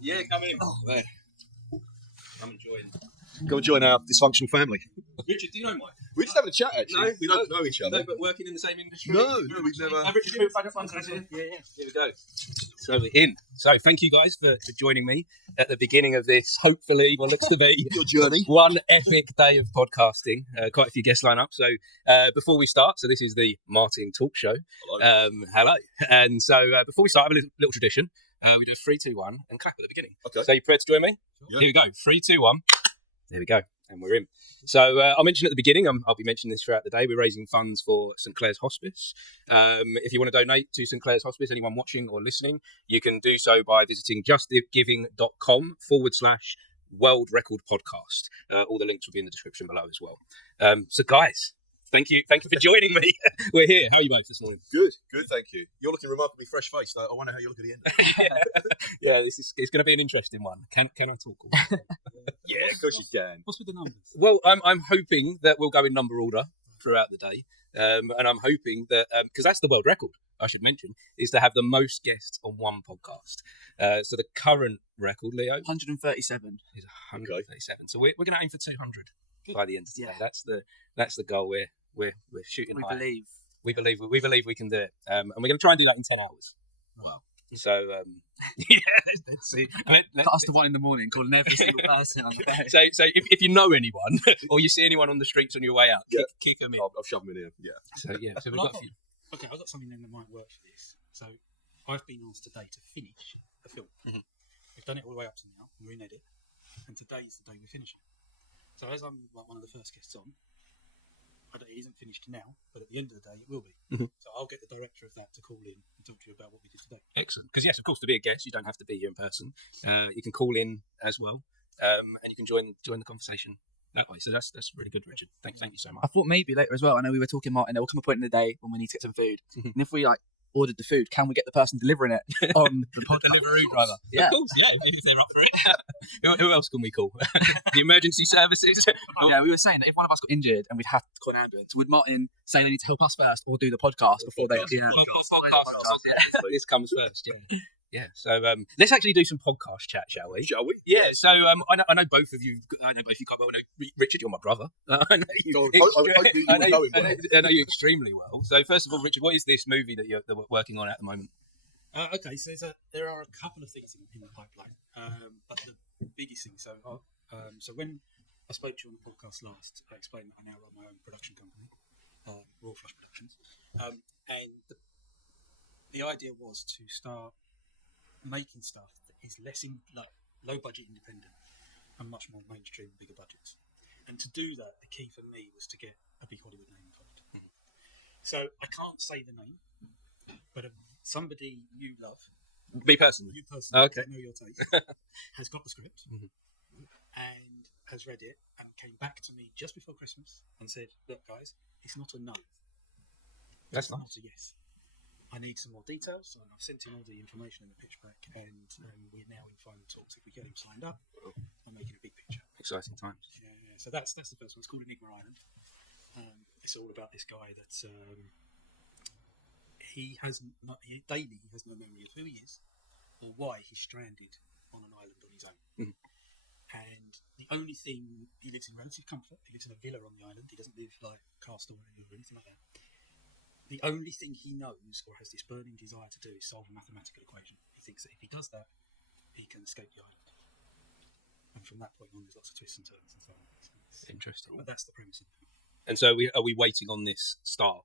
Yeah, come in. Oh, man. I'm enjoying it. Go and join our dysfunctional family. Richard, do you know Mike? We're just having a chat, actually. No, we don't know each other. No, but working in the same industry? No, we've never... Richard, here we go. So we're in. So thank you guys for joining me at the beginning of this, hopefully, what looks to be your journey. One epic day of podcasting. Quite a few guests line up. So before we start, so this is the Martin Talk Show. Hello. Hello. And so before we start, I have a little tradition. We do 3, 2, 1 and clap at the beginning. Okay. So you prepared to join me? Sure. Here we go. 3, 2, 1. There we go. And we're in. So I'll mention at the beginning, I'll be mentioning this throughout the day, we're raising funds for St Clair's Hospice. If you want to donate to St Clair's Hospice, anyone watching or listening, you can do so by visiting justgiving.com/World Record Podcast. All the links will be in the description below as well. So guys, thank you for joining me. We're here. How are you both this morning? Good, thank you. You're looking remarkably fresh-faced. I wonder how you look at the end. Yeah, it's going to be an interesting one. Can I talk? Yeah, of course you can. What's with the numbers? Well, I'm hoping that we'll go in number order throughout the day, and I'm hoping that because that's the world record, I should mention, is to have the most guests on one podcast. So the current record, Leo, 137 is 137. So we're going to aim for 200 by the end of the day. That's the goal we're shooting. We believe we can do it, and we're going to try and do that in 10 hours. Wow. So let's see. Cut us to 1 a.m, calling every single person on the day. So if you know anyone or you see anyone on the streets on your way out, kick them in. I'll shove them in here. Yeah. So we've got a few. Okay, I've got something then that might work for this. So I've been asked today to finish a film. Mm-hmm. We've done it all the way up to now. We're in edit, and today's the day we finish it. So as I'm like one of the first guests on, it isn't finished now, but at the end of the day, it will be. Mm-hmm. So I'll get the director of that to call in and talk to you about what we did today. Excellent. Because yes, of course, to be a guest, you don't have to be here in person. You can call in as well, and you can join the conversation that way. So that's really good, Richard. Thank you so much. I thought maybe later as well. I know we were talking, Martin. There will come a point in the day when we need to get some food, and if we ordered the food, can we get the person delivering it on the podcast? Delivery driver? Yeah. Of course, yeah, if they're up for it. Who else can we call? The emergency services? Yeah, we were saying that if one of us got injured and we'd have to call an ambulance, would Martin say they need to help us first or do the podcast before they... Podcast. This comes first, yeah. Yeah, so let's actually do some podcast chat, shall we? Yeah, so I know both of you quite well. I know, Richard, you're my brother. I know you extremely well. So first of all, Richard, what is this movie that you're working on at the moment? Okay, so there are a couple of things in the pipeline, but the biggest thing, so when I spoke to you on the podcast last, I explained that I now run my own production company, Raw Flush Productions, and the idea was to start making stuff that is less low budget independent and much more mainstream, bigger budgets. And to do that, the key for me was to get a big Hollywood name involved. Mm-hmm. So I can't say the name, but somebody you love, me personally, okay, I know your taste, has got the script and has read it and came back to me just before Christmas and said, "Look, guys, it's not a no. That's not a yes. I need some more details." So I've sent him all the information in the pitch back, and we're now in final talks. If we get him signed up, I'm making a big picture. Exciting times. Yeah. So that's the first one. It's called Enigma Island. It's all about this guy that he has no memory of who he is or why he's stranded on an island on his own. Mm. And the only thing, he lives in relative comfort. He lives in a villa on the island. He doesn't live like Castle or anything like that. The only thing he knows or has this burning desire to do is solve a mathematical equation. He thinks that if he does that, he can escape the island. And from that point on, there's lots of twists and turns and so on. So interesting. But that's the premise of it. And so are we waiting on this star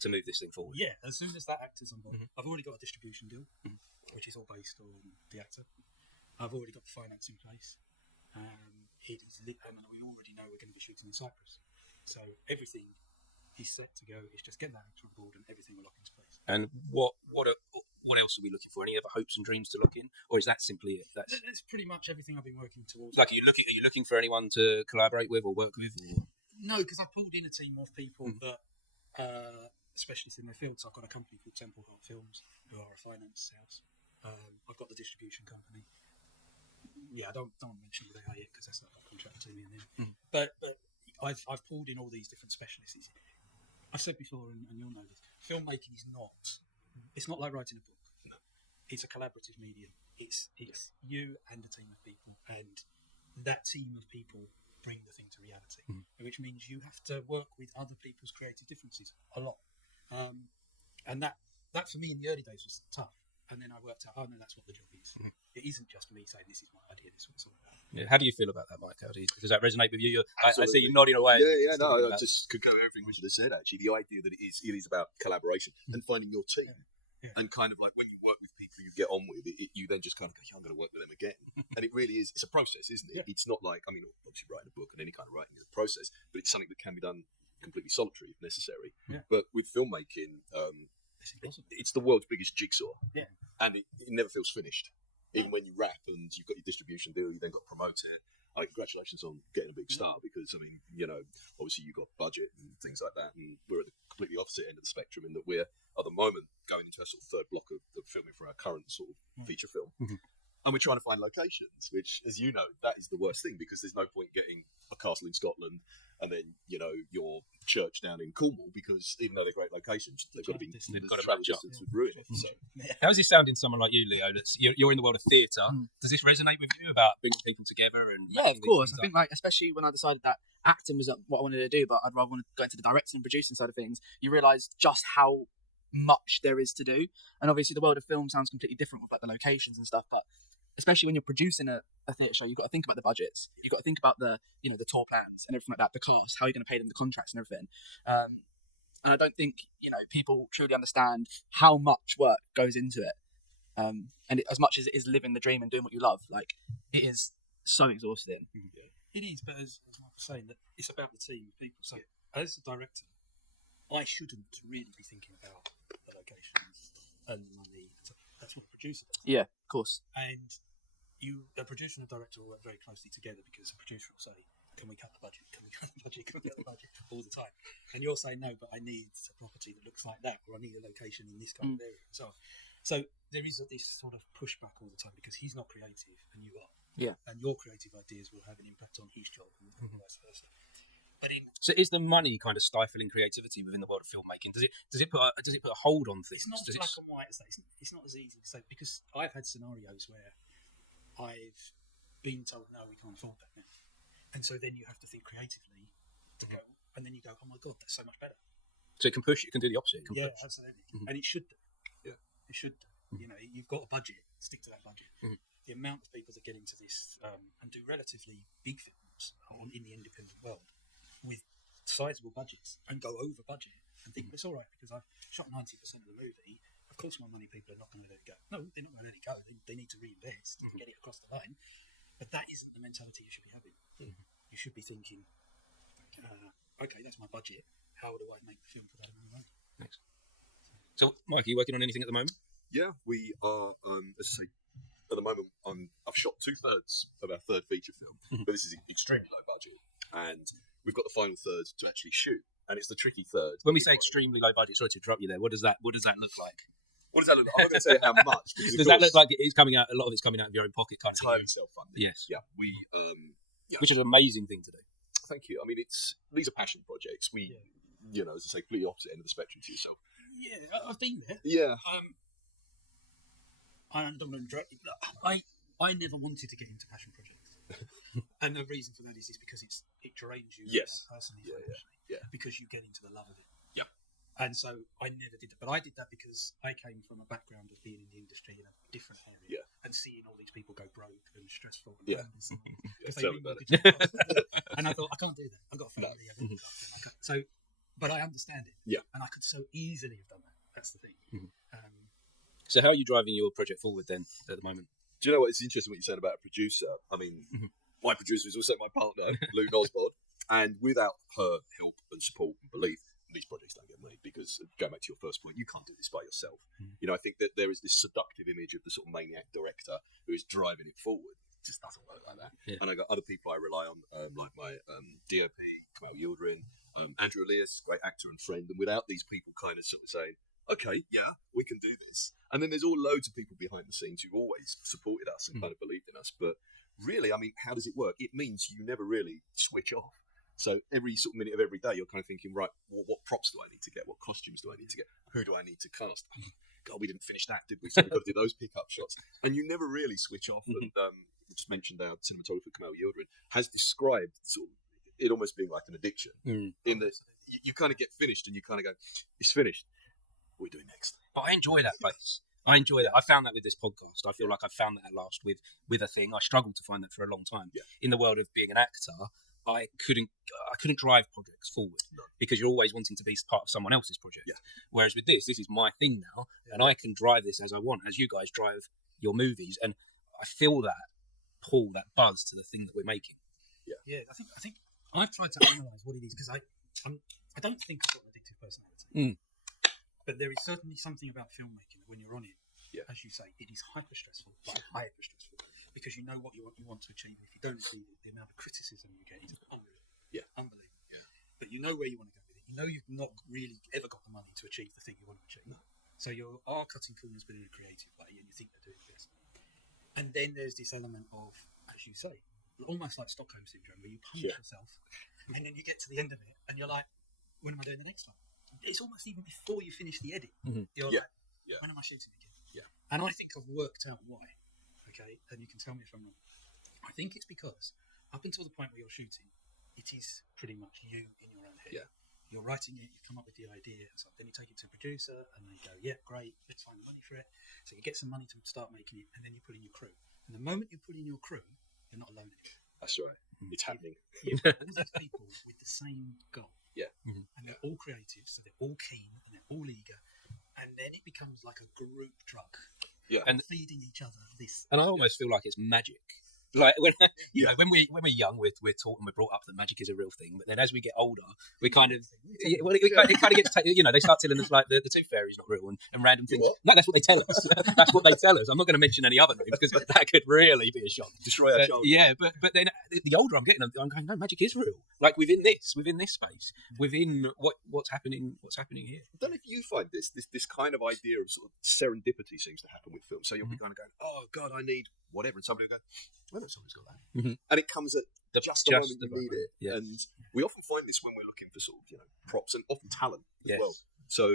to move this thing forward? Yeah, as soon as that actor's on board. Mm-hmm. I've already got a distribution deal, which is all based on the actor. I've already got the finance in place. And we already know we're going to be shooting in Cyprus. So everything is set to go. It's just get that actor on board and everything will lock into place. And what else are we looking for? Any other hopes and dreams to look in, or is that simply it? That's pretty much everything I've been working towards. Like, are you looking for anyone to collaborate with or work with? Or? No, because I pulled in a team of people that specialists in their field. So I've got a company called Temple Hot Films, who are a finance house. I've got the distribution company. Yeah, I don't mention who they are yet because that's not a contract between me and them. But I've pulled in all these different specialists. I've said before, and you'll know this, filmmaking is it's not like writing a book. No. It's a collaborative medium. It's you and a team of people, and that team of people bring the thing to reality, which means you have to work with other people's creative differences a lot. And that for me in the early days was tough. And then I worked out, oh no, that's what the job is. It isn't just me saying this is my idea, this is what it's all about. Yeah. How do you feel about that, Mike? Does that resonate with you? I see Absolutely. you nodding away. Yeah, no, I just concur with everything Richard has said, actually. The idea that it is about collaboration and finding your team. Yeah. And kind of like when you work with people you get on with, you then just kind of go, yeah, I'm going to work with them again. And it really is, it's a process, isn't it? Yeah. It's not like, I mean, obviously writing a book and any kind of writing is a process, but it's something that can be done completely solitary if necessary. Yeah. But with filmmaking, It's impossible. it's the world's biggest jigsaw. Yeah. And it never feels finished. Even when you wrap and you've got your distribution deal, you then got to promote it. Congratulations on getting a big star because, I mean, you know, obviously you've got budget and things like that. And we're at the completely opposite end of the spectrum in that we're, at the moment, going into our sort of third block of filming for our current sort of feature film. And we're trying to find locations, which, as you know, that is the worst thing because there's no point getting a castle in Scotland and then, you know, your church down in Cornwall because even though they're great locations, they've got to be They've got to travel match up. distance would ruin it. So. How does it sound in someone like you, Leo? You're in the world of theatre. Does this resonate with you about bringing people together? And Yeah, of course. I think, like, especially when I decided that acting was what I wanted to do, but I'd rather want to go into the directing and producing side of things, you realise just how much there is to do. And obviously the world of film sounds completely different with like the locations and stuff, but especially when you're producing a theatre show, you've got to think about the budgets. You've got to think about the tour plans and everything like that, the cast, how you're going to pay them, the contracts and everything. And I don't think, people truly understand how much work goes into it. And as much as it is living the dream and doing what you love, like, it is so exhausting. It is, but as Mark was saying, that it's about the team of people. So as a director, I shouldn't really be thinking about the locations and money. That's what a producer does. Yeah, of course. And a producer and a director will work very closely together because a producer will say, can we cut the budget? Can we cut the budget? Can we cut the budget? All the time. And you're saying, no, but I need a property that looks like that, or I need a location in this kind of area, and so on. So there is this sort of pushback all the time because he's not creative and you are. Yeah. And your creative ideas will have an impact on his job and vice versa. But so is the money kind of stifling creativity within the world of filmmaking? Does it put a hold on things? It's not black and white as that. It's not as easy to say because I've had scenarios where I've been told, no, we can't afford that now. And so then you have to think creatively to go, and then you go, oh my God, that's so much better. So it can push, it can do the opposite. Yeah, absolutely. And it should do. Yeah. It should do. You've got a budget, stick to that budget. The amount of people that get into this and do relatively big films in the independent world with sizable budgets and go over budget and think it's all right because I've shot 90% of the movie. Of course, my money people are not going to let it go. No, they're not going to let it go. They need to reinvest and get it across the line. But that isn't the mentality you should be having. You should be thinking, okay, that's my budget. How do I make the film for that amount of money? Thanks. So, Mike, are you working on anything at the moment? Yeah, we are, as I say, at the moment, I've shot 2/3 of our third feature film, but this is extremely low budget. And we've got the final third to actually shoot. And it's the tricky third. When we say extremely low budget, sorry to interrupt you there, what does that look like? What does that look like? I'm not going to say how much. Does that look like it's coming out? A lot of it's coming out of your own pocket, kind of entirely self-funded? Yes. Yeah. We. Which is an amazing thing to do. Thank you. I mean, these are passion projects. We, as I say, completely opposite end of the spectrum to yourself. Yeah, I've been there. Yeah. I never wanted to get into passion projects, and the reason for that is because it drains you personally, because you get into the love of it. Yeah. And so I never did that, but I did that because I came from a background of being in the industry in a different area and seeing all these people go broke and stressful. And and I thought, I can't do that. I've got a family. I've got to look after them. So, but I understand it. Yeah. And I could so easily have done that. That's the thing. So how are you driving your project forward then at the moment? Do you know what? It's interesting what you're saying about a producer. I mean, my producer is also my partner, Lou Nosbod, and without her help and support and belief, these projects don't get made because, going back to your first point, you can't do this by yourself. I think that there is this seductive image of the sort of maniac director who is driving it forward. It just doesn't work like that. Yeah. And I got other people I rely on, like my DOP, Kamal Yildirim, Andrew Elias, great actor and friend. And without these people kind of sort of saying, okay, yeah, we can do this. And then there's all loads of people behind the scenes who've always supported us and kind of believed in us. But really, I mean, how does it work? It means you never really switch off. So every sort of minute of every day, you're kind of thinking, right, what props do I need to get? What costumes do I need to get? Who do I need to cast? God, we didn't finish that, did we? So we've got to do those pickup shots. And you never really switch off. And we just mentioned our cinematographer, Kamal Yildirim, has described sort of it almost being like an addiction. In that you kind of get finished and you kind of go, it's finished. What are we doing next? But I enjoy that place. I enjoy that. I found that with this podcast. I feel like I found that at last with a thing. I struggled to find that for a long time. Yeah. In the world of being an actor, I couldn't drive projects forward because you're always wanting to be part of someone else's project. Yeah. Whereas with this is my thing now, and I can drive this as I want, as you guys drive your movies, and I feel that pull, that buzz to the thing that we're making. Yeah. I think I've tried to analyse what it is because I don't think I've got an addictive personality, but there is certainly something about filmmaking when you're on it. Yeah. As you say, it is hyper stressful, because you know what you want to achieve. If you don't achieve it, the amount of criticism you get is unreal. Yeah. Unbelievable. Yeah. But you know where you want to go with it. You know you've not really ever got the money to achieve the thing you want to achieve. No. So you are cutting corners, but in a creative way, and you think they're doing this. And then there's this element of, as you say, almost like Stockholm syndrome, where you punish yourself, and then you get to the end of it, and you're like, when am I doing the next one? It's almost even before you finish the edit. You're like, when am I shooting again? Yeah. And I think I've worked out why. Okay, and you can tell me if I'm wrong. I think it's because up until the point where you're shooting, it is pretty much you in your own head. Yeah. You're writing it, you come up with the idea, so then you take it to a producer, and they go, yeah, great, let's find the money for it. So you get some money to start making it, and then you put in your crew. And the moment you put in your crew, you're not alone anymore. That's right. It's happening. You've got all these people with the same goal. Yeah. And they're all creative, so they're all keen, and they're all eager. And then it becomes like a group drug. Yeah. And feeding each other this. And I almost feel like it's magic. Like when you know, when we're young, we're taught and we're brought up that magic is a real thing. But then as we get older, we kind of it kind of gets they start telling us like the tooth fairy's not real and random things. No, that's what they tell us. That's what they tell us. I'm not going to mention any other names because that could really be a shock. Destroy our childhood. Yeah, but then the older I'm getting, I'm going, no, magic is real. Like within this space, within what's happening here. I don't know if you find this kind of idea of sort of serendipity seems to happen with films. So you'll be kind of going, oh God, I need whatever, and somebody will go, well, somebody's got that, and it comes at just the moment you need it. Yeah. And we often find this when we're looking for sort of props and often talent as well. So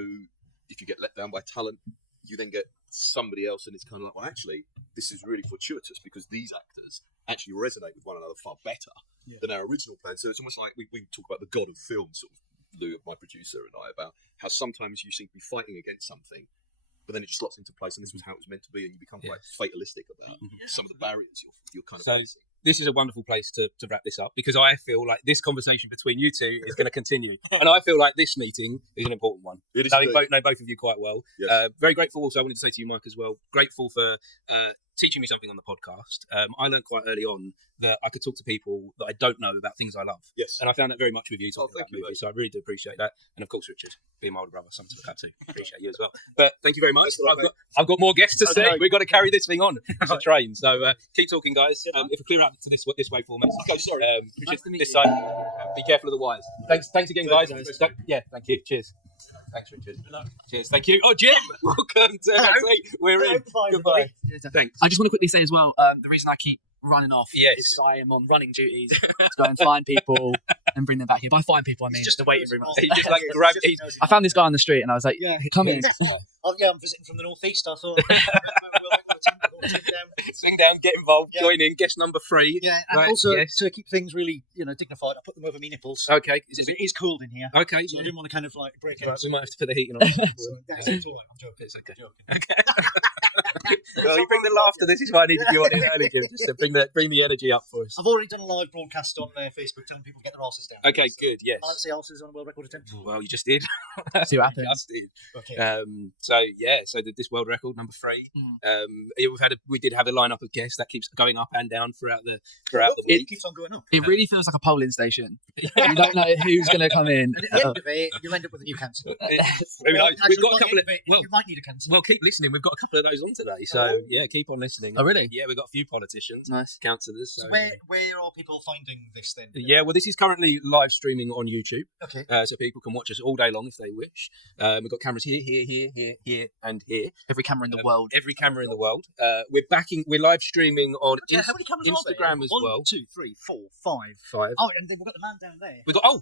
if you get let down by talent, you then get somebody else, and it's kind of like, well, actually, this is really fortuitous because these actors actually resonate with one another far better than our original plan. So it's almost like we talk about the god of film, sort of Lou, my producer, and I, about how sometimes you seem to be fighting against something, but then it just slots into place, and this was how it was meant to be, and you become quite fatalistic about some of the barriers you're kind of facing. This is a wonderful place to wrap this up because I feel like this conversation between you two is going to continue, and I feel like this meeting is an important one. It is. Know both of you quite well. Yes. Very grateful. Also, I wanted to say to you, Mike, as well. Grateful for teaching me something on the podcast. I learned quite early on that I could talk to people that I don't know about things I love. Yes. And I found that very much with you talking about you, movies. So I really do appreciate that. And of course, Richard, being my older brother, something to look up to. Appreciate you as well. But thank you very much. I've got more guests to say. We've got to carry this thing on. It's a train. So keep talking, guys. If we clear out to this way format. Okay, sorry. Nice to meet this side. Be careful of the wires. Thanks again, guys. Yeah, thank you. Cheers. Thanks, Richard. Cheers. Thank you. Oh, Jim, welcome to We're in. Goodbye. Thanks. I just want to quickly say as well, the reason I keep running off is I am on running duties to go and find people and bring them back here. By find people, I mean just the waiting room. He just like grabbed. I found this guy on the street and I was like, come in. I'm visiting from the northeast. I thought. Swing down, get involved, join in. Guest number 3. Yeah, and also to keep things really, dignified, I put them over my nipples. Okay, it is cooled in here. Okay, so I didn't want to kind of like break it. Right, we might have to put the heating on. So that's it. I'm joking. It's okay. Okay. Well, you bring the laughter. This is why I needed you on it early, Jim, just to bring the energy up for us. I've already done a live broadcast on Facebook telling people to get their arses down. Okay, good. Yes. I like to see arses on a world record attempt. Well, you just did. See what happens. Just did. Okay. So this world record number 3. We did have a lineup of guests that keeps going up and down throughout the week. It keeps on going up. It really feels like a polling station. You don't know who's going to come in. And at the end of it, you'll end up with a new cancer. We've got a couple of. You might need a cancer. Well, keep listening. We've got a couple of those on today. So yeah, keep on listening. Oh, really? Yeah, we've got a few politicians, Nice. councillors. So where are people finding this then? Yeah, well, this is currently live streaming on YouTube. Okay. So people can watch us all day long if they wish. We've got cameras here, and here. Every camera in the world. Every camera in the world. We're live streaming on How many cameras are there? Instagram as well. 1, 2, 3, 4, 5. 5. Oh, and then we've got the man down there. We got oh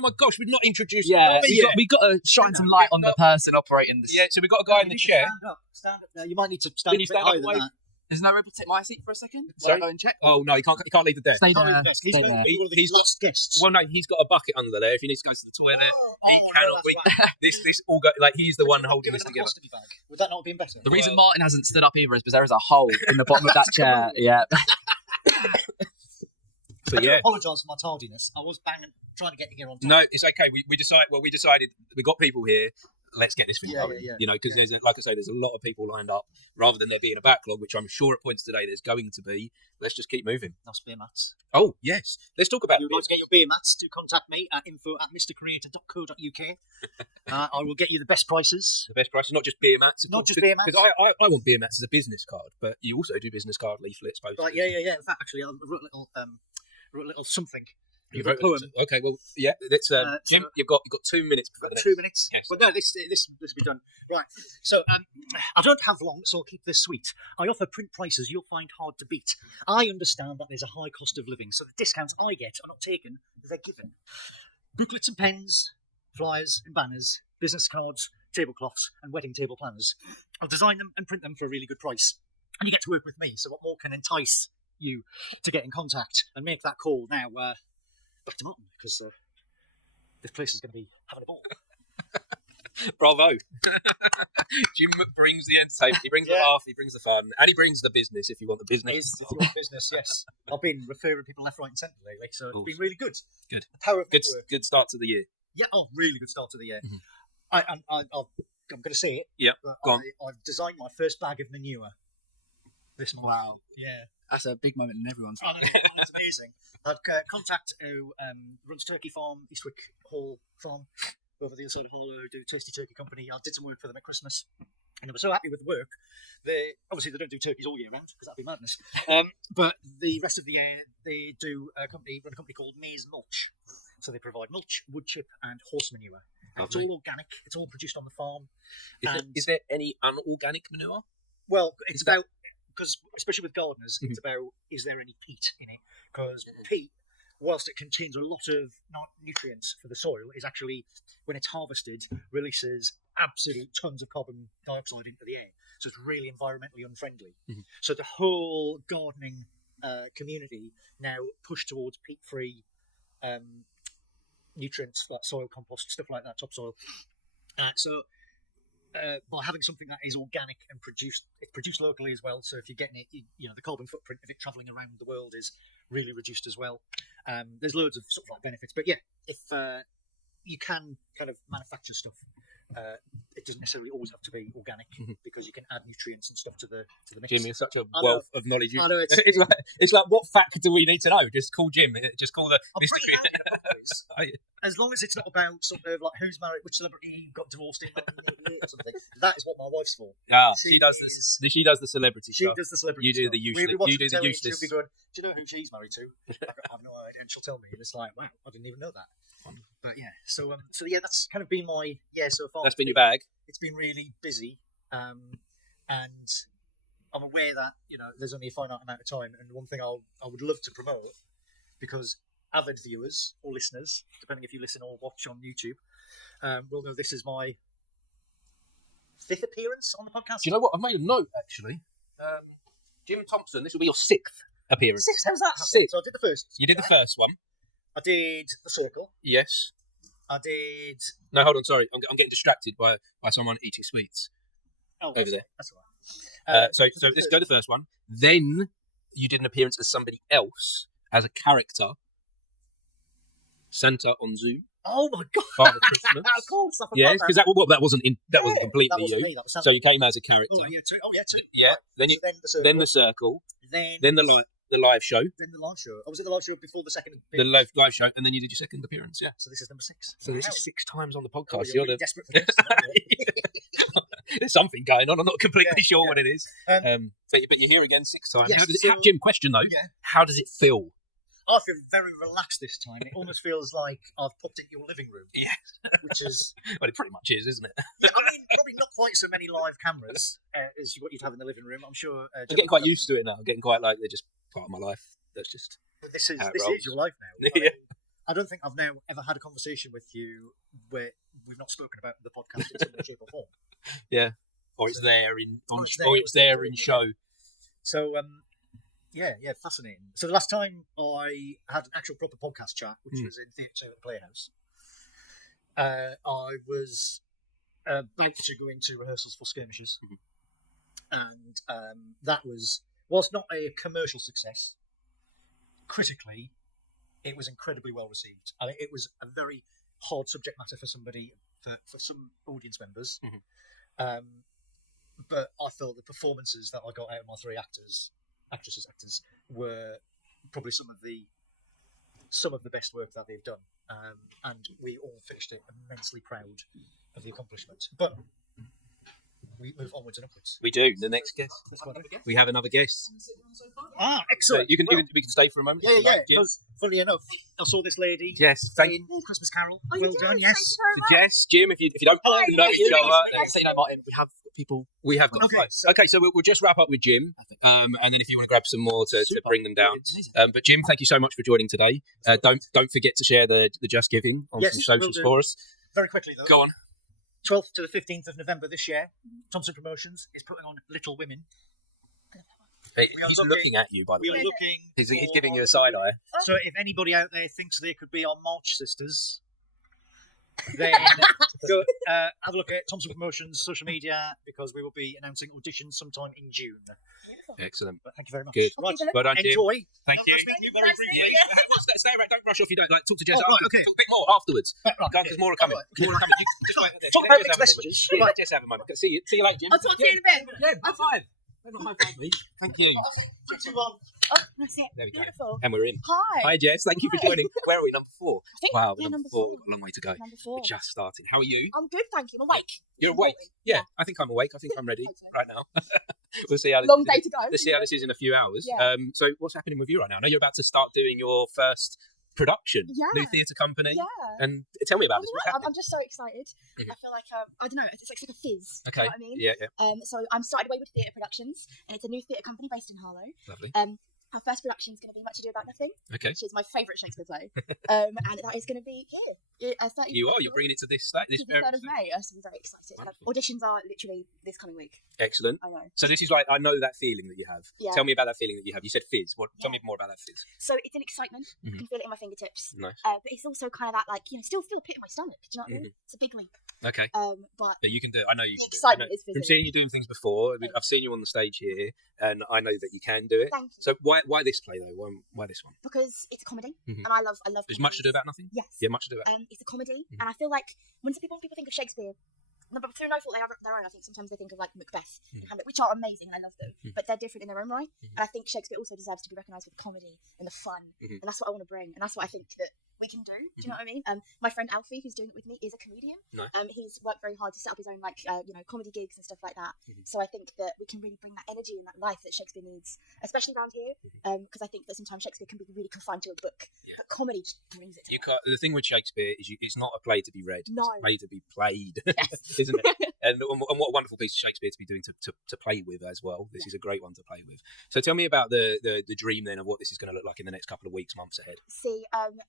my gosh, we've not introduced Yeah, Bobby yet. we've got to shine some light on the person operating this. Yeah, so we've got a guy in the chair. Stand up. No, you might need to stand Can you a bit stand higher up, than Wade? that. There's no way to take my seat for a second? Sorry? I'll go and check. Oh no, he can't leave the desk. Stay Can't there. leave the desk. He's Stay going to there. be one of He's these last guests. Well, no, he's got a bucket under there if he needs to go to the toilet. He cannot. that's This all go like he's the one holding Give this him a together. custody bag. Would that not have been better? The reason Martin hasn't stood up either is because there is a hole in the bottom of that chair. Yeah. But I do yeah. apologise for my tardiness. I was trying to get here on time. No, it's okay. We decided we got people here. Let's get this thing Yeah, going. yeah. You know, because like I say, there's a lot of people lined up. Rather than there being a backlog, which I'm sure at points today there's going to be. Let's just keep moving. Nice beer mats. Oh yes, let's talk about. If you'd like to get your beer mats, to contact me at info@mrcreator.co.uk. I will get you the best prices. The best price, not just beer mats. Not just beer mats. Because I want beer mats as a business card, but you also do business card leaflets, posters. Right, yeah. In fact, actually, I wrote a little something. You A wrote poem. Okay, well, yeah. Let's Jim. so- You've got 2 minutes. Before Got the 2 next- minutes. Yes. Well, no, this will be done. Right. So I don't have long, so I'll keep this sweet. I offer print prices you'll find hard to beat. I understand that there's a high cost of living, so the discounts I get are not taken; they're given. Booklets and pens, flyers and banners, business cards, tablecloths, and wedding table planners. I'll design them and print them for a really good price, and you get to work with me. So what more can entice you to get in contact and make that call now? Back to Martin, because this place is going to be having a ball. Bravo. Jim brings the entertainment. He brings the Yeah. laugh. He brings the fun, and he brings the business. If you want the business. If you want business, yes. I've been referring people left, right, and centre lately, so it's been really good. Good. The power of Good, network. good start to the year. Yeah, really good start to the year. Mhm. I'm going to say it. Yep, but go on. I've designed my first bag of manure this month. Wow. Yeah. That's a big moment in everyone's I know, it's amazing. I'd contact who runs Turkey Farm, Eastwick Hall Farm, over the other side of Hull, who do Tasty Turkey Company. I did some work for them at Christmas, and they were so happy with the work. Obviously they don't do turkeys all year round because that'd be madness. But the rest of the year they run a company called Maize Mulch. So they provide mulch, wood chip, and horse manure. And it's all organic. It's all produced on the farm. Is there any unorganic manure? Well, it's Is that- about, because especially with gardeners, it's about, is there any peat in it? Because peat, whilst it contains a lot of nutrients for the soil, is actually, when it's harvested, releases absolute tons of carbon dioxide into the air. So it's really environmentally unfriendly. Mhm. So the whole gardening community now push towards peat-free nutrients, like soil compost, stuff like that, topsoil. By having something that is organic and it's produced locally as well. So if you're getting it, the carbon footprint of it travelling around the world is really reduced as well. There's loads of sort of like benefits, but yeah, if you can kind of manufacture stuff, it doesn't necessarily always have to be organic because you can add nutrients and stuff to the mix. Jim is such a I wealth of knowledge. I know, It's like what fact do we need to know? Just call Jim. Just call the I'm Mr. pretty handy at that quiz. Oh, yeah. As long as it's not about sort of like who's married, which celebrity got divorced in, or something. That is what my wife's for. Ah, She she does is- this. She does the celebrity She stuff. does the celebrity. You do stuff. the We'll useless- be watching you do the telly, useless. She'll be going, do you know who she's married to? I have no idea, and she'll tell me. And it's like, wow, I didn't even know that. But yeah, so yeah, that's kind of been my so far. That's been your bag. It's been really busy, and I'm aware that there's only a finite amount of time. And one thing I would love to promote, because avid viewers or listeners, depending if you listen or watch on YouTube, will know this is my 5th appearance on the podcast. Do you know what? I've made a note actually. Jim Thompson, this will be your 6th appearance. 6? How's that? Six. So I did the first. You did the first one. I did the circle. Yes. I did. No, hold on. Sorry, I'm getting distracted by someone eating sweets Oh, over there. That's all right. So let's go to the first one. Then you did an appearance as somebody else, as a character. Santa on Zoom. Oh my god! Father Christmas. Of course, I forgot Yes, because that wasn't completely that wasn't you. me. That was Santa. So you came as a character. Oh yeah, 2. Oh yeah, 2. Yeah. Then So you then the circle. then the circle. Then the live show. Then the live show. I was at the live show before the second. The live show, and then you did your second appearance. Yeah. So this is number 6. So this Wow. is 6 times on the Oh, podcast. you're You're really desperate for this. aren't you? There's something going on. I'm not completely sure what it is. But you're here again 6 times. Yes, Jim, question though. Yeah. How does it feel? I feel very relaxed this time. It almost feels like I've popped into your living room. Yeah. Which is... Well, it pretty much is, isn't it? Yeah, I mean, probably not quite so many live cameras as what you'd have in the living room. I'm sure... I'm getting quite used to it now. I'm getting quite like they're just part of my life. That's just... But this is your life now. Yeah. I don't think I've now ever had a conversation with you where we've not spoken about the podcast in some way, shape or form. Yeah. Or it's there in show. So, yeah, fascinating. So the last time I had an actual proper podcast chat, which was in Theatre at the Playhouse, I was about to go into rehearsals for Skirmishes, and that was not a commercial success. Critically, it was incredibly well received. I mean, it was a very hard subject matter for some audience members, but I felt the performances that I got out of my 3 actors were probably some of the best work that they've done, and we all finished it immensely proud of the accomplishment. But we move onwards and upwards. We do. The next guest. We have another guest. Ah, excellent. So we can stay for a moment. Yeah. Because funnily enough, I saw this lady. Yes. In Christmas Carol. Well done. Yes. So Jess, Jim, if you don't know each other, So, Martin, we have people. we have got. Okay, so we'll just wrap up with Jim, and then if you want to grab some more to bring them down. But Jim, thank you so much for joining today. Don't forget to share the Just Giving on some socials for us. Very quickly though. Go on. 12th to the 15th of November this year, Thompson Promotions is putting on Little Women. He's looking at you, by the way. He's giving you a side eye. So if anybody out there thinks they could be our March sisters, then go have a look at Thompson Promotions social media, because we will be announcing auditions sometime in June. Excellent. But thank you very much. Good. Right. Well done, Jim. Enjoy. Thank you. Very briefly. Stay around. Don't rush off. You don't like talk to Jess. Oh, right, okay. Talk a bit more afterwards. Because more are coming. More are coming. You just wait there. Talk about mixed messages. Yeah, Right. Just have a moment. See you later, Jim. I'll talk to you in a bit. Yeah, high five. Thank you. Oh, that's it. There we go. Beautiful. And we're in. Hi. Hi, Jess. Thank you for Hi. joining. Where are we? Number 4. I think, Wow, yeah, number number 4. four. We've got a long way to go. Number 4. We're just starting. How are you? I'm good, thank you. I'm awake. You're awake? Yeah, I think I'm awake. I think I'm ready right now. We'll see how this Long is day to go. Let's see how this is in a few hours. Yeah. So what's happening with you right now? I know you're about to start doing your first production, new theatre company. Yeah. And tell me about this. What's happening? I'm just so excited. Mhm. I feel like, I don't know, it's like a fizz. Okay. You know what I mean? Yeah. So I'm started Wayward Theatre Productions, and it's a new theatre company based in Harlow. Lovely. Our first production is going to be Much Ado About Nothing, Okay. which is my favourite Shakespeare play. And that is going to be here. You're bringing it to this stage. This 3rd of May. So I'm very excited. Wonderful. Auditions are literally this coming week. Excellent. I know. So this is like, I know that feeling that you have. Yeah. Tell me about that feeling that you have. You said fizz. Tell me more about that fizz. So it's an excitement. Mhm. I can feel it in my fingertips. Nice. But it's also kind of that, like, still feel a pit in my stomach. Do you know what I mean? It's a big leap. Okay. But Yeah, you can do it. I know you the can do it. excitement is From physical. seeing you doing things before, I've seen you on the stage here, and I know that you can do it. Thank you. So why this play though? Why this one? Because it's a comedy, Mhm. and I love. There's much to do about nothing. Yes. Yeah, much to do about. It's a comedy, Mhm. and I feel like when people think of Shakespeare, but through no fault of their own, I think sometimes they think of like Macbeth, and Hamlet, which are amazing, and I love them, Mhm. but they're different in their own right. Mhm. And I think Shakespeare also deserves to be recognised with the comedy and the fun, Mhm. and that's what I want to bring, and that's what I think that we can do. Do you know what I mean? My friend Alfie, who's doing it with me, is a comedian. Nice. He's worked very hard to set up his own comedy gigs and stuff like that. Mhm. So I think that we can really bring that energy and that life that Shakespeare needs, especially around here, because I think that sometimes Shakespeare can be really confined to a book, Yeah. but comedy just brings it to You life. can't, the thing with Shakespeare is it's not a play to be read. No. It's a play to be played, Yes. isn't it? And what a wonderful piece of Shakespeare to be doing to play with as well. This is a great one to play with. So tell me about the dream then of what this is going to look like in the next couple of weeks, months ahead. See,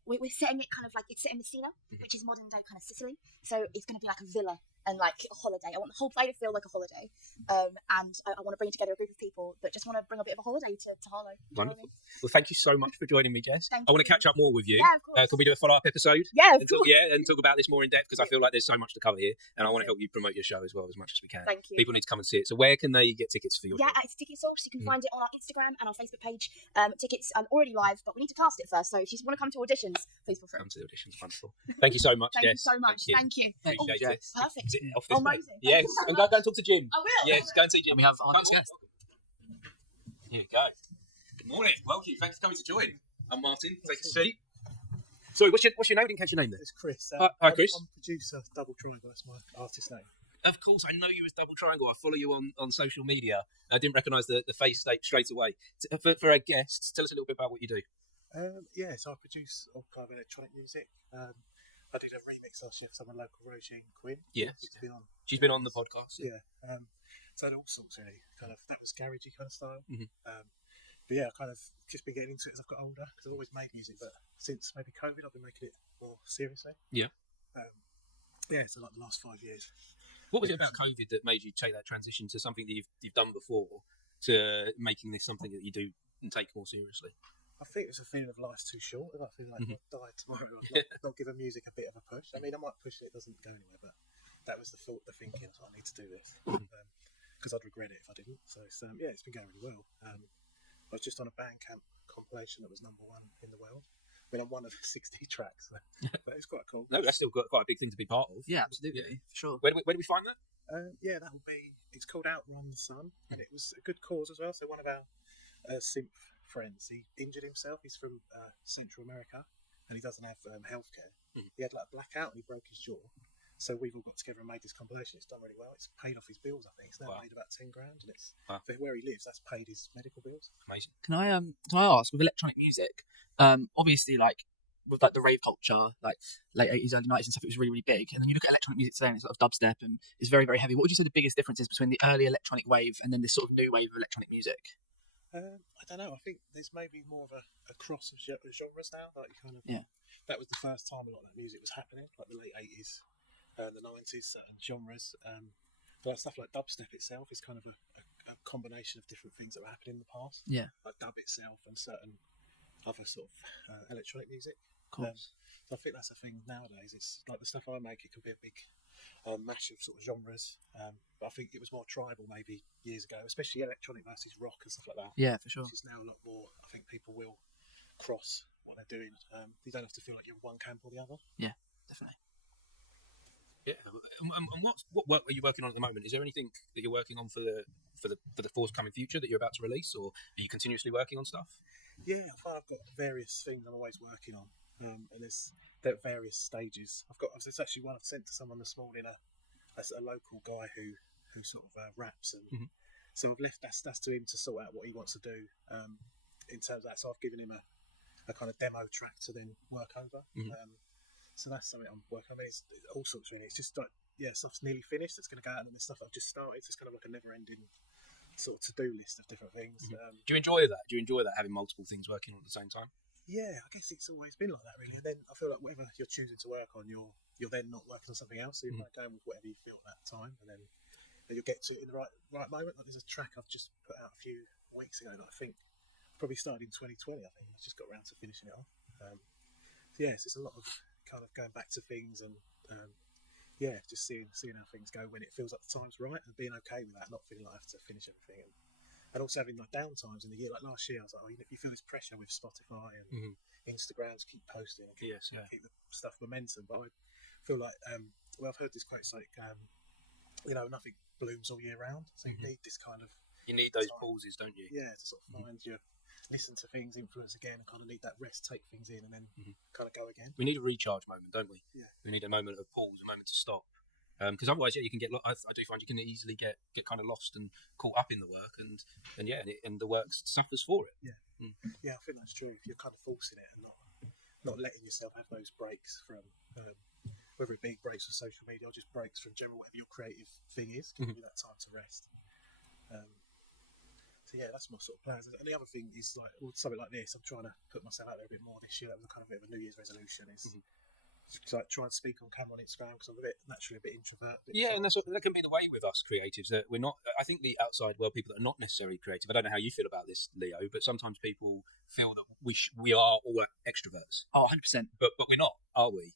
we're setting it kind of like, it's set in Messina, which is modern day kind of Sicily. So it's going to be like a villa and like a holiday. I want the whole play to feel like a holiday. And I want to bring together a group of people that just want to bring a bit of a holiday to Harlow. You know what I Wonderful. mean? Well, thank you so much for joining me, Jess. Thank I want to you. catch up more with you. Yeah, of course. Can we do a follow-up episode? Yeah, of And talk, course. and talk about this more in depth, because I feel like there's so much to cover here, and I want to help you promote your show as well as much as we can. Thank you. People need to come and see it. So where can they get tickets for your Yeah, show? it's Ticket Source. You can Mhm. find it on our Instagram and our Facebook page. Tickets are already live, but we need to cast it first. So if you want to come to auditions, please feel free. Come to the auditions. Wonderful. Thank you so much, Thank you Jess. so much. Thank you. Appreciate it. Perfect. Is it off this way? Amazing. Yes. Thank you so And much. go and talk to Jim. I will. Yes, go and see Jim. We have our next Welcome. guest. Here we go. Good morning. Welcome. Thanks for coming to join. I'm Martin. Take a seat. Sorry, what's your name? I didn't catch your name there. It's Chris. Hi, Chris. I'm producer, Double Triangle. That's my artist name. Of course, I know you as Double Triangle. I follow you on social media. I didn't recognise the face straight away. For our guests, tell us a little bit about what you do. Yeah, so I produce all kind of electronic music. I did a remix last year for someone local, Roisin Quinn. Yes. She's been on the podcast. Yeah. So I had all sorts really. Kind of that was garagey kind of style. Mhm. But yeah, I kind of just been getting into it as I've got older because I've always made music, but since maybe COVID, I've been making it more seriously. Yeah. Yeah, so like the last 5 years. What was it about COVID that made you take that transition to something that you've done before to making this something that you do and take more seriously? I think it's a feeling of life's too short. I feel like if I died tomorrow, I'd not give a music a bit of a push. I mean, I might push it, it doesn't go anywhere, but that was the thought, the thinking, so I need to do this. Because I'd regret it if I didn't. So it's, yeah, it's been going really well. I was just on a Bandcamp compilation that was #1 in the world. I mean, I'm one of 60 tracks, so, but it's quite cool. No, that's still quite a big thing to be part of. Yeah, absolutely, for sure. Where do we find that? Yeah, that will be. It's called Outrun the Sun, and it was a good cause as well. So one of our synth friends, he injured himself. He's from Central America, and he doesn't have healthcare. He had like a blackout, and he broke his jaw. So we've all got together and made this compilation. It's done really well. It's paid off his bills, I think. It's now made about 10 grand, and it's for where he lives. That's paid his medical bills. Amazing. Can I ask, with electronic music, obviously like with like the rave culture, like late 80s, early 90s and stuff, it was really, really big. And then you look at electronic music today and it's sort of dubstep and it's very, very heavy. What would you say the biggest difference is between the early electronic wave and then this sort of new wave of electronic music? I don't know. I think there's maybe more of a cross of genres now. Like kind of, that was the first time a lot of that music was happening, like the late 80s and the 90s, certain genres. But stuff like dubstep itself is kind of a combination of different things that were happening in the past. Yeah. Like dub itself and certain other sort of electronic music. Cool. So I think that's a thing nowadays. It's like the stuff I make, it can be a big mash of sort of genres. But I think it was more tribal maybe years ago, especially electronic versus rock and stuff like that. Yeah, for sure. Which is now a lot more, I think people will cross what they're doing. You don't have to feel like you're one camp or the other. Yeah, definitely. Yeah. And what work are you working on at the moment? Is there anything that you're working on for the forthcoming future that you're about to release, or are you continuously working on stuff? Yeah, I've got various things I'm always working on, and there's at various stages. It's actually one I've sent to someone this morning, a local guy who sort of raps, and so I've left that's to him to sort out what he wants to do in terms of that. So I've given him a kind of demo track to then work over. So that's something I'm working on. I mean, it's all sorts really. It's just like stuff's nearly finished. It's going to go out, and then the stuff I've just started. So it's kind of like a never-ending sort of to-do list of different things. Do you enjoy that? Do you enjoy that, having multiple things working on at the same time? Yeah, I guess it's always been like that really. And then I feel like whatever you're choosing to work on, you're then not working on something else. So you're going with whatever you feel at that time, and then you'll get to it in the right moment. Like there's a track I've just put out a few weeks ago that I think probably started in 2020. I think I just got around to finishing it off. So yes, it's a lot of kind of going back to things and just seeing how things go when it feels like the time's right, and being okay with that, not feeling like I have to finish everything, and also having like down times in the year. Like last year, I was like, you feel this pressure with Spotify and Instagram to keep posting and keep the stuff momentum. But I feel like I've heard this quote. It's like nothing blooms all year round, so you need this kind of those time. pauses, don't you? Yeah, to sort of find your listen to things, influence again, and kind of need that rest, take things in, and then kind of go again. We need a recharge moment, don't we? Yeah. We need a moment of pause, a moment to stop. Because otherwise, you can get. I do find you can easily get kind of lost and caught up in the work, and the work suffers for it. Yeah, yeah, I think that's true. If you're kind of forcing it and not letting yourself have those breaks from whether it be breaks from social media or just breaks from general whatever your creative thing is, giving you that time to rest. So yeah, that's my sort of plans. And the other thing is like something like this. I'm trying to put myself out there a bit more this year. That was kind of a bit of a New Year's resolution. Is like try and speak on camera on Instagram because I'm naturally a bit introvert. And that can be the way with us creatives. That we're not. I think the outside world, people that are not necessarily creative. I don't know how you feel about this, Leo, but sometimes people feel that we are all extroverts. Oh, 100%. But we're not, are we?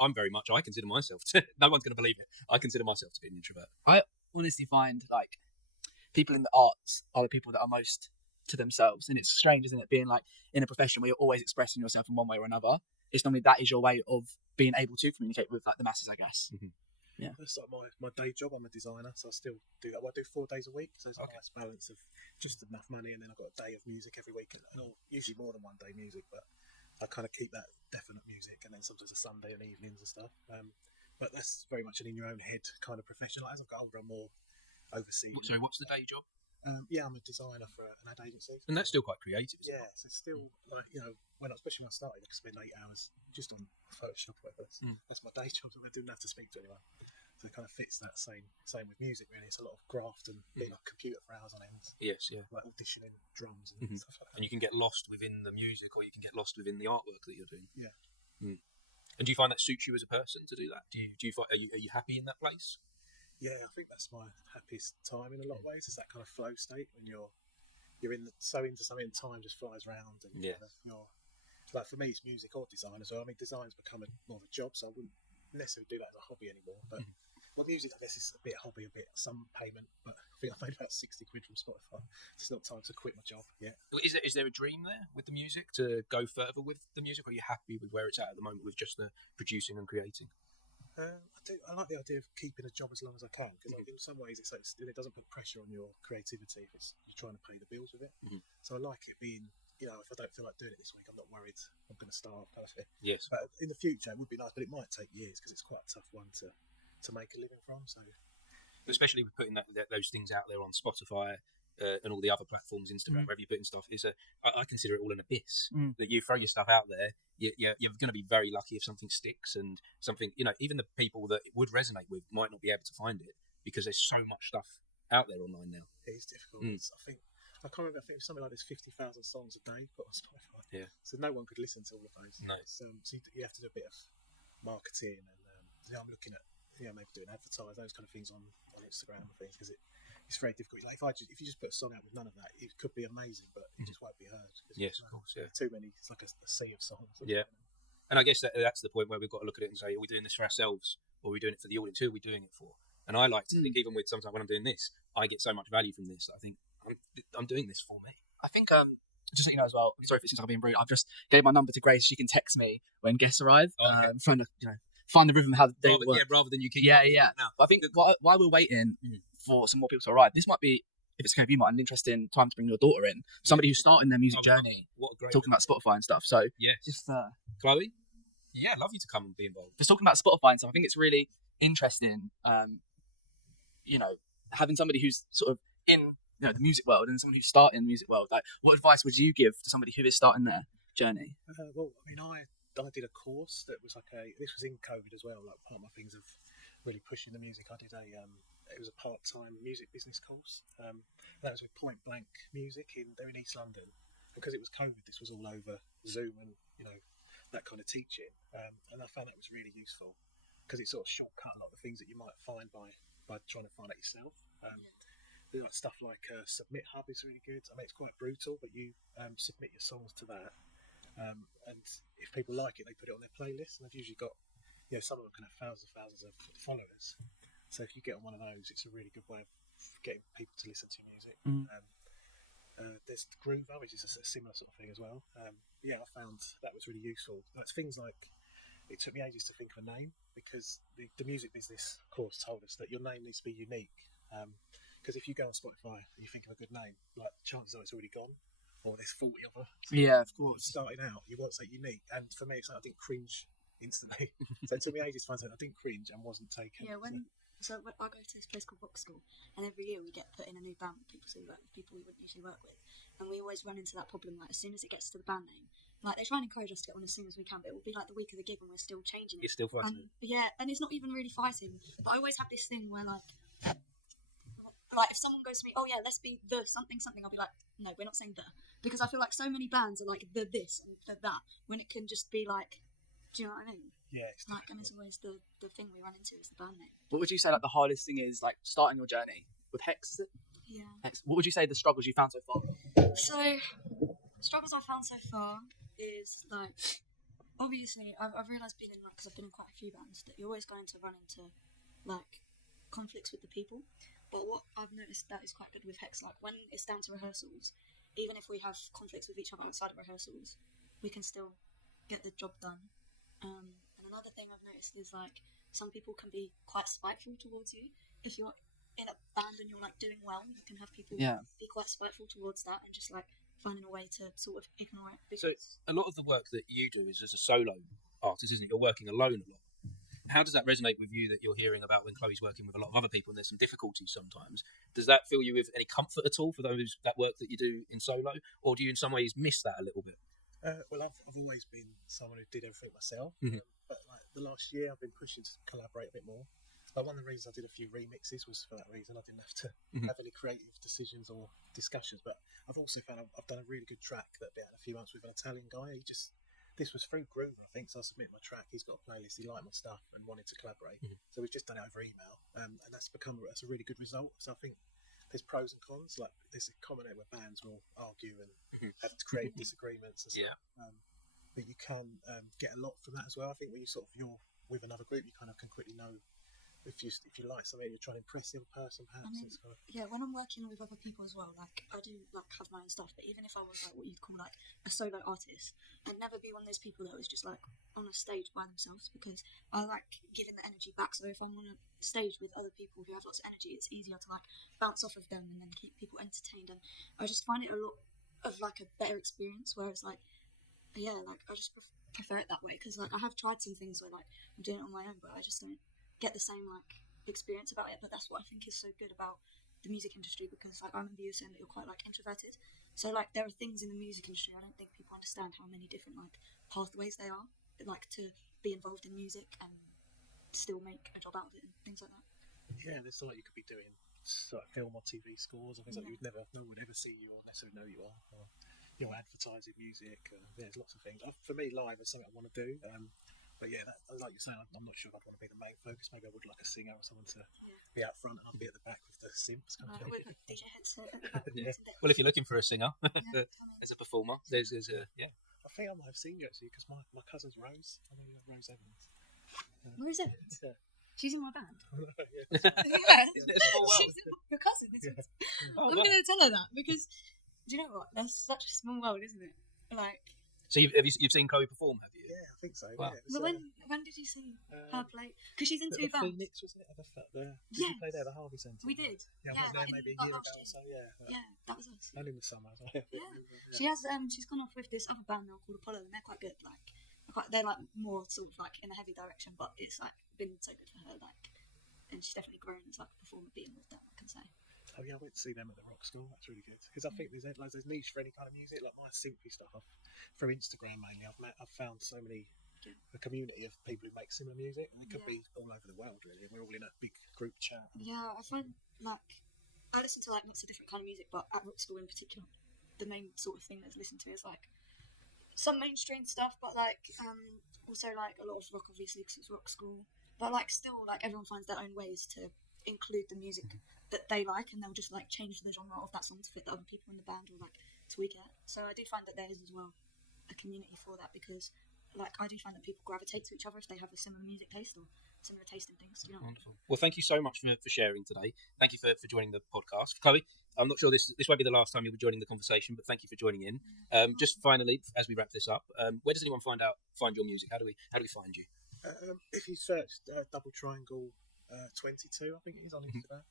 I'm very much. I consider myself. No one's going to believe it. I consider myself to be an introvert. I honestly find like people in the arts are the people that are most to themselves, and it's strange, isn't it, being like in a profession where you're always expressing yourself in one way or another. It's normally that is your way of being able to communicate with like the masses, I guess. Yeah, that's like my day job. I'm a designer, so I still do that. I do 4 days a week, so it's a nice balance of just enough money, and then I've got a day of music every week, and usually more than one day music, but I kind of keep that definite music, and then sometimes a Sunday and evenings and stuff. but that's very much an in your own head kind of profession. Like, as I've got older, I'm more overseeing. Sorry, what's the day job? Yeah, I'm a designer for an ad agency. And that's still quite creative, isn't Yeah, so it's still like, you know, especially when I started, I could spend 8 hours just on Photoshop or whatever. That's my day job, so I didn't have to speak to anyone. So it kind of fits that same with music, really. It's a lot of graft and being on a computer for hours on end. Yes, yeah. Like auditioning drums and stuff like that. And you can get lost within the music, or you can get lost within the artwork that you're doing. Yeah. And do you find that suits you as a person to do that? Do you find, are you happy in that place? Yeah, I think that's my happiest time in a lot of ways. Is that kind of flow state when you're so into something and time just flies around, and Yeah. kind of you're like, for me it's music or design as well. I mean, design's become more of a job, so I wouldn't necessarily do that as a hobby anymore. But well, music, I guess, is a bit hobby, a bit some payment. But I think I've made about 60 quid from Spotify. It's not time to quit my job yet. Is there a dream there with the music to go further with the music, or are you happy with where it's at the moment with just the producing and creating? I like the idea of keeping a job as long as I can, because in some ways it doesn't put pressure on your creativity if you're trying to pay the bills with it. So I like it being, you know, if I don't feel like doing it this week, I'm not worried I'm going to starve, kind of thing. Yes. But in the future, it would be nice, but it might take years because it's quite a tough one to make a living from. So, especially with putting those things out there on Spotify and all the other platforms, Instagram, wherever you're putting stuff, I consider it all an abyss. That you throw your stuff out there, you're going to be very lucky if something sticks, and something, you know, even the people that it would resonate with might not be able to find it because there's so much stuff out there online now. It is difficult. I can't remember. I think it was something like there's 50,000 songs a day put on Spotify. Yeah. So no one could listen to all of those. No. So you have to do a bit of marketing, and I'm looking at maybe doing advertise, those kind of things on Instagram and things, because it's very difficult. Like if you just put a song out with none of that, it could be amazing, but it just won't be heard. Yes, of course. Yeah. Too many. It's like a sea of songs. Yeah. And I guess that's the point where we've got to look at it and say, are we doing this for ourselves, or are we doing it for the audience? Who are we doing it for? And I like to think, even with sometimes when I'm doing this, I get so much value from this. I think I'm doing this for me. I think just so you know as well, sorry if it seems like I'm being rude, I've just gave my number to Grace. She can text me when guests arrive. I'm trying to find the rhythm of how they work. Yeah, rather than you keep Yeah. now. But I think while we're waiting for some more people to arrive, this might be, if it's okay with you, an interesting time to bring your daughter in. Somebody who's starting their music journey, what a great talking about Spotify and stuff. So yeah, just Chloe, yeah, I'd love you to come and be involved. Just talking about Spotify and stuff, I think it's really interesting. Having somebody who's sort of in the music world and somebody who's starting the music world. Like, what advice would you give to somebody who is starting their journey? Well, I mean, I did a course that was this was in COVID as well. Like, part of my things of really pushing the music. I did it was a part-time music business course. That was with Point Blank Music they're in East London. Because it was COVID, this was all over Zoom and that kind of teaching. And I found that was really useful because it sort of shortcut a lot of the things that you might find by trying to find out yourself. Like stuff like Submit Hub is really good. I mean, it's quite brutal, but you submit your songs to that, and if people like it, they put it on their playlist. And they've usually got, some of them can have thousands of followers. So if you get on one of those, it's a really good way of getting people to listen to your music. There's Groover, which is a similar sort of thing as well. I found that was really useful. That's things like, it took me ages to think of a name because the music business course told us that your name needs to be unique. Because if you go on Spotify and you think of a good name, like, chances are it's already gone, or there's 40 other. Yeah, of course. Starting out, you want something unique, and for me, it's like I didn't cringe instantly. So it took me ages to find something I didn't cringe and wasn't taken. Yeah, when I go to this place called Rock School, and every year we get put in a new band with people we wouldn't usually work with, and we always run into that problem. Like, as soon as it gets to the band name, like, they try and encourage us to get on as soon as we can, but it will be like the week of the gig and we're still changing it. It's still fighting. And it's not even really fighting. But I always have this thing where like if someone goes to me, oh yeah, let's be the something, I'll be like, no, we're not saying the, because I feel like so many bands are like the this and the that, when it can just be like, do you know what I mean? Yeah, it's like, and it's always the thing we run into is the band name. What would you say, like, the hardest thing is, like, starting your journey with Hex? Is it? Yeah. Hex. What would you say the struggles you found so far? So, struggles I found so far is, like, obviously I've realised because I've been in quite a few bands, that you're always going to run into like conflicts with the people. But what I've noticed that is quite good with Hex, like when it's down to rehearsals, even if we have conflicts with each other outside of rehearsals, we can still get the job done. And another thing I've noticed is like some people can be quite spiteful towards you. If you're in a band and you're like doing well, you can have people be quite spiteful towards that and just like finding a way to sort of ignore it. So a lot of the work that you do is as a solo artist, isn't it? You're working alone a lot. how does that resonate with you that you're hearing about when Chloe's working with a lot of other people and there's some difficulties sometimes? Does that fill you with any comfort at all for that work that you do in solo, or do you in some ways miss that a little bit? Well, I've always been someone who did everything myself, Mhm. but like the last year, I've been pushing to collaborate a bit more. Like one of the reasons I did a few remixes was for that reason. I didn't have to Mhm. have any creative decisions or discussions. But I've also found I've done a really good track that'll be out in a few months with an Italian guy. This was through Groover, I think. So I submitted my track. He's got a playlist. He liked my stuff and wanted to collaborate. Mhm. So we've just done it over email, and that's a really good result. So I think there's pros and cons. Like there's a common area where bands will argue and Mhm. have creative disagreements and stuff. Yeah. But you can get a lot from that as well. I think when you're with another group, you kind of can quickly know if you like something, you're trying to impress the other person. Perhaps it's kind of, Yeah, when I'm working with other people as well, like I do like have my own stuff, but even if I was like what you'd call like a solo artist, I'd never be one of those people that was just like on a stage by themselves, because I like giving the energy back. So if I'm on a stage with other people who have lots of energy, it's easier to like bounce off of them and then keep people entertained. And I just find it a lot of like a better experience, whereas like like I just prefer it that way, because like I have tried some things where like I'm doing it on my own, but I just don't get the same like experience about it. But that's what I think is so good about the music industry, because like I remember you saying that you're quite like introverted, so like there are things in the music industry I don't think people understand how many different like pathways they are, like to be involved in music and still make a job out of it and things like that. yeah, there's something you could be doing, sort of film or TV scores or things like no one would ever see you or necessarily know you are. Or, advertising music. There's lots of things. For me, live is something I want to do. But yeah, like you're saying, I'm not sure if I'd want to be the main focus. Maybe I would like a singer or someone to be out front, and I'd be at the back with the synths. Kind of thing. With a DJ headset at the back. Yeah. Well, if you're looking for a singer as a performer, there's a I think I might have seen you actually, because my cousin's Rose. I mean, Rose Evans. Where is it? Yeah. She's in my band. Yeah. Yeah. Isn't it a small world? She's your cousin. I'm going to tell her that, because do you know what? That's such a small world, isn't it? Like. So you've seen Chloe perform, have you? Yeah, I think so. Wow. Yeah, But when did you see her play? Because she's in the two bands. Phoenix, wasn't it? Did you play there, the Harvey Centre? We did. Yeah, I was there maybe a year ago or so. Yeah, that was us. and in the summer. So, Yeah. She has she's gone off with this other band now called Apollo, and they're quite good. Like they're like more sort of like in a heavy direction, but it's like been so good for her. Like, and she's definitely grown as like a performer being with them, I can say. Oh yeah, I went to see them at the Rock School. That's really good, because I think there's niche for any kind of music. Like my synthy stuff, through Instagram mainly, I've found so many a community of people who make similar music, and it could be all over the world really. We're all in a big group chat. Yeah, I find like I listen to like lots of different kind of music, but at Rock School in particular, the main sort of thing that's listened to is like some mainstream stuff, but like also like a lot of rock, obviously, because it's Rock School. But like still, like everyone finds their own ways to include the music that they like, and they'll just like change the genre of that song to fit the other people in the band or like tweak it. So I do find that there is as well a community for that, because like I do find that people gravitate to each other if they have a similar music taste or similar taste in things. You know. Wonderful. Well, thank you so much for sharing today. Thank you for joining the podcast, Chloe. I'm not sure this won't be the last time you'll be joining the conversation, but thank you for joining in. Just finally, as we wrap this up, where does anyone find your music? How do we find you? If you search Double Triangle 22, I think it is on Instagram.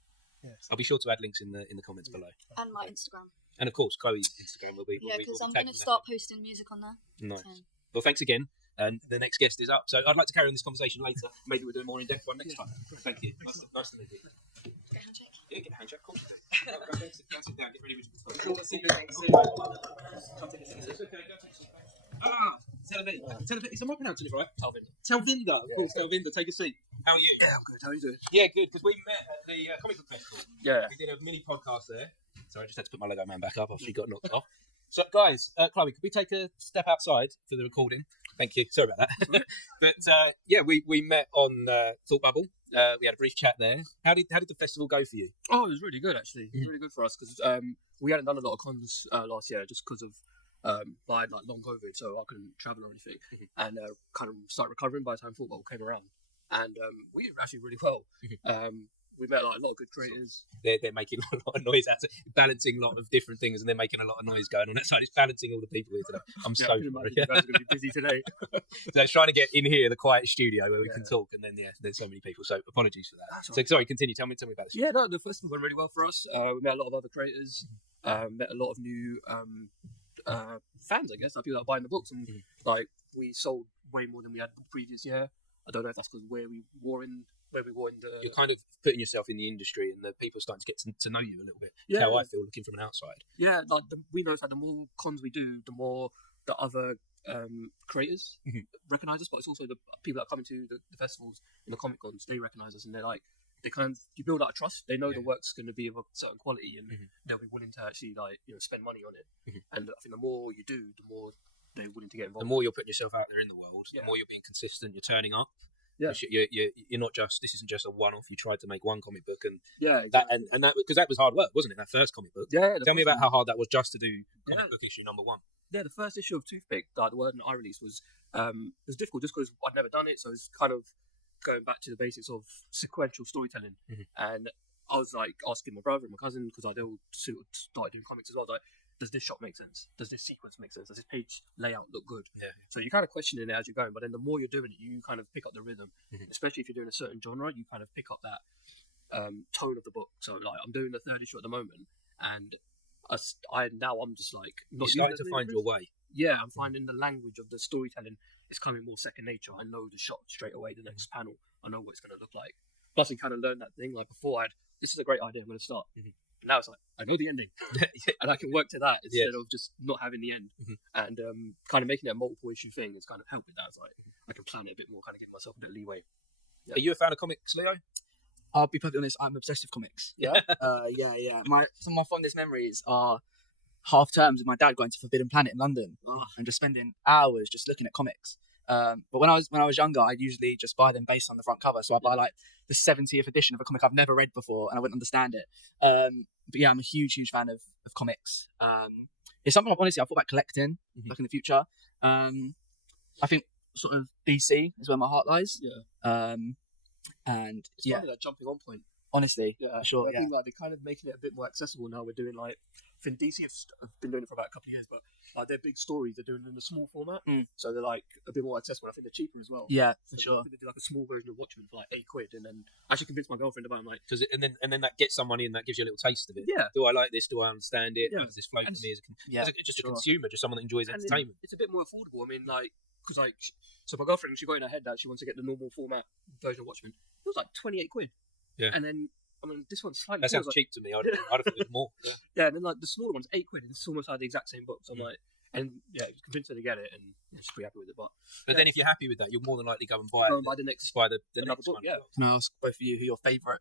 Yes. I'll be sure to add links in the comments below. And my Instagram. And of course, Chloe's Instagram will be. Yeah, because I'm going to start posting music on there. Nice. So. Well, thanks again. And the next guest is up. So I'd like to carry on this conversation later. Maybe we'll do a more in-depth one next time. Thank you. Nice to meet you. Get a handshake. Yeah, get a handshake. Cool. Go sit down. Get ready with your It's okay. Go take some. Is am I pronouncing it right? Talvinda. Of course, Talvinda. Take a seat. How are you? Yeah, I'm good. How are you doing? Yeah, good. Because we met at the comic book festival. Yeah. We did a mini podcast there. Sorry, I just had to put my Lego man back up after he got knocked off. So, guys, Chloe, could we take a step outside for the recording? Thank you. Sorry about that. But yeah, we met on Thought Bubble. We had a brief chat there. How did the festival go for you? Oh, it was really good actually. It was really good for us because we hadn't done a lot of cons last year just because of I had like long COVID, so I couldn't travel or anything, and kind of started recovering by the time football came around, and we did actually really well. We met like a lot of good creators. They're making a lot of noise outside, balancing a lot of different things, and they're making a lot of noise going on outside. It's balancing all the people here today. I'm so sorry. You guys are going to be busy today. So I was trying to get in here, the quiet studio where we can talk, and then there's so many people. So apologies for that. So sorry, continue. Tell me about this. Yeah, no, the festival went really well for us. We met a lot of other creators. Met a lot of new fans, I guess, like people that are buying the books, and like we sold way more than we had the previous year. I don't know if that's because where we were in the. You're kind of putting yourself in the industry, and the people are starting to get to know you a little bit. Yeah. How I feel looking from an outside. Yeah, like we notice that the more cons we do, the more the other creators recognise us, but it's also the people that are coming to the festivals and the Comic Cons, they recognise us, and they're like, you build out a trust. They know the work's going to be of a certain quality, and they'll be willing to actually spend money on it. And I think the more you do, the more they're willing to get involved. The more you're putting yourself out there in the world, the more you're being consistent. You're turning up. Yeah, you're not just. This isn't just a one-off. You tried to make one comic book, and exactly. that because that was hard work, wasn't it? That first comic book. Yeah. Tell me about how hard that was just to do comic book issue number 1. Yeah, the first issue of Toothpick, the word I released was difficult just because I'd never done it, so it's kind of going back to the basics of sequential storytelling. And I was like asking my brother and my cousin, because I all started doing comics as well. I was like, does this shot make sense? Does this sequence make sense? Does this page layout look good? Yeah. So you kind of question it as you're going, but then the more you're doing it, you kind of pick up the rhythm. Especially if you're doing a certain genre, you kind of pick up that tone of the book. So like I'm doing the 3rd issue at the moment, and I'm just like you're starting to find your way. Yeah, I'm finding the language of the storytelling is coming more second nature. I know the shot straight away, the next panel, I know what it's going to look like. Plus, you kind of learn that thing. Like before, this is a great idea, I'm going to start. Now it's like, I know the ending, and I can work to that instead of just not having the end. And kind of making it a multiple issue thing is kind of helping that. It's like I can plan it a bit more, kind of give myself a bit of leeway. Yeah. Are you a fan of comics, Leo? I'll be perfectly honest, I'm obsessed with comics. Yeah? Yeah. Some of my fondest memories are half terms with my dad going to Forbidden Planet in London and just spending hours just looking at comics. But when I was younger, I'd usually just buy them based on the front cover. So I'd buy like the 70th edition of a comic I've never read before, and I wouldn't understand it. But yeah, I'm a huge fan of comics. It's something honestly I thought about collecting like in the future. I think sort of DC is where my heart lies. Yeah. And it's probably that jumping on point. Honestly, for sure. I think like they're kind of making it a bit more accessible now. We're doing like, I think DC have been doing it for about a couple of years, but like their big stories they're doing in a small format, so they're like a bit more accessible. I think they're cheaper as well. Yeah, so for sure. They do like a small version of Watchmen for like £8, and then I actually convinced my girlfriend about it. Like, and then that gets some money and that gives you a little taste of it. Yeah. Do I like this? Do I understand it? Yeah. How does this flow for me as just a consumer, just someone that enjoys entertainment? It's a bit more affordable. I mean, like, because like, so my girlfriend, she got in her head that she wants to get the normal format version of Watchmen. It was like £28. Yeah. And then I mean, this one's slightly. That sounds cheap to me. I'd have thought it was more. Yeah, and then like the smaller one's £8, and it's almost like the exact same book. So I'm like, and yeah, convinced her to get it, and she's pretty happy with it. But then if you're happy with that, you're more than likely go and buy the next the next book. one. Yeah. Can I ask both of you who your favourite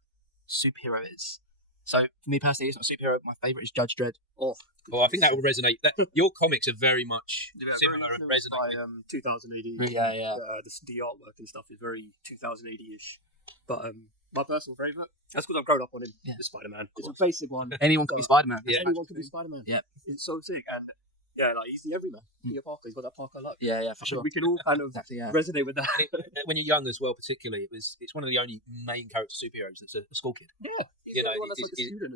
superhero is? So for me personally, it's not a superhero. My favourite is Judge Dredd. Oh, I think that will resonate. Your comics are very much similar and resonate. By 2000 AD. Yeah. The artwork and stuff is very 2000 AD-ish. But my personal favourite, that's because I've grown up on him, is Spider-Man. It's a basic one. Anyone can be Spider-Man. Yeah. Anyone can be Spider-Man. Yeah. It's so sick. And yeah, like he's the everyman. Peter Parker, he's got that Parker look. Yeah, for sure. We can all kind of resonate with that. When you're young as well, particularly, it's one of the only main character superheroes that's a school kid. Yeah. You know,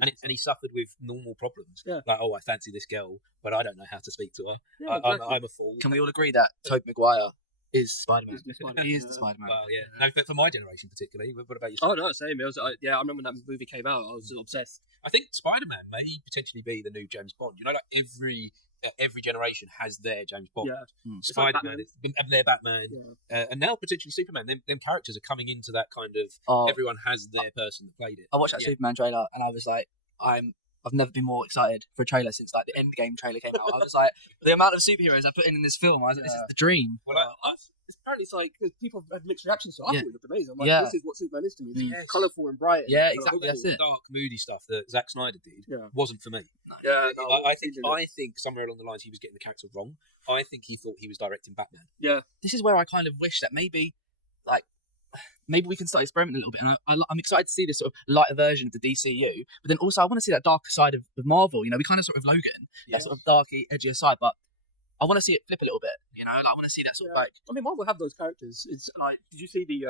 and he suffered with normal problems. Yeah. Like, I fancy this girl, but I don't know how to speak to her. Yeah, exactly. I'm a fool. Can we all agree that Tobey Maguire is Spider-Man? He is the Spider-Man. Well, yeah. No, but for my generation particularly. What about you? Oh no, same. It was, I remember when that movie came out. I was obsessed. I think Spider-Man may potentially be the new James Bond. You know, like every generation has their James Bond. Yeah. Spider-Man, and their Batman, and now potentially Superman. Them characters are coming into that kind of. Everyone has their person that played it. I watched that Superman trailer and I was like, I've never been more excited for a trailer since like the Endgame trailer came out. I was like, the amount of superheroes I put in this film, I was like, this is the dream. Well, apparently it's like people have mixed reactions to it. I thought it looked amazing. I'm like, this is what Superman is to me. It's colourful and bright. Yeah, exactly. That's it. Dark, moody stuff that Zack Snyder did wasn't for me. Yeah, I think somewhere along the lines he was getting the character wrong. I think he thought he was directing Batman. Yeah, this is where I kind of wish that maybe we can start experimenting a little bit. And I'm excited to see this sort of lighter version of the DCU, but then also I want to see that darker side of Marvel. You know, we kind of sort of Logan, that sort of darky, edgier side, but I want to see it flip a little bit. You know, I want to see that sort of like. I mean, Marvel have those characters. It's like, did you see the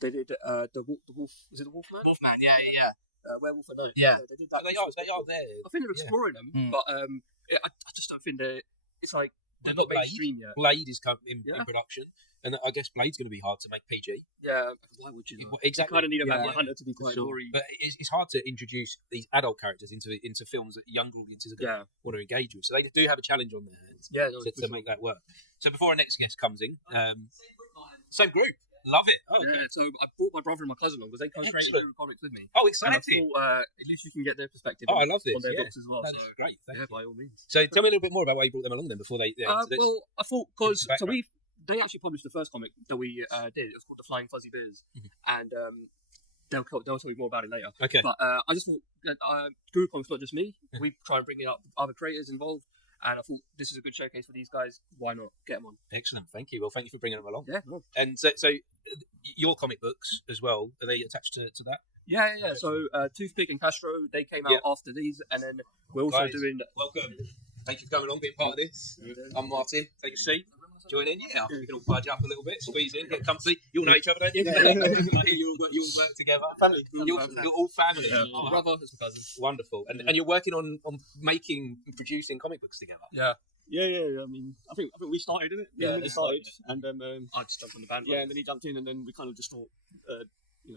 they did the wolf? Is it the Wolfman? Wolfman, yeah. Werewolf at Night. Yeah, they did that. They are there. I think they're exploring them, but I just don't think it's like they're not mainstream yet. Blade is in production. And I guess Blade's going to be hard to make PG. Yeah, why would you? Exactly. You kind of need a Batman Hunter to be quite gory. But it's hard to introduce these adult characters into films that younger audiences are going to want to engage with. So they do have a challenge on their hands to make that work. So before our next guest comes in, same group. Love it. Oh, okay. Yeah, so I brought my brother and my cousin along because they co-created Excellent. Guru Comics with me. Oh, And I exciting. thought at least you can get their perspective Oh, I love this. on their Yeah. books as well. That's So, great. Thank yeah, you. by all means. So tell me a little bit more about why you brought them along then before they. Well, I thought because background. they actually published the first comic that we did. It was called The Flying Fuzzy Bears, and they'll tell you more about it later. Okay. But I just thought that Guru Comics not just me. We try and bring it up other creators involved, and I thought this is a good showcase for these guys. Why not get them on? Excellent. Thank you. Well, thank you for bringing them along. Yeah. No. And so your comic books as well, are they attached to that? Yeah. So Toothpick and Castro, they came out after these, and then we're also Guys, doing. Welcome. Thank you for coming along, being part of this. I'm Martin. Take a seat. Join in. Yeah, we can all budge up a little bit, squeeze in, get comfy. You all know each other, don't you? you all work together. Family. You're all family. Yeah. Oh, Brother, his cousin. wonderful. And you're working on making and producing comic books together. Yeah. Yeah. I mean, I think we started, didn't it? Yeah, we yeah. started, and then I just jumped on the band. and then he jumped in, and then we kind of just thought,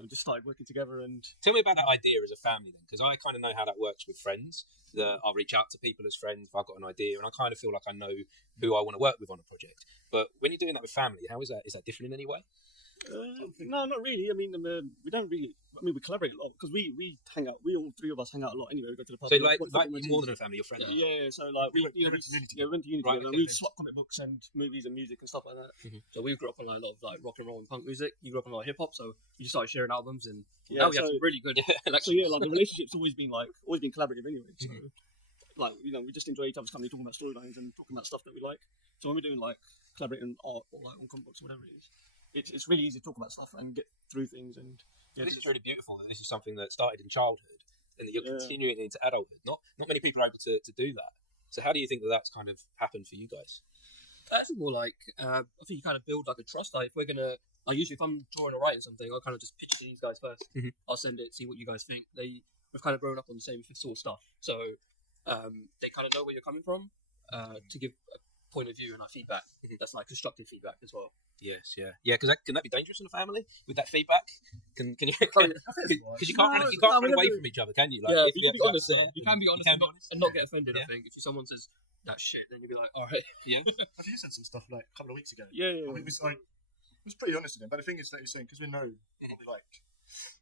just started working together, and Tell me about that idea as a family then, because I kind of know how that works with friends. That I'll reach out to people as friends if I've got an idea, and I kind of feel like I know who I want to work with on a project. But when you're doing that with family, how is that? Is that different in any way? no, not really. I mean, we don't really. I mean, we collaborate a lot because we hang out. We all three of us hang out a lot anyway. We go to the pub. So like you're more than a family, you're friends. Yeah, so like we went to uni Right, together. okay, We okay. swap comic books and movies and music and stuff like that. So we grew up on like, a lot of like rock and roll and punk music. You grew up on a lot of hip hop, so we just started sharing albums, and Yeah, now we have some really good. so yeah, like the relationship's always been collaborative anyway. So like we just enjoy each other's company, talking about storylines and talking about stuff that we like. So when we're doing like collaborating art or like on comic books or whatever it is, it's really easy to talk about stuff and get through things. And This is really beautiful that this is something that started in childhood and that you're continuing into adulthood. Not many people are able to do that. So how do you think that that's kind of happened for you guys? That's more like I think you kind of build like a trust. Like if we're gonna, like usually if I'm drawing or writing something, I'll kind of just pitch it to these guys 1st. I'll send it, see what you guys think. We've kind of grown up on the same sort of stuff, so they kind of know where you're coming from to give a point of view and our feedback. That's like constructive feedback as well. Yes, yeah. Because can that be dangerous in a family with that feedback? Can you? Because you can't run away from each other, can you? Like, Yeah, if you can be honest. upset, You can be honest can be honest. and not get offended. Yeah. I think if someone says that shit, then you'll be like, all right. Yeah. I think you said some stuff like a couple of weeks ago. yeah. I mean, it was pretty honest with him. But the thing is that you're saying, because we know what we like,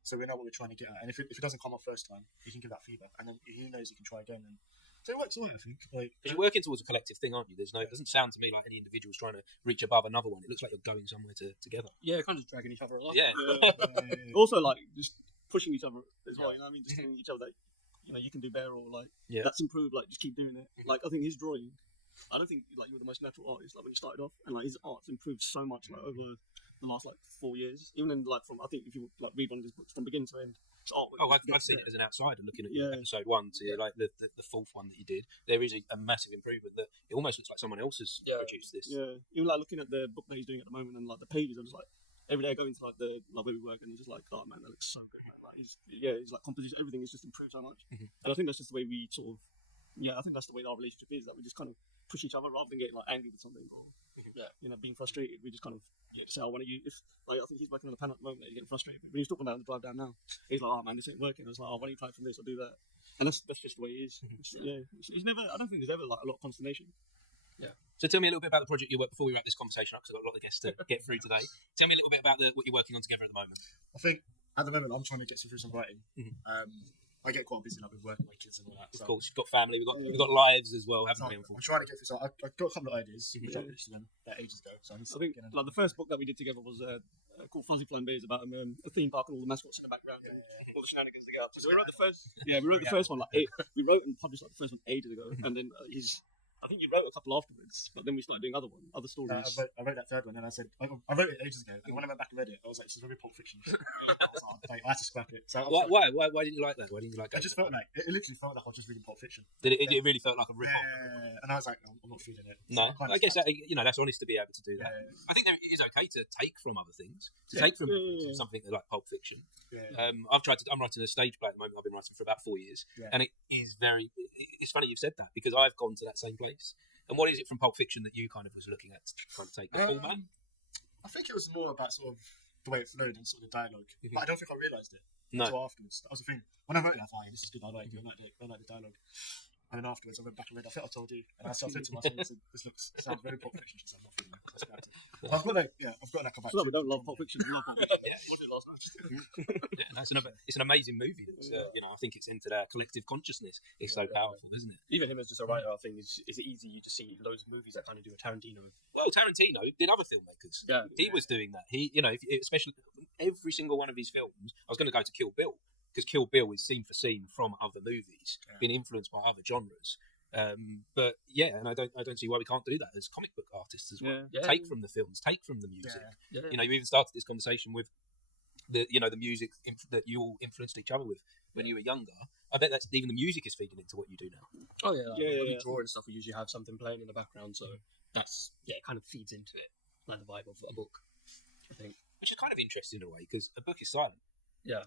so we know what we're trying to get at. And if it doesn't come off first time, he can give that feedback, and then he knows he can try again. And so it works all right, I think. Like, Because you're working towards a collective thing, aren't you? It doesn't sound to me like any individual's trying to reach above another one. It looks like you're going somewhere together. Yeah, kind of dragging each other along. Yeah. Also, like just pushing each other as well. You know what I mean? Just telling each other that you can do better, or like that's improved. Like just keep doing it. Like I think his drawing. I don't think like you were the most natural artist like when you started off, and like his art's improved so much like over the last like 4 years. Even in like from I think if you like read one of his books from beginning to end, his artwork. Oh, I've seen it as an outsider looking at Yeah. episode 1 to like the fourth one that you did. There is a massive improvement that it almost looks like someone else has produced this. Yeah, even like looking at the book that he's doing at the moment and like the pages, I'm just like every day I go into like the like where we work and I'm just like, oh man, that looks so good, man. Like he's like composition, everything is just improved so much. And I think that's just the way we sort of I think that's the way our relationship is, that we just kind of push each other rather than getting like angry with something or being frustrated. We just kind of say, I want to use. If like I think he's working on a pen at the moment, that he's getting frustrated. When he's talking about the drive down now, he's like, oh man, this ain't working. I was like, oh, why don't you try from this or do that? And that's just the way he is. He's never. I don't think there's ever like a lot of consternation. Yeah. So tell me a little bit about the project you work before we wrap this conversation up, because I've got a lot of guests to get through today. Tell me a little bit about what you're working on together at the moment. I think at the moment I'm trying to get through some writing. I get quite busy like with work and my kids and all that. Of course, you've got family, we've got lives as well, haven't we? I'm trying to get through. So I've got a couple of ideas, which I pitched to them ages ago. So I think like the first book that we did together was called Fuzzy Flying Bears, about a theme park and all the mascots in the background and all the shenanigans they get up to. So we wrote the first. Yeah, we wrote the first one we wrote and published like the first one ages ago, and then I think you wrote a couple afterwards, but then we started doing other stories. I wrote that third one, and I said I wrote it ages ago. And when I went back and read it, I was like, "This is very Pulp Fiction." I had to scrap it. So why didn't you like that? Why didn't you like that? I just felt like it literally felt like I was just reading Pulp Fiction. Did it really felt like a rip-off? And I was like, I'm not feeling it. No, So I guess that, that's honest to be able to do that. Yeah. I think it is okay to take from other things, take from something like Pulp Fiction. Yeah. I'm writing a stage play at the moment. I've been writing for about 4 years, and it is it's funny you've said that, because I've gone to that same place. And what is it from Pulp Fiction that you kind of was looking at trying to take the format? I think it was more about sort of the way it flowed and sort of the dialogue, but I don't think I realised it No. until afterwards. That was the thing. When I wrote it, I thought, "This is good. I like the dialogue." And then afterwards, I went back and read. I think I told you, and I said to myself, "This sounds very Pulp Fiction." She said, "I'm not feeling it." I've got that. Yeah, I've got that. Come back. So we don't love Pulp Fiction. We love Pulp Fiction. Yeah. Watched it last night. It's an amazing movie. That's, I think it's entered our collective consciousness. It's so powerful, isn't it? Even him as just a writer, I think is it easy to see loads of movies that kind of do a Tarantino. Well, Tarantino did other filmmakers. Yeah, he was doing that. He, especially every single one of his films. I was going to go to Kill Bill because Kill Bill is scene for scene from other movies, been influenced by other genres. But yeah, and I don't see why we can't do that as comic book artists as well. Yeah. Take from the films, take from the music. Yeah. You even started this conversation with the music that you all influenced each other with when you were younger. I bet that's even the music is feeding into what you do now. Oh yeah, when we draw and stuff, we usually have something playing in the background, so that's it kind of feeds into it, like the vibe of a book, I think. Which is kind of interesting in a way because a book is silent. Yeah.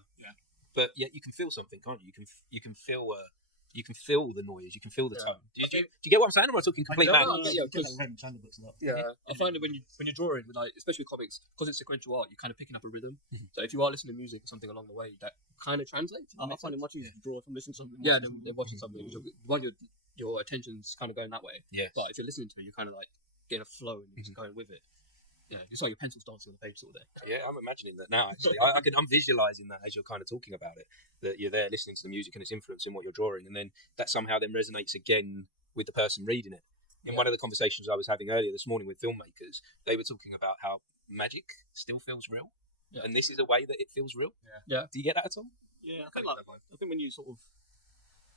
But yet you can feel something, can't you? You can feel the noise, you can feel the tone. Do you get what I'm saying? Or am I talking complete madness? I find that when you're drawing, with especially with comics, because it's sequential art, you're kind of picking up a rhythm. So if you are listening to music or something along the way, that kind of translates. I find it much easier to draw if I'm listening to something. Yeah, they're watching something. Your attention's kind of going that way. Yeah. But if you're listening to it, you're kind of like getting a flow and just going with it. Yeah, it's like your pencil's dancing on the page all day. Yeah, I'm imagining that now. Actually, I'm visualizing that as you're kind of talking about it. That you're there listening to the music and it's influencing what you're drawing, and then that somehow then resonates again with the person reading it. In one of the conversations I was having earlier this morning with filmmakers, they were talking about how magic still feels real, and this is a way that it feels real. Yeah. Do you get that at all? Yeah, I think when you sort of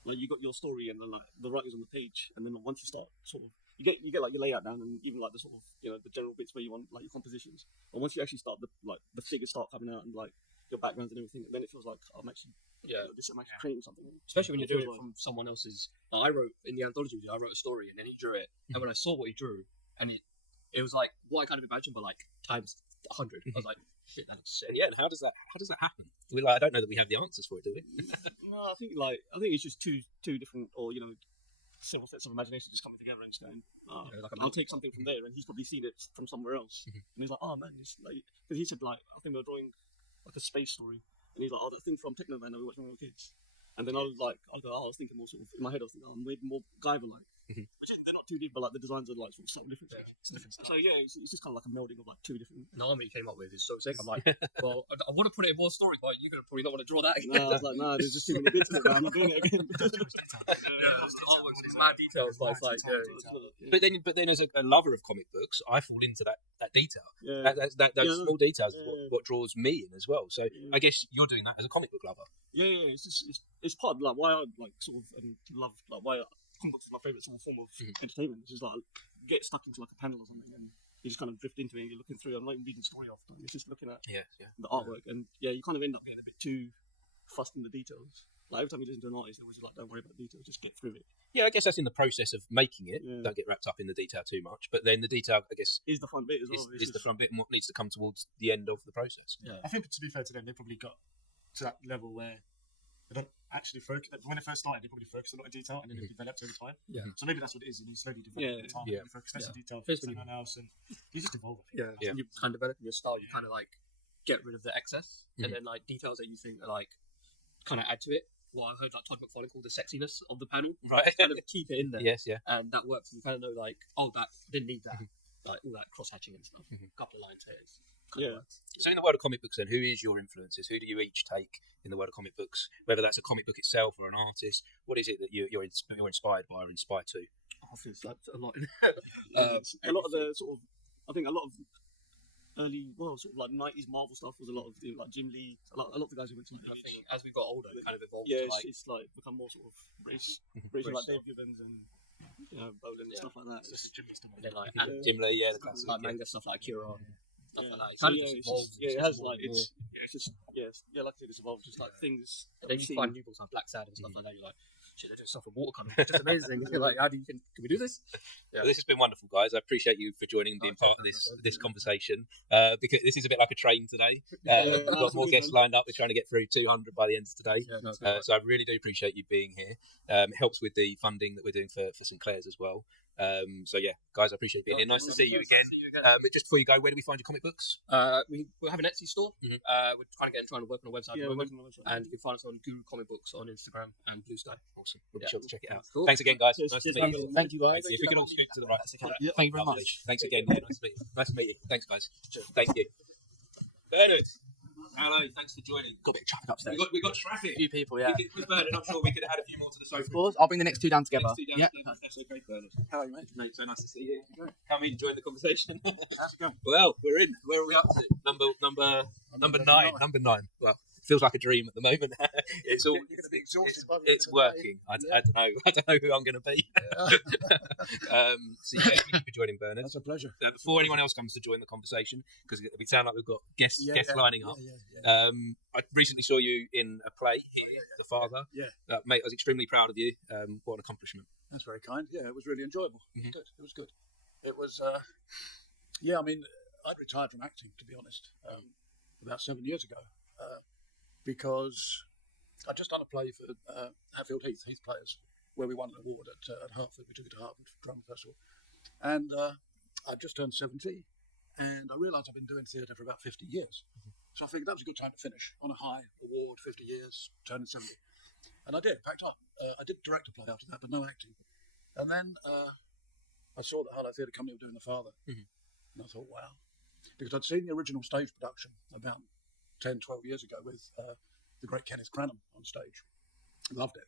you got your story and then the writers on the page, and then once you start sort of you get like your layout down and even like the sort of the general bits where you want like your compositions. But once you actually start the figures start coming out and like your backgrounds and everything, then it feels like I'm actually creating something. Especially when you're doing it from someone else's. I wrote in the anthology video, I wrote a story and then he drew it. And when I saw what he drew, and it was like what I kind of imagined, but like times 100. I was like, shit, that looks sick. And yeah, and how does that happen? I don't know that we have the answers for it, do we? No, I think it's just two different or several sets of imagination just coming together and just going, I'll take something from there, and he's probably seen it from somewhere else, and he's like, oh man, it's like, because he said I think we were drawing like a space story, and he's like, oh, that thing from Technoman that we watched when we were kids, and then I was thinking more sort of in my head, I was thinking, I'm way more Guyver-like, which they're not too deep, but like the designs are like sort of subtle different. It's different stuff. So yeah, it's just kind of like a melding of like two different. The army came up with is so sick. I'm like, well, I want to put it in more stories, but you're gonna probably not want to draw that. No, I was like, no, there's just too many bits in it. I'm not doing it again. It's mad details, but it's like, But then as a lover of comic books, I fall into that detail. Yeah. Those small details is what draws me in as well. So I guess you're doing that as a comic book lover. Yeah. It's part of like why I like sort of love like why comic books is my favourite sort of form of entertainment. It's just like get stuck into like a panel or something and you just kind of drift into it and you're looking through. I'm not even reading the story off, but it's just looking at the artwork and you kind of end up getting a bit too fussed in the details. Like every time you listen to an artist, they always like, don't worry about the details, just get through it. Yeah, I guess that's in the process of making it. Don't get wrapped up in the detail too much. But then the detail, I guess, is the fun bit as well. Is the fun bit and what needs to come towards the end of the process. Yeah. I think to be fair to them, they probably got to that level where they don't actually focus. When they first started, they probably focused a lot of detail and then they developed over time. Yeah. So maybe that's what it is. You slowly develop over time. You focus less on detail, focus on someone else, and you just evolve. Yeah. You kind of develop your style. You kind of like get rid of the excess, and then like details that you think are like kind of add to it. Well, I heard like Todd McFarlane called the sexiness of the panel. Right. Kind of keep it in there. Yes, yeah. And that works. You kind of know like, oh, that didn't need that. Like all that cross hatching and stuff. A couple of lines here. So in the world of comic books then, who is your influences? Who do you each take in the world of comic books? Whether that's a comic book itself or an artist, what is it that you're inspired by or inspired to? I feel like a lot. A lot of the sort of, I think a lot of early, sort of like 90s Marvel stuff was a lot of like Jim Lee, a lot of the guys who went to I think as we got older, it kind of evolved. Yeah, to like, it's like become more sort of race like Dave Gibbons and Bolin and stuff like that. And then like Jim Lee, the classic. Like manga stuff like Kira and stuff like that. It has like it's just like I said, it's evolved. Just like things. And then you find new books like Black Sad and stuff like that. You're like, shit, they're doing stuff with watercolor. It's just amazing. You're like, can we do this? Well, this has been wonderful, guys. I appreciate you for joining and being part of this conversation. Because this is a bit like a train today. We've got more guests lined up. We're trying to get through 200 by the end of today. So I really do appreciate you being here. It helps with the funding that we're doing for St Clair's as well. So yeah, guys, I appreciate being here. Nice to see you again. Just before you go, where do we find your comic books? We have an Etsy store. Mhm. We're trying to work on a website. And you can find us on Guru Comic Books on Instagram and Blue Sky. Awesome. We'll be sure to check it out. Cool. Thanks again, guys. Cheers, Nice to cheers, meet you. Thank you, guys. If we could all scoot to the right. Thank you very Lovely. much. Thanks again. Yeah, nice to meet you. Nice to meet you. Thanks, guys. Thank you. Bernard. Hello, thanks for joining. Got a bit of traffic upstairs. We got traffic. A few people, yeah. With Bernard, I'm sure we could have had a few more to the sofa. Of course, I'll bring the next two down together. Next two down Yeah. together. That's okay, Bernard. How are you, mate? So nice to see you. Come in, join the conversation. Well, we're in. Where are we up to? Number nine. Number 9. Well, it feels like a dream at the moment. It's all. It's working. I don't know. I don't know who I'm going to be. So yeah, thank you for joining, Bernard. That's a pleasure. Before anyone else comes to join the conversation, because we sound like we've got guests lining up. I recently saw you in a play here, The Father. Yeah. Mate, I was extremely proud of you. What an accomplishment. That's very kind. Yeah, it was really enjoyable. Mhm. Good. It was good. It was, yeah, I mean, I'd retired from acting, to be honest, about 7 years ago, because I'd just done a play for Hatfield Heath Players, where we won an award at Hartford. We took it to Hartford Drama Festival. And I'd just turned 70, and I realised I've been doing theatre for about 50 years. So I figured that was a good time to finish on a high award, 50 years, turning 70. And I did, packed up. I did direct a play after that, but no acting. And then I saw that Harlow Theatre Company were doing The Father. Mhm. And I thought, wow. Because I'd seen the original stage production about 10, 12 years ago with the great Kenneth Cranham on stage. Loved it.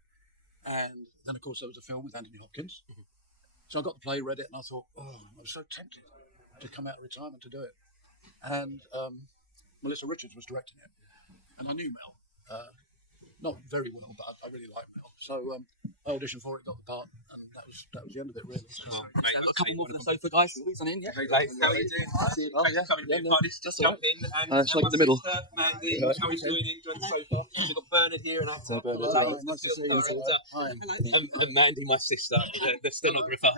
And then, of course, there was a film with Anthony Hopkins. Mhm. So I got the play, read it, and I thought, oh, I was so tempted to come out of retirement to do it. And Melissa Richards was directing it. And I knew Mel. Not very well, but I really like Mel. So I auditioned for it, got the part, and that was the end of it, really. Oh, mate, I've got a couple more for the sofa, guys. Squeeze on in, yeah. Hey, guys, how are you doing? Oh, Thanks for coming to the party. Just jump in. And it's like my in the middle. sister, Mandy, how are you doing? Enjoying the sofa. So we've got Bernard here and I've got Nice to see you. Hi. and Mandy, my sister, the stenographer,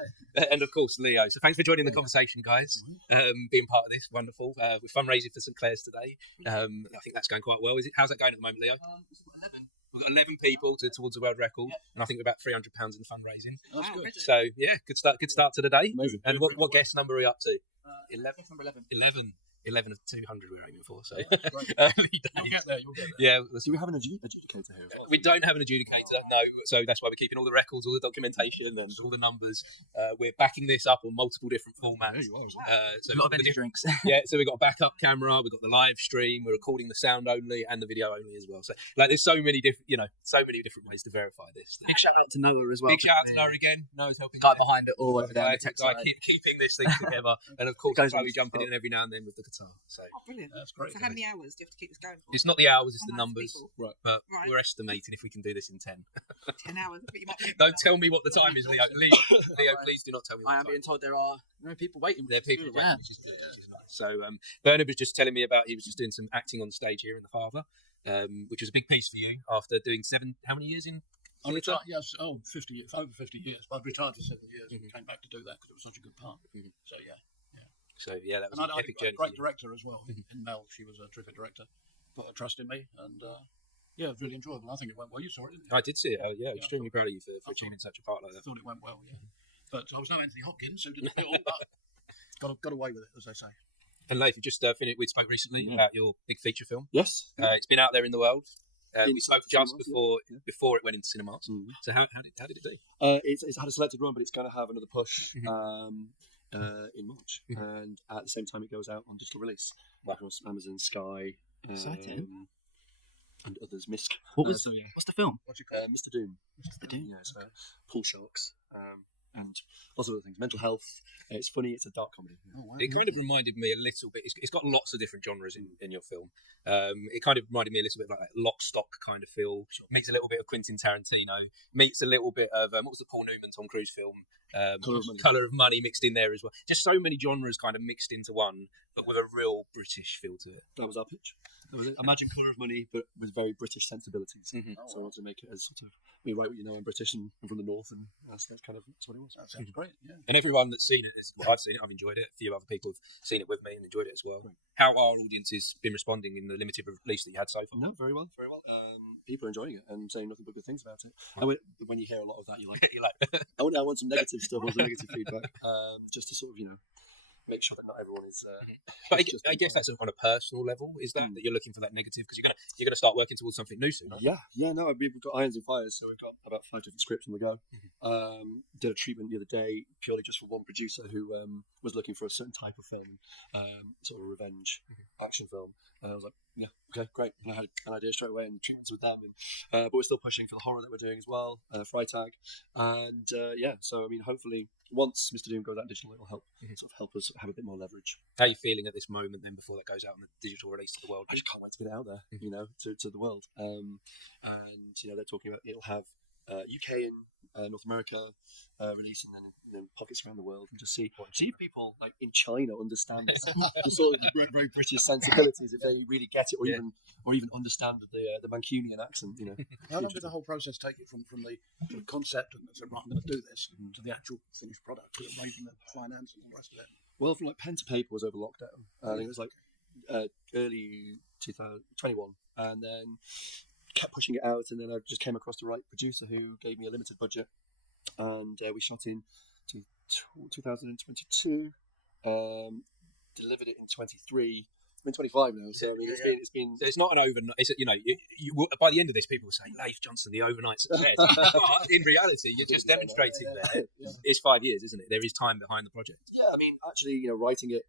and of course Leo. So thanks for joining the conversation, guys. Being part of this, wonderful. We're fundraising for St Clair's today. I think that's going quite well. How's that going at the moment, Leo? We've got 11 people towards the world record, and I think we're about £300 in fundraising. That's good. So yeah, good start to the day. Amazing. And what guest number are we up to? 11 from 11. 11 of 200 we're aiming for. So That's great. early You'll days. get there, you'll get there. Yeah, Do we have an adjudicator here as well? we don't have an adjudicator, no. So that's why we're keeping all the records, all the documentation, and all the numbers. We're backing this up on multiple different formats. So A lot we've of got the energy drinks. yeah, so we've got a backup camera, we've got the live stream, we're recording the sound only and the video only as well. So like, there's so many different, ways to verify this. Big shout out to Noah as well. Big shout out to Noah again. Noah's helping. Guy behind it all over there. on Guy the tech side. keeping this thing together, and of course, Goes on Chloe his jumping phone. in every now and then with the guitar. So Oh, brilliant. That's great. So how many hours do you have to keep this going for? it's not the hours, it's How the many numbers. people? Right. But Right. we're estimating if we can do this in 10. 10 hours. But you might be Don't tell me what the time is, Leo. Leo, please do not tell me what I the am time being told there are people waiting. There are people Yeah. waiting, which is good, which is nice. So Bernard was just telling me about, he was just doing some acting on stage here in The Father, which was a big piece for you after doing how many years in I theatre? retired, yes, 50 years, over 50 years. But I'd retired for 7 years and came back to do that because it was such a good part. Mhm. So, yeah. So yeah, that was And an I epic had a journey. great for you. director as well in Mel. She was a terrific director. Put her trust in me, and yeah, it was really enjoyable. I think it went well. You saw it, didn't you? I did see it. Yeah, extremely proud of you for achieving such a part like I that. thought it went well, yeah. But I was no Anthony Hopkins, who didn't do it all, but got away with it, as they say. And Leif, you just finished. We spoke recently about your big feature film. Yes. It's been out there in the world. In We spoke just cinemas, before it went into cinemas. Mhm. So how did it do? It's had a selected run, but it's going to have another push Mhm. in March. Mhm. And at the same time, it goes out on digital release across Amazon, Sky, Exciting. and others. Misk. What's the film? What's it called? Mr. Doom. Mr. Doom. Yeah, it's pool sharks and lots of other things. Mental health. It's funny. It's a dark comedy. Oh, wow. It kind of reminded me a little bit. It's got lots of different genres in your film. It kind of reminded me a little bit like that Lock, Stock kind of feel. Meets a little bit of Quentin Tarantino. Meets a little bit of what was the Paul Newman Tom Cruise film? Colour of Money mixed in there as well. Just so many genres kind of mixed into one, but with a real British feel to it. That was our pitch. That was it. Imagine Colour of Money, but with very British sensibilities. Mhm. So I want to make it as sort of, write what you know, I'm British and I'm from the north, and that's what it was. That sounds great, yeah. And everyone that's seen it, I've seen it, I've enjoyed it. A few other people have seen it with me and enjoyed it as well. How our audiences been responding in the limited release that you had so far? No, very well, very well. people are enjoying it and saying nothing but good things about it. And when you hear a lot of that, you're like, I want some negative stuff or some negative feedback, just to sort of make sure that not everyone is. But I guess that's on a personal level. Is that you're looking for that negative because you're gonna start working towards something new soon? Right? Yeah. No, we've got irons and fires, so we've got about 5 different scripts on the go. Did a treatment the other day purely just for one producer who was looking for a certain type of film, sort of a revenge action film. And I was like, yeah, okay, great. And I had an idea straight away and treatments with them. But we're still pushing for the horror that we're doing as well, Freitag. And so I mean, hopefully once Mr. Doom goes out digital, it'll help sort of help us have a bit more leverage. How are you feeling at this moment then before that goes out on the digital release to the world? I just can't wait to get it out there, to the world. And they're talking about it'll have UK and North America release, and then pockets around the world, and just see if people like in China understand the sort of very British sensibilities, if they really get it, or even understand the Mancunian accent. How long did the whole process take it from the sort of concept and said, right, I'm going to do this, to the actual finished product, arranging the finance and all the rest of it? Well, from like pen to paper was over lockdown. I think it was like early 2021, and then kept pushing it out, and then I just came across the right producer who gave me a limited budget, and we shot in 2022, delivered it in 23. I'm in 25 now, so I mean, it's been. So it's not an overnight. It's you by the end of this, people will say, "Leif Johnson, the overnight success." But in reality, you're just demonstrating there. It's 5 years, isn't it? There is time behind the project. Yeah, I mean, actually, writing it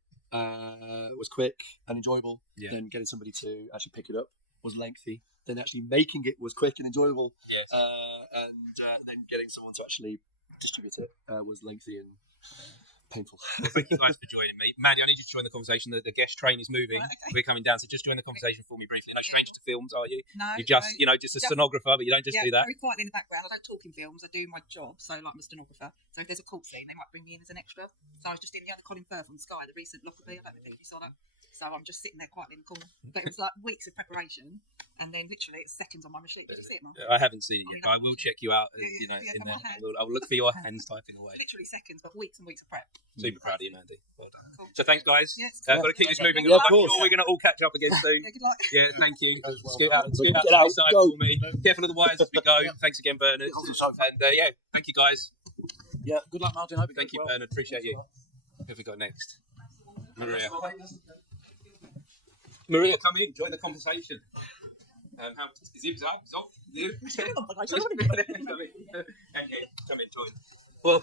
was quick and enjoyable. Yeah. Then getting somebody to actually pick it up was lengthy. Then actually making it was quick and enjoyable. Yes. And then getting someone to actually distribute it was lengthy and painful. Well, thank you guys for joining me. Maddie, I need you to join the conversation. The guest train is moving. Right, okay. We're coming down, so just join the conversation for me briefly. No stranger to films, are you? No. You're just, just a stenographer, but you don't just do that. Very quietly in the background. I don't talk in films. I do my job, so like I'm a stenographer. So if there's a court scene, they might bring me in as an extra. So I was just in the other Colin Firth on Sky, the recent Lockerbie. I don't think you saw that. So I'm just sitting there quietly in the corner. But it was like weeks of preparation, and then literally it's seconds on my machine. Did you see it, Mark? I haven't seen it yet, but I will check you out. Yeah, in from there. my hand. I will look for your hands typing away. Literally seconds, but weeks and weeks of prep. Super proud of you, Mandy. Well done. Cool. So thanks, guys. Yes. Got to keep this moving. Yeah, of I'm course. sure we're going to all catch up again soon. Yeah, good luck. Yeah, thank you. Well. Scoot out Get to out, the side go. for me. Careful of the wires as we go. Thanks again, Bernard. Hold the sofa. And thank you, guys. Yeah, good luck, Martin. Hope it Thank goes you, well. Bernard. Appreciate you. Who have we got next? Maria. Maria, come in. Join the conversation. How is it off? You? Come in, join. Well,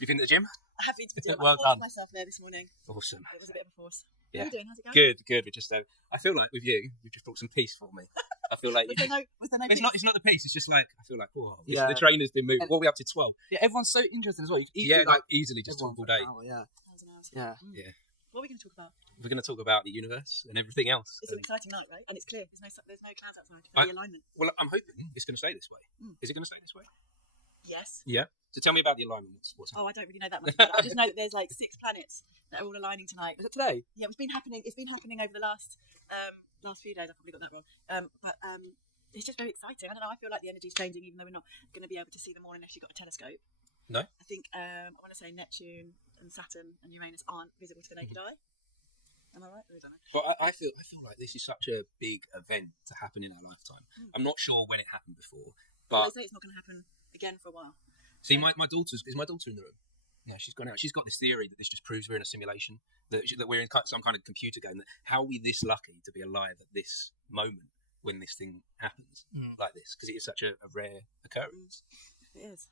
you've been to the gym? I have been to the gym. Well I forced done. myself there this morning. Awesome. It was a bit of a force. Yeah. How are you doing? How's it going? Good. We're just. I feel like with you, you've just brought some peace for me. I feel like Was there no it's not the peace. It's just like I feel like Yeah. the trainer's been moving. What are we up to 12? Yeah, everyone's so interested as well. You could Yeah, easily, like easily just talk all day. Oh, yeah. Hours and hours. Yeah. Yeah. What are we going to talk about? We're going to talk about the universe and everything else. It's an exciting night, right? And it's clear. There's no clouds outside. I- The alignment. Well, I'm hoping it's going to stay this way. Is it going to stay this way? Yes. Yeah. So tell me about the alignment. What's Oh, I don't really know that much about it. I just know that there's like 6 planets that are all aligning tonight. Is it today? Yeah, it's been happening over the last few days. I probably got that wrong. But it's just very exciting. I don't know. I feel like the energy's changing, even though we're not going to be able to see them all unless you've got a telescope. No. I think I want to say Neptune and Saturn and Uranus aren't visible to the naked eye. Am I right? Or is I? But I feel like this is such a big event to happen in our lifetime. I'm not sure when it happened before, Well, but they say it's not going to happen again for a while. see, my daughter in the room. No, she's gone out. She's got this theory that this just proves we're in a simulation, that we're in some kind of computer game. That how are we this lucky to be alive at this moment when this thing happens like this? Because it is such a rare occurrence. It is.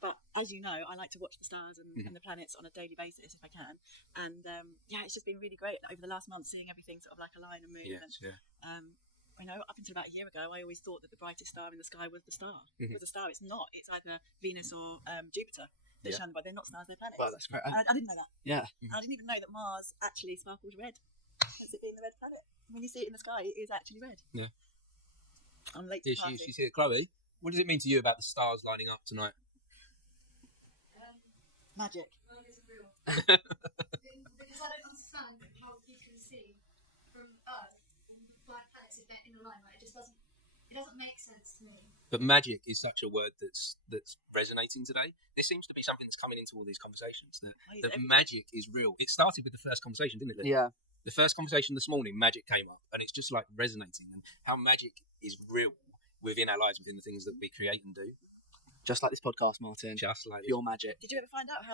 But as you know, I like to watch the stars and the planets on a daily basis if I can. And it's just been really great over the last month seeing everything sort of like align and move. Yes, and, up until about a year ago, I always thought that the brightest star in the sky was the star. Was a star. It's not. It's either Venus or Jupiter. They're shown, but they're not stars. They're planets. Well, that's great. I didn't know that. Yeah. I didn't even know that Mars actually sparkles red. Hence it being the red planet. When you see it in the sky, it is actually red. Yeah. I'm late to the party. She's here. Chloe, what does it mean to you about the stars lining up tonight? Magic. Because I don't understand how you can see from Earth blind planets if they're in alignment. It doesn't make sense to me. But magic is such a word that's resonating today. This seems to be something that's coming into all these conversations. That magic is real. It started with the first conversation, didn't it? Lee? Yeah. The first conversation this morning, magic came up, and it's just like resonating. And how magic is real within our lives, within the things that we create and do. Just like this podcast, Martin. Just like Pure magic. Did you ever find out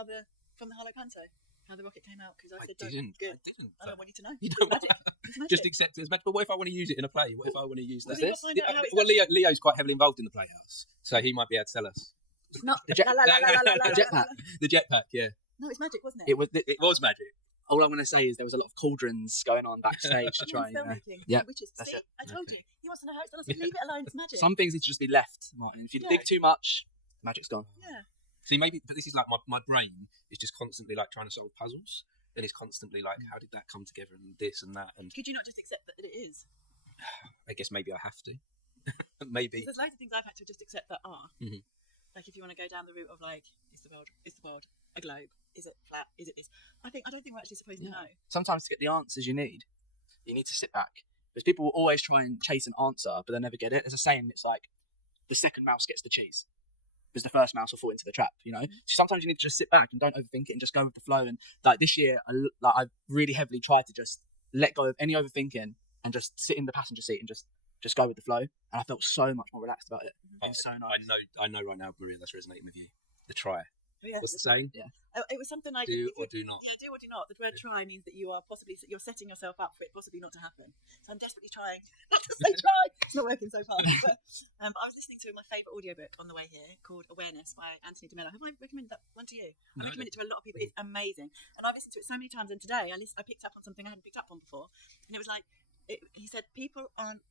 from the Hollow Panto how the rocket came out? Because I said, didn't. Good. I didn't. I don't want you to know. You It's don't magic. It's magic. Just accept it as magic. But what if I want to use it in a play? What if I want to use that? Does he not find out how it's Well, Leo's quite heavily involved in the Playhouse, so he might be able to tell us. It's not The jet- la, la, la, la, la, la, The la, jetpack. The jetpack, yeah. No, it's magic, wasn't it? It was magic. All I'm going to say is there was a lot of cauldrons going on backstage to try and. Filmmaking. Yeah, Witches. that's See, it. I told you. He wants to know how it's done. I said, leave it alone. It's magic. Some things need to just be left, Martin. If you dig too much, magic's gone. Yeah. See, maybe, but this is like my brain is just constantly like trying to solve puzzles, and it's constantly like, how did that come together, and this and that, and Could you not just accept that it is? I guess maybe I have to. Maybe. There's loads of things I've had to just accept that are. Mhm. Like if you want to go down the route of like, is the world a globe? Is it flat? Is it this? I don't think we're actually supposed to know. Sometimes to get the answers you need to sit back. Because people will always try and chase an answer, but they'll never get it. There's a saying, it's like, the second mouse gets the cheese. Because the first mouse will fall into the trap, you know? So sometimes you need to just sit back and don't overthink it and just go with the flow. And like this year, I've really heavily tried to just let go of any overthinking and just sit in the passenger seat and just go with the flow. And I felt so much more relaxed about it. It's so nice. I know right now, Maria, that's resonating with you. The try. Yeah. What's the saying? Yeah. It was something like Do or do not. Yeah, do or do not. The word try means that you're setting yourself up for it possibly not to happen. So I'm desperately trying not to say try. It's not working so far. But I was listening to my favourite audiobook on the way here called Awareness by Anthony DeMello. Have I recommended that one to you? I recommend it to a lot of people. It's amazing. And I've listened to it so many times. And today I picked up on something I hadn't picked up on before. And it was like, he said, people aren't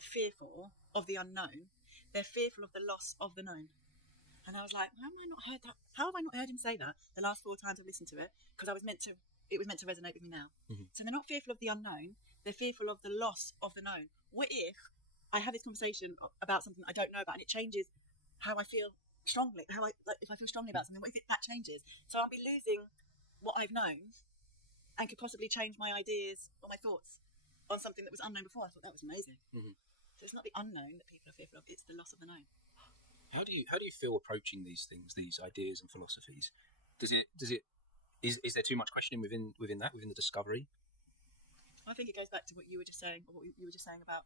fearful of the unknown. They're fearful of the loss of the known. And I was like, how have I not heard that? How have I not heard him say that the last 4 times I've listened to it? Because it was meant to resonate with me now. Mm-hmm. So they're not fearful of the unknown. They're fearful of the loss of the known. What if I have this conversation about something I don't know about and it changes how I feel strongly? If I feel strongly about something, what if that changes? So I'll be losing what I've known and could possibly change my ideas or my thoughts on something that was unknown before. I thought that was amazing. Mm-hmm. So it's not the unknown that people are fearful of, it's the loss of the known. How do you feel approaching these things, these ideas and philosophies? Is there too much questioning within the discovery? I think it goes back to what you were just saying, or what you were just saying about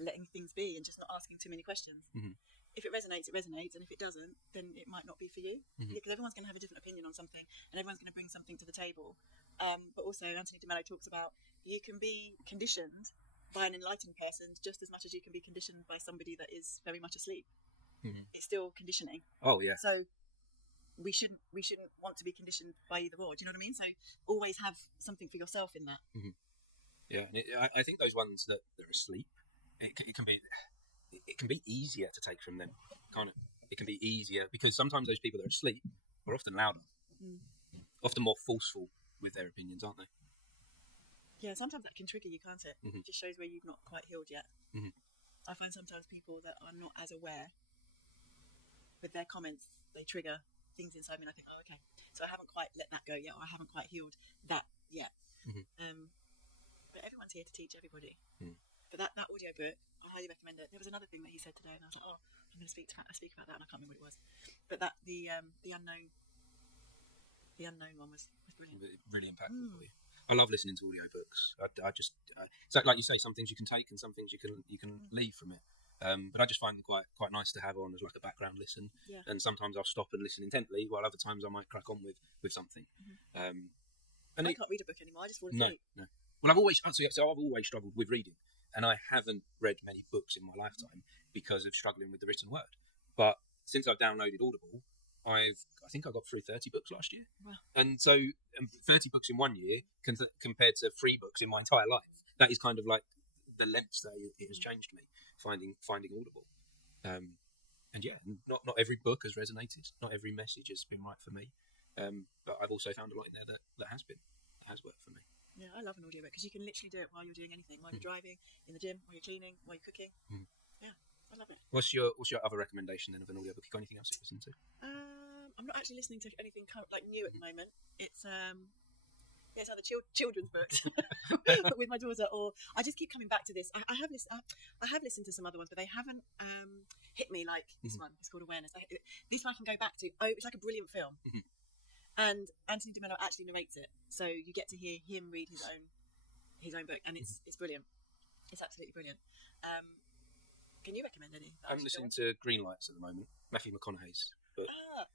letting things be and just not asking too many questions. Mm-hmm. If it resonates, it resonates, and if it doesn't, then it might not be for you. Mm-hmm. Because everyone's going to have a different opinion on something, and everyone's going to bring something to the table. But also, Anthony DeMello talks about you can be conditioned by an enlightened person just as much as you can be conditioned by somebody that is very much asleep. Mm-hmm. It's still conditioning. Oh yeah. So we shouldn't want to be conditioned by either or. Do you know what I mean? So always have something for yourself in that. Mm-hmm. Yeah, and I think those ones that are asleep, it can be easier to take from them, can't it? It can be easier because sometimes those people that are asleep are often louder, often more forceful with their opinions, aren't they? Yeah, sometimes that can trigger you, can't it? Mm-hmm. It just shows where you've not quite healed yet. Mm-hmm. I find sometimes people that are not as aware with their comments, they trigger things inside me and I think, oh, okay, so I haven't quite let that go yet, or I haven't quite healed that yet. Mm-hmm. But everyone's here to teach everybody. Mm. But that audio book, I highly recommend it. There was another thing that he said today and I was like, oh, I'm going to speak about that, and I can't remember what it was. But that the unknown one was brilliant. Really impactful for you. I love listening to audiobooks. I just it's like you say, some things you can take and some things you can leave from it. But I just find them quite nice to have on as like a background listen. Yeah. And sometimes I'll stop and listen intently, while other times I might crack on with something. Mm-hmm. And I can't read a book anymore. I just fall asleep. No. Well, I've always struggled with reading, and I haven't read many books in my lifetime because of struggling with the written word. But since I've downloaded Audible, I think I got through 30 books last year. Wow. And so 30 books in 1 year compared to 3 books in my entire life. That is kind of like the lengths that it has changed me, finding Audible. And yeah, not every book has resonated. Not every message has been right for me. But I've also found a lot in there that has worked for me. Yeah, I love an audiobook because you can literally do it while you're doing anything, while you're driving, in the gym, while you're cleaning, while you're cooking. Yeah, I love it. What's your other recommendation then of an audiobook? You got anything else you listen to? I'm not actually listening to anything like new at the moment. It's it's either children's books with my daughter, or I just keep coming back to this. I have listened to some other ones, but they haven't hit me like this one. It's called Awareness. This one I can go back to. Oh, it's like a brilliant film. And Anthony DeMello actually narrates it, so you get to hear him read his own book, and it's brilliant. It's absolutely brilliant. Can you recommend any? I'm listening to Green Lights at the moment. Matthew McConaughey's. But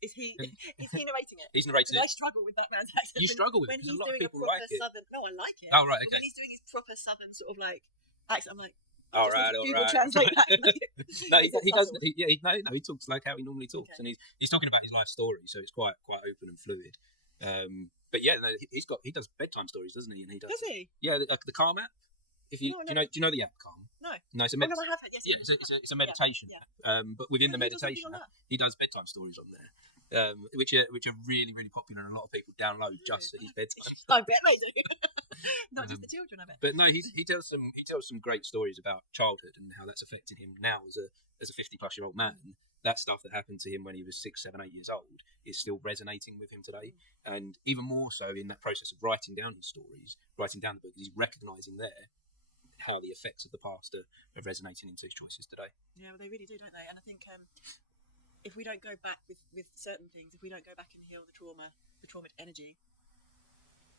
Is he narrating it? he's narrating Because it. I struggle with that man's accent. You struggle with when it, 'cause he's a lot of doing people proper like it. southern. No, I like it. Oh, right, But okay. when he's doing his proper southern sort of like accent, I'm like, All just right, need to all Google right. translate that. No, Is that he does. subtle? He talks like how he normally talks, and he's talking about his life story, so it's quite open and fluid. But yeah, no, he does bedtime stories, doesn't he? And he does. Does he? Yeah, the Calm app. If you No, do you know the app Calm? No. No, it's a Oh, no, I have it. Yes. yeah, it's a meditation. Yeah. But within the Who does meditation, anything on app, he does bedtime stories on there, which are really popular, and a lot of people download just for his bedtime. I bet they do. Not just the children, I bet. But no, he tells some great stories about childhood and how that's affected him now as a 50-plus-year-old man. That stuff that happened to him when he was 6, 7, 8 years old is still resonating with him today, and even more so in that process of writing down his stories, writing down the book. He's recognising there how the effects of the past are resonating into his choices today. Yeah, well, they really do, don't they? And I think if we don't go back with certain things, if we don't go back and heal the traumatic energy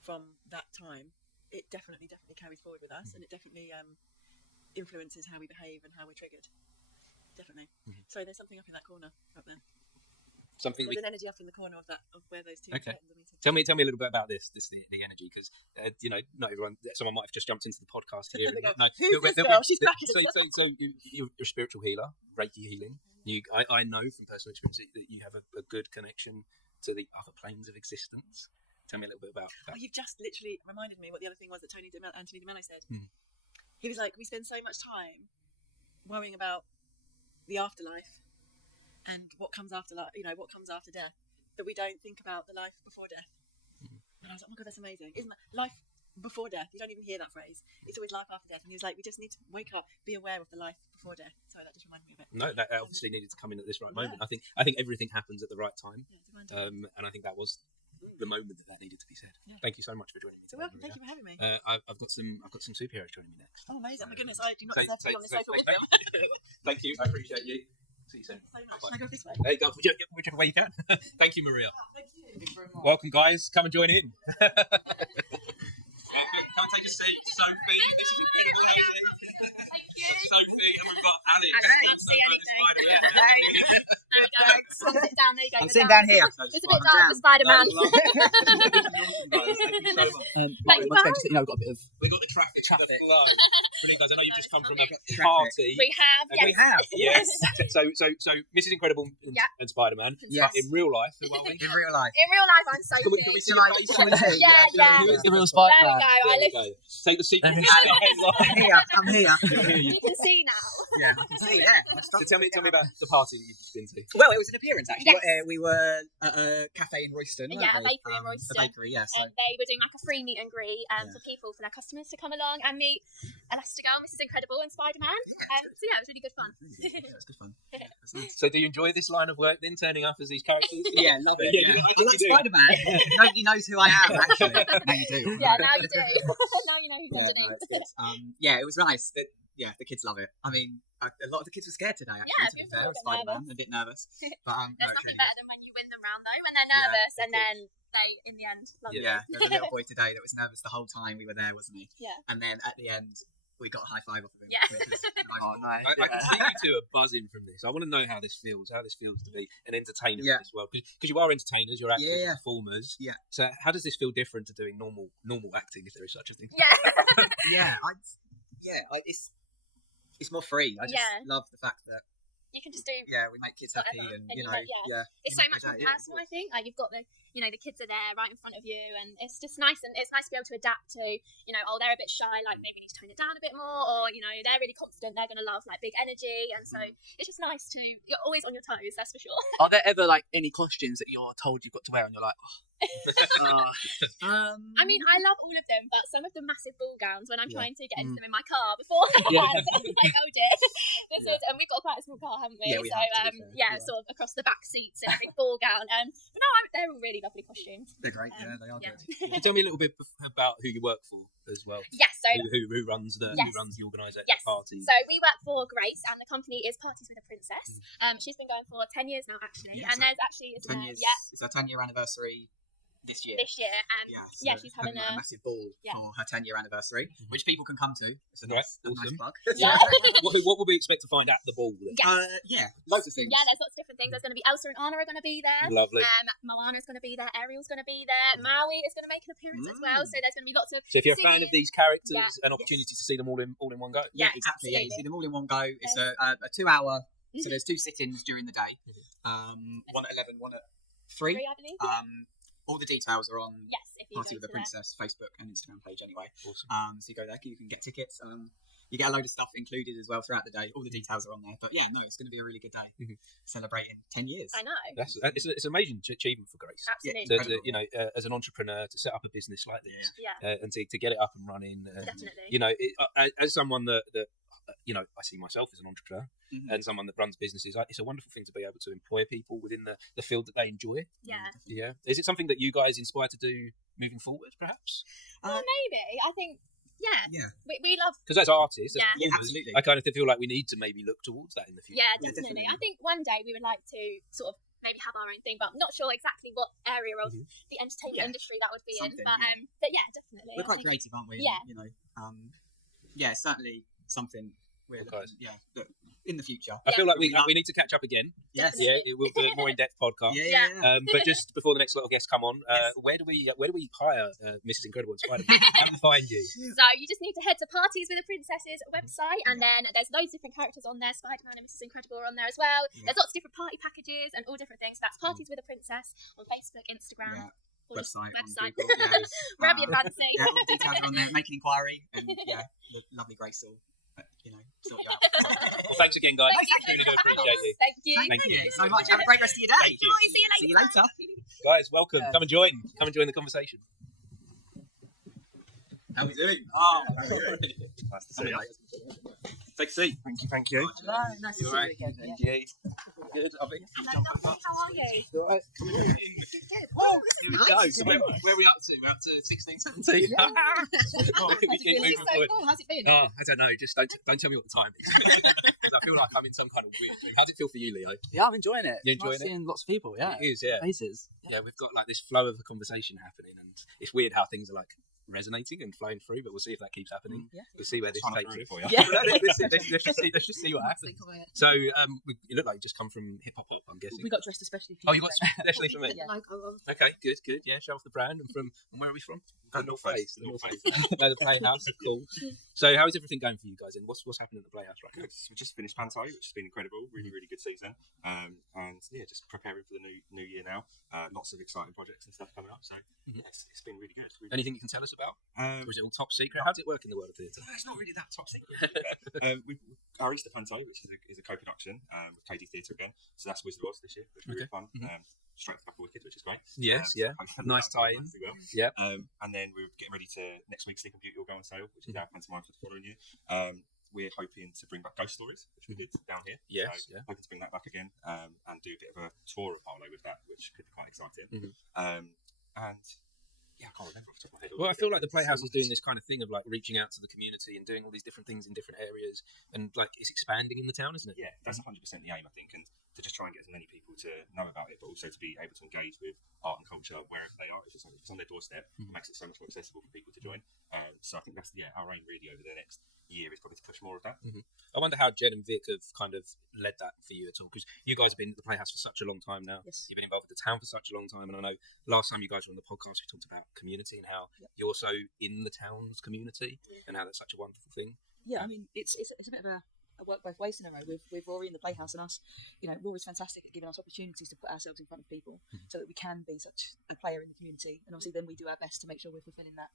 from that time, it definitely carries forward with us, and it definitely influences how we behave and how we're triggered. Definitely. So there's something up in that corner up there. Something there's an energy up in the corner of where those two. Okay. Tell me a little bit about the energy, because not everyone. Someone might have just jumped into the podcast here. Who's this girl? She's cracking. So you're a spiritual healer, Reiki healing. I know from personal experience that you have a good connection to the other planes of existence. Tell me a little bit about that. Oh, you've just literally reminded me what the other thing was that Anthony de Mello said. He was like, we spend so much time worrying about the afterlife and what comes after life, what comes after death, that we don't think about the life before death. And I was like, oh my God, that's amazing. Isn't that life before death? You don't even hear that phrase. It's always life after death. And he was like, we just need to wake up, be aware of the life before death. So that just reminded me of it. No, that obviously needed to come in at this right moment. I think everything happens at the right time. And I think that was the moment that needed to be said. Thank you so much for joining me today. You're welcome. Thank you for having me. I've got some superheroes joining me next. Oh, amazing. Oh my goodness, I do not deserve to be on the sofa with them. Thank you. I appreciate you. See you soon. Thank you so much. Can I go this way? There you go. Whichever way you can. Thank you, Maria. Oh, thank you. Thank you very much. Welcome, guys. Come and join in. Come take a seat, Sophie. This is incredible. Thank you. Sophie, and we've got Alex. I can't see anything. There we go. I'll sit down. There you go. I'm sitting down here. It's a bit dark for Spider-Man. Martin, must say, just that, we've got a bit of. We got the traffic. Brilliant, guys. I know you've just come from a party. We have. Yes. We have. Yes. So Mrs. Incredible and Spider-Man. Yes. In real life, who are we? In real life. In real life, I'm Sophie. Can we see your face? Yeah. Who is the real There Spider-Man? we go. I live. Take the seat. I'm here. I'm here. You can see now. Yeah, I can see. Yeah. So tell me about the party that you've been to. Well, it was an appearance actually. Yes. We were at a cafe in Royston. Yeah, weren't a we? bakery in Royston. A bakery, yeah. So. And they were doing like a free meet and greet for people, for their customers to come along and meet Elastigirl, Mrs. Incredible, and Spider-Man. So yeah, it was really good fun. Yeah, it was good fun. So do you enjoy this line of work then, turning up as these characters? Yeah, love it. Yeah, I like Spider-Man. Nobody knows who I am actually. Now you do. Yeah, now you do. Now you know who's engineering. Yeah, it was nice. The kids love it. I mean, a lot of the kids were scared today. Actually, Yeah, to be fair, with Spider-Man, a bit nervous. But There's nothing better than when you win them round though, when they're nervous and then they, in the end, love you. Yeah, there was a little boy today that was nervous the whole time we were there, wasn't he? Yeah. And then at the end, we got a high five off of him. Yeah. Which was nice. Oh, nice. I can see you two are buzzing from this. I want to know how this feels to be an entertainer in this world. Because you are entertainers, you're actors, you're performers. Yeah. So how does this feel different to doing normal acting, if there is such a thing? Yeah. It's more free. I just love the fact that you can just do. Yeah, we make kids happy, and you know, it's so much more personal. I think like you've got the kids are there right in front of you, and it's just nice, and it's nice to be able to adapt to they're a bit shy, like maybe need to tone it down a bit more, or they're really confident, they're gonna love like big energy, and so it's just nice you're always on your toes, that's for sure. Are there ever like any costumes that you're told you've got to wear and you're like, I mean, I love all of them, but some of the massive ball gowns when I'm trying to get into them in my car beforehand, I'm like, oh dear, and we've got quite a small car, haven't we? Yeah, we so have to, sort of across the back seats and a big ball gown. But no, they're all really lovely costumes. They're great. Yeah, they are good. Tell me a little bit about who you work for as well. Yes, so who runs the organisation parties. So we work for Grace, and the company is Parties with a Princess. She's been going for 10 years now, actually, and there's actually 10 years. It's our 10-year anniversary this year. This year, and Yeah, she's having a massive ball for her 10-year anniversary, which people can come to. It's a nice plug. Yeah. What will we expect to find at the ball then? Loads of things. Yeah, there's lots of different things. There's going to be Elsa and Anna are going to be there. Lovely. Moana's going to be there. Ariel's going to be there. Maui is going to make an appearance as well. So there's going to be lots of. So if you're a fan of these characters, Yeah. an opportunity to see them all in one go. Yeah, exactly. Yeah, you see them all in one go. It's a 2-hour. So there's 2 sit-ins during the day. One at 11, one at 3. 3, I believe. All the details are on If you Party go with the to Princess Facebook and Instagram page anyway. Awesome. So you go there, you can get tickets. You get a load of stuff included as well throughout the day. All the details are on there. But yeah, no, it's going to be a really good day. Celebrating 10 years. I know. It's an amazing achievement for Grace. Absolutely. To, as an entrepreneur, to set up a business like this, Yeah. and to get it up and running. And, Definitely. As someone that I see myself as an entrepreneur and someone that runs businesses. It's a wonderful thing to be able to employ people within the field that they enjoy. Yeah. Yeah. Is it something that you guys inspire to do moving forward, perhaps? Well, maybe. I think. Yeah. We love. Because as artists, as Yeah. performers, Absolutely. I kind of feel like we need to maybe look towards that in the future. Yeah, definitely. I think one day we would like to sort of maybe have our own thing, but I'm not sure exactly what area of the entertainment industry that would be in. But yeah, definitely. We're quite creative, aren't we? Yeah. You know, certainly something we're looking, look, in the future. I feel like we need to catch up again. Yes. Yeah, we'll do a more in-depth podcast. But just before the next little guest come on, where do we hire Mrs. Incredible and Spider-Man? How do we find you? So you just need to head to Parties with the Princesses website, and then there's loads of different characters on there. Spider-Man and Mrs. Incredible are on there as well. There's lots of different party packages and all different things. So that's Parties with the Princess on Facebook, Instagram. Website. On Google, wherever you fancy. All the details are on there. Make an inquiry, and the lovely Grace will, sort you out. Well, thanks again, guys. Thank you. Really do appreciate you. Thank you. Thank you so much. Have a great rest of your day. Enjoy. See you later. Guys, welcome. Come and join the conversation. How are we doing? Nice to see you. Take a seat. Thank you. Hello, nice to see you again. Thank you. Good. Hello, how are you? All right. Good. Oh, Here we go. So where are we up to? We're up to 16, 17. This is so cool. How's it been? Oh, I don't know. Just don't tell me what the time is. 'Cause I feel like I'm in some kind of weird thing. How's it feel for you, Leo? Yeah, I'm enjoying it. You're enjoying Nice seeing lots of people. Yeah, It is, yeah. faces. Yeah, we've got like this flow of a conversation happening, and it's weird how things are like resonating and flowing through, but we'll see if that keeps happening. We'll see where this takes us. Yeah. Let's just see what happens. So, you look like you just come from hip hop, I'm guessing. We got dressed especially for you. Oh, you got especially for me. Yeah. Okay, good. Yeah, show off the brand. And where are we from? The North Face. The Playhouse, cool. So, how is everything going for you guys? And what's happening at the Playhouse right now? Good. We just finished Panto, which has been incredible. Really good season. And just preparing for the new year now. Lots of exciting projects and stuff coming up. So it's been really good. Anything you can tell us about? Or is it all top secret? How does it work in the world of theatre? It's not really that top secret. Our Easter Panto, which is a co-production with KD Theatre again. So that's Wizard of Oz this year, which was really fun. Straight off the back of Wicked, which is great. Yes, So nice tie-in. well. Yeah. And then we're getting ready to next week. Sleeping Beauty will go on sale, which is our pantomime for the following year. We're hoping to bring back Ghost Stories, which we did down here. Yes, so hoping to bring that back again and do a bit of a tour of Harlow with that, which could be quite exciting. And yeah, I can't remember off the top of my head. Well, I feel like the Playhouse is doing this kind of thing of like reaching out to the community and doing all these different things in different areas, and like it's expanding in the town, isn't it? Yeah, that's 100% the aim, I think, and to just try and get as many people to know about it, but also to be able to engage with art and culture wherever they are. If it's on their doorstep, it makes it so much more accessible for people to join. So I think that's our aim really over the next year is probably to push more of that. I wonder how Jen and Vic have kind of led that for you at all, because you guys have been at the Playhouse for such a long time now. Yes. You've been involved with the town for such a long time, and I know last time you guys were on the podcast, we talked about community and how you're so in the town's community and how that's such a wonderful thing. Yeah, I mean, it's a bit of a work both ways in a row with Rory and the Playhouse and us. You know, Rory's fantastic at giving us opportunities to put ourselves in front of people so that we can be such a player in the community, and obviously then we do our best to make sure we're fulfilling that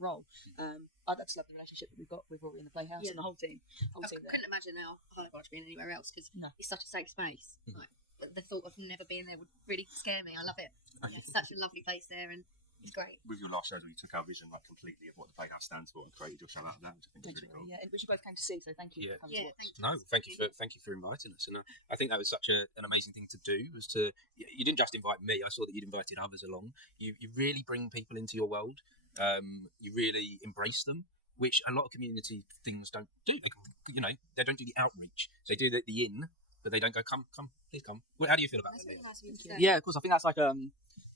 role. I just love the relationship that we've got with Rory and the Playhouse and the whole team. I couldn't imagine our Harlow Barge being anywhere else because it's such a safe space. Like, the thought of never being there would really scare me. I love it. It's such a lovely place there, and it's great. With your last show, you took our vision like completely of what the Playhouse stands for and created your show out of that, which I think is really cool. Yeah, which you both came to see, so thank you. Thank you. No, thank you for inviting us, and I think that was such an amazing thing to do. Was to you didn't just invite me; I saw that you'd invited others along. You really bring people into your world. You really embrace them, which a lot of community things don't do. They don't do the outreach. They do the in, but they don't go, come, please come. How do you feel about that? Yeah, of course. I think that's like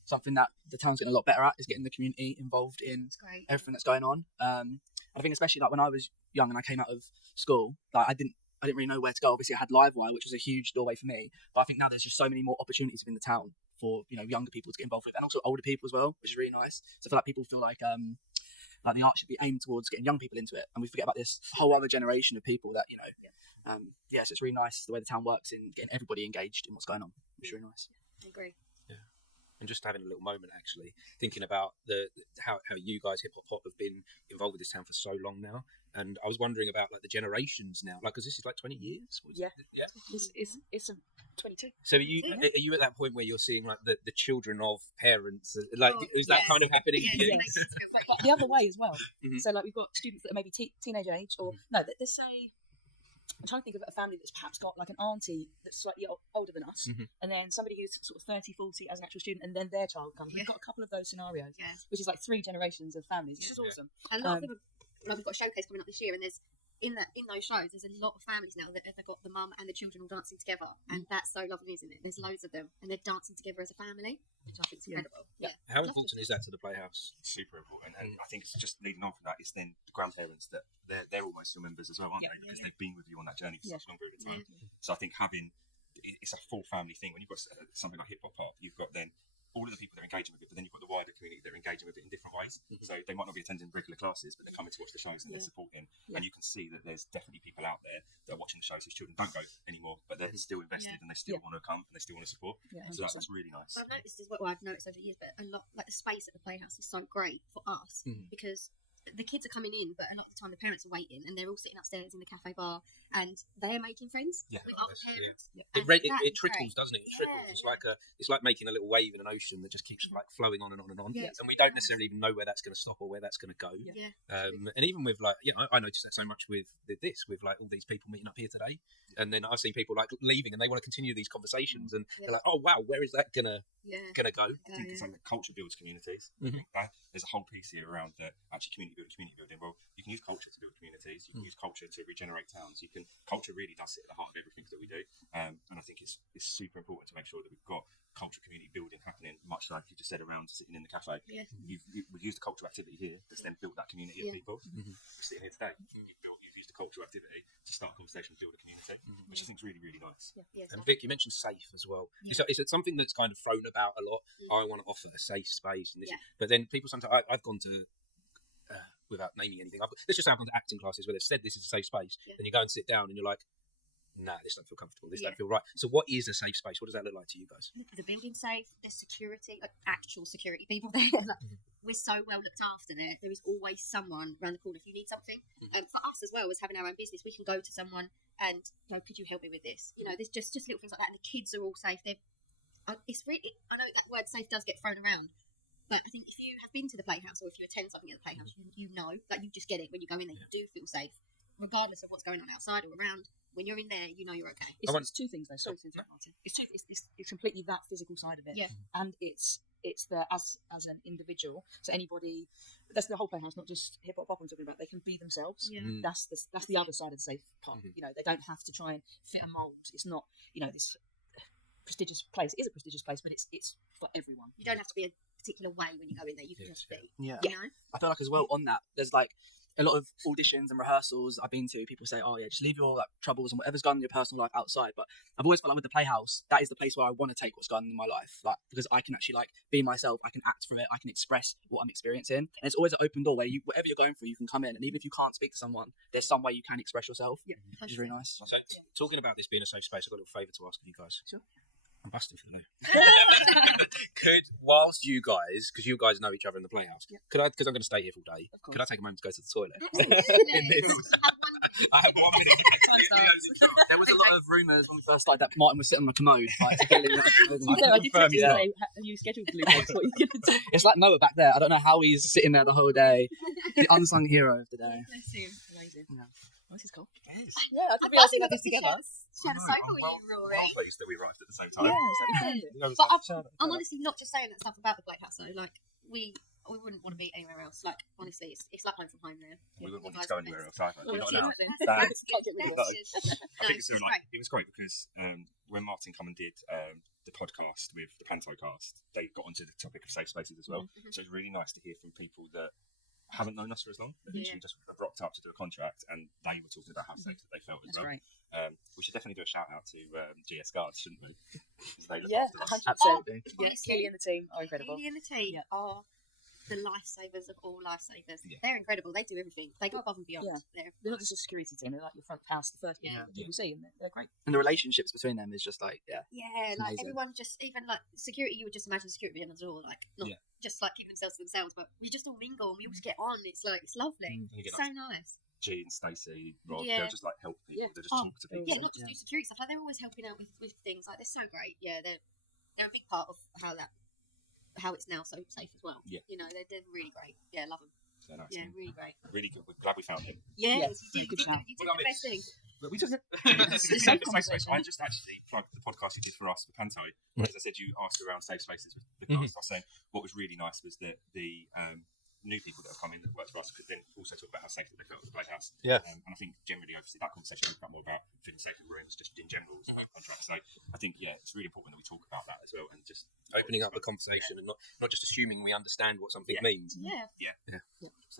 something that the town's getting a lot better at is getting the community involved in everything that's going on. I think especially like when I was young and I came out of school, like I didn't really know where to go. Obviously, I had Livewire, which was a huge doorway for me. But I think now there's just so many more opportunities within the town for younger people to get involved with, and also older people as well, which is really nice. So I feel like people feel like the art should be aimed towards getting young people into it, and we forget about this whole other generation of people that so it's really nice the way the town works in getting everybody engaged in what's going on. It's really nice. I agree. And just having a little moment, actually, thinking about how you guys, Hip Hop Pop, have been involved with this town for so long now. And I was wondering about like the generations now, like, because this is like 20 years. It's 22. So are you at that point where you're seeing like the children of parents? Like, is that kind of happening? The other way as well. So like we've got students that are maybe teenage age, or no, that they say. I'm trying to think of a family that's perhaps got like an auntie that's slightly older than us, and then somebody who's sort of 30, 40 as an actual student, and then their child comes. We've got a couple of those scenarios, which is like 3 generations of families. This is awesome. A lot of them, we've got a showcase coming up this year, and there's in those shows, there's a lot of families now that they've got the mum and the children all dancing together, and that's so lovely, isn't it? There's loads of them, and they're dancing together as a family, which I think is incredible. How important is that to the Playhouse? Super important, and I think it's just leading on from that is then the grandparents that they're almost your members as well, aren't they? Because they've been with you on that journey for such a long period of time. So I think it's a full family thing. When you've got something like Hip Hop Pop, you've got then all of the people that are engaging with it, but then you've got the wider community that are engaging with it in different ways. So they might not be attending regular classes, but they're coming to watch the shows and they're supporting. And you can see that there's definitely people out there that are watching the shows whose children don't go anymore, but they're still invested and they still want to come and they still want to support. So that's really nice. I've noticed what I've noticed over the years, but a lot like the space at the Playhouse is so great for us because the kids are coming in, but a lot of the time the parents are waiting, and they're all sitting upstairs in the cafe bar, and they're making friends with other parents. It trickles, doesn't it? It trickles. It's like making a little wave in an ocean that just keeps like flowing on and on and on, and we don't necessarily even know where that's going to stop or where that's going to go. And even with like, I noticed that so much with this, with like all these people meeting up here today, and then I've seen people like leaving and they want to continue these conversations, and they're like, oh wow, where is that gonna go? I think it's like culture builds communities. There's a whole piece here around that actually community building. Well, you can use culture to build communities. You can use culture to regenerate towns. Culture really does sit at the heart of everything that we do, and I think it's super important to make sure that we've got culture community building happening, much like you just said around sitting in the cafe. We've used the cultural activity here to then build that community of people. We're sitting here today. You've used the cultural activity to start a conversation, build a community, which I think is really, really nice. And Vic, you mentioned safe as well. Is it something that's kind of thrown about a lot? I want to offer a safe space, and this, but then people sometimes I've gone to. Without naming anything, let's just say I've gone to acting classes where they've said this is a safe space, then you go and sit down and you're like, nah, this don't feel comfortable, this don't feel right. So what is a safe space? What does that look like to you guys? The building safe, the security, like actual security people there. We're so well looked after there. There is always someone around the corner if you need something. For us as well as having our own business, we can go to someone and could you help me with this? There's just little things like that, and the kids are all safe. It's really, I know that word safe does get thrown around. But I think if you have been to the Playhouse or if you attend something at the Playhouse, you know, like you just get it when you go in there. You do feel safe, regardless of what's going on outside or around. When you're in there, you know you're okay. It's 2 things though. Sorry to interrupt, Martin. It's completely that physical side of it, and it's the as an individual. So anybody, that's the whole Playhouse, not just Hip Hop Pop I'm talking about. They can be themselves. That's the other side of the safe part. They don't have to try and fit a mold. It's not this prestigious place. It is a prestigious place, but it's for everyone. You don't have to be a particular way when you go in there. You can just be. I feel like as well on that, there's like a lot of auditions and rehearsals I've been to. People say, "Oh yeah, just leave your troubles and whatever's gone in your personal life outside." But I've always felt like with the Playhouse, that is the place where I want to take what's gone in my life, because I can actually be myself. I can act through it. I can express what I'm experiencing, and it's always an open door where whatever you're going through, you can come in, and even if you can't speak to someone, there's some way you can express yourself, which is really nice. So talking about this being a safe space, I've got a little favour to ask of you guys. Sure. I'm busting for the name. Whilst you guys, because you guys know each other in the Playhouse, because I'm going to stay here all day, could I take a moment to go to the toilet? I have 1 minute. There was a lot of rumours when we first started that Martin was sitting on a commode. I did text you say, have you scheduled the Lucas? What are you going to do? It's like Noah back there. I don't know how he's sitting there the whole day. The unsung hero of the day. Amazing. Oh, this is cool. Yes. Yeah, I didn't realise we got this together. Share the sofa with you, Rory. Well pleased that we arrived at the same time. But I'm honestly not just saying that stuff about the Playhouse though. Like we we wouldn't want to be anywhere else. Like honestly, it's like home from home there. We wouldn't want you to go anywhere else either. Well, Not that's now. it. I No, think it's it was great because when Martin come and did the podcast with the Pantocast, they got onto the topic of safe spaces as well. So it's really nice to hear from people that haven't known us for as long. They literally just rocked up to do a contract, and they were talking about how safe that they felt as well. Great. We should definitely do a shout out to GS Guards, shouldn't we? 'Cause they look Yeah, after us. absolutely. Oh, Yeah, Keely and the team are incredible. Keely and the team are the lifesavers of all lifesavers. Yeah. They're incredible. They do everything. They go above and beyond. Yeah. They're not just a security team, they're like your front house, the first people you see, and they're great. And the relationships between them is just like, Yeah, it's like amazing. everyone just, even like security, you would just imagine security behind the door, like not just like keeping themselves to themselves, but we just all mingle and we all just get on. It's like, it's lovely. You get It's so nice. Jean, Stacey, Rob, Yeah. they'll just like help people. They'll just Oh, talk to people. Yeah, not just do security stuff. Like they're always helping out with things. Like they're so great. Yeah, they're a big part of how it's now so safe as well. Yeah. You know, they're really great. Yeah, love them. So nice. Yeah, really great. Really good. We're glad we found him. Yes, you good did. shout. You did the best thing. But we just It's safe conversation. I just actually plugged the podcast you did for us for Panto. As I said, you asked around safe spaces with the cast. I was saying what was really nice was that the new people that have come in that worked for us could then also talk about how safe they felt at the Playhouse. Yeah. And I think generally, obviously, that conversation is more about feeling safe in rooms, just in general, as a contract. So I think, it's really important that we talk about that as well, and just opening up the conversation and not just assuming we understand what something means. Yeah.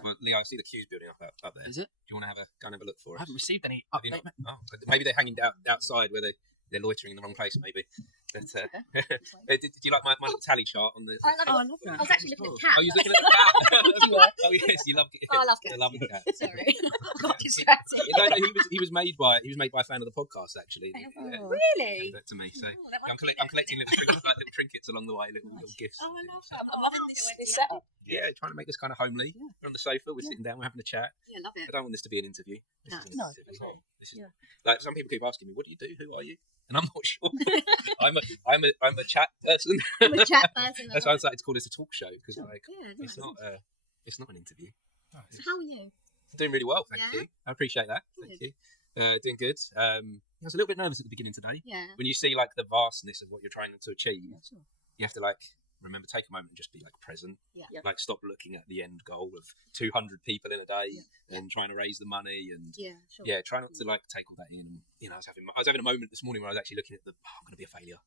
Well, Leo, I see the queues building up there. Is it? Do you want to go and have a look for I it? haven't received any Have you update. not? Oh, maybe they're hanging outside where they're loitering in the wrong place, maybe. But, did you like my little tally chart on the... I love it. that. I was actually looking at the cat. Oh, you was looking at the cat. Oh, yes, you love. I love cats. I love the cat. Sorry, I got distracted. No, he was made by a fan of the podcast actually. Really? Gave that to me. So Oh, that I'm might be collecting little trinkets along the way, little gifts. Oh, I love that. I'm loving this setup. Yeah, trying to make this kind of homely. We're on the sofa, we're sitting down, we're having a chat. Yeah, love it. I don't want this to be an interview. This No. isn't No. an interview at all. This is like some people keep asking me, "What do you do? Who are you?" And I'm not sure. I'm a chat person. I'm a chat person. That's why I decided to call this a talk show because Yeah, it's not an interview. So how are you? Doing really well, thank Yeah? you. I appreciate that. Thank you. Doing good. I was a little bit nervous at the beginning today. Yeah. When you see like the vastness of what you're trying to achieve, Sure. you have to like remember, take a moment and just be like present. Yeah. Like stop looking at the end goal of 200 people in a day and trying to raise the money and try not to like take all that in. And, I was having a moment this morning where I was actually looking at I'm going to be a failure.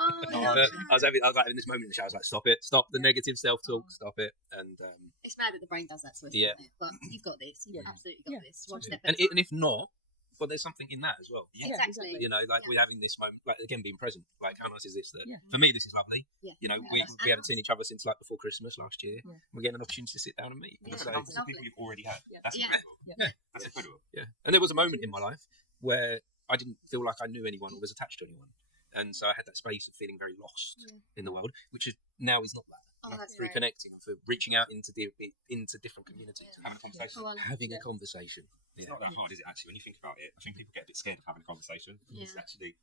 I was having this moment in the shower. I was like, stop the negative self-talk, stop it. And It's mad that the brain does that to us, Yeah. isn't it? But you've got this. You've absolutely got this. One step and at a time. if not, well, there's something in that as well. Yeah, exactly. We're having this moment, like again, being present. Like, how nice is this? That Yeah. for me, this is lovely. Yeah. We haven't seen each other since like before Christmas last year. Yeah. We're getting an opportunity to sit down and meet. Yeah. So, Lovely. Some people you've already had. Yeah. That's Yeah. incredible. Yeah. That's incredible. yeah. And there was a moment in my life where I didn't feel like I knew anyone or was attached to anyone, and so I had that space of feeling very lost in the world, which is not that. Oh, that's Through great. connecting and for reaching out into different communities and Having a conversation. Oh, I love having a it. conversation. It's not that hard, is it, actually? When you think about it, I think people get a bit scared of having a conversation. It's actually,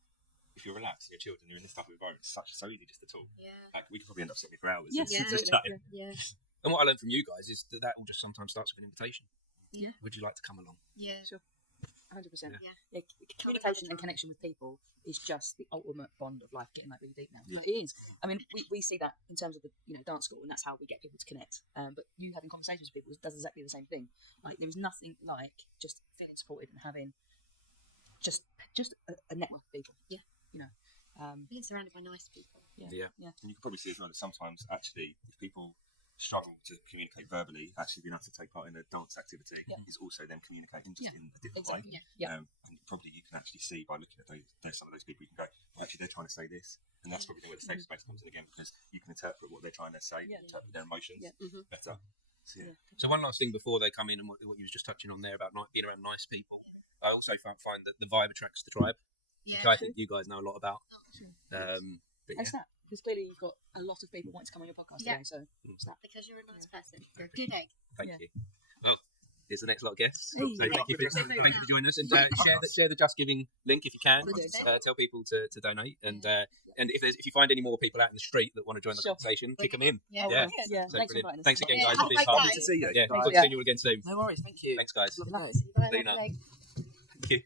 if you're relaxed and you're chilled and you're in this type of environment, it's so easy just to talk. Yeah. Like, we could probably end up sitting here for hours. Yes, and just absolutely. chatting. Yeah. And what I learned from you guys is that all just sometimes starts with an invitation. Yeah. Would you like to come along? Yeah. 100%. Yeah. Yeah, communication and connection with people is just the ultimate bond of life, getting that really deep now. Yeah. Like, it is. I mean, we see that in terms of the dance school, and that's how we get people to connect. But you having conversations with people does exactly the same thing. Like, there is nothing like just feeling supported and having just a network of people. Yeah. Being surrounded by nice people. Yeah. And you can probably see as well that sometimes, actually, if people struggle to communicate verbally, actually being able to take part in a dance activity is also them communicating just in a different way. And probably you can actually see by looking at some of those people, you can go, well, actually, they're trying to say this. And that's probably where the safe space comes in again, because you can interpret what they're trying to say, interpret their emotions better. So one last thing before they come in, and what you was just touching on there about being around nice people, I also find that the vibe attracts the tribe, which I think you guys know a lot about. But It's that, because clearly you've got a lot of people wanting to come on your podcast today, so it's that. Because you're a nice person. You're a good egg. Thank you. Well, here's the next lot of guests. So Hey. thank you for joining us, and share the Just Giving link if you can. Tell people to donate, and if you find any more people out in the street that want to join the conversation, kick them in. Yeah. So Thanks for brilliant. inviting us. Thanks again, Yeah, guys, have for a being great part of day. it. To see you. Yeah, Thank hope to you. see you again soon. No worries, thank you. Thanks, guys. Nice. Luna. Thank you.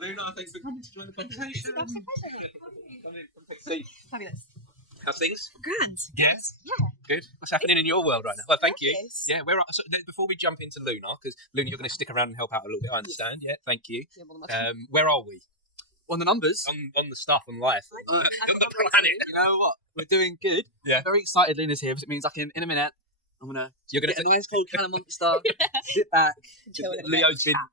Luna, thanks for coming to join the conversation. Fabulous. How's things? Grand. Yes. Yeah. Good. What's happening in your world right now? Well, thank you. Yes. Yeah, so before we jump into Luna, because Luna, you're going to stick around and help out a little bit. I understand. Yeah, thank you. Where are we? On the numbers. On the stuff on life. On the planet. You know what? We're doing good. Yeah. I'm very excited Luna's here because it means I can, in a minute, I'm going to get a nice cold can of Monster, sit back.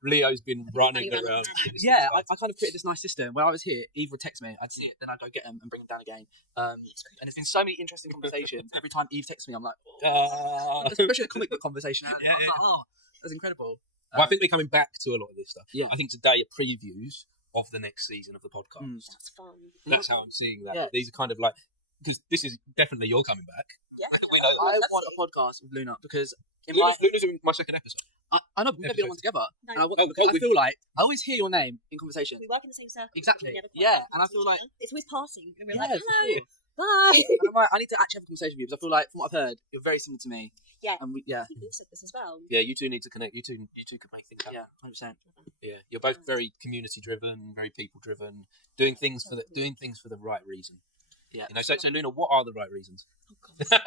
Leo's been running around. Yeah, I kind of created this nice system. When I was here, Eve would text me, I'd see it, then I'd go get them and bring them down again. And there's been so many interesting conversations. Every time Eve texts me, I'm like, especially the comic book conversation. I'm like, oh, that's incredible. Well, I think we're coming back to a lot of this stuff. Yeah. I think today are previews of the next season of the podcast. That's fun. That's how I'm seeing that. Yeah. These are kind of like, because this is definitely you're coming back. Yeah. I want a podcast with Luna because Luna's in my second episode. I know, but we've never been on one together. No. And I feel like I always hear your name in conversation. We work in the same circle. Exactly. We never quite Yeah, bump and I into feel each like other. It's always passing. And we're Yeah, like, for hello, sure. bye. And I'm like, I need to actually have a conversation with you because I feel like from what I've heard, you're very similar to me. Yeah. And I think you've said this as well. Yeah, you two need to connect. You two could make things happen. Yeah, 100%. Yeah, you're both very community driven, very people driven, doing things for the right reason. Yeah. You know, so Luna, what are the right reasons? Oh, God.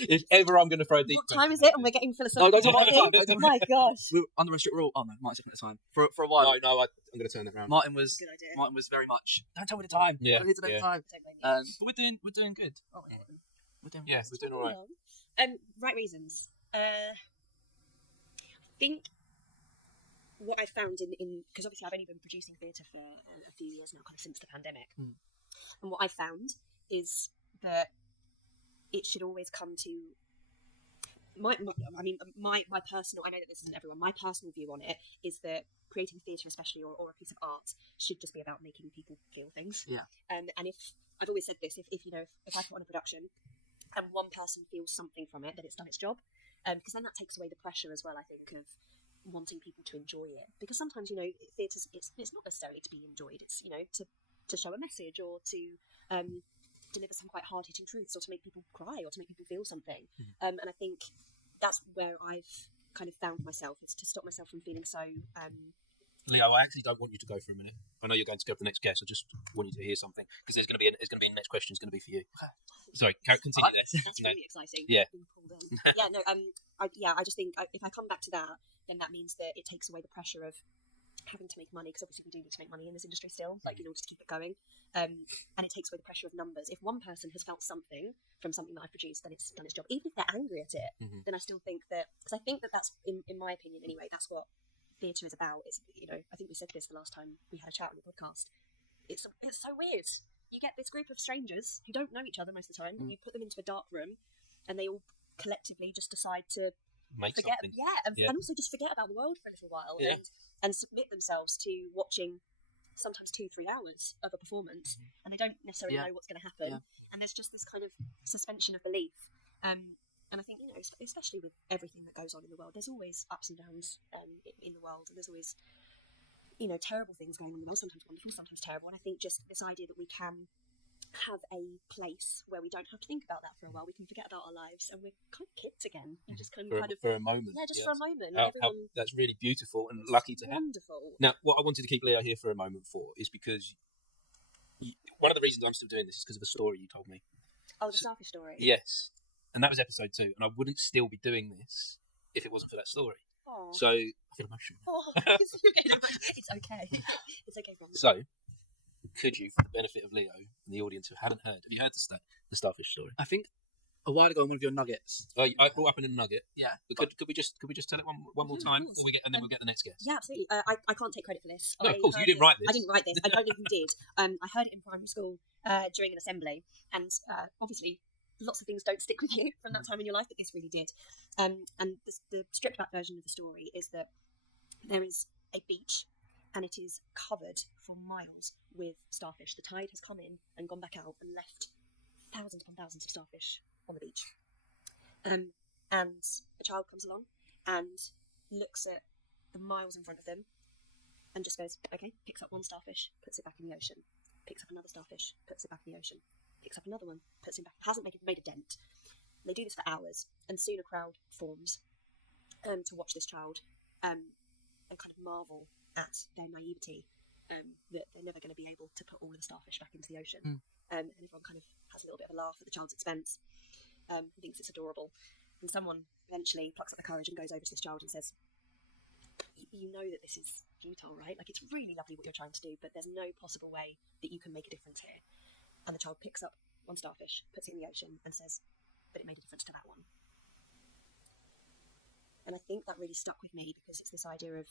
If ever I'm going to throw a deep What time is it? And we're getting philosophical. Oh my gosh. We were under a strict rule. Oh no, Martin's at the time. For a while. No, I'm going to turn that around. Martin was Good idea. very much. Don't tell me the time. Yeah, I need to know the time. Don't blame you. But we're doing good. Aren't we? We're doing. Yeah, we're doing all right. Right reasons. I think what I found in because obviously I've only been producing theatre for a few years now, kind of since the pandemic, and what I found is that it should always come to my personal. I know that this isn't everyone. My personal view on it is that creating theatre, especially or a piece of art, should just be about making people feel things. Yeah. And if I've always said this, if I put on a production and one person feels something from it, then it's done its job. Because then that takes away the pressure as well, I think, of wanting people to enjoy it. Because sometimes, theatre's it's not necessarily to be enjoyed. It's to show a message or to deliver some quite hard-hitting truths or to make people cry or to make people feel something. And I think that's where I've kind of found myself, is to stop myself from feeling so... Leo, I actually don't want you to go for a minute. I know you're going to go for the next guest. I just want you to hear something because there's going to be the next question is going to be for you. Sorry, continue there. That's really exciting. Yeah. I just think if I come back to that, then that means that it takes away the pressure of having to make money, because obviously we do need to make money in this industry still, like in order to keep it going. And it takes away the pressure of numbers. If one person has felt something from something that I've produced, then it's done its job. Even if they're angry at it, then I still think that, because I think that that's, in my opinion anyway, that's what theatre is about. It's, I think we said this the last time we had a chat on the podcast. It's so weird. You get this group of strangers who don't know each other most of the time, and you put them into a dark room, and they all collectively just decide to forget, and also just forget about the world for a little while, and submit themselves to watching sometimes 2-3 hours of a performance, and they don't necessarily know what's going to happen, and there's just this kind of suspension of belief. And I think, especially with everything that goes on in the world, there's always ups and downs in the world, and there's always, terrible things going on in the world, sometimes wonderful, sometimes terrible. And I think just this idea that we can have a place where we don't have to think about that for a while, we can forget about our lives, and we're kind of kids again. We're just kind of for a moment. Yeah, just for a moment. That's really beautiful and lucky to have. Wonderful. Now, what I wanted to keep Leo here for a moment for is because one of the reasons I'm still doing this is because of a story you told me. Oh, the Starfish story. Yes. And that was episode 2, and I wouldn't still be doing this if it wasn't for that story. Aww. So I feel emotional. It's okay. It's okay. So, could you, for the benefit of Leo and the audience who hadn't heard, have you heard the Starfish story? I think a while ago in one of your nuggets. I brought up in a nugget. Yeah. But could we just tell it one more time before we get, and then we'll get the next guest? Yeah, absolutely. I can't take credit for this. No, of course you didn't write this. I didn't write this. I don't know who did. I heard it in primary school during an assembly, and obviously lots of things don't stick with you from that time in your life, but this really did. And the stripped back version of the story is that there is a beach, and it is covered for miles with starfish. The tide has come in and gone back out and left thousands upon thousands of starfish on the beach. And a child comes along and looks at the miles in front of them and just goes, okay, picks up one starfish, puts it back in the ocean, picks up another starfish, puts it back in the ocean, picks up another one, puts it back, hasn't made a dent. They do this for hours, and soon a crowd forms to watch this child and kind of marvel at their naivety, that they're never going to be able to put all of the starfish back into the ocean. And everyone kind of has a little bit of a laugh at the child's expense. who thinks it's adorable, and someone eventually plucks up the courage and goes over to this child and says, "You know that this is futile, right? Like, it's really lovely what you're trying to do, but there's no possible way that you can make a difference here." And the child picks up one starfish, puts it in the ocean, and says, "But it made a difference to that one." And I think that really stuck with me, because it's this idea of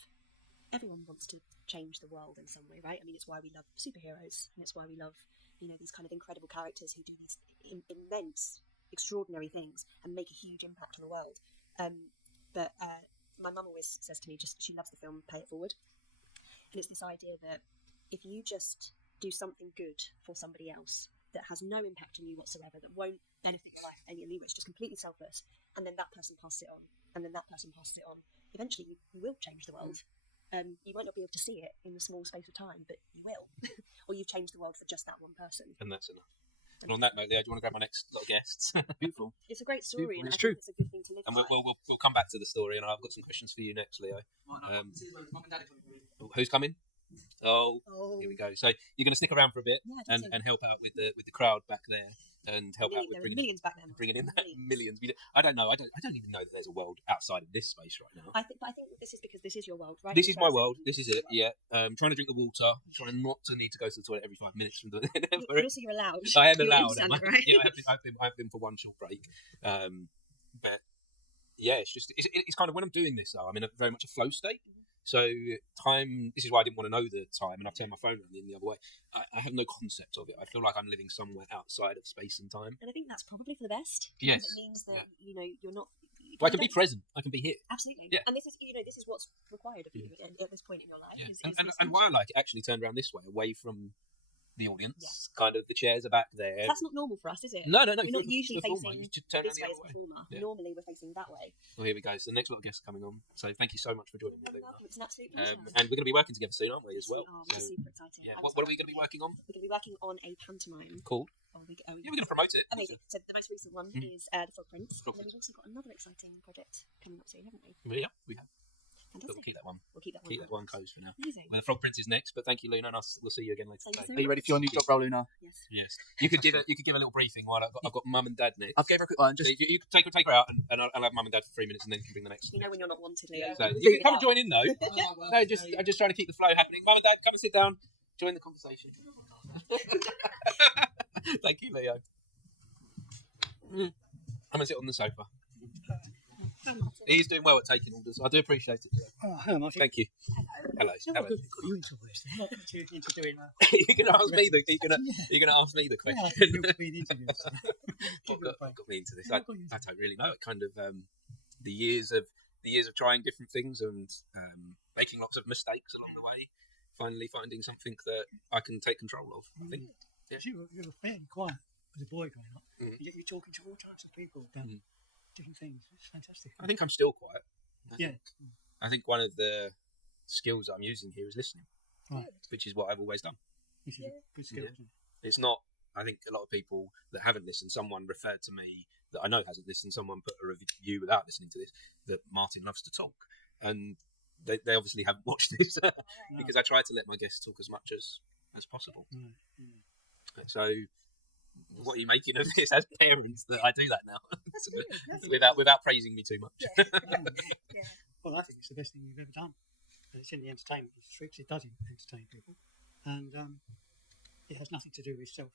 everyone wants to change the world in some way, right? I mean, it's why we love superheroes, and it's why we love, you know, these kind of incredible characters who do these immense, extraordinary things and make a huge impact on the world. But my mum always says to me, she loves the film Pay It Forward. And it's this idea that if you just do something good for somebody else that has no impact on you whatsoever, that won't benefit your life in any way, it's just completely selfless, and then that person passes it on, and then that person passes it on, eventually you will change the world. You might not be able to see it in the small space of time, but you will. Or you've changed the world for just that one person. And that's enough. And on that note, Leo, do you want to grab my next lot of guests? Beautiful. It's a great story, and It's I true. think it's a good thing to live And by. we'll come back to the story, and I've got some questions for you next, Leo. Who's coming? Oh, here we go. So you're going to stick around for a bit and help out with the crowd back there, and help out with bringing millions back then. Bringing in that millions. I don't know. I don't even know that there's a world outside of this space right now. I think this is because this is your world, right? This is my world. This is it. Yeah. Trying to drink the water. Trying not to need to go to the toilet every 5 minutes. But also, you're allowed. I am You're allowed. instant, right? Yeah, I've been for one short break. But yeah, it's kind of when I'm doing this though, I'm in very much a flow state. So time. This is why I didn't want to know the time, and I've turned my phone on the other way. I have no concept of it. I feel like I'm living somewhere outside of space and time. And I think that's probably for the best. Yes. Because it means that you know you're not. Well, I can be present. I can be here. Absolutely. Yeah. And this is what's required of you at this point in your life. Yeah. And why I like it actually turned around this way, away from the audience. Yeah. Kind of the chairs are back there. That's not normal for us, is it? No. We're not usually facing you should turn this way around as the a other way. performer. Yeah. Normally we're facing that way. Well, here we go. So the next lot of guests are coming on. So thank you so much for joining me, Luna. It's an absolute pleasure. And we're going to be working together soon, aren't we, as well? Which is super exciting. Yeah. What are we going to be working on? We're going to be working on a pantomime. Called? Yeah, we're going to promote it. Amazing. So the most recent one is The Frog Prince. And then we've also got another exciting project coming up soon, haven't we? Yeah, we have. Fantastic. But we'll keep that one. Keep that one closed for now. Amazing. Well, the Frog Prince is next, but thank you, Luna, and we'll see you again later today. Are you ready for your new job role, Luna? Yes. You could give a little briefing while I've got Mum and Dad next. I've gave her a quick one. So you can take her out, and I'll have Mum and Dad for 3 minutes, and then you can bring the next one. You know when you're not wanted, Leo. So you can come and join in though. No, I'm just trying to keep the flow happening. Mum and Dad, come and sit down. Join the conversation. Thank you, Leo. I'm gonna sit on the sofa. He's doing well at taking orders. I do appreciate it. Oh, hello, Martin. Thank you. Hello. Got you into all this. Not got you into doing that. You're gonna ask me the question. Yeah, you've been interviewed. What got me into this? I don't really know. It kind of the years of trying different things and making lots of mistakes along the way. Finally finding something that I can take control of. I think. Yeah. You were fairly quiet as a boy growing up. Yet you're talking to all types of people about different things. It's fantastic. I think I'm still quiet. I think one of the skills I'm using here is listening, which is what I've always done. Which is a good skill. Yeah. It's not. I think a lot of people that haven't listened. Someone referred to me that I know hasn't listened. Someone put a review without listening to this that Martin loves to talk, and they obviously haven't watched this because I try to let my guests talk as much as possible. So, what are you making of this as parents that I do that now? without praising me too much. Well, I think it's the best thing you've ever done. It's in the entertainment industry because it does entertain people, and it has nothing to do with self.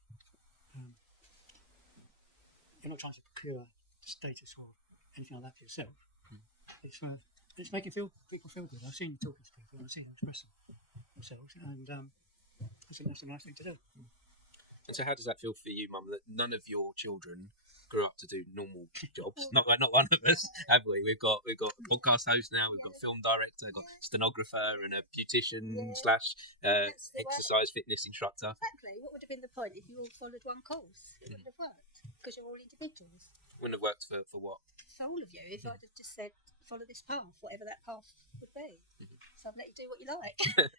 You're not trying to procure status or anything like that for yourself. It's making people feel good. I've seen you talking to people, and I've seen them express themselves, and I think that's a nice thing to do. And so, how does that feel for you, Mum? That none of your children grew up to do normal jobs. Not one of us, have we? We've got a podcast host now. We've got a film director, we've got a stenographer, and a beautician slash exercise fitness instructor. Exactly. What would have been the point if you all followed one course? It wouldn't have worked because you're all individuals. Wouldn't have worked for what? For all of you. If I'd have just said follow this path, whatever that path would be. So I've let you do what you like.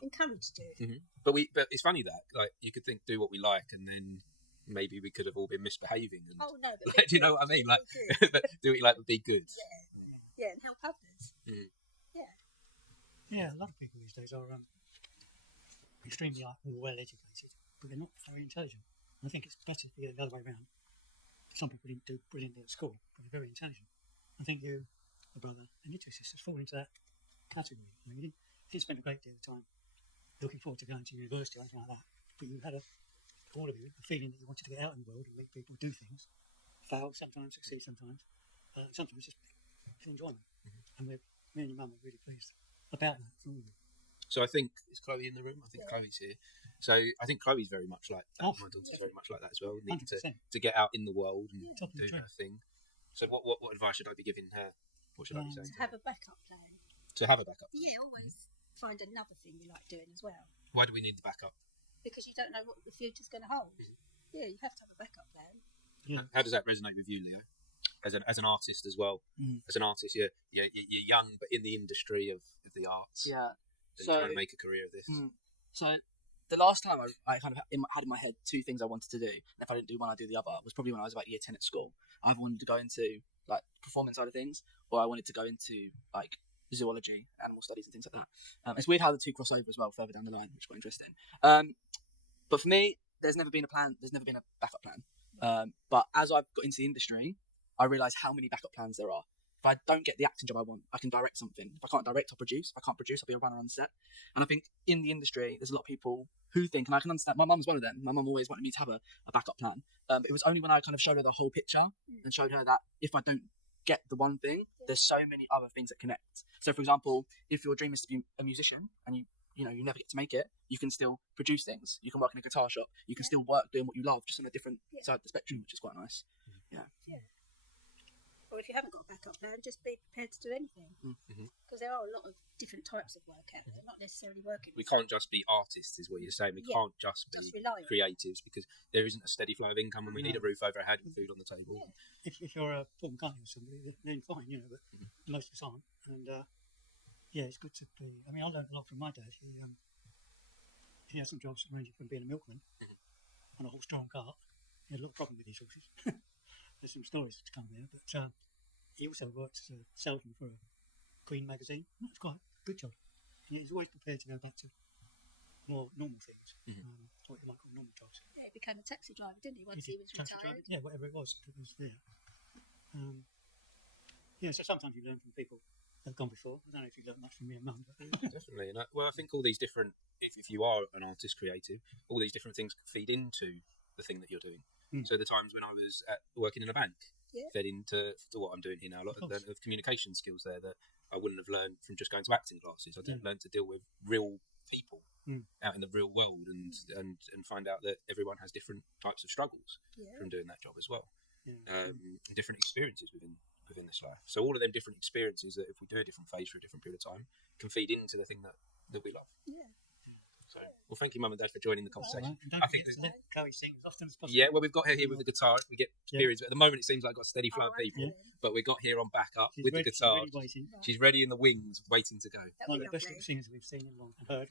Encouraged you. But it's funny that you could think do what we like, and then maybe we could have all been misbehaving. And, oh no! But do you know what I mean? Like, but do what you like, but be good. Yeah, and help others. Yeah, a lot of people these days are extremely well educated, but they're not very intelligent. And I think it's better to get it the other way around. some people didn't do brilliantly at school, but they're very intelligent. I think you, a brother, and your two sisters fall into that category. I mean, you didn't spend a great deal of time looking forward to going to university or anything like that, but you had all of you, the feeling that you wanted to get out in the world and meet people, do things, fail sometimes, succeed sometimes, sometimes just enjoyment. And me and your mum are really pleased about that for all of you. So I think, is Chloe in the room? I think Chloe's here. So I think Chloe's very much like that. My daughter's very much like that as well. Needing to get out in the world and do her thing. So what advice should I be giving her? What should I be saying? To have a backup plan. To have a backup. Yeah, always find another thing you like doing as well. Why do we need the backup? Because you don't know what the future's going to hold. Yeah, you have to have a backup plan. Yeah. How does that resonate with you, Leo? As an artist as well. As an artist, you're young, but in the industry of the arts. Yeah. So trying to make a career of this. So the last time I kind of had in my head two things I wanted to do. And if I didn't do one, I'd do the other. Was probably when I was about year 10 at school. I either wanted to go into like performance side of things, or I wanted to go into like zoology, animal studies, and things like that. It's weird how the two cross over as well further down the line, which is quite interesting. But for me, there's never been a plan. There's never been a backup plan. But as I've got into the industry, I realise how many backup plans there are. If I don't get the acting job I want, I can direct something. If I can't direct, I'll produce. If I can't produce, I'll be a runner on set. And I think in the industry, there's a lot of people who think, and I can understand, my mum's one of them. My mum always wanted me to have a backup plan. It was only when I kind of showed her the whole picture and showed her that if I don't get the one thing, there's so many other things that connect. So, for example, if your dream is to be a musician and you never get to make it, you can still produce things. You can work in a guitar shop. You can still work doing what you love, just on a different side of the spectrum, which is quite nice. Yeah. Or if you haven't got a backup plan, just be prepared to do anything. Because there are a lot of different types of work out there, not necessarily working. We can't just be artists, is what you're saying. We can't just be creatives, because there isn't a steady flow of income, and we need a roof over our head and food on the table. If you're a Paul McCartney or somebody, then fine, but most of us aren't. And it's good to be. I mean, I learned a lot from my dad. He had some jobs ranging from being a milkman on a horse-drawn cart. He had a lot of problem with these horses. There's some stories to come there, but he also worked as a salesman for a Queen magazine. That's quite a good job. And he's always prepared to go back to more normal things, what you might call normal jobs. Yeah, he became a taxi driver, didn't he, once he was retired? Yeah, whatever it was there. So sometimes you learn from people that have gone before. I don't know if you learned much from me and Mum. Definitely. And I think all these different, if you are an artist, creative, all these different things feed into the thing that you're doing. So the times when I was working in a bank fed into what I'm doing here now. A lot of communication skills there that I wouldn't have learned from just going to acting classes. I didn't learn to deal with real people out in the real world and find out that everyone has different types of struggles from doing that job as well. Different experiences within this life. So all of them different experiences that if we do a different phase for a different period of time can feed into the thing that we love. So, well, thank you, Mum and Dad, for joining the conversation. I think let Chloe sing as often as possible. Yeah, well, we've got her here with the guitar. We get periods. At the moment, it seems like I've got a steady flow of people, but we got here on backup with the guitar. She's ready in the wings, waiting to go. One of the best singers we've seen in a long time.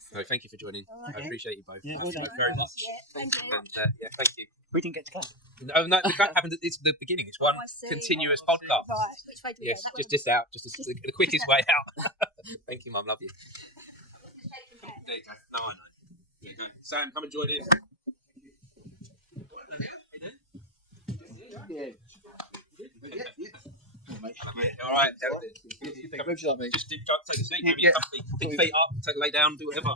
So, thank you for joining. I appreciate you both. Yeah, very much. Thank you. And, thank you. We didn't get to clap. No, the clap happened. It's the beginning. It's one continuous podcast. Right, which way do we yes, go? just out. Just the quickest way out. Thank you, Mum. Love you. There you go. No, I know. There you go. Sam, come and join in. All right. Just take a seat. You're comfy. Big feet up. Lay down. Do whatever.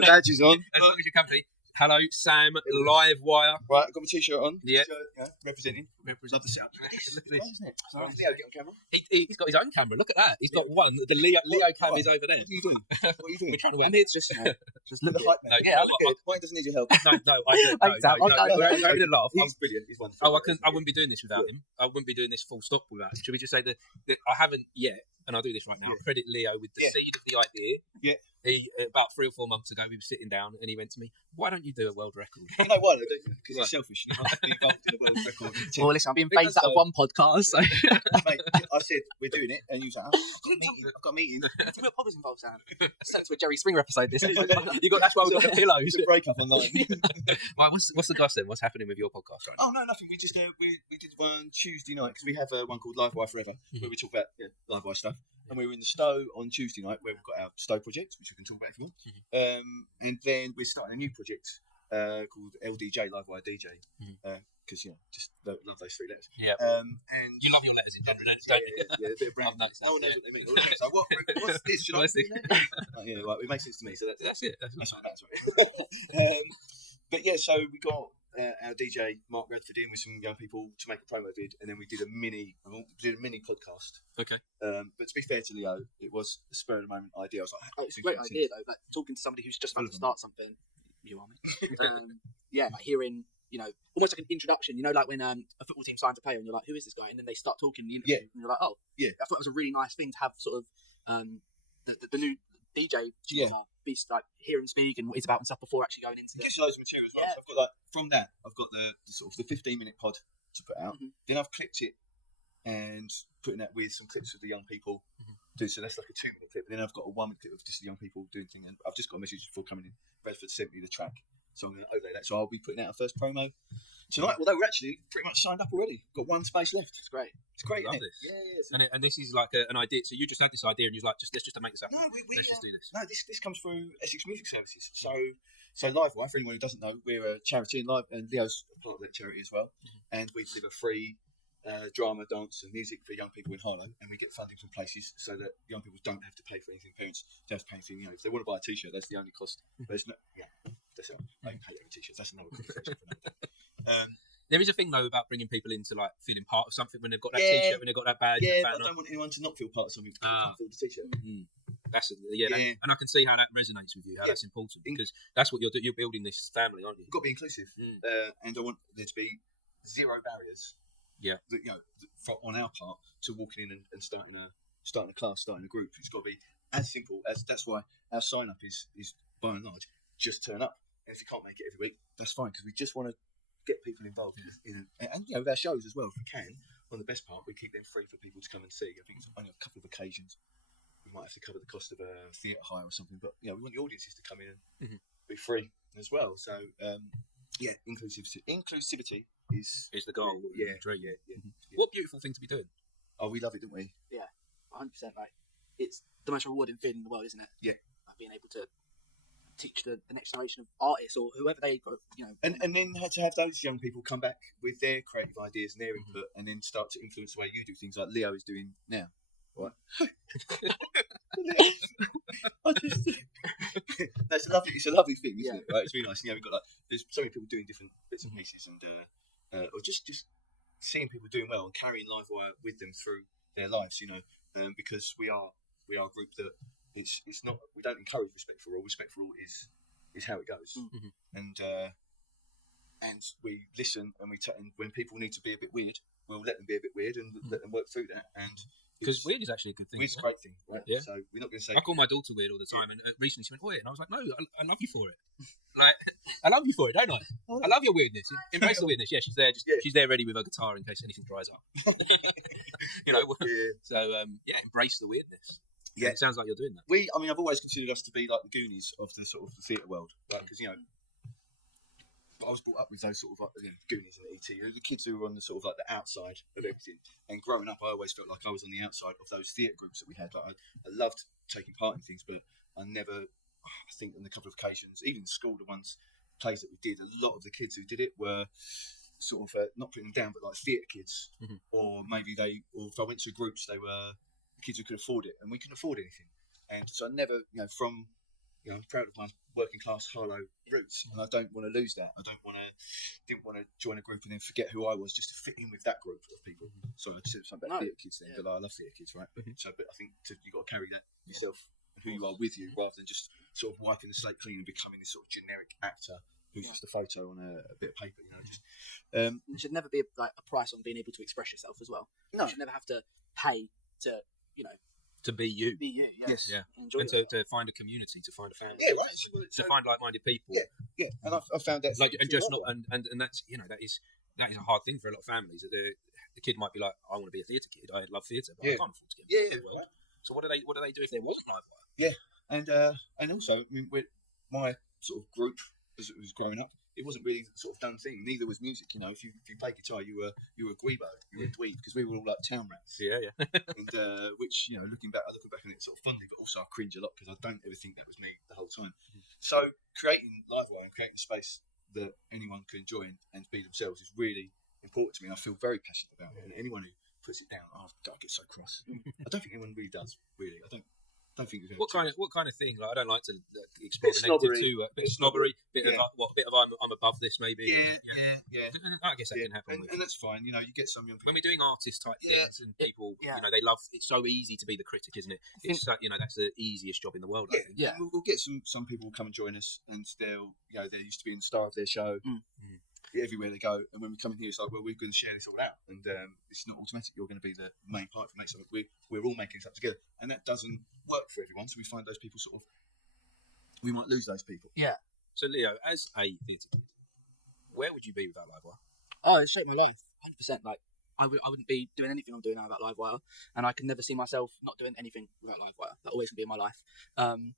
Badges on. As long as you're comfy. Hello, Sam, live wire. Right, I've got my t-shirt on. Yeah. Representing. Love the sound. Look at this. Isn't it? Sorry, Leo, get on camera. He's got his own camera. Look at that. He's got one. The Leo cam is over there. What are you doing? What are you doing? We're trying to win. It's just look the hype man. No, yeah, Mike doesn't need your help. No, I do. We're having a laugh. He's brilliant. He's wonderful. I wouldn't be doing this without him. I wouldn't be doing this full stop without him. Should we just say that I haven't yet, and I'll do this right now, credit Leo with the seed of the idea. Yeah. He, about 3 or 4 months ago, we were sitting down and he went to me, why don't you do a world record? No, why don't you? Because it's selfish. You can't be involved in a world record. Well, listen, I'm being phased out of one podcast, so... Mate, I said, we're doing it, and you was like, I've got a meeting. It's a real problems involved, Sam. Set to a Jerry Springer episode, this. That's why we've got the pillows. It's a break-up online. Right, what's the gossip then? What's happening with your podcast right now? Oh, no, nothing. We just we did one Tuesday night, because we have one called Live Wire Forever, where we talk about live wire stuff. And we were in the Stowe on Tuesday night, where we've got our Stowe project, which we can talk about if you want. And then we're starting a new project called LDJ, Live Wire DJ, because just love those 3 letters. Yeah. And you love your letters in general, don't you? Yeah, a bit of brand. I've noticed that. No one knows what they mean. So what's this? Should What's I? this? Yeah, right. It makes sense to me. So that's it. That's what that's but yeah, so we got our DJ Mark Radford in with some young people to make a promo vid, and then we did a mini podcast. Okay. But to be fair to Leo, it was a spur of the moment idea. I was like, it's a great idea though. Like talking to somebody who's just about to start something. You are me. Yeah, like hearing, almost like an introduction. Like when a football team signs a player, and you're like, "Who is this guy?" And then they start talking, and you're like, "Oh, yeah." I thought it was a really nice thing to have, sort of, the new DJ, be like hear him speak and what he's about and stuff before actually going into. It gives you loads of material as well. So I've got from that, I've got the sort of the 15-minute pod to put out. Then I've clipped it and putting that with some clips of the young people. So that's like a 2-minute clip. And then I've got a 1-minute clip of just the young people doing things. And I've just got a message before coming in. Redford sent me the track, so I'm going to overlay that. So I'll be putting out a first promo tonight. Although we're actually pretty much signed up already. Got 1 space left. It's great. It's great. I love this. Yeah. And this is like an idea. So you just had this idea, and you're like, let's just make this happen. No, let's just do this. No, this comes through Essex Music Services. So Livewire, for anyone who doesn't know, we're a charity in Live, and Leo's a part of that charity as well. And we deliver free drama, dance, and music for young people in Harlow, and we get funding from places so that young people don't have to pay for anything. Parents don't have to pay anything. If they want to buy a T-shirt, that's the only cost. There's no, that's it. They can pay over T-shirts. That's another conversation for another day. There is a thing though about bringing people into like feeling part of something when they've got that T-shirt, when they've got that badge. Yeah, but I don't want anyone to not feel part of something because they can't afford the T-shirt. That's and I can see how that resonates with you. How that's important because that's what you're building this family, aren't you? You've got to be inclusive, and I want there to be 0 barriers. Yeah, on our part to walking in and starting a class, starting a group. It's got to be as simple as that's why our sign up is by and large just turn up. And if you can't make it every week, that's fine because we just want to get people involved and with our shows as well. If we can, on the best part, we keep them free for people to come and see. I think it's only a couple of occasions we might have to cover the cost of a theatre hire or something, but we want the audiences to come in and be free as well. So inclusivity is the goal. Yeah. What beautiful thing to be doing. Oh, we love it, don't we? Yeah, 100%. Like it's the most rewarding thing in the world, isn't it? Yeah, like being able to teach the next generation of artists or whoever they and then to have those young people come back with their creative ideas and their input, and then start to influence the way you do things, like Leo is doing now. Right. It's a lovely thing, isn't it? Right? It's really nice. We've got there's so many people doing different bits and pieces, and or just seeing people doing well and carrying Livewire with them through their lives. Because we are a group that it's not, we don't encourage respect for all. Respect for all is how it goes, and we listen and and when people need to be a bit weird, we'll let them be a bit weird and let them work through that. And because weird is actually a good thing. Weird's a great thing, right? Yeah. So we're not going to say. I call my daughter weird all the time, and recently she went weird, and I was like, no, I love you for it. I love you for it, don't I? I love your weirdness. Embrace the weirdness. Yeah, she's there. She's there, ready with her guitar in case anything dries up. So embrace the weirdness. Yeah, it sounds like you're doing that. I've always considered us to be like the Goonies of the sort of the theatre world, right? Because I was brought up with those sort of Goonies and E.T. The kids who were on the sort of like the outside of everything. And growing up, I always felt like I was on the outside of those theatre groups that we had. Like I loved taking part in things, but I never. I think on a couple of occasions, even in school, the plays that we did, a lot of the kids who did it were sort of not putting them down, but like theatre kids, or maybe or if I went to groups, they were kids who could afford it, and we couldn't afford anything. And so I never, I'm proud of my working class Harlow roots, and I don't want to lose that. I didn't want to join a group and then forget who I was just to fit in with that group of people. So I said something about theatre kids then, but I love theatre kids, right? But I think you've got to carry that yourself and who you are with you, rather than just sort of wiping the slate clean and becoming this sort of generic actor who's just a photo on a bit of paper. There should never be a price on being able to express yourself as well. No, you should never have to pay to to be you. Be you, yes. Yeah. And to find a community, to find a family. Yeah, right. To find like-minded people. Yeah. And I found that. And just not, and that's that is a hard thing for a lot of families. That the kid might be like, I want to be a theatre kid. I love theatre, but I can't afford to get. Yeah. Right. So what do they do if they wasn't Livewire? Yeah, and also, with my sort of group as it was growing up, it wasn't really the sort of done thing. Neither was music. If you play guitar, you were a gweebo, you were a dweeb, because we were all like town rats. Yeah. And which looking back on it sort of fondly, but also I cringe a lot because I don't ever think that was me the whole time. So creating Livewire and creating a space that anyone can join and be themselves is really important to me. I feel very passionate about it, and anyone who puts it down, I get so cross. I don't think anyone really does. Really, I don't think you're going What kind of thing? Like, I don't like to explore Bit the negative snobbery. too. Bit of snobbery, bit Yeah. of I'm above this maybe. Yeah. I guess that can happen. And that's fine. You know, you get some young people. When we're doing artist type things and people, Yeah. you know, they love. It's so easy to be the critic, isn't it? It's you know, that's the easiest job in the world. I think. Yeah. We'll get some people will come and join us, and they're used to being the star of their show. Everywhere they go, and when we come in here, it's like, well, we're going to share this all out, and it's not automatic. You're going to be the main part to make something. We're all making stuff together, and that doesn't work for everyone. So we find those people we might lose those people. Yeah. So Leo, as a theatre kid, where would you be without Livewire? Oh, it shaped my life, 100%. Like, I wouldn't be doing anything I'm doing now without Livewire, and I can never see myself not doing anything without Livewire. That always will be in my life. And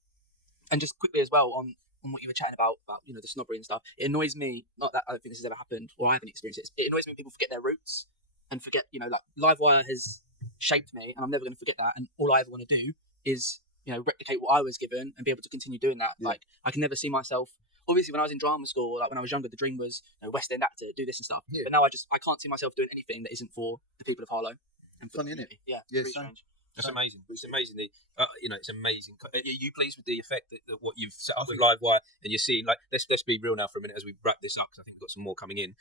just quickly as well on what you were chatting about the snobbery and stuff. It annoys me. Not that I don't think this has ever happened, or I haven't experienced it. It annoys me when people forget their roots and forget. Like Livewire has shaped me, and I'm never going to forget that. And all I ever want to do is replicate what I was given and be able to continue doing that. Yeah. Like I can never see myself. Obviously, when I was in drama school, or like when I was younger, the dream was West End actor, do this and stuff. Yeah. But now I can't see myself doing anything that isn't for the people of Harlow. And funny, isn't it? Yeah, it's strange. That's amazing. It's amazing. It's amazing. Are you pleased with the effect that what you've set up with Livewire, and you're seeing? Like, let's be real now for a minute as we wrap this up, because I think we've got some more coming in.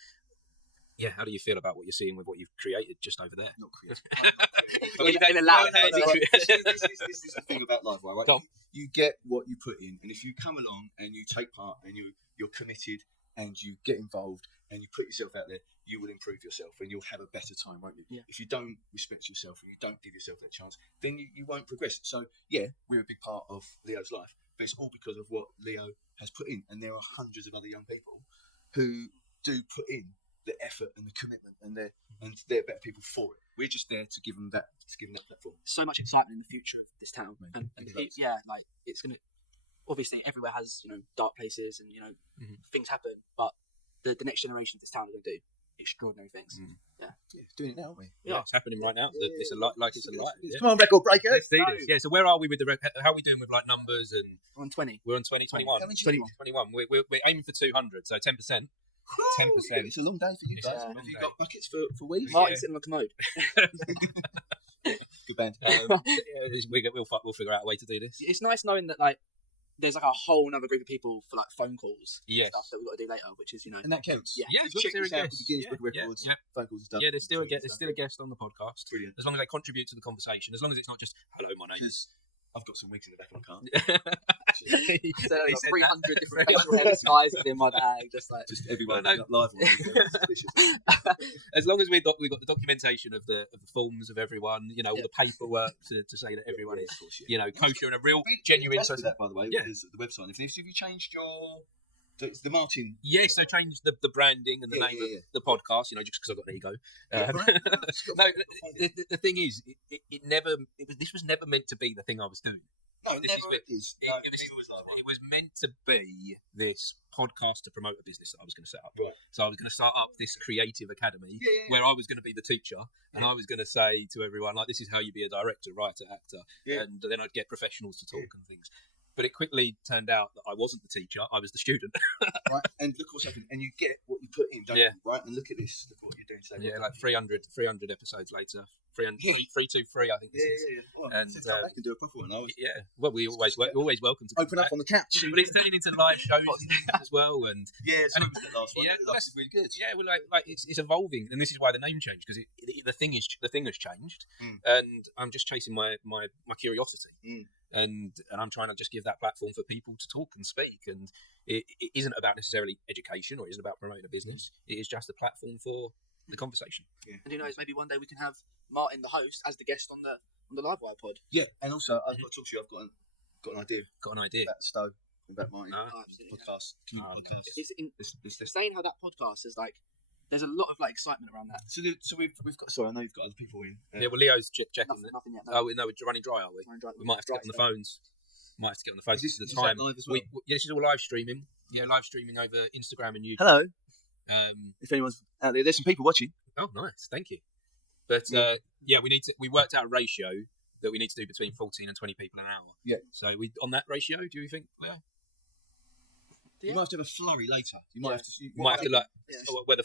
Yeah, how do you feel about what you're seeing with what you've created just over there? Not creative. This is the thing about Livewire, right? You get what you put in, and if you come along and you take part and you're committed and you get involved and you put yourself out there, you will improve yourself and you'll have a better time, won't you? Yeah. If you don't respect yourself and you don't give yourself that chance, then you won't progress. So, yeah, we're a big part of Leo's life, but it's all because of what Leo has put in. And there are hundreds of other young people who do put in the effort and the commitment, and they're better people for it. We're just there to give them that platform. So much excitement in the future of this town, and like it's gonna. Obviously, everywhere has dark places and things happen, but the next generation of this town are going to do extraordinary things. Yeah, doing it now, aren't we? Yeah, it's happening right now. It's a lot like it's alive. Yeah. Come on, record breaker. Let's do this. Yeah. So where are we with how are we doing with like numbers and? We're on 20. We're on 20, 21. 21. We're aiming for 200, so 10%. 10%. It's a long day for you guys. Have you got buckets for weed? Martin's sitting on the commode. Good band. We'll figure out a way to do this. It's nice knowing that like there's like a whole other group of people for like phone calls and stuff that we've got to do later, which is and that counts. Yeah, check this out with the Guinness Book of Records, phone calls and stuff. Yeah, there's still a guest on the podcast. Brilliant. As long as they contribute to the conversation, as long as it's not just hello, my name is. I've got some wigs in the back of my car. He said 300 different facial hair disguises in my bag, just everyone live. As long as we've got the documentation of the forms of everyone, all the paperwork to say that everyone is, kosher and a real genuine. So that, by the way, is the website. If you changed the Martin. Yes, they changed the branding and the name of the podcast, just because I've got an ego. The thing is, this was never meant to be the thing I was doing. No, it was meant to be this podcast to promote a business that I was going to set up. Right. So I was going to start up this creative academy where I was going to be the teacher and I was going to say to everyone, like, this is how you be a director, writer, actor. Yeah. And then I'd get professionals to talk and things. But it quickly turned out that I wasn't the teacher, I was the student. Right, and look what's happened. And you get what you put in, don't you? Right, and look at this. Look what you're doing today. Yeah, like 300 episodes later. 323, I think this is. Oh, and I can do a proper one. Yeah, well, we're always welcome to open up on the couch. But it's turning into live shows as well. And so it was the last one. Yeah, that's really good. Yeah, we're like it's evolving, and this is why the name changed, because the thing has changed, and I'm just chasing my curiosity. And I'm trying to just give that platform for people to talk and speak, and it isn't about necessarily education, or it isn't about promoting a business. It is just a platform for the conversation. Yeah. And who knows, maybe one day we can have Martin, the host, as the guest on the Livewire pod. Yeah, and also I've got to talk to you. I've got an idea. Got an idea about Stowe, about Martin podcast, community podcast. It's saying how that podcast is like. There's a lot of like excitement around that. So we've got. Sorry, I know you've got other people in. Yeah, well, Leo's checking. Nothing yet. No. Oh no, we're running dry, are we? We might have to get on the phones. This is the time. Live as well? This is all live streaming. Yeah, live streaming over Instagram and YouTube. Hello. If anyone's out there's some people watching. Oh, nice. Thank you. But we worked out a ratio that we need to do between 14 and 20 people an hour. Yeah. So we on that ratio. Do you think, Leo? You might have to have a flurry later. You might have to. You might have to that's where the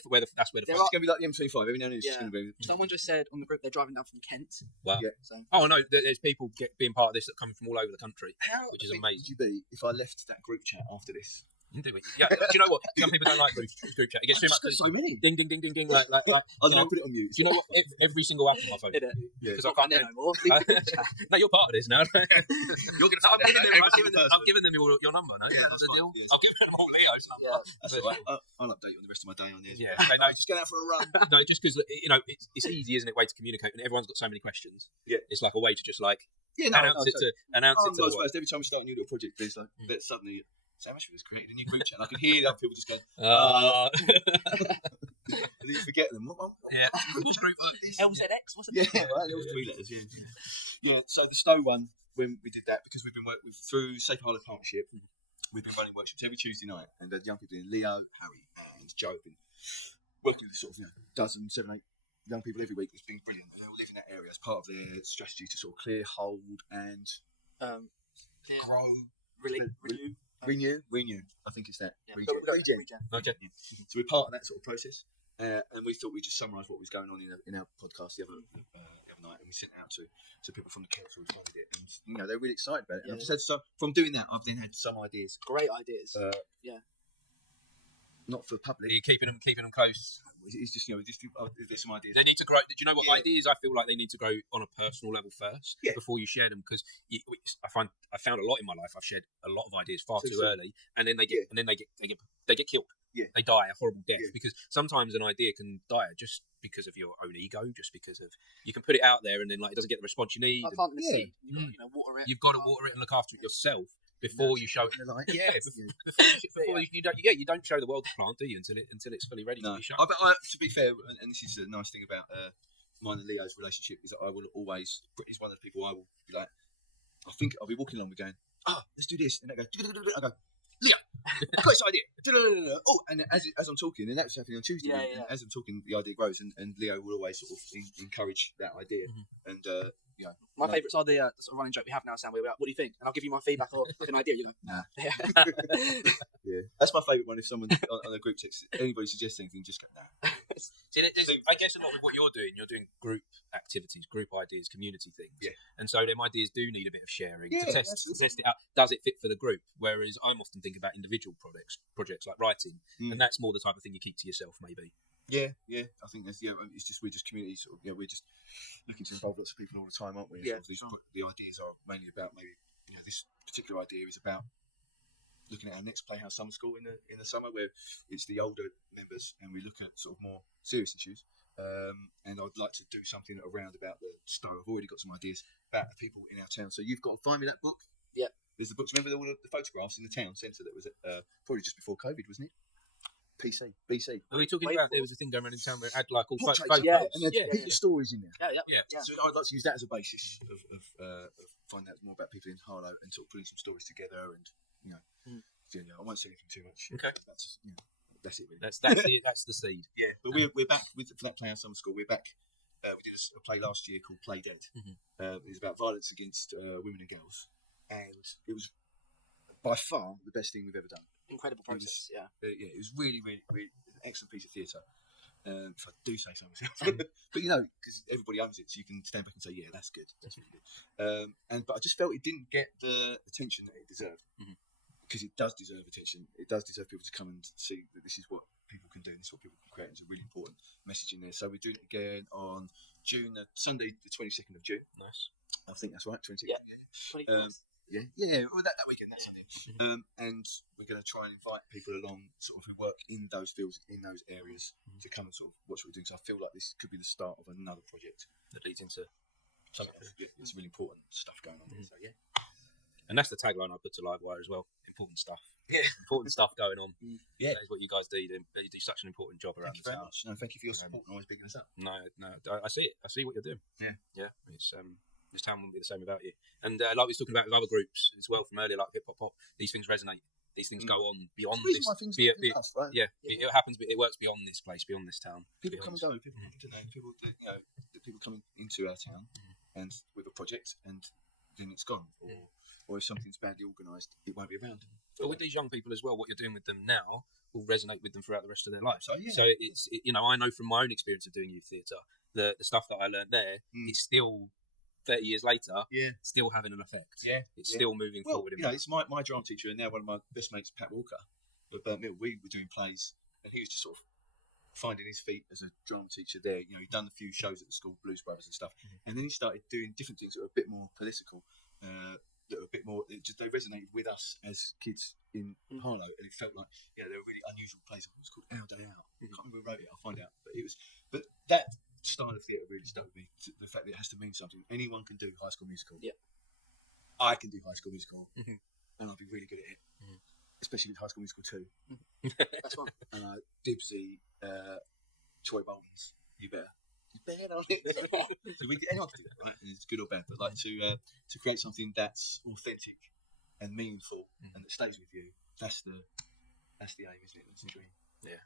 It's going to be like the M25. Every now and then it's just going to be. Someone just said on the group they're driving down from Kent. Wow. Yeah. So, oh no, there's people being part of this that come from all over the country, which is How amazing. would you be if I left that group chat after this? Yeah, do you know what? Some people don't like group chat. It gets too much. So many. Ding, ding, ding, ding, ding. Like. I'll put it on mute. Do you know what? Every single app on my phone. Yeah. Because I can't no more. No, you're part of this now. You're going to. I'm giving them your number. No, yeah, that's the deal. I'll give them all Leo's number. Yeah, that's all right. I'll update you on the rest of my day on this. Yeah. No, just get out for a run. No, just because it's easy, isn't it? Way to communicate, and everyone's got so many questions. Yeah. It's like a way to just announce it to the world. Every time we start a new little project, there's like that suddenly. Sam Ashford has created a new group chat. I can hear other people just going, and you forget them. Yeah. Which group was this? LZX, wasn't it? Yeah, right. There was 3 letters. Yeah. So the Stowe one, when we did that, because we've been working through Safe Harbour Partnership, we've been running workshops every Tuesday night, and the young people in Leo, Harry, and Joe have been working with sort of 7, 8 young people every week. It's been brilliant. And they all live in that area as part of their strategy to sort of clear, hold, and grow, Renew. I think it's that. Yeah. Regen. Okay. So we're part of that sort of process, and we thought we'd just summarise what was going on in our podcast the other night, and we sent it out to people from the council who funded it, and they're really excited about it. And I've just had from doing that, I've then had some ideas. Great ideas. Not for the public. Are you keeping them close? It's just there's some ideas. They need to grow. Do you know what ideas? I feel like they need to grow on a personal level first before you share them, because I found a lot in my life. I've shared a lot of ideas far too early, and then they get killed. Yeah. They die a horrible death because sometimes an idea can die just because of your own ego, just because of you can put it out there and then it doesn't get the response you need. Like planting a seed, water it. You've got to water it and look after it yourself before you show it. Before you don't show the world the plant, do you? Until it's fully ready to be shown. To be fair, and this is a nice thing about mine and Leo's relationship, is that I will always. He's one of the people I will be like. I'll be walking along, we're going, let's do this, and I go, Leo, I've got this idea. Oh, and as I'm talking, and that's happening on Tuesday. As I'm talking, the idea grows, and Leo will always sort of encourage that idea, and my favourites are the sort of running joke we have now, Sam. Where we're like, what do you think? And I'll give you my feedback or an idea. You go, nah. That's my favourite one. If someone on a group text, anybody suggests anything, just go, nah. See, I guess a lot of what you're doing group activities, group ideas, community things. Yeah. And so them ideas do need a bit of sharing to test it out. Does it fit for the group? Whereas I'm often thinking about individual projects like writing, and that's more the type of thing you keep to yourself, maybe. Yeah. I think that's it's just we're just community sort of. We're just looking to involve lots of people all the time, aren't we? Yeah. Sort of the ideas are mainly about maybe this particular idea is about looking at our next Playhouse Summer School in the summer, where it's the older members and we look at sort of more serious issues. And I'd like to do something around about the Stowe. I've already got some ideas about the people in our town. So you've got to find me that book. Yeah. There's the books. Remember all the photographs in the town centre that was probably just before COVID, wasn't it? BC. Are we talking about there was a thing going around in town where it had like all photos? And there's people's stories in there. Yeah. So I'd like to use that as a basis of finding out more about people in Harlow and sort of putting some stories together and I won't say anything too much. Okay. That's it really. That's the seed. Yeah. But we're back for that Playhouse Summer School. We're back. We did a play last year called Play Dead. It was about violence against women and girls, and it was by far the best thing we've ever done. Incredible process. It was really, really, really an excellent piece of theatre. If I do say so myself, but because everybody owns it, so you can stand back and say, "Yeah, that's good, that's really good." But I just felt it didn't get the attention that it deserved, because it does deserve attention. It does deserve people to come and see that this is what people can do, this is what people can create. It's a really important message in there. So we're doing it again on Sunday, the 22nd of June. Nice. I think that's right, 22nd. Yeah. Well, that weekend, that Sunday. And we're going to try and invite people along, sort of who work in those fields, in those areas, to come and sort of watch what we're doing. So I feel like this could be the start of another project that leads into something. It's really important stuff going on there. So and that's the tagline I put to Livewire as well. Important stuff. Yeah. Important stuff going on. Yeah. That is what you guys do. You do such an important job around the town. No, thank you for your support and always picking us up. No, I see it. I see what you're doing. Yeah. It's this town wouldn't be the same without you. And like we was talking about with other groups as well from earlier, like hip hop pop. These things resonate. These things go on beyond this. Right? It happens, but it works beyond this place, beyond this town. People come and go. People people coming into our town and with a project, and then it's gone. Or if something's badly organised, it won't be around. But with these young people as well, what you're doing with them now will resonate with them throughout the rest of their lives. So, yeah. So it's I know from my own experience of doing youth theatre, the stuff that I learned there is still 30 years later, still having an effect. Yeah, it's still moving forward. It's my drama teacher, and now one of my best mates, Pat Walker, at Burnt Mill. We were doing plays, and he was just sort of finding his feet as a drama teacher there. He'd done a few shows at the school, Blues Brothers and stuff, and then he started doing different things that were a bit more political, that were a bit more. They resonated with us as kids in Harlow, and it felt like they were really unusual plays. It was called Our Day Out. I can't remember who wrote it. I'll find out. But that style of theatre really stuck with me. The fact that it has to mean something. Anyone can do High School Musical. Yeah, I can do High School Musical, and I'll be really good at it. Especially with High School Musical 2. That's fun. And Dibsy, Troy Bolton's, you better on it. So anyone can do that, right? And it's good or bad, but like to create something that's authentic and meaningful and that stays with you. That's the aim, isn't it? That's the dream. Yeah.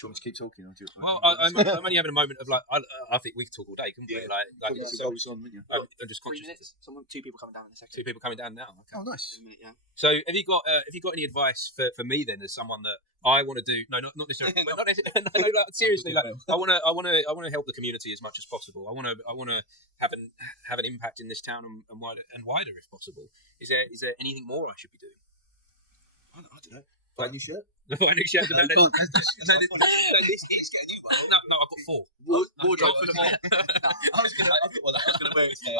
Do you want me to keep talking? Or do you, well, I'm only having a moment of like, I think we could talk all day, couldn't we? Like just 3 minutes. Two people coming down in a second. 2 people coming down now. Okay. Oh, nice. So have you got any advice for me then, as someone that I want to do? No, not necessarily. Not necessarily. No, like, seriously, like I want to help the community as much as possible. I want to have an impact in this town and wider if possible. Is there anything more I should be doing? I don't know. Buy a new shirt. Buy a new shirt. No, this is getting you one. No, I've got 4. Wardrobe for the more. I was going to wear it today.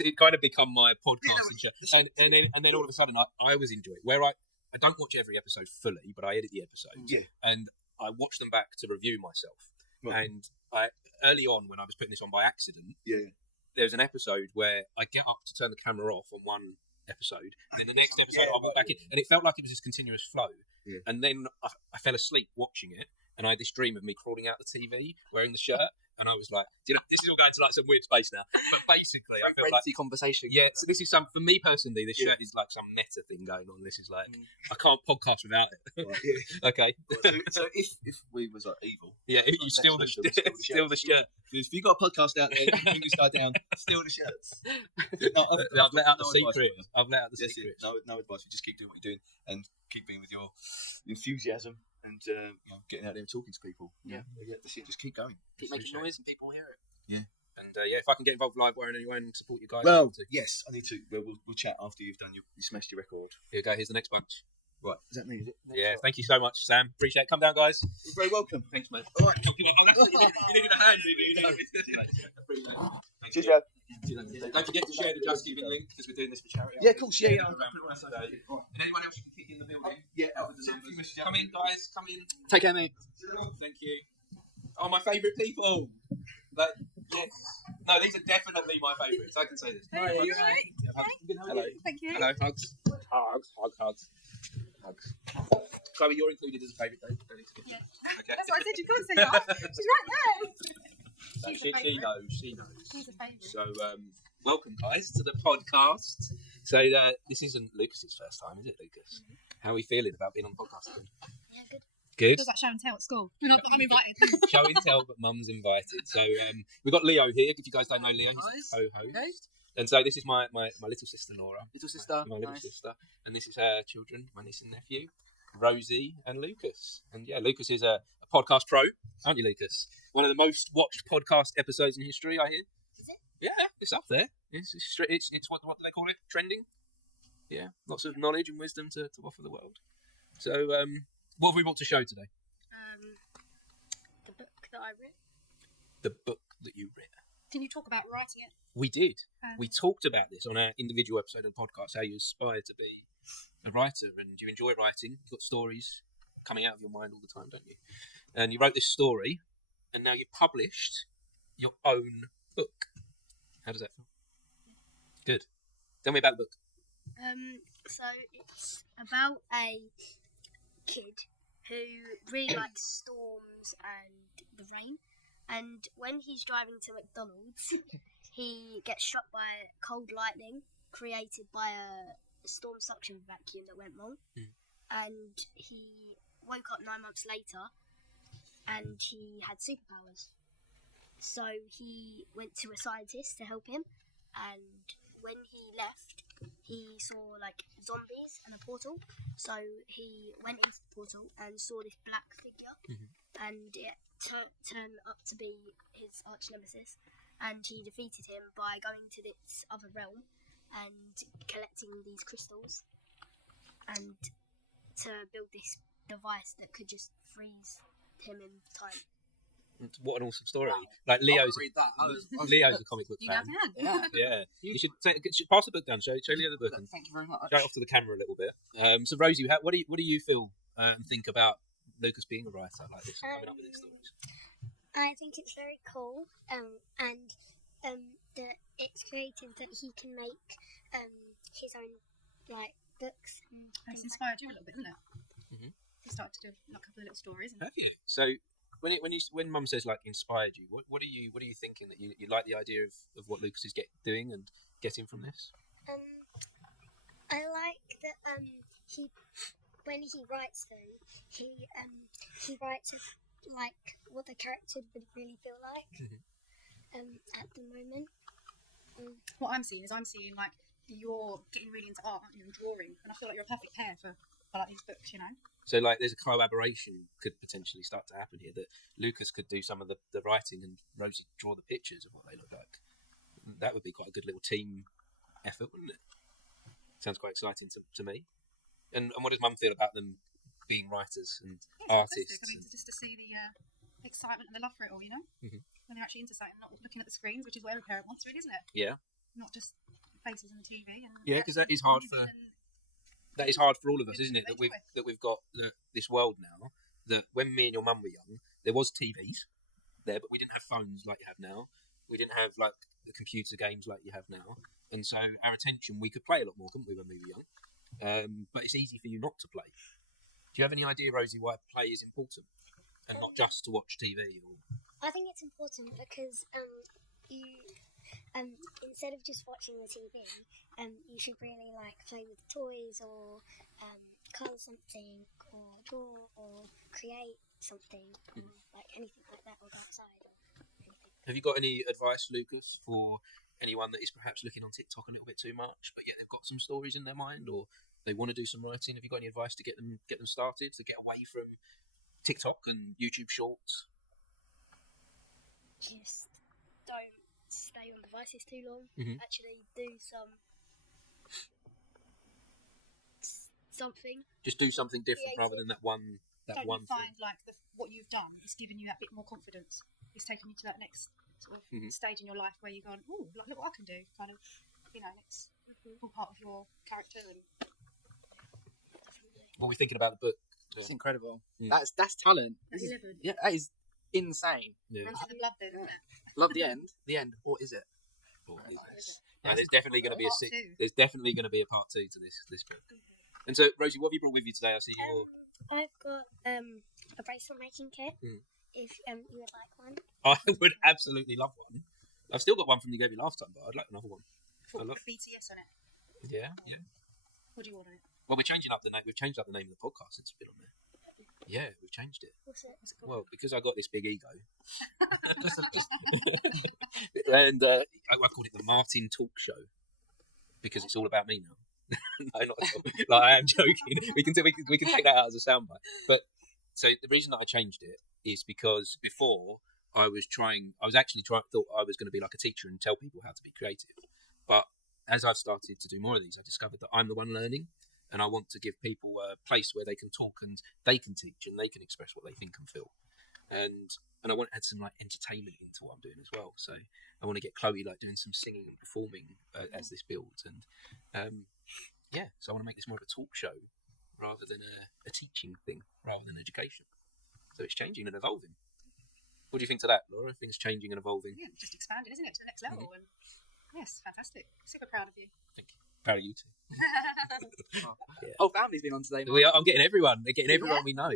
It kind of become my podcasting shirt, and then all of a sudden I was enjoying it. Where I don't watch every episode fully, but I edit the episodes, and I watch them back to review myself. Right. And early on, when I was putting this on by accident, there's an episode where I get up to turn the camera off on one episode, and then the next episode I walk back in, and it felt like it was this continuous flow. And then I fell asleep watching it, and I had this dream of me crawling out the TV wearing the shirt, and I was like, this is all going to like some weird space now. But basically, I felt like conversation. Yeah, so this is for me personally, this shirt is like some meta thing going on. This is like I can't podcast without it. Okay. So if we was like evil, you steal the shirt. If you got a podcast out there, bring this guy down, steal the shirts. I've let out the secret. I've let out the secret. No advice. We just keep doing what you're doing and keep being with your enthusiasm and getting out there and talking to people. Just keep going. Keep making noise and people hear it. Yeah. And if I can get involved live wire in any way and support you guys. Well, yes, I need to. We'll chat after you've done you smashed your record. Here we go. Here's the next bunch. Right. Is that me? Is it? Yeah. Thank you so much, Sam. Appreciate it. Come down, guys. You're very welcome. Thanks, man. All right. You needed a hand, didn't you? Cheers, Joe. Don't forget to share the Just Giving link because we're doing this for charity. Yeah, of course. Yeah. And anyone else you can kick in the building. Come in, guys. Come in. Take care, mate. Thank you. Oh, my favourite people. No, these are definitely my favourites. I can say this. Hey, you right? Hello. Thank you. Hello. Hugs. Chloe, you're included as a favourite, though. Yeah. Okay. That's what I said. You couldn't say that. She's right there. She knows. She's a favourite. So, welcome, guys, to the podcast. So this isn't Lucas's first time, is it, Lucas? Mm-hmm. How are we feeling about being on the podcast again? Yeah, good. Good. Does that show and tell at school? I'm invited. Show and tell, but Mum's invited. So we've got Leo here. If you guys don't know Leo, he's the co-host. Okay. And so this is my little sister Laura. Little sister. My little sister. And this is her children, my niece and nephew, Rosie and Lucas. And yeah, Lucas is a podcast pro, aren't you, Lucas? One of the most watched podcast episodes in history, I hear. Is it? Yeah, it's up there. It's what do they call it? Trending. Yeah, lots of knowledge and wisdom to offer the world. So what have we brought to show today? The book that I wrote. The book that you read. Can you talk about writing it? We did. We talked about this on our individual episode of the podcast, how you aspire to be a writer and you enjoy writing. You've got stories coming out of your mind all the time, don't you? And you wrote this story and now you've published your own book. How does that feel? Good. Tell me about the book. So it's about a kid who really likes storms and the rain. And when he's driving to McDonald's, he gets struck by cold lightning created by a storm suction vacuum that went wrong. And he woke up 9 months later and he had superpowers. So he went to a scientist to help him. And when he left, he saw like zombies and a portal. So he went into the portal and saw this black figure, and it turned up to be his arch nemesis. And he defeated him by going to this other realm and collecting these crystals, and to build this device that could just freeze him in time. What an awesome story! Like Leo's, Leo's a comic book You fan. have Yeah. You should pass the book down. Show Leo the book. Thank you very much. Show it off to the camera a little bit. So Rosie, what do you feel and think about Lucas being a writer like this and coming up with these stories? I think it's very cool, and that it's creative that he can make his own like books. It's inspired you a little bit, isn't it? You started to do a couple of little stories. Have you? So when Mum says like inspired you, what are you thinking that you like the idea of what Lucas is doing and getting from this? I like that he when he writes them, he writes like what the character would really feel like at the moment. What I'm seeing like you're getting really into art, aren't you, and drawing, and I feel like you're a perfect pair for like these books, you know. So like there's a collaboration could potentially start to happen here, that Lucas could do some of the writing and Rosie draw the pictures of what they look like. That would be quite a good little team effort, wouldn't it? Sounds quite exciting to me. And what does Mum feel about them being writers and artists? I mean, just to see the excitement and the love for it all, you know, when they're actually into something, not looking at the screens, which is what every parent wants, really, isn't it? Yeah. Not just faces on the TV. And because that is hard for all of us, isn't it? That we've got this world now. That when me and your mum were young, there was TVs there, but we didn't have phones like you have now. We didn't have like the computer games like you have now, and so our attention, we could play a lot more, couldn't we, when we were young? But it's easy for you not to play. Do you have any idea, Rosie, why play is important and not just to watch TV? Or... I think it's important because you instead of just watching the TV, you should really like play with toys or colour something or draw or create something or like anything like that, or go outside or anything. Have you got any advice, Lucas, for anyone that is perhaps looking on TikTok a little bit too much, but yet they've got some stories in their mind, or they want to do some writing? Have you got any advice to get them started, to get away from TikTok and YouTube Shorts? Just don't stay on devices too long. Actually do something. Just do something different rather than that one Don't one you find like what you've done is giving you that bit more confidence? It's taking you to that next sort of stage in your life where you're going, oh, like, look what I can do. Kind of, you know, it's all part of your character. And what are we thinking about the book? It's incredible. That's talent. Yeah, that is insane. And to the blood then, isn't it? Love the end. The end, or is it? Yeah, there's definitely going to be there's definitely going to be a part 2 to this book. And so, Rosie, what have you brought with you today? I see your... I've got a bracelet making kit. If you would like one. I would absolutely love one. I've still got one from you gave me last time, but I'd like another one. BTS on it. Yeah. What do you want on it? Well, we're changing up the name. We've changed up the name of the podcast since it's been on there. Yeah, we've changed it. What's it called? Well, because I got this big ego. And I've called it the Martin Talk Show because it's all about me now. No, not at all. Like, I am joking. We can take that out as a soundbite. But so the reason that I changed it is because before thought I was going to be like a teacher and tell people how to be creative. But as I've started to do more of these, I discovered that I'm the one learning, and I want to give people a place where they can talk and they can teach and they can express what they think and feel. And I want to add some like entertainment into what I'm doing as well. So I want to get Chloe like doing some singing and performing as this builds. And so I want to make this more of a talk show rather than a teaching thing, rather than education. So it's changing and evolving. What do you think to that, Laura? Things changing and evolving. Yeah, just expanding, isn't it, to the next level? And yes, fantastic. Super proud of you. Thank you. Proud of you too. Whole family's been on today. I'm getting everyone. They're getting everyone we know.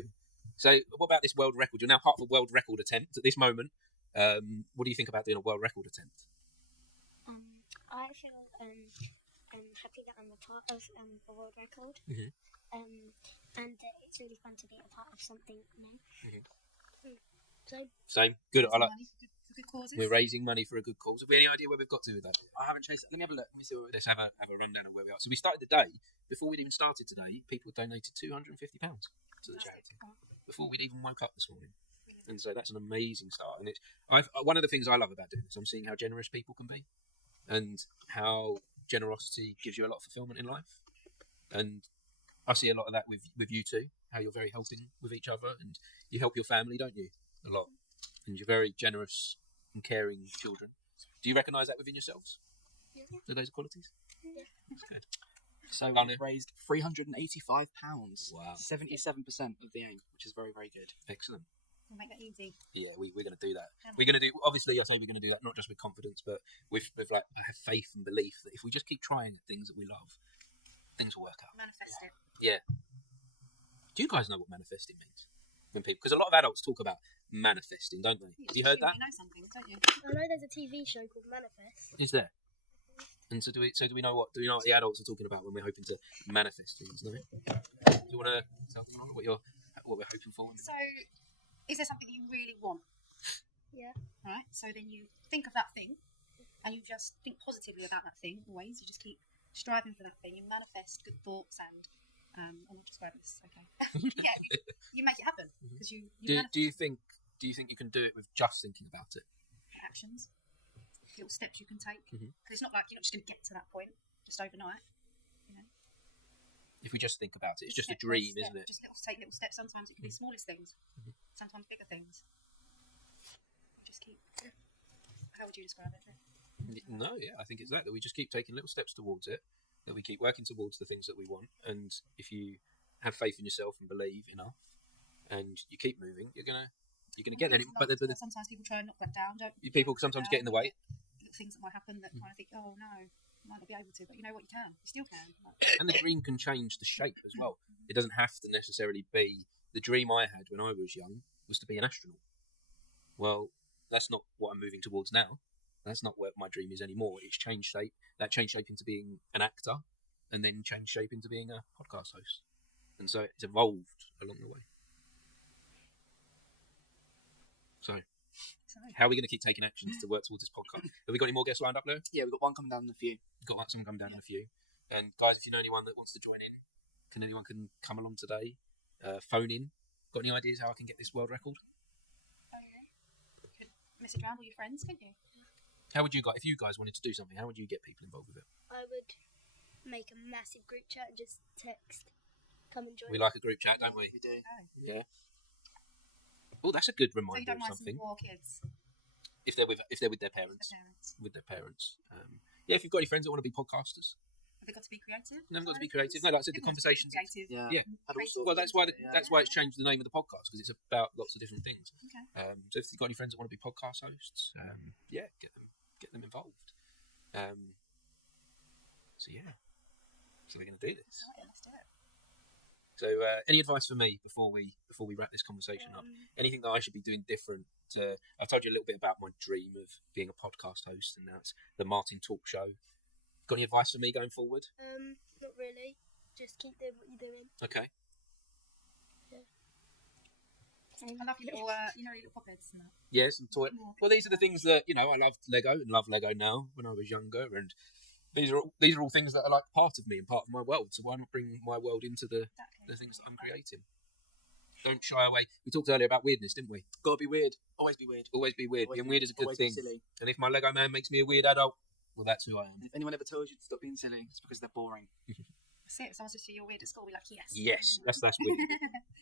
So what about this world record? You're now part of a world record attempt at this moment. What do you think about doing a world record attempt? I feel happy that I'm a part of a world record. And it's really fun to be a part of something new. Same. Good. I like. good causes. We're raising money for a good cause. Have we any idea where we've got to with that? I haven't chased it. Let me have a look. Let me see what Let's have a rundown of where we are. So we started the day, before we'd even started today, people donated £250 to the charity. Before we'd even woke up this morning. And so that's an amazing start. And one of the things I love about doing this, I'm seeing how generous people can be and how generosity gives you a lot of fulfillment in life. And I see a lot of that with you two, how you're very helping with each other and you help your family, don't you? A lot. And you're very generous and caring children. Do you recognise that within yourselves? Yeah. Are those qualities? Yeah. Good. So we've raised £385. Wow. 77% of the aim, which is very, very good. Excellent. We'll make that easy. Yeah, we're going to do that. We're going to do, obviously, I say we're going to do that not just with confidence, but with like, I have faith and belief that if we just keep trying at things that we love, things will work out. Manifest it. Yeah. Do you guys know what manifesting means? When people, because a lot of adults talk about manifesting, don't they? Have you heard that? You know something, don't you? I know there's a TV show called Manifest. Is there? And so do we know what the adults are talking about when we're hoping to manifest things? No? Do you want to tell them what we're hoping for? So, is there something you really want? Yeah. Right. So then you think of that thing, and you just think positively about that thing. Always, you just keep striving for that thing. You manifest good thoughts, and I'm not describing this. Okay. Yeah. You make it happen because you Do you think you can do it with just thinking about it? actions, little steps you can take. Because it's not like you're not just going to get to that point just overnight. You know. If we just think about it, it's just a dream, isn't it? Just take little steps. Sometimes it can be smallest things, sometimes bigger things. Just keep. How would you describe it? No, yeah, I think it's that we just keep taking little steps towards it, that we keep working towards the things that we want, and if you have faith in yourself and believe enough, and you keep moving, you're gonna get there. But sometimes people try and knock that down, don't you? People sometimes get in the way. Little things that might happen that kind of think, oh no, I might not be able to, but you know what, you can. You still can. And the dream can change the shape as well. It doesn't have to necessarily be the dream I had when I was young was to be an astronaut. Well, that's not what I'm moving towards now. That's not what my dream is anymore. It's changed shape. That changed shape into being an actor, and then changed shape into being a podcast host. And so it's evolved along the way. So, how are we going to keep taking actions to work towards this podcast? Have we got any more guests lined up there? Yeah, we've got one coming down in a few. Got someone coming down in a few. And guys, if you know anyone that wants to join in, anyone can come along today. Phone in. Got any ideas how I can get this world record? Oh yeah. You could message around all your friends, couldn't you? How would you guys, if you guys wanted to do something, how would you get people involved with it? I would make a massive group chat and just text, come and join. We like a group chat, don't we? We do. Yeah. Oh, that's a good So you reminder don't of mind something. some more kids? If they're with their parents. With their parents. Yeah, if you've got any friends that want to be podcasters. Have they got to be creative? They've got to be creative. No, like I said, the conversations. Creative. Yeah. Well, that's why it's changed the name of the podcast, because it's about lots of different things. Okay. So if you've got any friends that want to be podcast hosts, yeah, get them involved. So yeah, so we're going to do this. Right, let's do it. So any advice for me before we wrap this conversation up? Anything that I should be doing different? I've told you a little bit about my dream of being a podcast host, and now it's the Martin Talk Show. Got any advice for me going forward? Not really. Just keep doing what you're doing. Okay. Yeah. I love your little, your little pop-heads and that. Yes, and toy. Well, these are the things that I loved Lego and love Lego now when I was younger, and these are all things that are like part of me and part of my world. So why not bring my world into the things that I'm creating? Don't shy away. We talked earlier about weirdness, didn't we? Got to be weird. Always be weird. Always be weird. Being weird is a good always be thing. silly. And if my Lego man makes me a weird adult, well, that's who I am. If anyone ever tells you to stop being silly, it's because they're boring. That's it. If someone says to you, you're weird at school, we're like, yes. Yes, that's weird.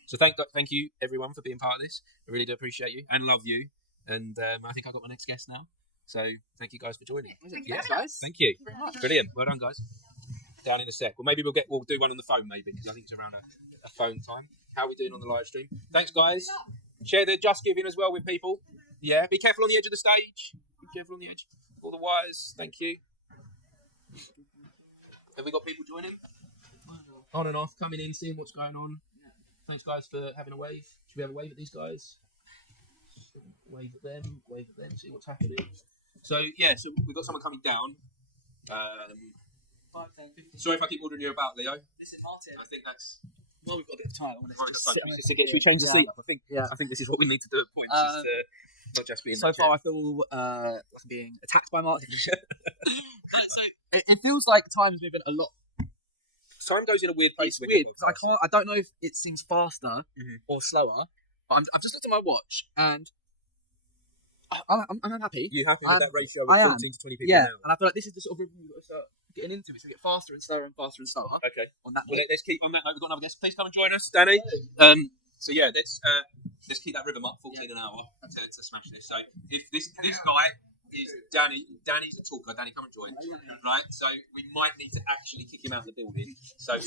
So thank you everyone for being part of this. I really do appreciate you and love you. And I think I got my next guest now. So thank you guys for joining. Guys. Thank you. Very much. Brilliant. Well done, guys. Down in a sec. Well, maybe we'll do one on the phone, maybe, because I think it's around a phone time. How are we doing on the live stream? Thanks, guys. Share the Just Giving as well with people. Yeah. Be careful on the edge of the stage. Be careful on the edge. All the wires. Thank you. Have we got people joining? On and off, coming in, seeing what's going on. Thanks, guys, for having a wave. Should we have a wave at these guys? Wave at them, see what's happening. So, yeah, we've got someone coming down. Sorry if I keep ordering you about, Leo. Listen, Martin. I think that's... Well, we've got a bit of time. I want Should we change the seat up? I think this is what we need to do at points. Not just being so that far, chair. I feel like I'm being attacked by Martin. So it feels like time's moving a lot. Time goes in a weird place. It's weird because I don't know if it seems faster or slower. But I've just looked at my watch and I'm happy. You happy with that ratio of I 14 am. to 20 people Yeah, an hour? and I feel like this is the sort of rhythm we've got to start getting into. It's going to get faster and slower and faster and slower. Okay. On that Well, note. let's keep on that note. We've got another guest. Please come and join us, Danny. So yeah, let's keep that rhythm up. 14 an hour to smash this. So if this guy is Danny. Danny's a talker. Danny, come and join. Right. So we might need to actually kick him out of the building. So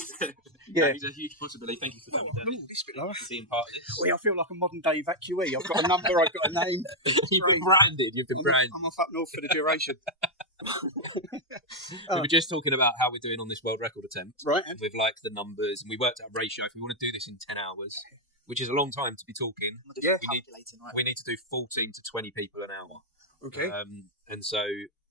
Danny's a huge possibility. Thank you for coming, Danny. This bit lower. For being part of this. Well, I feel like a modern day evacuee. I've got a number, I've got a name. You've been branded. You've been branded. I'm off up north for the duration. We were just talking about how we're doing on this world record attempt, right? With like the numbers, and we worked out a ratio. If we want to do this in 10 hours, which is a long time to be talking, we need to do 14 to 20 people an hour. Okay. And so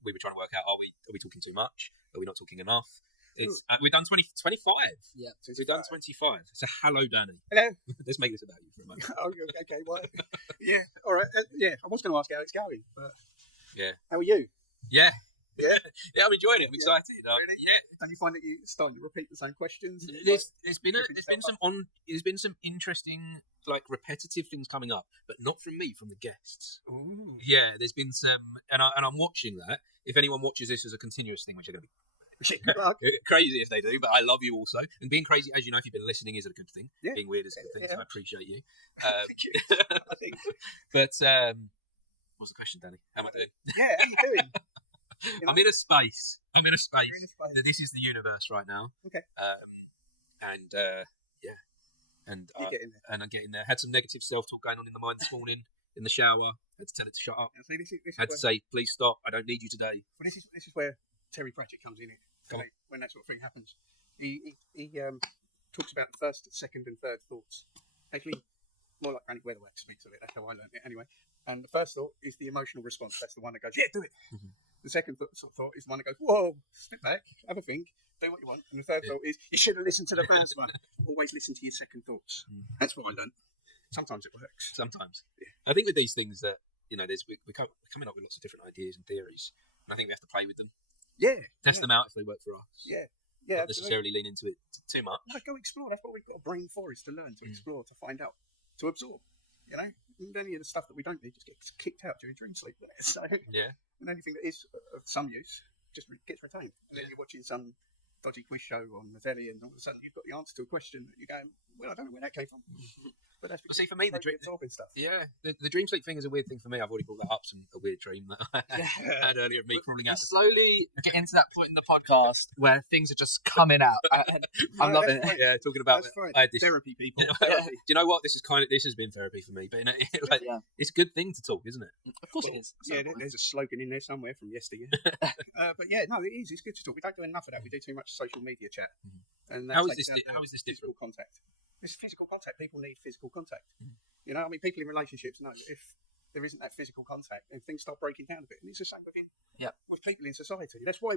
we were trying to work out: are we talking too much? Are we not talking enough? It's we've done 25. Yeah, we've done 25. So hello, Danny. Hello. Let's make this about you for a moment. Oh, okay. Well, yeah. All right. Yeah, I was going to ask how it's going, but yeah. How are you? Yeah. Yeah. Yeah, I'm enjoying it. I'm excited. Really? Yeah. And you find that you starting to repeat the same questions? There's been some interesting, like, repetitive things coming up, but not from me, from the guests. Ooh. Yeah, there's been some, and I'm watching that. If anyone watches this as a continuous thing, which they're going to be crazy if they do, but I love you also. And being crazy, as you know, if you've been listening, is a good thing. Yeah. Being weird is a good thing, so I appreciate you. Thank you. I think. But what's the question, Danny? How am I doing? Yeah, how you doing? You know? I'm in a space. This is the universe right now. Okay. And yeah, and You're getting there. and I'm getting there. Had some negative self-talk going on in the mind this morning in the shower. Had to tell it to shut up. See, this is Had to say, please stop. I don't need you today. Well, this is where Terry Pratchett comes in. When that sort of thing happens, he talks about the first, second, and third thoughts. Actually, more like Granny Weatherwax speaks of it. That's how I learned it anyway. And the first thought is the emotional response. That's the one that goes, yeah, do it. Mm-hmm. The second thought is the one that goes, whoa, step back, have a think, do what you want. And the third thought is, you should have listened to the first one. Always listen to your second thoughts. That's what I learned. Sometimes it works. Sometimes. Yeah. I think with these things that, you know, we're coming up with lots of different ideas and theories. And I think we have to play with them. Yeah. Test them out if they work for us. Yeah. Not necessarily lean into it too much. No, go explore. That's what we've got a brain for, is to learn, to explore, to find out, to absorb. You know, and any of the stuff that we don't need just gets kicked out during dream sleep. So, yeah. And anything that is of some use just gets retained. And then you're watching some dodgy quiz show on the telly, and all of a sudden you've got the answer to a question that you're going, well, I don't know where that came from. But that's see, for me, the dream absorbing stuff. Yeah, the dream sleep thing is a weird thing for me. I've already brought that up. A weird dream that I had earlier of me crawling out. Slowly getting to that point in the podcast where things are just coming out. I'm loving it. Yeah, talking about I had this therapy, people. Do you know what? This has been therapy for me. But it's a good thing to talk, isn't it? Of course it is. Yeah, there's a slogan in there somewhere from yesteryear. But yeah, no, it is. It's good to talk. We don't do enough of that. We do too much social media chat. And how is this different? Contact. It's physical contact. People need physical contact. You know, I mean, people in relationships know if there isn't that physical contact, and things start breaking down a bit. And it's the same with people in society. That's why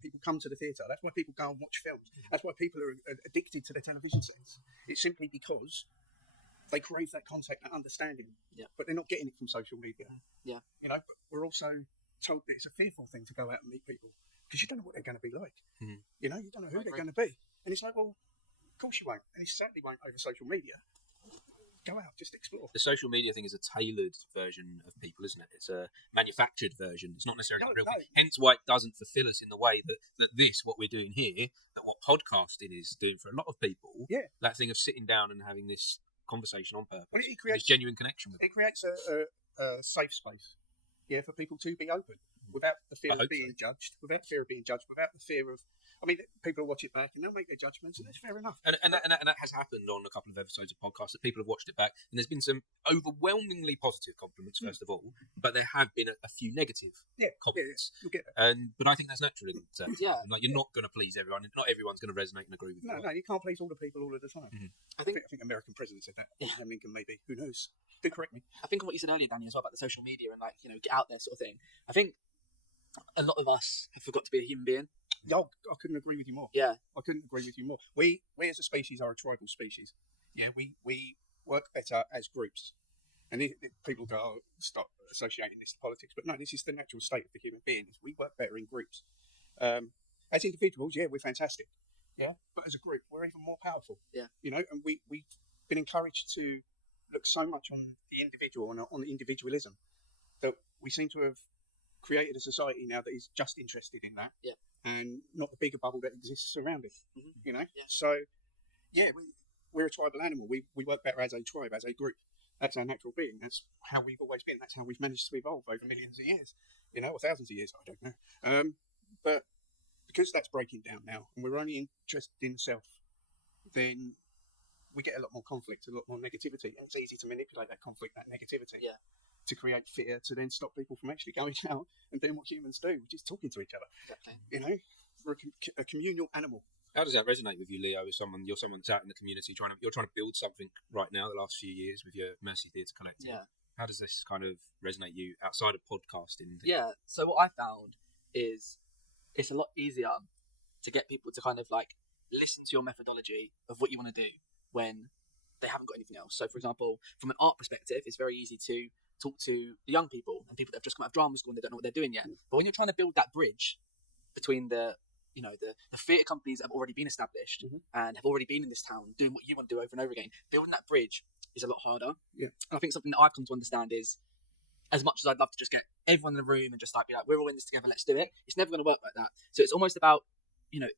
people come to the theatre. That's why people go and watch films. That's why people are addicted to their television sets. It's simply because they crave that contact and understanding. Yeah. But they're not getting it from social media. Yeah. You know, but we're also told that it's a fearful thing to go out and meet people because you don't know what they're going to be like. You know, you don't know who they're going to be. And it's like, well, of course you won't. And it certainly won't over social media. Go out, just explore. The social media thing is a tailored version of people, isn't it? It's a manufactured version. It's not necessarily real. Hence why it doesn't fulfill us in the way that what we're doing here, that what podcasting is doing for a lot of people. Yeah. That thing of sitting down and having this conversation on purpose. Well, it creates this genuine connection with it. It creates a safe space, for people to be open without the fear of being judged, without the fear of. I mean, people will watch it back and they'll make their judgments, and that's fair enough. And that has happened on a couple of episodes of podcasts that people have watched it back, and there's been some overwhelmingly positive compliments, first of all, but there have been a few negative comments. Yeah, you'll get that. But I think that's natural. Like, you're not going to please everyone. Not everyone's going to resonate and agree with you. No, you can't please all the people all of the time. I think American president said that. Lincoln, maybe. Who knows? Do correct me. I think what you said earlier, Danny, as well about the social media and get out there sort of thing. I think a lot of us have forgot to be a human being. Yeah, I couldn't agree with you more. Yeah, I couldn't agree with you more. We as a species are a tribal species. Yeah, we work better as groups. And people go, oh, stop associating this to politics. But no, this is the natural state of the human being. We work better in groups. As individuals, yeah, we're fantastic. Yeah. But as a group, we're even more powerful. Yeah. You know, and we've been encouraged to look so much on the individual and on individualism that we seem to have created a society now that is just interested in that. Yeah. And not the bigger bubble that exists around it. Mm-hmm. You know? Yeah. So, yeah, we're a tribal animal. We work better as a tribe, as a group. That's our natural being. That's how we've always been. That's how we've managed to evolve over millions of years, you know, or thousands of years. I don't know. But because that's breaking down now, and we're only interested in self, then we get a lot more conflict, a lot more negativity, and it's easy to manipulate that conflict, that negativity, to create fear, to then stop people from actually going out and doing what humans do, which is talking to each other. Exactly. You know, we're a communal animal. How does that resonate with you, Leo? As you're someone that's out in the community, you're trying to build something right now. The last few years with your Mercy Theatre Collective. Yeah. How does this kind of resonate you outside of podcasting? Yeah. So what I found is it's a lot easier to get people to kind of like listen to your methodology of what you want to do when they haven't got anything else. So, for example, from an art perspective, it's very easy to talk to the young people and people that have just come out of drama school and they don't know what they're doing yet. But when you're trying to build that bridge between the theatre companies that have already been established and have already been in this town doing what you want to do over and over again, building that bridge is a lot harder. Yeah. And I think something that I've come to understand is, as much as I'd love to just get everyone in the room and just like be like, we're all in this together, let's do it, it's never going to work like that. So it's almost about, you know,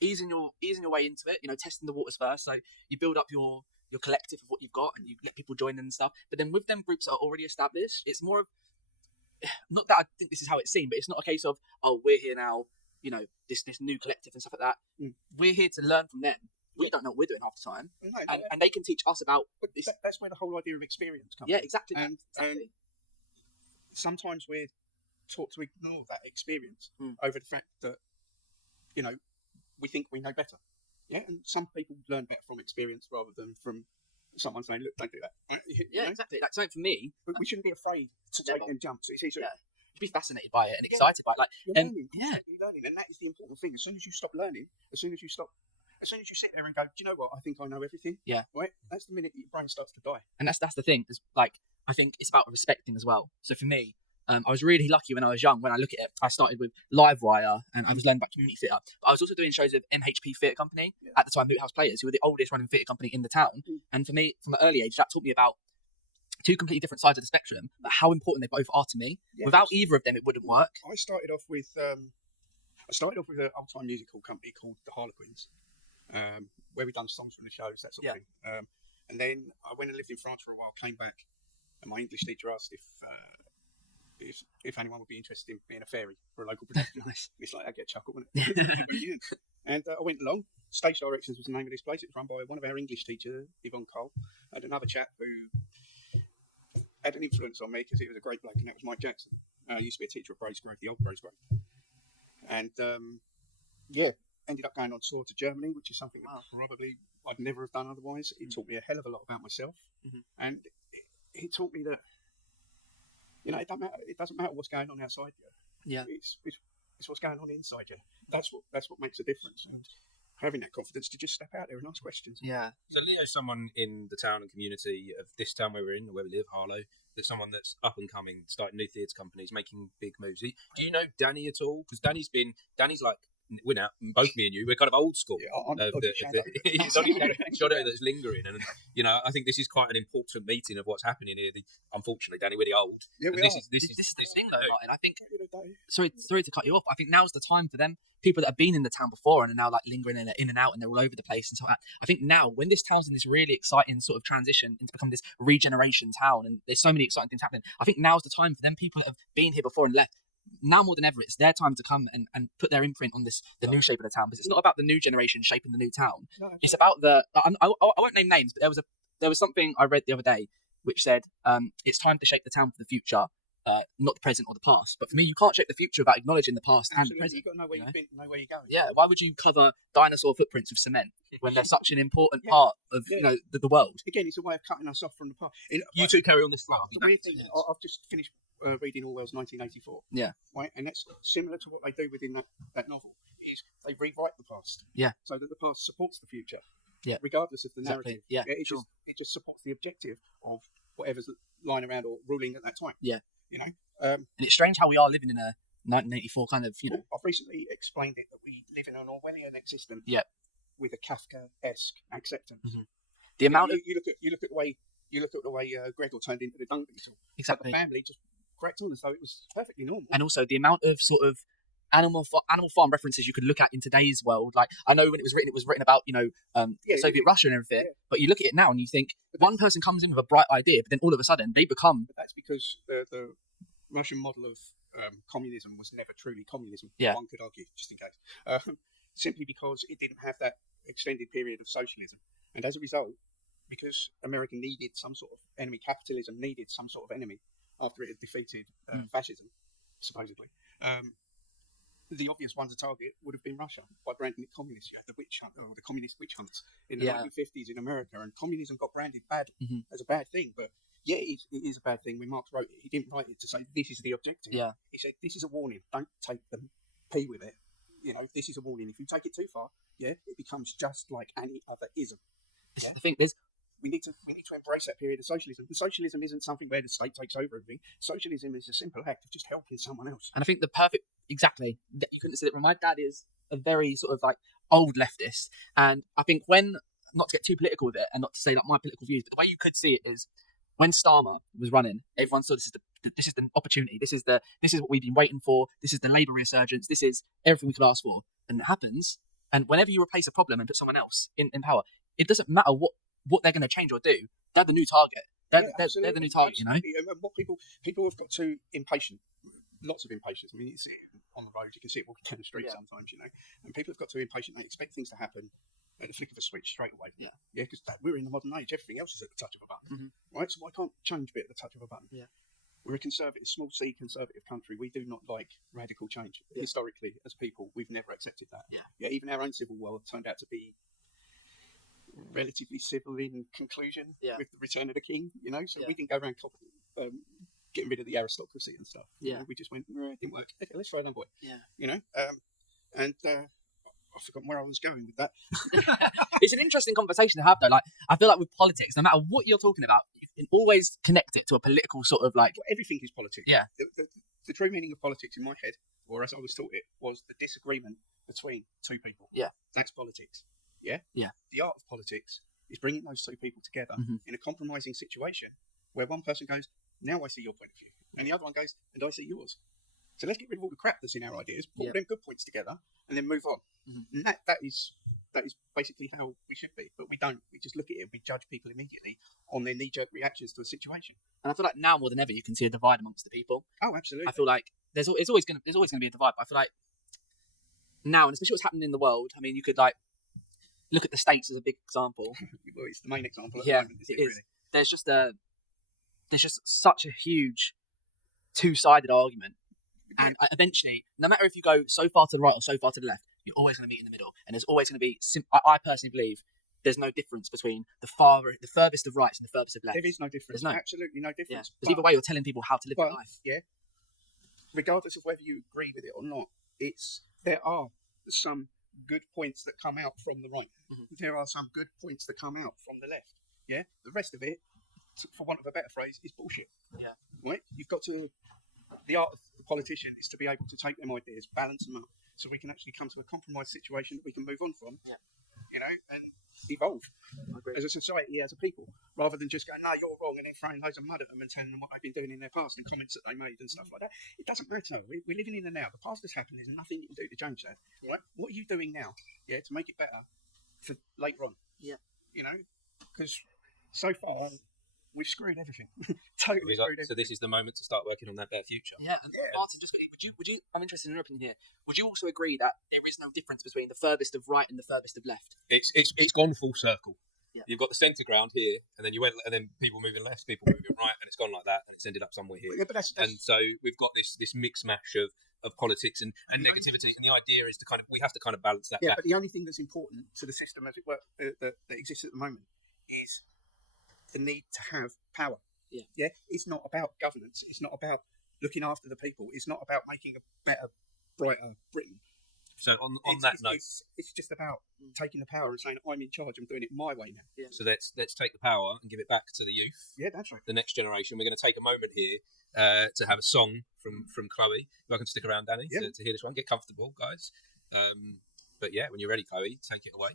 easing your way into it, you know, testing the waters first. So you build up your collective of what you've got and you let people join in and stuff. But then with them groups that are already established, it's more of, not that I think this is how it's seen, but it's not a case of, oh, we're here now, you know, this new collective and stuff like that. We're here to learn from them. We don't know what we're doing half the time. No, and they can teach us about this. That's where the whole idea of experience comes. Yeah, exactly. And sometimes we're taught to ignore that experience over the fact that, you know, we think we know better. Yeah, and some people learn better from experience rather than from someone saying, look, don't do that. Right? Yeah, exactly. That's something for me. But we shouldn't be afraid to take them jumps. It's easy. Be fascinated by it and excited by it. Like, you're learning, and that is the important thing. As soon as you stop learning, as soon as you sit there and go, do you know what? I think I know everything. Yeah. Right. That's the minute your brain starts to die. And that's the thing. Is like, I think it's about respecting as well. So for me, I was really lucky when I was young. When I look at it, I started with Livewire and I was learning about community theatre. But I was also doing shows with MHP Theatre Company at the time, Moot House Players, who were the oldest running theatre company in the town. And for me, from an early age, that taught me about two completely different sides of the spectrum, but how important they both are to me. Yeah, without either of them, it wouldn't work. I started off with an old-time musical company called the Harlequins, where we done songs from the shows, that sort of thing. And then I went and lived in France for a while, came back, and my English teacher asked if anyone would be interested in being a fairy for a local production. It's like, I get a chuckle, wouldn't it? And I went along. Stage Directions was the name of this place. It was run by one of our English teachers, Yvonne Cole. I had another chap who had an influence on me because he was a great bloke, and that was Mike Jackson. He used to be a teacher at Braesgrove, the old Braesgrove. And ended up going on tour to Germany, which is something that probably I'd never have done otherwise. It taught me a hell of a lot about myself, and it taught me that, you know, it doesn't matter what's going on outside you. Yeah, it's what's going on inside you. That's what makes a difference. And having that confidence to just step out there and ask questions. Yeah. So Leo's someone in the town and community of this town where we're in, where we live, Harlow. That's someone that's up and coming, starting new theatre companies, making big moves. Do you know Danny at all? Because Danny's like, we're now, both me and you, we're kind of old school. It's only shadow that's lingering. And, you know, I think this is quite an important meeting of what's happening here. Unfortunately, Danny, we're the old. Yeah, this is the thing, though, Martin. I think, sorry to cut you off, I think now's the time for them, people that have been in the town before and are now like lingering in and out and they're all over the place and so on. I think now, when this town's in this really exciting sort of transition into become this regeneration town and there's so many exciting things happening, I think now's the time for them people that have been here before and left. Now more than ever, it's their time to come and put their imprint on the new shape of the town, because it's not about the new generation shaping the new town. It's about I won't name names, but there was something I read the other day which said it's time to shape the town for the future, not the present or the past. But for me, you can't shape the future without acknowledging the past and the present. You've got to know where you've been, know where you're going. Yeah, why would you cover dinosaur footprints with cement when they're such an important part of you know the world? Again, it's a way of cutting us off from the past. You two carry on this flow. The weird thing, I've just finished reading Orwell's 1984. Yeah. Right, and that's similar to what they do within that novel. Is they rewrite the past. Yeah. So that the past supports the future. Yeah. Regardless of the narrative. Yeah. It just supports the objective of whatever's lying around or ruling at that time. Yeah. You know, and it's strange how we are living in a 1984 kind of, you know. I've recently explained it that we live in an Orwellian existence. Yeah. With a Kafka-esque acceptance. Mm-hmm. The amount you look at the way Gregor turned into the dung beetle. Exactly. The family just cracked on as though it was perfectly normal. And also the amount of sort of animal farm references you could look at in today's world. Like, I know when it was written about, you know, Soviet Russia and everything. Yeah. But you look at it now and you think one person comes in with a bright idea, but then all of a sudden they become. But that's because the Russian model of communism was never truly communism. Yeah. One could argue, just in case, simply because it didn't have that extended period of socialism, and as a result, because America needed some sort of enemy, capitalism needed some sort of enemy after it had defeated fascism, supposedly. The obvious one to target would have been Russia by branding it communist. You had the witch hunt, or the communist witch hunts in the 1950s in America, and communism got branded as a bad thing. But yeah, it is a bad thing. When Marx wrote it, he didn't write it to say this is the objective. Yeah. He said this is a warning. Don't take the P with it. You know, this is a warning. If you take it too far, it becomes just like any other ism. Yeah? The thing is, we need to embrace that period of socialism. And socialism isn't something where the state takes over everything. Socialism is a simple act of just helping someone else. And I think exactly, you couldn't say that. My dad is a very sort of like old leftist, and I think when, not to get too political with it, and not to say like my political views, but the way you could see it is when Starmer was running, everyone saw this is the opportunity. This is what we've been waiting for. This is the Labour resurgence. This is everything we could ask for, and it happens. And whenever you replace a problem and put someone else in power, it doesn't matter what they're going to change or do. They're the new target. They're the new target, you know. And what people have got too impatient. Lots of impatience. I mean, it's on the road. You can see it walking down the street sometimes, you know. And people have got too impatient. They expect things to happen at the flick of a switch straight away. Yeah, because we're in the modern age. Everything else is at the touch of a button, right? So why can't change be at the touch of a button? Yeah. We're a conservative, small C conservative country. We do not like radical change. Yeah. Historically, as people, we've never accepted that. Yeah. Even our own civil war turned out to be relatively civil in conclusion with the return of the king, you know. So we didn't go around getting rid of the aristocracy and stuff. Yeah. You know? We just went, it didn't work. Okay, let's try another way. Yeah. You know, and I've forgotten where I was going with that. It's an interesting conversation to have, though. Like, I feel like with politics, no matter what you're talking about, you can always connect it to a political sort of like. Well, everything is politics. Yeah. The true meaning of politics in my head, or as I was taught it, was the disagreement between two people. Yeah. That's politics. Yeah. Yeah. The art of politics is bringing those two people together in a compromising situation where one person goes, "Now I see your point of view," and the other one goes, "And I see yours." So let's get rid of all the crap that's in our ideas, put all them good points together, and then move on. And that is basically how we should be. But we don't. We just look at it and we judge people immediately on their knee-jerk reactions to a situation. And I feel like now more than ever, you can see a divide amongst the people. Oh, absolutely. I feel like there's always going to be a divide. But I feel like now, and especially what's happening in the world. I mean, you could like look at the States as a big example. Well, it's the main example. At yeah, the moment, it is. Really? There's just such a huge two-sided argument. And eventually, no matter if you go so far to the right or so far to the left, you're always going to meet in the middle. And there's always going to be, I personally believe, there's no difference between the furthest of rights and the furthest of left. There is no difference. There's absolutely no difference. Yeah. There's either way you're telling people how to live their life. Yeah. Regardless of whether you agree with it or not, there are some good points that come out from the right. There are some good points that come out from the left. Yeah. The rest of it, for want of a better phrase, is bullshit. Yeah. Right. You've got to. The art of the politician is to be able to take them ideas, balance them up, so we can actually come to a compromise situation that we can move on from. Yeah. You know, and evolve as a society, as a people, rather than just going, "No, you're wrong," and then throwing loads of mud at them and telling them what they've been doing in their past and comments that they made and stuff like that. It doesn't matter. We're living in the now. The past has happened. There's nothing you can do to change that. Right? What are you doing now? Yeah, to make it better for later on. Yeah. You know, because so far we've screwed everything. Totally screwed everything. So this is the moment to start working on that better future. Yeah. And Martin, just would you? I'm interested in your opinion here. Would you also agree that there is no difference between the furthest of right and the furthest of left? It's gone full circle. Yeah. You've got the centre ground here, and then and then people moving left, people moving right, and it's gone like that, and it's ended up somewhere here. Yeah, but that's... And so we've got this mix mash of politics and negativity, and the idea is to we have to balance that. Yeah, back. but the only thing that's important to the system as it works that exists at the moment is the need to have power. Yeah. Yeah. It's not about governance. It's not about looking after the people. It's not about making a better, brighter Britain So on it's, that it's, note, it's just about taking the power and saying I'm in charge. I'm doing it my way now. Yeah. So let's take the power and give it back to the youth. Yeah, that's right. The next generation. We're going to take a moment here to have a song from Chloe. You're welcome to stick around, Danny, to hear this one. Get comfortable, guys. But yeah, when you're ready, Chloe, take it away.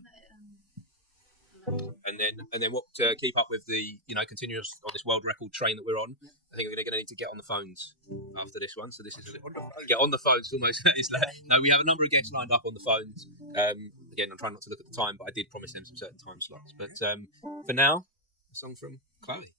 And then what? Keep up with the continuous on this world record train that we're on. I think we're going to need to get on the phones after this one. So this is get on the phones. Almost. No, we have a number of guests lined up on the phones. Again, I'm trying not to look at the time, but I did promise them some certain time slots. But for now, a song from Chloe.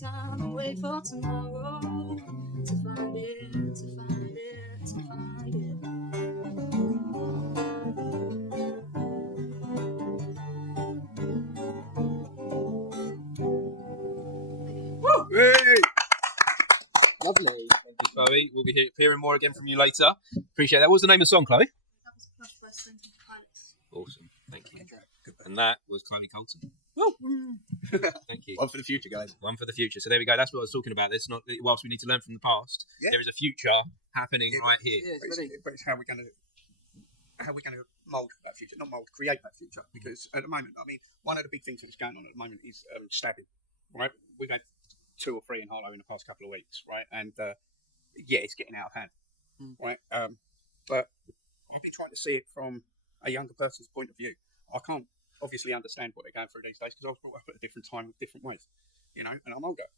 Time and wait for tomorrow to find it, to find it, to find it. Woo! Hey! Lovely. Thank you, Chloe. We'll be hearing more again from you later. Appreciate that. What was the name of the song, Chloe? Awesome. Thank you. And that was Chloe Colton. Woo! Thank you. One for the future, guys. One for the future. So there we go. That's what I was talking about. It's not whilst we need to learn from the past. Yeah. There is a future happening right here. Yeah, but it's how we're going to mould that future, not mould, create that future. Because at the moment, I mean, one of the big things that's going on at the moment is stabbing. Right, we've had 2 or 3 in Harlow in the past couple of weeks. Right, and it's getting out of hand. Right, but I've been trying to see it from a younger person's point of view. I can't obviously understand what they're going through these days because I was brought up at a different time with different ways, and I'm older.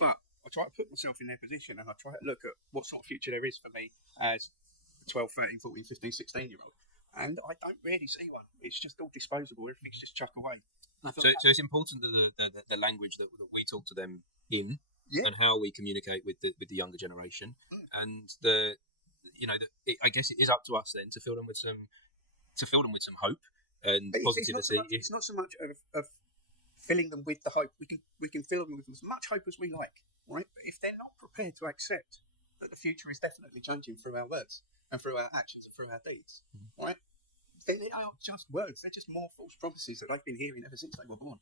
But I try to put myself in their position and I try to look at what sort of future there is for me as a 12, 13, 14, 15, 16-year-old. And I don't really see one. It's just all disposable. Everything's just chuck away. So it's important that the language that we talk to them in and how we communicate with the younger generation, and I guess it is up to us then to fill them with some hope and positivity. It's not so much of filling them with the hope. We can fill them with as much hope as we like, right? But if they're not prepared to accept that the future is definitely changing through our words and through our actions and through our deeds, right? Then they aren't just words; they're just more false promises that they've been hearing ever since they were born.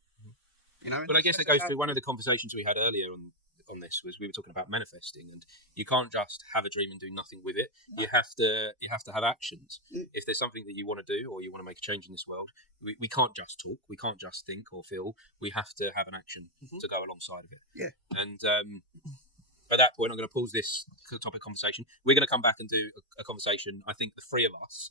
But I guess that goes through one of the conversations we had earlier on this. Was we were talking about manifesting, and you can't just have a dream and do nothing with it. No. You have to have actions. If there's something that you want to do or you want to make a change in this world, we can't just talk, we can't just think or feel. We have to have an action to go alongside of it. Yeah. And at that point, I'm going to pause this topic conversation. We're going to come back and do a conversation. I think the 3 of us,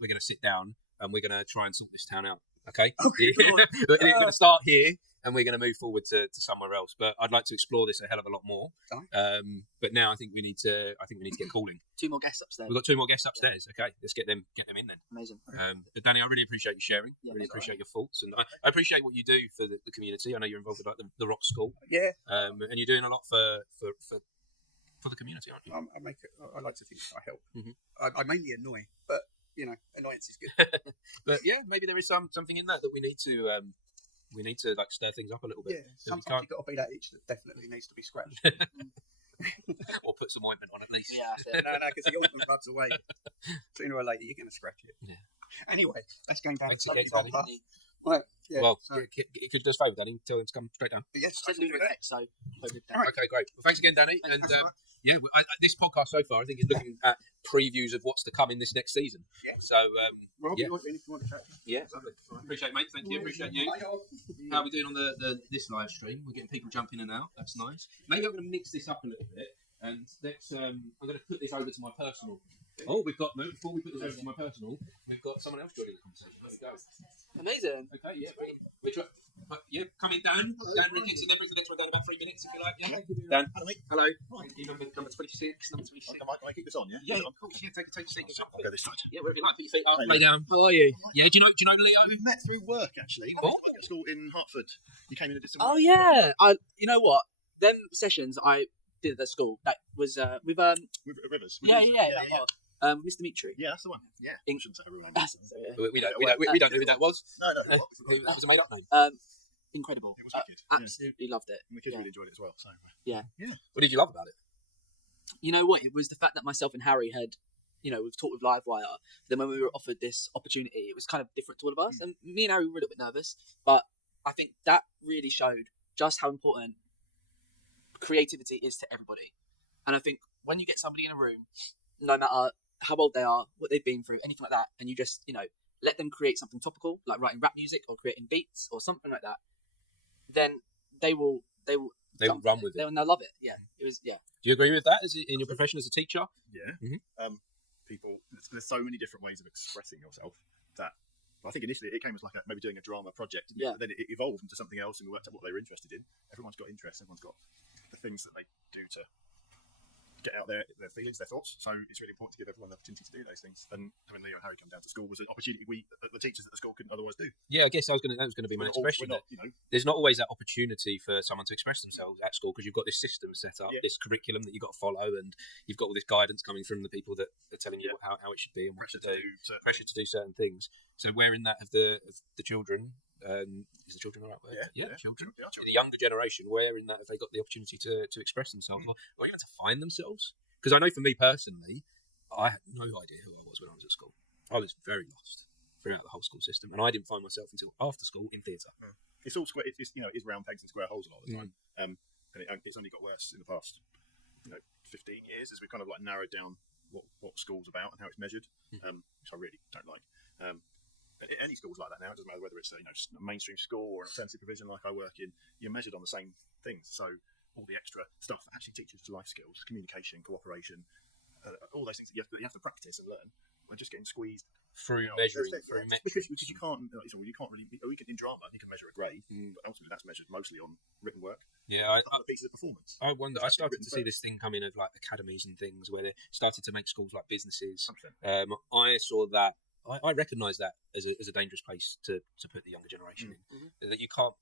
we're going to sit down and we're going to try and sort this town out. Okay. We're going to start here. And we're going to move forward to somewhere else. But I'd like to explore this a hell of a lot more. But now I think we need to get calling. 2 more guests upstairs. We've got 2 more guests upstairs. Yeah. Okay, let's get them in then. Amazing. But Danny, I really appreciate you sharing. I really appreciate your thoughts, and I appreciate what you do for the community. I know you're involved with the Rock School. Yeah. And you're doing a lot for the community, aren't you? I like to think I help. I mainly annoy, but annoyance is good. But yeah, maybe there is something in that we need to. We need to stir things up a little bit. Yeah, sometimes you've got to be that itch that definitely needs to be scratched. Or put some ointment on at least. Yeah, no, because the ointment rubs away. Sooner or later, you're going to scratch it. Yeah. Anyway, that's going down. Right. Yeah. Well, you could do us a favour, Danny. Tell him to come straight down. Yes. All right. Okay, great. Well, thanks again, Danny. And this podcast so far, I think, is looking at previews of what's to come in this next season. Yeah. So, Rob, you want to chat? Yeah, lovely. Appreciate it, mate. Thank you. Appreciate you. How are we doing on this live stream? We're getting people jumping in and out. That's nice. Maybe I'm going to mix this up a little bit, and let's. I'm going to put this over to my personal. Oh, before we put this over to my personal, we've got someone else joining the conversation. There we go. Amazing. Okay, yeah, great. Which one? Yeah, coming down. Dan Ricketts, and then bring the next one down about 3 minutes, if you like. Yeah. Dan. Hello, mate. Hello. Thank you. Number 26. Number 26. Can I keep this on? Yeah. Yeah, of course. Yeah, take a seat. I'll go this side. Yeah, wherever you like. Put your feet up. Hey, Lay down. How are you? Yeah. Do you know Leo? We've met through work actually. What? At school in Hertford. You came in and did some. Oh yeah. You know what? Them sessions I did at the school. That was with Rivers. Yeah. Mr. Dimitri. Yeah, that's the one. Yeah. Shouldn't say everyone. We don't know who that was. No. That was a made up name. Incredible. It was wicked. Absolutely loved it. And the kids really enjoyed it as well. So. Yeah. What did you love about it? You know what? It was the fact that myself and Harry had, we've talked with Livewire. Then when we were offered this opportunity, it was kind of different to all of us. And me and Harry were a little bit nervous, but I think that really showed just how important creativity is to everybody. And I think when you get somebody in a room, no matter how old they are, what they've been through, anything like that, and you just, let them create something topical, like writing rap music or creating beats or something like that, then they will run with it. And they'll love it. Yeah. It was. Yeah. Do you agree with that in your profession as a teacher? Yeah. People, there's so many different ways of expressing yourself that I think initially it came as like maybe doing a drama project. Yeah. Then it evolved into something else, and we worked out what they were interested in. Everyone's got interests. Everyone's got the things that they do to get out their feelings, their thoughts. So it's really important to give everyone the opportunity to do those things. And having Leo and Harry come down to school was an opportunity the teachers at the school couldn't otherwise do. Yeah, I guess that was going to be my next question. There's not always that opportunity for someone to express themselves at school because you've got this system set up, this curriculum that you've got to follow, and you've got all this guidance coming from the people that are telling you how it should be and what to do, pressure to do certain things. So where in that have the children, is the children the right word? Yeah, children. The younger generation, where in that have they got the opportunity to express themselves or even to find themselves? Because I know for me personally, I had no idea who I was when I was at school. I was very lost throughout the whole school system, and I didn't find myself until after school in theatre. It's all square. It's round pegs and square holes a lot of the time, and it's only got worse in the past 15 years as we've kind of like narrowed down what school's about and how it's measured, which I really don't like. Any school's like that now. It doesn't matter whether it's a mainstream school or an alternative provision like I work in. You're measured on the same things. So all the extra stuff that actually teaches life skills, communication, cooperation, all those things that you have to practice and learn, are just getting squeezed through measuring, through metrics. Because you can't really. In drama, you can measure a grade, but ultimately that's measured mostly on written work. Yeah, other pieces of performance. I wonder. I started to see this thing coming of like academies and things where they started to make schools like businesses. I saw that. I recognise that as a dangerous place to put the younger generation in. That you can't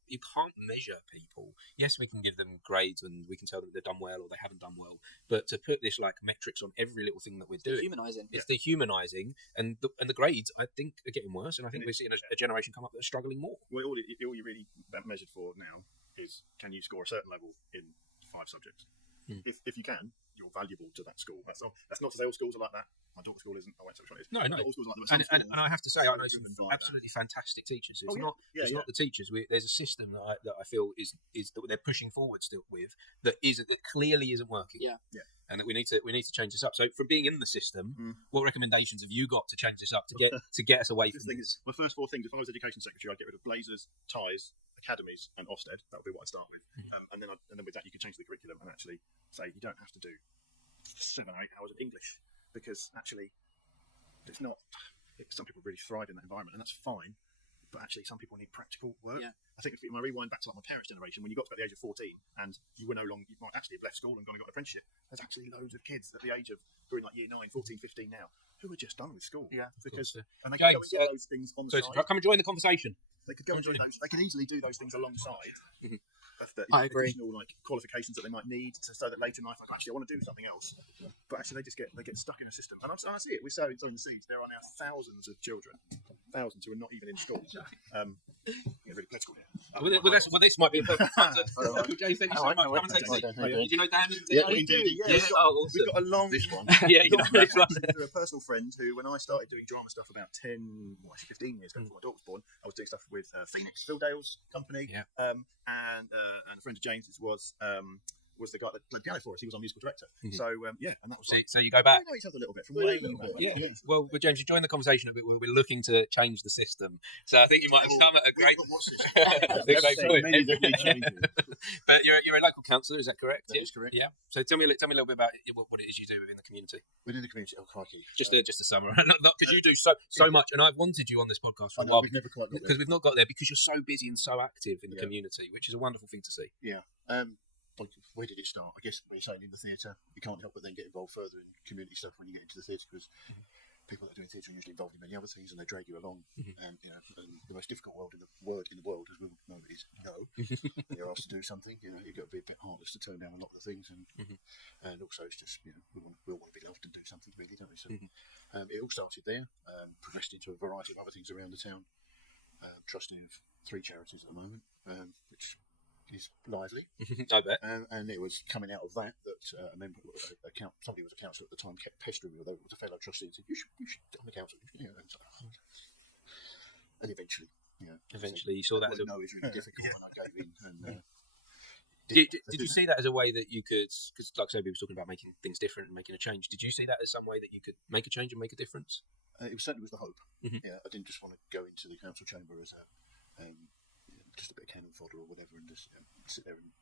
measure people. Yes, we can give them grades and we can tell them they've done well or they haven't done well. But to put this like metrics on every little thing that we're doing, it's dehumanising, and the grades I think are getting worse. And I think we're seeing a generation come up that are struggling more. Well, all you're really measured for now is can you score a certain level in 5 subjects. If you can, you're valuable to that school. That's not to say all schools are like that. My daughter's school isn't. I won't say which one it is. No. All schools are like that. And I have to say, I know some absolutely fantastic teachers. It's not the teachers. There's a system that I feel is that they're pushing forward still with that clearly isn't working. Yeah. And that we need to change this up. So from being in the system, what recommendations have you got to change this up to get us away from this? My first 4 things. If I was education secretary, I'd get rid of blazers, ties, academies, and Ofsted. That would be what I'd start with. And then with that, you can change the curriculum and actually say you don't have to do 7 or 8 hours of English because actually it's not. Some people really thrive in that environment, and that's fine. But actually, some people need practical work. Yeah. I think if I rewind back to like my parents' generation, when you got to about the age of 14 and you were no longer, you might actually have left school and gone and got an apprenticeship, there's actually loads of kids at the age of, who are in like year 9, 14, 15 now, who are just done with school. Yeah. Because, and they can go and get those things on the side. Come and join the conversation. They could go and do those. They can easily do those things alongside. Of the I agree. additional qualifications that they might need so that later in life, actually, I want to do something else. But actually, they get stuck in a system. And I see it. We're sowing the seeds. There are now thousands of children, who are not even in school. Really political here. This might be a perfect time to Jay, thank you so much. Come and take a seat. Did you know Dan? Yeah, indeed. Yeah. We've got a long. This one. Yeah, you know this one. Through a personal friend who, when I started doing drama stuff about 15 years ago, before my daughter was born, I was doing stuff with Phoenix, Phil Dale's company, and a friend of James's was was the guy that played piano for us. He was our musical director. Mhm. So yeah, and that was So you go back. We know each other a little bit from way back. Yeah. Well, James, you joined the conversation a bit. We're looking to change the system, so I think you might have come at a great. But you're a local councillor, is that correct? That is correct. Yeah. So tell me a little bit about what it is you do within the community. Within the community, oh crikey! Just a summary, because you do so much, and I've wanted you on this podcast for a while. We've never quite got there. Because we've not got there because you're so busy and so active in the community, which is a wonderful thing to see. Yeah. Where did it start? I guess we're saying in the theatre, you can't help but then get involved further in community stuff when you get into the theatre, because people that are doing theatre are usually involved in many other things, and they drag you along. And and the most difficult word in the world, as we all know, is no. When you're asked to do something, you've got to be a bit heartless to turn down a lot of the things, and also it's just we all want to be loved and do something, really, don't we? So it all started there, progressed into a variety of other things around the town. Trusting of 3 charities at the moment, which is lively. I bet. And it was coming out of that a member, somebody who was a councillor at the time, kept pestering me, although it was a fellow trustee, and said, you should get on the council. And eventually, you saw that as no, it's really difficult, and I gave in. And did you see that as a way that you could, because like Sophie was talking about making things different and making a change, did you see that as some way that you could make a change and make a difference? It certainly was the hope. Yeah, I didn't just want to go into the council chamber as just a bit of cannon fodder or whatever, and just sit there and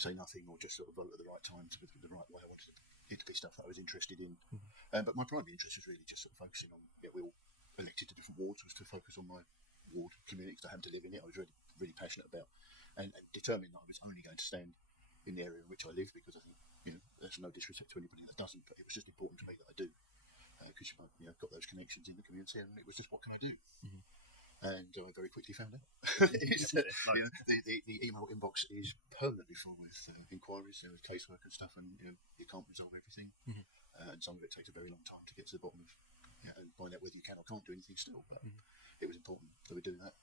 say nothing, or just sort of vote at the right time to the right way. I wanted it to be stuff that I was interested in. But my primary interest was really just sort of focusing on. We all elected to different wards, was to focus on my ward community, because I happened to live in it. I was really, really passionate about, and determined that I was only going to stand in the area in which I live, because I think there's no disrespect to anybody that doesn't, but it was just important to me that I do. Because I've got those connections in the community, and it was just, what can I do? And I very quickly found out. The email inbox is permanently full with inquiries, with casework and stuff, and you can't resolve everything. And some of it takes a very long time to get to the bottom of, and find out whether you can or can't do anything still. But it was important that we do that,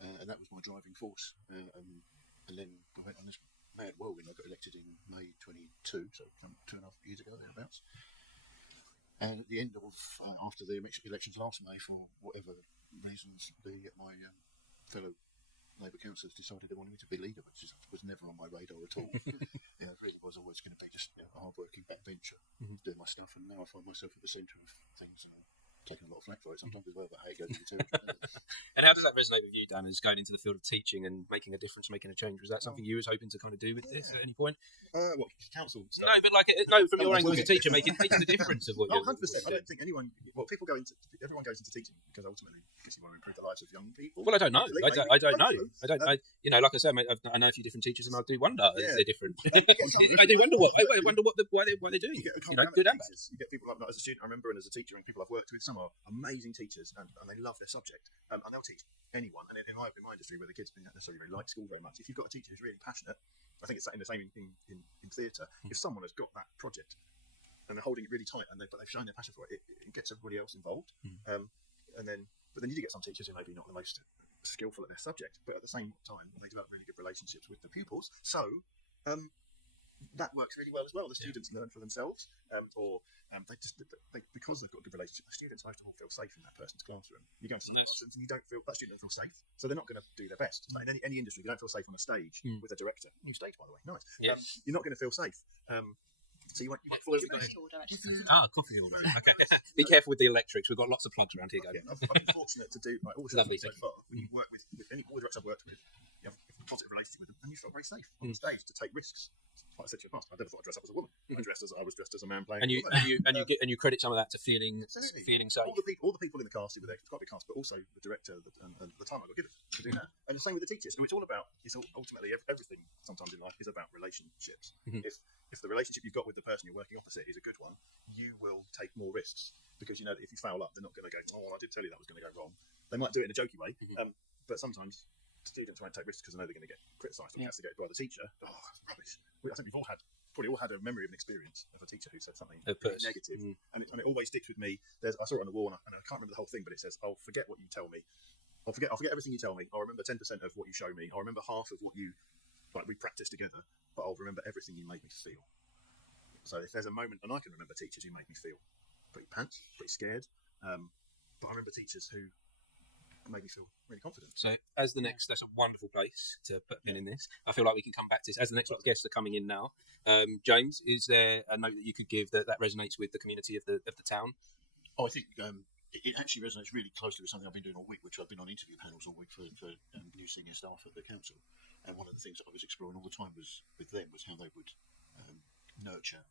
and that was my driving force. And then I went on this mad whirlwind. I got elected in May 22, so 2.5 years ago, thereabouts. And at the end of, after the elections last May, for whatever reasons, my fellow Labour councillors decided they wanted me to be leader, which was never on my radar at all. It really was always going to be just a hard-working backbencher, doing my stuff, and now I find myself at the centre of things, and taking a lot of flack for it sometimes as well, but hey, it goes into territory. And how does that resonate with you, Dan, as going into the field of teaching and making a difference, making a change? Was that something you was hoping to kind of do with this at any point? What, council stuff? No, but from your angle as a teacher, making the difference of what you're 100%. I don't think everyone goes into teaching because ultimately you want to improve the lives of young people. Well, I don't know. I don't know. Like I said, mate, I know a few different teachers, and I do wonder if they're different. I do wonder why they're doing it. Good and bad. You get people like, as a student, I remember, and as a teacher, and people I've worked with, some are amazing teachers, and they love their subject, and they'll teach anyone. And in my industry, where the kids don't necessarily really like school very much, if you've got a teacher who's really passionate, I think it's in the same in theatre. If someone has got that project and they're holding it really tight, but they've shown their passion for it, it gets everybody else involved. But then you do get some teachers who maybe not the most skillful at their subject, but at the same time they develop really good relationships with the pupils. So that works really well as well. The students learn for themselves, because they've got a good relationship. The students most of all feel safe in that person's classroom. You go into some classrooms and you don't feel that student doesn't feel safe, so they're not going to do their best. Like in any industry, you don't feel safe on a stage with a director. New stage, by the way, nice. You're not going to feel safe. So you want coffee order. Okay. Be careful with the electrics. We've got lots of plugs around here. I've been fortunate to do all the Lovely, so far. When you work with all the directors I've worked with, you have a positive relationship with them, and you feel very safe on the stage to take risks. Like I said to you past, I never thought I'd dress up as a woman. I was dressed as a man playing. And you credit some of that to feeling safe. All the people in the cast who were there, it's quite a big cast, but also the director and the time I got given to do that. And the same with the teachers. And ultimately everything sometimes in life is about relationships. If the relationship you've got with the person you're working opposite is a good one, you will take more risks, because you know that if you foul up, they're not going to go, oh, well, I did tell you that was going to go wrong. They might do it in a jokey way, but sometimes students won't take risks because they know they're going to get criticised or castigated by the teacher. Oh, that's rubbish. I think we've probably all had a memory of an experience of a teacher who said something negative, and it always sticks with me. I saw it on the wall, and I can't remember the whole thing, but it says, "I'll forget what you tell me. I'll forget everything you tell me. I'll remember 10% of what you show me. I'll remember half of what we practice together, but I'll remember everything you make me feel." So if there's a moment, and I can remember teachers who make me feel pretty pants, pretty scared, but I remember teachers who made me feel really confident. So, as the next, that's a wonderful place to put a pin in this. I feel like we can come back to this as the next guests are coming in now. James, is there a note that you could give that resonates with the community of the town? Oh, I think it actually resonates really closely with something I've been doing all week, which I've been on interview panels all week for new senior staff at the council. And one of the things that I was exploring all the time was with them was how they would nurture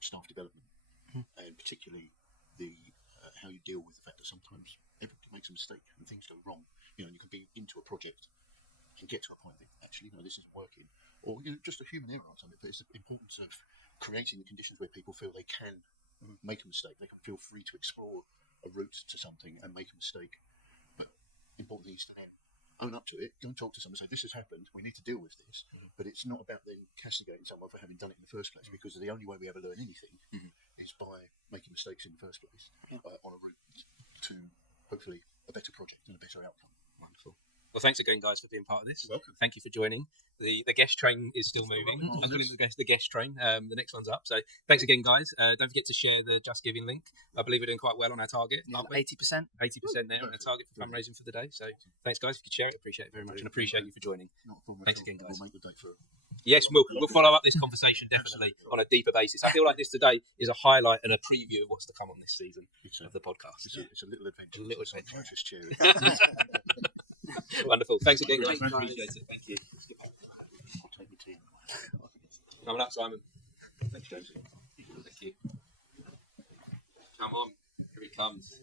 staff development, and particularly the how you deal with the fact that sometimes everybody makes a mistake and things go wrong. You know, and you can be into a project and get to a point that actually, this isn't working, or just a human error or something. But it's the importance of creating the conditions where people feel they can make a mistake. They can feel free to explore a route to something and make a mistake. But important thing is to then own up to it. Go and talk to someone and say, this has happened, we need to deal with this. But it's not about then castigating someone for having done it in the first place, because the only way we ever learn anything is by making mistakes in the first place on a route to hopefully a better project and a better outcome. Wonderful. Well, thanks again, guys, for being part of this. You're welcome. Thank you for joining. The guest train is still moving. I'm calling the guest train. The next one's up. So thanks again, guys. Don't forget to share the Just Giving link. I believe we're doing quite well on our target. 80%. 80% there on the target for fundraising for the day. So thanks, guys. If you could share it, appreciate it very much, and appreciate you for joining. Thanks again, guys. We'll make the day for Yes, we'll follow up this conversation definitely on a deeper basis. I feel like this today is a highlight and a preview of what's to come on this season of the podcast. It's a little adventure. A little adventure. Just cheering. Wonderful. Thanks again, guys. Thanks, Appreciate it. Thank you. I'll take my tea. Coming up, Simon. Thanks, James. Thank you. Come on. Here he comes.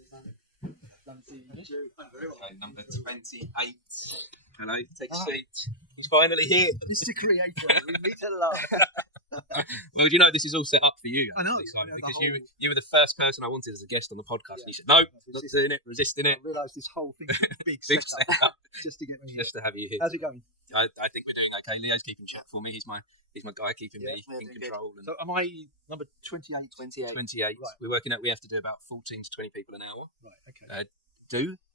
Okay, number 28. Hello, take a seat. He's finally here. Mr. Creator, we meet at last. Well, you know, this is all set up for you, I know, Simon, I know, because the you were the first person I wanted as a guest on the podcast, and you said, no, not doing it, resisting it. I realised this whole thing was a big Big setup just to get me here. Just to have you here. How's it going? I think we're doing okay. Leo's keeping check for me. He's my guy keeping me in control. And So am I number 28? 28. 28. Right. We're working out we have to do about 14 to 20 people an hour. Right, okay.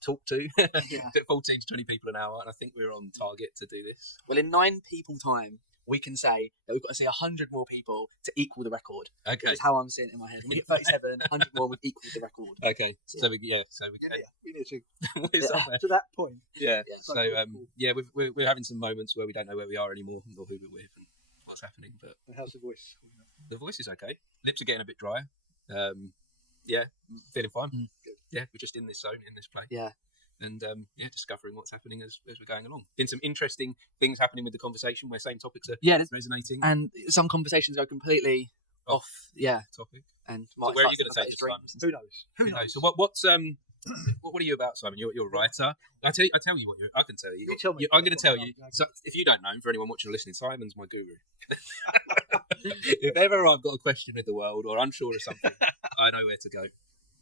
Talk to Yeah. 14 to 20 people an hour, and I think we're on target to do this. Well, in 9 people time, we can say that we've got to see 100 more people to equal the record. Okay. That's how I'm seeing it in my head. When we get 37, 100 more would equal the record. Okay. So we We need to We're somewhere. to that point. Yeah. So we're having some moments where we don't know where we are anymore or who we're with and what's happening. But And how's the voice? the voice is okay. Lips are getting a bit dry. Yeah, feeling fine. Yeah, we're just in this zone, in this play. Yeah. And discovering what's happening as we're going along. Been some interesting things happening with the conversation where same topics are resonating. And some conversations go completely off topic. And So where are you going to take this, Simon? Who knows? Who knows? So what are you about, Simon? You're a writer. I tell you what I can tell you. You tell me. I'm going to tell you. So if you don't know, for anyone watching or listening, Simon's my guru. If ever I've got a question with the world or unsure of something, I know where to go.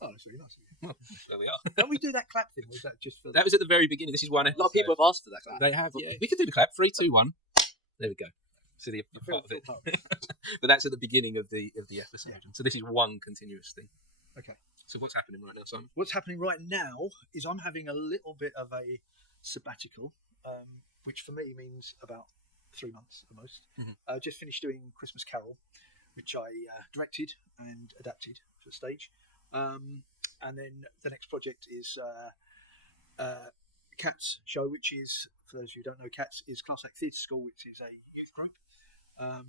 Oh, that's really nice. Well, there we are. Don't we do that clap thing? Or is that just for That was at the very beginning. This is one. A lot of people have asked for that clap. They have. Yeah. We can do the clap. 3, 2, 1. There we go. So the part of it. But that's at the beginning of the episode. So this is one continuous thing. Okay. So what's happening right now, Simon? What's happening right now is I'm having a little bit of a sabbatical, which for me means about 3 months at the most. I just finished doing Christmas Carol, which I directed and adapted to the stage. And then the next project is Cats Show, which is, for those of you who don't know, Cats is Class Act Theatre School, which is a youth group. So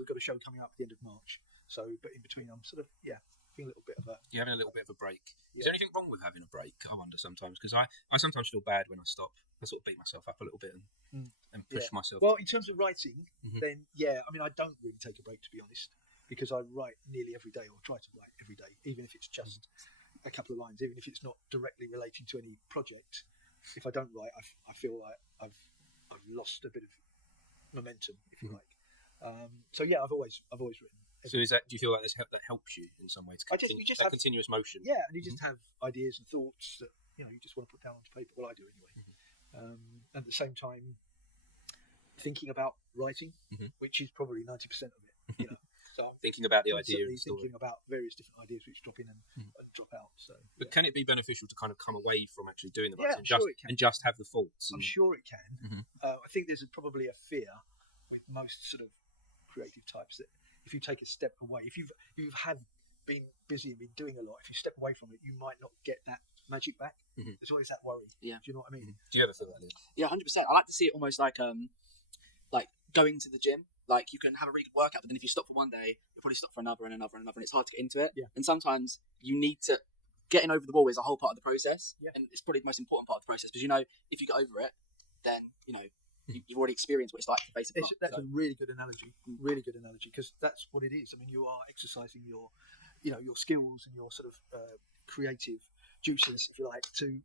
we've got a show coming up at the end of March. So, but in between, I'm sort of, having a little bit of a... You're having a little bit of a break. Is there anything wrong with having a break? I wonder sometimes, because I sometimes feel bad when I stop. I sort of beat myself up a little bit and push myself. Well, in terms of writing, then, I don't really take a break, to be honest, because I write nearly every day, or try to write every day, even if it's just a couple of lines, even if it's not directly relating to any project. If I don't write, I feel like I've lost a bit of momentum, if you like. I've always written. So do you feel like that helps you in some ways? You just have continuous motion. Yeah, and you just have ideas and thoughts that you just want to put down onto paper. Well, I do anyway. At the same time, thinking about writing, which is probably 90% of it. So I'm thinking about the idea and thinking about various different ideas which drop in and drop out. So, but can it be beneficial to kind of come away from actually doing the Yeah, writing I'm sure it can. and just have the thoughts? I'm sure it can. I think there's probably a fear with most sort of creative types that if you take a step away, if you have been busy and been doing a lot, if you step away from it, you might not get that magic back. There's always that worry. Yeah. Do you know what I mean? Do you ever feel that, Liam? Yeah, 100%. I like to see it almost like going to the gym. Like you can have a really good workout, but then if you stop for one day, you'll probably stop for another and another and another, and it's hard to get into it. Yeah. And sometimes you need to getting over the wall is a whole part of the process. Yeah. And it's probably the most important part of the process because if you get over it, then you've already experienced what it's like to face it. That's a really good analogy. Really good analogy because that's what it is. I mean, you are exercising your skills and your sort of creative juices, if you like, to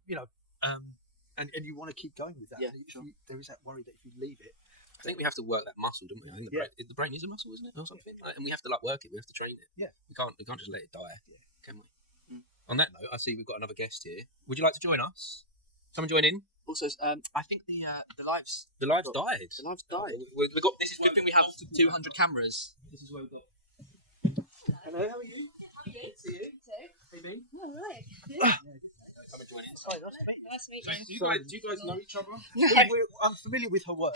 and you want to keep going with that. Yeah, sure. There is that worry that if you leave it. I think we have to work that muscle, don't we? I think the brain is a muscle, isn't it, or something? And we have to work it. We have to train it. Yeah. We can't just let it die, can we? On that note, I see we've got another guest here. Would you like to join us? Someone join in. Also, I think the lives died. The lives died. We got. This is good thing we have 200 cameras. This is where we got. Hello, how are you? How are you? See you. Hey, babe. All right. Come and join in. Hi, nice to meet you. Nice to meet you. Do you guys know each other? I'm familiar with her work.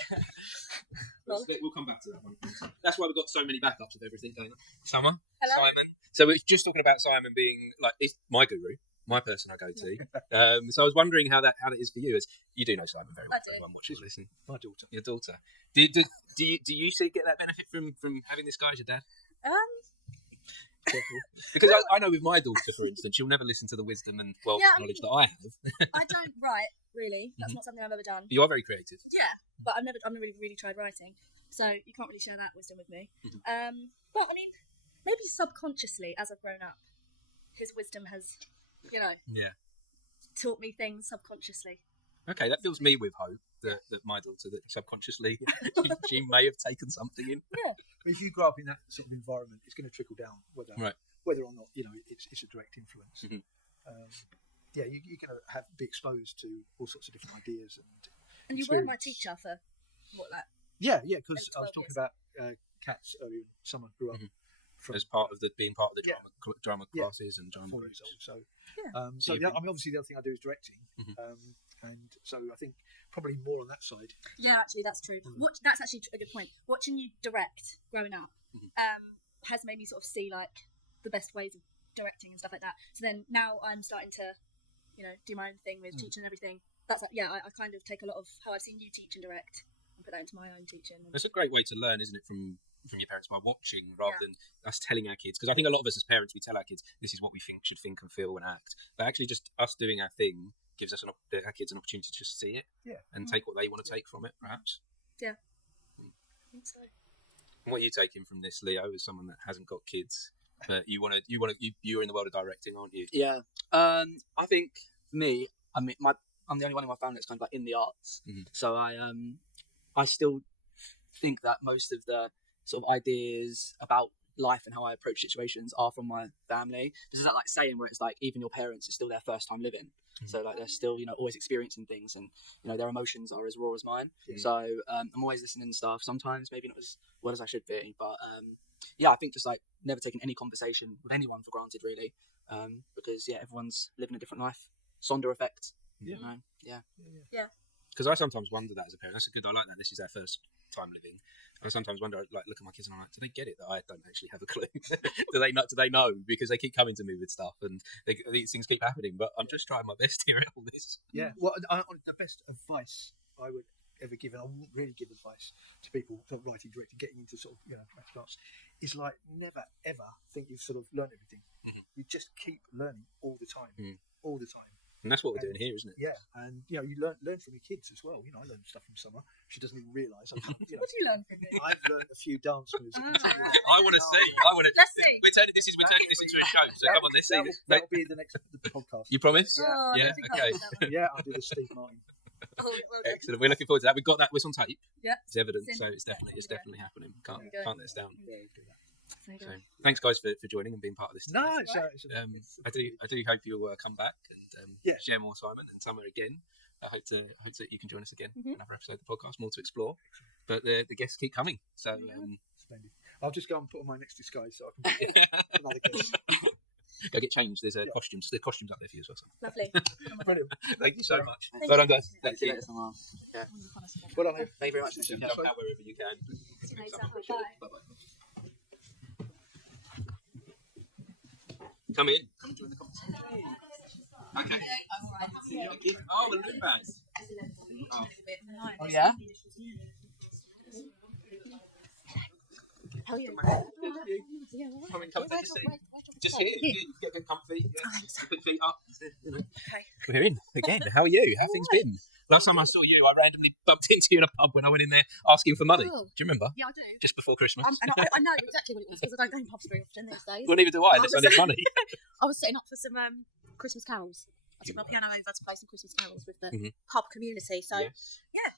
We'll come back to that one. That's why we've got so many backups of everything going on. Summer, hello. Simon. So we're just talking about Simon being it's my guru, my person I go to. So I was wondering how that is for you, as you do know Simon very well. Everyone watching, listening. My daughter. Your daughter. Do you get that benefit from having this guy as your dad? Because I know with my daughter, for instance, she'll never listen to the wisdom and knowledge that I have. I don't write really. That's not something I've ever done. You are very creative. Yeah, but I've never really tried writing, so you can't really share that wisdom with me. But I mean, maybe subconsciously, as I've grown up, his wisdom has, taught me things subconsciously. Okay, that fills me with hope that my daughter, that subconsciously she may have taken something in. Yeah. If you grow up in that sort of environment, it's going to trickle down, whether or not it's a direct influence. You're going to be exposed to all sorts of different ideas and you were my teacher for what, like? Yeah, because I was talking about cats earlier. Someone grew up as part of being part of the drama classes and drama groups. So I mean, obviously the other thing I do is directing, and so I think probably more on that side. Yeah, actually, that's true. That's actually a good point. Watching you direct growing up has made me sort of see like the best ways of directing and stuff like that. So then now I'm starting to, do my own thing with teaching and everything. That's I kind of take a lot of how I've seen you teach and direct and put that into my own teaching. It's a great way to learn, isn't it, from your parents, by watching rather than us telling our kids. Because I think a lot of us as parents, we tell our kids this is what we should think and feel and act. But actually, just us doing our thing gives us our kids an opportunity to just see it and take what they want to take from it, perhaps. Yeah, I think so. And what are you taking from this, Leo, as someone that hasn't got kids, but you're in the world of directing, aren't you? Yeah, I think for me, I mean, I'm the only one in my family that's kind of like in the arts, so I still think that most of the sort of ideas about life and how I approach situations are from my family. This is that like saying where it's like even your parents are still their first time living. So like they're still always experiencing things, and their emotions are as raw as mine. So I'm always listening to stuff. Sometimes maybe not as well as I should be, but I think just like never taking any conversation with anyone for granted really, because everyone's living a different life. Sonder effect. Yeah. Because I sometimes wonder that as a parent. That's I like that. This is their first time living. I sometimes wonder, like, look at my kids and I'm like, do they get it that I don't actually have a clue? Do they know? Because they keep coming to me with stuff and these things keep happening. But I'm just trying my best here at all this. Yeah. Well, the best advice I would ever give, and I wouldn't really give advice to people sort of writing, directing, getting into sort of martial arts, is like never ever think you've sort of learned everything. You just keep learning all the time, all the time. And that's what we're doing here, isn't it? Yeah, and you learn from your kids as well. I learned stuff from Summer. She doesn't even realise. What do you learn from me? I've learned a few dance moves. I want to see. Let's see. We're turning this into a show. So come on, let's see. That'll be the next podcast. You promise? Oh, yeah. Okay. Yeah, I'll do the Steve Martin. Excellent. We're looking forward to that. We've got that. It's on tape. Yeah. It's evidence. So it's definitely happening. Can't let us down. Yeah, So, thanks guys for joining and being part of this. No, I do hope you'll come back and share more Simon and Summer again. I hope that you can join us again another episode of the podcast, more to explore. But the guests keep coming. So splendid. I'll just go and put on my next disguise so I can get another guest. Go get changed. There's costumes. There's costumes up there for you as well. Lovely. Brilliant. Thank you so much. Well done, guys. Thank you. Well done. Thank you very much. Jump out wherever you can. See you later. Bye bye. Come in. Come join the conversation. Okay. Oh, the loot bags. Oh yeah. How are you? Come in, take a seat. Just here. Get a bit comfy. Yeah. Put feet up. You know. Okay. We're in again. How are you? How have things been? Last time I saw you, I randomly bumped into you in a pub when I went in there asking for money. Oh. Do you remember? Yeah, I do. Just before Christmas. And I know exactly what it was because I don't go in pubs very often these days. Well, neither do I, unless I need money. I was setting up for some Christmas carols. I took my piano over to play some Christmas carols with the Mhm. pub community. So, Yes. yeah,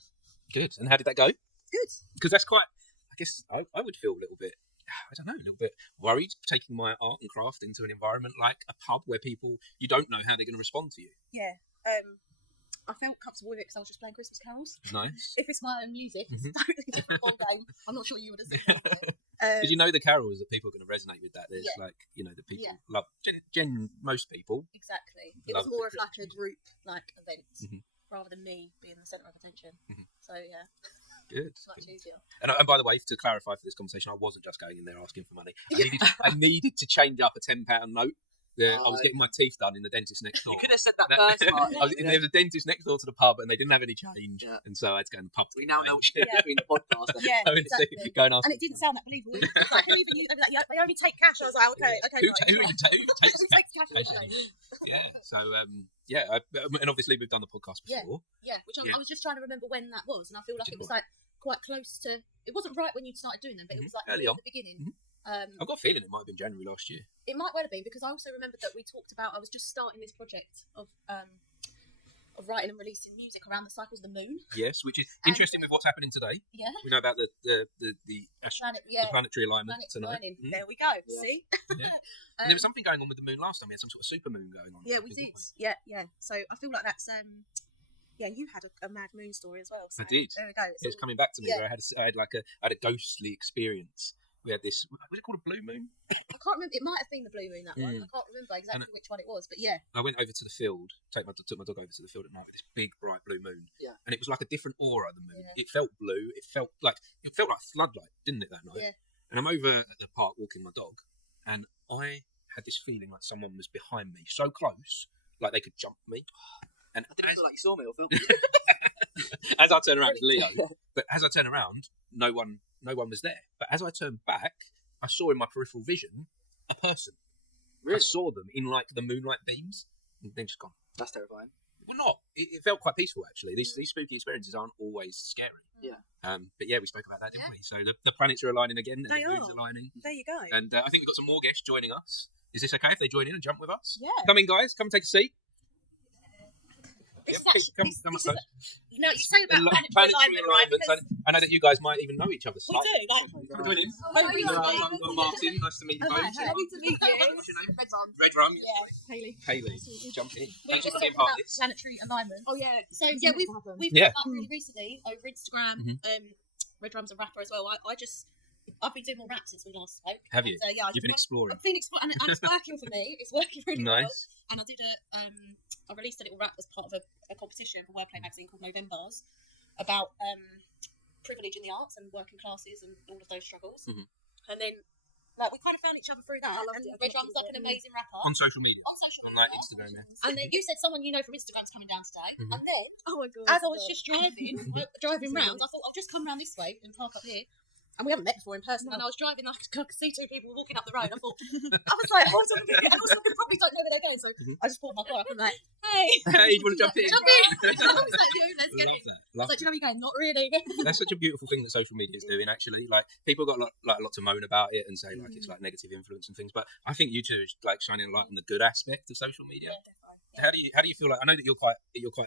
Good. And how did that go? good. Because that's quite, I guess, I would feel a little bit, I don't know, a little bit worried taking my art and craft into an environment like a pub where people, you don't know how they're going to respond to you. Yeah. I felt comfortable with it because I was just playing Christmas carols. Nice. If it's my own music, it's a Mhm. totally different ball game. I'm not sure you would have said that. Because you know the carols that people are going to resonate with that. There's Yeah. like, you know, the people Yeah. love, most people. Exactly. It was Love more of like a group like event Mhm. rather than me being the centre of attention. So yeah, Good. it's much easier. And by the way, to clarify for this conversation, I wasn't just going in there asking for money. I needed to change up a £10 note. I was getting my teeth done in the dentist next door. You could have said that first, Mark. There was a dentist next door to the pub, and they didn't have any change, and so I had to go in the pub. We now know what you're doing in the podcast. Yeah, Go and exactly. go and ask. And it didn't sound that believable. It was like, who even knew? They'd be like, they only take cash. I was like, okay, Who right. even takes Who takes cash? cash? Yeah. So and obviously we've done the podcast Yeah, before. yeah. Which I was just trying to remember when that was, and I feel like Which it was one? like quite close to. It wasn't right when you started doing them, but it was like Early near on. the beginning. I've got a feeling it might have been January last year. It might well have been because I also remembered that we talked about. I was just starting this project of writing and releasing music around the cycles of the moon. Yes, which is interesting with what's happening today. Yeah. We know about the planetary alignment Planet tonight. aligning. Mhm. There we go. Yeah. See. Yeah. And there was something going on with the moon last time. We had some sort of super moon going on. Yeah, we did. Yeah, yeah. So I feel like that's yeah. You had a mad moon story as well. So I did. There we go. It's coming back to me. Yeah. Where I had a ghostly experience. We had this. Was it called a blue moon? I can't remember. It might have been the blue moon that one. Mm. I can't remember exactly And which one it was, but yeah. I went over to the field. Took my dog over to the field at night with this big bright blue moon. Yeah. And it was like a different aura. The moon. Yeah. It felt blue. It felt like floodlight, didn't it, that night? Yeah. And I'm over at the park walking my dog, and I had this feeling like someone was behind me, so close, like they could jump me. And I didn't feel like you saw me or filmed as I turned around, it's Leo. But as I turned around, no one was there. But as I turned back, I saw in my peripheral vision a person. Really? I saw them in like the moonlight beams, and they're just gone. That's terrifying. Well, not. It felt quite peaceful actually. These spooky experiences aren't always scary. Yeah. But yeah, we spoke about that, didn't we? So the planets are aligning again. And They the moon's are. aligning. There you go. And I think we've got some more guests joining us. Is this okay if they join in and jump with us? Yeah. Come in, guys. Come take a seat. This Yeah, is actually, come up close. you know, you say about planetary alignment, right? Because I know that you guys might even know each other we slightly. do. Like, Come join in. Oh, really? I'm Martin. Nice to meet you both. Lovely to meet you. What's your name? Red Rum. Red Rum. Yeah. Haley. Haley. Jump in. We Thanks just for being talked part about of this. planetary alignment. Oh yeah. So yeah, we've Yeah. met up really recently over Instagram. Red Rum's a rapper as well. I've been doing more rap since we last spoke. Have you? And, yeah, You've been exploring. I've been exploring, and it's working for me. It's working really well. Nice. And I did I released a little rap as part of a competition for Wordplay magazine called Novembers about privilege in the arts and working classes and all of those struggles. And then like we kind of found each other through that. And Red Rum's like an amazing rapper On social media. On social On like Instagram, yeah. And then you said someone you know from Instagram's coming down today. Mhm. And then, Oh my god. as I was just driving round, I thought I'll just come round this way and park up here. And we haven't met before in person. And I was driving, I could see two people walking up the road. I thought, I was like, oh, and also we probably don't know where they're going. So I just pulled my car up and I'm like, hey. Hey, do you want to jump in? Jump in. I was like, let's get Love it. that. I was like, do you know where you're going? Not really. That's such a beautiful thing that social media is doing. Actually, like people got a lot to moan about it and say like it's like negative influence and things. But I think you two is like shining a light on the good aspect of social media. How do you feel like? I know that you're quite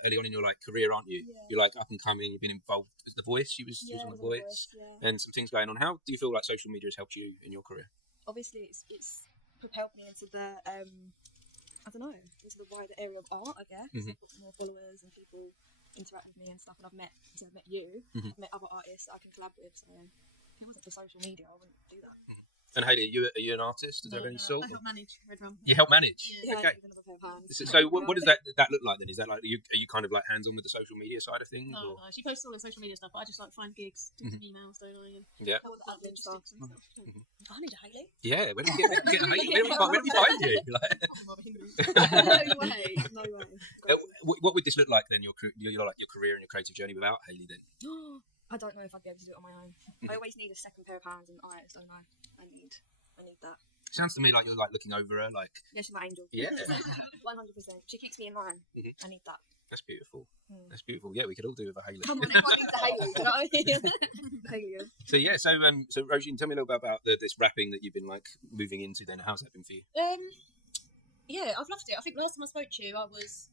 early on in your like career, aren't you? Yeah. You're like up and coming. You've been involved with The Voice. She was on The Voice, and some things going on. How do you feel like social media has helped you in your career? Obviously, it's propelled me into the I don't know, into the wider area of art. I guess I've got more followers and people interact with me and stuff. And I've met you. I've met other artists that I can collab with. So if it wasn't for social media, I wouldn't do that. And Hayley, are you an artist? Is there any sort? I help manage Red Rum. You help manage? Yeah. Okay. So what does that look like then? Is that like, are you kind of like hands-on with the social media side of things? No, or? no, she posts all the social media stuff, but I just like find gigs, do some emails, don't I? And Yeah. help with the logistics and stuff. I need a Hayley. Yeah, where do we get Hayley? Where do we find you? Like, No way. No way. what would this look like then? Your career and your creative journey without Hayley then? I don't know if I'd be able to do it on my own. I always need a second pair of hands and eyes, don't I? I need that. Sounds to me like you're like looking over her, like. Yeah, she's my angel. Yeah. 100%. She keeps me in line. I need that. That's beautiful. That's beautiful. Yeah, we could all do with a Hayley. Come on, everyone needs a Hayley. You know what I mean? Hayley. So yeah, so Roisin, tell me a little bit about this rapping that you've been like moving into. Then, how's that been for you? Yeah, I've loved it. I think last time I spoke to you, I was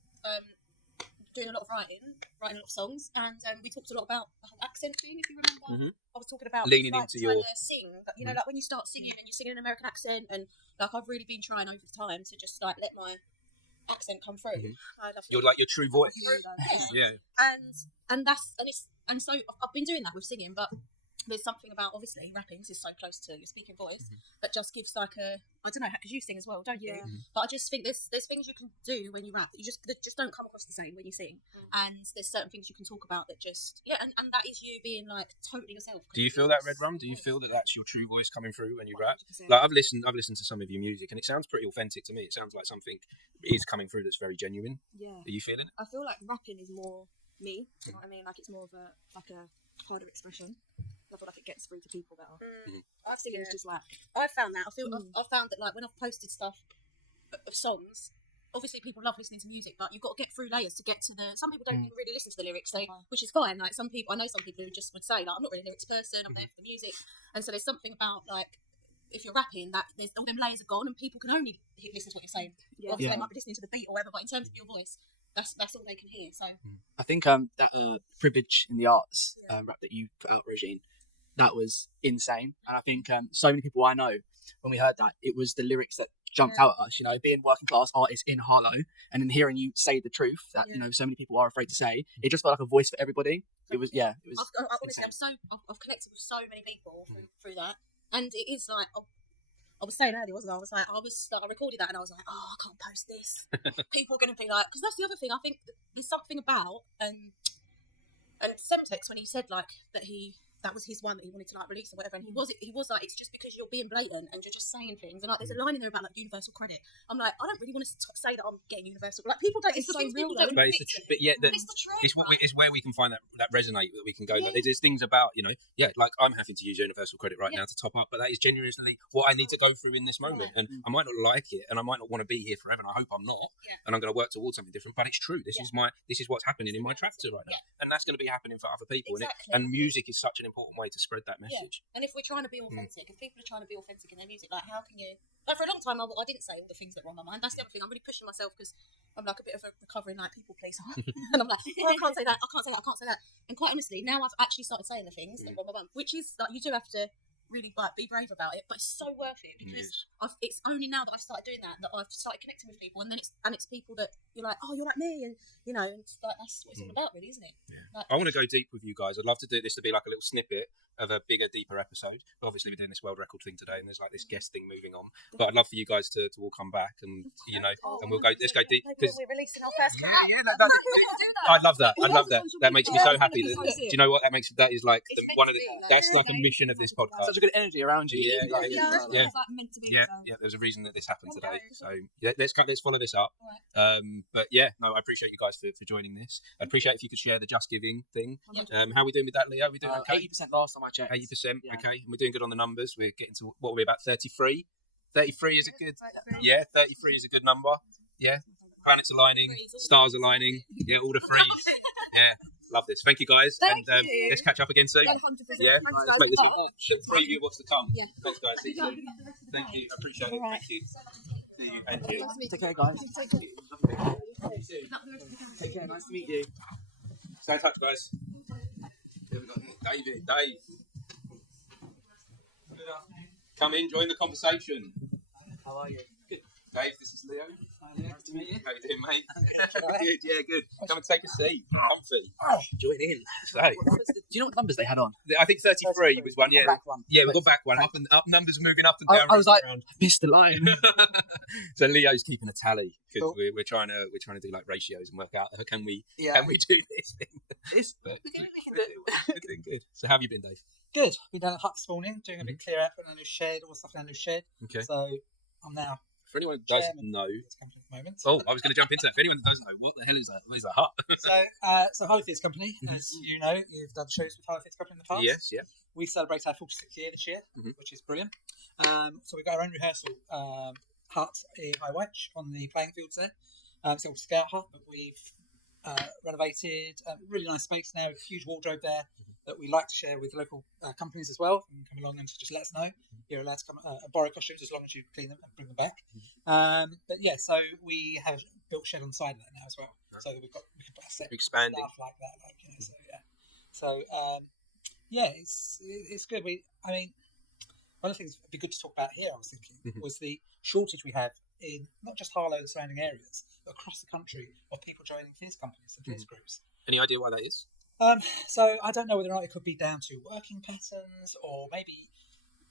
doing a lot of writing a lot of songs, and we talked a lot about the whole accent thing, if you remember. I was talking about leaning like, into trying your to sing, but you know, like when you start singing and you're singing an American accent, and like I've really been trying over the time to just like let my accent come through. I love You're like your true voice. Yeah. And so I've been doing that with singing, but there's something about obviously rapping is so close to your speaking voice that just gives like a, I don't know, because you sing as well, don't you? But I just think there's things you can do when you rap that just don't come across the same when you sing, and there's certain things you can talk about that just and that is you being like totally yourself. Do you feel that, Red Rum? Do you feel that that's your true voice coming through when you rap? Like I've listened to some of your music, and it sounds pretty authentic to me. It sounds like something is coming through that's very genuine. Yeah. Are you feeling it? I feel like rapping is more me. You know what I mean? Like it's more of a harder expression. I feel like it gets through to people better. I've seen it's just like I found that. I found that like when I've posted stuff of songs, obviously people love listening to music, but you've got to get through layers to get to the. Some people don't even really listen to the lyrics, which is fine. Like some people, I know some people who just would say like I'm not really a lyrics person. I'm there for the music, and so there's something about like if you're rapping that there's all them layers are gone, and people can only listen to what you're saying. Obviously they might be listening to the beat or whatever, but in terms of your voice, that's all they can hear. So I think that privilege in the arts rap that you put out, Regine, that was insane. And I think so many people I know, when we heard that, it was the lyrics that jumped out at us, you know, being working class artists in Harlow, and then hearing you say the truth that, you know, so many people are afraid to say, it just felt like a voice for everybody. It was, honestly, I've connected with so many people through that. And it is like, I was saying earlier, wasn't I? I recorded that and I was like, oh, I can't post this. People are going to be like, because that's the other thing. I think there's something about, and Semtex, when he said like that was his one that he wanted to like release or whatever, and he was like, it's just because you're being blatant and you're just saying things, and like there's a line in there about like universal credit. I'm like, I don't really want to say that I'm getting universal. Like people don't. It's so real though. But it's the truth. It's where we can find that resonate, that we can go. Like, there's things about, you know, like I'm having to use universal credit right now to top up, but that is genuinely what I need to go through in this moment, and I might not like it, and I might not want to be here forever, and I hope I'm not, and I'm going to work towards something different. But it's true. This is what's happening in my tractor right now, and that's going to be happening for other people. And music is such an important way to spread that message. And if we're trying to be authentic, if people are trying to be authentic in their music, like how can you? Like for a long time, I didn't say all the things that were on my mind. That's the other thing. I'm really pushing myself because I'm like a bit of a recovering like people pleaser, and I'm like, oh, I can't say that. I can't say that. I can't say that. And quite honestly, now I've actually started saying the things that were on my mind, which is like you do have to really like be brave about it, but it's so worth it because it's only now that I've started doing that I've started connecting with people, and then it's people that you're like, oh, you're like me, and you know, and like, that's what it's all about, really, isn't it? Like, I want to go deep with you guys. I'd love to do this to be like a little snippet of a bigger, deeper episode. But obviously, we're doing this world record thing today, and there's like this guest thing moving on. But I'd love for you guys to all come back, and you know, and let's go deep. Maybe we're releasing our first I'd love that. I'd love that. That makes me so happy. Do you know what? That is like that's like a mission of this podcast. Such a good energy around you. Yeah. There's a reason that this happened today. So let's follow this up. But yeah, no, I appreciate you guys for joining this. I'd appreciate if you could share the Just Giving thing. How are we doing with that, Leo? We doing okay? 80% last time I checked. 80%. Yeah. Okay, and we're doing good on the numbers. We're getting to what we're about 33. 33 is a good. Yeah, 33 is a good number. Yeah, planets aligning, stars aligning. Yeah, all the threes. Yeah. Love this. Thank you, guys. Thank and you. Let's catch up again soon. 100%. Yeah, Thanks, let's guys. make this a preview of what's to come. Yeah. Thanks, guys. See you soon. Thank you. I appreciate it. Thank you. See you. Thank you. Take care, guys. Take care. Nice to meet you. Stay in touch, guys. Here we got Dave. Come in, join the conversation. How are you? Good. Dave, this is Leo. Nice to meet you. How you doing, mate? Good, yeah, good. Come and take a seat. Comfy. Join in. So, Do you know what numbers they had on? I think 33 was one, yeah. Back one. Yeah, we've got back one. Up numbers moving up and down. I was like, around. I missed the line. So Leo's keeping a tally because Cool. we're trying to do like ratios and work out can we do this thing. But we can do it. we're doing good. So how have you been, Dave? Good. Been down at Hut this morning, doing a big clear out, putting a new shed, all the stuff in a new shed. Okay. So I'm now. For anyone that doesn't know, oh, I was going to jump into that. For anyone that doesn't know, what the hell is that? What is a hut? So Harley Theatre Company, as you know, you've done shows with Harley Theatre Company in the past. Yes, yeah. We celebrate our 46th year this year, which is brilliant. So we've got our own rehearsal hut in High Wyche on the playing fields there. It's an old scout hut, but we've renovated a really nice space now, with a huge wardrobe there that we like to share with local companies as well. You can come along and just let us know. You're allowed to come borrow costumes as long as you clean them and bring them back. But yeah, so we have built a shed on the side of that now as well, so that we can put a set expanding stuff like that, so yeah, it's good. I mean, one of the things that'd be good to talk about here, I was thinking, was the shortage we have in not just Harlow and surrounding areas, but across the country of people joining theatre companies and theatre groups. Any idea why that is? So I don't know whether or not it could be down to working patterns, or maybe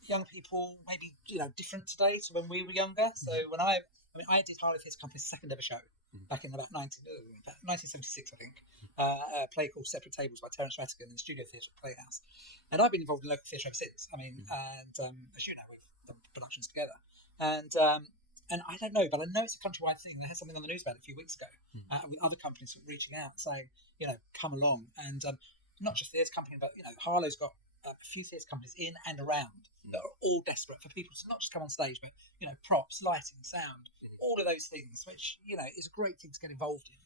young people, maybe different today to when we were younger. So when I did Harley Theatre Company's second ever show back in about 1976, I think. A play called Separate Tables by Terence Rattigan in the Studio Theatre at Playhouse, and I've been involved in local theatre ever since. I mean, and as you know, we've done productions together, and I don't know, but I know it's a countrywide thing. They had something on the news about it a few weeks ago, with other companies reaching out saying, come along, and not just theatre company, but Harlow's got a few theatre companies in and around that are all desperate for people to not just come on stage, but props, lighting, sound, all of those things, which is a great thing to get involved in.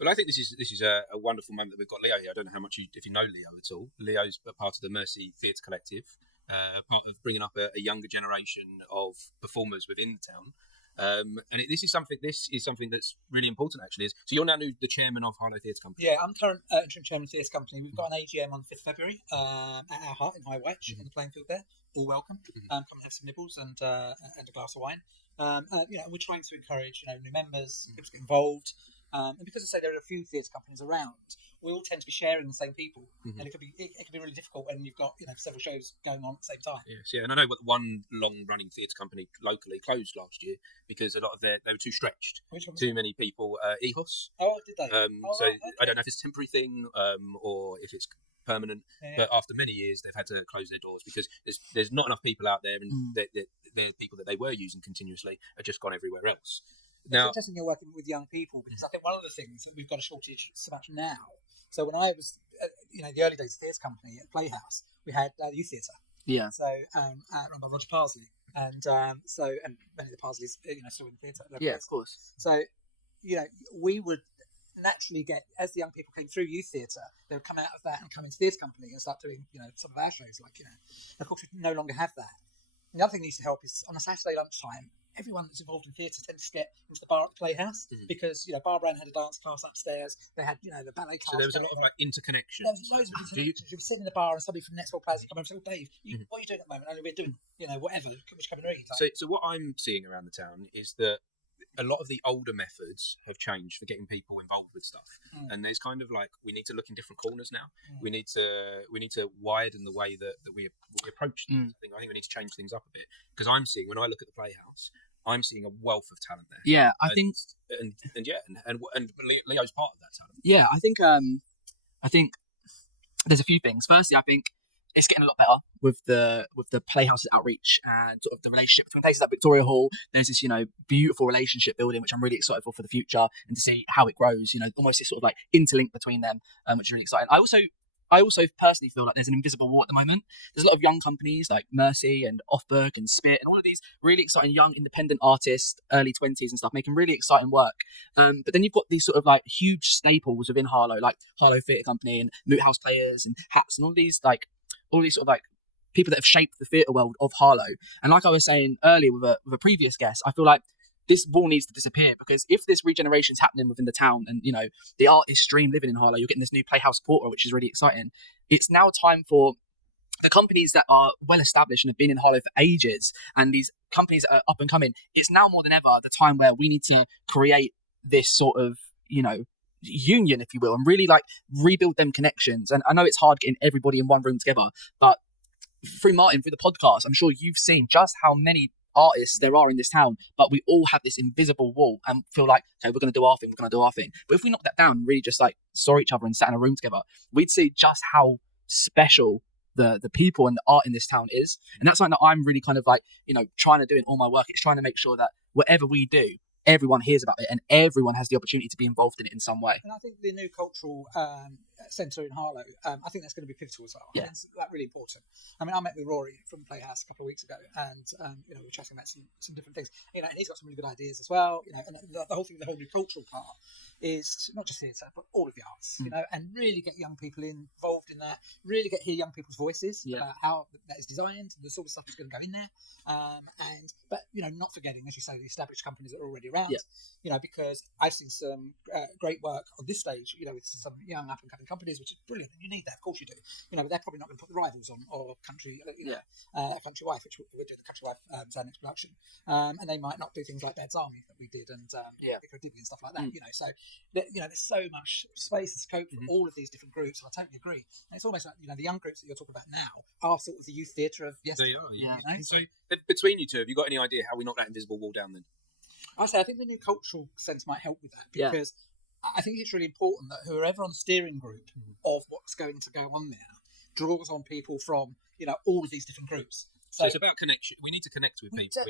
Well, I think this is a wonderful moment that we've got Leo here. I don't know how much if you know Leo at all. Leo's a part of the Mercy Theatre Collective, part of bringing up a younger generation of performers within the town. And this is something that's really important, actually. So you're now the chairman of Harlow Theatre Company. Yeah, I'm current interim chairman of the Theatre Company. We've got an AGM on 5th February at our hut in High Wyche, in the playing field there. All welcome. Come and have some nibbles and a glass of wine. We're trying to encourage new members, people to get involved. And because I say there are a few theatre companies around, we all tend to be sharing the same people, and it can be really difficult when you've got several shows going on at the same time. Yes, yeah, and I know one long-running theatre company locally closed last year because a lot of they were too stretched. Too many people. EHOS. Oh, did they? I don't know if it's a temporary thing or if it's permanent, but after many years they've had to close their doors because there's not enough people out there, and the people that they were using continuously are just gone everywhere else. Now, it's interesting you're working with young people, because I think one of the things that we've got a shortage so much now. So when I was, the early days of theatre company at Playhouse, we had the youth theatre. Yeah. So run by Roger Parsley, and many of the Parsleys, still in the theatre. Yeah, of course. So, we would naturally get, as the young people came through youth theatre, they would come out of that and come into theatre company and start doing, some of our shows, Of course, we no longer have that. And the other thing that needs to help is on a Saturday lunchtime, everyone that's involved in theatre tends to get into the bar at the Playhouse, because Barbara Ann had a dance class upstairs. They had the ballet class. So there was a lot of interconnection. There was loads of interconnection. You were sitting in the bar and somebody from Nextwell Plaza come over and said, "Oh, Dave, what are you doing at the moment?" And we're doing whatever. Which come and read. So what I'm seeing around the town is that a lot of the older methods have changed for getting people involved with stuff, and there's kind of we need to look in different corners now. We need to widen the way that we approach things. I think we need to change things up a bit, because I'm seeing, when I look at the Playhouse, I'm seeing a wealth of talent there. Yeah, I think Leo's part of that talent. Yeah, I think there's a few things. Firstly, I think it's getting a lot better with the Playhouse's outreach and sort of the relationship between places like Victoria Hall. There's this beautiful relationship building, which I'm really excited for the future, and to see how it grows. Almost this sort of interlink between them, which is really exciting. I also personally feel like there's an invisible war at the moment. There's a lot of young companies like Mercy and Offberg and Spit and all of these really exciting young independent artists, early 20s and stuff, making really exciting work. But then you've got these sort of huge staples within Harlow, like Harlow Theatre Company and Moot House Players and Hats and all these sort of people that have shaped the theatre world of Harlow. And like I was saying earlier with a previous guest, I feel like this wall needs to disappear, because if this regeneration is happening within the town, and the art is stream living in Harlow, you're getting this new Playhouse Quarter, which is really exciting. It's now time for the companies that are well established and have been in Harlow for ages, and these companies that are up and coming, it's now more than ever the time where we need to create this sort of, union, if you will, and really like rebuild them connections. And I know it's hard getting everybody in one room together, but through Martin, through the podcast, I'm sure you've seen just how many artists there are in this town, but we all have this invisible wall and feel like, okay, we're going to do our thing, But if we knock that down and really just like saw each other and sat in a room together, we'd see just how special the people and the art in this town is. And that's something that I'm really kind of like, trying to do in all my work. It's trying to make sure that whatever we do, everyone hears about it and everyone has the opportunity to be involved in it in some way. And I think the new cultural centre in Harlow, I think that's going to be pivotal as well. Yeah. It's really important. I mean, I met with Rory from Playhouse a couple of weeks ago, and we were chatting about some different things. And he's got some really good ideas as well. And the whole thing, the whole new cultural part is not just theatre, but all of the arts. And really get young people involved in that. Really hear young people's voices about how that is designed, the sort of stuff that's going to go in there. But not forgetting, as you say, the established companies that are already around. Because I've seen some great work on this stage. With some young up and coming companies, which is brilliant. You need that, of course you do. But they're probably not going to put the Rivals on or Country Wife, which we're doing the Country Wife next production. And they might not do things like Dad's Army that we did, and and stuff like that. So there's so much space and scope for all of these different groups. And I totally agree. And it's almost like the young groups that you're talking about now are sort of the youth theatre of yesterday. They are, So between you two, have you got any idea how we knock that invisible wall down then? I think the new cultural sense might help with that, because I think it's really important that whoever on the steering group of what's going to go on there draws on people from all of these different groups. So it's about connection. We need to connect with people.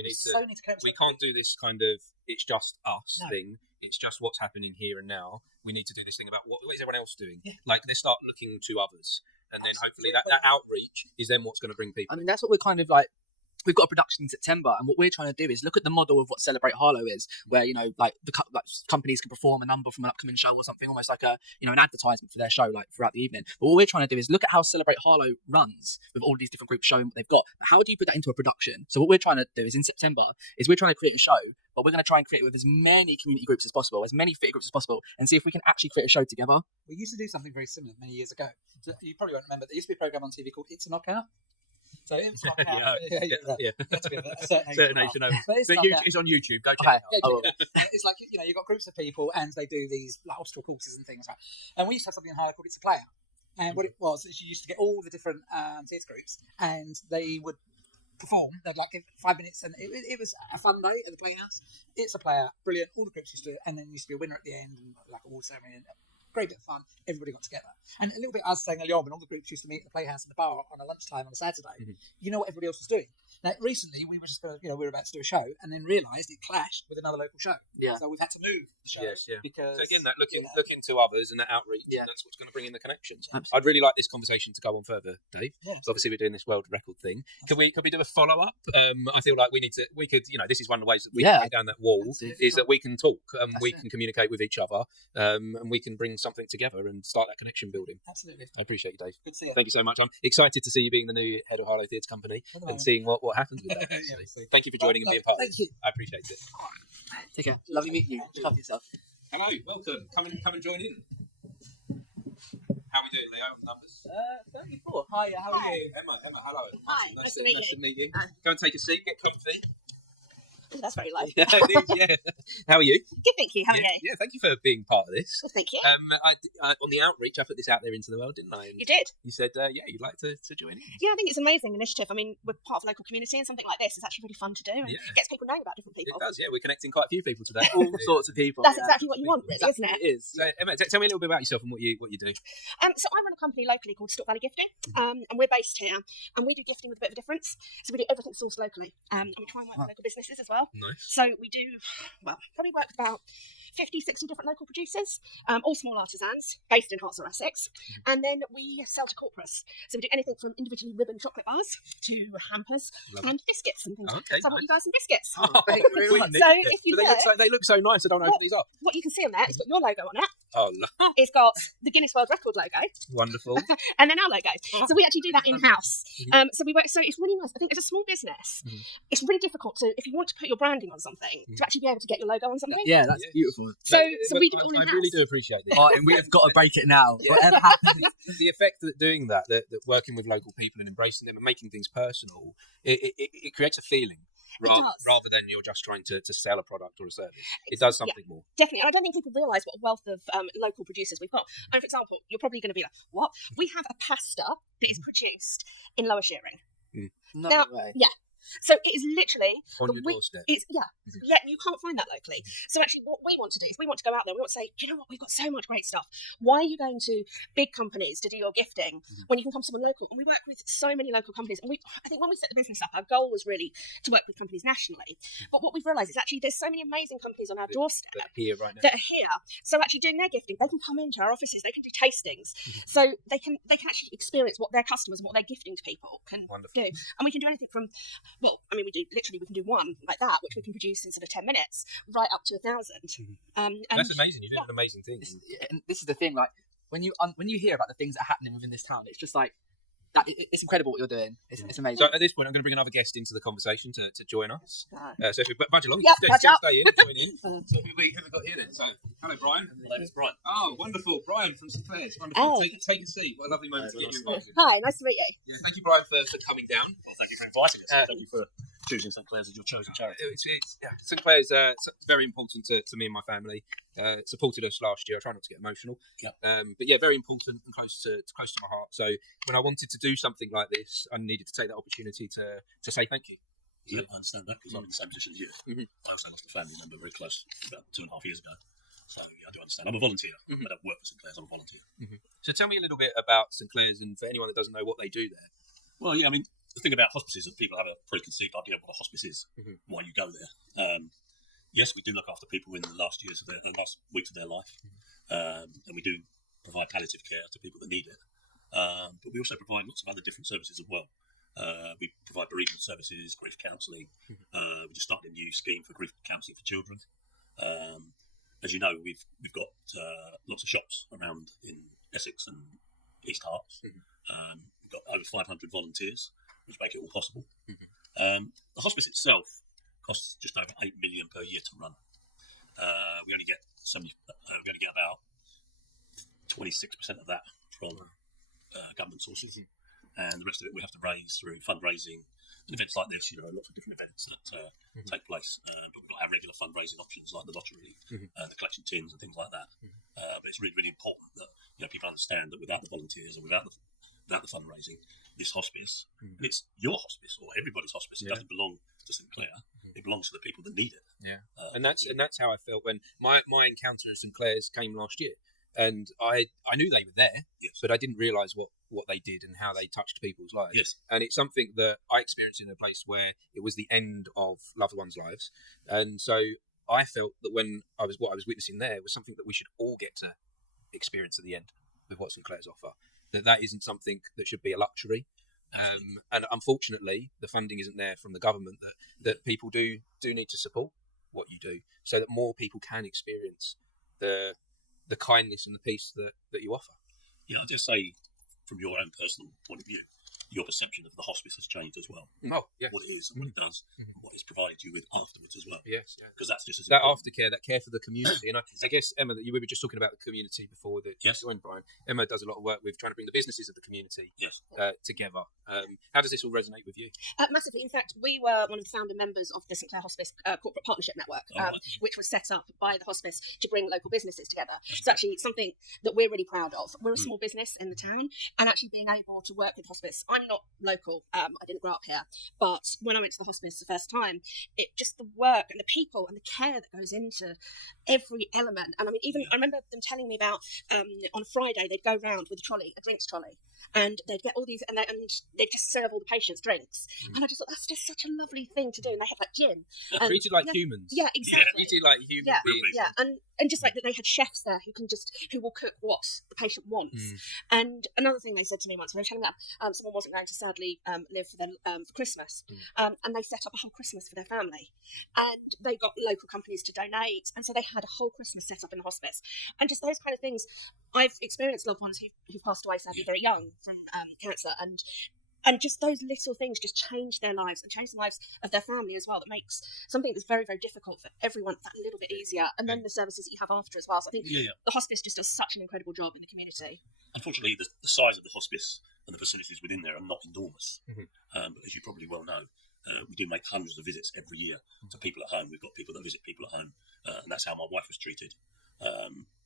We can't do this kind of it's just us thing. It's just what's happening here and now. We need to do this thing about what is everyone else doing. Like they start looking to others, and then hopefully that outreach is then what's going to bring people. I mean, that's what we're kind of like. We've got a production in September, and what we're trying to do is look at the model of what Celebrate Harlow is, where like companies can perform a number from an upcoming show or something, almost like a an advertisement for their show, like throughout the evening. But what we're trying to do is look at how Celebrate Harlow runs with all these different groups showing what they've got. But how do you put that into a production? So what we're trying to do is in September is we're trying to create a show, but we're going to try and create it with as many community groups as possible, as many theatre groups as possible, and see if we can actually create a show together. We used to do something very similar many years ago. So you probably won't remember. There used to be a programme on TV called It's a Knockout. So it's not certain age to know. It's on YouTube. Go check it out. It's like you've got groups of people and they do these like obstacle courses and things. Right? And we used to have something in Harlow called It's a Play Out. And what it was is you used to get all the different theatre groups and they would perform. They'd like give 5 minutes, and it was a fun day at the Playhouse. It's a Play Out, brilliant. All the groups used to, and then used to be a winner at the end, and like a award ceremony. And great bit of fun. Everybody got together. And a little bit, I was saying earlier on, when all the groups used to meet at the Playhouse and the bar on a lunchtime on a Saturday, you know what everybody else was doing. Now, recently, we were just going to, we were about to do a show and then realised it clashed with another local show. So we've had to move the show. Because, so again, that looking to others and that outreach, that's what's going to bring in the connections. I'd really like this conversation to go on further, Dave. So obviously, we're doing this world record thing. Could we do a follow-up? I feel like we could, this is one of the ways that we can break down that wall, is that we can talk, we can communicate with each other, and we can bring something together and start that connection building. Absolutely. I appreciate you, Dave. Good to see you. Thank you so much. I'm excited to see you being the new head of Harlow Theatre Company and seeing what happens with that. Thank you for joining and being part of it. Thank you. I appreciate it. Take care. Lovely meeting you. Look after yourself. Hello, welcome. Come and join in. How are we doing, Leo, on numbers? 34. Hi, how are you? Emma, hello. Hi, nice to meet meet you. Go and take a seat, get comfy. Ooh, that's very low. Yeah. How are you? Good, thank you. How are you? Yeah, thank you for being part of this. Well, thank you. I on the outreach, I put this out there into the world, didn't I? And you did. You said, you'd like to join in. Yeah, I think it's an amazing initiative. I mean, we're part of a local community, and something like this is actually really fun to do, and gets people knowing about different people. It does, yeah. We're connecting quite a few people today. All sorts of people. That's exactly what you want, really, isn't it? It is. So, Emma, tell me a little bit about yourself and what you do. So I run a company locally called Stock Valley Gifting, and we're based here, and we do gifting with a bit of a difference. So we do everything sourced locally, and we try and work with local businesses as well. Nice. So we do, probably work with about 50, 60 different local producers, all small artisans based in Herts or Essex, and then we sell to corporates. So we do anything from individually ribboned chocolate bars to hampers and biscuits and things. Okay, so I want you guys some biscuits. So if you they look so nice, I don't open these up. What you can see on there, it's got your logo on it. Oh, no. It's got the Guinness World Record logo. Wonderful. And then our logo. So we actually do that in-house. So it's really nice. I think as a small business, it's really difficult to, if you want to put put your branding on something, to actually be able to get your logo on something. Yeah, that's beautiful. So we do it all I in-house. really do appreciate this. Oh, and we have got to break it now. Whatever happens. The effect that doing that working with local people and embracing them and making things personal, it creates a feeling. Rather than you're just trying to sell a product or a service. It does something more. Definitely. And I don't think people realise what a wealth of local producers we've got. And for example, you're probably going to be like, what? We have a pasta that is produced in Lower Shearing. No way. Yeah. So it is literally on your doorstep. Yeah, you can't find that locally. So actually, what we want to do is we want to go out there. We want to say, you know what, we've got so much great stuff. Why are you going to big companies to do your gifting when you can come to someone local? And we work with so many local companies. And I think when we set the business up, our goal was really to work with companies nationally. But what we've realised is actually there's so many amazing companies on our doorstep that are here right now. That are here. So actually doing their gifting, they can come into our offices. They can do tastings. So they can actually experience what their customers and what they're gifting to people can do. And we can do anything from, we can do one like that, which we can produce in sort of 10 minutes, right up to 1,000. That's amazing. You're doing amazing things. And this is the thing, like when you hear about the things that are happening within this town, it's just like that. It's incredible what you're doing. It's amazing. So at this point, I'm going to bring another guest into the conversation to join us. So if we budge along, stay in, join in. So who have we got here then? So hello, Brian. My name's Brian. Oh, wonderful, Brian from St Clair's. Wonderful. Take a seat. What a lovely moment to get you involved. Hi, nice to meet you. Yeah, thank you, Brian, for coming down. Well, thank you for inviting us. Thank you for choosing St Clair's as your chosen charity. St Clair's very important to me and my family. Supported us last year. I try not to get emotional. But yeah, very important and close to my heart. So when I wanted to do something like this, I needed to take that opportunity to say thank you. Yeah, I understand that because I'm in the same position as you. I also lost a family member very close about 2.5 years ago. So yeah, I do understand. I'm a volunteer. I don't work for St Clair's. I'm a volunteer. So tell me a little bit about St Clair's and for anyone that doesn't know what they do there. Well, yeah, I mean, the thing about hospices is people have a preconceived idea of what a hospice is, why you go there. Yes, we do look after people in the last years of the last weeks of their life, and we do provide palliative care to people that need it. But we also provide lots of other different services as well. We provide bereavement services, grief counselling. We just started a new scheme for grief counselling for children. As you know, we've got lots of shops around in Essex and East Herts. We've got over 500 volunteers, which make it all possible. The hospice itself costs just over 8 million per year to run. We only get about 26% of that from government sources, and the rest of it we have to raise through fundraising and events like this. You know, lots of different events that take place. But we've got our regular fundraising options like the lottery, the collection tins, and things like that. But it's really, really important that people understand that without the volunteers and without the fundraising, this hospice, it's your hospice or everybody's hospice. It doesn't belong to St Clair. It belongs to the people that need it. And that's how I felt when my encounter at St Clair's came last year. And I knew they were there, but I didn't realise what they did and how they touched people's lives. And it's something that I experienced in a place where it was the end of loved ones' lives. And so I felt that what I was witnessing there was something that we should all get to experience at the end with what St Clair's offer. That isn't something that should be a luxury. And unfortunately, the funding isn't there from the government that people do need to support what you do so that more people can experience the kindness and the peace that you offer. Yeah, I'll just say, from your own personal point of view, your perception of the hospice has changed as well. Oh, yeah. What it is and what it does, and what it's provided you with afterwards as well. Yes, because that's just as that important. aftercare, that care for the community. And I guess, Emma, that you were just talking about the community before that you joined, Brian. Emma does a lot of work with trying to bring the businesses of the community together. How does this all resonate with you? Massively. In fact, we were one of the founder members of the St Clair Hospice Corporate Partnership Network, which was set up by the hospice to bring local businesses together. It's actually something that we're really proud of. We're a small business in the town, and actually being able to work with hospice. I'm not local. I didn't grow up here, but when I went to the hospice the first time, it just the work and the people and the care that goes into every element. And I mean, even I remember them telling me about on a Friday they'd go round with a drinks trolley, and they'd get all these and they'd just serve all the patients drinks. And I just thought that's just such a lovely thing to do. And they had like gin, treated like humans. Yeah, exactly. Treated like human beings. Yeah, and just like that, they had chefs there who will cook what the patient wants. And another thing they said to me once, when they were telling me that someone wasn't going to sadly live for Christmas, and they set up a whole Christmas for their family, and they got local companies to donate, and so they had a whole Christmas set up in the hospice, and just those kind of things. I've experienced loved ones who passed away sadly very young from cancer, and And just those little things just change their lives and change the lives of their family as well. That makes something that's very, very difficult for everyone that little bit easier. And then the services that you have after as well. So I think the hospice just does such an incredible job in the community. Unfortunately, the size of the hospice and the facilities within there are not enormous. But as you probably well know, we do make hundreds of visits every year to people at home. We've got people that visit people at home, and that's how my wife was treated.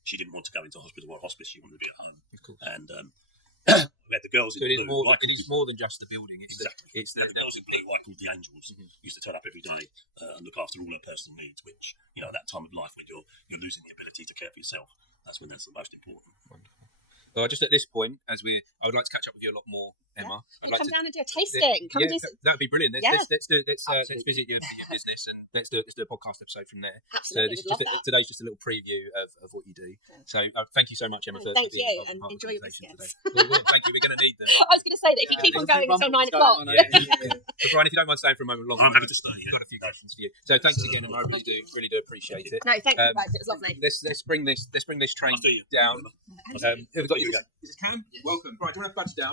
She didn't want to go into hospital or hospice; she wanted to be at home. And we had the girls in blue. It is more than just the building. It's the girls in blue, I called the Angels, used to turn up every day and look after all her personal needs. Which, you know, at that time of life when you're losing the ability to care for yourself, that's when that's the most important. Wonderful. Well, just at this point, I would like to catch up with you a lot more, Emma. I'd like come down and do a tasting. Come and do some... That'd be brilliant. Let's visit your business and let's do a podcast episode from there. Absolutely, so today's just a little preview of what you do. So thank you so much, Emma. Thank you, and enjoy your biscuits. Well, thank you. We're going to need them. I was going to say that if you keep on going until 9 o'clock. So Brian, if you don't mind staying for a moment longer, I'm happy to stay. I've got a few questions for you. So thanks again, Emma. I really do appreciate it. No, thank you guys. It was lovely. Let's bring this train down. Who have we got you? Is this Cam? Yes. Welcome. Right, do you want to badge down?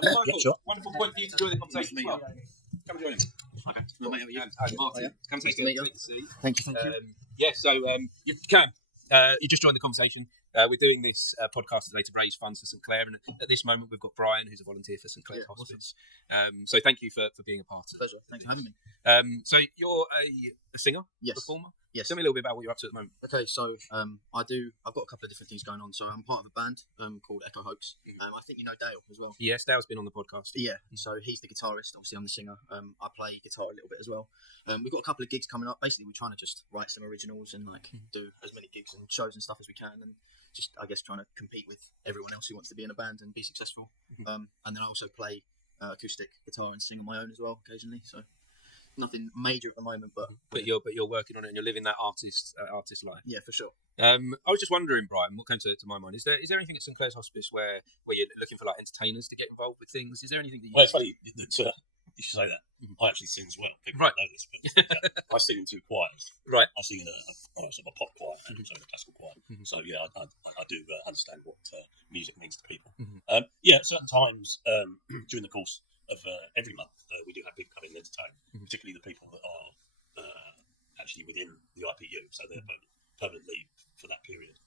Wonderful point for you to join the conversation as well. Come and join me. Martin, come take a seat. Thank you. Cam, you just joined the conversation. We're doing this podcast today to raise funds for St Clair, and at this moment we've got Brian, who's a volunteer for St Clair's Hospice. So thank you for being a part of it. Pleasure. Thanks for having me. So you're a singer, performer? Yes. Tell me a little bit about what you're up to at the moment. Okay, so I've got a couple of different things going on. So I'm part of a band called Echo Hoax. I think you know Dale as well. Yes, Dale's been on the podcast. Yeah, so he's the guitarist. Obviously, I'm the singer. I play guitar a little bit as well. We've got a couple of gigs coming up. Basically, we're trying to just write some originals and do as many gigs and shows and stuff as we can, and just I guess trying to compete with everyone else who wants to be in a band and be successful. And then I also play acoustic guitar and sing on my own as well occasionally. So nothing major at the moment, but you're working on it and you're living that artist life. Yeah, for sure. I was just wondering, Brian, what came to my mind is there anything at St Clair's Hospice where you're looking for entertainers to get involved with things? Is there anything that you? Well, it's funny that you should say that. I actually sing as well. People don't know this, but I sing in two choirs. Right. I sing in a sort of a pop choir and also a classical choir. So yeah, I do understand what music means to people. At certain times during the course of every month, we do have people come in and entertain, particularly the people that are actually within the IPU, so they're permanently for that period.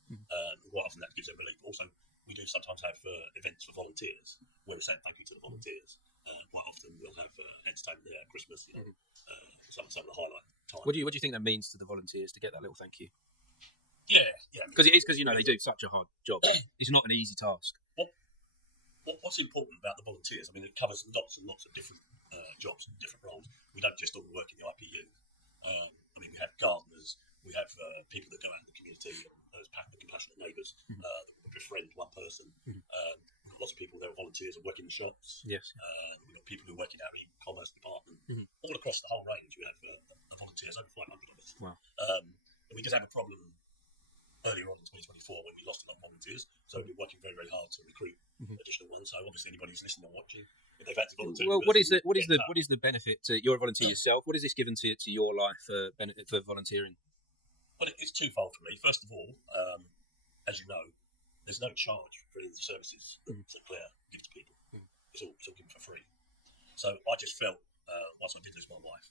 Quite often that gives them relief. Also, we do sometimes have events for volunteers where we're saying thank you to the volunteers. Quite often we'll have entertainment there at Christmas, some of the highlight time. What do you think that means to the volunteers to get that little thank you? Yeah. Because they do such a hard job. It's not an easy task. What's important about the volunteers? I mean, it covers lots and lots of different jobs and different roles. We don't just all work in the IPU. I mean, we have gardeners, we have people that go out in the community as compassionate neighbours that will befriend one person. We've got lots of people there, volunteers that work in the shops. Yes. We've got people who work in our e-commerce department. All across the whole range, we have volunteers, over 500 of us. Wow. And we did have a problem earlier on in 2024 when we lost a lot of volunteers, so we're working very, very hard to recruit additional ones. So obviously, anybody who's listening or watching, if they've had to volunteer, what is the benefit to you're a volunteer yourself? What has this given to your life for volunteering? Well, it's twofold for me. First of all, as you know, there's no charge for any of the services that St Clair give to people. It's all given for free. So I just felt once I did lose my wife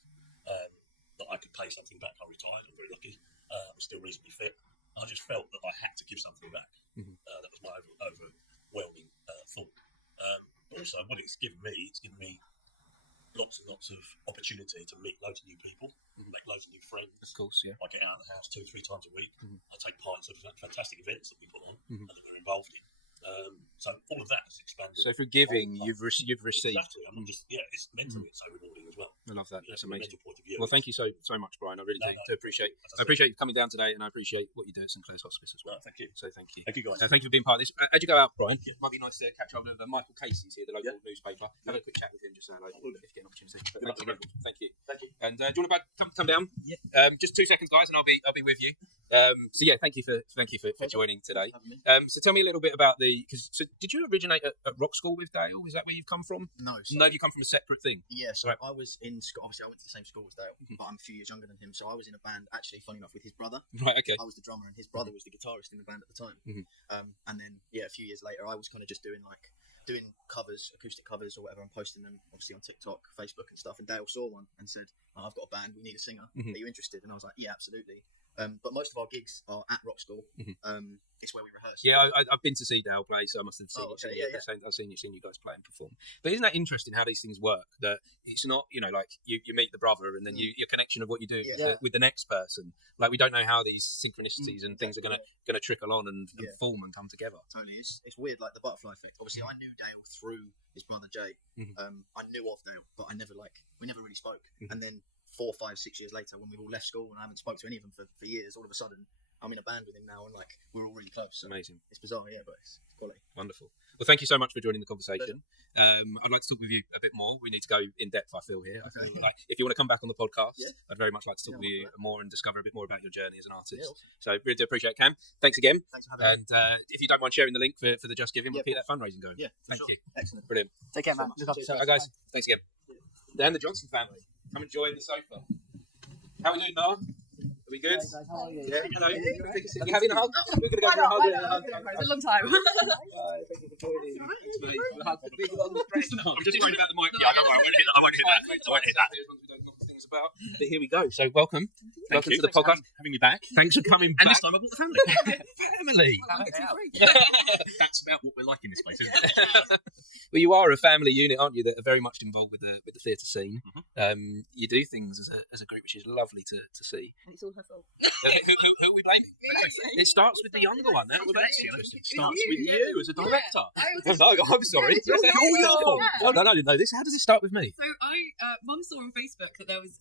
that I could pay something back. I retired. I'm very lucky. I'm still reasonably fit. I just felt that I had to give something back. That was my overwhelming thought. Also, what it's given me lots and lots of opportunity to meet loads of new people, make loads of new friends. Of course, yeah. I get out of the house 2-3 times a week. I take part in some fantastic events that we put on and that we're involved in. So all of that has expanded. So through giving, you've received. Exactly. I'm not just it's mentally it's so rewarding as well. I love that. That's amazing. Point of view. Well, thank you so much, Brian. I really do appreciate. I appreciate you coming down today, and I appreciate what you do at St Clair's Hospice as well. Thank you. So thank you. Thank you, guys. Thank you for being part of this. As you go out, Brian, it might be nice to catch up with Michael Casey's here, the local newspaper. Have a quick chat with him, just say hello if you get an opportunity. Thank you. Thank you. And do you want to come down? Yeah. Just 2 seconds, guys, and I'll be with you. So yeah, thank you for joining today. So tell me a little bit about so did you originate at Rock School with Dale? Is that where you've come from? No. No, you come from a separate thing. Yeah, so I was in school. Obviously, I went to the same school as Dale, but I'm a few years younger than him. So I was in a band, actually, funny enough, with his brother. Right. Okay. I was the drummer, and his brother was the guitarist in the band at the time. And then, a few years later, I was kind of just doing doing covers, acoustic covers or whatever, and posting them obviously on TikTok, Facebook and stuff. And Dale saw one and said, oh, I've got a band, we need a singer. Are you interested? And I was like, yeah, absolutely. But most of our gigs are at Rock School. It's where we rehearse. Yeah, I've been to see Dale play, so I must have seen, I've seen you guys play and perform. But isn't that interesting how these things work? That it's not, like you meet the brother and then your connection of what you do with the next person. Like we don't know how these synchronicities and things are gonna trickle on and form and come together. Totally, it's weird, like the butterfly effect. Obviously, I knew Dale through his brother Jay. I knew of Dale, but we never really spoke. And then 4, 5, 6 years later, when we've all left school and I haven't spoke to any of them for years, all of a sudden I'm in a band with him now and we're all really close. So amazing. It's bizarre, but it's quality. Wonderful. Well, thank you so much for joining the conversation. I'd like to talk with you a bit more. We need to go in depth, I feel, here. I feel like if you want to come back on the podcast, I'd very much like to talk with you more and discover a bit more about your journey as an artist. So really do appreciate it, Cam. Thanks again. Thanks for having me. And if you don't mind sharing the link for the Just Giving, we'll keep that fundraising going. Thank you. Excellent. Brilliant. Take care, man. Hi, guys. Thanks again. Dan, the Johnson family. Come and join the sofa. How are we doing, Noah? Are we good? How are you? Yeah, hello. You having a hug? We're going to go for a hug. It's a long time. I'm just worried about the mic. Yeah, don't worry. I won't hit that. But here we go. So welcome to the podcast. Having me back. Thanks for coming back. And this time I brought the family. Family. That's about what we're like in this place, isn't it? Well, you are a family unit, aren't you? That are very much involved with the theatre scene. You do things as a group, which is lovely to see. And it's all her fault. Who are we blaming? It starts with the younger one. Well, that's interesting. It starts with you as a director. No, I'm sorry. Oh, no, I didn't know this. How does it start with me? So Mum saw on Facebook that there was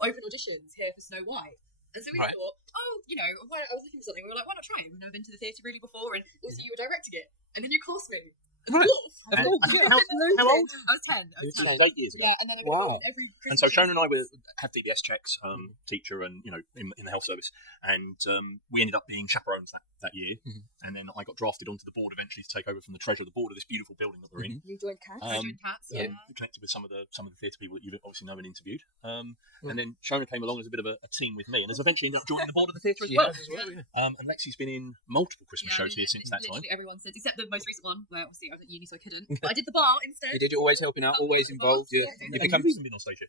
open auditions here for Snow White. And so we thought, I was looking for something. We were like, why not try it? We've never been to the theatre really before, and also you were directing it. And then you cast me. Right. How old? I was 10. It was 8 years ago. Yeah, and then I got every Christmas. And so Shona and I had DBS checks, teacher and, in the health service. And we ended up being chaperones that year. And then I got drafted onto the board eventually to take over from the treasurer of the board of this beautiful building that we're in. You joined CATS. I joined CATS, We connected with some of the theatre people that you've obviously known and interviewed. And then Shona came along as a bit of a team with me and has eventually ended up joining the board of the theatre as well. And Lexi's been in multiple Christmas shows here since that time. Everyone said, except the most recent one, where obviously I was at uni, so I couldn't. But I did the bar instead. You did. You're always helping out, always involved. You become been on stage here.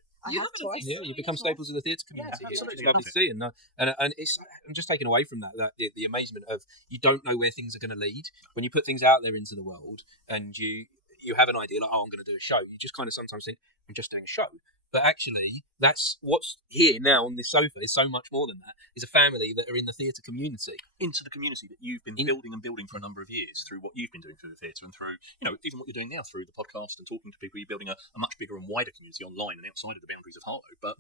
You become staples of the theatre community. Yeah, absolutely. It's lovely to see, and it's I'm just taken away from that the amazement of you don't know where things are going to lead when you put things out there into the world, and you have an idea like, I'm going to do a show. You just kind of sometimes think, I'm just doing a show. But actually, that's what's here now on this sofa is so much more than that. Is a family that are in the theatre community. Into the community that you've been building and building for a number of years through what you've been doing through the theatre and through, even what you're doing now through the podcast and talking to people. You're building a much bigger and wider community online and outside of the boundaries of Harlow. But,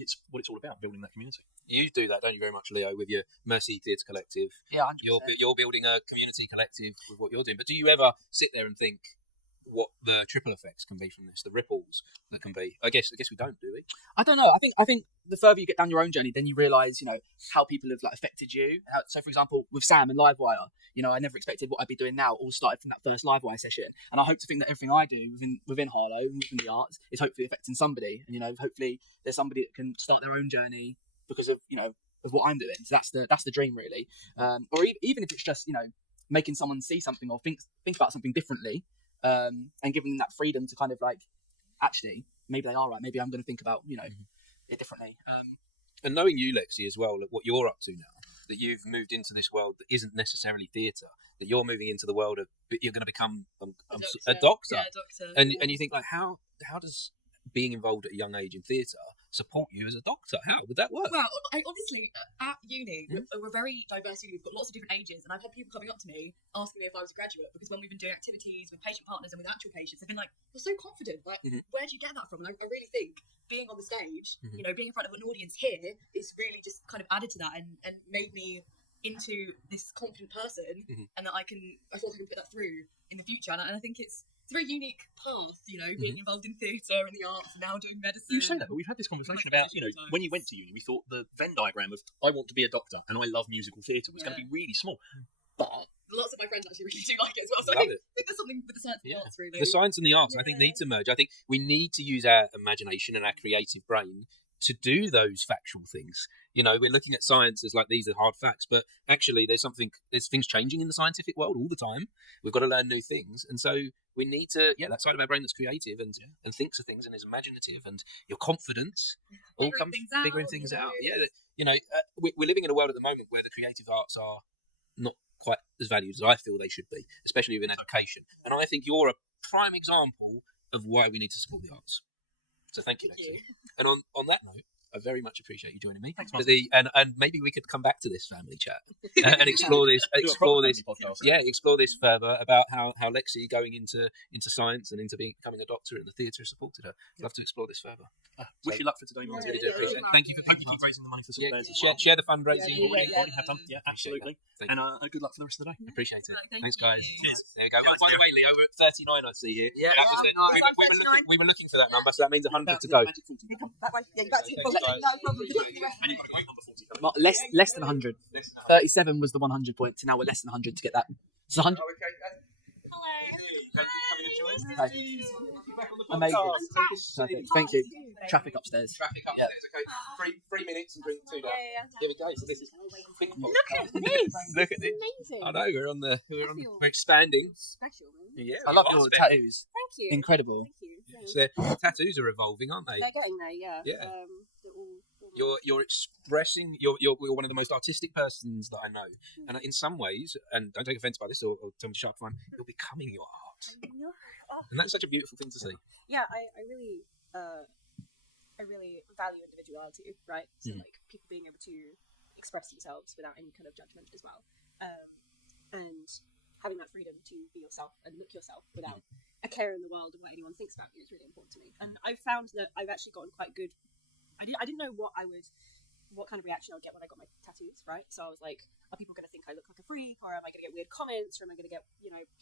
it's what it's all about, building that community. You do that, don't you, very much, Leo, with your Mercy Theatre Collective. Yeah, 100%. You're building a community collective with what you're doing. But do you ever sit there and think what the triple effects can be from this, the ripples that can be? I guess we don't, do we? I don't know. I think the further you get down your own journey, then you realise, how people have affected you. So, for example, with Sam and Livewire, I never expected what I'd be doing now all started from that first Livewire session. And I hope to think that everything I do within Harlow and within the arts is hopefully affecting somebody. And hopefully there's somebody that can start their own journey because of of what I'm doing. So that's the dream, really. Or even if it's just making someone see something or think about something differently. And giving them that freedom to kind of actually, maybe they are right. Maybe I'm going to think about, it differently. And knowing you, Lexi, as well, what you're up to now, that you've moved into this world that isn't necessarily theatre, that you're moving into the world of, you're going to become a doctor. Yeah, a doctor. And you think, how does being involved at a young age in theatre support you as a doctor? How would that work? Well, obviously, at uni, we're very diverse uni. We've got lots of different ages, and I've had people coming up to me asking me if I was a graduate, because when we've been doing activities with patient partners and with actual patients, they've been like, you're so confident. Where do you get that from? And I really think being on the stage, being in front of an audience here is really just kind of added to that and made me into this confident person, and that I thought I can put that through in the future. And I think it's a very unique path, being involved in theatre and the arts and now doing medicine. You say that, but we've had this conversation about, when you went to uni, we thought the Venn diagram of I want to be a doctor and I love musical theatre was going to be really small. But lots of my friends actually really do like it as well. So I think there's something with the science and the arts, really. The science and the arts, I think, need to merge. I think we need to use our imagination and our creative brain to do those factual things. You know, we're looking at science as like these are hard facts, but actually there's things changing in the scientific world all the time. We've got to learn new things, and so we need to that side of our brain that's creative and thinks of things and is imaginative, and your confidence all comes figuring things out. Yeah, you know, we're living in a world at the moment where the creative arts are not quite as valued as I feel they should be, especially within education. And I think you're a prime example of why we need to support the arts. So thank you, Lexi. And on that note, I very much appreciate you joining me. Thanks, and maybe we could come back to this family chat and explore this further about how Lexi going into science and into becoming a doctor and the theatre supported her. I'd love to explore this further. Wish you luck for today, Martin. Really do appreciate it. Thank you for raising the money for share the fundraising. Already have done. Yeah, absolutely. And good luck for the rest of the day. Appreciate it. Thanks, guys. Cheers. There we go. By the way, Leo, we're at 39. I see here. Yeah, we were looking for that number, so that means 100 to go. That way. Yeah, you got to no problem. Less than 100. 37 was the 100 point, so now we're less than 100 to get that. It's 100. Amazing. Perfect. Thank you. Traffic upstairs. Okay. 3 minutes and drink 2 down. Here we go. So this is Look at this. Look at this. Amazing. I know we're expanding. Special. Yeah. I love your tattoos. Thank you. Incredible. Thank you. So tattoos are evolving, aren't they? They're getting there. Yeah. Yeah. You're expressing. You're one of the most artistic persons that I know, and in some ways, and don't take offence by this or tell me to sharp fine, you're becoming your art, and that's such a beautiful thing to see. Yeah, I really value individuality, right? So like people being able to express themselves without any kind of judgment as well, and having that freedom to be yourself and look yourself without a care in the world of what anyone thinks about you is really important to me. And I've found that I've actually gotten quite good. I didn't know what kind of reaction I would get when I got my tattoos, right? So I was like, are people going to think I look like a freak, or am I going to get weird comments, or am I going to get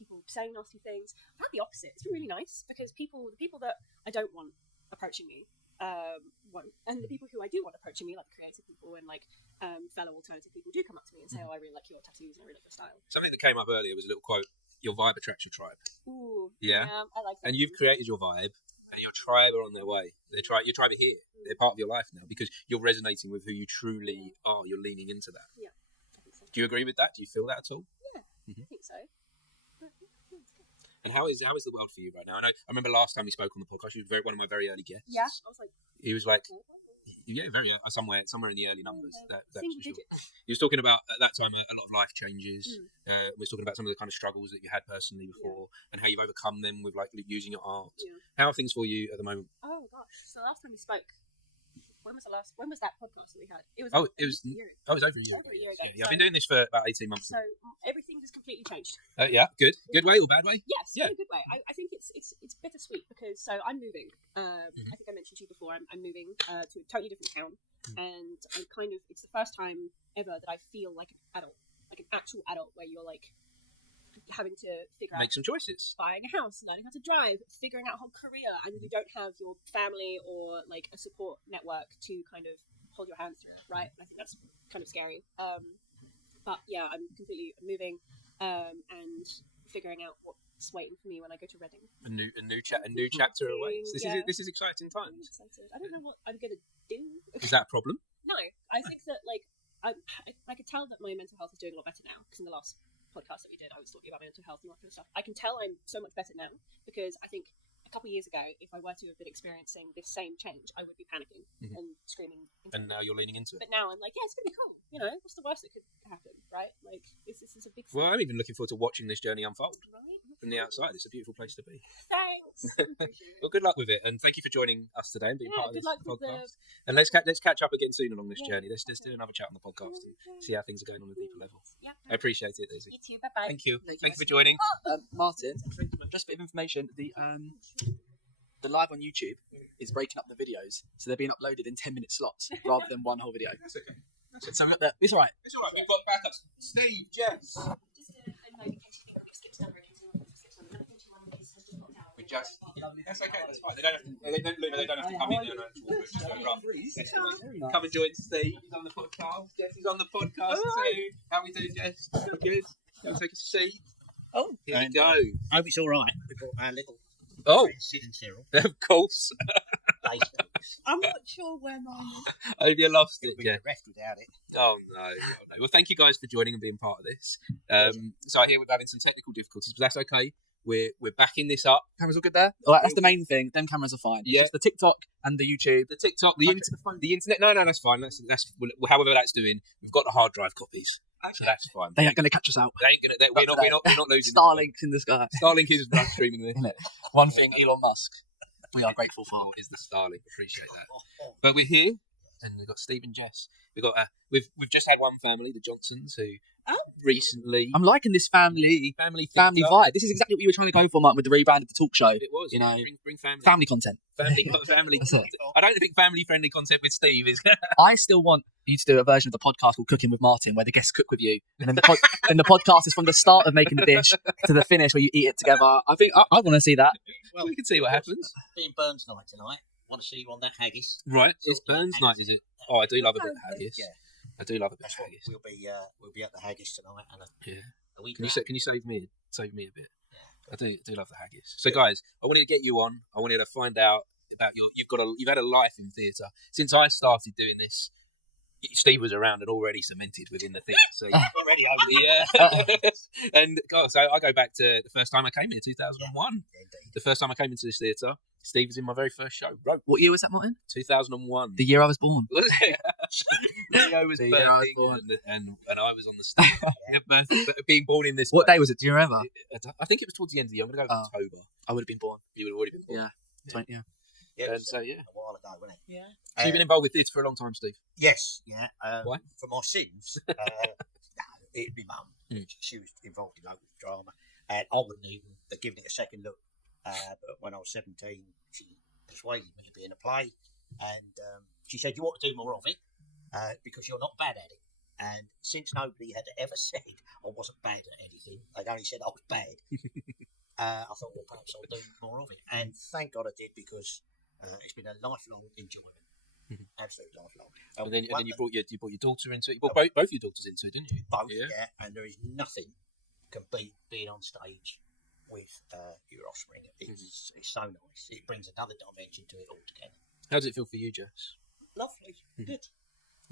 people saying nasty things? I've had the opposite. It's been really nice because the people that I don't want approaching me won't, and the people who I do want approaching me, like creative people and like fellow alternative people, do come up to me and say, oh, I really like your tattoos and I really like your style. Something that came up earlier was a little quote: "Your vibe attracts your tribe." Ooh, yeah, I like that. And you've created your vibe. And your tribe are on their way. Your tribe are here. They're part of your life now because you're resonating with who you truly are. You're leaning into that. Yeah, I think so. Do you agree with that? Do you feel that at all? Yeah, I think so. And how is the world for you right now? I remember last time we spoke on the podcast, you were one of my very early guests. Yeah, I was like. He was like, very somewhere in the early numbers. That's for sure. Digits. He was talking about at that time a lot of life changes. We were talking about some of the kind of struggles that you had personally before, and how you've overcome them with like using your art. Yeah. How are things for you at the moment? Oh gosh! So last time we spoke, when was that podcast that we had? It was over a year. Over a year ago. Yeah, I've been doing this for about 18 months. So everything has completely changed. Yeah, good way or bad way? Yes, in a good way. I think it's bittersweet because I'm moving. I think I mentioned to you before. I'm moving to a totally different town, and it's the first time ever that I feel like an adult, like an actual adult, where you're like having to make some choices, buying a house, learning how to drive, figuring out a whole career, and you don't have your family or like a support network to kind of hold your hand through it, right? And I think that's kind of scary. But yeah, I'm completely moving and figuring out what's waiting for me when I go to Reading. A new chapter awaits. This is exciting times. I'm excited. I don't know what I'm gonna do. Is that a problem? No, I think that like I could tell that my mental health is doing a lot better now because in the last podcast that we did, I was talking about mental health and all that kind of stuff. I can tell I'm so much better now because I think a couple of years ago, if I were to have been experiencing this same change, I would be panicking and screaming. And now you're leaning into it. But now I'm like, yeah, it's gonna be cool. You know, what's the worst that could happen, right? Like, this is a big. Well, I'm even looking forward to watching this journey unfold from the outside. It's a beautiful place to be. Thanks. Well, good luck with it, and thank you for joining us today and being part of this podcast. And let's catch up again soon along this journey. Let's do another chat on the podcast and see how things are going on a deeper level. Yeah, I appreciate it, Daisy. You too. Bye bye. Thank you. Thank you for joining. Martin, just a bit of information. The live on YouTube is breaking up the videos, so they're being uploaded in 10-minute slots rather than one whole video. That's okay. So it's all right. It's all right. We've got backups. Steve, Jess. That's okay. That's fine. They don't have to come in there. Come and join Steve. He's on the podcast. Jess is on the podcast too. How we doing, Jess? Good. Go take a seat. Oh, here we go. I hope it's all right. We've got our little Sid and Cyril. Of course. I'm not sure where mine is. Oh, you lost it, Be yeah. bereft without it. Oh no, no. Well, thank you guys for joining and being part of this. So I hear we're having some technical difficulties, but that's okay. We're backing this up. Cameras all good there? All right, that's the main thing. Them cameras are fine. It's Yeah. just the TikTok and the YouTube. The TikTok, the internet. No, that's fine. That's however that's doing. We've got the hard drive copies, so that's fine. They ain't going to catch us out. They ain't gonna. We're not losing. Starlink's in the sky. Starlink is live streaming this. Isn't it? One thing, Elon Musk. We are grateful for. Is the Starlink. Appreciate that. But we're here, and we've got Steve and Jess. We've got we've just had one family, the Johnsons, who recently. I'm liking this family vibe. This is exactly what you were trying to go for, Mark, with the rebrand of the talk show. It was, you know, bring family content. Family. That's it. I don't think family-friendly content with Steve is. I still want you to do a version of the podcast called Cooking with Martin, where the guests cook with you, and then the podcast is from the start of making the dish to the finish, where you eat it together. I think I want to see that. Well, we can see what happens. Being Burns night tonight. Want to see you on that haggis? Right, it's Burns night, is it? Oh, I do love a bit of haggis. Yeah. I do love a bit of haggis. We'll be at the haggis tonight, and Can you save me a bit? I do love the haggis. So guys, I wanted to get you on. I wanted to find out about you've had a life in theatre since I started doing this. Steve was around and already cemented within the theatre. So already over. Yeah. And God, so I go back to the first time I came here, 2001. The first time I came into this theatre, Steve was in my very first show. What year was that, Martin? 2001. The year I was born. Was it? Leo was birthing and I was on the stage. But being born in this. What day was it? Do you remember? I think it was towards the end of the year. I'm going to go with October. I would have been born. You would have already been born. Yeah. Yeah, and so a while ago, wasn't it? Yeah. So you've been involved with theatre for a long time, Steve? Yes, yeah. Why? For my sins, it'd be Mum. She was involved in local drama, and I wouldn't even have given it a second look. But when I was 17, she persuaded me to be in a play, and she said, "You ought to do more of it because you're not bad at it." And since nobody had ever said I wasn't bad at anything, they'd only said I was bad. I thought, well, perhaps I'll do more of it, and thank God I did, because it's been a lifelong enjoyment, absolute lifelong. And then you brought your daughter into it. You brought both your daughters into it, didn't you? Both, yeah. And there is nothing can beat being on stage with your offspring. It's so nice. It brings another dimension to it altogether. How does it feel for you, Jess? Lovely, good.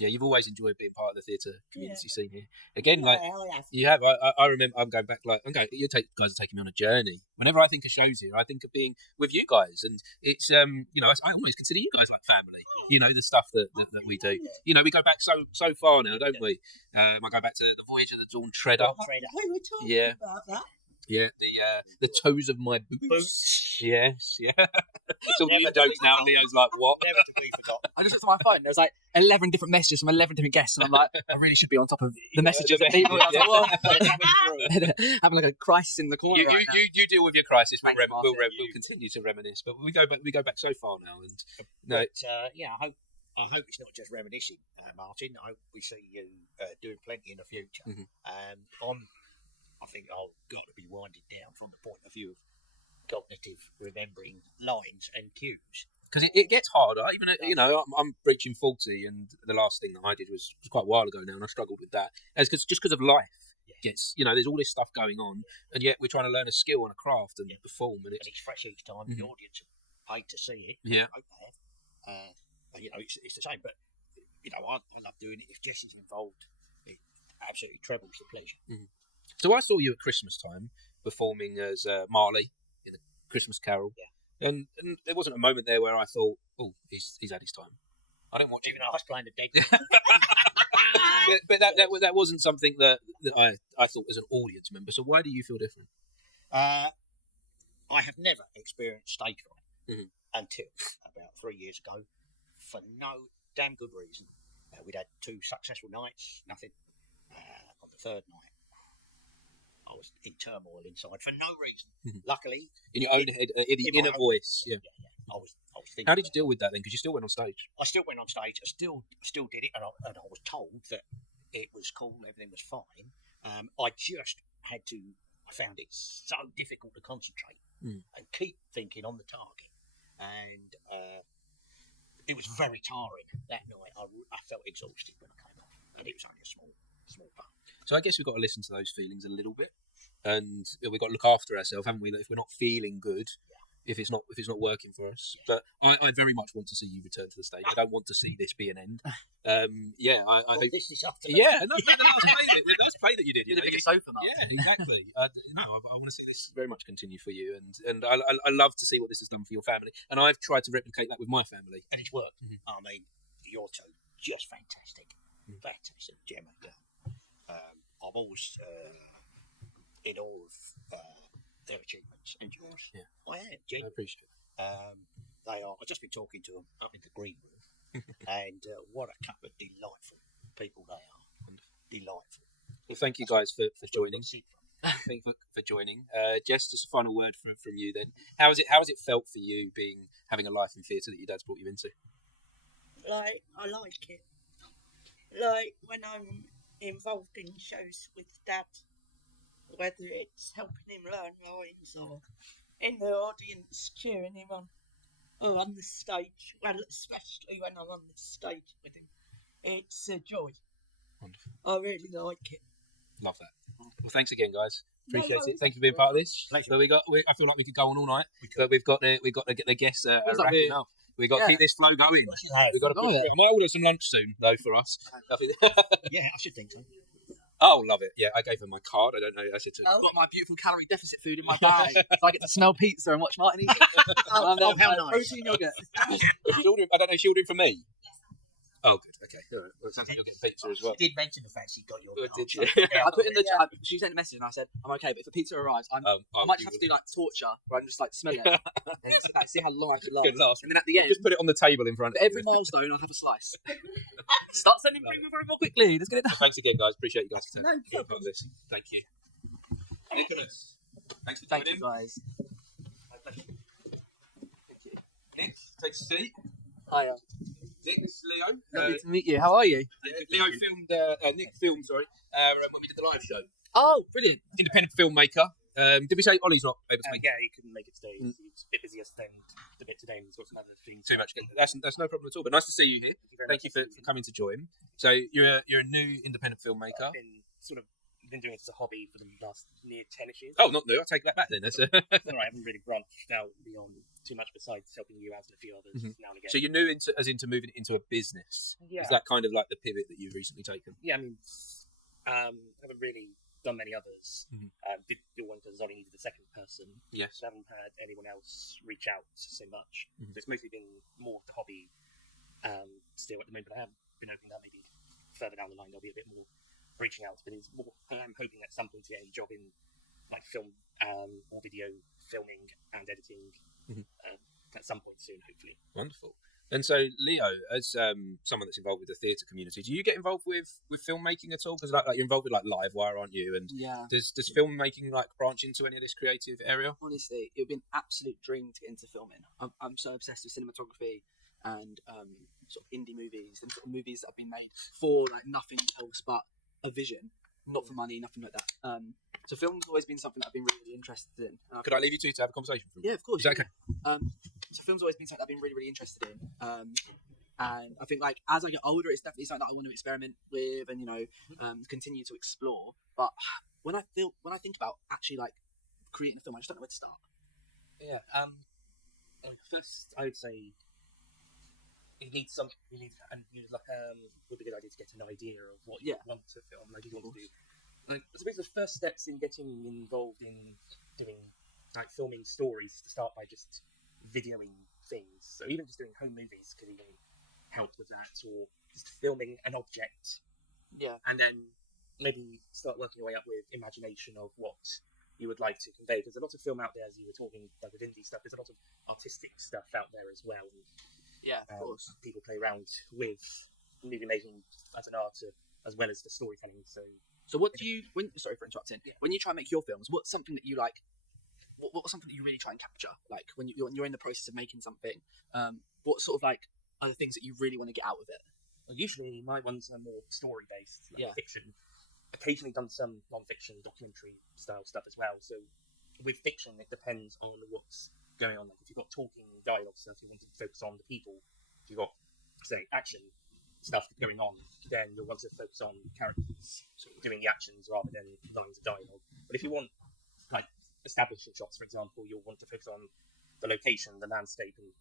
Yeah, you've always enjoyed being part of the theatre community scene here. Again, Yeah, like I have. you have. I remember. I'm going back. Guys are taking me on a journey. Whenever I think of shows here, I think of being with you guys, and it's I almost consider you guys like family. You know, the stuff that we do. You know, we go back so far now, don't we? I go back to the Voyage of the Dawn Treader. We were talking about that. Yeah, the toes of my boots. Yes, yeah. It's all you jokes now. Leo's like, what? Never to be forgotten. I just looked at my phone. There was like 11 different messages from 11 different guests, and I'm like, I really should be on top of the messages of people. I was like, well, having like a crisis in the corner. You deal with your crisis. We'll continue to reminisce, but we go back so far now, and no. But I hope it's not just reminiscing, Martin. I hope we see you doing plenty in the future. I think I've got to be winding down from the point of view of cognitive remembering lines and cues. Because it gets harder. Even I'm reaching 40, and the last thing that I did was quite a while ago now, and I struggled with that. Just because of life gets, there's all this stuff going on, and yet we're trying to learn a skill and a craft and perform, and it's fresh each time. The audience are paid to see it. Yeah. It's the same, but I love doing it. If Jess is involved, it absolutely trebles the pleasure. So I saw you at Christmas time performing as Marley in the Christmas Carol, and there wasn't a moment there where I thought, oh, he's had his time. I didn't watch even though I was playing the dead. but that wasn't something that I thought as an audience member. So why do you feel different? I have never experienced stage fright until about 3 years ago, for no damn good reason. We'd had 2 successful nights, nothing. On the third night, I was in turmoil inside for no reason. Luckily, in your own head, in the inner voice. Yeah. I was thinking. How did you deal with that then? Because you still went on stage. I still went on stage. I still did it, and I was told that it was cool, everything was fine. I just had to. I found it so difficult to concentrate and keep thinking on the target, and it was very tiring that night. I felt exhausted when I came off, and it was only a small part. So I guess we've got to listen to those feelings a little bit, and we've got to look after ourselves, haven't we? That if we're not feeling good, if it's not working for us. But I very much want to see you return to the stage. I don't want to see this be an end. I think this afternoon. Yeah, the last play that you did. You're the biggest sofa now. Yeah, exactly. I want to see this very much continue for you, and I love to see what this has done for your family. And I've tried to replicate that with my family, and it's worked. I mean, you're two just fantastic, fantastic, Gemma. I've always, in all of their achievements and yours, I am. Jen. I appreciate it. They are. I've just been talking to them up in the green room, and what a couple of delightful people they are. Delightful. Well, thank you guys for joining. Thank you for joining. Jess, just a final word from you then. How has it felt for you having a life in theatre that your dad's brought you into? Like, I like it. Like, when I'm involved in shows with Dad, whether it's helping him learn lines or in the audience cheering him on, or on the stage, well, especially when I'm on the stage with him, it's a joy. Wonderful. I really like it. Love that. Well, thanks again, guys. Appreciate No, it. Thank you for being part of this. So I feel like we could go on all night, but we've got to get the guests wrapping up. We've got to keep this flow going. We've got to push it. I might order some lunch soon, though, for us. Yeah, I should think so. Oh, love it. Yeah, I gave her my card. I don't know. I said to I've got my beautiful calorie deficit food in my bag. So I get to smell pizza and watch Martin eat it. How nice. Protein yogurt. I don't know, is she ordering for me? Oh, good. Okay. All right. Well, it sounds like you'll get pizza as well. She did mention the fact she got your card. Did she? I put in the chat. She sent a message and I said, "I'm okay, but if the pizza arrives, I might just have to do like torture, where I'm just like smell it and see how long I can last. And then at the end, just put it on the table in front of every milestone, I'll have a slice. Start sending me very more quickly. Let's get it done. Thanks again, guys. Appreciate you guys. No problem. Thank you, Nicholas. Thanks for joining, guys. Nick, take a seat. Hiya. Nick, this is Leo. Lovely to meet you. How are you? Leo filmed. Nick filmed. Sorry, when we did the live show. Oh, brilliant! Independent filmmaker. Did we say Ollie's not able to make it? Yeah, he couldn't make it today. He's a bit busy yesterday and a bit today. He's got some other things. Too much. That's no problem at all. But nice to see you here. Thank you for coming to join. So you're a new independent filmmaker. I've been doing it as a hobby for the last near 10ish years. Oh, not new. I'll take that back then. That's I haven't really branched out beyond too much besides helping you out and a few others now and again. So you're new into moving into a business. Yeah. Is that kind of like the pivot that you've recently taken? Yeah, I mean, I haven't really done many others. Did do one because I only needed the second person. Yes. I haven't had anyone else reach out so much. So it's mostly been more of the hobby still at the moment. I have been hoping that maybe further down the line there'll be a bit more reaching out, but it's more, I'm hoping at some point to get a job in like film or video filming and editing at some point soon, hopefully. Wonderful. And so, Leo, as someone that's involved with the theatre community, do you get involved with filmmaking at all? Because like you're involved with like Livewire, aren't you? And does filmmaking like branch into any of this creative area? Honestly, it would be an absolute dream to get into filming. I'm so obsessed with cinematography and sort of indie movies and sort of movies that have been made for like nothing else but a vision, not for money, nothing like that. So film's always been something that I've been really, really interested in. Could I leave you two to have a conversation? Yeah, of course. Is that okay? So film's always been something I've been really, really interested in. And I think like as I get older, it's definitely something that I want to experiment with and continue to explore. But when I think about actually like creating a film, I just don't know where to start. Yeah. First, I would say you need would be a good idea to get an idea of what you want to film, like you want to do. Like, I suppose the first steps in getting involved in doing like filming stories to start by just videoing things. So even just doing home movies could even help with that, or just filming an object. Yeah. And then maybe start working your way up with imagination of what you would like to convey. There's a lot of film out there, as you were talking, like with indie stuff. There's a lot of artistic stuff out there as well. Yeah, of course. People play around with movie making as an art as well as the storytelling. So what do you? Sorry for interrupting. Yeah. When you try and make your films, what's something that you like? What's something that you really try and capture? Like when you're in the process of making something, what sort of like are the things that you really want to get out of it? Well, usually my ones are more story based, like fiction. Occasionally done some non-fiction, documentary style stuff as well. So with fiction, it depends on what's going on. Like if you've got talking dialogue stuff, you want to focus on the people. If you've got say action stuff going on, then you'll want to focus on characters doing the actions rather than lines of dialogue. But if you want like establishing shots, for example, you'll want to focus on the location, the landscape, and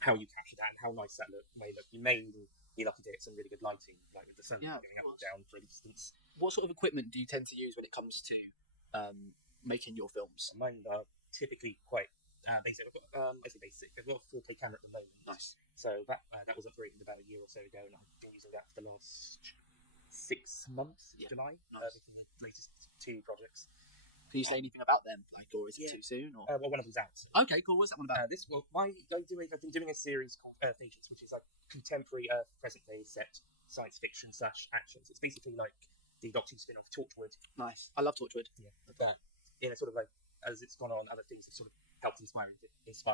how you capture that and how nice that may look. You may be lucky to get some really good lighting, like with the sun going up and down, for instance. What sort of equipment do you tend to use when it comes to making your films? Mine are typically quite basic. I've got, basic. I've got a 4K camera at the moment. Nice. So that was upgraded about a year or so ago, and I've been using that for the last 6 months. July. Nice. For the latest 2 projects. Can you say anything about them, or is it too soon? Or well, one of them's out. Okay, cool. What's that one about? I've been doing a series called Earth Agents, which is like contemporary Earth, present day set science fiction / actions. It's basically like the Doctor Who spin-off Torchwood. Nice. I love Torchwood. Yeah. But sort of like as it's gone on, other things have sort of helped inspire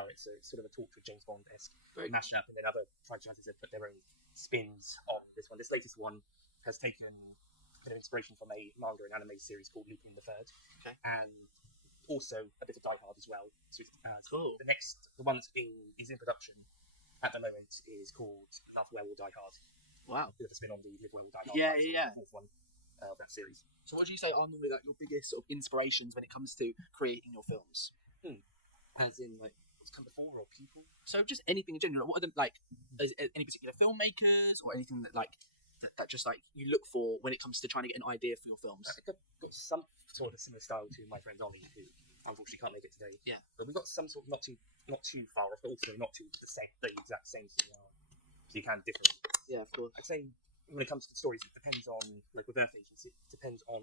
it. So it's sort of a Torchwood James Bond-esque mashup, and then other franchises have put their own spins on this one. This latest one has taken a bit of inspiration from a manga and anime series called Lupin the Third, and also a bit of Die Hard as well. So cool. The one that's is in production at the moment is called Love Where Will Die Hard. Wow. Bit of a spin on the Live Where Will Die Hard. Yeah. The 4th one of that series. So what do you say are normally like your biggest sort of inspirations when it comes to creating your films? As in like what's come before or people? So just anything in general. What are the any particular filmmakers or anything that just like you look for when it comes to trying to get an idea for your films? I think I've got some sort of similar style to my friend Ollie, who unfortunately can't make it today. Yeah. But we've got some sort of not too far off, but also not too the exact same similar. So you can differ. Yeah, of course. I'd say when it comes to stories, it depends on, like with Earth Agents, it depends on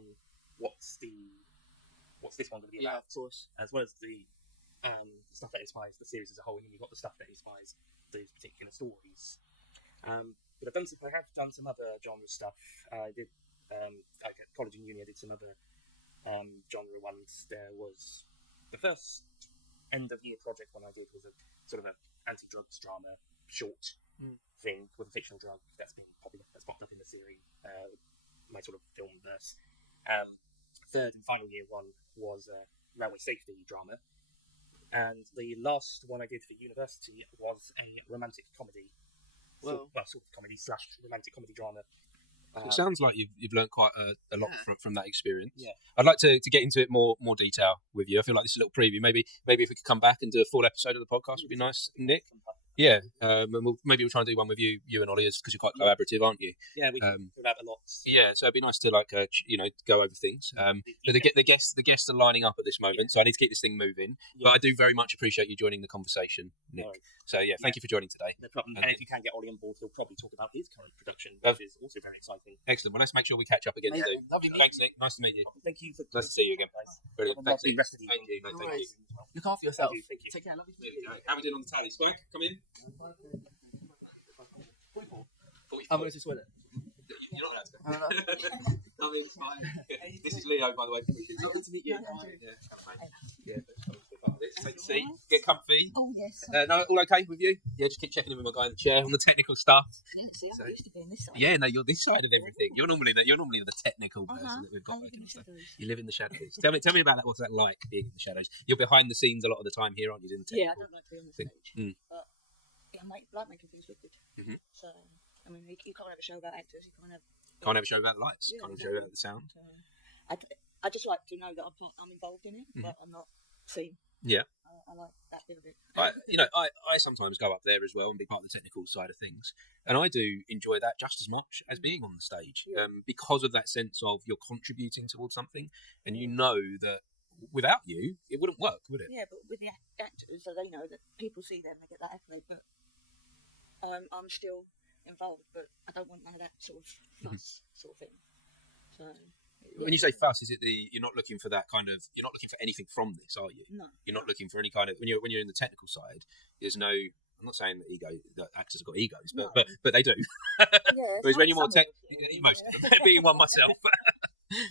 what's this one going to be about. Yeah, of course. As well as the stuff that inspires the series as a whole, and then you've got the stuff that inspires those particular stories. But I have done some other genre stuff. I did, like at college and uni, I did some other genre ones. There was the first end of year project one I did was a sort of an anti-drugs drama short thing with a fictional drug that's been popular, that's popped up in the series, my sort of film verse. Third and final year one was a railway safety drama. And the last one I did for university was a romantic comedy. Sort of comedy / romantic comedy drama. It sounds like you've learned quite a lot from that experience. Yeah. I'd like to get into it more detail with you. I feel like this is a little preview. Maybe if we could come back and do a full episode of the podcast would be nice, Nick. Yeah, and maybe we'll try and do one with you and Ollie, because you're quite collaborative, aren't you? Yeah, we can collab a lot. Yeah, so it'd be nice to go over things. But the guests are lining up at this moment, so I need to keep this thing moving. But I do very much appreciate you joining the conversation, Nick. Right. So thank you for joining today. No problem. And if you can get Ollie on board, he'll probably talk about his current production, which is also very exciting. Excellent. Well, let's make sure we catch up again soon. Lovely. Thanks, Nick. Nice to meet you. Thank you. Nice to see you again. Brilliant. Thanks, Nick. Rest of the Thank you. No, thank you. Look after yourself. Thank you. Take care. Lovely to meet you. How are we doing on the tally? Spike, come in. 44. I'm going to sweat it. You're not allowed to go. I mean, it's fine. This is Leo, by the way. Lovely to meet you. Take a seat. Get comfy. Oh, yes. No, all okay with you? Yeah, just keep checking in with my guy in the chair on the technical stuff. Yeah, see, I'm used to being this side. Yeah, no, you're this side of everything. You're normally the technical person that we've got working on stuff. You live in the shadows. Tell me about that. What's that like, being in the shadows? You're behind the scenes a lot of the time here, aren't you? Yeah, I don't like to be on the stage. But I like making things look good. So, I mean, you can't have a show about actors. You can't have a show about lights. Can't have a show about the sound. I just like to know that I'm involved in it, but I'm not seen. Yeah. I like that bit of it. I sometimes go up there as well and be part of the technical side of things, and I do enjoy that just as much as being on the stage, because of that sense of you're contributing towards something, and you know that without you it wouldn't work, would it? Yeah, but with the actors, so they know that people see them, they get that accolade, but I'm still involved, but I don't want none of that sort of fuss sort of thing. So. When you say fuss, is it you're not looking for that kind of, you're not looking for anything from this, are you? No. You're not looking for any kind of, when you're in the technical side, there's no, I'm not saying that actors have got egos, but they do. Yeah, whereas when you're more most of them, being one myself.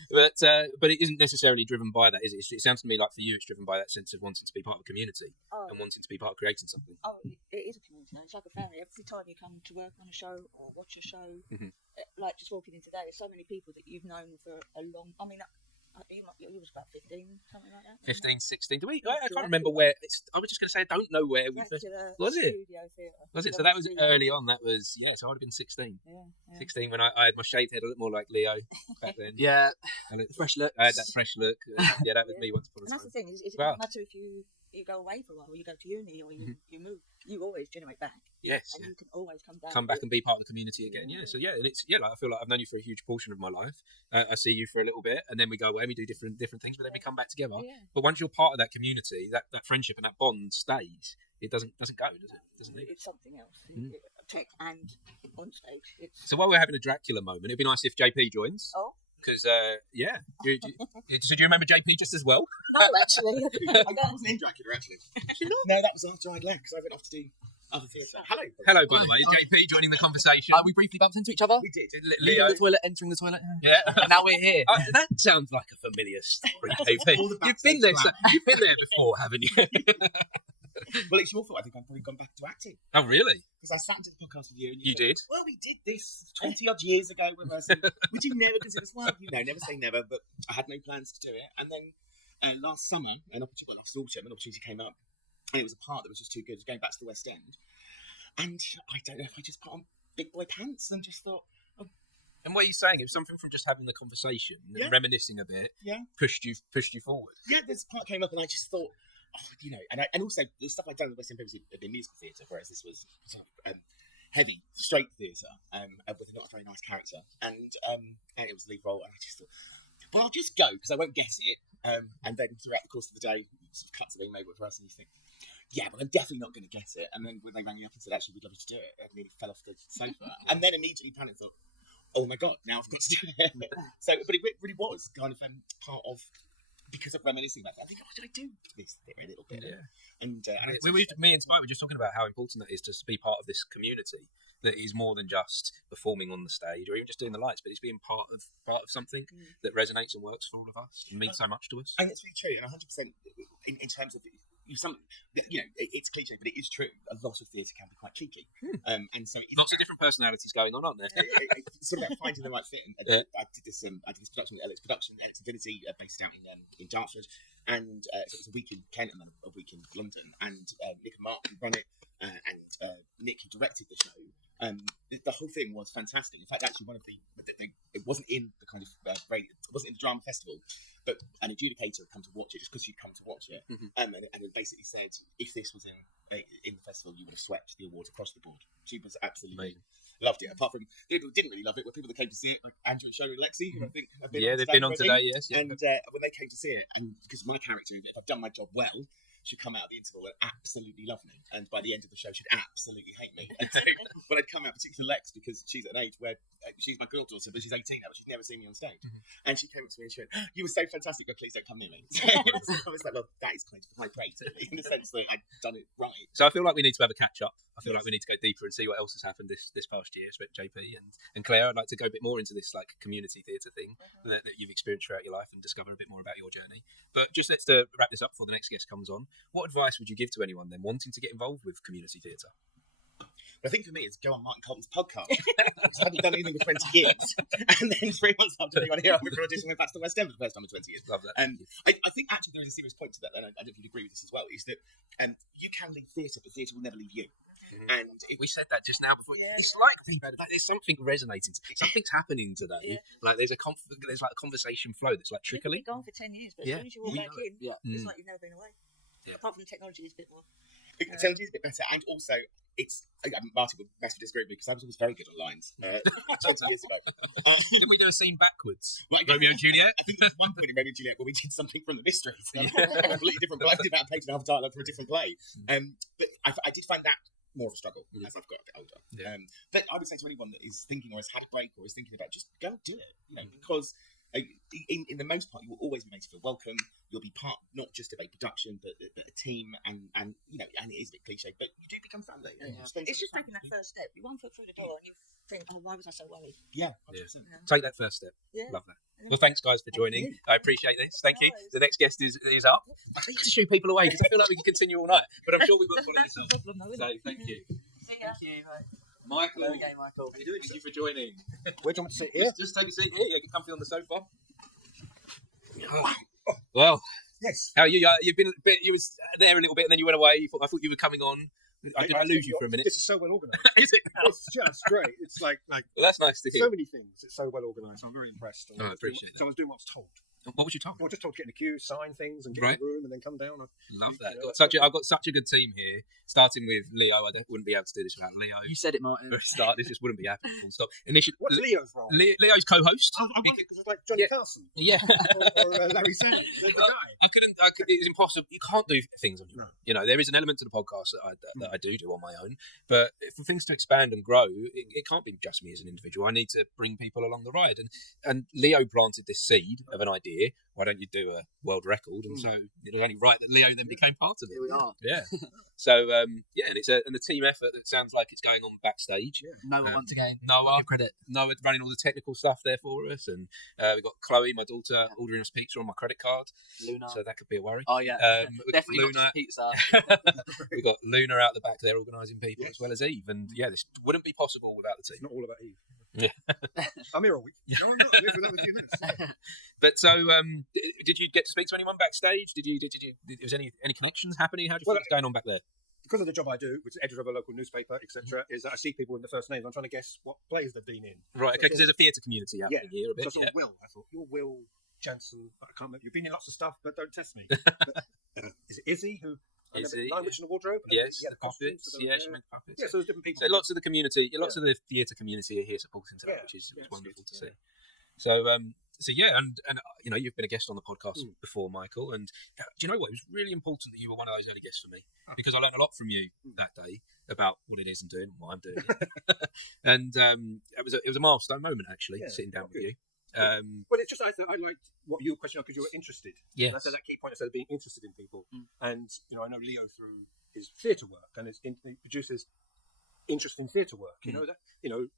But it isn't necessarily driven by that, is it? It sounds to me like for you it's driven by that sense of wanting to be part of a community and wanting to be part of creating something. Oh, it is a community. It's like a family. Every time you come to work on a show or watch a show, like just walking in today, there's so many people that you've known for a long. I mean, you was about 15, something like that. 15, 16. I can't remember where. I was just going to say I don't know where we first. Was it? Was it? So that was early on. That was So I'd have been 16. Yeah. 16 when I had my shaved head, a little more like Leo back then. Yeah. And fresh look. I had that fresh look. Yeah, that was me once upon a time. And that's the thing. It doesn't matter if you go away for a while, or you go to uni, or you move, you always generate back. Yes, and you can always come back and be part of the community again. Yeah, so and it's like I feel like I've known you for a huge portion of my life. I see you for a little bit, and then we go away and we do different things, but then we come back together. But once you're part of that community, that friendship and that bond stays. It doesn't go, does it? Doesn't it? It's something else. Tech and on stage. So while we're having a Dracula moment, it'd be nice if JP joins. Oh. Because, so do you remember JP just as well? No, actually. I wasn't in Dracula, actually. No, that was after I'd left, because I went off to do other theatre. Hello, by the way. JP joining the conversation. We briefly bumped into each other. We did. Leaving the toilet, entering the toilet. Yeah. And now we're here. That sounds like a familiar story, JP. You've been there before, haven't you? Well, it's your fault. I think I've probably gone back to acting. Oh, really? Because I sat into the podcast with you. And you said, did? Well, we did this 20 odd years ago. Would you never consider this? Well, never say never, but I had no plans to do it. And then last summer, an opportunity came up. And it was a part that was just too good. It was going back to the West End. And I don't know if I just put on big boy pants and just thought, oh. And what are you saying? It was something from just having the conversation, and reminiscing a bit, pushed you forward. Yeah, this part came up and I just thought, and also the stuff I'd done in the West End previously had been musical theatre, whereas this was sort of heavy, straight theatre with not a very nice character, and it was a lead role, and I just thought, well, I'll just go because I won't guess it, and then throughout the course of the day, sort of cuts are being made with us, and you think, yeah, but I'm definitely not going to guess it, and then when they rang me up and said, actually, we'd love you to do it, I nearly fell off the sofa, and then immediately panicked, thought, oh my god, now I've got to do it. So, but it really was kind of part of. Because of reminiscing about it, I think, should I do this theory a little bit? Yeah. And me and Spike were just talking about how important that is to be part of this community that is more than just performing on the stage or even just doing the lights, but it's being part of something that resonates and works for all of us and means so much to us. And it's really true, and 100% in terms of it's cliche, but it is true. A lot of theatre can be quite cheeky, and so lots of different personalities going on, aren't there? It's sort of about finding the right fit. I did this production with Alex Infinity, based out in Dartford, and so it was a week in Kent and then a week in London, and Nick and Mark who run it, and Nick who directed the show. The whole thing was fantastic. In fact, actually, it wasn't in the kind of it wasn't in the drama festival, but an adjudicator had come to watch it just because you'd come to watch it, and it basically said if this was in the festival, you would have swept the award across the board. She was absolutely loved it. Apart from people who didn't really love it, were people that came to see it, like Andrew and Shirley and Lexi, who I think have been they've been on today, yes. And when they came to see it, and because my character, if I've done my job well, she'd come out of the interval and absolutely love me, and by the end of the show she'd absolutely hate me. And so when I'd come out, particularly Lex, because she's at an age where she's my girl daughter, but she's 18 now, but she's never seen me on stage, and she came up to me and she went, you were so fantastic, but please don't come near me. So I was like, well, that is kind of high praise in the sense that I'd done it right. So I feel like we need to have a catch up. I feel like we need to go deeper and see what else has happened this past year, especially JP and Claire. I'd like to go a bit more into this like community theatre thing that you've experienced throughout your life and discover a bit more about your journey. But just let's wrap this up before the next guest comes on. What advice would you give to anyone then wanting to get involved with community theatre? I think for me, it's go on Martin Colton's podcast. Because I hadn't done anything for 20 years. And then 3 months after being on here, I went for an audition, went back to the West End for the first time in 20 years. Love that. And I think actually there is a serious point to that, and I don't know if you'd agree with this as well, is that you can leave theatre, but theatre will never leave you. And we said that just now before. It's like there's something resonating. Something's happening today. Like there's like a conversation flow that's like trickling. You've been gone for 10 years, but as soon as you walk back in, it's like you've never been away. Apart from the technology is a bit more. Technology is a bit better, and also Martin would massively disagree with me because I was always very good at lines 20 years ago. Did we do a scene backwards? Romeo and Juliet? I think there was one point in Romeo and Juliet where we did something from the Mysteries. A completely different play. I did about a page and a half dialogue for a different play. But I did find that more of a struggle as I've got a bit older. But I would say to anyone that is thinking or has had a break or is thinking about just go do it, because in the most part you will always be made to feel welcome. You'll be part not just of a production but a team, and and it is a bit cliche, but you do become family. It's just taking that first step. You one foot through the door and you think, oh, why was I so worried? Yeah. Take that first step. Love that. Well, thanks guys for joining. I appreciate this. Thank you. The next guest is up. I need to shoo people away because I feel like we can continue all night, but I'm sure we will follow this up. So thank you. Thank you. Michael. Okay, Michael. How are you doing? Thank you for joining. Where do you want to sit here? Just take a seat here. Yeah, get comfy on the sofa. Well, yes. How are you? You've been a bit. You was there a little bit, and then you went away. I thought you were coming on. Did I lose you for a minute? This is so well organised. Is it? It's just great. It's like well, that's nice to hear. So many things. It's so well organised. I'm very impressed. I appreciate that. Someone's doing what's told. What was you told? Well, just told to get in the queue, sign things, and get Right. in the room, and then come down. Love that. I've got such a good team here. Starting with Leo, wouldn't be able to do this without Leo. You said it, Martin. For a start, this just wouldn't be happening. Full stop. Initially, What's Leo's role? Leo's co-host. I wondered because it's like Johnny Carson. Yeah. or Larry Sanders. They're the guy. I couldn't. It's impossible. You can't do things on your own. You know, there is an element to the podcast that I do on my own. But for things to expand and grow, it can't be just me as an individual. I need to bring people along the ride. And Leo planted this seed of an idea. Why don't you do a world record? And so it was only right that Leo then became part of it. Here we are. Yeah. So and it's a team effort that sounds like it's going on backstage. Noah once again. Noah, credit. Noah running all the technical stuff there for us, and we've got Chloe, my daughter, ordering us pizza on my credit card. Luna. So that could be a worry. Oh yeah. Definitely Luna. not just pizza. We've got Luna out the back there organising people as well as Eve, and this wouldn't be possible without the team. It's not all about Eve. Yeah. I'm here all week. No, I'm not. I'm here for another few minutes. But so, did you get to speak to anyone backstage? Did you? Was any connections happening? How do you think it's going on back there? Because of the job I do, which is editor of a local newspaper, etc., is that I see people in the first names. I'm trying to guess what plays they've been in. Right. Okay. Because there's a theatre community out here a bit. So I thought, Will. I thought, you're Will Jansen. I can't remember. You've been in lots of stuff, but don't test me. Is it Izzy who? Izzy, Nine Witch in the Wardrobe? Yes, Yeah, the puppets. Yeah, she made puppets. Yeah, so there's different people. So lots of the community, lots of the theatre community are here supporting today, which is wonderful to see. So, yeah, and you know, you've been a guest on the podcast before, Michael, and do you know what? It was really important that you were one of those early guests for me because I learned a lot from you that day about what it is I'm doing and why I'm doing it. And it was a milestone moment actually, sitting down with you. Well, it's just I liked what your question because you were interested. Yes. And I said that key point I said being interested in people, and you know I know Leo through his theatre work and he produces interesting theatre work. You know that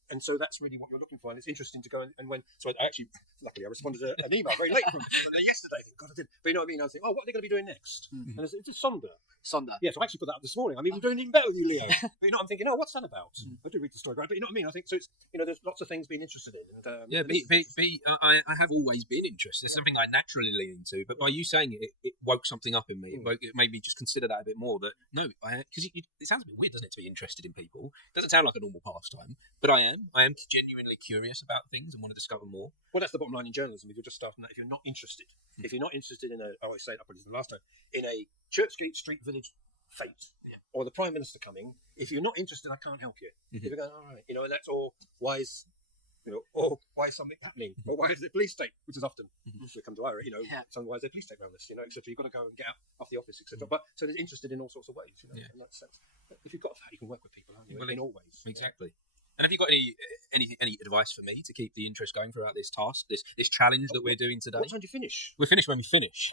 and so that's really what you're looking for, and it's interesting to go and when. So I actually, luckily, I responded to an email very late from yesterday. I think, God, I did. But you know what I mean? I was thinking, what are they going to be doing next? And it's Sonder. Yeah, so I actually put that up this morning. I'm even doing even better with you, Leo. But you know, I'm thinking, what's that about? I do read the story, right? But you know what I mean? I think so. It's there's lots of things being interested in. And, I have always been interested. It's something I naturally lean into. But by you saying it woke something up in me. It made me just consider that a bit more. That no, because it sounds a bit weird, doesn't it, to be interested in people? It doesn't sound like a normal pastime, but I am genuinely curious about things and want to discover more. Well, that's the bottom line in journalism. If you're just starting that, if you're not interested in I always say it, I put it the last time, in a Church Street Village fete or the Prime Minister coming, if you're not interested, I can't help you. If you're going, all right, and that's all. Why is something happening, or why is the police state, which is often we come to Ira, so why is there police state around this, etc. You've got to go and get out off the office, etc. But so they're interested in all sorts of ways, and that's if you've got that, you can work with people, aren't you? In all ways. Exactly. And have you got any advice for me to keep the interest going throughout this task, this challenge that we're doing today? What time do you finish? We're finished when we finish.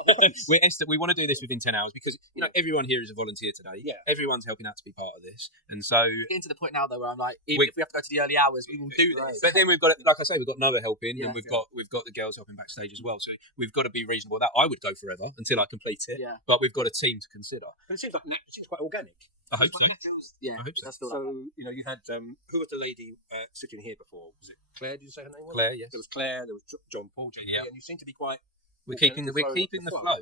We want to do this within 10 hours because everyone here is a volunteer today. Yeah. Everyone's helping out to be part of this, and so getting to the point now though where I'm like, even if we have to go to the early hours, we will do this. But then we've got, like I say, we've got Noah helping, and we've got the girls helping backstage as well. So we've got to be reasonable. That I would go forever until I complete it. Yeah. But we've got a team to consider. But it seems quite organic. I hope so. Yeah, I hope so. So you had who was the lady sitting here before? Was it Claire? Did you say her name was? Claire, yes. There was Claire. There was John Paul. And you seem to be quite. We're keeping the flow.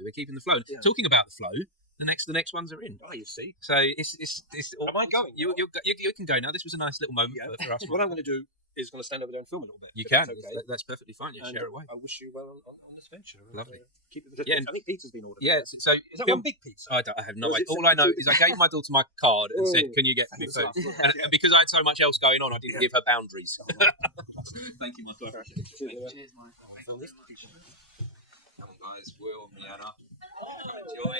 We're keeping the flow. Yeah. Talking about the flow, the next ones are in. Oh, you see. So it's. Am I going? You can go now. This was a nice little moment for us. What I'm going to do is going to stand over there and film a little bit. You can. Okay. That's perfectly fine. Yeah, share away. I wish you well on this venture. Lovely. I think pizza's been ordered. Yeah. So is that one big pizza? I have no idea. All I know is I gave my daughter my card and said, "Can you get me food?" And because I had so much else going on, I didn't give her boundaries. Thank you, my daughter. Cheers, Mike. Come on, guys. Will, Miana. Enjoy.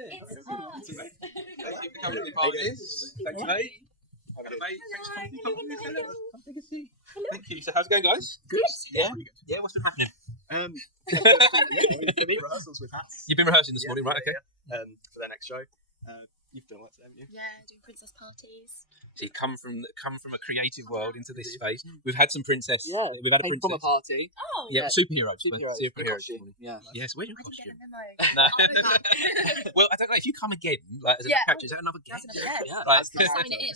Thank you for coming to the party. Thanks, mate. Thank you. So how's it going, guys? Good. Yeah. Yeah. What's been happening? Rehearsals with hats. You've been rehearsing this morning, right? Okay. For their next show. You've done lots, haven't you? Yeah, doing princess parties. So you come from a creative world into this space. We've had some princess. Yeah, we've had a princess. From a party. Oh. Yeah, superheroes. Superheroes. Yeah. Yes. Where's your I costume? didn't get the memo. Well, I don't know if you come again, like as a catch. Is that another game? That's sign it in.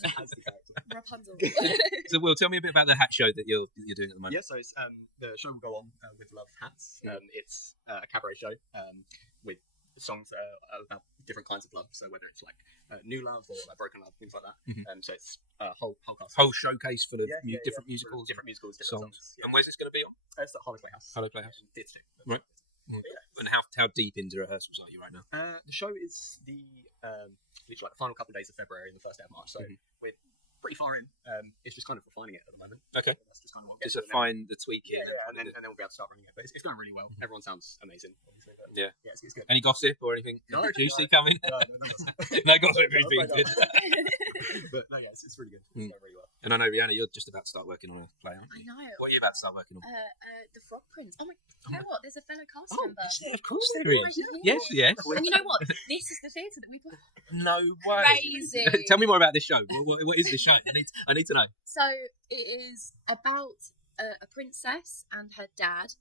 Rapunzel. So, Will, tell me a bit about the hat show that you're doing at the moment. Yeah, so it's, the show will go on with Love Hats. It's a cabaret show with songs about different kinds of love. So whether it's like new love or like broken love, things like that. So it's a whole cast. Whole showcase full of different musicals, different songs. songs. And where's this going to be on? It's at Harlow Playhouse. Harlow Playhouse. Theatre 2. Right. And how deep into rehearsals are you right now? The show is literally like the final couple of days of February and the first day of March, so we're pretty far in. It's just kind of refining it at the moment. Okay. That's just kind of what Just refine the tweaking. and then we'll be able to start running it. But it's going really well. Everyone sounds amazing, obviously. But Yeah. it's good. Any gossip or anything No, juicy no. coming? No gossip. No gossip being No, good. But no, yeah, it's really good. It's going really well. And I know, Rihanna, you're just about to start working on a play, aren't I you? know. What are you about to start working on? The Frog Prince. Oh my! You know what? There's a fellow cast member. Yeah, of course there is. Yes, yes. And you know what? This is the theatre that we put. No way. Crazy. Tell me more about this show. What is this show? I need to know. So it is about a princess and her dad,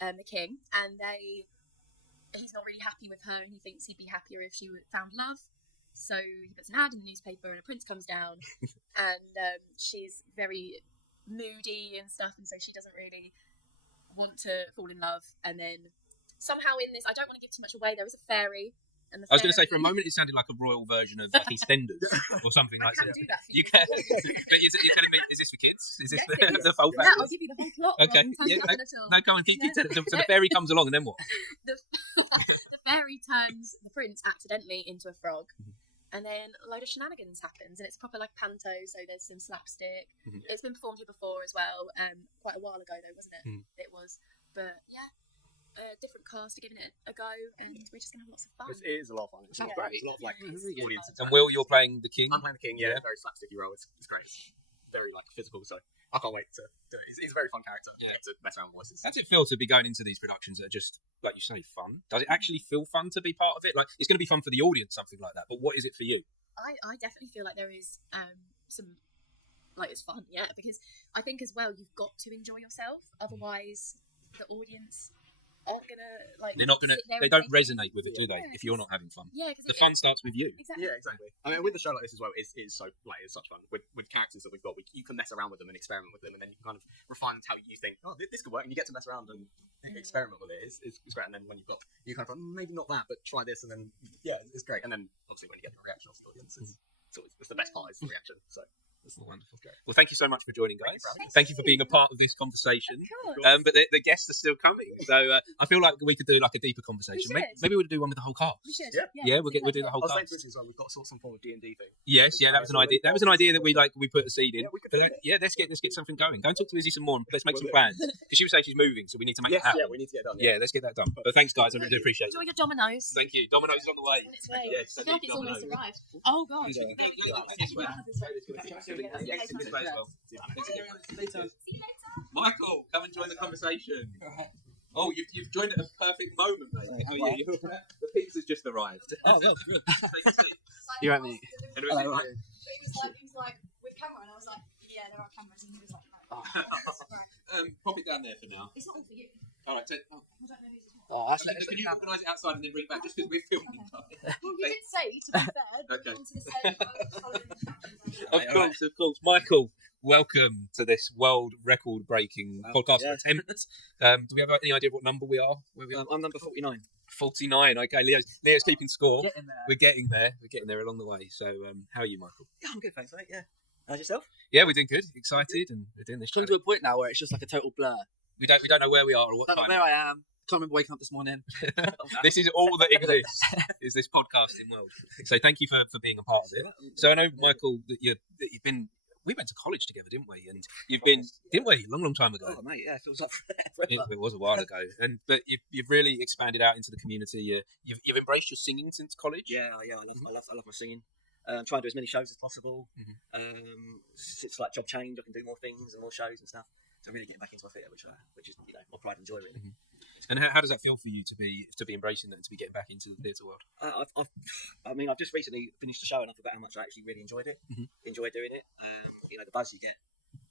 the king, and he's not really happy with her, and he thinks he'd be happier if she found love. So he puts an ad in the newspaper, and a prince comes down, and she's very moody and stuff, and so she doesn't really want to fall in love. And then somehow in this, I don't want to give too much away. There is a fairy. And the I was going to say, fairy- for a moment, it sounded like a royal version of like EastEnders or something like that. I can do that for you. you. Can. But you're telling me, is this for kids? Is this Yes, it is. the whole Yeah, family? I'll give you the whole plot. Okay. Rob. Tell Yeah, you nothing at all. no, come on, keep telling. So the fairy comes along, and then what? The fairy turns the prince accidentally into a frog, and then a load of shenanigans happens, and it's proper like panto. So there's some slapstick. It's been performed here before as well, quite a while ago though, wasn't it? It was, but yeah. Different cast are giving it a go, and we're just gonna have lots of fun. It is a lot of fun. It sounds great. There's a lot of like audience. And Will, you're playing the king. I'm playing the king. Yeah, very slapsticky role. It's great. It's very like physical. So I can't wait to do it. It's a very fun character. Yeah, to mess around with voices. How does it feel to be going into these productions that are just, like you say, fun? Does it actually feel fun to be part of it? Like, it's going to be fun for the audience, something like that. But what is it for you? I definitely feel like there is some like it's fun, yeah, because I think as well you've got to enjoy yourself, otherwise the audience aren't gonna like. They're not going to. They don't resonate with it, do they? If you're not having fun. Yeah, the fun starts with you. Exactly. Yeah, exactly. I mean, with a show like this as well, it's so like it's such fun with characters that we've got. You can mess around with them and experiment with them, and then you can kind of refine how you think. Oh, this could work, and you get to mess around and experiment with it. It's great. And then when you've got you kind of maybe not that, but try this, and then yeah, it's great. And then obviously when you get the reaction of the audience, it's the best part is the reaction. So. That's wonderful. Well, thank you so much for joining, guys. Thank you for being a part of this conversation. But the guests are still coming, so I feel like we could do like a deeper conversation. Maybe we'll do one with the whole cast. We should. Yeah, we'll do the whole I was saying cast. to as well, we've got sort of some form of D&D thing. Yes, yeah, that was an idea. That was an idea that we put a seed in. Yeah, let's get something going. Go and talk to Izzy some more. And let's make some plans because she was saying she's moving, so we need to make it happen. Yeah, we need to get it done. Yeah, let's get that done. But thanks, guys. I really do appreciate it. Enjoy your Dominoes. Thank you. Domino's is on the way. On its way. Yes, I feel like it's almost arrived. Oh god. As well. Michael, come and join the conversation. Oh, you've joined at a perfect moment, mate. How are you? The pizza's just arrived. Oh, well, good. Take a seat. You're right, mate. And it was Hello. like, He was like, with camera, and I was like, yeah, there are cameras, and he was like, right. pop it down there for now. It's not all for you. All right, I don't know who's Oh, that's can you organise it outside and then bring it back just because we're filming? Well, you did say, to be fair, Okay. onto the set, Of course. Michael, welcome to this world record-breaking podcast attempt. Do we have any idea of what number we are? Where we are? I'm number 49. 49. Okay, Leo's keeping score. Getting there. We're getting there. We're getting there along the way. So, how are you, Michael? Yeah, I'm good, thanks, mate. Yeah. How's yourself? Yeah, we're doing good. Excited, and we're doing this. It's coming to a point now where it's just like a total blur. We don't know where we are or what Don't know time. where I am. Can't remember waking up this morning. This is all that exists. Is this podcasting world? So thank you for being a part of it. So I know, Michael, that you've been. We went to college together, didn't we? And you've been, didn't we? Long time ago. Oh, mate, yeah, it feels like forever. It was a while ago, but you've really expanded out into the community. You've embraced your singing since college. Yeah, I love my singing. Try and do as many shows as possible. It's like job change. I can do more things and more shows and stuff. So really getting back into my theatre, which is my pride and joy really. And how does that feel for you to be embracing that and to be getting back into the theatre world? I've just recently finished the show and I forgot how much I actually really enjoyed it. Enjoyed doing it. The buzz you get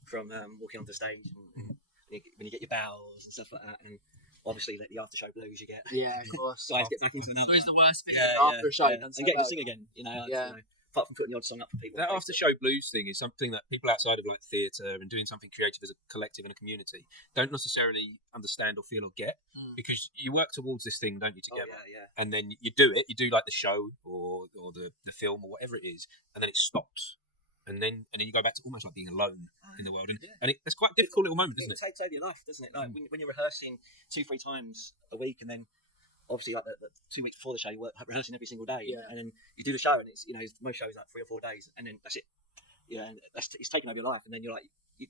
from walking onto stage and when you get your bows and stuff like that, and obviously the after show blues you get. Yeah, of course. Guys get back into the It's the worst thing. after a show, and getting to sing again. Apart from putting the odd song up for people. That after show blues thing is something that people outside of like theatre and doing something creative as a collective and a community don't necessarily understand or feel or get, because you work towards this thing, don't you, together? And then you do it. You do like the show or the film or whatever it is, and then it stops. and then you go back to almost like being alone in the world, and it's quite a difficult little moment, isn't it? It takes over your life, doesn't it? Like when you're rehearsing 2-3 times a week, and then obviously like the 2 weeks before the show, you work rehearsing every single day, and then you do the show, and it's most shows like 3 or 4 days, and then that's it. And it's taking over your life, and then you're like you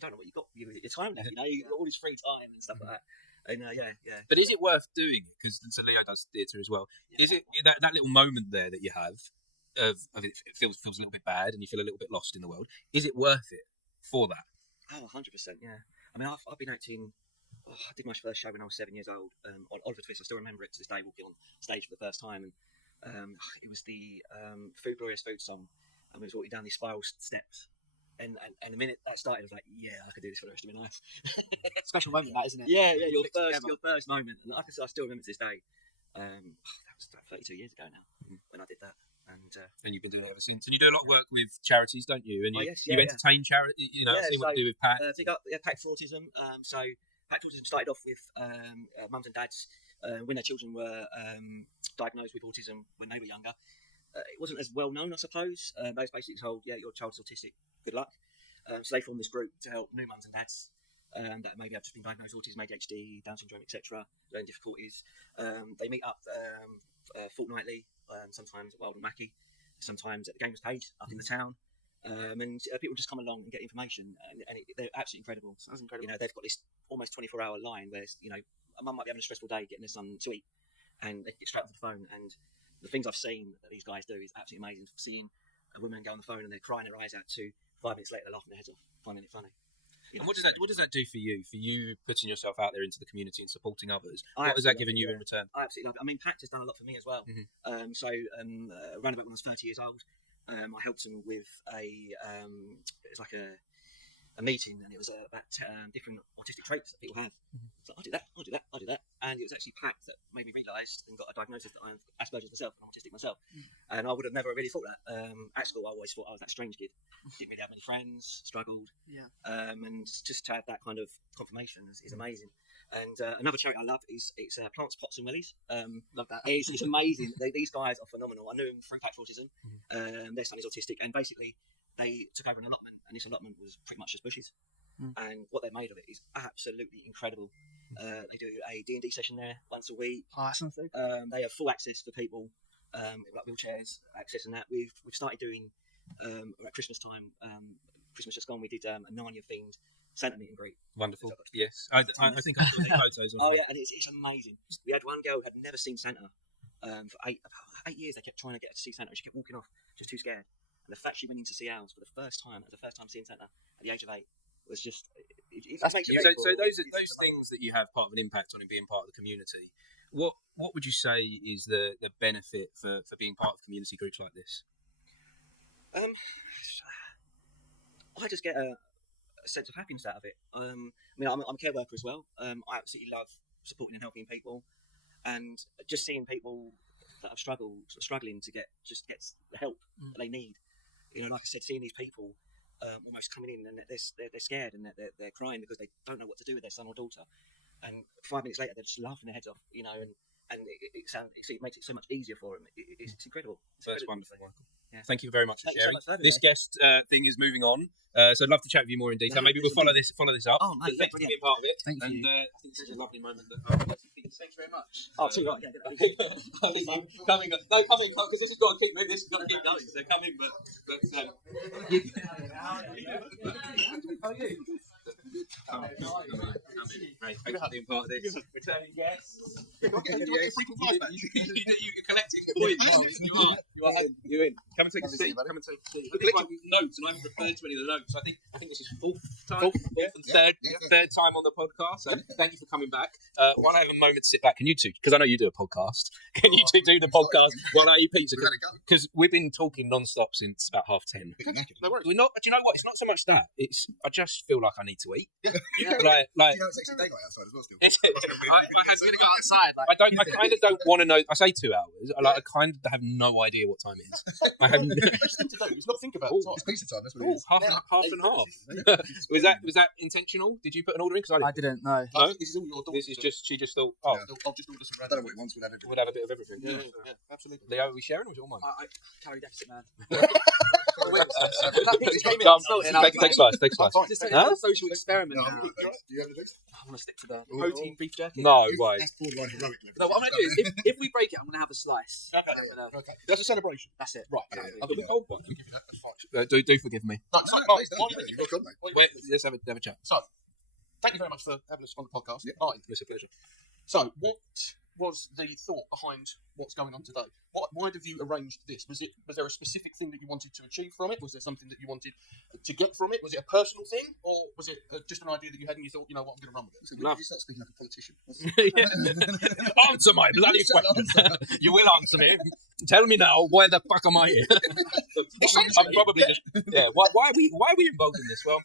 don't know what you got. Your time left, you got all this free time and stuff like that. And But is it worth doing it? Because so Leo does theatre as well. Is it that little moment there that you have of it feels a little bit bad and you feel a little bit lost in the world? Is it worth it for that? Oh, 100%. Yeah. I mean, I've been acting. I did my first show when I was 7 years old on Oliver Twist. I still remember it to this day, walking on stage for the first time, and it was the Glorious Food song, and we was walking down these spiral steps. And the minute that started, I was like, yeah, I could do this for the rest of my life. Special moment, that, isn't it? Yeah, your first moment. And like I said, I still remember to this day. That was 32 years ago now when I did that. And you've been doing it ever since. And you do a lot of work with charities, don't you? And you entertain charity. I've seen what you do with Pat. Pact for Autism. So Pact for Autism started off with mums and dads when their children were diagnosed with autism when they were younger. It wasn't as well known, I suppose. They was basically told, your child's autistic, good luck. So they formed this group to help new mums and dads that maybe have just been diagnosed with autism, ADHD, Down syndrome, etc., learning difficulties. They meet up fortnightly, sometimes at Wild and Mackie, sometimes at the Gamers page up in the town. And people just come along and get information, and they're absolutely incredible. That's incredible. They've got this almost 24-hour line where a mum might be having a stressful day getting their son to eat, and they get straight to the phone. And the things I've seen that these guys do is absolutely amazing. Seeing a woman go on the phone and they're crying their eyes out to 5 minutes later, they're laughing their heads off, finding it funny. And what does that do for you? For you putting yourself out there into the community and supporting others? What has that given you in return? I absolutely love it. I mean, Pact has done a lot for me as well. Around about when I was 30 years old, I helped them with it was like a meeting, and it was about different autistic traits that people have. So I do that, and it was actually Pact that made me realise and got a diagnosis that I have Asperger's myself and I'm autistic myself. And I would have never really thought that. At school, I always thought I was that strange kid. Didn't really have many friends, struggled. And just to have that kind of confirmation is amazing. And another charity I love is Plants, Pots and Willies. Love that. It's amazing. These guys are phenomenal. I knew them through Pact for Autism. Their son is autistic, and basically they took over an allotment, and this allotment was pretty much just bushes. And what they made of it is absolutely incredible. They do a D&D session there once a week. Awesome. They have full access for people like wheelchairs, access and that. We've started doing at Christmas time. Christmas just gone. We did a Narnia themed Santa meet and greet. Wonderful. Yes, I think I saw the photos. Oh yeah, and it's amazing. We had one girl who had never seen Santa for 8 years. They kept trying to get her to see Santa. She kept walking off. She was too scared. And the fact she went in to see ours for the first time, as a first time seeing Santa at the age of 8, was just. That makes you so those things that you have part of an impact on and being part of the community. What would you say is the benefit for being part of community groups like this? I just get a sense of happiness out of it. I mean, I'm a care worker as well. I absolutely love supporting and helping people, and just seeing people that have struggling to get the help that they need. Like I said, seeing these people almost coming in and they're scared and they're crying because they don't know what to do with their son or daughter, and 5 minutes later they're just laughing their heads off, and it makes it so much easier for them. It's incredible. That's wonderful, Michael. Yeah. Thank you very much for sharing. So much this guest thing is moving on, so I'd love to chat with you more in detail. Maybe we'll follow this up. Oh, mate, thanks for being part of it. Thank you. And I think this is a lovely moment. Thanks very much. Oh, too right. Come in, because this has got to keep going. So come in, but how are you? Come in. Right, thanks for being part of this. Returning guests. You're collecting points. You are. You're in. Come and take a seat. We're collecting notes, and I haven't referred to any of the notes. I think this is fourth and third time on the podcast. So thank you for coming back. While I have a moment to sit back, can you two? Because I know you do a podcast. Can you two do the podcast while I eat pizza? Because we've been talking non-stop since about 10:30. No worries. We're not. Do you know what? It's not so much that. I just feel like I need to eat. Like, it's actually daylight outside as well. Still. I have to go outside. I kind of don't want to know. I say 2 hours. I kind of have no idea what time it is. I have. It's not think about it. It's pizza time. That's what it is. Half and half. Was that intentional? Did you put an order in? Because I didn't. No. No. This is all your. This is just. She just thought. Oh, I'll just order some. I don't know what it wants. We'll have everything. We'll have a bit of everything. Yeah, absolutely. Leo, are we sharing or is it all mine? I carry deficit, man. Take slice. Just a social experiment. Do you have anything? I want to stick to the protein beef jerky. No way. That's borderline heroic. No, what I'm going to do is, if we break it, I'm going to have a slice. Okay. That's a celebration. That's it. Right. I'll give you a cold one. Do forgive me. No, Wait, let's have a chat. So, thank you very much for having us on the podcast. Yeah. Martin. It's a pleasure. So, what was the thought behind what's going on today? Why have you arranged this? Was there a specific thing that you wanted to achieve from it? Was there something that you wanted to get from it? Was it a personal thing, or was it just an idea that you had and you thought, you know what, I'm going to run with it? You start speaking like a politician. Answer my bloody question. You will answer me. Tell me now, why the fuck am I here? I'm probably just Why are we involved in this? Well,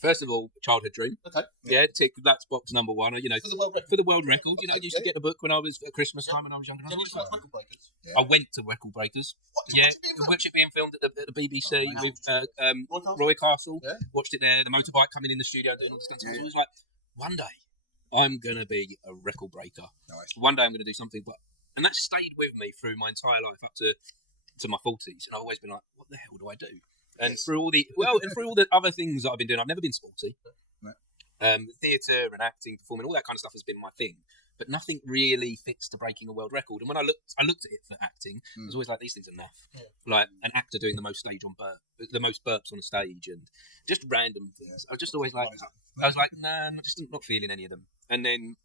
first of all, childhood dream. Okay. Yeah, tick. That's box number one. You know, for the world record. You know, I used to get the book when I was at Christmas time when I was younger. Record Breakers. I went to Record Breakers. Watched it being filmed at the BBC with Roy Castle. Yeah. Watched it there. The motorbike coming in the studio doing all the stunts. So it was like, one day I'm gonna be a record breaker. Nice. One day I'm gonna do something, and that stayed with me through my entire life up to my 40s, and I've always been like, what the hell do I do? And through all the other things that I've been doing, I've never been sporty. Theatre and acting, performing, all that kind of stuff has been my thing. But nothing really fits to breaking a world record. And when I looked at it for acting, I was always like, these things are naff. Yeah. Like an actor doing the most burps on a stage, and just random things. I was just always like, nah, I'm just not feeling any of them. And then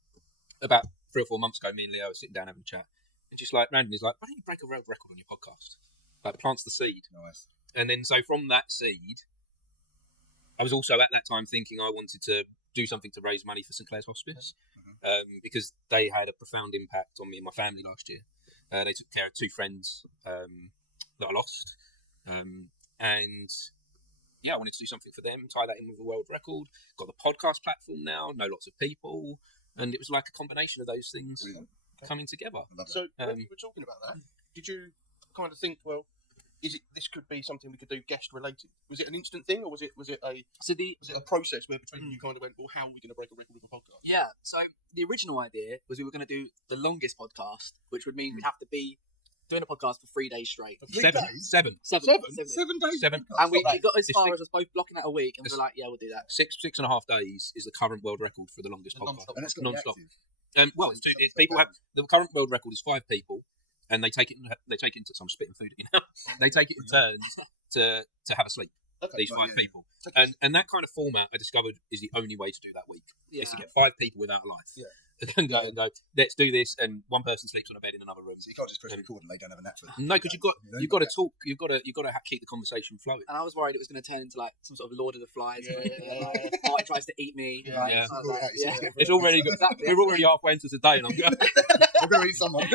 about 3 or 4 months ago, me and Leo were sitting down having a chat, and just like randomly, he's like, why don't you break a world record on your podcast? Like, plants the seed. Nice. And then, so from that seed, I was also at that time thinking I wanted to do something to raise money for St Clair's Hospice, because they had a profound impact on me and my family last year. They took care of 2 friends that I lost, and I wanted to do something for them, tie that in with a world record. Got the podcast platform now, know lots of people, and it was like a combination of those things coming together. So when you were talking about that, did you kind of think, well, this could be something we could do guest related? Was it an instant thing, or was it a process where between you kind of went, well, how are we going to break a record with a podcast? Yeah. So the original idea was we were going to do the longest podcast, which would mean we'd have to be doing a podcast for 3 days straight. 7 days. And we got as far as us both blocking out a week, and we were like, yeah, we'll do that. 6.5 days is the current world record for the longest podcast. And it's non-stop. Well, people have the current world record is 5 people. And they take it into some spitting food. They take it in turns to have a sleep. These 5 people, and that kind of format I discovered is the only way to do that week. Is to get 5 people without a life. Yeah. And go, let's do this, and one person sleeps on a bed in another room. So you can't just press record and lay down have a nap for them. No, because you've got to talk. You've got to keep the conversation flowing. And I was worried it was going to turn into like some sort of Lord of the Flies. Art tries to eat me. Yeah. It's already good. We're already halfway into the day, and I'm going to eat someone.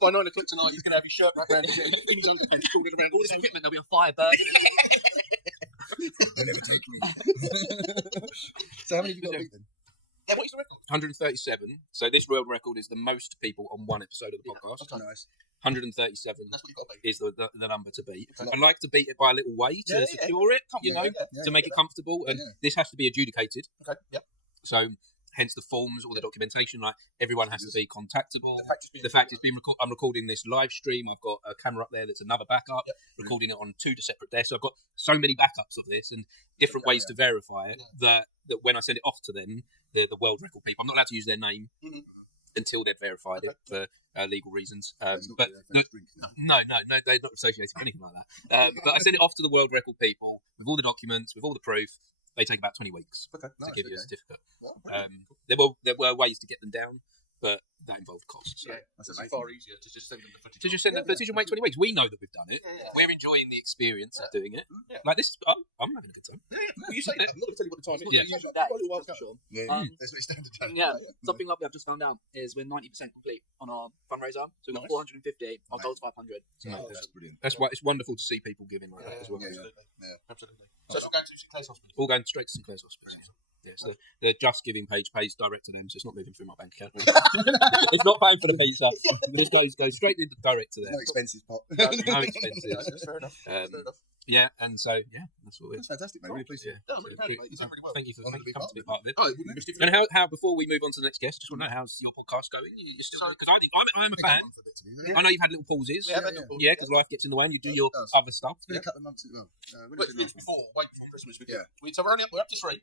By 9 o'clock tonight, he's going to have his shirt wrapped around his head, in his underpants, crawling around all this equipment. There'll be a fire burning. They never take me. So how many have you got to beat then? Yeah, what is the record? 137. So this world record is the most people on one episode of the podcast. Okay. Nice. 137 That's what you've got to beat. is the number to beat. Okay. I'd like to beat it by a little way to secure it, to make it comfortable. And this has to be adjudicated. Okay. Yep. So hence the forms, all the documentation, like everyone has to be contactable. The fact it's been I'm recording this live stream. I've got a camera up there that's another backup, recording it on 2 separate desks. So I've got so many backups of this and different ways to verify it that when I send it off to them, the world record people, I'm not allowed to use their name until they've verified it for legal reasons. But no, they're not associated with anything like that. But I send it off to the world record people with all the documents, with all the proof. They take about 20 weeks to give you a certificate. There were ways to get them down, but that involved costs. So. That's far easier to just send them the footage. To just send them the footage and wait 20 weeks. We know that we've done it. We're enjoying the experience of doing it. Like this, I'm having a good time. Well, you say that. I'm not going to tell you what the time is. Something lovely I've just found out is we're 90% complete on our fundraiser. So we've got 450. Our goal's 500. So that's brilliant. That's why it's wonderful to see people giving like that as well. Absolutely. So it's all going to St Clair's Hospital. All going straight to St Clair's Hospital. Yeah, so the Just Giving page pays direct to them, so it's not moving through my bank account. It's not paying for the pizza. It just goes straight direct to them. No expenses, Pop. No expenses. That's fair enough. Yeah, and so that's what we're. That's fantastic, mate. Really pleased. Yeah. I'm really proud of it. You've done really well. Thank you for coming to be part of it. Oh, it wouldn't be And how before we move on to the next guest, just want to know how's your podcast going? You're still because I'm a fan. I know you've had little pauses. Yeah, because life gets in the way and you do your other stuff. It's been a couple of months as well. Way before Christmas. So we're up to 3.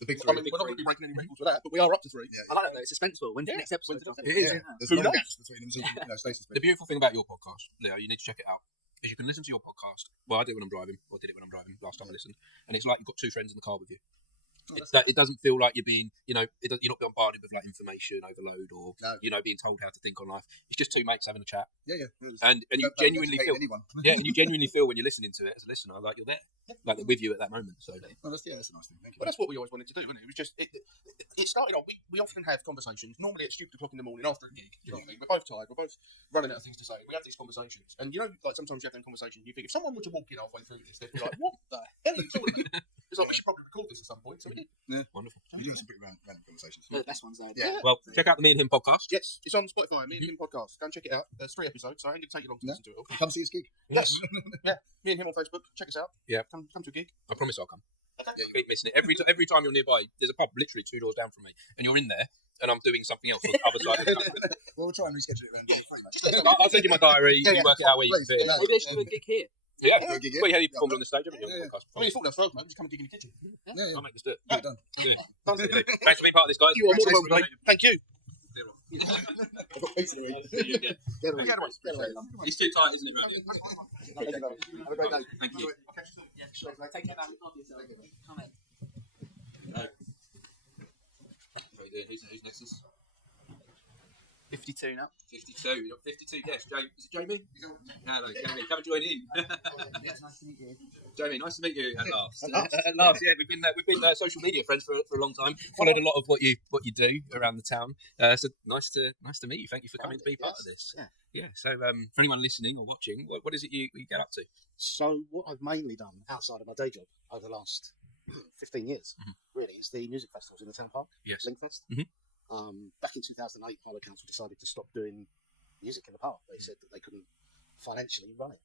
The big I mean, we're not going to be breaking any records with that, but we are up to 3. I like that though. It's suspenseful. When's the next episode? It is. There's no gaps between them, so Stacey's The beautiful thing about your podcast, Leo, you need to check it out, is you can listen to your podcast. Well, I do it when I'm driving. Or I did it when I'm driving last time I listened, and it's like you've got 2 friends in the car with you. It doesn't feel like you're being, you're not bombarded with like information overload or being told how to think on life. It's just 2 mates having a chat. Yeah. And you genuinely feel, and you genuinely feel when you're listening to it as a listener, like you're there, like they're with you at that moment. So that's a nice thing. Thank you. Well, that's what we always wanted to do, wasn't it? It was just it started on. We often have conversations. Normally at stupid o'clock in the morning after a gig. You know what I mean? We're both tired. We're both running out of things to say. We have these conversations, and like sometimes you have them conversations. You think if someone were to walk in halfway through this, they'd be like, "What the hell are you talking about?" It's like we should probably record this at some point. So we did. Yeah, wonderful. You're doing some pretty random conversations. They're the best ones though. Yeah. Well, check out the Me and Him podcast. Yes, it's on Spotify. Me and Him podcast. Go and check it out. There's 3 episodes, so I ain't gonna take you long to listen to it all. Come see his gig. Yes. Yeah. Me and Him on Facebook. Check us out. Yeah. Come to a gig. I promise I'll come. Yeah, you keep missing it. Every time you're nearby, there's a pub literally 2 doors down from me, and you're in there, and I'm doing something else on the other side of the country. Well, we'll try and reschedule it around the frame. I'll send you my diary. You work it out where you can fit. Maybe they should do a gig here. Yeah, well, you performed on the stage, haven't you? I mean, you thought that first, man. Just come and gig in the kitchen. Yeah. I'll make this do it. Yeah, done. Thanks for being part of this, guys. You are more than welcome, mate. Thank you. It's too tight, isn't it? Have a great day. Thank you. Yeah, sure. Take care of yourself. Come in. How you doing? Who's next? 52 now. 52. You've got 52 guests. Is it Jamie? Hello, Jamie. Come and join in. Nice to meet you. Jamie, nice to meet you at last. At last, yeah. We've been social media friends for a long time. Followed a lot of what you do around the town. So nice to meet you. Thank you for coming to be part of this. Yeah. So for anyone listening or watching, what is it you get up to? So what I've mainly done outside of my day job over the last 15 years, really, is the music festivals in the town park. Yes. Linkfest. Back in 2008, Harlow Council decided to stop doing music in the park. They said that they couldn't financially run it.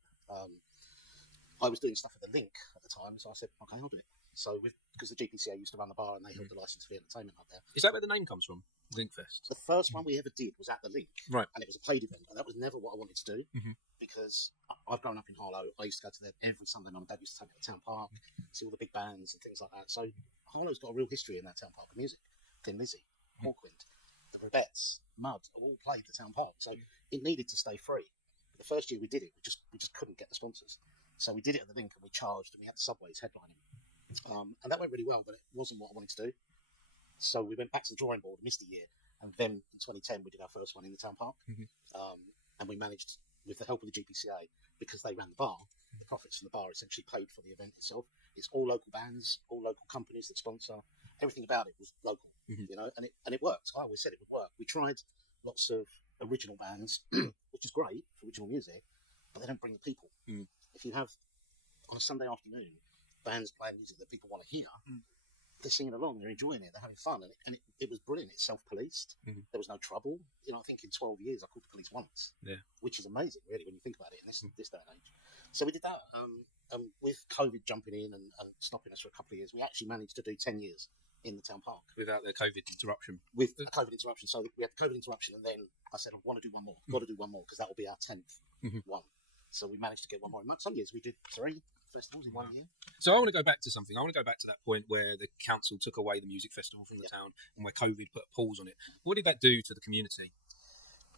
I was doing stuff at the Link at the time, so I said, okay, I'll do it. So because the GPCA used to run the bar and they held the license for the entertainment up there. Is that where the name comes from? Linkfest? The first one we ever did was at the Link. Right. And it was a paid event, and that was never what I wanted to do because I've grown up in Harlow. I used to go to there every Sunday. Mum and Dad used to take me to the town park, see all the big bands and things like that. So Harlow's got a real history in that town park of music. Thin Lizzy, Hawkwind, the Brebettes, Mud, all played the town park. So it needed to stay free. But the first year we did it, we just couldn't get the sponsors. So we did it at the Link and we charged, and we had the Subways headlining. And that went really well, but it wasn't what I wanted to do. So we went back to the drawing board, missed a year, and then in 2010 we did our first one in the town park. And we managed, with the help of the GPCA, because they ran the bar, the profits from the bar essentially paid for the event itself. It's all local bands, all local companies that sponsor. Everything about it was local, you know, and it worked. I always said it would work. We tried lots of original bands, which is great for original music, but they don't bring the people. If you have, on a Sunday afternoon, bands playing music that people want to hear, they're singing along, they're enjoying it, they're having fun, and it was brilliant. It's self-policed. There was no trouble. You know, I think in 12 years I called the police once, which is amazing, really, when you think about it in this day and age. So we did that. With COVID jumping in and stopping us for a couple of years, we actually managed to do 10 years in the town park. Without the COVID interruption? With the COVID interruption. So we had the COVID interruption, and then I said, I want to do one more. Got to do one more, because that will be our 10th one. So we managed to get one more. In some years we did 3 festivals in 1 year. So I want to go back to something. I want to go back to that point where the council took away the music festival from the town and where COVID put a pause on it. What did that do to the community?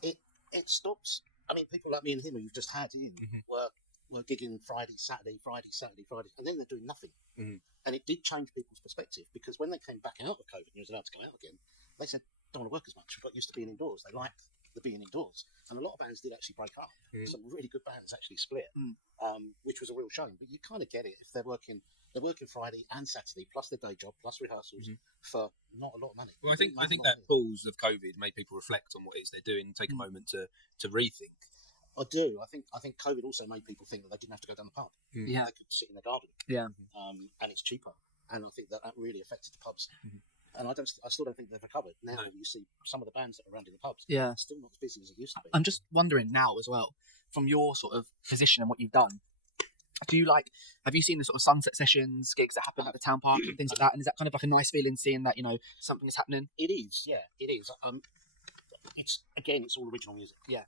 It stops. I mean, people like me and him who you've just had in were gigging Friday, Saturday, and then they're doing nothing. And it did change people's perspective, because when they came back out of COVID and you was allowed to go out again, they said, don't want to work as much. We've got used to being indoors. They liked the being indoors. And a lot of bands did actually break up. Some really good bands actually split, which was a real shame. But you kind of get it if they're working Friday and Saturday, plus their day job, plus rehearsals, for not a lot of money. Well, I think that pause of COVID made people reflect on what it is they're doing, take a moment to rethink. I do. I think COVID also made people think that they didn't have to go down the pub. Yeah. They could sit in their garden. Yeah. And it's cheaper. And I think that really affected the pubs. And I still don't think they've recovered. Now you see some of the bands that are around in the pubs. Yeah. Still not as busy as it used to be. I'm just wondering now as well, from your sort of position and what you've done, do you like? Have you seen the sort of sunset sessions, gigs that happen at the town park and things like that? And is that kind of like a nice feeling seeing that something is happening? It is, yeah, it is. It's all original music. Yeah.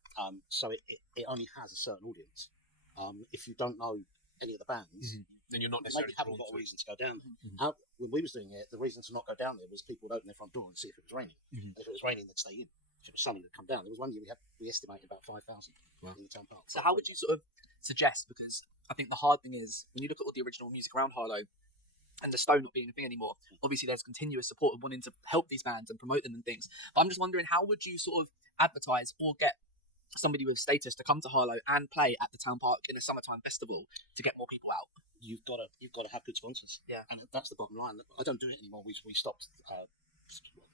So it only has a certain audience. If you don't know any of the bands, then you're not maybe haven't got a reason to go down there. When we was doing it, the reason to not go down there was people would open their front door and see if it was raining. And if it was raining, they'd stay in. If it was sunny, they'd come down. There was one year we estimated about 5,000 in the town park. So how would you sort of suggest? Because I think the hard thing is when you look at all the original music around Harlow, and the Stone not being a thing anymore, obviously there's continuous support of wanting to help these bands and promote them and things. But I'm just wondering, how would you sort of advertise or get somebody with status to come to Harlow and play at the town park in a summertime festival to get more people out? You've got to have good sponsors. Yeah, and that's the bottom line. I don't do it anymore. We stopped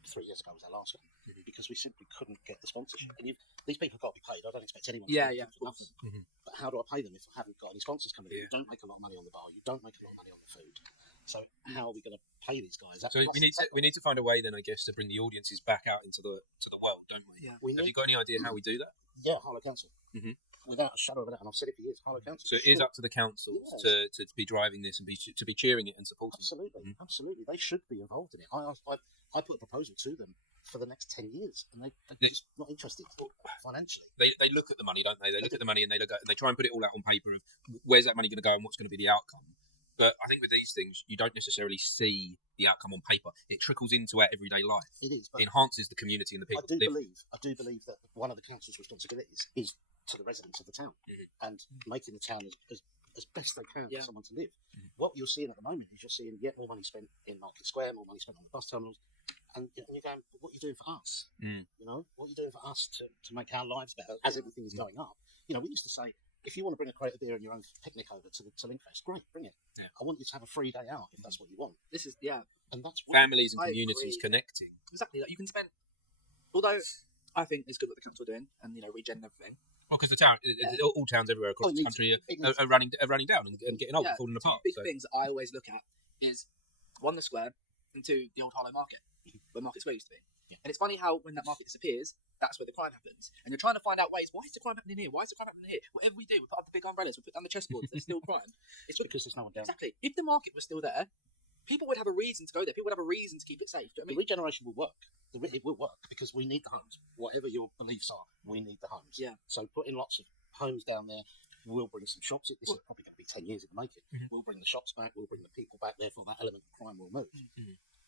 3 years ago was our last one because we simply couldn't get the sponsorship. And these people have got to be paid. I don't expect anyone. Yeah, to yeah. for nothing. But how do I pay them if I haven't got any sponsors coming in? You don't make a lot of money on the bar. You don't make a lot of money on the food. So how are we going to pay these guys? So we need to find a way then, I guess, to bring the audiences back out into the world, don't we? Yeah. Have you got any idea how we do that? Yeah, Harlow Council. Without a shadow of a doubt, and I've said it for years, Harlow Council. So it is up to the councils to be driving this and to be cheering it and supporting it. Absolutely. They should be involved in it. I put a proposal to them for the next 10 years, and they're just not interested financially. They look at the money, don't they? They look at the money and they try and put it all out on paper of where's that money going to go and what's going to be the outcome. But I think with these things, you don't necessarily see the outcome on paper. It trickles into our everyday life. It is. It enhances the community and the people. I do believe that one of the council's responsibilities is to the residents of the town and making the town as best they can for someone to live. What you're seeing at the moment is you're seeing yet more money spent in Market Square, more money spent on the bus terminals, and you're going, but what are you doing for us? You know, what are you doing for us to make our lives better as everything is going up? You know, we used to say, if you want to bring a crate of beer and your own picnic over to Linkfest, great, bring it. Yeah. I want you to have a free day out if that's what you want. This is and that's families and communities connecting. Exactly, like you can spend. Although I think it's good what the council are doing and regen and everything. Well, because the town, all towns everywhere across the country are running down and getting old, falling apart. Two big things that I always look at is one, the square, and two, the old Harlow Market, where Market Square used to be. Yeah. And it's funny how when that market disappears, that's where the crime happens. And you're trying to find out ways, why is the crime happening here? Why is the crime happening here? Whatever we do, we put up the big umbrellas, we put down the chessboards, there's still crime. It's because there's no one down. Exactly. If the market was still there, people would have a reason to go there. People would have a reason to keep it safe. Do you know what I mean? The regeneration will work. It will work because we need the homes. Whatever your beliefs are, we need the homes. Yeah. So putting lots of homes down there, we'll bring some shops. This is probably going to be 10 years in the making. We'll bring the shops back. We'll bring the people back. Therefore, that element of crime will move.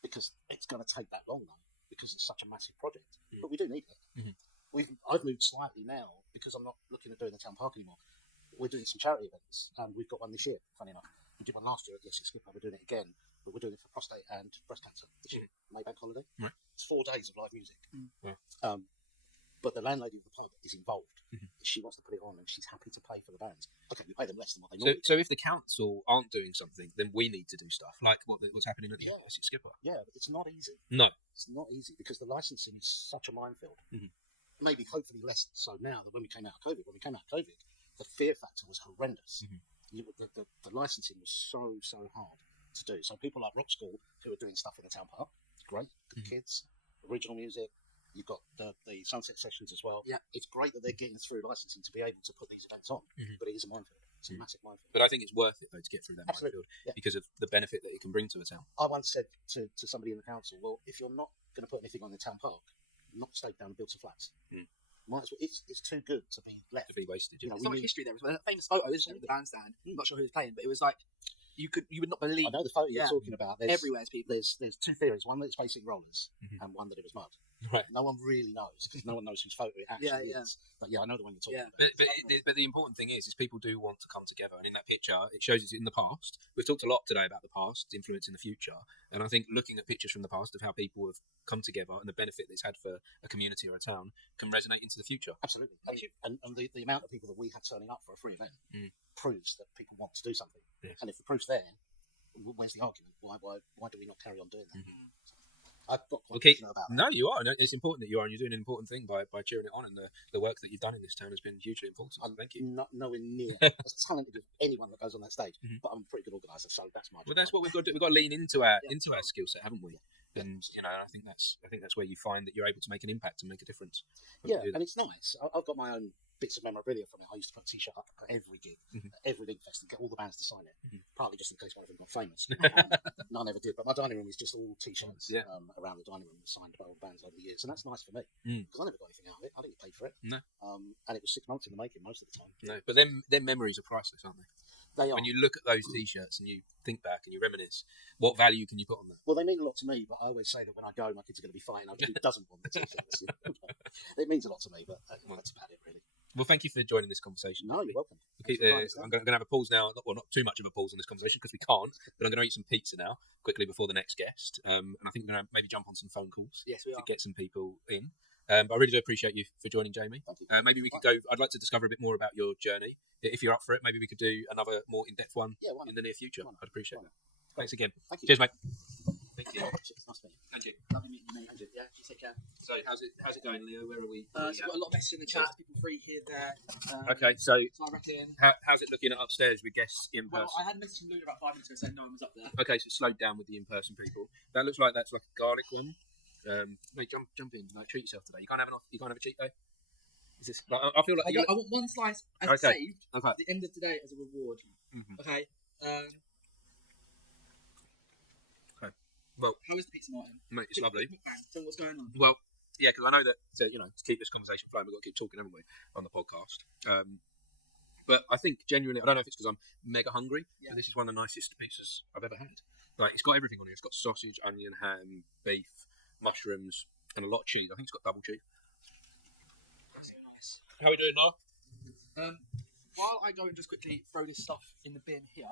Because it's going to take that long, though, because it's such a massive project. But we do need it. I've moved slightly now because I'm not looking at doing the town park anymore. We're doing some charity events, and we've got one this year, funny enough. We did one last year at the Essex Skipper. We're doing it again, but we're doing it for prostate and breast cancer this year, Maybank holiday. Right. It's 4 days of live music. But the landlady of the pub is involved. She wants to put it on, and she's happy to pay for the bands. Okay, we pay them less than what they normally do. So if the council aren't doing something, then we need to do stuff like what's happening at the Essex Skipper. Yeah, but it's not easy. No, it's not easy because the licensing is such a minefield. Maybe, hopefully, less so now than when we came out of COVID. When we came out of COVID, the fear factor was horrendous. The licensing was so hard to do. So people like Rock School, who are doing stuff in the town park, great, good kids, original music. You've got the sunset sessions as well. Yeah, it's great that they're getting through licensing to be able to put these events on, but it is a minefield. It's a massive minefield. But I think it's worth it though to get through that minefield because of the benefit that it can bring to a town. I once said to somebody in the council, well, if you're not going to put anything on the town park, knock the stake down and build some flats. Might as well, it's too good to be left. To be wasted. There's so much history there. It's a famous photo, isn't it, with the bandstand? I'm not sure who was playing, but it was like you would not believe. I know the photo you're talking about. Everywhere's people. There's two theories. One that it's basically rollers, and one that it was mud. Right. No one really knows because no one knows whose photo it actually is. But I know the one you're talking about. But the important thing is people do want to come together, and in that picture, it shows it's in the past. We've talked a lot today about the past influencing the future, and I think looking at pictures from the past of how people have come together and the benefit that it's had for a community or a town can resonate into the future. Absolutely, and the amount of people that we had turning up for a free event proves that people want to do something. Yes. And if the proof's there, where's the argument? Why do we not carry on doing that? I've got quite to know about that. No, you are. No, it's important that you are, and you're doing an important thing by cheering it on. And the work that you've done in this town has been hugely important. Thank you. Not nowhere near as talented as anyone that goes on that stage, but I'm a pretty good organiser, so that's my job. Well, that's what we've got to do. We've got to lean into our skill set, haven't we? And I think that's where you find that you're able to make an impact and make a difference. Yeah, and it's nice. I've got my own bits of memorabilia from it. I used to put a T-shirt up at every gig, every League Fest, and get all the bands to sign it. Partly just in case one of them got famous. None ever did, but my dining room was just all T-shirts around the dining room signed by all the bands over the years, and that's nice for me because I never got anything out of it. I didn't get paid for it. No. And it was 6 months in the making most of the time. No, but them memories are priceless, aren't they? They are. When you look at those T-shirts and you think back and you reminisce, what value can you put on that? Well, they mean a lot to me, but I always say that when I go, my kids are going to be fighting over who doesn't want the T-shirts. It means a lot to me, but that's about it, really. Well, thank you for joining this conversation. No, you're welcome. I'm going to have a pause now. Not too much of a pause on this conversation because we can't, but I'm going to eat some pizza now, quickly before the next guest. And I think we're going to maybe jump on some phone calls to get some people in. But I really do appreciate you for joining, Jamie. Maybe we could go. I'd like to discover a bit more about your journey. If you're up for it, maybe we could do another more in-depth one in the near future. I'd appreciate that. Thanks again. Thank you. Cheers, mate. Thank you. Nice meeting you. Thank you. Lovely meeting you, mate. Andrew. Yeah, you take care. So how's it going, Leo? Where are we? So we've got a lot of messages in the chat. People free here, there. Okay, so I reckon. How's it looking upstairs with guests in person? Well, I had a message from Luna about 5 minutes ago saying no one was up there. Okay, so it slowed down with the in-person people. That looks like that's like a garlic one. Mate, jump in. Like, treat yourself today. You can't have a cheat day. Is this? Like, I feel like I want one slice as saved at the end of today as a reward. Okay. Okay. Well, how is the pizza, Martin? Mate, it's lovely. Tell me what's going on. Well, yeah, because I know that to keep this conversation flowing, we've got to keep talking, haven't we, on the podcast? But I think genuinely, I don't know if it's because I'm mega hungry, but this is one of the nicest pizzas I've ever had. Like, it's got everything on it. It's got sausage, onion, ham, beef, mushrooms, and a lot of cheese. I think it's got double cheese. That's so nice. How are we doing now? While I go and just quickly throw this stuff in the bin here,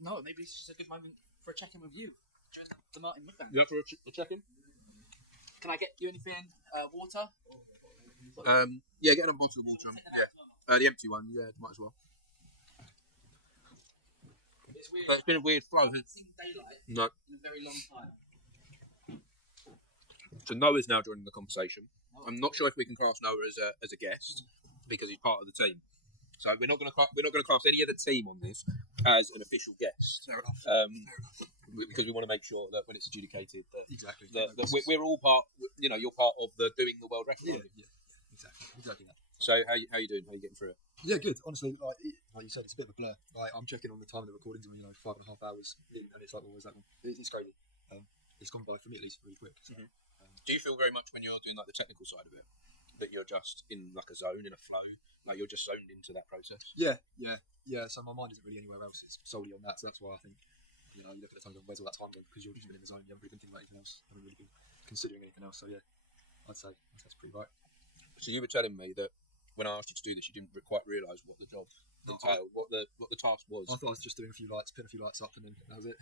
no, maybe it's just a good moment for a check-in with you during the Martin Mukbang. You up for a check-in? Can I get you anything? Water? Yeah, get another bottle of water. The empty one. Yeah, might as well. It's weird. But it's been a weird flow. I haven't seen daylight in a very long time. So Noah's now joining the conversation. I'm not sure if we can class Noah as a guest because he's part of the team. So we're not going to class any of the team on this as an official guest. Fair enough. Because we want to make sure that when it's adjudicated, that we're all part. You're part of the doing the world record. Yeah, exactly that. So how you doing? How are you getting through it? Yeah, good. Honestly, like you said, it's a bit of a blur. Like, I'm checking on the time of the recordings, and 5.5 hours, and it's like, what was that one? It's crazy. It's gone by for me at least really quick. So, do you feel very much when you're doing like the technical side of it that you're just in like a zone, in a flow, like you're just zoned into that process? Yeah. So my mind isn't really anywhere else. It's solely on that. So that's why I think you look at the time, where's all that time gone? Because you've just been in the zone. You haven't really been thinking about anything else. You haven't really been considering anything else. So yeah, I'd say that's pretty right. So you were telling me that when I asked you to do this, you didn't quite realise what the job entailed, what the task was. I thought I was just doing a few lights, putting a few lights up, and then that was it.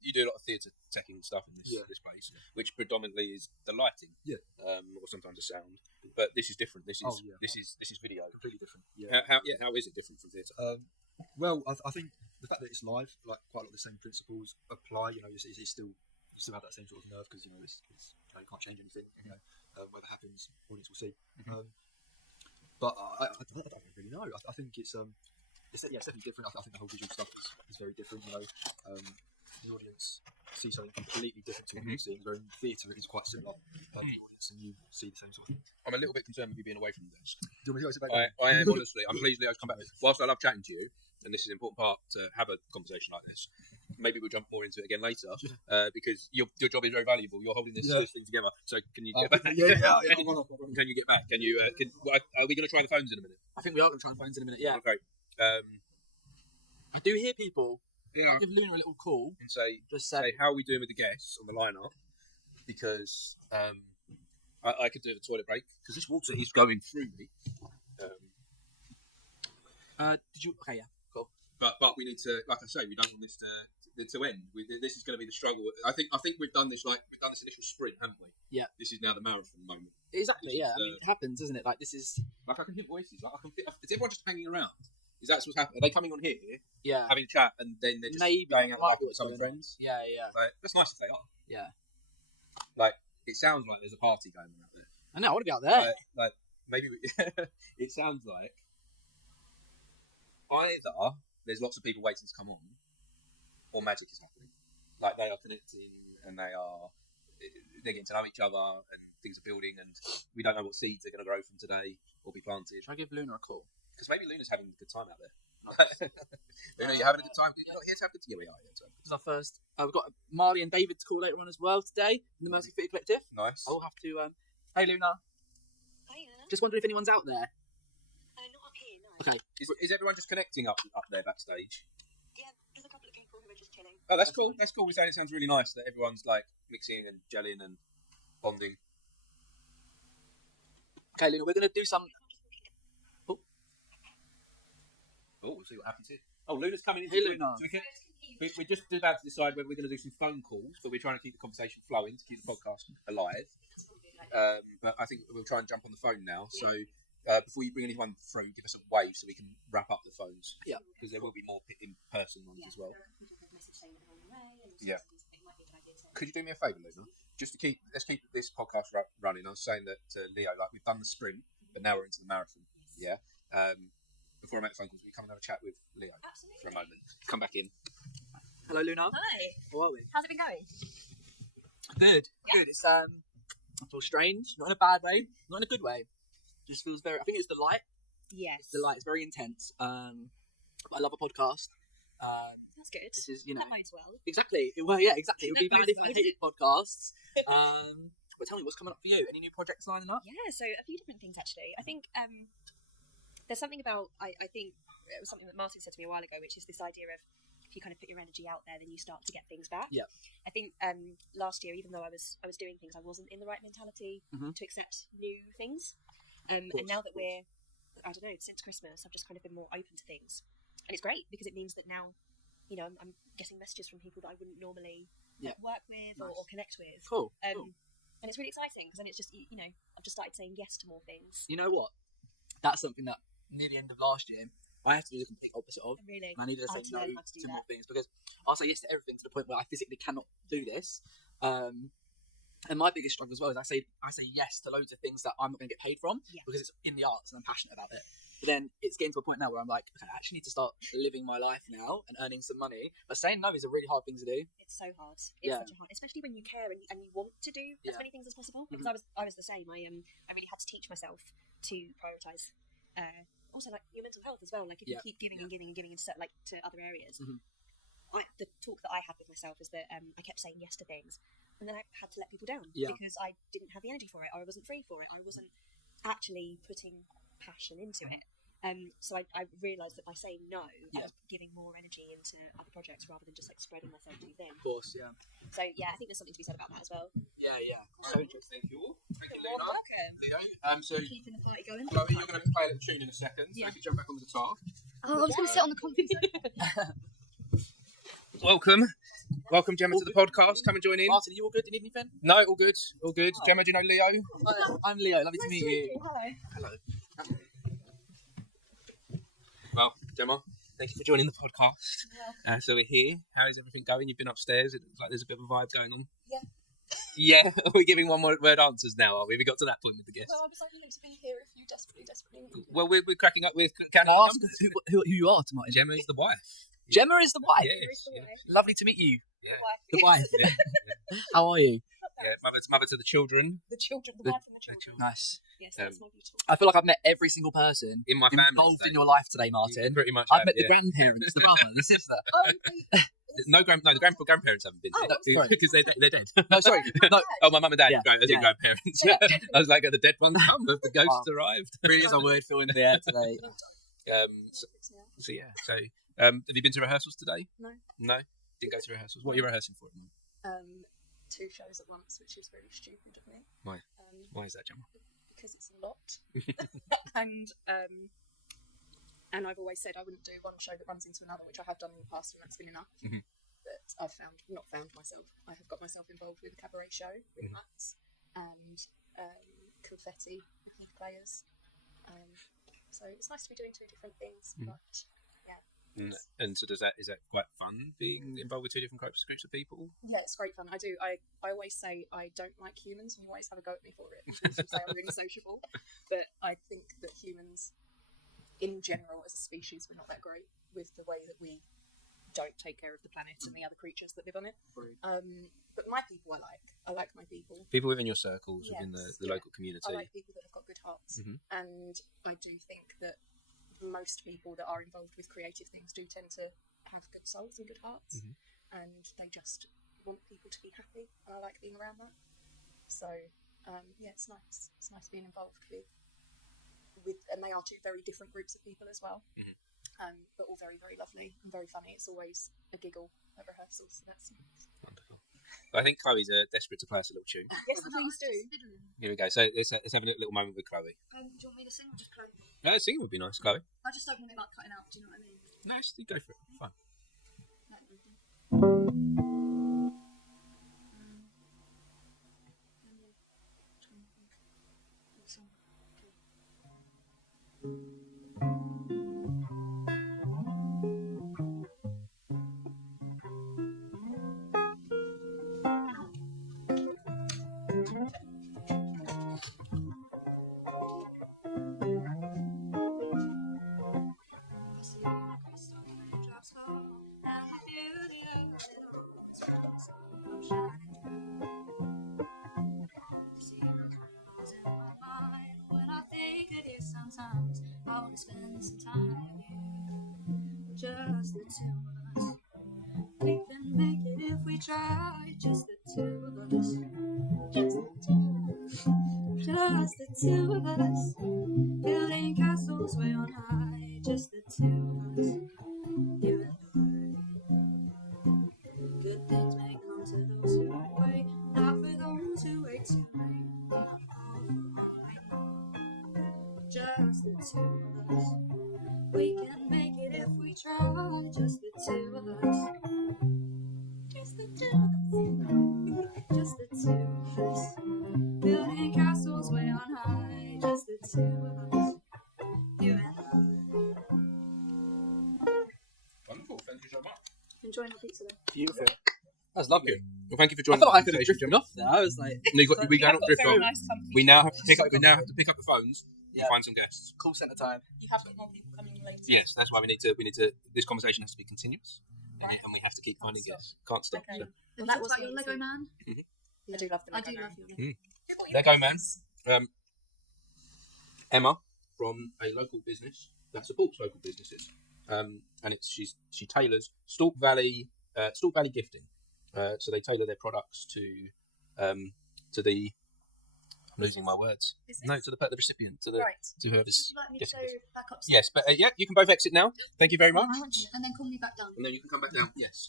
You do a lot of theatre teching stuff in this place, which predominantly is the lighting, or sometimes the sound. But this is different. This is video, completely different. How is it different from theatre? Well, I think the fact that it's live, like quite a lot of the same principles apply. You still have that same sort of nerve because you can't change anything. Whatever happens, audience will see. But I don't really know. I think it's definitely different. I think the whole visual stuff is very different. The audience see something completely different to what you're seeing. Where in theatre it is quite similar. The audience and you see the same sort of thing. I'm a little bit concerned with you being away from the desk. Do you want me to go back? I am honestly. I'm pleased Leo's come back. Whilst I love chatting to you, and this is an important part to have a conversation like this. Maybe we'll jump more into it again later because your job is very valuable. You're holding this thing together. So can you get back? Can you get back? Can you? Are we going to try the phones in a minute? I think we are going to try the phones in a minute. Yeah. Okay. I do hear people. Yeah. I'll give Luna a little call and say how are we doing with the guests on the lineup? Because I could do the toilet break because this water is going through me. Did you? Okay, yeah. Cool. But we need to, like I say, we don't want this to end. This is going to be the struggle. I think we've done this initial sprint, haven't we? Yeah. This is now the marathon moment. Exactly. Yeah. I mean, it happens, isn't it? Like this is. Like I can hear voices. Like is everyone just hanging around? Is that what's happening? Are they coming on here? Yeah. Having a chat and then they're just going out with some friends. Yeah. Like, that's nice if they are. Yeah. Like it sounds like there's a party going on out there. I know. I want to be out there. Like maybe it sounds like. Either there's lots of people waiting to come on, or magic is happening. Like they are connecting and they're getting to know each other and things are building and we don't know what seeds are going to grow from today. or be planted. Should I give Luna a call? Because maybe Luna's having a good time out there. Luna, you having a good time? You're not here to have a good time. Yeah, we are here to have a good This is our first. We've got Marley and David to call later on as well today in the Mercy City Collective. Nice. I'll have to. Hey, Luna. Hiya. Just wondering if anyone's out there. Not up here, no. Okay. Is everyone just connecting up there backstage? Yeah, there's a couple of people who are just chilling. Oh, that's cool. That's cool. We're saying it sounds really nice that everyone's like mixing and gelling and bonding. Okay, Luna, we're going to do some. Oh, we'll see what happens here. Oh, Luna's coming in. Hey, Luna. So we just about to decide whether we're going to do some phone calls, but we're trying to keep the conversation flowing to keep the podcast alive. But I think we'll try and jump on the phone now. So before you bring anyone through, give us a wave so we can wrap up the phones. Yeah. Because there will be more in-person ones as well. Yeah. Could you do me a favour, Luna? Just to let's keep this podcast running. I was saying that Leo, like we've done the sprint, but now we're into the marathon. Yeah. Before I make the phone calls, will you come and have a chat with Leo for a moment? Come back in. Hello, Luna. Hi. How are we? How's it been going? Good. Good. It's I feel strange, not in a bad way, not in a good way. Just feels very. I think it's the light. Yes. It's the light. It's very intense. But I love a podcast. That's good. This is, that bodes well. Exactly. Well, yeah, exactly. It would be bad if I hated podcasts. But tell me, what's coming up for you? Any new projects lining up? Yeah, so a few different things actually. I think there's something about, I think it was something that Martin said to me a while ago, which is this idea of if you kind of put your energy out there, then you start to get things back. Yeah. I think last year, even though I was doing things, I wasn't in the right mentality to accept new things. And now that we're, I don't know, since Christmas, I've just kind of been more open to things. And it's great because it means that now, you know, I'm getting messages from people that I wouldn't normally work with or connect with. Cool. And it's really exciting because then it's just, you know, I've just started saying yes to more things. You know what? That's something that near the end of last year, I had to do the complete opposite of. Really? And I needed to say no to to more things because I'll say yes to everything to the point where I physically cannot do this. And my biggest struggle as well is I say yes to loads of things that I'm not going to get paid from because it's in the arts and I'm passionate about it. But then it's getting to a point now where I'm like, okay, I actually need to start living my life now and earning some money. But saying no is a really hard thing to do. It's so hard. It's such a hard, especially when you care and you want to do as many things as possible. Because I was the same. I really had to teach myself to prioritise. Also, like your mental health as well. Like if you keep giving and giving and giving into like to other areas. The talk that I had with myself is that I kept saying yes to things, and then I had to let people down because I didn't have the energy for it. I wasn't free for it. I wasn't actually putting passion into it. So I realised that by saying no, I was giving more energy into other projects rather than just like spreading myself too thin. Of course, yeah. So yeah, I think there's something to be said about that as well. Yeah, yeah. So interesting. Thank you. Thank you, You're Luna. welcome. Leo, so Keeping the party going. Chloe, you're going to play a little tune in a second, so we can jump back on the guitar. Oh, I was going to sit on the computer. Welcome, Gemma, to the podcast. Come and join in. Martin, are you all good? Do you need anything? No, all good, all good. Gemma, do you know Leo? I'm Leo. Lovely to meet you. Hello. Well, Gemma, thank you for joining the podcast. So we're here. How is everything going? You've been upstairs. It looks like there's a bit of a vibe going on. Yeah. Yeah, are we giving one word answers now, are we? We got to that point with the guests. Well, I was like, you know, to be here if you desperately need Well, we're cracking up with... Can I ask who you are tonight? Gemma is the wife. Gemma is the wife? Yes. Lovely to meet you. Yeah. The wife. How are you? Yeah, mother to the children. The children, the wife and the children. Nice. Yes, that's my beautiful. I feel like I've met every single person in my family involved in your life today, Martin. You pretty much I've have, met the grandparents, the brother, the sister. The grandparents haven't been here because they're dead. No, sorry. No. Oh, my mum and dad. Grandparents. Yeah. I was like, the dead ones come. The ghosts arrived. Really is a word filling in the air today. So have you been to rehearsals today? No. No? Didn't go to rehearsals. What are you rehearsing for? 2 shows at once, which is really stupid of me. Why? Why is that, Gemma? Because it's a lot. And I've always said I wouldn't do one show that runs into another, which I have done in the past, and that's been enough. But I've not found myself. I have got myself involved with a cabaret show with Max and confetti players. So it's nice to be doing 2 different things, but yeah. And so is that quite fun being involved with 2 different groups of people? Yeah, it's great fun. I always say I don't like humans, and you always have a go at me for it. You say I'm really sociable, but I think that humans, in general, as a species, we're not that great with the way that we don't take care of the planet and the other creatures that live on it. But my people I like my people. People within your circles, Yes, within the local community. I like people that have got good hearts. And I do think that most people that are involved with creative things do tend to have good souls and good hearts, and they just want people to be happy, and I like being around that. So it's nice. It's nice being involved with and they are two very different groups of people as well, but all very, very lovely and very funny. It's always a giggle at rehearsals, so that's nice. Wonderful. I think Chloe's desperate to play us a little tune. Yes, please do. Here we go. So let's have a little moment with Chloe. Do you want me to sing or just play? No, singing would be nice, Chloe. I just don't want it like cutting out, do you know what I mean? No, just go for it. Fine. Sometimes I want to spend some time with you, just the two of us. We can make it if we try, just the two of us. Just the two of us. Just the two of us. Building castles way on high, just the two of us. You and I. Good things may come to those who wait, not for those who wait too late. Just the two of us. We can make it if we try. Just the two of us. Just the two of us. Just the two of us. Building castles way on high. Just the two of us. You and I. Wonderful. Thank you so much. Enjoying the pizza then? Beautiful. That's lovely. Well, thank you for I joining. thought I could have drifted off there. I was like, No, we cannot drift off. We now have to pick up. We now have to pick up the phones and find some guests. Call centre time. You have got more people coming later. Yes, that's why we need to. This conversation has to be continuous, and we have to keep finding guests. Can't stop. Okay. So. Well, that was about your Lego man. I do love the I Lego do man. love your Lego man. Emma from a local business that supports local businesses, and she tailors Stalk Valley gifting. So they tailor their products to the. I'm losing my words. No, to the recipient, to whoever's. Would you like me to gifting go this. back upstairs? Yes, but you can both exit now. Thank you very much. And then call me back down. And then you can come back down. Yes.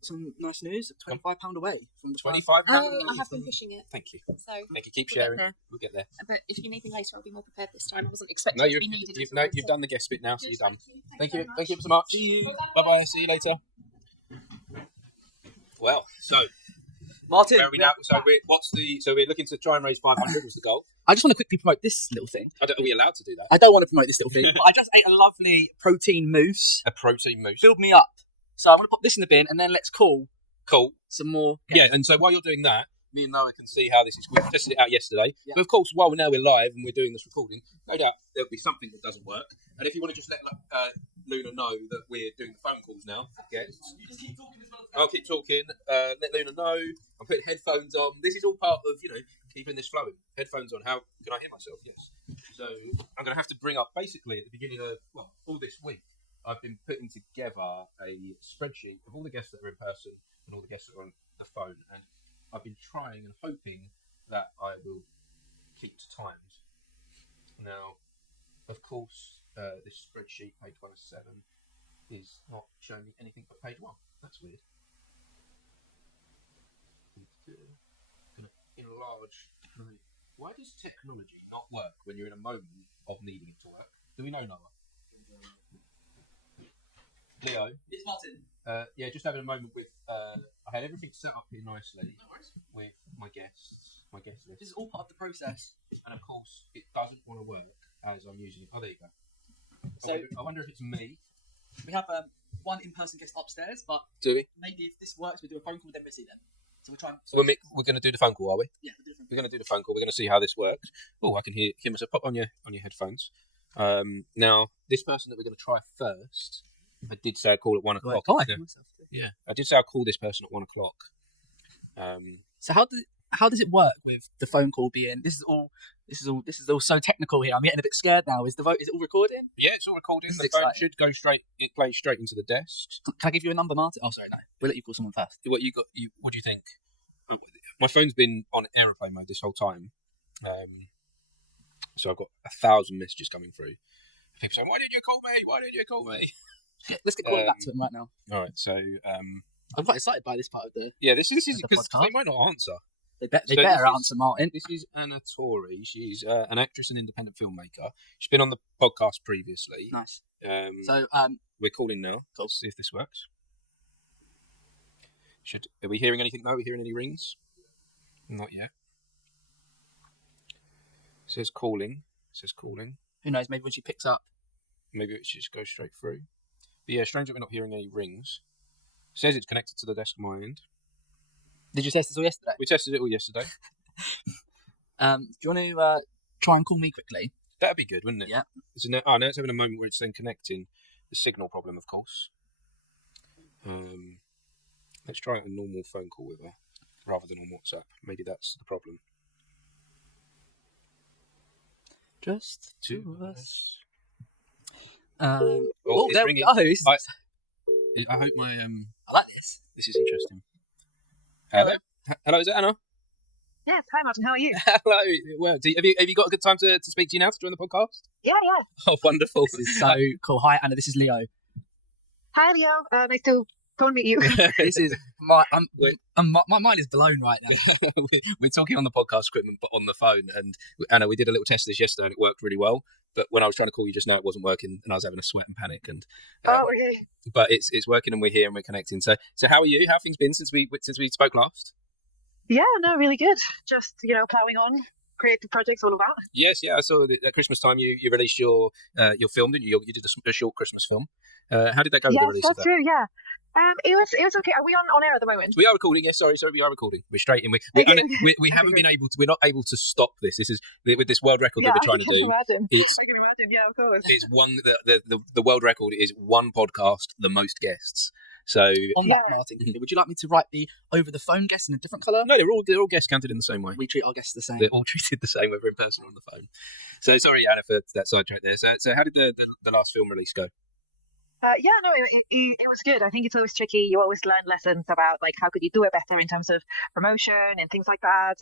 Some nice news. £25 away from the £25. I have been pushing it. Thank you. So Thank you. Keep we'll get sharing. there. We'll get there. But if you need me later, I'll be more prepared this time. I wasn't expecting No, to be needed. you've done the guest bit now, so you're done. Thank you. Thank you so much. Bye bye. See you later. Well, so Martin, where are we now? So we're looking to try and raise 500 was the goal. I just want to quickly promote this little thing. Are we allowed to do that? I don't want to promote this little thing, but I just ate a lovely protein mousse. A protein mousse. Filled me up. So I'm going to pop this in the bin and then let's call some more. Yeah, and so while you're doing that, me and Noah can see how this is. We tested it out yesterday. Yeah. But of course, while we're live and we're doing this recording, no doubt there'll be something that doesn't work. And if you want to just let Luna know that we're doing the phone calls now. I'll keep talking. Let Luna know. I'm putting headphones on. This is all part of, keeping this flowing. Headphones on. How can I hear myself? Yes. So I'm going to have to bring up, basically, at the beginning of, all this week, I've been putting together a spreadsheet of all the guests that are in person and all the guests that are on the phone. And I've been trying and hoping that I will keep to times. Now, of course, this spreadsheet, page 1 of 7, is not showing me anything but page 1. That's weird. Going to enlarge. Why does technology not work when you're in a moment of needing it to work? Do we know, Noah? Leo? It's Martin. Just having a moment with. I had everything set up here nicely with my guest list. This is all part of the process. And of course, it doesn't want to work as I'm using it. Oh, there you go. So I wonder if it's me. We have one in-person guest upstairs, but do we? Maybe if this works, we do a phone call, then we see them. So we'll try. So we're going to do the phone call, are we? Yeah, we're going to do the phone call. We're going to see how this works. Oh, I can hear myself. Pop on your headphones. Now, this person that we're going to try first I did say I'd call at 1 o'clock. Yeah, I did say I'd call this person at 1 o'clock. So how does it work with the phone call being? This is all so technical here. I'm getting a bit scared now. Is it all recording? Yeah, it's all recording. This The is phone exciting. should go straight. It plays straight into the desk. Can I give you a number, Martin? Oh, sorry, no. We'll let you call someone first. What you got? What do you think? My phone's been on aeroplane mode this whole time, so I've got 1,000 messages coming through. People saying, "Why did you call me? Why did you call me?" Let's get calling back to him right now. All right, so I'm quite excited by this part of the this is the because podcast. they might not answer. They better answer, Martin. This is Anna Torrey. She's an actress and independent filmmaker. She's been on the podcast previously. Nice. So we're calling now. Cool. See if this works. Are we hearing anything? No, are we hearing any rings? Not yet. It says calling. Who knows? Maybe when she picks up. Maybe it should just go straight through. But yeah, strange that we're not hearing any rings. It says it's connected to the desk on my end. Did you test this all yesterday? We tested it all yesterday. Do you want to try and call me quickly? That'd be good, wouldn't it? Yeah. Now it's having a moment where it's then connecting. The signal problem, of course. Let's try a normal phone call with her rather than on WhatsApp. Maybe that's the problem. Just two of us. It's there ringing. we go. I hope my I like this. This is interesting. Hello, is it Anna? Yes, hi Martin, how are you? Hello. Well, have you got a good time to speak to you now to join the podcast? Yeah. Oh, wonderful. This is so cool. Hi, Anna. This is Leo. Hi Leo. Nice to meet you. This is my mind is blown right now. We're talking on the podcast equipment, but on the phone. And Anna, we did a little test of this yesterday, and it worked really well. But when I was trying to call you just now, it wasn't working, and I was having a sweat and panic. And okay. But it's working, and we're here, and we're connecting. So how are you? How have things been since we spoke last? Yeah, no, really good. Just plowing on, creative projects all about. Yes, I saw that at Christmas time you released your film, didn't you? You did a short Christmas film. How did that go with the release of that? True. Yeah. It was okay. Are we on air at the moment? We are recording. Yes, sorry, we are recording. We're straight in. We haven't been able to. We're not able to stop this. This is with this world record that we're trying to do. I can imagine. Yeah, of course. It's one. The world record is one podcast, the most guests. So on that, Martin, would you like me to write the over the phone guests in a different colour? No, they're all guests counted in the same way. We treat our guests the same. They're all treated the same, whether in person or on the phone. So sorry, Anna, for that sidetrack there. So how did the last film release go? It was good. I think it's always tricky. You always learn lessons about how could you do it better in terms of promotion and things like that.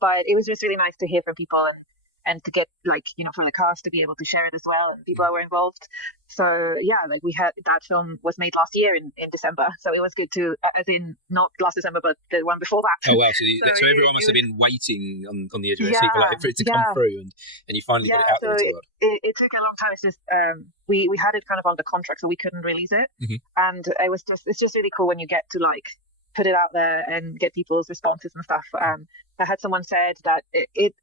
But it was just really nice to hear from people and to get for the cast to be able to share it as well and people that were involved. So we had that film was made last year in December. So it was good to, as in not last December, but the one before that. Oh wow! So everyone must have been waiting on the edge of their seat for it to come through, and you finally got it out there into the world. It took a long time. It's just we had it kind of under contract, so we couldn't release it, and it's just really cool when you get to put it out there and get people's responses and stuff. I had someone said that it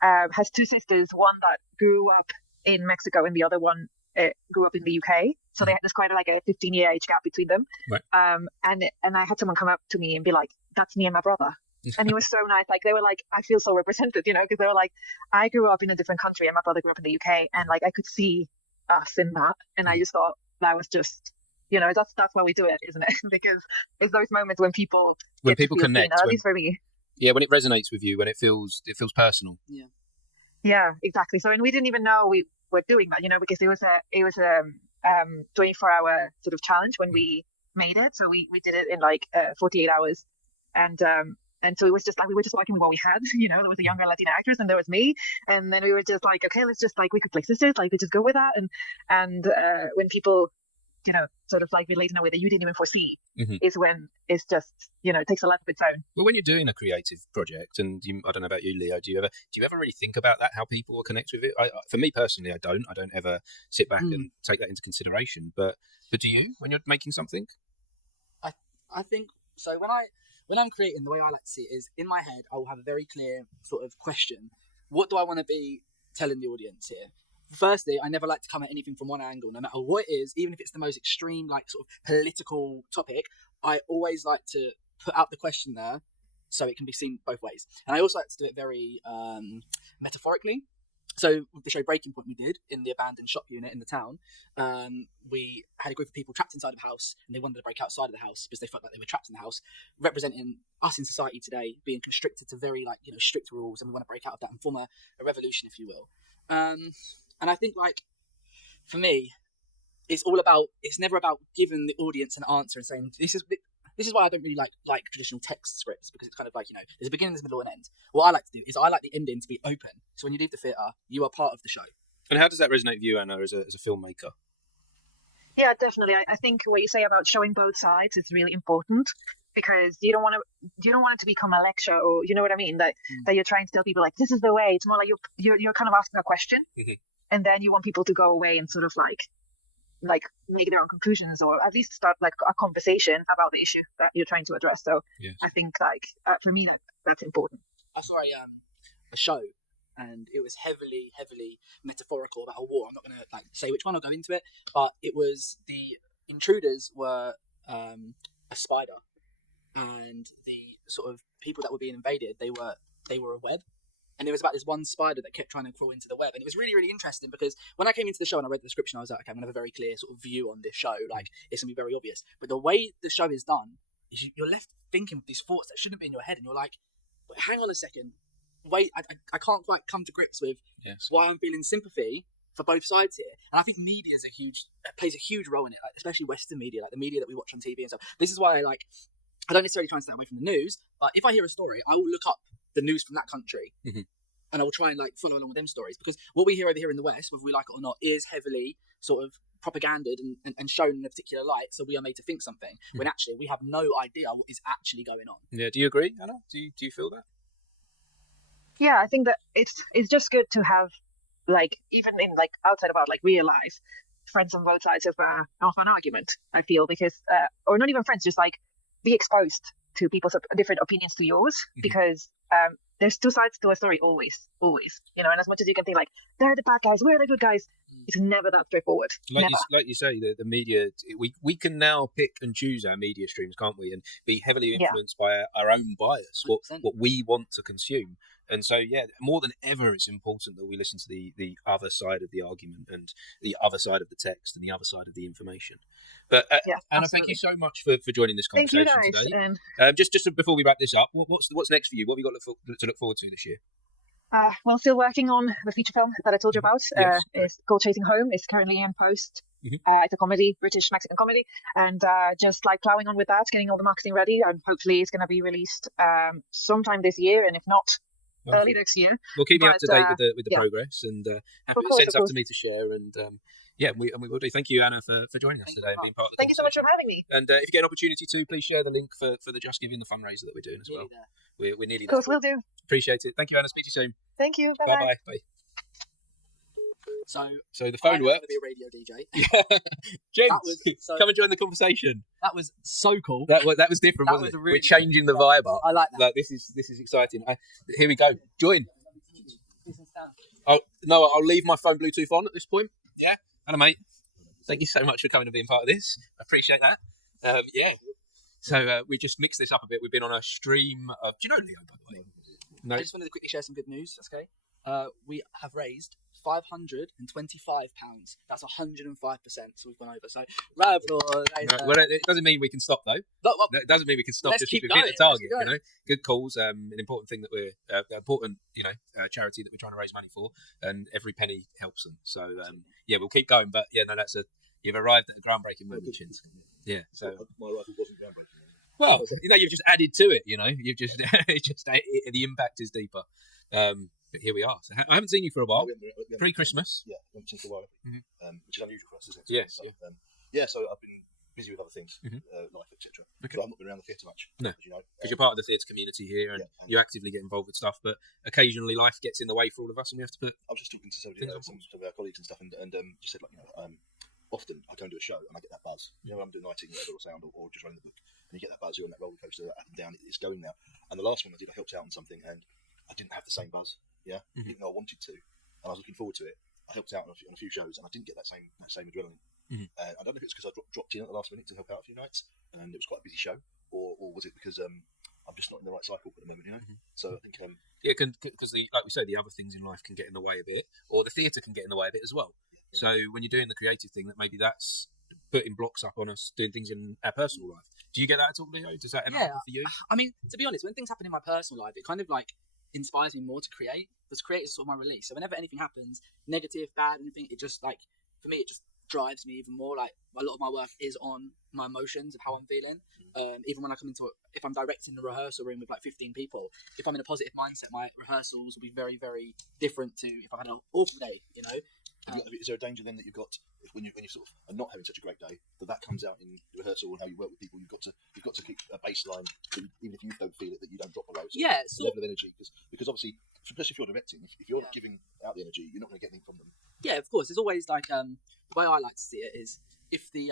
has two sisters, one that grew up in Mexico and the other one grew up in the UK. So there's quite a 15-year age gap between them. Right. And I had someone come up to me and be like, "That's me and my brother." And it was so nice. They were like, I feel so represented, because they were like, I grew up in a different country and my brother grew up in the UK, and I could see us in that. And I just thought that was just, that's why we do it, isn't it? Because it's those moments when people connect, at least for me. Yeah, when it resonates with you, when it feels personal. Yeah, exactly. So, and we didn't even know we were doing that, because it was a 24-hour sort of challenge when we made it. So we did it in 48 hours, and so it was just we were just working with what we had. There was a younger Latina actress, and there was me, and then we were just okay, let's just we could play sisters, we just go with that, and when people sort of relate in a way that you didn't even foresee, is when it's just it takes a life of its own. Well, when you're doing a creative project, and I don't know about you, Leo, do you ever really think about that, how people will connect with it? For me personally, I don't ever sit back and take that into consideration. But do you, when you're making something? I think so. When I'm creating, the way I like to see it is in my head. I will have a very clear sort of question: what do I want to be telling the audience here? Firstly, I never like to come at anything from one angle, no matter what it is, even if it's the most extreme, sort of political topic. I always like to put out the question there so it can be seen both ways. And I also like to do it very metaphorically. So with the show Breaking Point we did in the abandoned shop unit in the town, we had a group of people trapped inside of a house, and they wanted to break outside of the house because they felt like they were trapped in the house, representing us in society today being constricted to very strict rules, and we want to break out of that and form a revolution, if you will. And I think for me, it's never about giving the audience an answer and saying this is why I don't really like traditional text scripts, because it's kind of there's a beginning, there's a middle, and end. What I like to do is I like the ending to be open. So when you leave the theatre, you are part of the show. And how does that resonate with you, Anna, as a filmmaker? Yeah, definitely. I think what you say about showing both sides is really important, because you don't want it to become a lecture, or you know what I mean, that you're trying to tell people this is the way. It's more like you're kind of asking a question, and then you want people to go away and sort of make their own conclusions, or at least start a conversation about the issue that you're trying to address. So I think for me that's important. I saw a show, and it was heavily metaphorical about a war. I'm not going to say which one, I'll go into it, but it was the intruders were a spider, and the sort of people that were being invaded, they were a web. And it was about this one spider that kept trying to crawl into the web. And it was really, really interesting, because when I came into the show and I read the description, I was like, okay, I'm going to have a very clear sort of view on this show. It's going to be very obvious. But the way the show is done, is you're left thinking with these thoughts that shouldn't be in your head. And you're like, wait, hang on a second. Wait, I can't quite come to grips with why I'm feeling sympathy for both sides here. And I think media plays a huge role in it, especially Western media, the media that we watch on TV and stuff. This is why I don't necessarily try and stay away from the news, but if I hear a story, I will look up the news from that country, and I will try and follow along with them stories, because what we hear over here in the West, whether we like it or not, is heavily sort of propaganded and shown in a particular light, so we are made to think something when actually we have no idea what is actually going on. Yeah, do you agree, Anna? Do you feel that? Yeah, I think that it's just good to have even in outside about real life, friends on both sides of an argument. I feel, because or not even friends, just be exposed to people's different opinions to yours, because there's two sides to a story always, and as much as you can think they're the bad guys, we're the good guys, it's never that straightforward. Like you say, the media, we can now pick and choose our media streams, can't we, and be heavily influenced by our own bias, what we want to consume. And so, more than ever, it's important that we listen to the other side of the argument, and the other side of the text, and the other side of the information. But Anna, thank you so much for joining this conversation today. Just before we wrap this up, what's next for you? What have you got to look forward to this year? Well, still working on the feature film that I told you about. It's called Chasing Home. It's currently in post. It's a comedy, British Mexican comedy, and just plowing on with that, getting all the marketing ready, and hopefully it's going to be released sometime this year, and if not, early next year. Well, keep me up to date with the progress, and happy to send stuff to me to share, and we will do. Thank you, Anna, for joining us today and being part of the Thank you so much for having me. And if you get an opportunity to, please share the link for the Just Giving, the fundraiser that we're doing as well. We're nearly there. Of course, we'll do. Appreciate it. Thank you, Anna. Speak to you soon. Thank you. Bye bye. So the phone worked. I'm going to be a radio DJ. Gents, come and join the conversation. That was so cool. That was different, wasn't it? We're changing the vibe up. I like that. This is exciting. Here we go. Join. I'll leave my phone Bluetooth on at this point. Yeah. Hello, mate. Thank you so much for coming and being part of this. I appreciate that. So we just mixed this up a bit. We've been on a stream of... Do you know Leo, by the way? No. I just wanted to quickly share some good news. That's okay. We have raised £525. That's 105%. So we've gone over. So round of applause. It doesn't mean we can stop though. It doesn't mean we can stop. Just keep hitting the target. Good calls. An important thing that we're charity that we're trying to raise money for, and every penny helps them. So we'll keep going. But you've arrived at the groundbreaking moment, Chins. Yeah. So my rifle wasn't groundbreaking. Well, you've just added to it. You've just the impact is deeper. But here we are. So I haven't seen you for a while. Pre-Christmas. Yeah, we haven't seen you for a while, which is unusual for us, isn't it? Yes. So I've been busy with other things, life, etc. Okay. So I've not been around the theatre much. No, because you're part of the theatre community here, and you actively get involved with stuff. But occasionally, life gets in the way for all of us, and we have to put. I was just talking to some of our colleagues and stuff, and just said often I go and do a show and I get that buzz. I'm doing lighting, or sound, or just running the book, and you get that buzz. You're on that roller coaster, up and down. It's going now. And the last one I did, I helped out on something, and I didn't have the same buzz. Yeah, even though I wanted to, and I was looking forward to it. I helped out on a few shows, and I didn't get that same adrenaline. I don't know if it's because I dropped in at the last minute to help out a few nights, and it was quite a busy show, or was it because I'm just not in the right cycle at the moment, you know. So I think yeah, because like we say, the other things in life can get in the way a bit, or the theatre can get in the way a bit as well. So when you're doing the creative thing, that maybe that's putting blocks up on us doing things in our personal life. Do you get that at all, Leo? Does that ever happen for you? I mean, to be honest, when things happen in my personal life, it kind of like inspires me more to create. Because create is sort of my release. So whenever anything happens, negative, bad, anything, it just like, for me, it just drives me even more. Like a lot of my work is on my emotions of how I'm feeling. Even when I come into, if I'm directing a rehearsal room with like 15 people, if I'm in a positive mindset, my rehearsals will be very, very different to if I've had an awful day, you know. Is there a danger then that you've got when you sort of are not having such a great day, that comes out in rehearsal and how you work with people? You've got to keep a baseline, that even if you don't feel it, that you don't drop below. So level of energy, because obviously, especially if you're directing, if you're not giving out the energy, you're not going to get anything from them. Yeah, of course. There's always like the way I like to see it is if the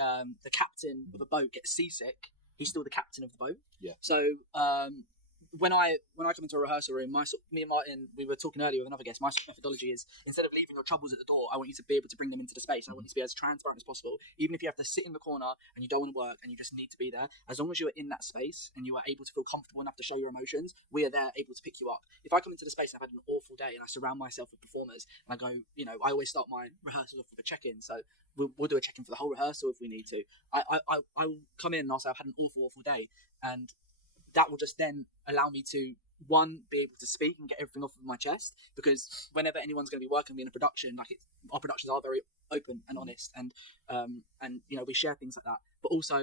captain of a boat gets seasick, he's still the captain of the boat. Yeah. So when I come into a rehearsal room, me and Martin, we were talking earlier with another guest, my methodology is, instead of leaving your troubles at the door, I want you to be able to bring them into the space. I want you to be as transparent as possible. Even if you have to sit in the corner and you don't want to work and you just need to be there, as long as you are in that space and you are able to feel comfortable enough to show your emotions, we are there able to pick you up. If I come into the space and I've had an awful day and I surround myself with performers and I go, you know, I always start my rehearsals off with a check-in. So we'll do a check-in for the whole rehearsal if we need to. I will come in and I'll say I've had an awful day, and that will just then allow me to, one, be able to speak and get everything off of my chest, because whenever anyone's going to be working with me in a production, like our productions are very open and honest, and you know, we share things like that. But also,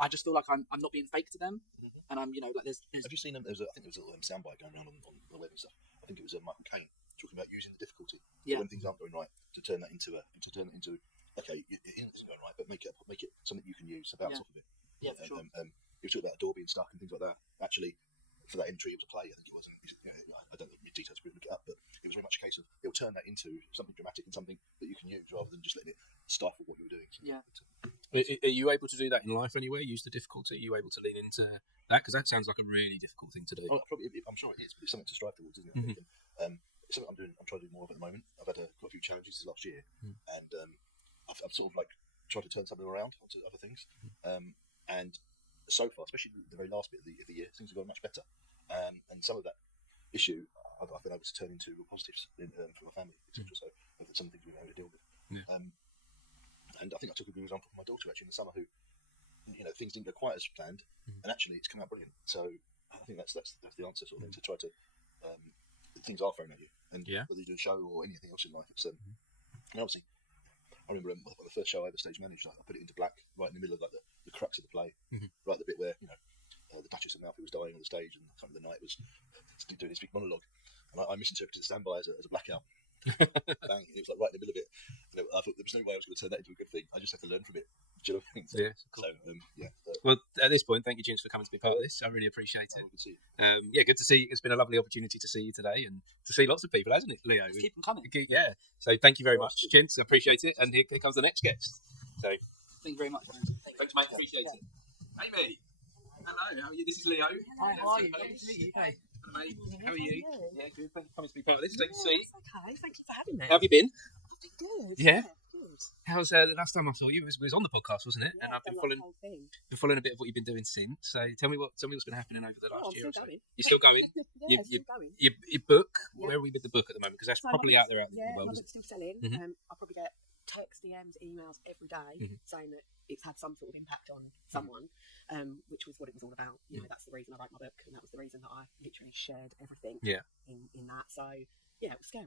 I just feel like I'm not being fake to them, and I'm, you know, like there's. Have you seen them? I think there was a little soundbite going around on the web and stuff. I think it was Michael Caine talking about using the difficulty. So when things aren't going right, to turn that into okay, it isn't going right, but make it something you can use, so bounce off of it. Yeah, for sure. You talk about a door being stuck and things like that. Actually, for that entry, it was a play. I think it wasn't. I don't know the details. We look it up, but it was very much a case of it'll turn that into something dramatic and something that you can use rather than just letting it stifle what you were doing. So, yeah. Are you able to do that in life anywhere? Use the difficulty? Are you able to lean into that? Because that sounds like a really difficult thing to do. Oh, I'm sure it is, but it's something to strive towards, isn't it? It's something I'm trying to do more of at the moment. I've had quite a few challenges this last year, and I've sort of like tried to turn something around to other things. And so far, especially the very last bit of the year, things have gone much better. And some of that issue I've been able to turn into real positives for my family, etc. So that's some things we've been able to deal with. And I think I took a good example from my daughter actually in the summer, who, you know, things didn't go quite as planned, and actually it's come out brilliant. So I think that's the answer, sort of thing, to try to things are thrown at you, and whether you do a show or anything else in life, it's and obviously I remember the first show I ever stage managed, I put it into black right in the middle of like the crux of the play, right at the bit where, you know, the Duchess of Malfi was dying on the stage, and I can't remember the night was doing this big monologue, and I misinterpreted the standby as a blackout. Bang! It was like right in the middle of it. You know, I thought there was no way I was going to turn that into a good thing. I just have to learn from it. Do you know what I mean? So, cool. Well, at this point, thank you, James, for coming to be part of this. I really appreciate it. Good to see you. Good to see you. It's been a lovely opportunity to see you today and to see lots of people, hasn't it, Leo? Just keep them coming. Yeah. So thank you very much, James. I appreciate it. And here comes the next guest. So thank you very much. Thanks, mate. Appreciate it. Amy. Hello. How are you? This is Leo. Hi. How are you? Nice to meet you. Hey. Hello, mate. How are you? Yeah, good. Thank you for coming to be part of this. Take a seat. Okay, thank you for having me. How have you been? I've been good. Yeah. Good. How's the last time I saw you was on the podcast, wasn't it? Yeah, and I've been following a bit of what you've been doing since. So tell me what's been happening over the last year or so. You're still going? Yeah, still going. Your book, where are we with the book at the moment? Because that's probably out there in the world. My book's still selling. I probably get texts, DMs, emails every day saying that it's had some sort of impact on someone, which was what it was all about. You know, that's the reason I wrote my book, and that was the reason that I literally shared everything in that. So yeah, it was scary.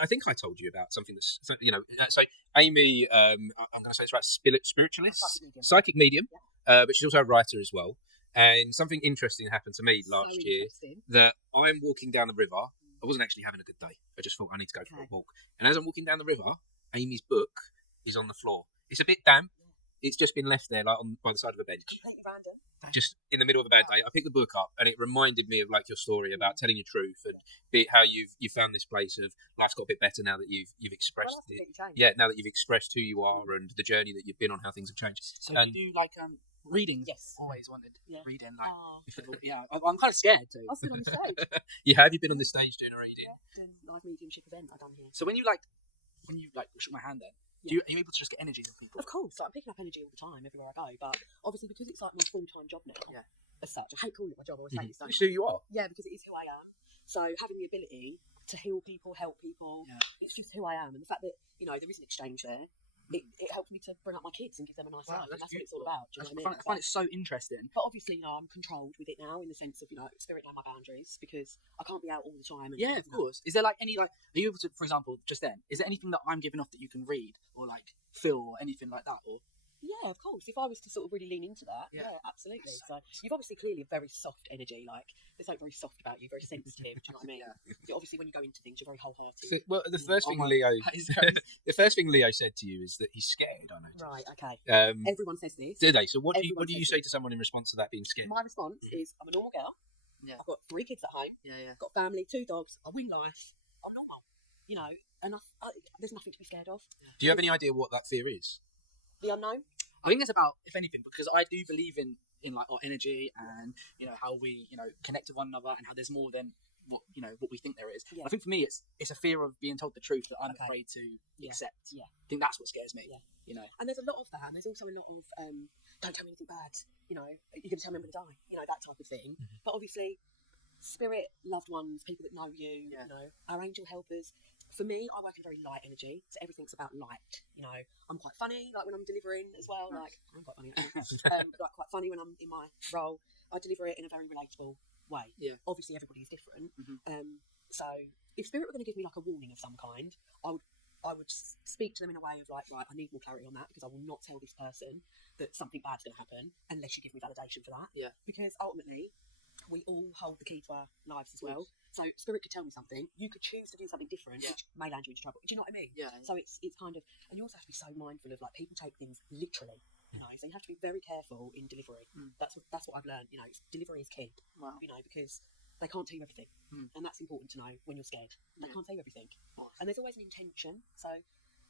I think I told you about something that's, you know, so Amy, I'm going to say it's right, spiritualist, psychic medium, but she's also a writer as well. And something interesting happened to me last year, that I'm walking down the river. I wasn't actually having a good day. I just thought I need to go for a walk. And as I'm walking down the river, Amy's book is on the floor. It's a bit damp. It's just been left there, like by the side of a bench. Completely random. Just in the middle of a bad day. I picked the book up, and it reminded me of like your story about telling your truth and how you found this place of life's got a bit better now that you've expressed it. Yeah, now that you've expressed who you are and the journey that you've been on, how things have changed. So you do like readings? Yes. Always wanted reading. Like, I'm kind of scared too. I've been on the stage. Have you been on the stage doing a reading? Yeah, the live mediumship event I've done here. So when you shook my hand then, are you able to just get energies of people? Of course, like, I'm picking up energy all the time everywhere I go, but obviously because it's like my full-time job now, as such. I hate calling it my job. I always hate it so It's much. who you are. Yeah, because it is who I am. So having the ability to heal people, help people, it's just who I am. And the fact that, you know, there is an exchange there, it helps me to bring up my kids and give them a nice life. And that's what it's all about. Do you know what I mean? I find it so interesting. But obviously, you know, I'm controlled with it now in the sense of, you know, spirit know my boundaries because I can't be out all the time. And, Yeah, of course. Is there like any, like, are you able to, for example, just then, is there anything that I'm giving off that you can read or like feel or anything like that? Or yeah, of course. If I was to sort of really lean into that, yeah, absolutely. So you've obviously clearly a very soft energy. Like there's something very soft about you, very sensitive. Do you know what I mean? So obviously, when you go into things, you're very wholehearted. So, well, the first thing Leo said to you is that he's scared. I know. Right. Okay. Everyone says this. Do they? So what do you say to someone in response to that being scared? My response is, I'm a normal girl. Yeah. I've got 3 kids at home. Yeah. Got family, 2 dogs. I win life. I'm normal. You know, and there's nothing to be scared of. Do you have any idea what that fear is? The unknown. I think it's about, if anything, because I do believe in like our energy and, you know, how we, you know, connect to one another and how there's more than what, you know, what we think there is. Yeah. I think for me it's a fear of being told the truth that I'm afraid to accept. Yeah. I think that's what scares me. Yeah. You know. And there's a lot of that, and there's also a lot of don't tell me anything bad. You know, you're going to tell me I'm going to die. You know, that type of thing. But obviously, spirit, loved ones, people that know you, you know, our angel helpers. For me, I work in a very light energy, so everything's about light. You know, I'm quite funny, like when I'm delivering as well. Like I'm quite funny, actually. Like quite funny when I'm in my role. I deliver it in a very relatable way. Yeah. Obviously, everybody is different. So if spirit were going to give me like a warning of some kind, I would speak to them in a way of like, right, I need more clarity on that because I will not tell this person that something bad's going to happen unless you give me validation for that. Yeah. Because ultimately, we all hold the key to our lives as well. So spirit could tell me something. You could choose to do something different, which may land you into trouble. Do you know what I mean? Yeah. So it's kind of, and you also have to be so mindful of like people take things literally. You know, so you have to be very careful in delivery. That's what I've learned. You know, delivery is key. Wow. You know, because they can't tell you everything, and that's important to know when you're scared. They can't tell you everything, and there's always an intention. So,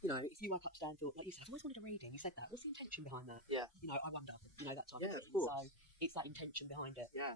you know, if you woke up today and thought, like you said, I've always wanted a reading. You said that. What's the intention behind that? Yeah. You know, I wonder. You know, that type of thing. Of course. So it's that intention behind it. Yeah.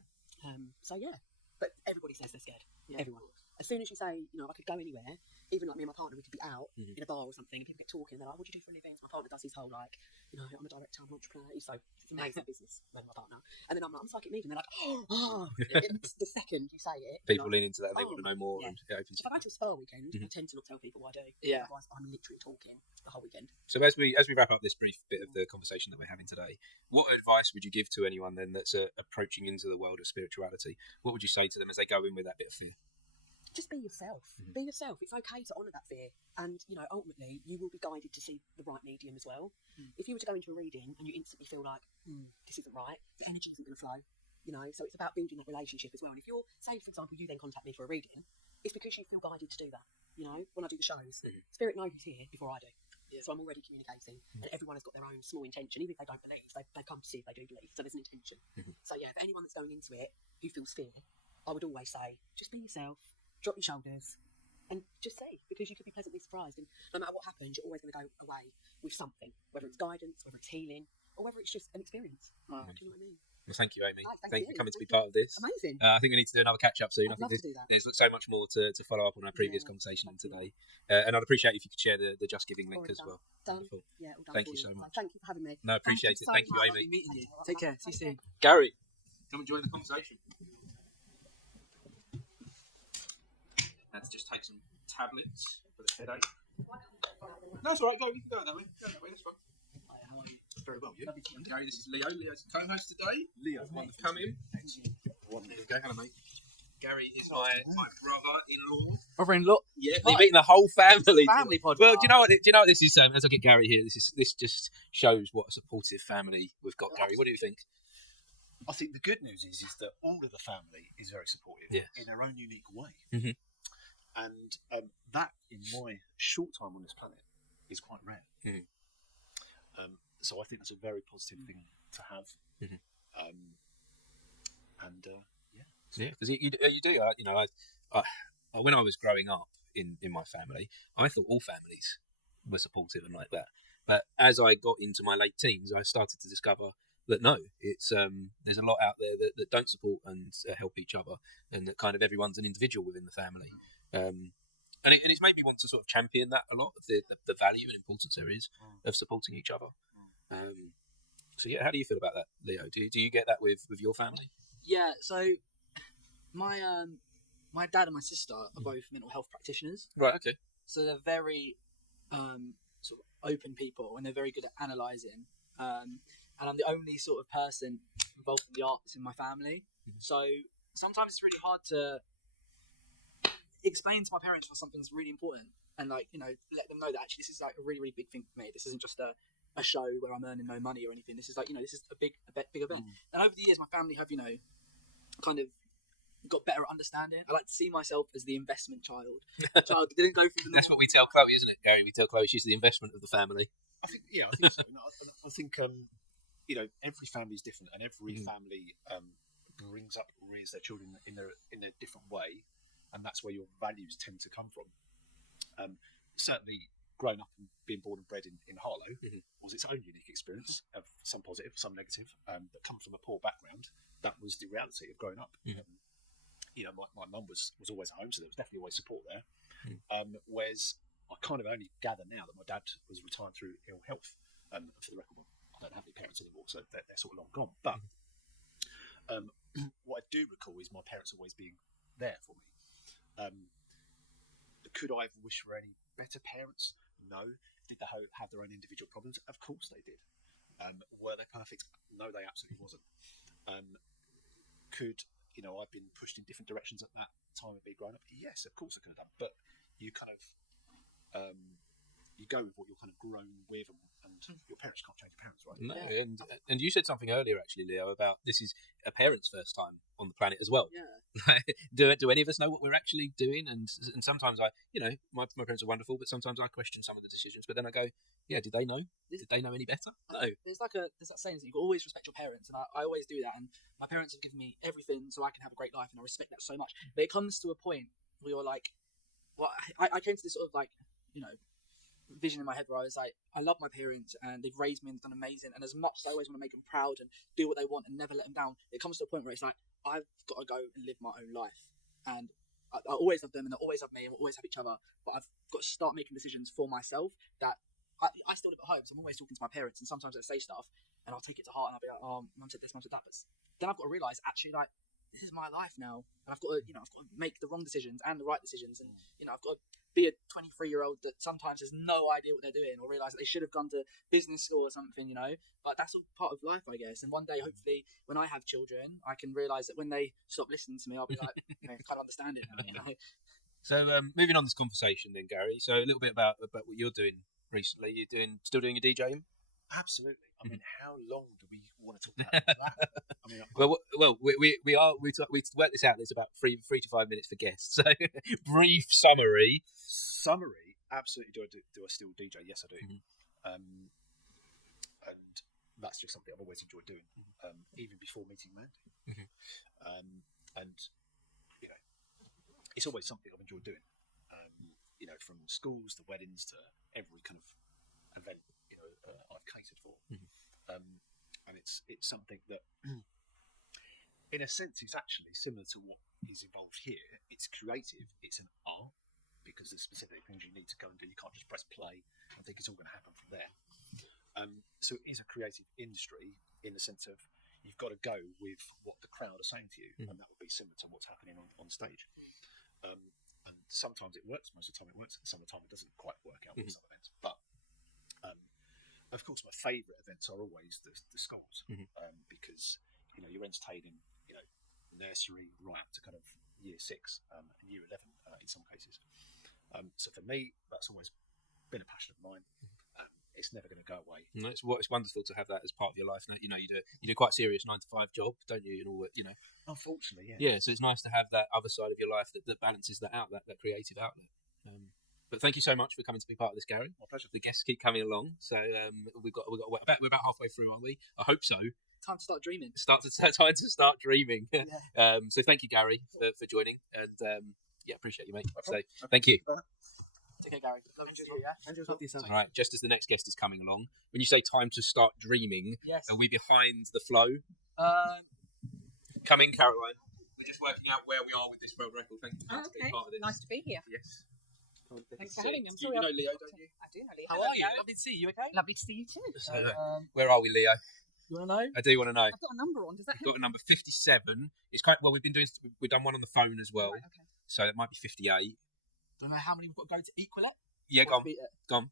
So yeah, but everybody says they're scared. Yeah. Everyone. As soon as you say, you know, I could go anywhere, even like me and my partner, we could be out in a bar or something, and people get talking. They're like, "What do you do for a living?" So my partner does his whole like, you know, I'm a director, I'm an entrepreneur. It's amazing business. My partner, and then I'm like, I'm psychic medium. They're like, oh, it's the second you say it, People lean into that and they want to know more. Yeah. And it opens If I go to a spa weekend, I tend to not tell people what I do. Yeah. Otherwise, I'm literally talking the whole weekend. So as we wrap up this brief bit of the conversation that we're having today, what advice would you give to anyone then that's approaching into the world of spirituality? What would you say to them as they go in with that bit of fear? Just be yourself. Be yourself. It's okay to honour that fear, and you know, ultimately, you will be guided to see the right medium as well. If you were to go into a reading and you instantly feel like this isn't right, the energy isn't going to flow. You know, so it's about building that relationship as well. And if you're, say, for example, you then contact me for a reading, it's because you feel guided to do that. You know, when I do the shows, spirit knows who's here before I do. Yeah. So I'm already communicating, and everyone has got their own small intention. Even if they don't believe, they come to see if they do believe. So there's an intention. So yeah, for anyone that's going into it who feels fear, I would always say, just be yourself. Drop your shoulders and just see, because you could be pleasantly surprised. And no matter what happens, you're always going to go away with something, whether it's guidance, whether it's healing, or whether it's just an experience. Do you know what I mean? Well, thank you, Amy. Right, thank you for coming to be part of this. Amazing. I think we need to do another catch up soon. I'd love to do that. There's so much more to follow up on our previous conversation and today. And I'd appreciate if you could share the Just Giving link as well. Done. Wonderful. Yeah, all done. Thank you so much. Thank you for having me. No, appreciate it. Thank you, Amy. Meeting you. Take care. See you soon. Gary, come and join the conversation. Had to just take some tablets for the headache. No, it's all right. Go. You can go that way. Go that way. That's fine. How are you? Very well. You? Gary, this is Leo. Leo's the co-host today. Leo's one to come in. There you go. Hello, mate. Gary is my brother-in-law. Brother-in-law. Yeah, they're meeting the whole family. Family podcast. Well, do you know what? This is? As I get Gary here, this just shows what a supportive family we've got. Gary, what do you think? I think the good news is that all of the family is very supportive in their own unique way. And that, in my short time on this planet, is quite rare. So I think that's a very positive thing to have. Yeah, because you do. You know, I when I was growing up in my family, I thought all families were supportive and like that. But as I got into my late teens, I started to discover that no, it's there's a lot out there that don't support and help each other, and that kind of everyone's an individual within the family. And it's made me want to sort of champion that a lot, of the value and importance there is of supporting each other. So yeah, how do you feel about that, Leo? Do you get that with your family? Yeah, so my my dad and my sister are both mental health practitioners. Right. Okay. So they're very sort of open people, and they're very good at analysing. And I'm the only sort of person involved in the arts in my family. So sometimes it's really hard to explain to my parents why something's really important, and like, you know, let them know that actually this is like a really, really big thing for me. This isn't just a show where I'm earning no money or anything. This is like, you know, this is a big event. And over the years, my family have, you know, kind of got better at understanding. I like to see myself as the investment child. Child didn't go through the. That's what we tell Chloe, isn't it, Gary? We tell Chloe she's the investment of the family. I think so. No, I think you know, every family is different, and every family rears their children in a different way, and that's where your values tend to come from. Certainly, growing up and being born and bred in Harlow was its own unique experience of some positive, some negative, that come from a poor background. That was the reality of growing up. You know, my mum was always at home, so there was definitely always support there. Whereas I kind of only gather now that my dad was retired through ill health. For the record, I don't have any parents anymore, so they're sort of long gone. But what I do recall is my parents always being there for me. Could I have wished for any better parents? No. Did they have their own individual problems? Of course they did. Were they perfect? No, they absolutely wasn't. Could, you know, I've been pushed in different directions at that time of being grown up? Yes, of course I could have done. But you kind of you go with what you're kind of grown with, and your parents can't change your parents, right? No, and you said something earlier, actually, Leo, about this is a parent's first time on the planet as well. Yeah. do any of us know what we're actually doing? And sometimes my parents are wonderful, but sometimes I question some of the decisions. But then I go, yeah, did they know? Did they know any better? No. There's that saying that you always respect your parents, and I always do that. And my parents have given me everything so I can have a great life, and I respect that so much. But it comes to a point where you're like, well, I came to this sort of like, you know, vision in my head where I was like, I love my parents and they've raised me and done amazing, and as much as I always want to make them proud and do what they want and never let them down, it comes to a point where it's like, I've got to go and live my own life, and I always love them and they always love me and we'll always have each other, but I've got to start making decisions for myself that I still live at home, so I'm always talking to my parents, and sometimes I say stuff and I'll take it to heart and I'll be like, oh, mum said this, mum said that, but then I've got to realise actually, like, this is my life now, and I've got to make the wrong decisions and the right decisions, and I've got to be a 23-year-old that sometimes has no idea what they're doing, or realise that they should have gone to business school or something, you know. But that's all part of life, I guess. And one day, hopefully, when I have children, I can realise that when they stop listening to me, I'll be like, kind of understand it now, you know. So moving on this conversation, then, Gary. So a little bit about what you're doing recently. You're still doing your DJing? Absolutely. I mean, how long do we want to talk about that? I mean, well, we worked this out. There's about 3 to 5 minutes for guests. So, brief summary. Absolutely. Do I still DJ? Yes, I do. And that's just something I've always enjoyed doing, even before meeting Mandy. And you know, it's always something I've enjoyed doing. You know, from schools to weddings to every kind of event, you know, I've catered for. And it's something that, in a sense, is actually similar to what is involved here. It's creative. It's an art, because there's specific things you need to go and do. You can't just press play and think it's all going to happen from there. So it is a creative industry in the sense of you've got to go with what the crowd are saying to you, and that will be similar to what's happening on stage. And sometimes it works, most of the time it works, and some of the time it doesn't quite work out with some events. But of course, my favourite events are always the schools, because, you know, you're entertaining, you know, nursery right up to kind of year 6 and year 11 in some cases. So for me, that's always been a passion of mine. It's never going to go away. No, it's wonderful to have that as part of your life. Now, you know, you do quite a serious 9 to 5 job, don't you? And all that, you know. Unfortunately, yeah. Yeah, so it's nice to have that other side of your life that balances that out, that creative outlet. But thank you so much for coming to be part of this, Gary. My pleasure. The guests keep coming along, so we're about halfway through, aren't we? I hope so. Time to start dreaming. Time to start dreaming. Yeah. So thank you, Gary, for joining, and appreciate you, mate. So thank you. Take care, Gary. Love you, yeah. Love yourself. All right. Just as the next guest is coming along, when you say time to start dreaming, yes, are we behind the flow? Come in, Caroline. We're just working out where we are with this world record. Thank you for being part of this. Nice to be here. Yes. Thanks for having me. You know Leo, don't you? I do know Leo. How are you? Lovely to see you. Okay. Lovely to see you too. So, where are we, Leo? You want to know? I do want to know. I've got a number on. Does that We've got a number 57. It's quite well. We've done one on the phone as well. Right, okay. So it might be 58. Don't know how many we've got to go to equal it. Yeah, Or go to on. beat it. Go on.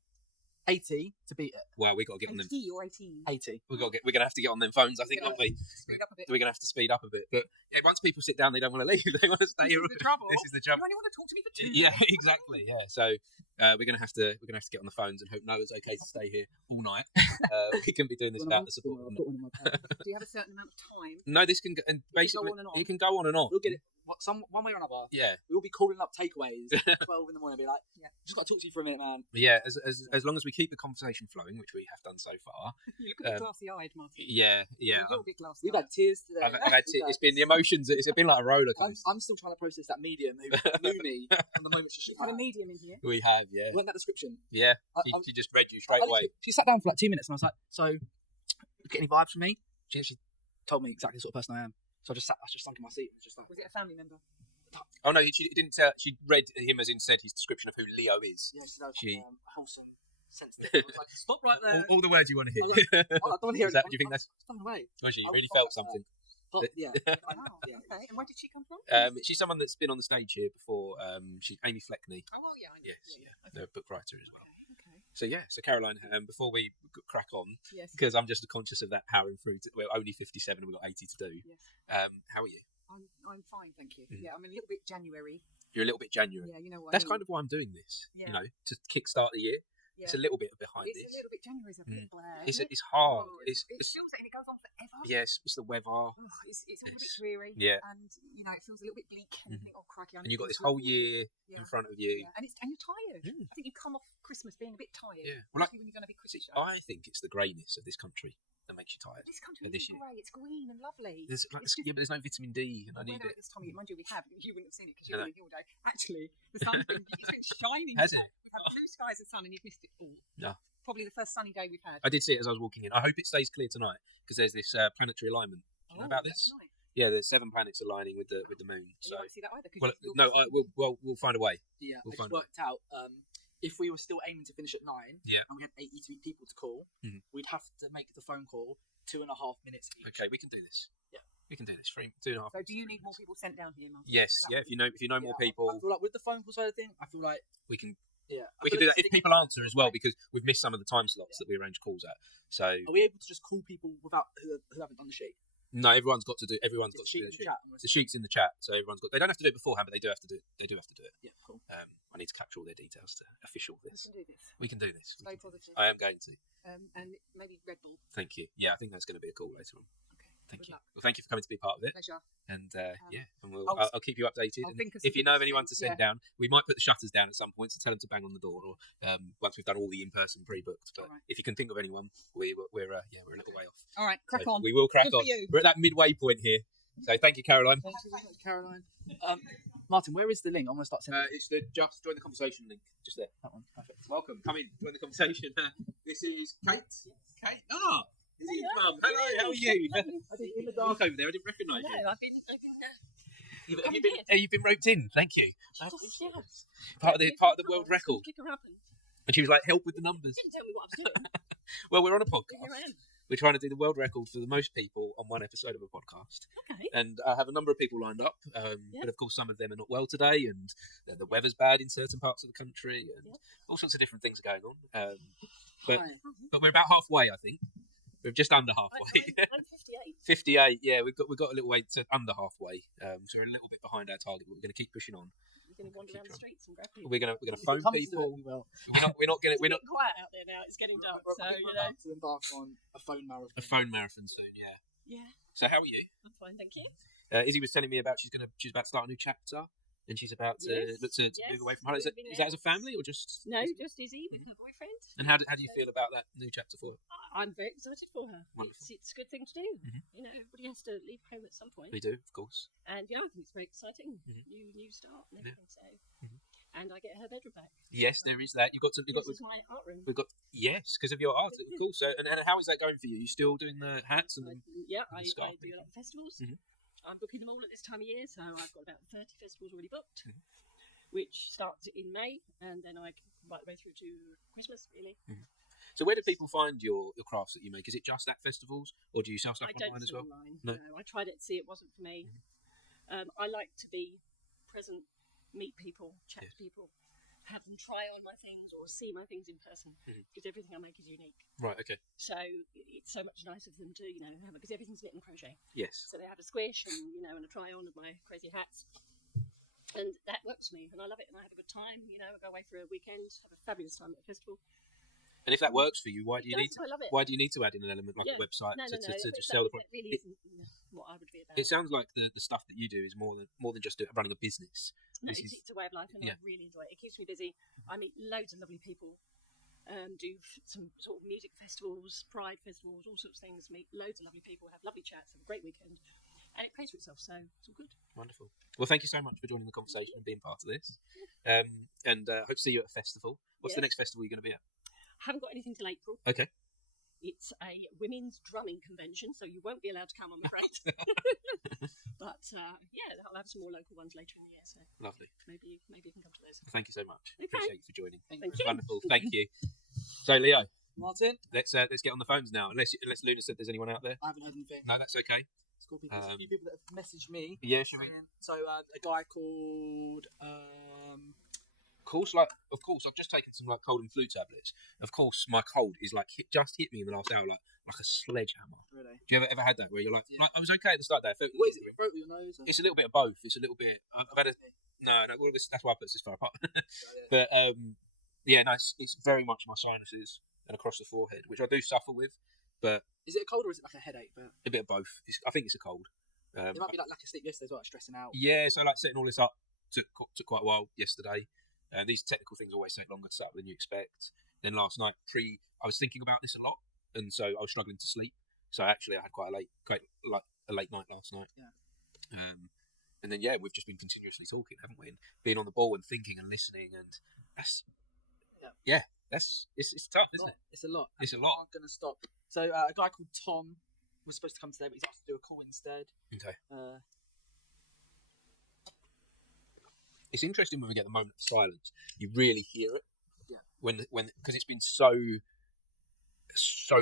80 to beat it. Well, we got to get on them. 80 or 18? 80. We're gonna have to get on them phones, I think, aren't we? Speed up a bit. We're gonna have to speed up a bit. But yeah, once people sit down, they don't want to leave. They want to stay here. This is the trouble. This is the trouble. You only want to talk to me for 2 Yeah, minutes. exactly. Yeah, so we're gonna have to get on the phones and hope Noah's okay to stay here all night. We can be doing this without the support. Do you have a certain amount of time? No, this can go, and It can go basically on and on. it can go on and on. We'll get it one way or another. Yeah. We'll be calling up takeaways at 12 in the morning and be like, just got to talk to you for a minute, man. Yeah, as long as we keep the conversation flowing, which we have done so far. You look a bit glassy-eyed, Martin. Yeah. You're a little bit glassy-eyed. We've had tears today. I've had it's been the emotions. It's been like a roller coaster. I'm still trying to process that medium who knew me from the moment she You've got a medium in here. We have, yeah. Weren't that description? Yeah, she just read you straight away. She sat down for like 2 minutes and I was like, so, get any vibes from me? She told me exactly the sort of person I am. So I just sunk in my seat and was just like... Was it a family member? Oh no, she didn't tell. She read him as in said his description of who Leo is. Yeah, she's wholesome, sensitive. I was like, stop right all, there. all the words you want to hear. I don't want to hear Is that, it. do you think that's? It's away. Well, she really felt something. Yeah. Wow. Okay. And where did she come from? She's someone that's been on the stage here before. She's Amy Fleckney. Oh, well, yeah, I know. Yes, yeah. The book writer as well. Okay. So Caroline, before we crack on, Yes. because I'm just conscious of that powering through. We're only 57 and we've got 80 to do. Yes. How are you? I'm fine, thank you. Mhm. Yeah, I'm a little bit January. You're a little bit January. Yeah, you know what That's I mean. kind of why I'm doing this. Yeah. You know, to kickstart the year. Yeah. It's a little bit behind It's this. a little bit January's a bit blah. It's isn't it? hard. Oh, It's it feels like it goes on forever. yes, it's the weather. Oh, it's all a bit dreary. Yeah. And you know, it feels a little bit bleak. And you think, oh crikey, And you've got this whole year in front of you. Yeah. And you're tired. I think you come off Christmas being a bit tired. Yeah. Well, Especially when you're going to be Christmas. I think it's the greyness of this country that makes you tired. This country this is year. grey. It's green and lovely. There's, like, It's just- yeah, but there's no vitamin D, and I the need weather it. at this time of year, mind you, we have. You wouldn't have seen it because No, you've been here all day. Actually, the sun's been, it's been shining. Has today. it? We've had blue skies and sun, and you've missed it all. No. Probably the first sunny day we've had. I did see it as I was walking in. I hope it stays clear tonight because there's this planetary alignment. Do you know about that's this? nice. Yeah, there's 7 planets aligning with the moon. You So, won't see that either. 'cause well, you're no, busy. we'll find a way. Yeah, We'll I find just worked out if we were still aiming to finish at 9 Yeah. and we had 80 people to call, Mhm. we'd have to make the phone call 2.5 minutes each. Okay, we can do this. Yeah. We can do this. 2.5. So, do you need more people sent down here, Martin? Yes, Is that yeah. what If you know more people, I feel like with the phone call side of thing, I feel like we can yeah, we can do that if people answer as well because we've missed some of the time slots that we arrange calls at. So Are we able to just call people without who haven't done the sheet? no, everyone's got to do. Everyone's got to sheet do in the the chat. The sheet's in the chat, so everyone's got. They don't have to do it beforehand, but they do have to do it. They do have to do it. Yeah, cool. I need to capture all their details to official We this. can do this. We can do this. Stay positive. I am going to. And maybe Red Bull. Thank you. Yeah, I think that's going to be a call later on. Thank Good you. luck. Well, thank you for coming to be part of it. Pleasure. And yeah, and I'll I'll keep you updated. I'll And think of if you some know of people anyone to- to send yeah. down, we might put the shutters down at some point, so tell them to bang on the door, or once we've done all the in-person pre-booked. But if you can think of anyone, we're a little way off. All right, crack So on. We will crack Good for on. you. We're at that midway point here. So thank you, Caroline. Thank you very much, Caroline. Martin, where is the link? I'm going to start sending It's the just join the conversation link, just there. that one. Perfect. Welcome, come in, join the conversation. This is Kate. Kate. Ah, this is Mum. Hello, how are you? I didn't in the dark over there. I didn't recognise you. No, I've been You've been roped in. Thank you. yeah. Part of the world record. Kick her up and And she was like, "Help with the numbers." didn't tell me what I was doing. Well, we're on a But podcast. here I am. We're trying to do the world record for the most people on one episode of a podcast. Okay. And I have a number of people lined up, but of course some of them are not well today, and the weather's bad in certain parts of the country, and all sorts of different things are going on. But we're about halfway, I think. We're just under halfway. I'm 58. 58, yeah. We've got a little way to under halfway, so we're a little bit behind our target, but we're going to keep pushing on. We're going to wander around the streets and grab people. We're going to phone people. We're not going to. It's getting quiet out there now. It's getting dark. So, you know. to embark on a phone marathon. A phone marathon soon, yeah. Yeah. So how are you? I'm fine, thank you. Izzy was telling me about she's about to start a new chapter, and she's about to Yes, look to yes, move away from home. Is moving that as a out. family or just? No, just Izzy with her boyfriend. And how do you feel about that new chapter for her? I'm very excited for her. Wonderful. It's a good thing to do. Mhm. You know, everybody has to leave home at some point. We do, of course. And you know, I think it's very exciting. Mhm. New start and Yeah. everything. So, Mhm. and I get her bedroom back. Yes, there is that. This is my art room. We've got yes, because of your art, of course. So, and how is that going for you? You still doing the hats and Yeah, the I scarf do a lot of festivals. Mhm. I'm booking them all at this time of year, so I've got about 30 festivals already booked, Mhm. which starts in May, and then I can right the way through to Christmas, really. So where do people find your crafts that you make? Is it just at festivals, or do you sell stuff I don't online as sell well? online. No. No, I tried it to see it wasn't for me. I like to be present, meet people, chat to people, have them try on my things or see my things in person, because everything I make is unique. Right. Okay. So it's so much nicer for them to, because everything's knit and crochet. Yes. So they have a squish and, and a try on of my crazy hats. And that works for me, and I love it, and I have a good time. I go away for a weekend, have a fabulous time at the festival. And if that works for you, why do you It need does, I love it. why do you need to add in an element like a website No, to that just sell the product? really isn't what I would be about. It sounds like the stuff that you do is more than just running a business. No, it's a way of life, and I really enjoy it. It keeps me busy. I meet loads of lovely people. Do some sort of music festivals, pride festivals, all sorts of things. Meet loads of lovely people, have lovely chats, have a great weekend, and it pays for itself. So it's all good. Wonderful. Well, thank you so much for joining the conversation and being part of this. And hope to see you at a festival. What's the next festival you're going to be at? Haven't got anything till April. Okay. It's a women's drumming convention, so you won't be allowed to come, I'm afraid. But I'll have some more local ones later in the year. So lovely. Maybe you can come to those. Thank you so much. Okay. Appreciate you for joining. Thank you. Wonderful. Thank you. So Leo, Martin, let's get on the phones now. Unless Luna said there's anyone out there. I haven't heard anything. No, that's okay. It's got people, a few people that have messaged me. Yeah, should we? So a guy called. Of course, I've just taken some cold and flu tablets. Of course, my cold is just hit me in the last hour like a sledgehammer. Really? Do you ever had that where you're like I was okay at the start there? What is it? Your throat or your nose? Or? It's a little bit of both. It's a little bit. I've had a no. Well, that's why I put this far apart. But it's very much my sinuses and across the forehead, which I do suffer with. But is it a cold or is it like a headache? But a bit of both. I think it's a cold. It might be like lack of sleep yesterday as well, stressing out. Yeah, so setting all this up took quite a while yesterday. These technical things always take longer to set up than you expect. Then last night, I was thinking about this a lot, and so I was struggling to sleep. So actually, I had quite a late night last night. Yeah. And then we've just been continuously talking, haven't we? And being on the ball and thinking and listening, and it's tough, isn't it? It's a lot. It's a lot. I'm going to stop. So a guy called Tom was supposed to come today, but he's asked to do a call instead. Okay. It's interesting when we get the moment of silence. You really hear it. Yeah. When because it's been so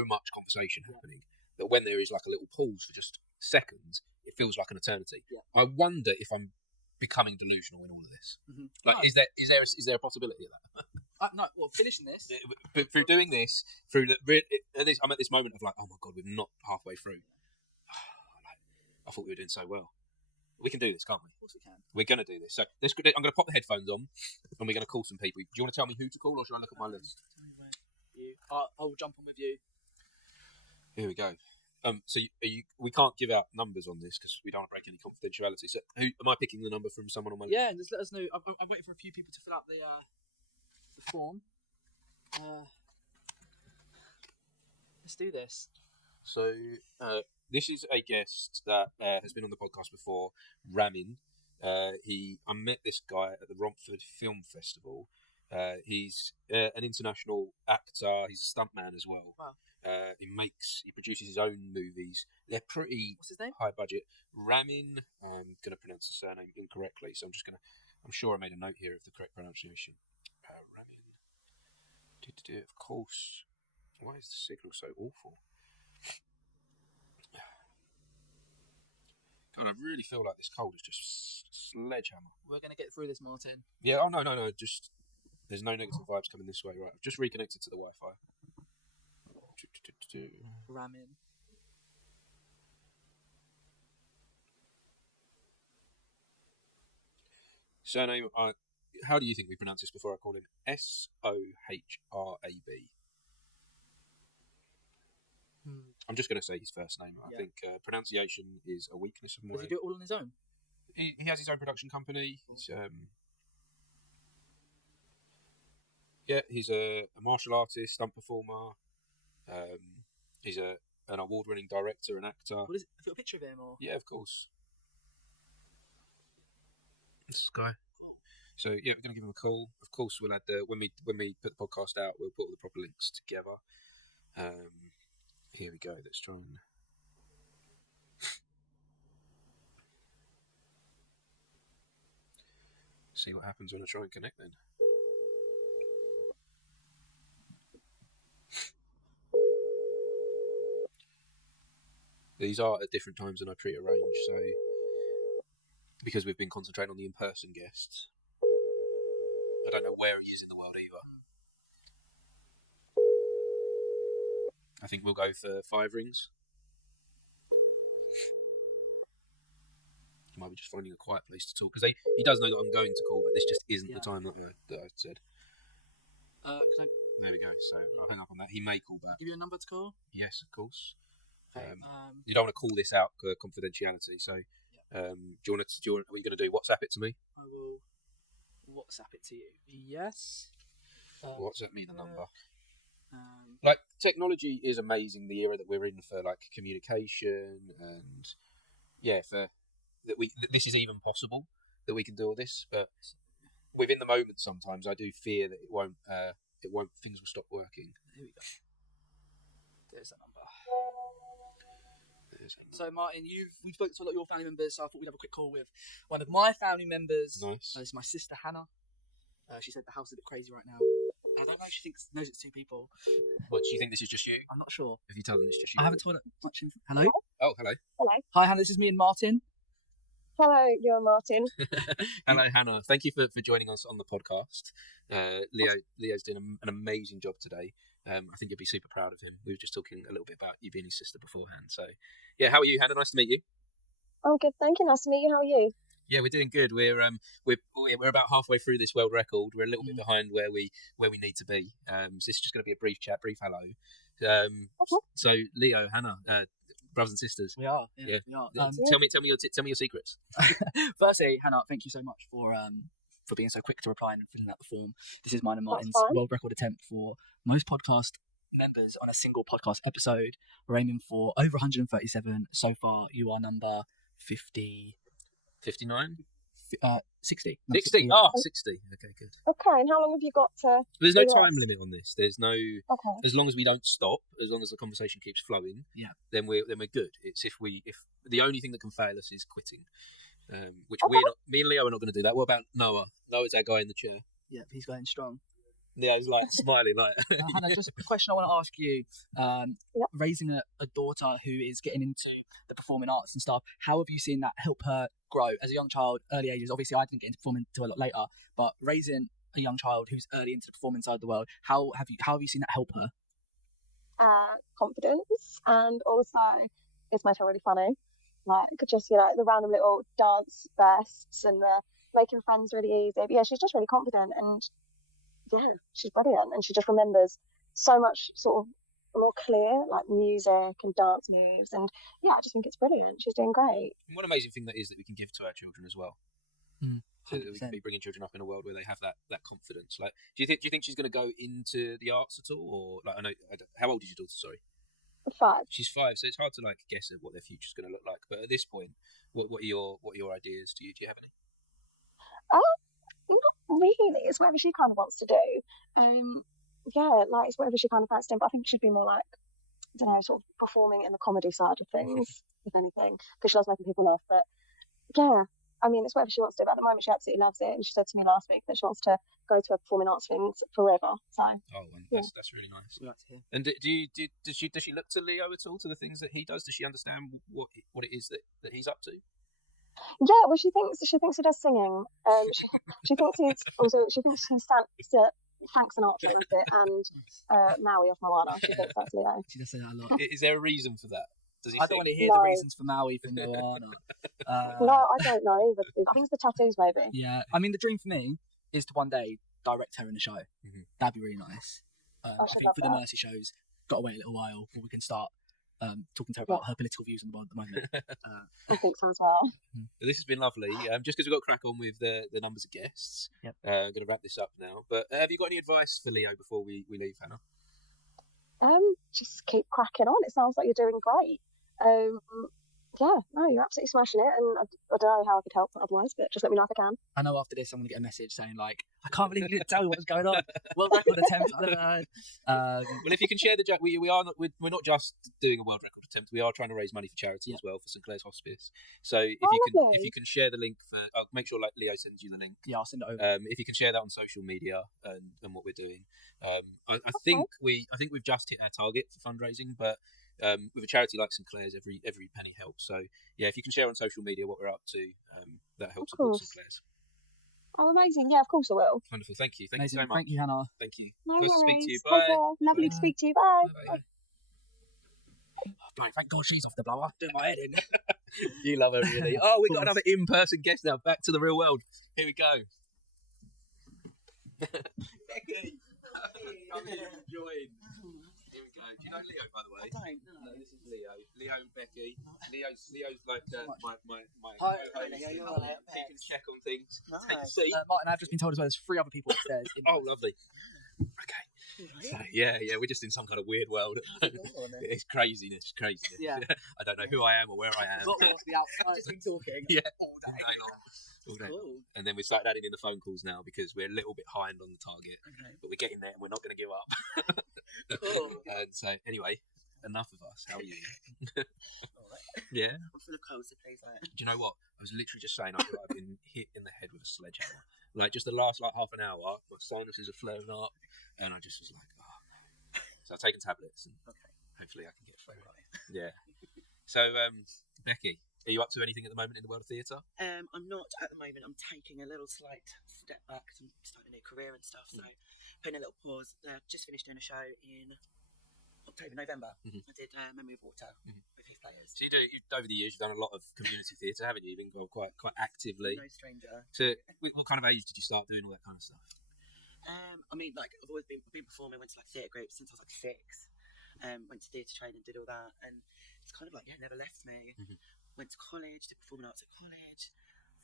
much conversation happening that when there is like a little pause for just seconds, it feels like an eternity. Yeah. I wonder if I'm becoming delusional in all of this. Mm-hmm. Is there a possibility of that? No. Well, finishing this. But through doing this, I'm at this moment of oh my god, we're not halfway through. I thought we were doing so well. We can do this, can't we? Of course we can. We're going to do this. So I'm going to pop the headphones on, and we're going to call some people. Do you want to tell me who to call, or should I look at my list? I'll jump on with you. Here we go. So we can't give out numbers on this because we don't want to break any confidentiality. So am I picking the number from someone on my list? Yeah, and just let us know. I'm waiting for a few people to fill out the form. Let's do this. So this is a guest that has been on the podcast before, Ramin. I met this guy at the Romford Film Festival. He's an international actor. He's a stuntman as well. Wow. He produces his own movies. They're pretty What's his name? high budget. Ramin. I'm going to pronounce the surname incorrectly, so I'm sure I made a note here of the correct pronunciation. Ramin. Of course. Why is the signal so awful? God, I really feel like this cold is just sledgehammer. We're going to get through this, Martin. Yeah, oh no. Just there's no negative vibes coming this way, right? I've just reconnected to the Wi-Fi. Ramin. Surname, how do you think we pronounce this before I call him? Sohrab. I'm just going to say his first name. I think pronunciation is a weakness of mine. Does he do it all on his own? He has his own production company. He's, he's a martial artist, stunt performer. He's an award-winning director and actor. What is it? Have you got a picture of him? Or? Yeah, of course. This guy. Cool. So we're going to give him a call. Of course, we'll add when we put the podcast out, we'll put all the proper links together. Here we go. Let's try and. See what happens when I try and connect then. These are at different times than I pre-arranged, so because we've been concentrating on the in-person guests, I don't know where he is in the world either. I think we'll go for 5 rings. He might be just finding a quiet place to talk, because he does know that I'm going to call, but this just isn't the time that I said. There we go. So I'll hang up on that. He may call back. Give you a number to call? Yes, of course. Okay, You don't want to call this out for confidentiality. So, are you going to do WhatsApp it to me? I will WhatsApp it to you. Yes. WhatsApp me the number. Like, technology is amazing. The era that we're in for like communication and this is even possible that we can do all this. But within the moment, sometimes I do fear that it won't. Things will stop working. Here we go. There's that number. So Martin, we've spoken to a lot of your family members, so I thought we'd have a quick call with one of my family members. Nice. It's my sister Hannah. She said the house is a bit crazy right now. I don't know if she knows it's 2 people. What, do you think this is just you? I'm not sure. If you tell them it's just you. I haven't told her much. Hello? Oh, hello. Hello. Hi Hannah, this is me and Martin. Hello, you're Martin. Hello, Hannah. Thank you for joining us on the podcast. Leo's doing an amazing job today. I think you'll be super proud of him. We were just talking a little bit about you being his sister beforehand. So, yeah, how are you, Hannah? Nice to meet you. I'm good, thank you. Nice to meet you. How are you? Yeah, we're doing good. We're about halfway through this world record. We're a little bit behind where we need to be. So this is just going to be a brief chat, brief hello. So Leo, Hannah, brothers and sisters. We are. Yeah. We are. Tell me your secrets. Firstly, Hannah, thank you so much for being so quick to reply and filling out the form. This is mine and Martin's world record attempt for most podcast members on a single podcast episode. We're aiming for over 137. So far, you are number 50. 59? 60. 60. Oh, 60. Okay, good. Okay, and how long have you got to... There's no time limit on this. There's no... Okay. As long as we don't stop, as long as the conversation keeps flowing, then we're good. It's if the only thing that can fail us is quitting, which me and Leo are not going to do that. What about Noah? Noah's our guy in the chair. Yeah, he's going strong. Yeah, he's like smiling like. Hannah, just a question I want to ask you. Raising a daughter who is getting into the performing arts and stuff, how have you seen that help her grow as a young child, early ages? Obviously, I didn't get into performing until a lot later, but raising a young child who's early into the performing side of the world, how have you seen that help her? Confidence, and also it's my really funny. Like just the random little dance bursts and the making friends really easy. But yeah, she's just really confident and. Yeah, she's brilliant, and she just remembers so much sort of more clear, like music and dance moves, and yeah, I just think it's brilliant. She's doing great. And what an amazing thing that is that we can give to our children as well. So that we can be bringing children up in a world where they have that confidence. Like, do you think she's going to go into the arts at all, or like how old is your daughter? Sorry, 5. She's 5, so it's hard to like guess at what their future's going to look like. But at this point, what are your ideas? Do you have any? Not really. It's whatever she kind of wants to do. It's whatever she kind of fancies doing. But I think she'd be more like, I don't know, sort of performing in the comedy side of things, if anything, because she loves making people laugh. But yeah, I mean, it's whatever she wants to do. But at the moment, she absolutely loves it, and she said to me last week that she wants to go to a performing arts thing forever. So that's really nice. And does she look to Leo at all, to the things that he does? Does she understand what it is that he's up to? Yeah, well, she thinks he does singing. She thinks he's Frank Sinatra with it, and Maui off Moana. She thinks that's Leo. She does say that a lot. Is there a reason for that? I don't want to hear the reasons for Maui from Moana. No, I don't know either. I think it's the tattoos, maybe. Yeah, I mean, the dream for me is to one day direct her in a show. That'd be really nice. I think for the Mercy shows, got to wait a little while before we can start talking to her about her political views on the world at the moment. I think so as well. This has been lovely. Just because we've got to crack on with the numbers of guests, I'm going to wrap this up now. But have you got any advice for Leo before we leave, Hannah? Just keep cracking on. It sounds like you're doing great. You're absolutely smashing it, and I don't know how I could help otherwise, but just let me know if I can. I know after this I'm going to get a message saying like, I can't believe you didn't tell me what was going on. World record attempt. I don't know. Well, if you can share we're not just doing a world record attempt. We are trying to raise money for charity as well for St Clair's Hospice. So if you can share the link I'll make sure like Leo sends you the link. Yeah, I'll send it over. If you can share that on social media and what we're doing. I think we've just hit our target for fundraising, but with a charity like St Clair's, every penny helps. So yeah, if you can share on social media what we're up to, that helps support St Clair's. Oh, amazing. Yeah, of course I will. Wonderful. Thank you. Thank Amazing. you so much. Thank you, Hannah. Thank you. No Nice to speak to you. worries. Take Bye. care. Lovely to speak to you. Bye. Bye. Bye. Thank God she's off the blower. Doing my head in. You love her, really. Oh, we got another in-person guest now. Back to the real world. Here we go. Becky. Come here and join. Here we go. Do you know Leo, by the way? I don't know. No, this is Leo. Leo and Becky. Leo's like my Hi, co-host. Leo, you're He all right, can check on things. Nice. Take a seat. Martin, I've just been told as well there's 3 other people upstairs. Oh, lovely. Okay. So, yeah, we're just in some kind of weird world. It's craziness. Yeah. I don't know who I am or where I am. Got to be outside. Just been talking. Yeah. All day. All day. Cool. And then we started adding in the phone calls now because we're a little bit behind on the target, but we're getting there and we're not going to give up. Cool. And so, anyway, enough of us. How are you? All right. Yeah. I'm full of cold, so please. Do you know what? I was literally just saying I feel like I've been hit in the head with a sledgehammer. Like just the last half an hour, my sinuses are flaring up, and I just was like, oh no. So I've taken tablets, and hopefully I can get through it. Yeah. So, Becky, are you up to anything at the moment in the world of theatre? I'm not at the moment. I'm taking a little slight step back because I'm starting a new career and stuff. So putting a little pause. Just finished doing a show in October, November. I did Memory of Water with 5 players. So over the years, you've done a lot of community theatre, haven't you? You've been quite actively. No stranger. So, what kind of age did you start doing all that kind of stuff? I mean, like I've always been performing. Went to like theatre groups since I was like 6. Went to theatre training, did all that, and it's kind of like never left me. Went to college, did performing arts at college,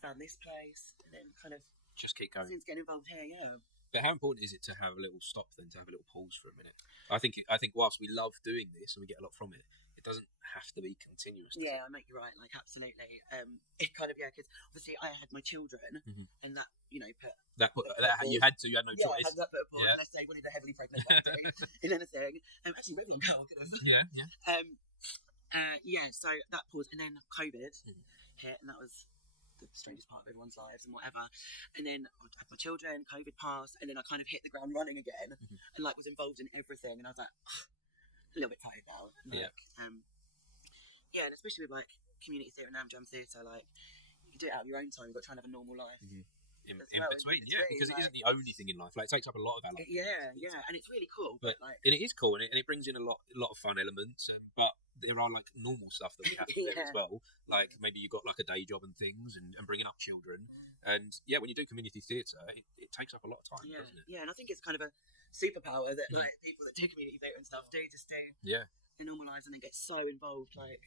found this place, and then kind of just keep going. Since getting involved here, yeah. But how important is it to have a little stop then, to have a little pause for a minute? I think whilst we love doing this and we get a lot from it, it doesn't have to be continuous. Yeah, I make you right, like absolutely. It kind of because obviously I had my children, and that you had no choice. I had that put a pause unless they wanted a heavily pregnant lady in anything. Actually, maybe one girl could have. So that pause, and then COVID hit, and that was the strangest part of everyone's lives and whatever. And then I had my children, COVID passed, and then I kind of hit the ground running again, and like was involved in everything. And I was like, a little bit tired now. And especially with like community theatre and Jam theatre, like you do it out of your own time. You've got to try and have a normal life. In between, because it isn't the only thing in life. Like it takes up a lot of our life. And it's really cool. But like, and it is cool, and it brings in a lot of fun elements. But there are like normal stuff that we have to do as well. Like maybe you've got like a day job and things, and bringing up children. And when you do community theatre, it takes up a lot of time, doesn't it? Yeah, and I think it's kind of a superpower that like people that do community theatre and stuff do just do. Yeah. Their normal lives and they get so involved, like.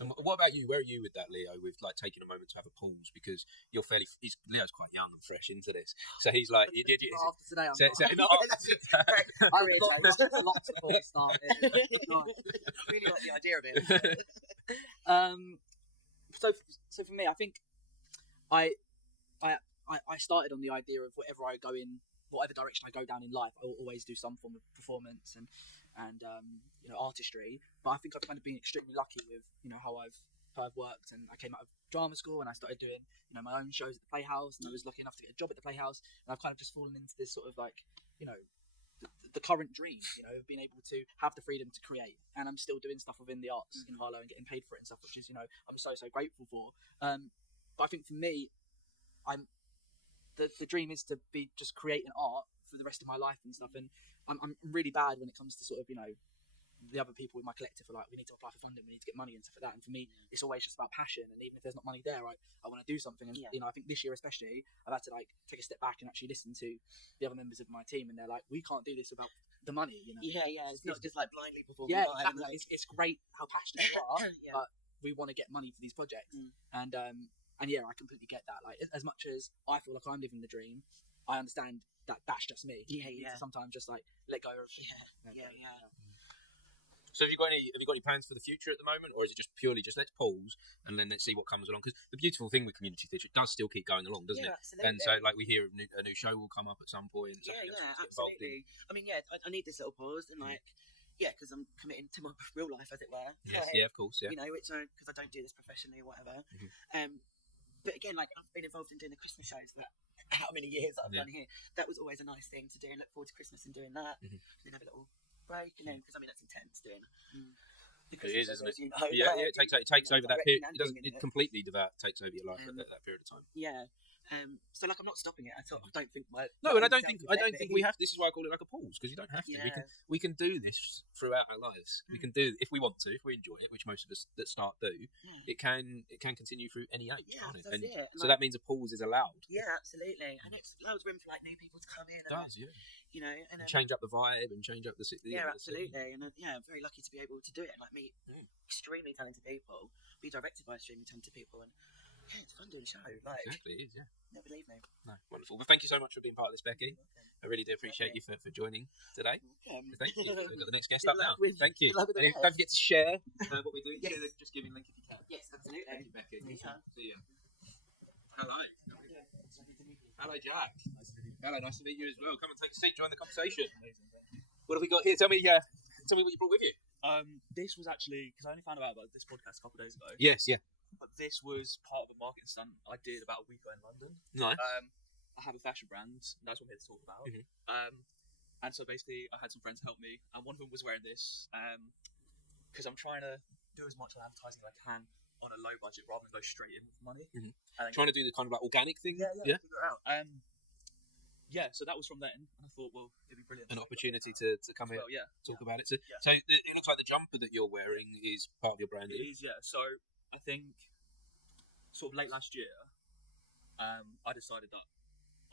And what about you? Where are you with that, Leo? With like taking a moment to have a pause because you're Leo's quite young and fresh into this, so he's like, after today, I'm not. I really there's a lot to start. I really like the idea of it. So for me, I think I started on the idea of whatever direction I go down in life, I will always do some form of performance and artistry. But I think I've kind of been extremely lucky with how I've worked, and I came out of drama school and I started doing my own shows at the Playhouse, and I was lucky enough to get a job at the Playhouse, and I've kind of just fallen into this sort of like the current dream of being able to have the freedom to create, and I'm still doing stuff within the arts in Harlow and getting paid for it and stuff, which is I'm so grateful for. But I think for me, the dream is to be just creating art for the rest of my life and stuff, and I'm really bad when it comes to sort of the other people in my collective are like, we need to apply for funding, we need to get money and stuff like that, and for me it's always just about passion, and even if there's not money there, I want to do something. And I think this year especially I've had to like take a step back and actually listen to the other members of my team, and they're like, we can't do this without the money. It's not just like blindly performing. Exactly. It's great how passionate you are, but we want to get money for these projects. And I completely get that. Like, as much as I feel like I'm living the dream, I understand that that's just me. You need to sometimes just like let go of So have you got any plans for the future at the moment, or is it just purely let's pause and then let's see what comes along? Because the beautiful thing with community theatre, it does still keep going along, doesn't it? Absolutely. And so like we hear a new show will come up at some point. Absolutely. I mean, I need this little pause and because I'm committing to my real life, as it were. Yes, of course, yeah. Which because I don't do this professionally or whatever. But again, like I've been involved in doing the Christmas shows for how many years I've done here. That was always a nice thing to do, and look forward to Christmas and doing that. And then have a little break, and then because that's intense doing It is, isn't it? You know, Yeah, it takes over that period. directing and It doesn't. bringing It it. completely takes over your life at that period of time. Yeah. So like I'm not stopping it. I don't think my No, and I my don't think we have. This is why I call it like a pause, because you don't have to. Yeah. We can do this throughout our lives. We can do, if we want to, if we enjoy it, which most of us that start do. It can continue through any age, can't it? that's And it. so that means a pause is allowed. Yeah, absolutely, and it's loads of room for like new people to come in. It does, yeah. You know, and Change up the vibe and change up the city. yeah, absolutely, and I'm very lucky to be able to do it and like meet extremely talented people, be directed by extremely talented people, and yeah, it's fun doing a show. Like, exactly, it is, yeah. Never leave me. No, wonderful. Well, thank you so much for being part of this, Becky. I really do appreciate you for joining today. Thank you. We've got the next guest up now. Thank you. And don't forget to share what we're doing. Yes. Just give me a link if you can. Yes, absolutely. Thank you, Becky. Yeah. See you. Hello. Hello, Jack. Hello, nice to meet you as well. Come and take a seat. Join the conversation. What have we got here? Tell me what you brought with you. This was actually because I only found out about this podcast a couple of days ago. Yes, yeah. But this was part of a marketing stunt I did about a week ago in London. Nice. I have a fashion brand. That's what I'm here to talk about. Mm-hmm. And so basically, I had some friends help me, and one of them was wearing this because I'm trying to do as much advertising as I can on a low budget rather than go straight in with money. Mm-hmm. And Trying to do the kind of like organic thing. Yeah. Figure it out. So that was from then, and I thought, well, it'd be brilliant. An opportunity to come here, talk about it. So it looks like the jumper that you're wearing is part of your brand. It is, yeah. So I think sort of late last year, I decided that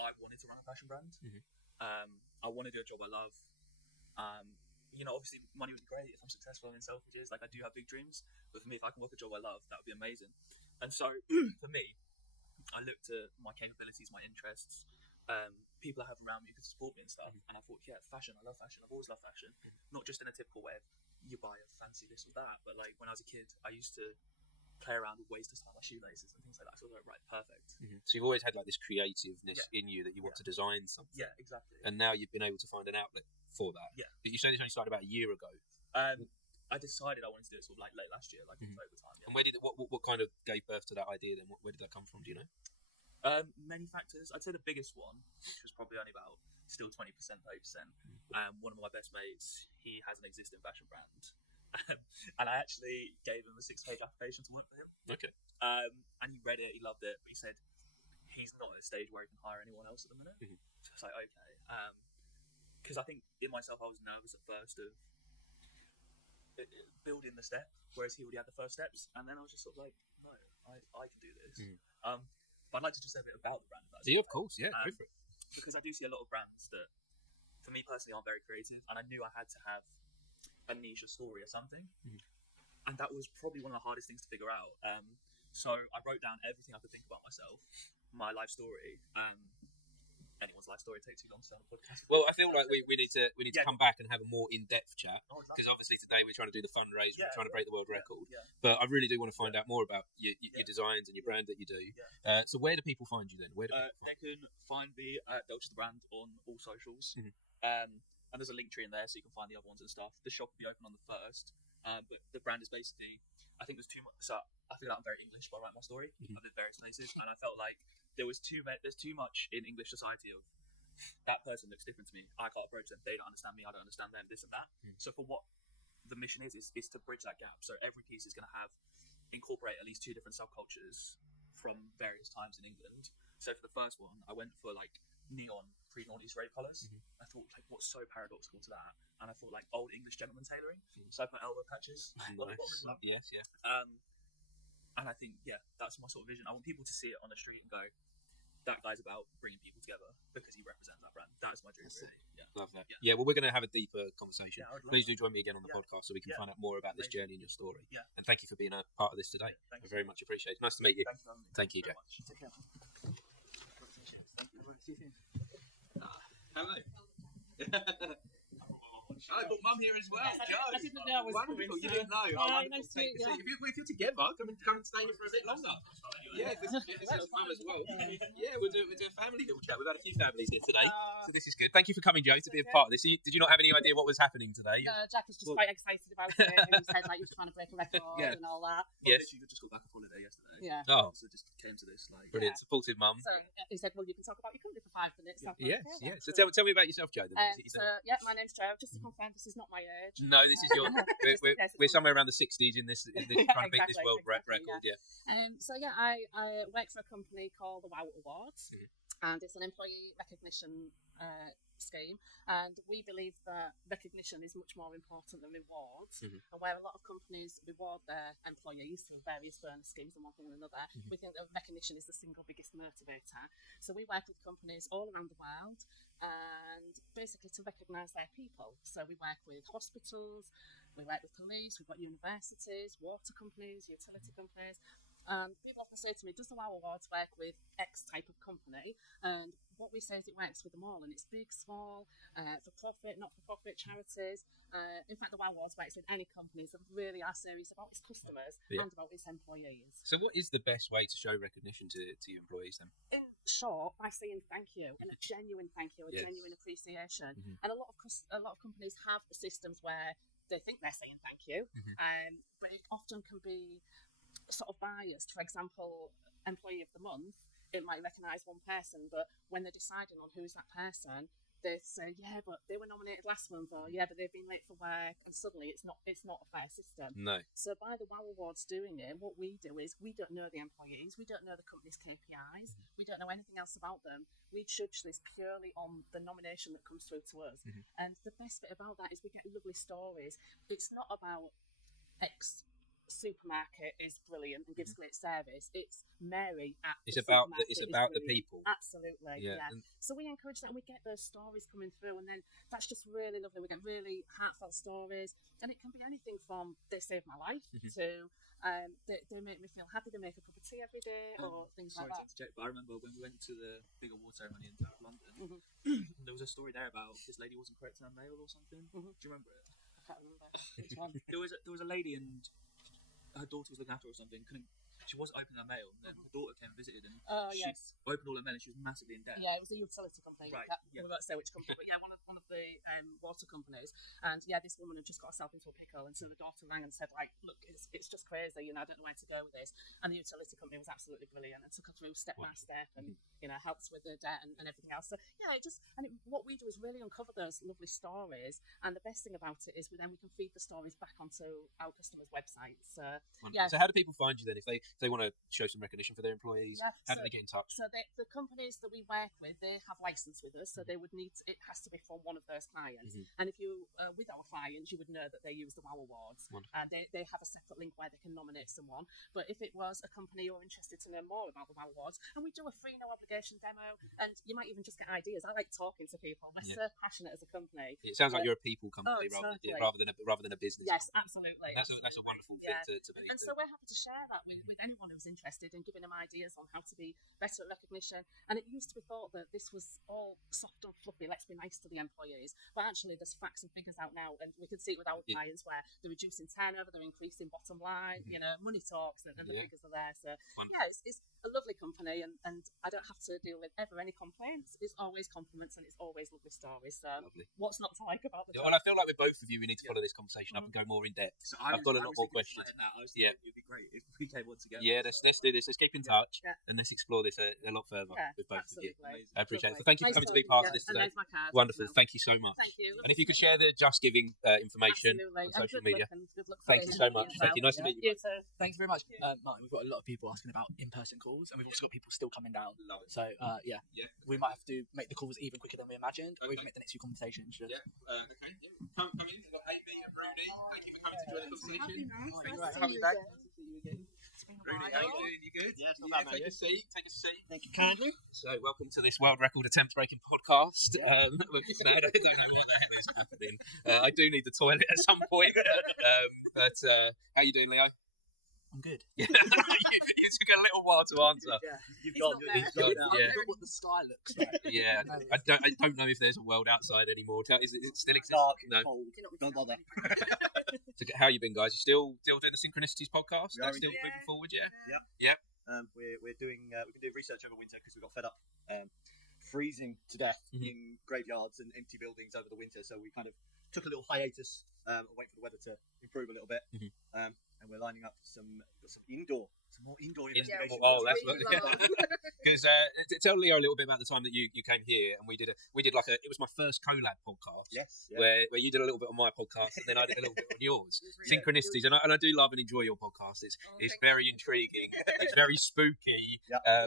I wanted to run a fashion brand. Mm-hmm. I want to do a job I love. Obviously money would be great if I'm successful in Selfridges. Like, I do have big dreams, but for me, if I can work a job I love, that would be amazing. And so for me, I looked at my capabilities, my interests, people I have around me who can support me and stuff. And I thought, fashion. I love fashion. I've always loved fashion, not just in a typical way of you buy a fancy this or that, but like when I was a kid, I used to play around with ways to style my shoelaces and things like that. I feel like, right, perfect. Mm-hmm. So you've always had like this creativeness in you that you want to design something. Yeah, exactly. And now you've been able to find an outlet for that. Yeah. But you say this only started about a year ago. I decided I wanted to do it sort of like late last year, like October time. Yeah. And where did what kind of gave birth to that idea then? Where did that come from? Do you know? Many factors. I'd say the biggest one, which was probably only about still 20%, 30%. One of my best mates, he has an existing fashion brand. And I actually gave him a 6-page application to work for him. Okay. And he read it, he loved it, but he said he's not at a stage where he can hire anyone else at the minute. Mm-hmm. So I was like, okay. Because I think in myself, I was nervous at first of building the step, whereas he already had the first steps. And then I was just sort of like, no, I can do this. Mm-hmm. But I'd like to just say a bit about the brand. Yeah, of course, yeah, go for it. Because I do see a lot of brands that, for me personally, aren't very creative, and I knew I had to have a niche, a story, or something. Mm-hmm. And that was probably one of the hardest things to figure out. So I wrote down everything I could think about myself, my life story. Anyone's life story takes too long to start a podcast. Well, I feel like we need to come back and have a more in-depth chat, because obviously today we're trying to do the fundraiser, we're trying to break the world record. But I really do want to find out more about your designs and your brand that you do. So where do people find you then? Where do they can find me at Dolce the Brand on all socials. Mm-hmm. And there's a link tree in there so you can find the other ones and stuff. The shop will be open on the 1st, but the brand is basically, I think there's too much. So I feel like I'm very English when I write my story. I've lived various places, and I felt like there's too much in English society of that person looks different to me. I can't approach them. They don't understand me. I don't understand them. This and that. So for what the mission is to bridge that gap. So every piece is going to incorporate at least 2 different subcultures from various times in England. So for the first one, I went for like neon pre-noughties rave colours. I thought, like, what's so paradoxical to that? And I thought, like, old English gentleman tailoring. So I put elbow patches. Nice. Yes, yeah. And I think, that's my sort of vision. I want people to see it on the street and go, that guy's about bringing people together because he represents that brand. That's my dream, really. Yeah. Love that. Yeah, well, we're going to have a deeper conversation. I would love Please that. do join me again on the podcast so we can find out more about this journey and your story. Yeah. And thank you for being a part of this today. I very much appreciate it. Nice to meet you. Thank you, Jack. Take care. Hello. I brought Mum here as well. Yes, Joe. I didn't know I was Wonderful. coming, You so- didn't know. Hi, Wonderful. nice to Take meet the you. seat. If you're together, come and stay here for a bit longer. Yeah, this is Mum as well. Yeah, we'll do a family little chat. We've had a few families here today, so this is good. Thank you for coming, Joe, to be a part of this. Did you not have any idea what was happening today? Jack was just quite excited about it, and he said like he was trying to break a record and all that. Yes. You just got back off holiday yesterday. Yeah. Oh. So just came to this like Brilliant. Supportive Mum. So he said, well, you can talk about your company for 5 minutes. Yes, yeah. So tell me about yourself, Joe. Then. So yeah, my name's Joe. I've just come offend, this is not my age. No, this is your. We're somewhere around the 60s in this trying to beat this world record. Yeah. So yeah, I work for a company called the Wow Awards, and it's an employee recognition scheme, and we believe that recognition is much more important than rewards. And where a lot of companies reward their employees through various bonus schemes and one thing and another, we think that recognition is the single biggest motivator. So we work with companies all around the world, and basically to recognise their people. So we work with hospitals, we work with police, we've got universities, water companies, utility companies. People often say to me, does the Wow Awards work with X type of company? And what we say is it works with them all, and it's big, small, for profit, not for profit, charities. In fact, the Wow Awards works with any companies that really are serious about its customers and about its employees. So what is the best way to show recognition to your employees then? Short, by saying thank you, and a genuine thank you, a genuine appreciation. And a lot of companies have systems where they think they're saying thank you, but it often can be sort of biased. For example, employee of the month, it might recognise one person, but when they're deciding on who's that person, they say, yeah, but they were nominated last month, or yeah, but they've been late for work, and suddenly it's not a fair system. No. So by the Wow Awards doing it, what we do is we don't know the employees, we don't know the company's KPIs, we don't know anything else about them. We judge this purely on the nomination that comes through to us. And the best bit about that is we get lovely stories. It's not about X supermarket is brilliant and gives great service. It's Mary at it's about the people. Absolutely, yeah. So we encourage that, and we get those stories coming through, and then that's just really lovely. We get really heartfelt stories, and it can be anything from they saved my life to they make me feel happy, they make a cup of tea every day, or things like that. Sorry to interject, but I remember when we went to the big award ceremony in South London, there was a story there about this lady wasn't correct in her mail or something. Do you remember it? I can't remember which one. There was a lady, and her daughter was looking after her or something. She wasn't opening her mail, and then her daughter came and visited, and she opened all her mail, and she was massively in debt. Yeah, it was a utility company. Right. We won't say which company, but yeah, one of the water companies. And yeah, this woman had just got herself into a pickle, and so the daughter rang and said, like, look, it's just crazy, I don't know where to go with this. And the utility company was absolutely brilliant and took her through step by step, and helped with the debt and everything else. So yeah, what we do is really uncover those lovely stories, and the best thing about it is then we can feed the stories back onto our customers' websites. So how do people find you then if they want to show some recognition for their employees? How do they get in touch? So the companies that we work with, they have license with us, so they would need it has to be from one of those clients. And if you with our clients, you would know that they use the Wow Awards, and they have a separate link where they can nominate someone. But if it was a company you're interested to know more about the Wow Awards, and we do a free no obligation demo, and you might even just get ideas. I like talking to people. We're so passionate as a company. It sounds like you're a people company rather than a business. Yes, absolutely. That's a wonderful thing to be. And so we're happy to share that with anyone who's interested in giving them ideas on how to be better at recognition. And it used to be thought that this was all soft and fluffy, let's be nice to the employees, but actually there's facts and figures out now, and we can see it with our clients where they're reducing turnover, they're increasing bottom line, money talks, and the figures are there. So it's a lovely company, and I don't have to deal with ever any complaints. It's always compliments, and it's always lovely stories. So what's not to like about the job? Well, I feel like with both of you, we need to follow this conversation up and go more in depth. So I've got a lot more questions. It'd be great if we came on together. Yeah, let's do this. Let's keep in touch and let's explore this a lot further with both of you. I appreciate it. So thank you for coming to be part of this today. Wonderful. Thank you so much. Thank you. And if you could share the Just Giving information on social media. Thank you so much. Thank you. Nice to meet you. Thanks very much. Martin, we've got a lot of people asking about in-person calls, and we've also got people still coming down. So we might have to make the calls even quicker than we imagined, or even make the next few conversations. Okay. Come in. We've got Amy and Bruni. Thank you for coming to join the conversation. Nice to have you back. Bruni, how you doing? You good? Yeah, it's not bad, Take a seat. Thank you kindly. So, welcome to this world record attempt breaking podcast. I don't know what the hell is happening. I do need the toilet at some point. But how you doing, Leo? I'm good. You took a little while to answer. You've got what the sky looks like. Yeah, I don't know if there's a world outside anymore. Is it still exists? Dark, no. Cold. Don't bother. So how you been, guys? You still doing the Synchronicities podcast? That's still moving forward, yeah? Yep. We've been doing research over winter because we got fed up freezing to death in graveyards and empty buildings over the winter. So we kind of took a little hiatus, wait for the weather to improve a little bit. and we're lining up some more indoor investigations. Oh, that's because tell Leo a little bit about the time that you came here and we did like it was my first collab podcast. Yes, where you did a little bit on my podcast and then I did a little bit on yours. Synchronicities, and I do love and enjoy your podcast. It's very intriguing. It's very spooky,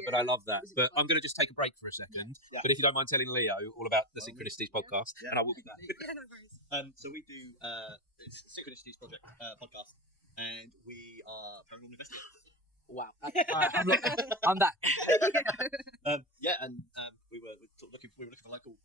but I love that. But I'm going to just take a break for a second. But if you don't mind telling Leo all about the Synchronicities podcast, and I will be back. So we do it's Synchronicities project podcast, and we are paranormal investigators. Wow. I'm back. We were looking for local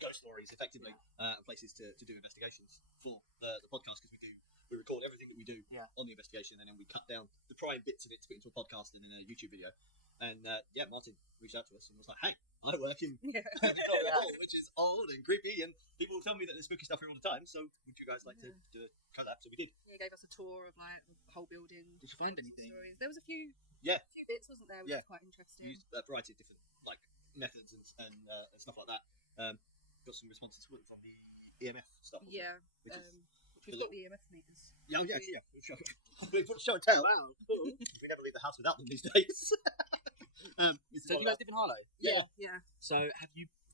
ghost stories, effectively, and places to do investigations for the podcast, because we record everything that we do on the investigation, and then we cut down the prime bits of it to put into a podcast and then a YouTube video. And Martin reached out to us and was like, "Hey, I work in which is old and creepy, and people tell me that there's spooky stuff here all the time. So would you guys like to do a collab?" So we did. He gave us a tour of like the whole building. Did you find anything? Stories. There was a few bits, wasn't there? Which was quite interesting. Used a variety of different like methods and stuff like that. Got some responses from the EMF stuff. Yeah. We've got the EMF meters. Yeah. We put show and tell. Wow, cool. We never leave the house without them these days. So you guys live in Harlow? Yeah. So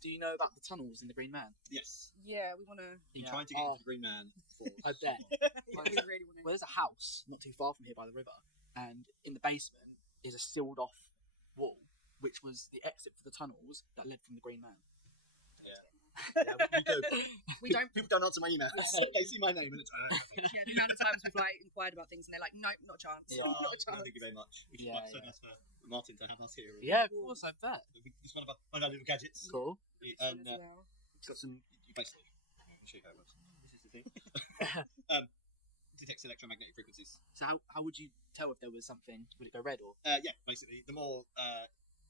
do you know about the tunnels in the Green Man? Yes. Yeah, we want to. Been trying to get into the Green Man for. I bet. We really want to. Well, there's a house not too far from here by the river, and in the basement is a sealed off wall, which was the exit for the tunnels that led from the Green Man. We don't. People don't answer my email. They see my name and it's. The amount of times we've like inquired about things and they're like, "Nope, not a chance." Not a chance. Thank you very much. Which is so nice for Martin to have us here. Yeah, of course, I bet. Just one of our little gadgets. Cool. And it's got some. You basically. I'll show you how it works. This is the thing. Detects electromagnetic frequencies. So how would you tell if there was something? Would it go red or? Basically, the more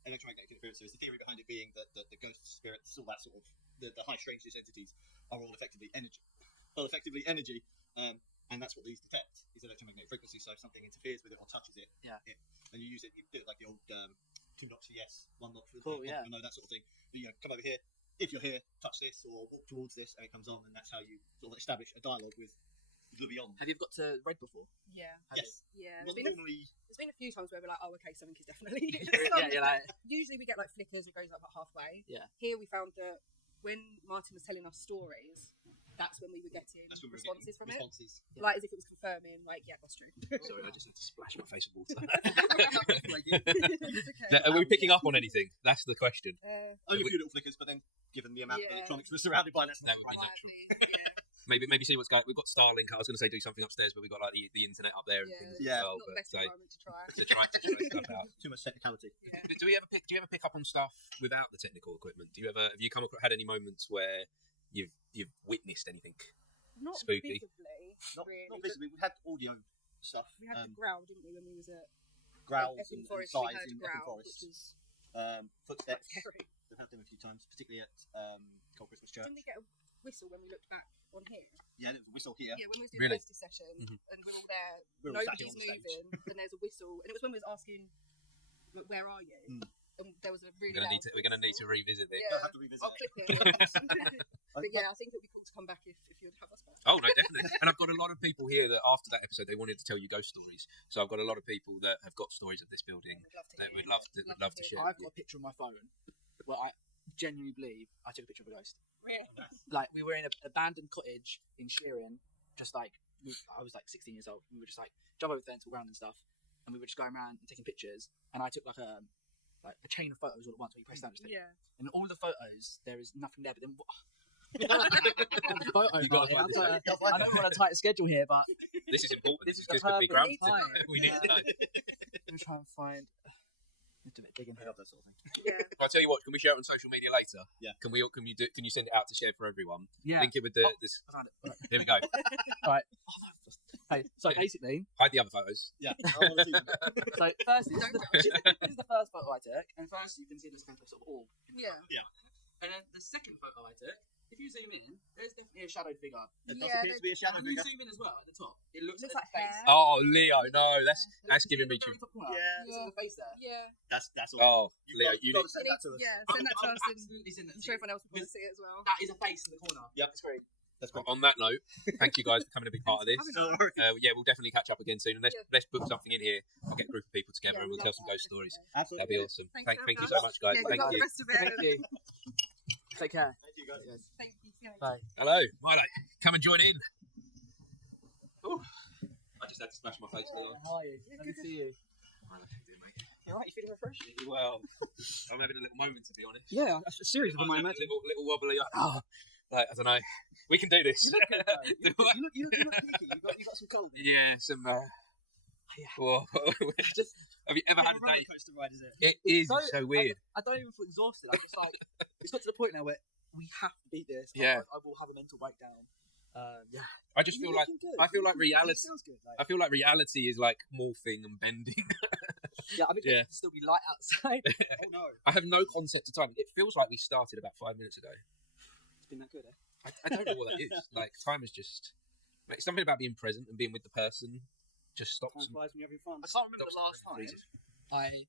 electromagnetic interferences. The theory behind it being that the ghosts, spirits, all that sort of the high strangeness entities are all effectively energy. And that's what these detect is electromagnetic frequencies. So if something interferes with it or touches it, and you use it, you do it like the old 2 knocks for yes, 1 knock for no, that sort of thing. Come over here. If you're here, touch this or walk towards this, and it comes on, and that's how you sort of establish a dialogue with the beyond. Have you got to red before? Yeah. Yes. Yeah. There's been a few times where we're like, "Oh, okay, something is definitely." Usually we get like flickers. It goes up about halfway. Yeah. Here we found that when Martin was telling us stories, that's when we were getting responses from it. Like as if it was confirming, like, yeah, that's true. Sorry, I just had to splash my face with water. Are we picking up on anything? That's the question. Only a few little flickers, but then given the amount of electronics we're surrounded by, that's not would be natural. Maybe see what's going. We've got Starlink. I was going to say do something upstairs, but we've got like the internet up there and things as well. Not the best environment to try. To try stuff out. Too much technicality. Yeah. Do you ever pick up on stuff without the technical equipment? Have you had any moments where you've witnessed anything not spooky? Visibly, not visibly. We had audio stuff. We had the growl, didn't we, when we was at growls Epping and Forest? sighs We heard in a growl, Epping Forest. which was Footsteps. scary. We've had them a few times, particularly at Cold Christmas Church. Didn't we get a whistle when we looked back on here? Yeah, there was a whistle here. Yeah, when we was doing the Festive session, and we're all there, We're all sat here nobody's on the stage. moving, and there's a whistle, and it was when we was asking, "Look, where are you?" And there was a really We're going to need to revisit this. Yeah, I'll have to revisit I'll clip it. But yeah, I think it would be cool to come back if you'd have us back. Oh no, definitely. And I've got a lot of people here that after that episode they wanted to tell you ghost stories. So I've got a lot of people that have got stories of this building that would love to share. I've got a picture on my phone. Well, I genuinely believe I took a picture of a ghost. Really? Like we were in an abandoned cottage in Sheeran, just like I was like 16 years old. We were just like jump over the fence, walk around and stuff, and we were just going around and taking pictures. And I took like a chain of photos all at once where you press down. And all the photos there is nothing there, but then. The photo, I don't want to tight a schedule here, but this is important. This could be ground. We need to know. Let me try and find. Do a bit digging here. That sort of thing. Yeah. I'll tell you what. Can we share it on social media later? Yeah. Can you send it out to share for everyone? Yeah. Link it with the. This. I found it. Right. Here we go. Right. Hey, so basically, hide the other photos. Yeah. So first, this is the first photo I took, and first you can see this kind of sort of orb. Yeah. And then the second photo I took, if you zoom in, there's definitely a shadowed figure. It does appear to be a shadow And you figure. zoom in as well at the top. It looks Looks like like face. hair. Oh, Leo, no, that's giving me. Yeah. Yeah. The face there. Yeah. That's Oh, all. Leo, you got need. to send that to us. Yeah, send that to us and Absolutely send that I'm to sure you. everyone else will see it as well. That is a face in the corner. Yep. Of the screen. On that note, thank you guys for coming to be part of this. Yeah, we'll definitely catch up again soon. And let's book something in here. I'll get a group of people together and we'll tell some ghost stories. Absolutely. That'd be awesome. Thank you so much, guys. Thank you. Thank you. Take care. Thank you, guys. Thank you. Bye. Hello, Milo. Come and join in. Ooh. I just had to smash my face. How are you? Good to see you. You alright? You feeling refreshed? Well, I'm having a little moment, to be honest. Yeah, a series of them, I imagine. Little wobbly. Like, I don't know. We can do this. You look good, though. you look peaky. You got some colour. Yeah, some. Well, have you ever had a day? Roller coaster ride, is it? It is so weird. I don't even feel exhausted. I'm just like, it's got to the point now where we have to beat this. Yeah. I will have a mental breakdown. Yeah. I just feel like reality. Sounds good, I feel like reality is like morphing and bending. Yeah, I mean, it can still be light outside. Oh no! I have no concept of time. It feels like we started about 5 minutes ago. It's been that good, eh? I don't know what that is. Like, time is just like something about being present and being with the person just stops. Time flies when you're having fun. I can't remember the last time I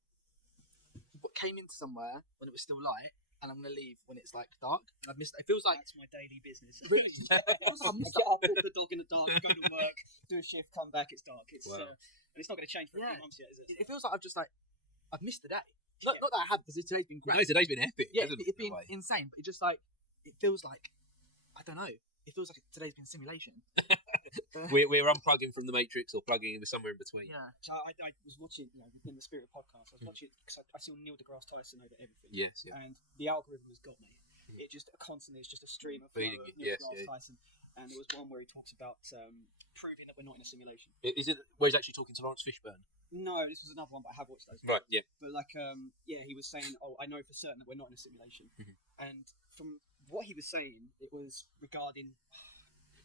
came into somewhere when it was still light, and I'm gonna leave when it's like dark. And I've missed. It feels like that's my daily business. Really? I get up, walk the dog in the dark, go to work, do a shift, come back. It's dark. It's and it's not going to change for a few months yet, is it? It feels like I've missed the day. Not that I have, because today's been great. No, today's been epic. Yeah, it's been insane. But it feels like I don't know. It feels like today's been a simulation. We're unplugging from the Matrix or plugging in somewhere in between. Yeah. So I was watching, in the Spirit podcast, I was watching because I saw Neil deGrasse Tyson over everything. Yes, yeah. And the algorithm has got me. It just constantly is just a stream of feeding Neil it. Yes, deGrasse Tyson. And there was one where he talks about proving that we're not in a simulation. Is it where he's actually talking to Lawrence Fishburne? No, this was another one, but I have watched those. Right, yeah. But he was saying, I know for certain that we're not in a simulation. And from what he was saying, it was regarding,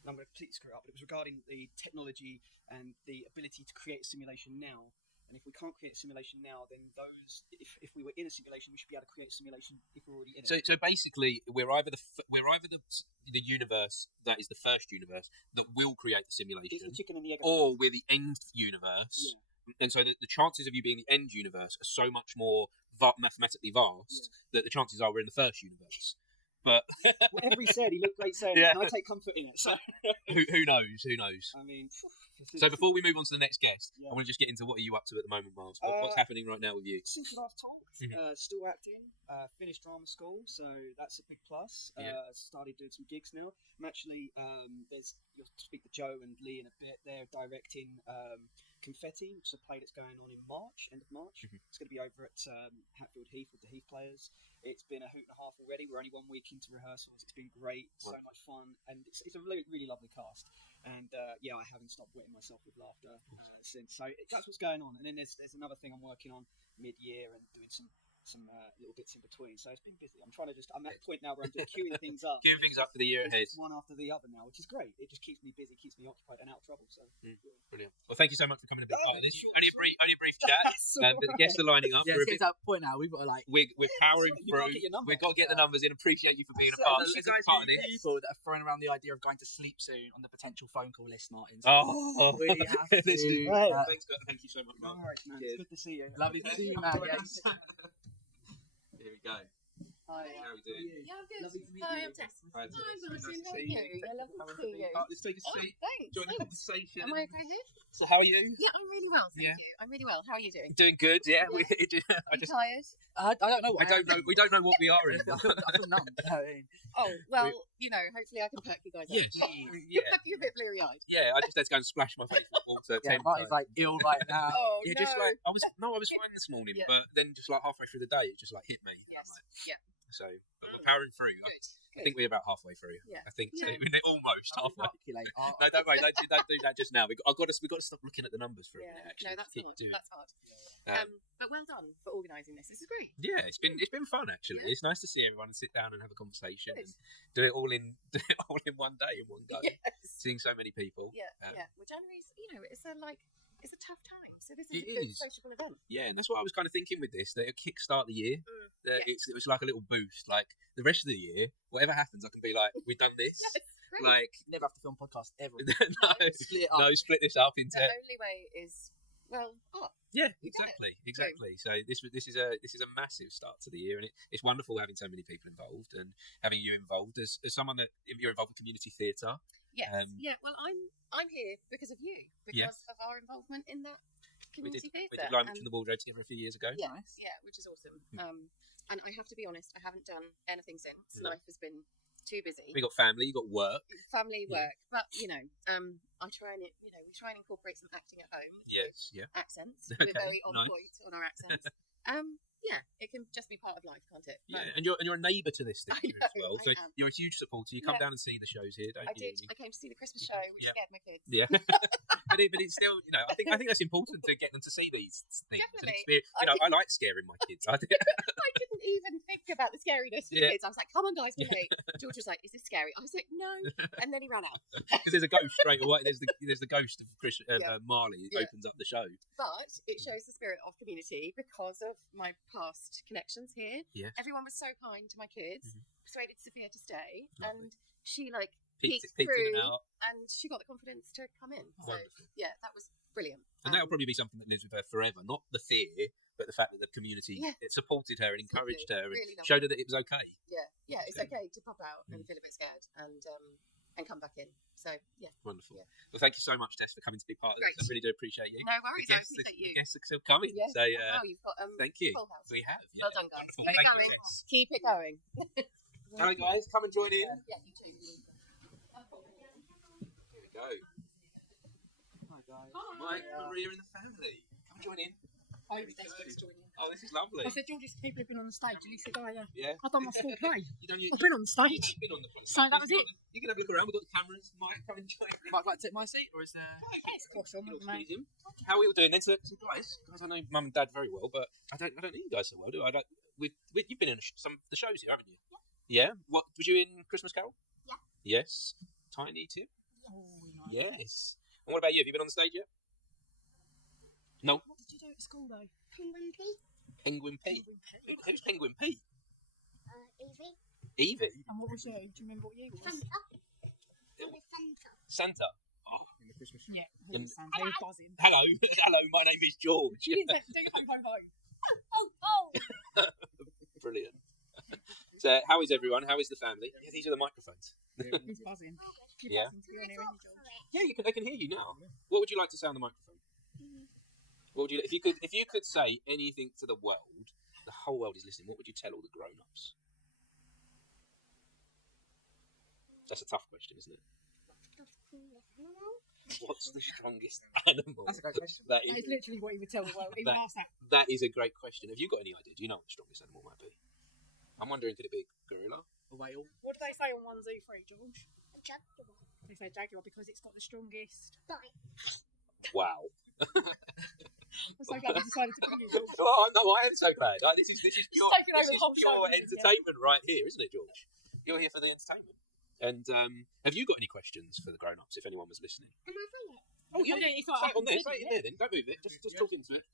and I'm going to completely screw it up, but it was regarding the technology and the ability to create a simulation now. And if we can't create a simulation now, then if we were in a simulation, we should be able to create a simulation if we're already in it. So basically, we're either the universe that is the first universe that will create the simulation, it's the chicken and the egg, or we're the end universe. Yeah. And so the chances of you being the end universe are so much more mathematically vast that the chances are we're in the first universe. But whatever he said, he looked great saying it, and I take comfort in it. So who knows? Who knows? I mean, so before we move on to the next guest, I want to just get into what are you up to at the moment, Miles? What's happening right now with you? Since the last talk, still acting, finished drama school, so that's a big plus. Started doing some gigs now. I'm actually you'll speak to Joe and Lee in a bit. They're directing Confetti, which is a play that's going on in March, end of March. It's going to be over at Hatfield Heath with the Heath players. It's been a hoot and a half already. We're only 1 week into rehearsals. It's been great, so much fun, and it's a really, really lovely cast. And I haven't stopped wetting myself with laughter since. So that's what's going on. And then there's another thing I'm working on mid-year and doing some little bits in between. So it's been busy. I'm at the point now where I'm just queuing things up. Queuing things up for the year ahead. One after the other now, which is great. It just keeps me busy, keeps me occupied and out of trouble. So brilliant. Well, thank you so much for coming to be part of this. Only a brief chat. But the guests are lining up. Yeah, it's getting to that point now. We've got to we're powering through. We've got to get the numbers in. Appreciate you for being a part of this. People that are throwing around the idea of going to sleep soon on the potential phone call list, Martin. So we have to. Thank you so much, Martin. All right, man. It's good to see you. Lovely to see you, man. Yes. Here we go. Hi. How are we doing? Yeah, I'm good. Lovely to meet Hi, you. I'm Tess. Hi, Hi, Martin. Martin. How are you? Yeah, lovely to see you. Let's take a seat. Thanks. Join the conversation. Am I okay here? So how are you? Yeah, I'm really well, thank you. I'm really well. How are you doing? Doing good, yeah. Are you tired? I don't know. We don't know what we are anymore. I feel numb. Oh, well, hopefully I can perk you guys up. Yes. You're a bit bleary-eyed. Yeah, I just had to go and splash my face with water. Martin's like ill right now. Oh, yeah, no. just like I was fine this morning, but then just like halfway through the day, it just like hit me. Yes. Yeah. So, but we're powering through. I think we're about halfway through. Yeah. I think we're almost halfway. No, don't worry. Don't do that just now. We've got to stop looking at the numbers for a minute. Actually, no, that's hard. That's hard. But well done for organising this. This is great. Yeah, it's been fun actually. Yeah. It's nice to see everyone and sit down and have a conversation and do it all in one day in one go. Yes. Seeing so many people. Yeah, Well, January's it's a tough time. So this is a good sociable event. Yeah, and that's what I was kind of thinking with this. That it'll kickstart the year. It was like a little boost. Like the rest of the year, whatever happens, I can be like, we've done this. Like never have to film podcast ever. No, split this up into. The only way is well, art. Yeah, exactly. So this is a massive start to the year, and it's wonderful having so many people involved and having you involved as someone that you're involved with community theatre. Yes. Well, I'm here because of you, because of our involvement in that community theatre. We did Line Between the Wardrobe together a few years ago. Yeah, which is awesome. And I have to be honest, I haven't done anything since. Life has been too busy. We got family, you got work. Work, but I try and we try and incorporate some acting at home. Yes, yeah. Accents. Okay, We're very on point on our accents. It can just be part of life, can't it? Yeah, and you're a neighbour to this theatre as well, so am. you're a huge supporter. You come down and see the shows here, don't you? I did. I came to see the Christmas show, which scared my kids. Yeah, but it's still, I think that's important to get them to see these things. Definitely. And I like scaring my kids. I didn't even think about the scariness for the kids. I was like, "Come on, guys, play." George was like, "Is this scary?" I was like, "No," and then he ran out. Because there's a ghost straight away. There's the ghost of Marley who opens up the show. But it shows the spirit of community because of my past connections here. Yeah. Everyone was so kind to my kids, persuaded Sophia to stay, Lovely. and she Peeked peeked through, in and out. and she got the confidence to come in. So Wonderful. yeah, that was brilliant. And that'll probably be something that lives with her forever. Not the fear, but the fact that the community it supported her and encouraged her and really showed her that it was okay. Yeah, it's okay to pop out and feel a bit scared and come back in. So yeah, wonderful. Yeah. Well, thank you so much, Tess, for coming to be part of this. I really do appreciate you. No worries, I appreciate you. The guests are still coming. Yes. So you've got thank you. Full house. We have. Well done, guys. Wonderful. Keep it going. Keep it going. Hello, guys. Come and join in. Yeah, you too. Here we go. Hi, guys. Mike, Maria, and the family. Come and join in. I was desperate to join in. Oh, this is lovely. I said, George, people have been on the stage. And he said, yeah. I've done my school play. I've been on the stage. You've been on the front. So that was it. You can have a look around. We've got the cameras. Mike, come and join in. Might like to take my seat, or is there? Yes, of course, mate. How are we all doing then? So guys, I know Mum and Dad very well, but I don't know you guys so well, do I? You've been in some of the shows here, haven't you? Yeah. What was you in Christmas Carol? Yeah. Yes. Tiny Tim? Oh, yes. And what about you? Have you been on the stage yet? No. What did you do at school, though? Penguin P. Penguin P. Who's Penguin P? Evie. Evie? And what was you? Do you remember what year it was? Santa. Oh, in the Christmas show. Yeah. Santa. He was buzzing. Hello, my name is George. You didn't say, do your Brilliant. So, how is everyone? How is the family? Yeah, these are the microphones. He's buzzing. Yeah. Buzzing to be on here, isn't he, George? Yeah, they can hear you now. What would you like to say on the microphone? What would you, if you could say anything to the world, the whole world is listening, what would you tell all the grown-ups? That's a tough question, isn't it? What's the strongest animal? That's a great question. That is literally what he would tell the world. He would ask that. That is a great question. Have you got any idea? Do you know what the strongest animal might be? I'm wondering, could it be a gorilla? A whale? What do they say on 1, 2, 3, George? A jaguar. They say jaguar because it's got the strongest bite. Wow. I'm so glad I decided to bring you, George. Oh, no, I am so glad. This is pure, show, entertainment right here, isn't it, George? You're here for the entertainment. And have you got any questions for the grown-ups, if anyone was listening? Am I saying it? Oh, yeah. Say it on there. Say it in there, then. Don't move it. Just talk into it.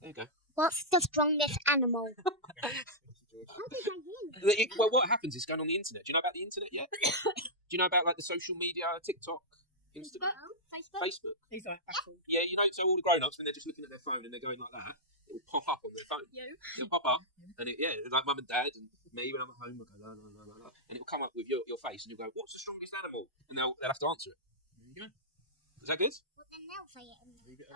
There you go. What's the strongest animal? How did I win? Well, what happens is going on the internet. Do you know about the internet yet? Do you know about like the social media, TikTok, Instagram, Facebook? He's like, baffled. Yeah, so all the grown-ups, when they're just looking at their phone and they're going like that, it will pop up on their phone. It'll pop up, and like Mum and Dad and me when I'm at home, we'll go la la la la, and it will come up with your face, and you'll go, "What's the strongest animal?" And they'll have to answer it. There you go. Is that good? Well, then they'll say it.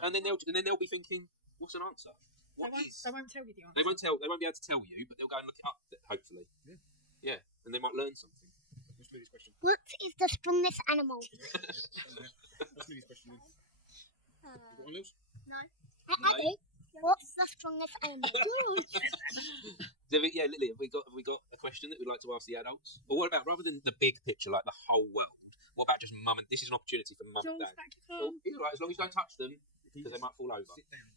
And then they'll be thinking, "What's an answer?" They won't tell you the answer. They won't be able to tell you, but they'll go and look it up. Hopefully. Yeah. And they might learn something. What is the strongest animal? What's Lily's question? You got one, Lils? No. I do. What's the strongest animal? Yeah, Lily, have we got a question that we'd like to ask the adults? Or what about, rather than the big picture, like the whole world, what about just mum and... This is an opportunity for mum and dad. Oh, it's all right, as long as you don't touch them, because they might fall over. Sit down.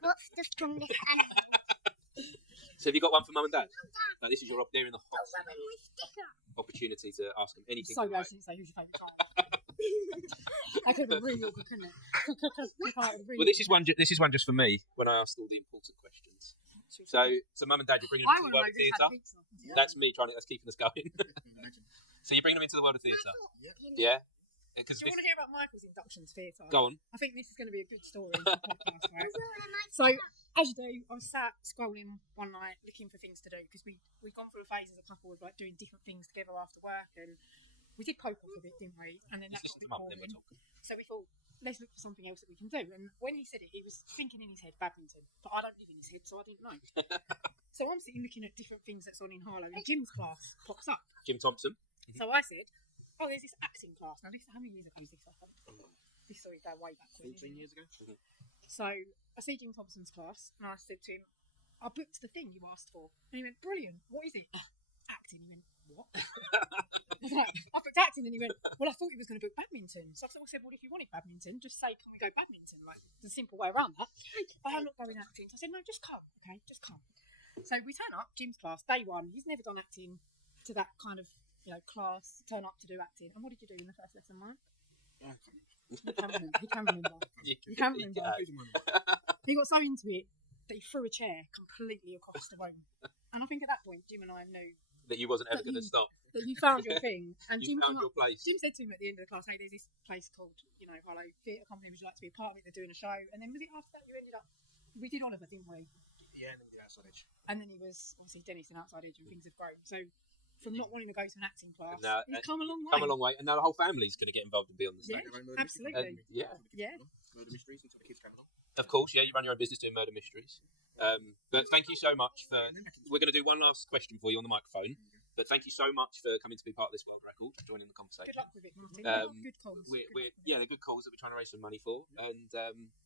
What's the strongest animal? So have you got one for mum and dad? This is your... They're in the hot opportunity to ask them anything. So glad she didn't say who's your favourite child. That could have been really awkward, couldn't it? Well, this is one just for me when I asked all the important questions. So mum and dad, you're bringing them into the world of theatre. That's me that's keeping us going. So you're bringing them into the world of theatre. Yeah. Do you want to hear about Michael's induction to theatre? Go on. I think this is going to be a good story for the podcast, right? So, as you do, I was sat scrolling one night looking for things to do because we'd gone through a phase as a couple of like doing different things together after work, and we did poker for a bit, didn't we? And then that got a bit boring. So we thought, let's look for something else that we can do. And when he said it, he was thinking in his head badminton, but I don't live in his head, so I didn't know. So I'm sitting looking at different things that's on in Harlow, and Jim's class pops up. Jim Thompson. So I said, oh, there's this acting class. Now, how many years ago was this? This story's going way back. 14 years ago. So I see Jim Thompson's class, and I said to him, I booked the thing you asked for. And he went, brilliant. What is it? Acting. He went, what? I was like, I booked acting, and he went, well, I thought he was going to book badminton. So I said, well, if you wanted badminton, just say, can we go badminton? Like, there's a simple way around that. But I'm not going acting. So I said, no, just come, okay, just come. So we turn up, Jim's class, day one. He's never done acting to that kind of, class, turn up to do acting. And what did you do in the first lesson, Mike? He can remember. He can remember. He got so into it that he threw a chair completely across the room. And I think at that point, Jim and I knew that you wasn't ever going to stop. That you found your thing. And you Jim found your place. Jim said to him at the end of the class, hey, there's this place called, Harlow Theatre Company. Would you like to be a part of it? They're doing a show. And then was it after that you ended up... We did Oliver, didn't we? Yeah, and then we did Outside Edge. And then he was, obviously, Dennis and Outside Edge, and things have grown. So from not wanting to go to an acting class, he's come a long way. Come a long way. And now the whole family's going to get involved and be on the stage. Yeah, absolutely. Yeah. Murder Mysteries until the kids came along. Of course, yeah, you run your own business doing Murder Mysteries. But thank you so much for... We're going to do one last question for you on the microphone. But thank you so much for coming to be part of this world record, joining the conversation. Good luck with it, Martin. Good calls. They're good calls that we're trying to raise some money for. And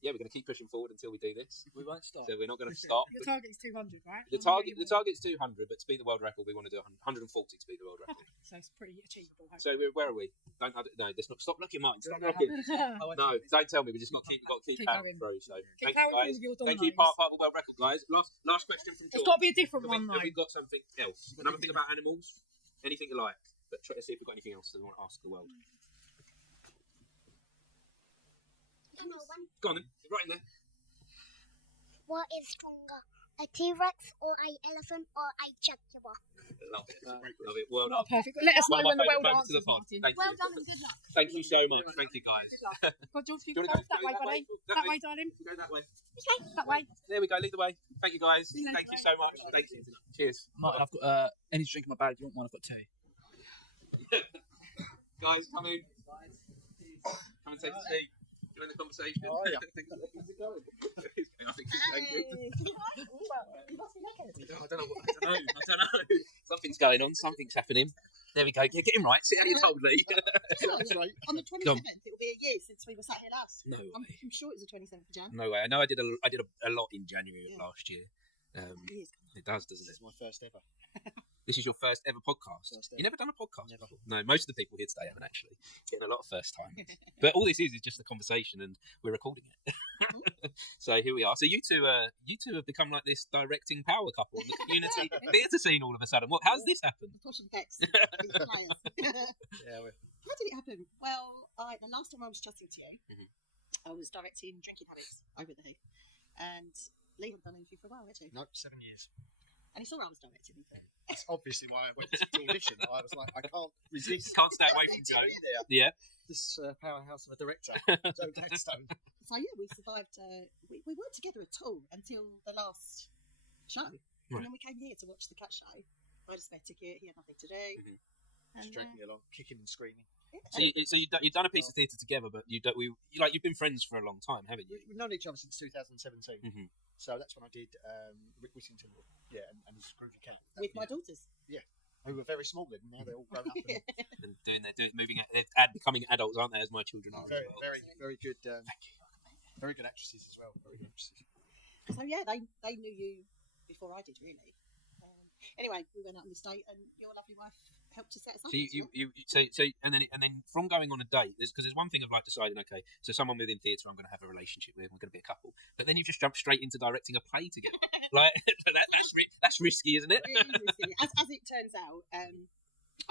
we're going to keep pushing forward until we do this. We won't stop. So we're not going to stop. Your target's 200, right? The target's 200, but to beat the world record, we want to do 140 to beat the world record. Okay, so it's pretty achievable. So where are we? No, let's not stop looking, Martin. Stop looking. No, don't tell me. We just got to keep powering through. So thank you, guys. Thank you, part of the world record, guys. Last question from George. It's got to be a different one, though. Have we got something else? Another thing about animals? Anything you like, but try to see if we've got anything else that we want to ask the world. Go on then, right in there. What is stronger, a T-Rex or a elephant or a jaguar? Love it, love it. Well, not perfect. Let us know when the world answers, Martin. Well done and good luck. Thank you so much. Thank you, guys. God, George, you go that way, buddy. That way, darling. Go that way. Okay, that way. There we go. Lead the way. Thank you, guys. Thank you so much. Thank you. Cheers. Martin, I've got energy drink in my bag. If you want one, I've got two. Guys, come in. Come and take a seat. Join the conversation. Oh, yeah. I think it's going good. I don't know. Something's going on. Something's happening. There we go. Yeah, get him right. Sit how you told me. On the 27th, it will be a year since we were sat here last. No way. I'm sure it was the 27th of Jan. No way. I know I did a lot in January of last year. It does, doesn't it? This is my first ever. This is your first ever podcast. You never done a podcast before? No, most of the people here today haven't actually. Getting a lot of first time. But all this is just a conversation, and we're recording it. So here we are. So you two have become like this directing power couple in the community theatre scene all of a sudden. How's this happened? Pushing Pecs. Yeah. How did it happen? Well, the last time I was chatting to you, I was directing Drinking Habits over the Heath, and Lee hadn't done anything for a while, had you? No, 7 years. And he saw I was directing. That's obviously why I went to the audition. I was like, I can't resist. Can't stay away from Joe. Yeah. This powerhouse of a director, Joe Gladstone. So yeah, we survived. We weren't together at all until the last show, and then we came here to watch the cat show. I had a spare ticket. He had nothing to do. Just dragging me along, kicking and screaming. Yeah. So you've done a piece of theatre together, but you've been friends for a long time, haven't you? We've known each other since 2017. So that's when I did Rick Whittington, and Groovy Keller. With my daughters. Yeah, who were very small then. Now they're all grown up and becoming adults, aren't they? As my children are. Very good. Very good actresses as well. Very good actresses. So yeah, they knew you before I did, really. Anyway, we went out on this date, and your lovely wife helped to set us up. So and then from going on a date, because there's one thing of like deciding, okay, so someone within theatre I'm going to have a relationship with, we're going to be a couple, but then you've just jumped straight into directing a play together. Like that's risky, isn't it? Really risky. As it turns out,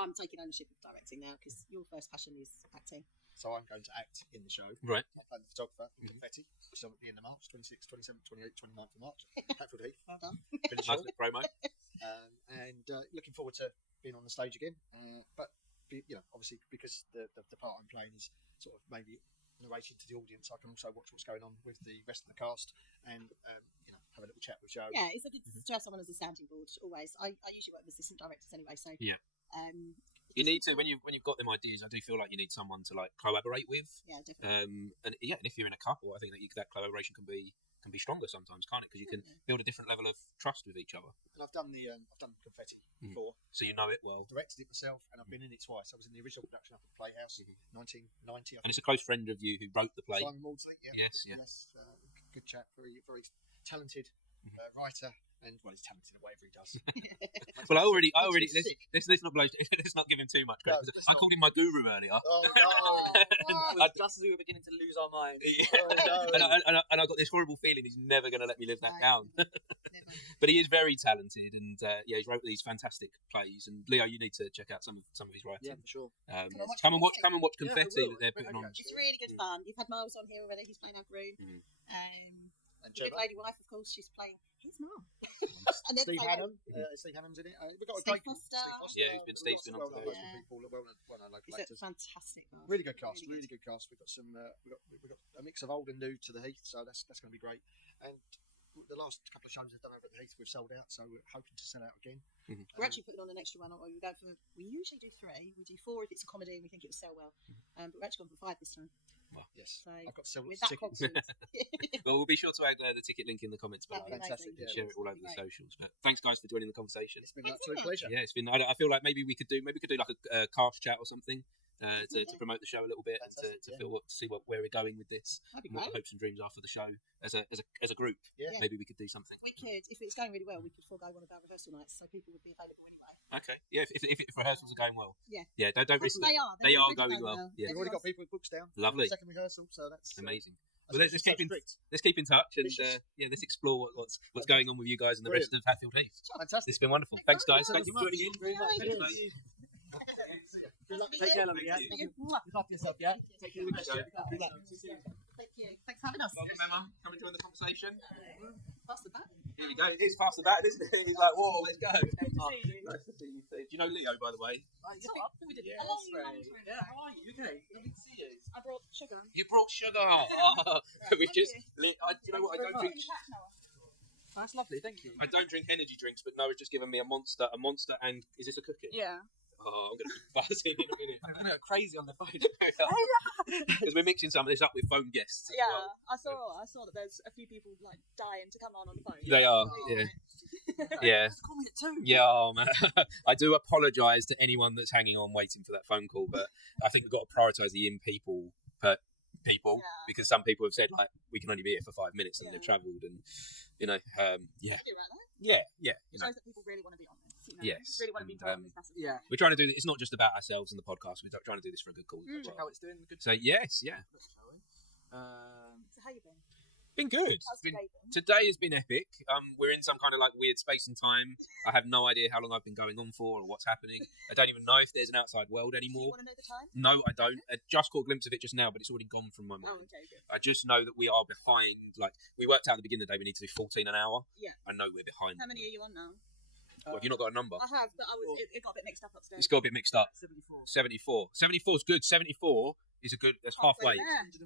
I'm taking ownership of directing now because your first passion is acting. So I'm going to act in the show. Right. I'm playing the photographer in Confetti, which is at the end of March, 26th, 27th, 28th, 29th of March. Hatfield Heath. Well done. Nice little promo. And looking forward to being on the stage again. But obviously because the part I'm playing is sort of maybe narrating to the audience, I can also watch what's going on with the rest of the cast and have a little chat with Joe. Yeah, it's good to have someone as a sounding board always. I usually work with assistant directors anyway, so yeah. You need to when you've got them ideas. I do feel like you need someone to like collaborate with. Yeah, definitely. And if you're in a couple, I think that collaboration can be stronger sometimes, can't it? Because you can build a different level of trust with each other. And I've done confetti before, so you know it well. Directed it myself, and I've been in it twice. I was in the original production up at the Playhouse, 1990. And it's a close friend of you who wrote the play. Simon Maudsley, yeah. Yes. Good chap, very very talented writer. And he's talented at whatever he does. Well, I already. Let's not give him too much credit. I called him my guru earlier. Just as we were beginning to lose our minds. And I got this horrible feeling he's never going to let me live that down. But he is very talented, and he's wrote these fantastic plays. And Leo, you need to check out some of his writing. Yeah, for sure. Come and watch Confetti that they're putting on. It's really good fun. You've had Miles on here already. He's playing our groom. And good lady wife, of course, she's playing his mum. Steve Hannum. Steve Hannum's in it. We've got a great Foster. Yeah, Steve's been on today. Well-known local He's actors. a fantastic cast. Really good cast. Really good cast. We've got some. We've got a mix of old and new to the Heath, so that's going to be great. And the last couple of shows we've done over at the Heath, we've sold out, so we're hoping to sell out again. We're actually putting on an extra one. We usually do 3. We do 4 if it's a comedy and we think it will sell well. But we're actually going for 5 this time. Well, yes. So I've got several tickets. Well, we'll be sure to add the ticket link in the comments below. Fantastic. And share it all over the socials. But thanks, guys, for joining the conversation. It's been an absolute pleasure. Yeah, it's been. I feel like maybe we could do like a cast chat or something. To promote the show a little bit and to see where we're going with this, and what the hopes and dreams are for the show as a group. Yeah. Maybe we could do something. We could, if it's going really well, we could forego one of our rehearsal nights, so people would be available anyway. Okay. Yeah. If rehearsals are going well. Yeah. Yeah. Don't risk it. They are going well. Yeah. We've already got people with books down. Lovely. Second rehearsal, so that's amazing. Well, let's keep in touch and let's explore what's going on with you guys and the rest of Hatfield Heath. Fantastic. It's been wonderful. Thanks, guys. Thank you for joining in. Good luck. Take care, lovely. Yeah. Look after yourself. Yeah. Take care. Thank you. Thanks for having us. Welcome, Emma. Come and join the conversation. Pass the bat. Here you go. It is past the bat, isn't it? He's like, whoa, let's go. Nice to see you. Do you know Leo, by the way? How are you? Okay. Lovely to see you. I brought sugar. You brought sugar. We've just. You know what? I don't drink. That's lovely. Thank you. I don't drink energy drinks, but Noah's just given me a monster, and is this a cookie? Yeah. Oh, I'm going to be buzzing in a minute. I'm going to go crazy on the phone. Because we're mixing some of this up with phone guests. Yeah, well. I saw that there's a few people like dying to come on the phone. They are, yeah. Call me at 2. Yeah, oh, man. I do apologise to anyone that's hanging on waiting for that phone call, but I think we've got to prioritise the people because some people have said like we can only be here for 5 minutes and they've travelled and yeah. It shows that people really want to be on this. Yes. Really want to be on this massive. Yeah. We're trying to do this. It's not just about ourselves and the podcast. We're trying to do this for a good cause. Check how it's doing. Good. So yes, yeah. So how you been? Been good. Today has been epic. We're in some kind of like weird space and time. I have no idea how long I've been going on for or what's happening. I don't even know if there's an outside world anymore. Do you want to know the time? No, I don't. I just caught a glimpse of it just now, but it's already gone from my mind. Oh, okay, good. I just know that we are behind. Like we worked out at the beginning of the day, we need to do 14 an hour. Yeah. I know we're behind. How many are you on now? Well, have you not got a number? I have, but it got a bit mixed up upstairs. It's got a bit mixed up. 74. 74 is good. 74 is a good. That's halfway. £105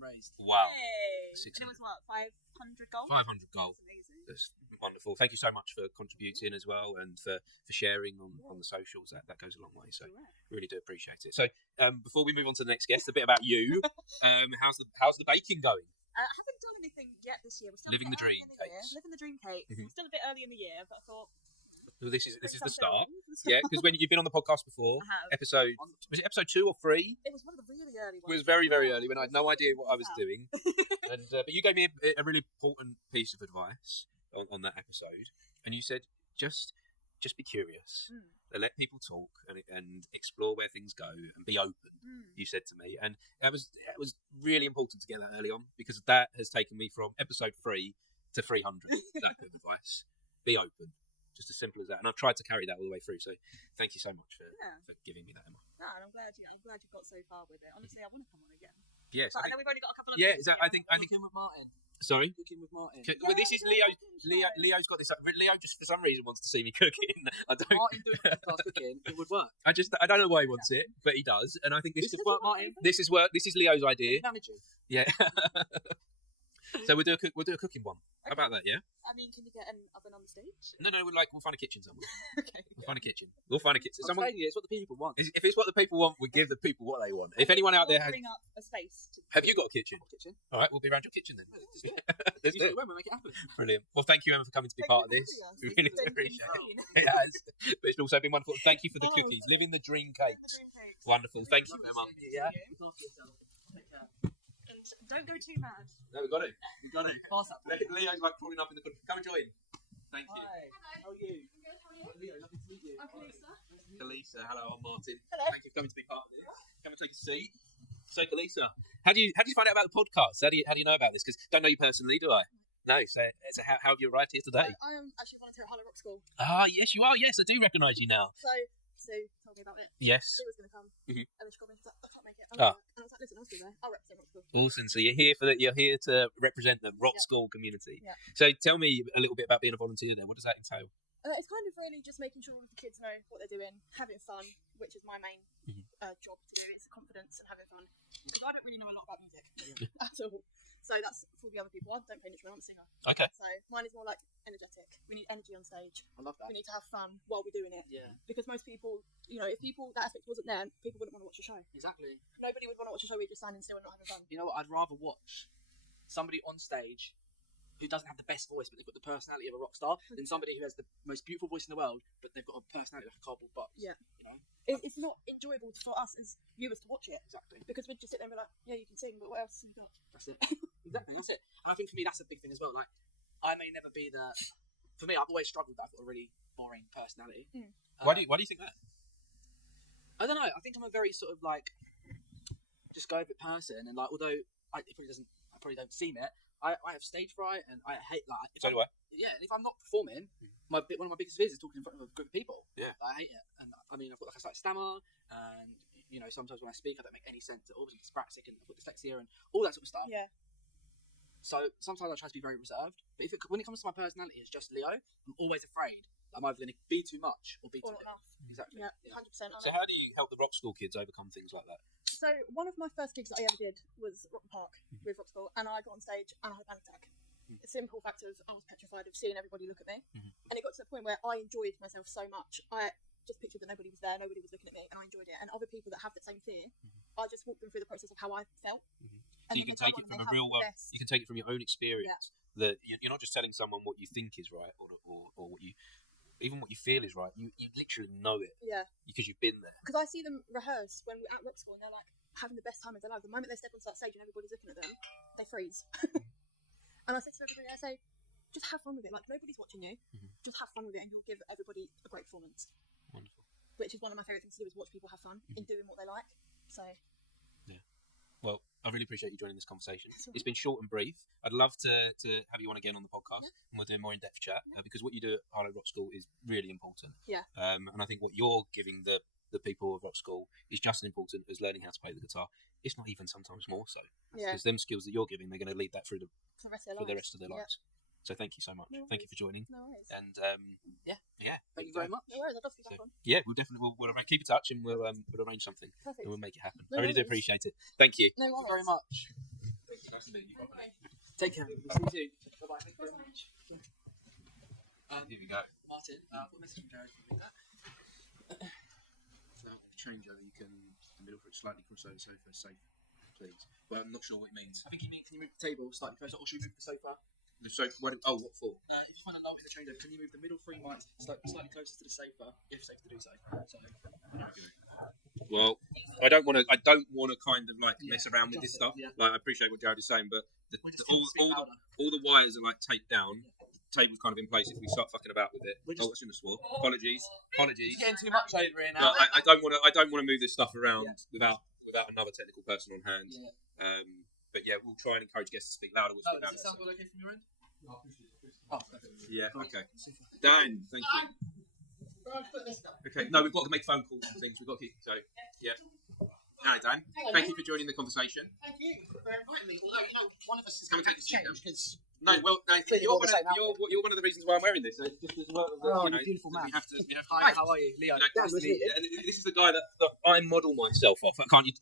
raised. Wow. Hey. And it was what, 500 gold? 500 gold. That's wonderful. Thank you so much for contributing as well and for sharing on the socials. That goes a long way. So really do appreciate it. So before we move on to the next guest, a bit about you. How's the baking going? I haven't done anything yet this year. We're still living the dream. Living the dream cake. We're still a bit early in the year, but I thought. Well, this is the start. Yeah, because when you've been on the podcast before, was it episode 2 or 3? It was one of the really early ones. It was very, very early when I had no idea what I was doing. And but you gave me a really important piece of advice on that episode, and you said just be curious. Let people talk and explore where things go and be open. You said to me, and that was really important to get that early on because that has taken me from episode 3 to 300. That bit of advice: be open, just as simple as that. And I've tried to carry that all the way through. So thank you so much for giving me that, Emma. No, and I'm glad you got so far with it. Honestly, I want to come on again. Yes, I know we've only got a couple of minutes. Yeah, I think with Martin. Sorry? Cooking with Martin. Well, this is Leo. Leo's got this. Leo just for some reason wants to see me cooking. I don't. Martin doing podcast cooking, it would work. I don't know why he wants it, but he does, and I think this This could work, Martin. This is work. This is Leo's idea. Manage you. Yeah. So we'll do a cooking one. How about that? Yeah. I mean, can you get an oven on the stage? No, we'll find a kitchen somewhere. Okay. We'll find a kitchen. We'll find a kitchen. I'm telling you, it's what the people want. If it's what the people want, we give the people what they want. If anyone out there has, Bring up a space. have you got a kitchen? All right, we'll be around your kitchen then. Let's do it. Let's do it. We'll make it happen. Brilliant. Well, thank you, Emma, for coming to be part of this. We really appreciate it. It has. But it's also been wonderful. Thank you for the cookies. Living the dream cakes. Wonderful. Thank you, Emma. Yeah. And don't go too mad. No, we've got it. We've got it. Pass up. Leo's like crawling up in the cookie. Come and join. Thank you. Hi. How are you? Leo, lovely to meet you. I'm Kalisa. Kalisa, hello, I'm Martin. Hello. Thank you for coming to be part of this. Come and take a seat. So, Kalisa, how do you find out about the podcast? How do you know about this? Because don't know you personally, do I? No. So how have you arrived here today? I am actually a volunteer at Harlow Rock School. Ah, yes, you are. Yes, I do recognise you now. So Sue told me about it. Yes. Sue was going to come. Mhm. And then she called me and she was like, I can't make it. Ah. And I was like, listen, I'll be there. I'll represent Rock School. Awesome. So you're here to represent the Rock School community. Yeah. So tell me a little bit about being a volunteer there. What does that entail? It's kind of really just making sure the kids know what they're doing, having fun, which is my main job to do. It's confidence and having fun. Because I don't really know a lot about music at all. So that's for the other people. I don't play an instrument, I'm a singer. Okay. So mine is more like energetic. We need energy on stage. I love that. We need to have fun while we're doing it. Yeah. Because most people, if that aspect wasn't there, people wouldn't want to watch the show. Exactly. Nobody would want to watch a show where you're just standing still and not having fun. You know what? I'd rather watch somebody on stage who doesn't have the best voice, but they've got the personality of a rock star, than somebody who has the most beautiful voice in the world, but they've got a personality like a cardboard box. Yeah. You know? It's not enjoyable for us as viewers to watch it. Exactly. Because we'd just sit there and be like, yeah, you can sing, but what else have you got? That's it. Exactly. That's it. And I think for me, that's a big thing as well. Like, I may never be the. For me, I've always struggled that I've got a really boring personality. Why do you think that? I don't know. I think I'm a very sort of like just go with it person, and like although I probably don't seem it. I have stage fright, and I hate like. So do I. Yeah, and if I'm not performing, one of my biggest fears is talking in front of a group of people. Yeah, I hate it, and I mean I've got like a slight stammer, and sometimes when I speak I don't make any sense at all. I'm dyspraxic and I've got dyslexia and all that sort of stuff. Yeah. So sometimes I try to be very reserved, but when it comes to my personality as just Leo, I'm always afraid I'm either going to be too much or be too Or not little. enough. Exactly. Yeah, 100%. So how do you help the Rock School kids overcome things like that? So one of my first gigs that I ever did was Rock Park with Rock School, and I got on stage and I had a panic attack. The simple fact of I was petrified of seeing everybody look at me, and it got to the point where I enjoyed myself so much. I just pictured that nobody was there, nobody was looking at me, and I enjoyed it. And other people that have that same fear, I just walked them through the process of how I felt. So you can take it from a real world. You can take it from your own experience. Yeah. That you're not just telling someone what you think is right, or what you, even what you feel is right. You literally know it. Yeah. Because you've been there. Because I see them rehearse when we're at Rock School, and they're like having the best time of their life. The moment they step onto that stage and everybody's looking at them, they freeze. And I said to everybody, I say, just have fun with it. Like nobody's watching you. Just have fun with it, and you'll give everybody a great performance. Wonderful. Which is one of my favourite things to do, is watch people have fun in doing what they like. So. Yeah. Well, I really appreciate you joining this conversation. It's been short and brief. I'd love to have you on again on the podcast, and we'll do a more in-depth chat because what you do at Harlow Rock School is really important. Yeah. And I think what you're giving the people of Rock School is just as important as learning how to play the guitar. It's not even sometimes more so. Yeah. Because them skills that you're giving, they're going to lead that through for the rest of their lives. So thank you so much. No thank you for joining. No worries. And yeah. Thank you very much. No worries. I'd love to be back on. Yeah, we'll definitely we'll keep in touch and we'll arrange something. Perfect. And we'll make it happen. No I really do worries. appreciate it. Thank you. No worries. Very much. Nice to meet you. Take care. See you soon. Bye bye. Thank you very much. Here we go. Martin, I've got a message from Jared. So change over. You can the middle for it slightly cross over sofa, safe, please. Well, I'm not sure what it means. I think you mean can you move the table slightly closer, or should we move the sofa? The sofa. What for? If you find a lull in the change over, can you move the middle three mics slightly closer to the sofa, if safe to do so? Well, I don't want to kind of like mess around with this stuff. Like I appreciate what Jared is saying, but all the wires are like taped down. The table's kind of in place. If we start fucking about with it, I shouldn't have swore. Apologies. You're getting too much over here now. I don't want to move this stuff around without another technical person on hand. But yeah, we'll try and encourage guests to speak louder. We'll speak Does louder. it sound good okay from your end? Oh, yeah, okay. Dan, thank you. Okay, no, we've got to make phone calls and things. We've got to keep, so, yeah. Hi, Dan. Hello, Thank mate. you for joining the conversation. Thank you for inviting me. Although, one of us is Come and take a seat, change because. No, well, no, you're one of the reasons why I'm wearing this. Just as well, Oh, you know, beautiful man. we have to. Hi, how are you, Leo? You know, Nice to meet you. and this is the guy that I model myself off. Can't you?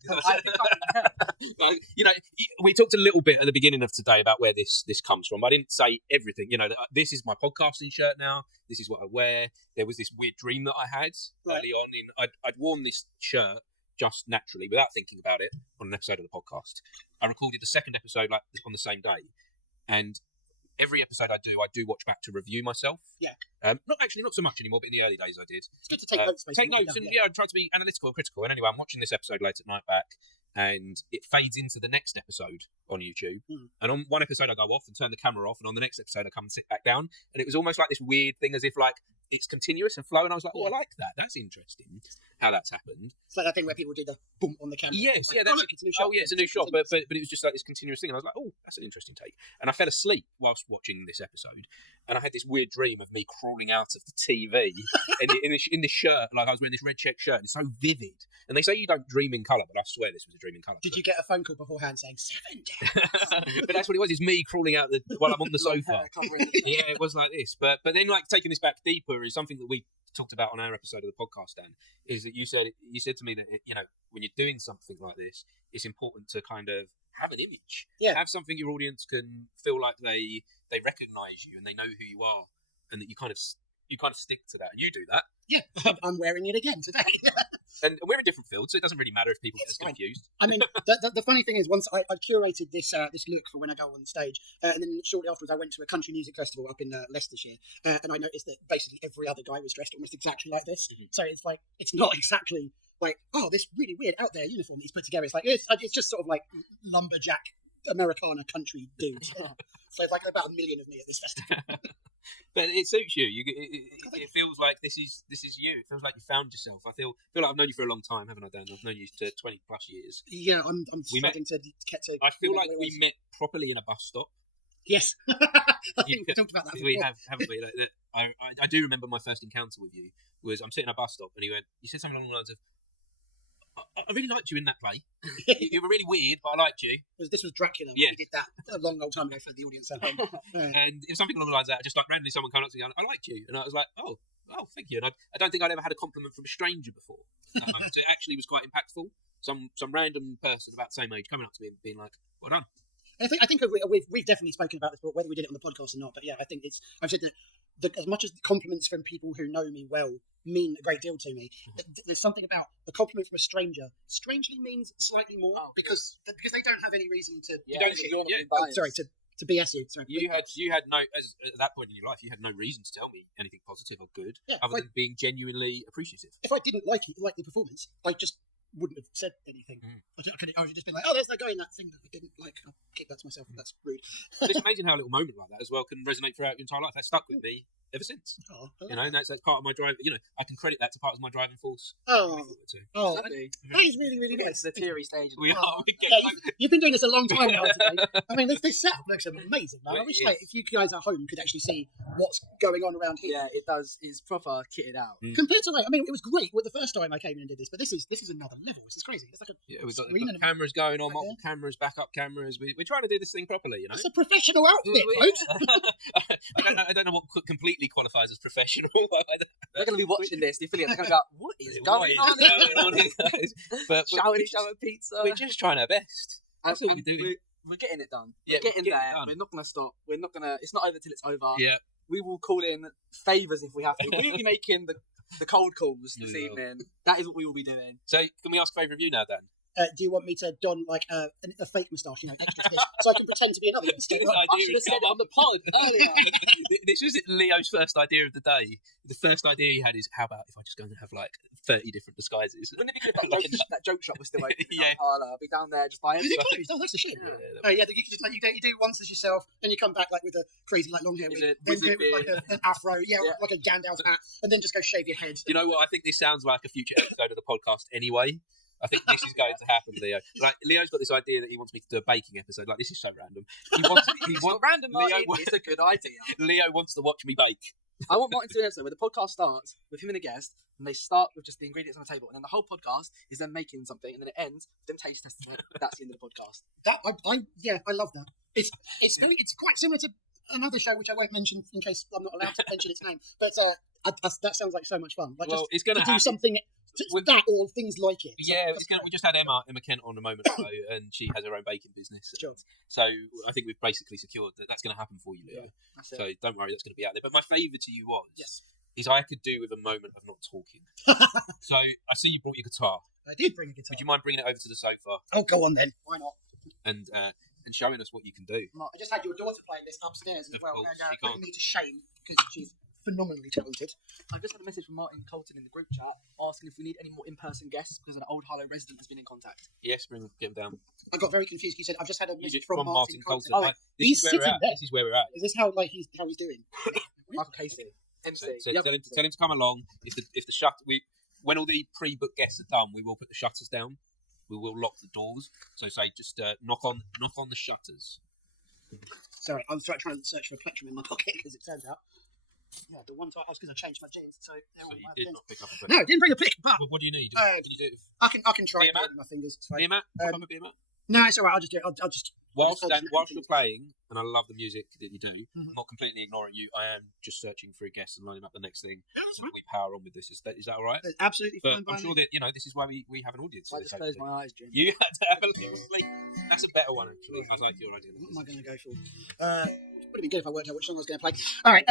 You know, we talked a little bit at the beginning of today about where this comes from. I didn't say everything. You know, this is my podcasting shirt now. This is what I wear. There was this weird dream that I had early on. I'd worn this shirt just naturally without thinking about it on an episode of the podcast. I recorded the second episode like on the same day, and every episode I do watch back to review myself. Yeah. Not so much anymore, but in the early days I did. It's good to take notes, basically. Take notes, and I try to be analytical and critical. And anyway, I'm watching this episode late at night back, and it fades into the next episode on YouTube. And on one episode I go off and turn the camera off, and on the next episode I come and sit back down, and it was almost like this weird thing, as if like it's continuous and flow. And I was like, oh, I like that. That's interesting how that's happened. It's like that thing where people do the boom on the camera. Yes, like, yeah, that's it's a new shot. Oh, yeah, it's a new shot, but it was just like this continuous thing, and I was like, oh, that's an interesting take. And I fell asleep whilst watching this episode, and I had this weird dream of me crawling out of the TV in this shirt, like I was wearing this red check shirt. It's so vivid, and they say you don't dream in colour, but I swear this was a dream in colour. Did you get a phone call beforehand saying 7 days? But that's what it was. It's me crawling out while I'm on the sofa. Yeah, it was like this. But then, like, taking this back deeper is something that we talked about on our episode of the podcast, Dan, is that you said to me that, you know, when you're doing something like this, it's important to kind of have an image. Yeah. Have something your audience can feel like they recognise you and they know who you are, and that you kind of stick to that, and you do that. Yeah, I'm wearing it again today. And we're in different fields, so it doesn't really matter if people get confused. I mean, the funny thing is, once I curated this look for when I go on the stage, and then shortly afterwards I went to a country music festival up in Leicestershire, and I noticed that basically every other guy was dressed almost exactly like this. So it's like, it's not exactly like, oh, this really weird out there uniform that he's put together. It's like, it's just sort of like lumberjack Americana country dudes. So it's like about 1 million of me at this festival. But it suits you. It feels like this is you. It feels like you found yourself. I feel like I've known you for a long time, haven't I, Dan? I've known you for 20 plus years. Yeah, I'm starting to get to. I feel like we met properly in a bus stop. Yes, I think we talked about that before. We have, haven't we? Like, I do remember my first encounter with you was I'm sitting at a bus stop, and you said something along the lines of, I really liked you in that play. You were really weird, but I liked you. This was Dracula. Yeah. We did that a long time ago for the audience at home. And it was something along the lines of that, just like randomly someone came up to me and I liked you. And I was like, oh, thank you. And I don't think I'd ever had a compliment from a stranger before. So it actually was quite impactful. Some random person about the same age coming up to me and being like, well done. I think we've definitely spoken about this, but whether we did it on the podcast or not. But yeah, I think I've said that as much as the compliments from people who know me well mean a great deal to me, there's something about a compliment from a stranger strangely means slightly more because they don't have any reason to. To BS you. Sorry. You had no, at that point in your life, you had no reason to tell me anything positive or good, other than being genuinely appreciative. If I didn't like the performance, I just wouldn't have said anything. I would have just been like, oh, there's that guy in that thing that I didn't like. I'll keep that to myself. That's rude. But it's amazing how a little moment like that as well can resonate throughout your entire life. That stuck with me ever since. You know, and that's part of my drive. You know, I can credit that to part of my driving force. That is really, really nice. The theory stage. You've been doing this a long time now. I mean, this setup looks amazing. Man. I wish if you guys at home could actually see what's going on around here. Yeah, it does. It's proper kitted out. Compared to I mean, it was great the first time I came in and did this, but this is another level. This is crazy. It's like we've got cameras going on, multiple cameras, backup cameras. We're trying to do this thing properly, you know. It's a professional outfit, folks. I don't know what completely qualifies as professional. They're going to be watching this. The affiliates are going to go, what is going on here? But shower pizza. We're just trying our best. That's all we're doing. We're getting it done. Yeah, we're getting there. We're not going to stop. We're not going to. It's not over till it's over. Yeah. We will call in favours if we have to. We will be making the cold calls this evening. That is what we will be doing. So, can we ask a favour of you now, Dan? Do you want me to don like a fake moustache, extra to this, so I can pretend to be another mistake? I should have said it on the pod earlier. This was Leo's first idea of the day. The first idea he had is, how about if I just go and have like 30 different disguises? Wouldn't it be good if that joke shop was still open? Yeah. I'll be down there just buying it. Is it closed? Oh, that's a shame. You can just you do once as yourself, then you come back like with a crazy long hair, then do it with like an afro, like a Gandalf hat, and then just go shave your head. You know what? I think this sounds like a future episode of the podcast anyway. I think this is going to happen, Leo. Like, Leo's got this idea that he wants me to do a baking episode. Like, this is so random. It's not random, Martin. It's a good idea. Leo wants to watch me bake. I want Martin to do an episode where the podcast starts with him and a guest, and they start with just the ingredients on the table, and then the whole podcast is them making something, and then it ends with them taste testing it. That's the end of the podcast. That I love that. It's quite similar to another show which I won't mention in case I'm not allowed to mention its name. But that sounds like so much fun. Like Well, just it's going to do something with that or things like it. Yeah, we just had Emma Kent on a moment ago, and she has her own baking business. Sure. So I think we've basically secured that that's going to happen for you, Leo. Yeah, so don't worry, that's going to be out there. But my favour to you was, yes, is I could do with a moment of not talking. So I see you brought your guitar. I did bring a guitar. Would you mind bringing it over to the sofa? Oh, go on then. Why not? And showing us what you can do. I just had your daughter playing this upstairs as well, course, and putting me to shame because she's phenomenally talented. I just had a message from Martin Colton in the group chat asking if we need any more in-person guests because an old Harlow resident has been in contact. Yes, get him down. I got very confused. He said, "I've just had a message from Martin Colton." Oh, he's sitting there. This is where we're at. Is this how he's doing? Michael Casey, MC. So tell him to come along. If the when all the pre-booked guests are done, we will put the shutters down. We will lock the doors. So say just knock on the shutters. Sorry, I was trying to search for a plectrum in my pocket because it turns out, the one time I was going to change my jeans. So you did not pick up a No, I didn't bring a pick. But what do you need? Can you do it? I can try it with my fingers. It's fine. Beer mat? No, it's all right. I'll just do it. I'll just. Whilst you're playing, and I love the music that you do, I'm not completely ignoring you. I am just searching for a guest and lining up the next thing. Yeah, that's fine. We power on with this. Is that all right? Absolutely fine. But I'm sure that this is why we have an audience. I just closed my eyes, Jim. You had to have a little sleep. That's a better one, actually. I like your idea. What am I going to go for? It would have been good if I worked out which song I was going to play. All right.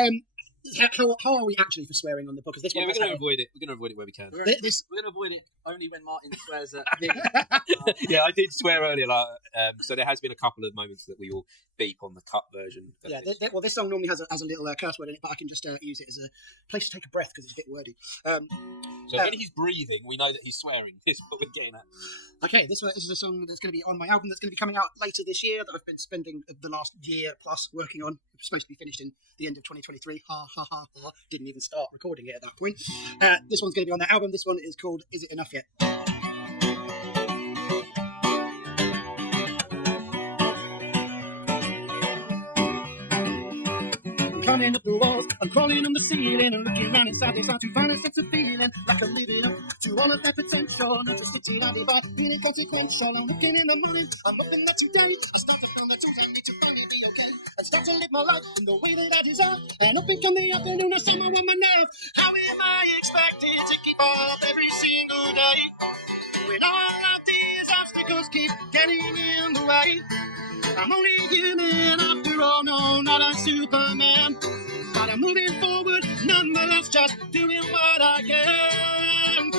How are we actually for swearing on the podcast? We're going to avoid it. We're going to avoid it where we can. We're going to avoid it only when Martin swears at me. Yeah, I did swear earlier. So there has been a couple of moments that we will beep on the cut version. Yeah, this song normally has a little curse word in it, but I can just use it as a place to take a breath because it's a bit wordy. So when he's breathing, we know that he's swearing. This is what we're getting at. Okay, this is a song that's going to be on my album that's going to be coming out later this year that I've been spending the last year plus working on. It's supposed to be finished in the end of 2023. Ha ha ha ha. Didn't even start recording it at that point. This one's going to be on that album. This one is called Is It Enough Yet? Climbing up the walls, I'm crawling on the ceiling and looking around inside, they start to find a sense of feeling like I'm living up to all of their potential. Not just getting out by being inconsequential. I'm looking in the morning, I'm hoping that today I start to find the tools I need to finally be okay and start to live my life in the way that I deserve. And up and come the afternoon of summer on my nerve. How am I expected to keep up every single day when all of these obstacles keep getting in the way? I'm only human after all, no, not a Superman. But I'm moving forward, nonetheless, just doing what I can.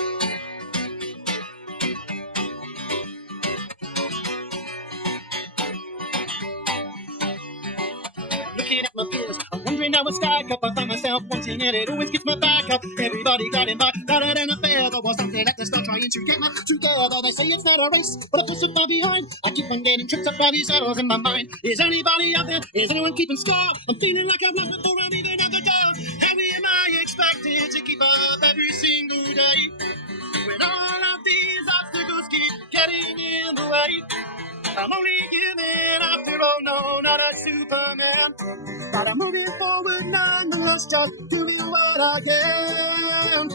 Looking at my peers, I'm wondering how I stack up. I find myself wanting it, it always gets my back up. Everybody gliding by, louder than a feather. Was something at the start trying to get me together. They say it's not a race, but I feel so far behind. I keep on getting tripped up by these arrows in my mind. Is anybody out there? Is anyone keeping score? I'm feeling like I've lost before I'm even at the door. How am I expected to keep up every single day when all of these obstacles keep getting in the way? I'm only human after all, no, not a Superman. But I'm moving forward nonetheless, just doing what I can.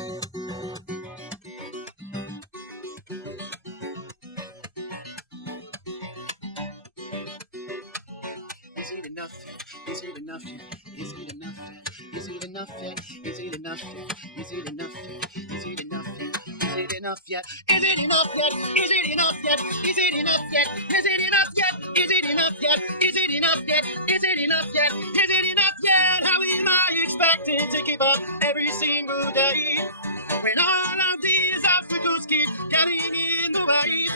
Is it enough yet? Is it enough yet? Is it enough yet? Is it enough yet? Is it enough yet? Is it enough yet? Is it enough yet? Is it enough yet? Is it enough yet? Is it enough yet? Is it enough yet? Is it enough yet? Is it enough yet? Is it enough yet? Is it enough yet? Is it enough yet? How am I expected to keep up every single day when all of these obstacles keep getting in the way?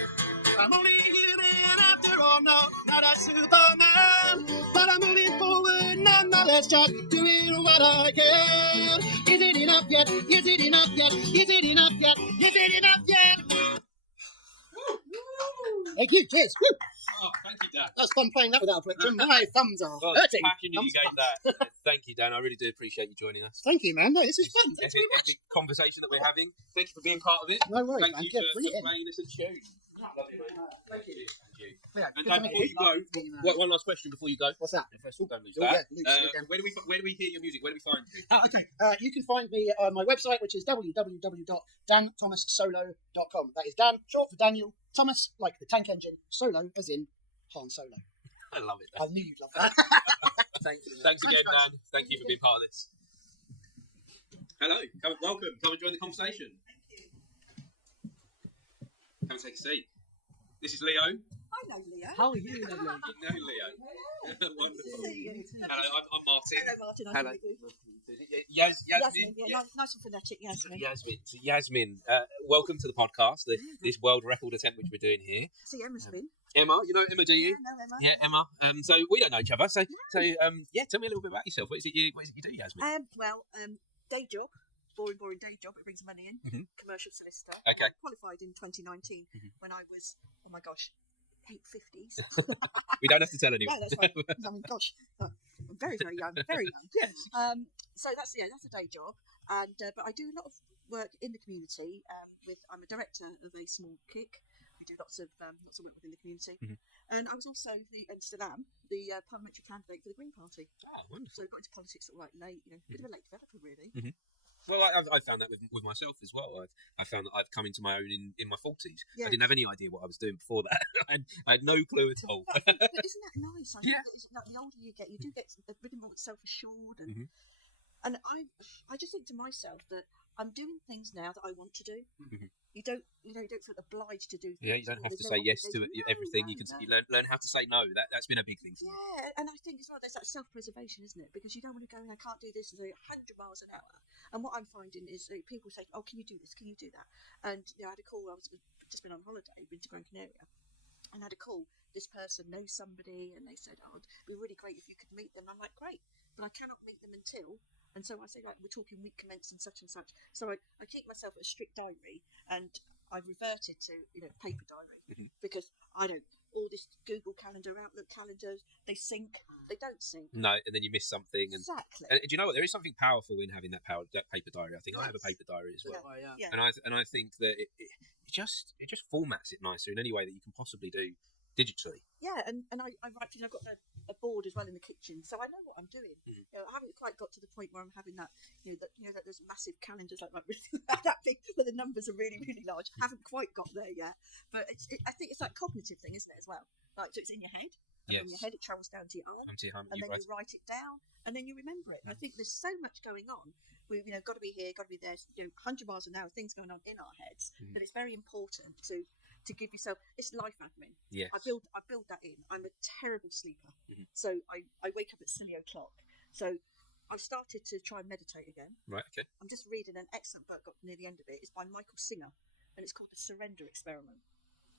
I'm only human after all, no, not a Superman. But I'm moving forward nonetheless, just doing what I can. Is it enough yet? Is it enough yet? Is it enough yet? Is it enough yet? Thank you, cheers. Woo. Oh, thank you, Dan. That's fun playing that without a plectrum. My thumbs are Well, hurting. passion you gave that. Thank you, Dan. I really do appreciate you joining us. Thank you, man. No, this is fun. Thanks very much. Epic conversation that we're having. Thank you for being part of it. No worries, Thank man. you Yeah, for bring it in. playing us a tune. Thank you. Yeah, And good to meet before you go, one last question before you go. What's that? First of all, don't lose Oh, that. yeah, lose again. Where do we hear your music? Where do we find you? Okay, you can find me on my website, which is www.danthomassolo.com. That is Dan, short for Daniel, Thomas, like the tank engine, Solo, as in Han Solo. I love it. I knew you'd love that. Thanks again, guys. Dan. Thank you for being part of this. Hello, welcome. Come and join the conversation. Come and take a seat. This is Leo. I know Leo. How are you, lovely? You know Leo. Wonderful. See you. Hello, I'm Martin. Hello, Martin. Hello. Nice to meet you. Yasmin. Yeah, nice and phonetic, Yasmin. Yasmin, welcome to the podcast, this world record attempt which we're doing here. See, Emma's been. Emma, you know Emma, do you? Yeah, I know Emma. Yeah, Emma. So we don't know each other. So tell me a little bit about yourself. What is it you do, Yasmin? Day job. Boring day job. It brings money in. Mhm. Commercial solicitor. Okay. Qualified in 2019 when I was, oh my gosh, 850s. We don't have to tell anyone. No, that's right. I mean, gosh, I'm very, very young. Very young. Yes. So that's a day job, and but I do a lot of work in the community. I'm a director of a small kick. We do lots of work within the community, and I was also the parliamentary candidate for the Green Party. Oh, wonderful! So I got into politics sort of like late, bit of a late developer, really. Well, I found that with myself as well. I found that I've come into my own in my 40s. Yeah. I didn't have any idea what I was doing before that. I had no clue at all. But isn't that nice? I think that the older you get, you do get a bit more self-assured, and I just think to myself that I'm doing things now that I want to do. You don't feel obliged to do things. Yeah, you don't have to say yes to everything. You learn how to say no. That's been a big thing for me. Yeah, and I think as well there's that self-preservation, isn't it? Because you don't want to go, I can't do this, and go 100 miles an hour. And what I'm finding is people say, oh, can you do this? Can you do that? And I had a call. I was just been on holiday, been to Gran Canaria, and I had a call. This person knows somebody, and they said, oh, it'd be really great if you could meet them. I'm like, great, but I cannot meet them until. And so I say, like, we're talking week commencing such and such. So I keep myself a strict diary, and I've reverted to paper diary because I don't. All this Google Calendar, Outlook calendars, they sync, they don't sync. No, and then you miss something. Exactly. And do you know what? There is something powerful in having that paper diary. I think I have a paper diary as well. Yeah. And I think that it just formats it nicer in any way that you can possibly do digitally. Yeah, and I write things. I've got a board as well in the kitchen, so I know what I'm doing. I haven't quite got to the point where I'm having that, that those massive calendars like that big, where the numbers are really, really large. I haven't quite got there yet, but I think it's that cognitive thing, isn't it, as well? Like, so it's in your head, and from your head it travels down to your arm, and then you write it down, and then you remember it. And I think there's so much going on. We've got to be here, got to be there. 100 miles an hour, things going on in our heads, but it's very important to give yourself, it's life admin. Yes. I build that in. I'm a terrible sleeper, so I wake up at silly o'clock. So I've started to try and meditate again. Right. Okay. I'm just reading an excellent book, got near the end of it. It's by Michael Singer, and it's called The Surrender Experiment.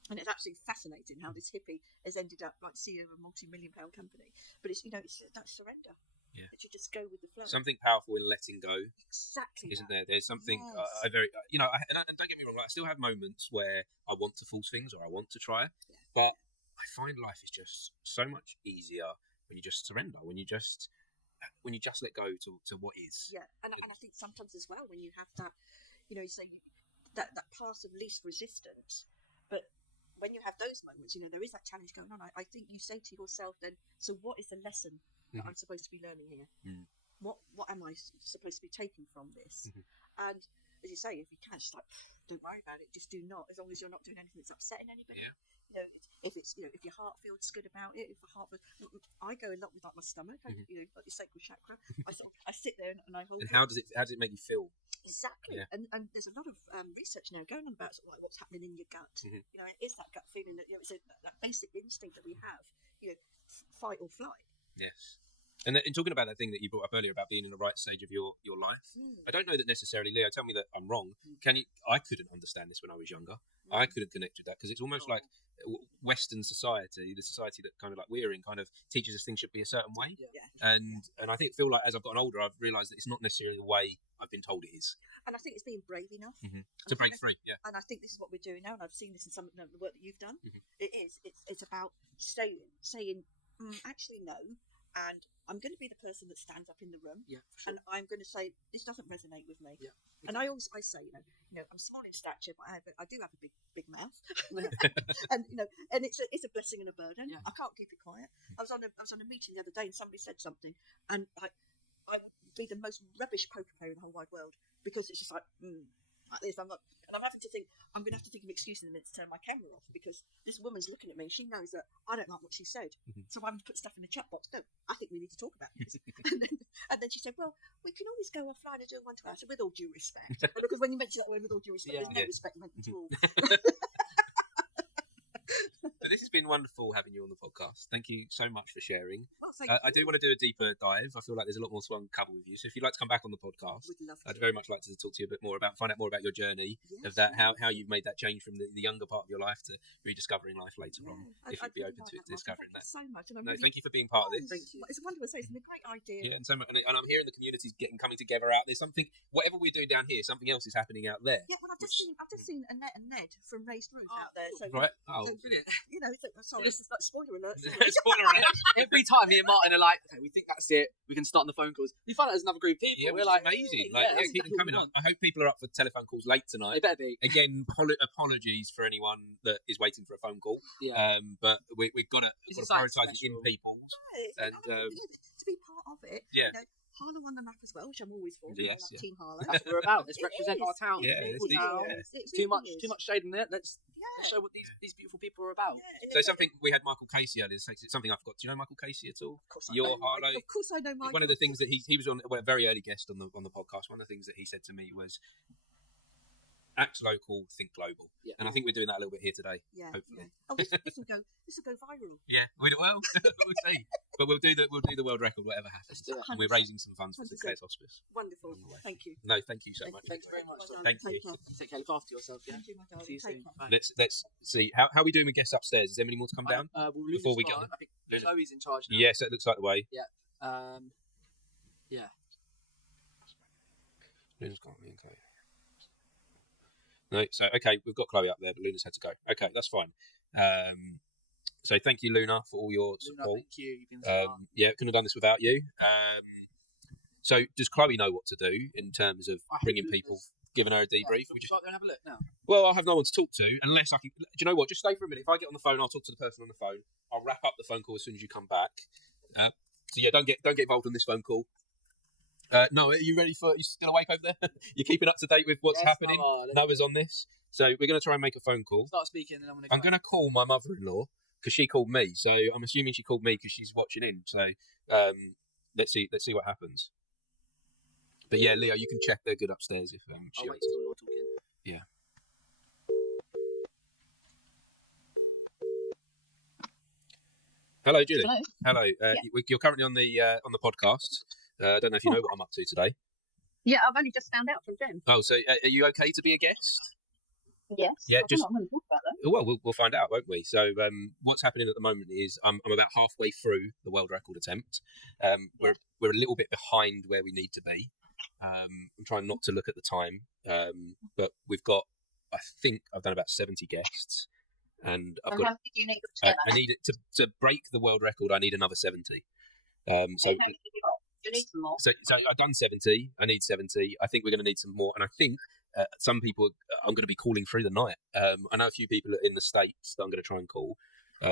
And it's absolutely fascinating how this hippie has ended up like CEO of a multi-million-pound company. But it's it's that surrender. Yeah. That you just go with the flow. Something powerful in letting go. Exactly. Isn't there? There's something Yes. I very and don't get me wrong. I still have moments where I want to force things or I want to try, but I find life is just so much easier when you just surrender. When you just let go to what is. Yeah, and I think sometimes as well when you have that, you say that path of least resistance, but when you have those moments, there is that challenge going on. I think you say to yourself then, so what is the lesson that I'm supposed to be learning here? What am I supposed to be taking from this? And as you say, if you can, just like, don't worry about it, just do not, as long as you're not doing anything that's upsetting anybody. If your heart feels good about it, I go a lot with like my stomach, like your sacral chakra. I sit there and I hold. And how does it make you feel? Exactly. Yeah. And there's a lot of research now going on about sort of like what's happening in your gut. It is that gut feeling that it's that basic instinct that we have. Fight or flight. Yes. And in talking about that thing that you brought up earlier about being in the right stage of your life, I don't know that necessarily, Leo, tell me that I'm wrong. I couldn't understand this when I was younger. I couldn't connect with that because it's almost like Western society, the society that kind of like we're in, kind of teaches us things should be a certain way. And I feel like as I've gotten older, I've realised that it's not necessarily the way I've been told it is. And I think it's being brave enough to break free. Yeah. And I think this is what we're doing now, and I've seen this in some of the work that you've done. It's about saying, actually no, and I'm going to be the person that stands up in the room, Yeah, for sure. and I'm going to say this doesn't resonate with me. Yeah, and I say, I'm small in stature, but I do have a big mouth, and and it's a blessing and a burden. Yeah. I can't keep it quiet. I was on a meeting the other day, and somebody said something, and I would be the most rubbish poker player in the whole wide world, because it's just like this. I'm having to think. I'm going to have to think of an excuse in a minute to turn my camera off, because this woman's looking at me. She knows that I don't like what she said, so I'm having to put stuff in the chat box. No, I think we need to talk about this. and then she said, "Well, we can always go offline and do a one-to-one." I said, "With all due respect," because when you mention that word, "with all due respect," there's no respect meant at all. But this has been wonderful having you on the podcast. Thank you so much for sharing. Well, thank you. I do want to do a deeper dive. I feel like there's a lot more to uncover with you. So if you'd like to come back on the podcast, I'd very much like to talk to you a bit more find out more about your journey of that, how you've made that change from the younger part of your life to rediscovering life later on. If you'd be open to discovering that. Thank you so much. And Thank you for being part of this. Thank you. It's wonderful. It's a great idea. Yeah, and I'm hearing the community's coming together out there. Something, whatever we're doing down here, something else is happening out there. Yeah, well, I've just seen Annette and Ned from Raised Roof out there. So right. Oh, brilliant. Sorry, this is like spoiler alert. Spoiler alert. Every time me and Martin are like, okay, we think that's it. We can start on the phone calls. We find out there's another group of people. Yeah, we're like like, amazing. hey, Keep them coming up. I hope people are up for telephone calls late tonight. They better be. Again, apologies for anyone that is waiting for a phone call. Yeah. But we've got to prioritise in people. And to be part of it. Yeah. Harlow on the map as well, which I'm always for. Yes, like Team Harlow. That's what we're about. Let's represent our town. Yeah, It's too much shade in it. Let's show what these beautiful people are about. So something we had Michael Casey earlier. Something I forgot. Do you know Michael Casey at all? Of course I know Harlow. Of course I know Michael. One of the things that he was on, a very early guest on the podcast. One of the things that he said to me was, act local, think global. Yeah. And I think we're doing that a little bit here today. Yeah. Hopefully. Yeah. Oh, this will go viral. Yeah, we'll see. But we'll do the world record, whatever happens. And we're raising some funds for the Claire's Hospice. Wonderful. Thank you. No, thank you so much. Thanks very much. Thank you. Take care. Look after yourself. Yeah. Thank you, my darling. See you soon. Bye. Let's see how are we doing with guests upstairs. Is there any more to come down before we get on? I think Chloe's in charge now. Yes, it looks like the way. Yeah. Yeah. Luna's got me and Chloe. No, so okay, we've got Chloe up there, but Luna's had to go. Okay, that's fine. So thank you, Luna, for all your support. Luna, thank you. You've been smart. Yeah, couldn't have done this without you. So does Chloe know what to do in terms of bringing people, giving her a debrief? We just go out there and have a look now. Well, I'll have no one to talk to unless I can. Do you know what? Just stay for a minute. If I get on the phone, I'll talk to the person on the phone. I'll wrap up the phone call as soon as you come back. So yeah, don't get involved in this phone call. No, are you ready for? You still awake over there? You're keeping up to date with what's happening. Noah's on this, so we're going to try and make a phone call. Start speaking, and I'm going to call my mother-in-law because she called me. So I'm assuming she called me because she's watching in. So let's see what happens. But yeah, Leo, you can check they're good upstairs if she. I'll wait till you're talking. Yeah. Hello, Julie. Hello. Hello. You're currently on the podcast. I don't know if you know what I'm up to today. Yeah, I've only just found out from Jen. Oh, so are you okay to be a guest? Yes. Yeah, I don't know, I'm going to talk about that. Well, we'll find out, won't we? So what's happening at the moment is I'm about halfway through the world record attempt. We're a little bit behind where we need to be. I'm trying not to look at the time, but we've got, I think I've done about 70 guests. And I've got. How many do you need together? I need it to break the world record. I need another 70. So how many do you need some more? So I've done 70. I need 70. I think we're going to need some more. And I think some people I'm going to be calling through the night. I know a few people in the States that I'm going to try and call.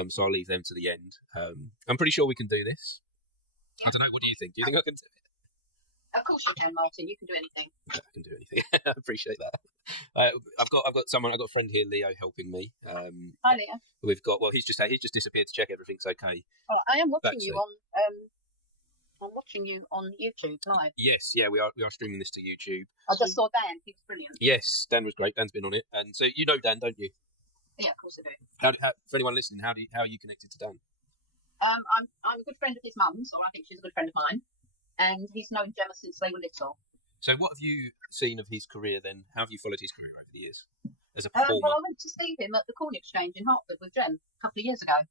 So I'll leave them to the end. I'm pretty sure we can do this. Yeah. I don't know. What do you think? Do you think I can do it? Of course you can, Martin. You can do anything. I can do anything. I appreciate that. I've got a friend here, Leo, helping me. Hi, Leo. We've got. Well, he's just disappeared to check everything's okay. Oh, I am watching you on. I'm watching you on YouTube live. Yes, yeah, we are streaming this to YouTube. I just saw Dan. He was brilliant. Yes, Dan was great. Dan's been on it, and so you know Dan, don't you? Yeah, of course I do. How for anyone listening, how are you connected to Dan? I'm a good friend of his mum's, or I think she's a good friend of mine, and he's known Gemma since they were little. So, what have you seen of his career then? How have you followed his career over the years as a performer? Well, I went to see him at the Corn Exchange in Hertford with Jem a couple of years ago,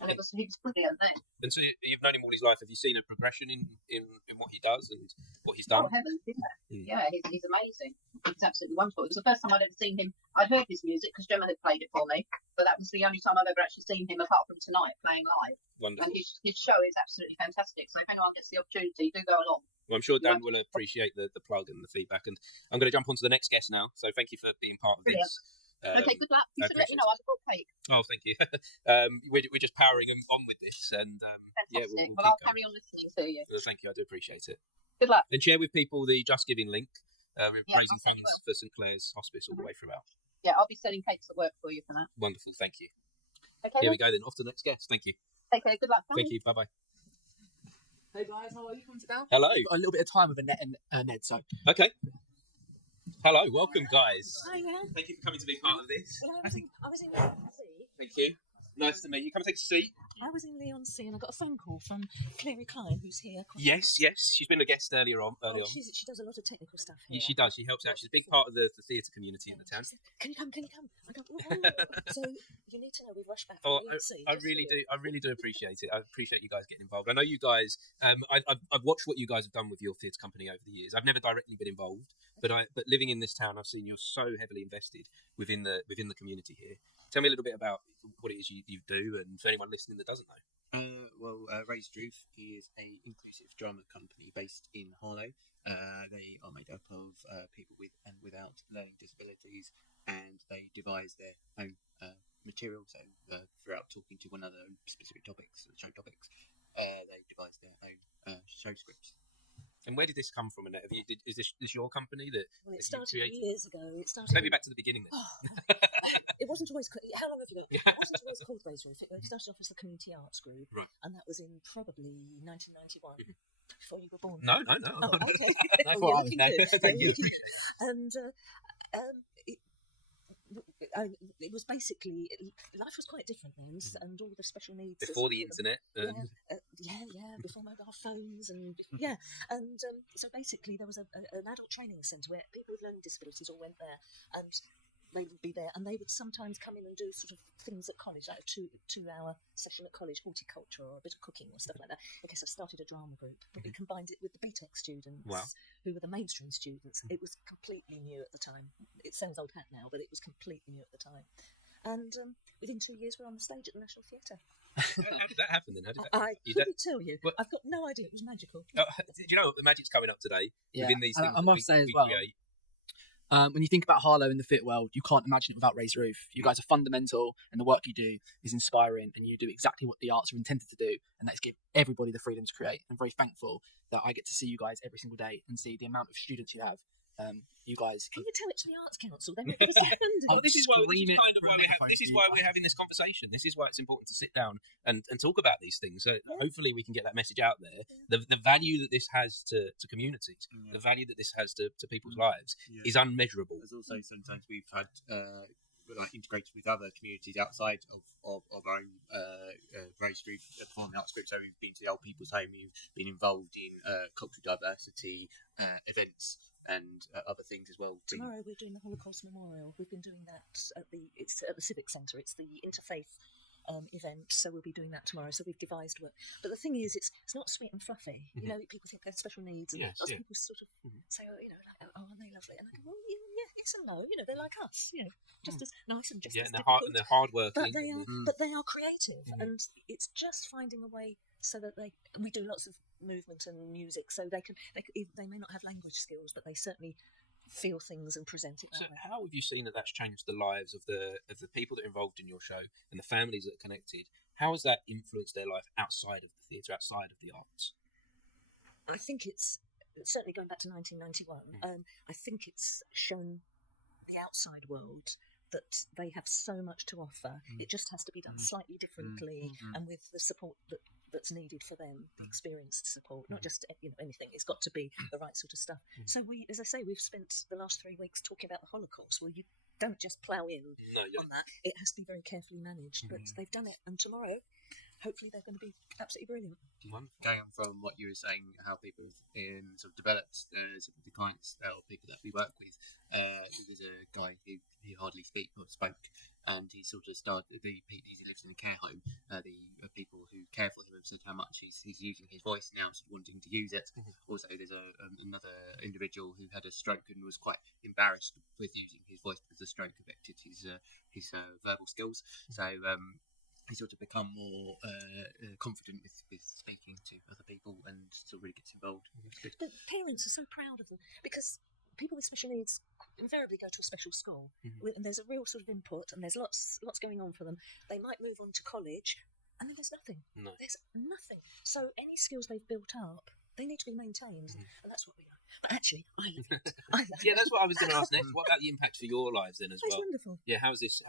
and he was brilliant then. And so, you've known him all his life. Have you seen a progression in what he does and what he's done? Oh heavens, yeah, he's amazing. He's absolutely wonderful. It was the first time I'd ever seen him. I'd heard his music because Gemma had played it for me, but that was the only time I've ever actually seen him apart from tonight playing live. Wonderful. And his show is absolutely fantastic. So if anyone gets the opportunity, do go along. Well, I'm sure Dan will appreciate the plug and the feedback. And I'm going to jump on to the next guest now. So thank you for being part of Brilliant. this. Okay, good luck. You should let me know. I've got cake. Oh, thank you. We're just powering on with this, and yeah, Fantastic. we'll I'll keep carry on listening to you. going. Thank you. I do appreciate it. Good luck. And share with people the Just Giving link. We're Yeah, raising I'll send funds for St Clair's Hospice all the way throughout. Yeah, I'll be selling cakes at work for you for that. Wonderful. Thank you. Okay. Here we go then. Off to the next guest. Thank you. Take care. Good luck. Bye. Thank you. Bye bye. Hey guys, how are you? Come sit down. Hello. We've got a little bit of time with Annette and Ned, so. Okay. Hello. Welcome, guys. Hi, yeah. Thank you for coming to be part of this. Well, I was in Leon-C. Thank you. Nice to meet you. Come and take a seat. I was in Leon-C and I got a phone call from Clary Klein, who's here. Yes, yes. She's been a guest earlier on. She does a lot of technical stuff here. Yeah, she does. She helps out. She's a big part of the theatre community in the town. Can you come? Can you come? I go, oh. So you need to know we've rushed back from Oh, Leon-C. I really do. I really do appreciate it. I appreciate you guys getting involved. I know you guys. I've watched what you guys have done with your theatre company over the years. I've never directly been involved, but living in this town, I've seen you're so heavily invested within the community here. Tell me a little bit about what it is you do, and for anyone listening that doesn't know. Raised Roof is an inclusive drama company based in Harlow. They are made up of people with and without learning disabilities, and they devise their own material. So throughout talking to one another on specific topics, show topics, they devise their own show scripts. And where did this come from, Annette? Is this your company that? Well, it you started created? years ago. It started. Take me back to the beginning then. It wasn't always. How long have you got? It wasn't always called Raised Roof. It started off as the Community Arts Group, Right. and that was in probably 1991, before you were born. No. Oh, okay. That's Oh, what you're I looking was good. Thank you. And it was basically life was quite different then, and all the special needs Before the internet. before mobile phones and and so basically there was an adult training centre where people with learning disabilities all went there, and they would be there, and they would sometimes come in and do sort of things at college, like a two-hour session at college, horticulture or a bit of cooking or stuff like that. I guess I've started a drama group, but we combined it with the BTEC students, who were the mainstream students. It was completely new at the time. It sounds old hat now, but it was completely new at the time. And within 2 years, we're on the stage at the National Theatre. How did that happen then? I couldn't tell you. I've got no idea. It was magical. Do you know what? The magic's coming up today within these things. I must say as well. Create. When you think about Harlow in the fit world, you can't imagine it without Raised Roof. You guys are fundamental, and the work you do is inspiring, and you do exactly what the arts are intended to do, and that's give everybody the freedom to create. I'm very thankful that I get to see you guys every single day and see the amount of students you have. You guys can you tell it to the Arts Council? They would give us funding. Well, this is why we're having this conversation. This is why it's important to sit down and talk about these things. So hopefully we can get that message out there. The value that this has to communities, the value that this has to people's lives is unmeasurable. There's also sometimes we've had integrated with other communities outside of our own Raised Roof performing arts group. So we've been to the Old People's Home, we've been involved in cultural diversity events and other things as well. Tomorrow we're doing the Holocaust Memorial. We've been doing that at the Civic Centre. It's the interfaith event, so we'll be doing that tomorrow. So we've devised work. But the thing is, it's not sweet and fluffy. You know, people think they have special needs, and lots of people sort of say, oh, aren't they lovely? And I go, well, yes and no. They're like us. Just as nice and just as difficult. And they're hardworking. But they are creative, and it's just finding a way so that we do lots of movement and music, so they may not have language skills, but they certainly feel things and present it that way. How have you seen that that's changed the lives of the people that are involved in your show and the families that are connected? How has that influenced their life outside of the theatre, outside of the arts? I think it's certainly going back to 1991. I think it's shown the outside world that they have so much to offer. It just has to be done slightly differently and with the support that's needed for them, the experienced support, not just anything. It's got to be the right sort of stuff. So as I say, we've spent the last 3 weeks talking about the Holocaust. Well, you don't just plough in on that. It has to be very carefully managed, but they've done it. And tomorrow, hopefully, they're going to be absolutely brilliant. Going on from what you were saying, how people have sort of developed the clients or people that we work with. There's a guy who hardly spoke, and he sort of started. He lives in a care home. The people who care for him have said how much he's using his voice now, sort of wanting to use it. Also, there's another individual who had a stroke and was quite embarrassed with using his voice because the stroke affected his verbal skills. So he's sort of become more confident with speaking to other people and sort of really gets involved. The parents are so proud of them because people with special needs invariably go to a special school, and there's a real sort of input, and there's lots going on for them. They might move on to college, and then there's nothing. No. There's nothing. So any skills they've built up, they need to be maintained, and that's what we are. But actually, I love it. Yeah, that's what I was going to ask next. What about the impact for your lives then as well? It's wonderful. Yeah, how's this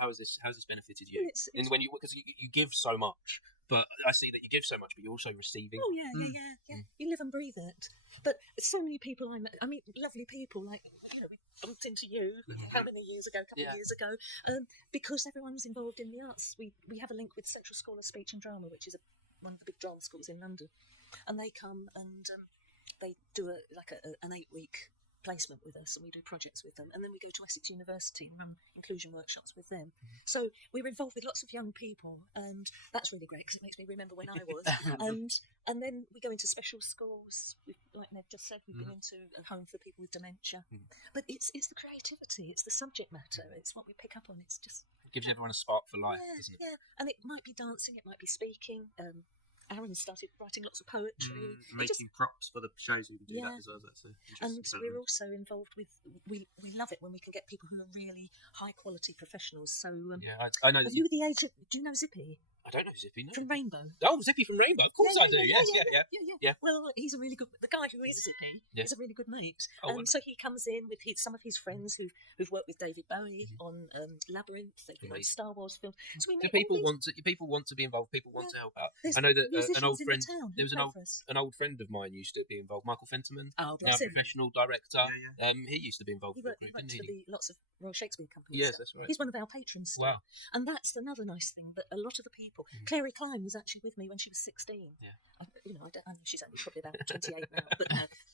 benefited you? Well, it's when because you give so much, but I see that you give so much, but you're also receiving. Oh yeah. You live and breathe it. But so many people I meet lovely people, like, you know, we bumped into you how many years ago, a couple of years ago, because everyone's involved in the arts. We have a link with Central School of Speech and Drama, which is one of the big drama schools in London, and they come and they do an 8-week placement with us, and we do projects with them, and then we go to Essex University and run inclusion workshops with them. So we're involved with lots of young people, and that's really great because it makes me remember when I was. and then we go into special schools. Like Ned just said, we've been into a home for people with dementia. But it's the creativity, it's the subject matter, it's what we pick up on. It's just It gives everyone a spark for life, doesn't it? Yeah, and it might be dancing, it might be speaking. Aaron started writing lots of poetry. Making props for the shows, we can do that as well. That's and we're also involved with. We love it when we can get people who are really high quality professionals. So I know. Have you the age? Do you know Zippy? I don't know Zippy. No. From Rainbow. Oh, Zippy from Rainbow. Of course I do. Yeah. Well, he's a really good. The guy who is Zippy is a really good mate. So he comes in with some of his friends who've worked with David Bowie on Labyrinth. They've been on Star Wars films. So we people want to be involved. People want to help out. I know that an old friend. There was an old friend of mine used to be involved. Michael Fenterman, now professional director. He used to be involved. He worked for lots of Royal Shakespeare companies. Yes, that's right. He's one of our patrons. Wow. And that's another nice thing that a lot of the people. Clary Klein was actually with me when she was 16. Yeah. I know she's only probably about 28 now, but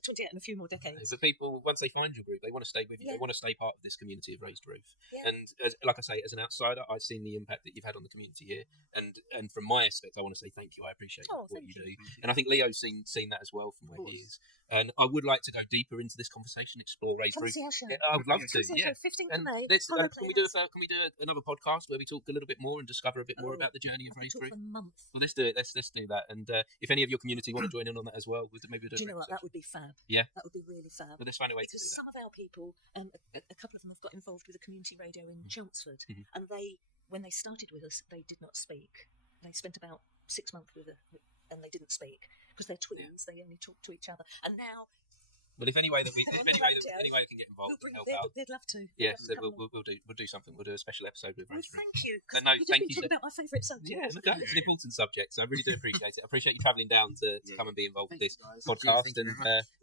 28 in a few more decades. But people, once they find your group, they want to stay with you. They want to stay part of this community of Raised Roof. Yeah. And like I say, as an outsider, I've seen the impact that you've had on the community here. And from my aspect, I want to say thank you. I appreciate what you do. And I think Leo's seen that as well from where he is. And I would like to go deeper into this conversation, explore Raised Roof. I would love to. Yeah. 15th and May. Can we do another podcast where we talk a little bit more and discover a bit more about the journey of Raised Roof? Well, let's do it. Let's do that. And if any of your community want to join in on that as well, maybe we'll do. Do you know what? That would be fab. Yeah. That would be really fab. But let's find a way to do that. Some of our people, a couple of them have got involved with a community radio in Chelmsford, and when they started with us, they did not speak. They spent about 6 months with us, and they didn't speak because they're twins. They only talk to each other, and now. But if any way that we can get involved and help out, they'd love to. Yes, we'll do something. We'll do a special episode with Raised Roof. Thank you. No, thank you. Talking about my favourite subject. Yeah, look, it's an important subject, so I really do appreciate it. I appreciate you travelling down to come and be involved with this podcast and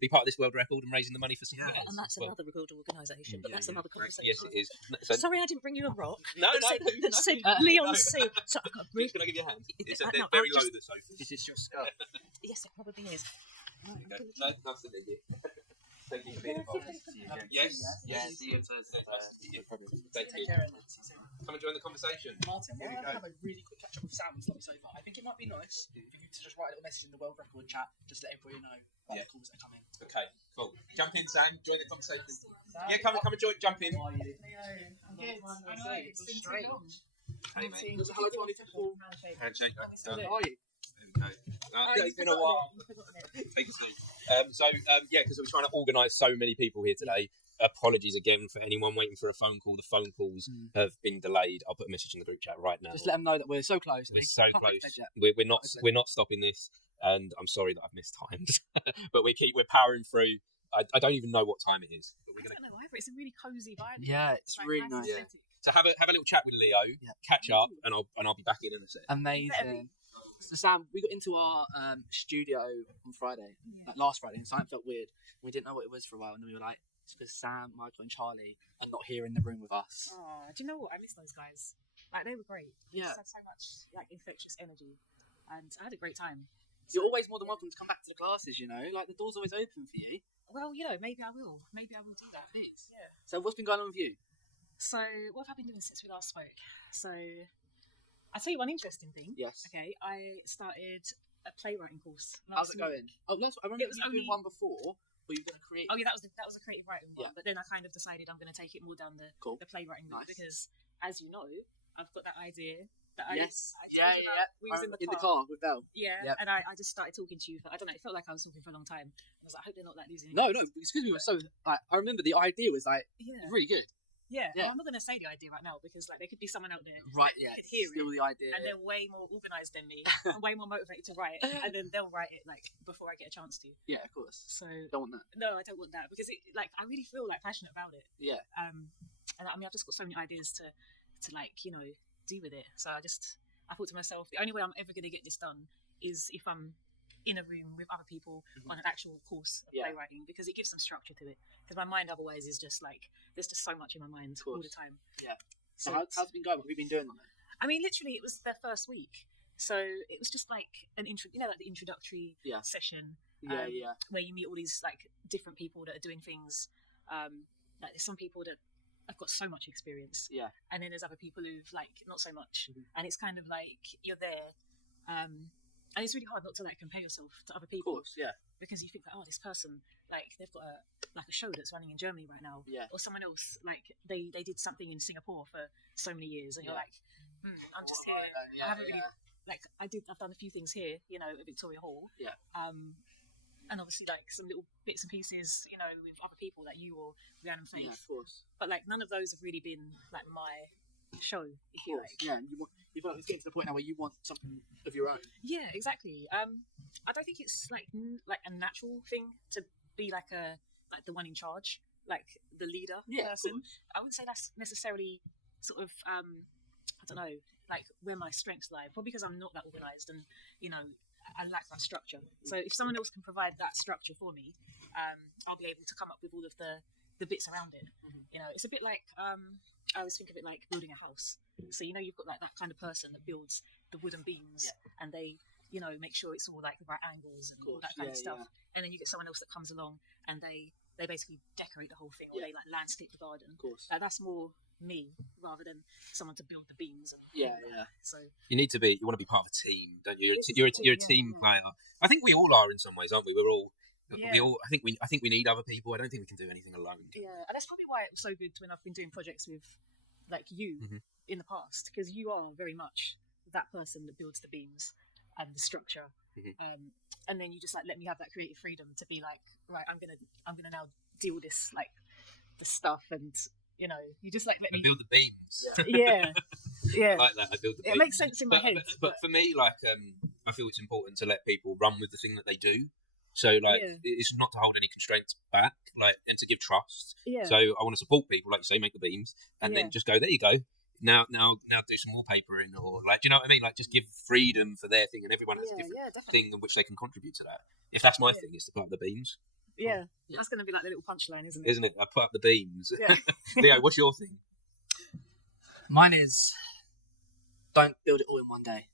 be part of this world record and raising the money for something else. And that's another good organisation, but that's another conversation. Yes, it is. Sorry, I didn't bring you a rock. No. That said Leon's C. So I've got really. Can I give you a hand? It's very low, the sofa. Is this your scarf? Yes, it probably is. Nice to meet you. Thank you for being involved. Yes. See you Thursday. Thank you. Come and join the conversation. Martin, we're going to have a really quick catch up with Sam and Sloppy so far. I think it might be nice for you to just write a little message in the world record chat, just let everybody know about the calls that are coming. Okay, cool. Jump in, Sam. Join the conversation. Come and join. Jump in. I'm good. I know. It's been too long. Hey, mate. Handshake. How are you? It's been a while. Take a seat. Because we're trying to organise so many people here today. Apologies again for anyone waiting for a phone call. The phone calls have been delayed. I'll put a message in the group chat right now. Just let them know that we're so close. We're so close. We're not stopping this, and I'm sorry that I've missed times, but we're powering through. I don't even know what time it is. But I don't know either. It's a really cosy vibe. Yeah, it's really nice. Yeah. So have a little chat with Leo, catch up, and I'll be back in a sec. Amazing. So Sam, we got into our studio on Friday, like last Friday, and something felt weird. We didn't know what it was for a while, and then we were like, it's because Sam, Michael, and Charlie are not here in the room with us. Oh, do you know what? I miss those guys. Like, they were great. They Yeah. just had so much like infectious energy, and I had a great time. You're always more than welcome to come back to the classes. You know, like the door's always open for you. Well, maybe I will. Maybe I will do that. Yeah. So what's been going on with you? So, what have I been doing since we last spoke? So, I'll tell you one interesting thing. Yes. Okay, I started a playwriting course. How's it going? Oh, no, I remember It was you doing one before, but you were going to create. Oh yeah, that was a creative writing one. Yeah. But then I kind of decided I'm going to take it more down the playwriting route because, as you know, I've got that idea that I told you about. We was in the car with Belle. Yeah, Yep. and I just started talking to you. I don't know. It felt like I was talking for a long time. I was like, I hope they're not like losing. No, excuse me. So like, I remember the idea was like really good. Yeah, Yeah. I'm not going to say the idea right now because like there could be someone out there Right, that yeah, could hear steal it, the idea. and they're way more organised than me, and way more motivated to write, and then they'll write it like before I get a chance to. Yeah, of course. So don't want that. No, I don't want that because it like I really feel like passionate about it. Yeah. And I mean I've just got so many ideas to like do with it. So I thought to myself the only way I'm ever going to get this done is if I'm in a room with other people on an actual course of playwriting because it gives some structure to it. Because my mind otherwise is just like there's just so much in my mind all the time. Yeah. So how's it been going? What have you been doing on it? I mean, literally, it was their first week, so it was just like an intro, like the introductory session. Where you meet all these like different people that are doing things. Like there's some people that have got so much experience. Yeah. And then there's other people who've like not so much, and it's kind of like you're there. And it's really hard not to like compare yourself to other people. Of course, yeah. Because you think like, oh, this person, like they've got a show that's running in Germany right now. Yeah. Or someone else, like they did something in Singapore for so many years, and you're like, I'm just here. I haven't really like I've done a few things here, at Victoria Hall. Yeah. And obviously like some little bits and pieces, with other people like you or Rhiannon Faith. Yeah, of course. But like none of those have really been like my show, if you like. Yeah, and you've got to get to the point now where you want something of your own. Yeah, exactly. I don't think it's like a natural thing to be like the one in charge, like the leader person. I wouldn't say that's necessarily sort of I don't know, like where my strengths lie. Probably because I'm not that organised and I lack that structure. So if someone else can provide that structure for me, I'll be able to come up with all of the bits around it. It's a bit like I always think of it like building a house. So you've got like that kind of person that builds the wooden beams and they make sure it's all like the right angles and all that kind of stuff. And then you get someone else that comes along and they basically decorate the whole thing or they like landscape the garden. Of course. That's more me rather than someone to build the beams. And So you want to be part of a team, don't you? You're a team player. I think we all are in some ways, aren't we? We're all. Yeah. I think we need other people. I don't think we can do anything alone. Yeah, and that's probably why it was so good when I've been doing projects with like you in the past, because you are very much that person that builds the beams and the structure, and then you just like let me have that creative freedom to be like, right, I'm gonna now deal with this like the stuff, and you just like let me build the beams. Yeah. Like that. I build the beams. It makes sense in my head. But for me, like I feel it's important to let people run with the thing that they do. So, it's not to hold any constraints back, and to give trust. Yeah. So, I want to support people, like you say, make the beams, and then just go, there you go. Now, do some wallpapering, or do you know what I mean? Like, just give freedom for their thing, and everyone has a different thing in which they can contribute to that. If that's my thing, is to put up the beams. Yeah, that's going to be like the little punchline, isn't it? Isn't it? I put up the beams. Yeah. Leo, what's your thing? Mine is don't build it all in one day.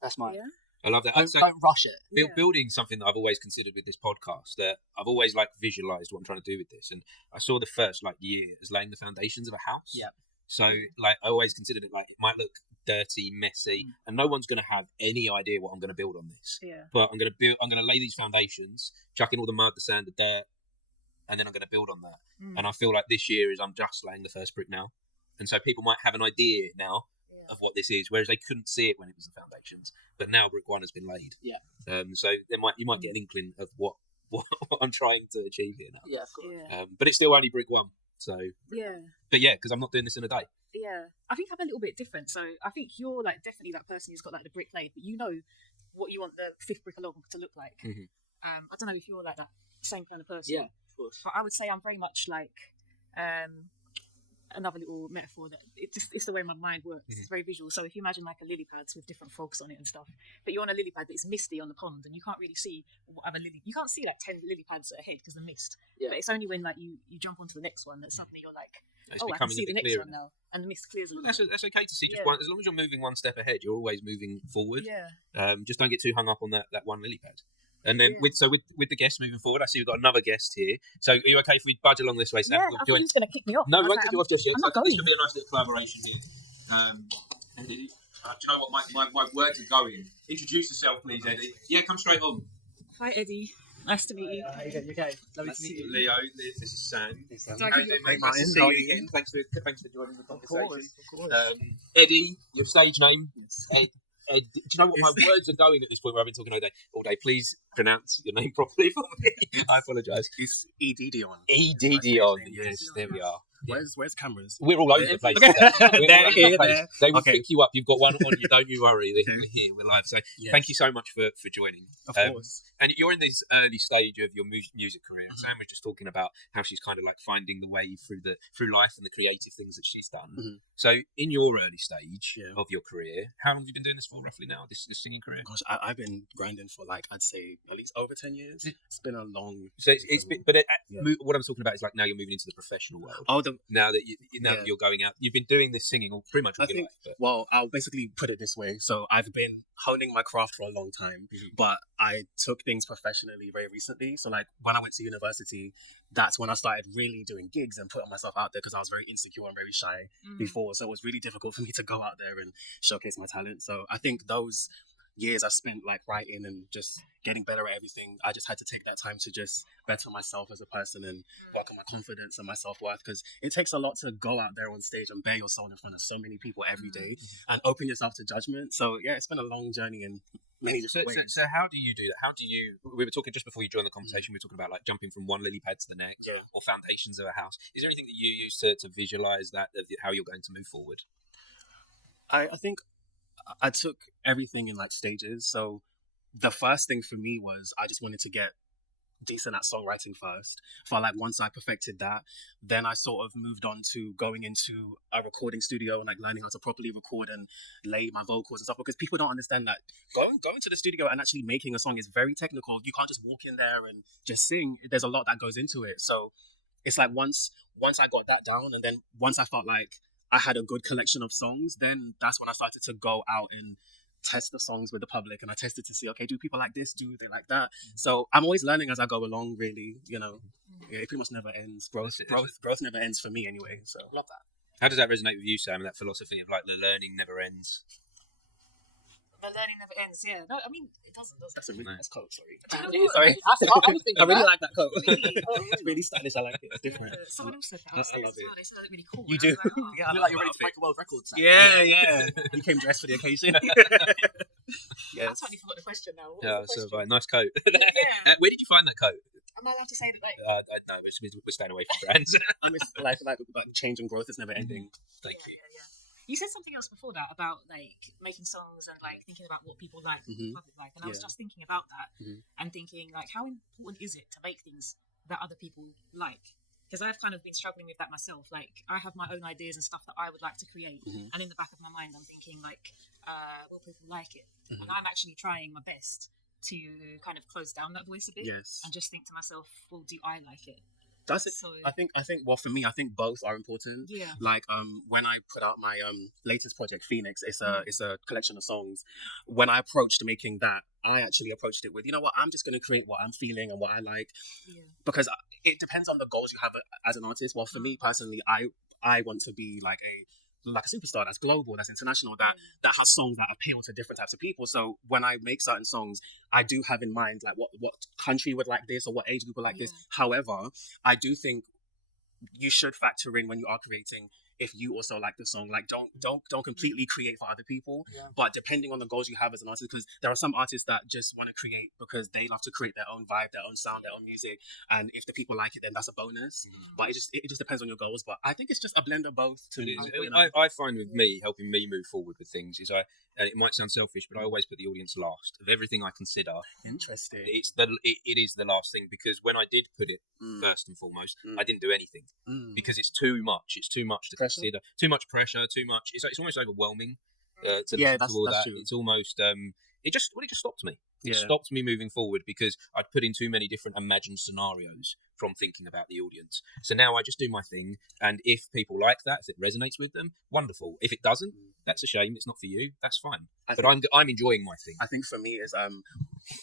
That's mine. Yeah. I love that. Don't rush it. Building something that I've always considered with this podcast, that I've always visualized what I'm trying to do with this, and I saw the first year as laying the foundations of a house. Yeah. So I always considered it it might look dirty, messy, and no one's going to have any idea what I'm going to build on this. Yeah. But I'm going to lay these foundations, chuck in all the mud, the sand, the dirt, and then I'm going to build on that. And I feel like this year is I'm just laying the first brick now, and so people might have an idea now of what this is, whereas they couldn't see it when it was the foundations, but now brick one has been laid. Yeah. So you might get an inkling of what I'm trying to achieve here now. Yeah, of course. Yeah. But it's still only brick one. So. Yeah. But yeah, because I'm not doing this in a day. Yeah, I think I'm a little bit different. So I think you're definitely that person who's got the brick laid, but you know what you want the fifth brick along to look like. I don't know if you're that same kind of person. Yeah, of course. But I would say I'm very much another little metaphor that it's the way my mind works. It's very visual. So if you imagine a lily pads with different frogs on it and stuff, but you're on a lily pad, but it's misty on the pond, and you can't really see what other lily. You can't see 10 lily pads ahead because of the mist. Yeah. But it's only when you jump onto the next one that suddenly you're like, it's I can see the next one now, and the mist clears. Well, that's okay to see. Just one, as long as you're moving one step ahead, you're always moving forward. Yeah. Just don't get too hung up on that one lily pad. And then with the guests moving forward, I see we've got another guest here. So are you okay if we budge along this way, Sam? Yeah, I thought he was going to kick me off. No, we won't kick you off just yet. I'm not So this going. could be a nice little collaboration here. And do you know what? My words are going. Introduce yourself, please, Eddie. Yeah, come straight on. Hi, Eddie. Nice to meet you. Okay. Lovely to meet you. Leo, this is Sam. Do I give you a Nice to see you again. Thanks for joining the conversation. Of course. Eddie, your stage name. Ed, do you know what my words are going at this point where I've been talking all day? Please pronounce your name properly for me. I apologise. It's Edidion. Edidion. Yes, there we are. Where's cameras? We're all over the place. They will pick you up. You've got one on you. Don't you worry. We're here. We're live. So thank you so much for joining. Of course. And you're in this early stage of your music career. Sam was just talking about how she's kind of like finding the way through life and the creative things that she's done. Mm-hmm. So in your early stage of your career, how long have you been doing this for roughly now? This singing career? Gosh, I've been grinding for I'd say at least over 10 years. It's been a long. So it's been, but what I'm talking about is like now you're moving into the professional world. Oh, now that you're going out, you've been doing this singing all pretty much all your life. But... Well, I'll basically put it this way. So I've been honing my craft for a long time, but I took things professionally very recently. So like when I went to university, that's when I started really doing gigs and putting myself out there because I was very insecure and very shy before. So it was really difficult for me to go out there and showcase my talent. So I think those years I spent like writing and just getting better at everything, I just had to take that time to just better myself as a person and work on my confidence and my self-worth, because it takes a lot to go out there on stage and bare your soul in front of so many people every day and open yourself to judgment. So yeah, it's been a long journey in many different ways. So how do you do that? How do you, we were talking just before you joined the conversation, we were talking about like jumping from one lily pad to the next or foundations of a house. Is there anything that you use to visualize that, of how you're going to move forward? I think I took everything in like stages. So the first thing for me was I just wanted to get decent at songwriting first. For like once I perfected that, then I sort of moved on to going into a recording studio and like learning how to properly record and lay my vocals and stuff, because people don't understand that going to the studio and actually making a song is very technical. You can't just walk in there and just sing. There's a lot that goes into it. So it's like once I got that down, and then once I felt like I had a good collection of songs, then that's when I started to go out and test the songs with the public, and I tested to see, okay, do people like this? Do they like that? So I'm always learning as I go along, really. You know, it pretty much never ends. Growth never ends for me anyway. So love that. How does that resonate with you, Sam? That philosophy of like the learning never ends. The learning never ends. Yeah, no, I mean it doesn't. That's a really nice quote. Sorry. Sorry. I really like that quote. It's really stylish. I like it. It's different. Someone else said that. I love it. They said that really cool. You do. Yeah, I you're like you're ready to break a world record. Sam. Yeah. You came dressed for the occasion. Yeah. I totally forgot the question now. So nice coat. Yeah. Where did you find that coat? Am I allowed to say that? Like, no, we're staying away from brands. I miss like change and growth is never ending. Thank you. You said something else before that about like making songs and like thinking about what people like, what the public like, and I was just thinking about that and thinking like, how important is it to make things that other people like? Because I've kind of been struggling with that myself. Like, I have my own ideas and stuff that I would like to create, and in the back of my mind, I'm thinking like, will people like it? And I'm actually trying my best to kind of close down that voice a bit, and just think to myself, well, do I like it? That's it. So, I think. Well, for me, I think both are important. Yeah. Like, when I put out my latest project, Phoenix, it's a collection of songs. When I approached making that, I actually approached it with, you know what, I'm just going to create what I'm feeling and what I like, because it depends on the goals you have as an artist. Well, for me personally, I want to be like a superstar that's global, that's international, that has songs that appeal to different types of people. So when I make certain songs, I do have in mind like what country would like this or what age group would like this. However, I do think you should factor in when you are creating, if you also like the song, like don't completely create for other people, but depending on the goals you have as an artist, because there are some artists that just want to create because they love to create their own vibe, their own sound, their own music, and if the people like it, then that's a bonus. But it just depends on your goals. But I think it's just a blend of both. I find with me, helping me move forward with things is and it might sound selfish, but I always put the audience last. Of everything I consider, interesting, it is the last thing, because when I did put it first and foremost, I didn't do anything because it's too much. It's too much to consider, too much pressure, too much. It's almost overwhelming to listen to all that. True. It's almost it just stopped me. It stopped me moving forward because I'd put in too many different imagined scenarios from thinking about the audience. So now I just do my thing, and if people like that, if it resonates with them, wonderful. If it doesn't, that's a shame. It's not for you. That's fine. But I'm enjoying my thing. I think for me is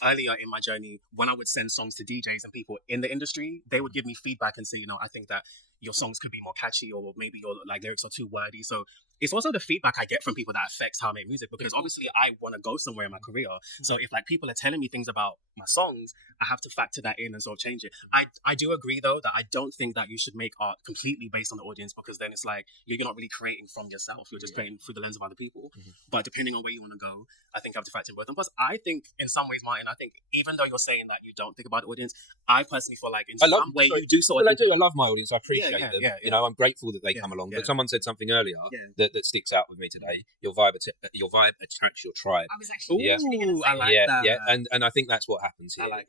earlier in my journey, when I would send songs to DJs and people in the industry, they would give me feedback and say, I think that your songs could be more catchy, or maybe your like lyrics are too wordy. So it's also the feedback I get from people that affects how I make music, because obviously I want to go somewhere in my career. So if like people are telling me things about my songs, I have to factor that in and sort of change it. I do agree though that I don't think that you should make art completely based on the audience, because then it's like you're not really creating from yourself. You're just creating through the lens of other people. But depending on where you want to go, I think you have to factor in both. And plus, I think in some ways, Martin, I think even though you're saying that you don't think about the audience, I personally feel like in some way you do sort of. Well, I do. I love my audience. I appreciate them. Yeah. I'm grateful that they come along. But someone said something earlier that sticks out with me today. Your vibe attracts your tribe. I was actually going to say I like that. Yeah, and I think that's what happens here. I like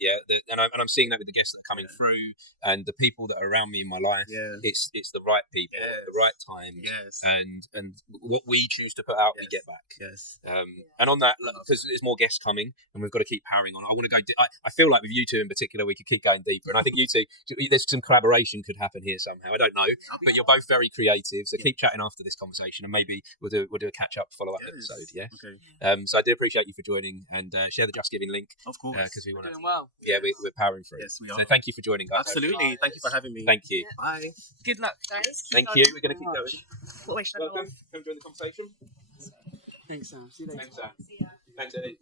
and I'm seeing that with the guests that are coming through and the people that are around me in my life. It's the right people at the right time. And what we choose to put out, we get back. And on that, because there's more guests coming, and we've got to keep powering on. I want to go. I feel like with you two in particular, we could keep going deeper. And I think you two, there's some collaboration could happen here somehow. I don't know, but you're both very creative. So keep chatting after this conversation, and maybe we'll do a catch up follow up episode. Yeah. Okay. So I do appreciate you for joining, and share the Just Giving link. Of course, because we want to. Doing well. Yeah, we're powering through. Yes, we are. So thank you for joining, guys. Absolutely. Thank you for having me. Thank you. Bye. Good luck, guys. Thank you. We're going to keep going. What way should I go Welcome. off? Come join the conversation. Thanks, Sam. See you later. Thanks, Sam. Thanks, Eddie.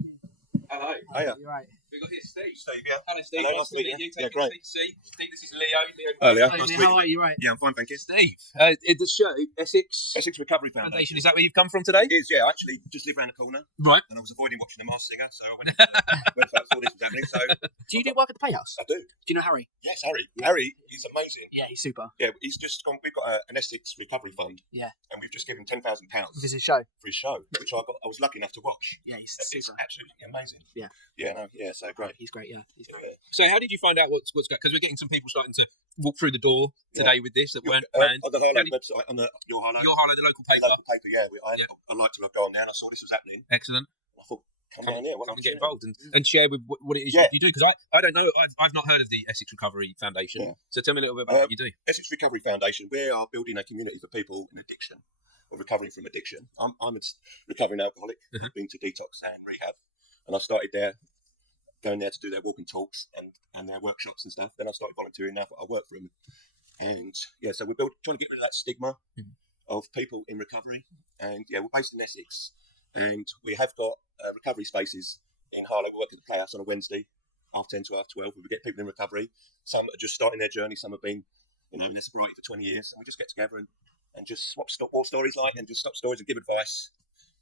Hello. Hiya. You're right. We've got here Steve. Steve, yeah. Hello, Steve. Hello, nice to meet you. Yeah, great. Steve, this is Leo. Leo. Hey, Nice to mate, meet how are you? Right. Yeah, I'm fine, thank you. Steve, the show, Essex Recovery Foundation. Foundation. Is that where you've come from today? It is, yeah. I actually just live around the corner. Right. And I was avoiding watching The Masked Singer, so I went I saw this was happening. So Do you do work at the Playhouse? I do. Do you know Harry? Yes, Harry. Harry is amazing. Yeah, he's super. Yeah, he's just gone. We've got an Essex Recovery Fund. Yeah. And we've just given £10,000 For his show. for his show, which I was lucky enough to watch. Yeah, he's It's super. absolutely amazing. Yeah. Yeah, no, yeah, so great. He's great, yeah. He's great. So how did you find out what's going? Because we're getting some people starting to walk through the door today with this that weren't planned. On the Harlow website, on your Harlow. Your Harlow, the local paper. Yeah. I like to go on there, and I saw this was happening. Excellent. I thought, come down here, come and get involved and share with what it is you do. Because I don't know, I've not heard of the Essex Recovery Foundation. Yeah. So tell me a little bit about what you do. Essex Recovery Foundation, we are building a community for people in addiction or recovering from addiction. I'm a recovering alcoholic, been to detox and rehab, and I started there, going there to do their walk and talks and their workshops and stuff. Then I started volunteering. Now I work for them, and so we're trying to get rid of that stigma of people in recovery. And we're based in Essex, and we have got recovery spaces in Harlow. We work at the Playhouse on a Wednesday, 10:30 to 12. We get people in recovery. Some are just starting their journey. Some have been, in their sobriety for 20 years, and we just get together and just swap war stories and just stop stories and give advice.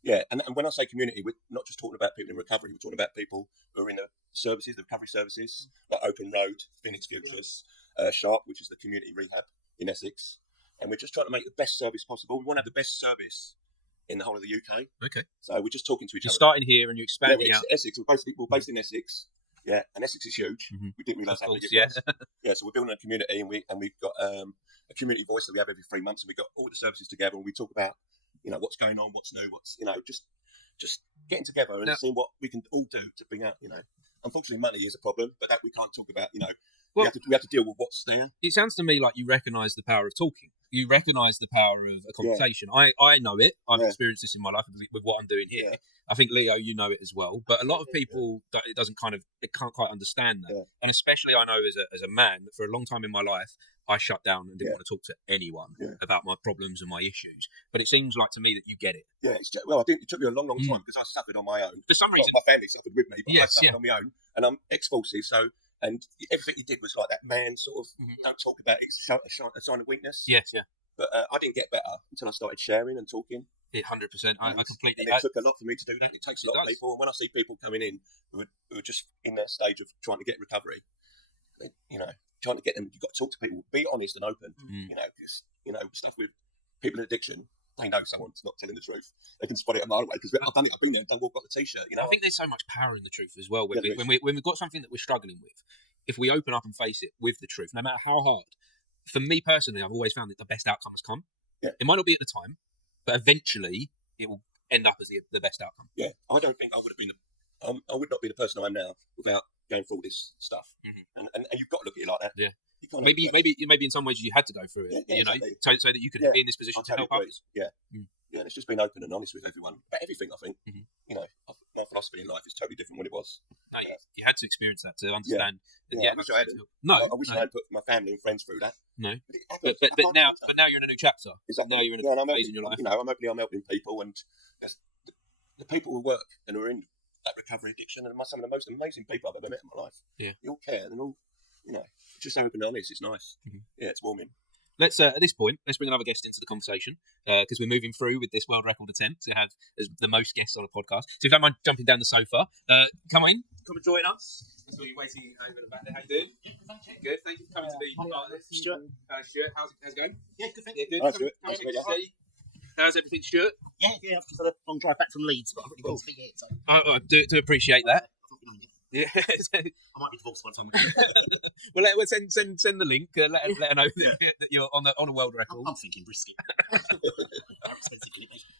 Yeah, and when I say community, we're not just talking about people in recovery. We're talking about people who are in the services, the recovery services, like Open Road, Phoenix Futures, Sharp, which is the community rehab in Essex. And we're just trying to make the best service possible. We want to have the best service in the whole of the UK. Okay. So we're just talking to each other. You're starting here and you're expanding out. Essex. We're based in Essex. Yeah, and Essex is huge. We didn't realise how big it was. Yeah, so we're building a community, and we've got a community voice that we have every 3 months, and we've got all the services together, and we talk about what's going on, what's new, what's just getting together and seeing what we can all do to bring out. Unfortunately, money is a problem, but that we can't talk about. We have to deal with what's there. It sounds to me like you recognise the power of talking. You recognise the power of a conversation. I know it. I've experienced this in my life with what I'm doing here. I think, Leo, you know it as well. But a lot of people, it can't quite understand that. And especially I know as a man, that for a long time in my life, I shut down and didn't want to talk to anyone about my problems and my issues. But it seems like to me that you get it. Yeah, I think it took me a long, long time because I suffered on my own. For some reason, my family suffered with me, but I suffered on my own. And I'm ex-forces, and everything you did was like that man sort of don't talk about it, a sign of weakness. Yes, yeah. But I didn't get better until I started sharing and talking. 100%. I completely. And it took a lot for me to do that. It takes a lot of people. And when I see people coming in who are just in that stage of trying to get recovery, trying to get them, you've got to talk to people, be honest and open. Because stuff with people in addiction, they know someone's not telling the truth. They can spot it a mile away because I've done it. I've been there, done walk, got the t-shirt. I think there's so much power in the truth as well. When we've got something that we're struggling with, if we open up and face it with the truth, no matter how hard. For me personally, I've always found that the best outcome has come. Yeah. It might not be at the time, but eventually it will end up as the best outcome. Yeah, I don't think I would have been. I would not be the person I am now without going through all this stuff. And you've got to look at it like that. Yeah. Maybe in some ways you had to go through it, exactly. so that you could be in this position to help others. Yeah. Yeah, and it's just been open and honest with everyone about everything. I think my philosophy in life is totally different from what it was. No, you had to experience that to understand. Yeah, I wish I had. No, I wish I had put my family and friends through that. No, but now you're in a new chapter. Exactly. Now you're in Yeah, and a I'm phase helping, in your life. I'm helping people, and the people who work and who are in that recovery addiction are some of the most amazing people I've ever met in my life. Yeah. They all care and all, just open and honest. It's nice. Mm-hmm. Yeah, it's warming. Let's at this point, let's bring another guest into the conversation because we're moving through with this world record attempt to have the most guests on a podcast. So if you don't mind jumping down the sofa, come and join us. So you're waiting over the back there. How you doing? Good. Thank you for coming to be part of this. Stuart, how's it going? Yeah, good. Thanks. Yeah, good. Hi, Stuart. How's everything, Stuart? Yeah. I've just had a long drive back from Leeds, but I've really got to be here. So. I do appreciate that. Yeah, I might be divorced by the time. Well, send the link. Let her know that you're on a world record. I'm thinking risky.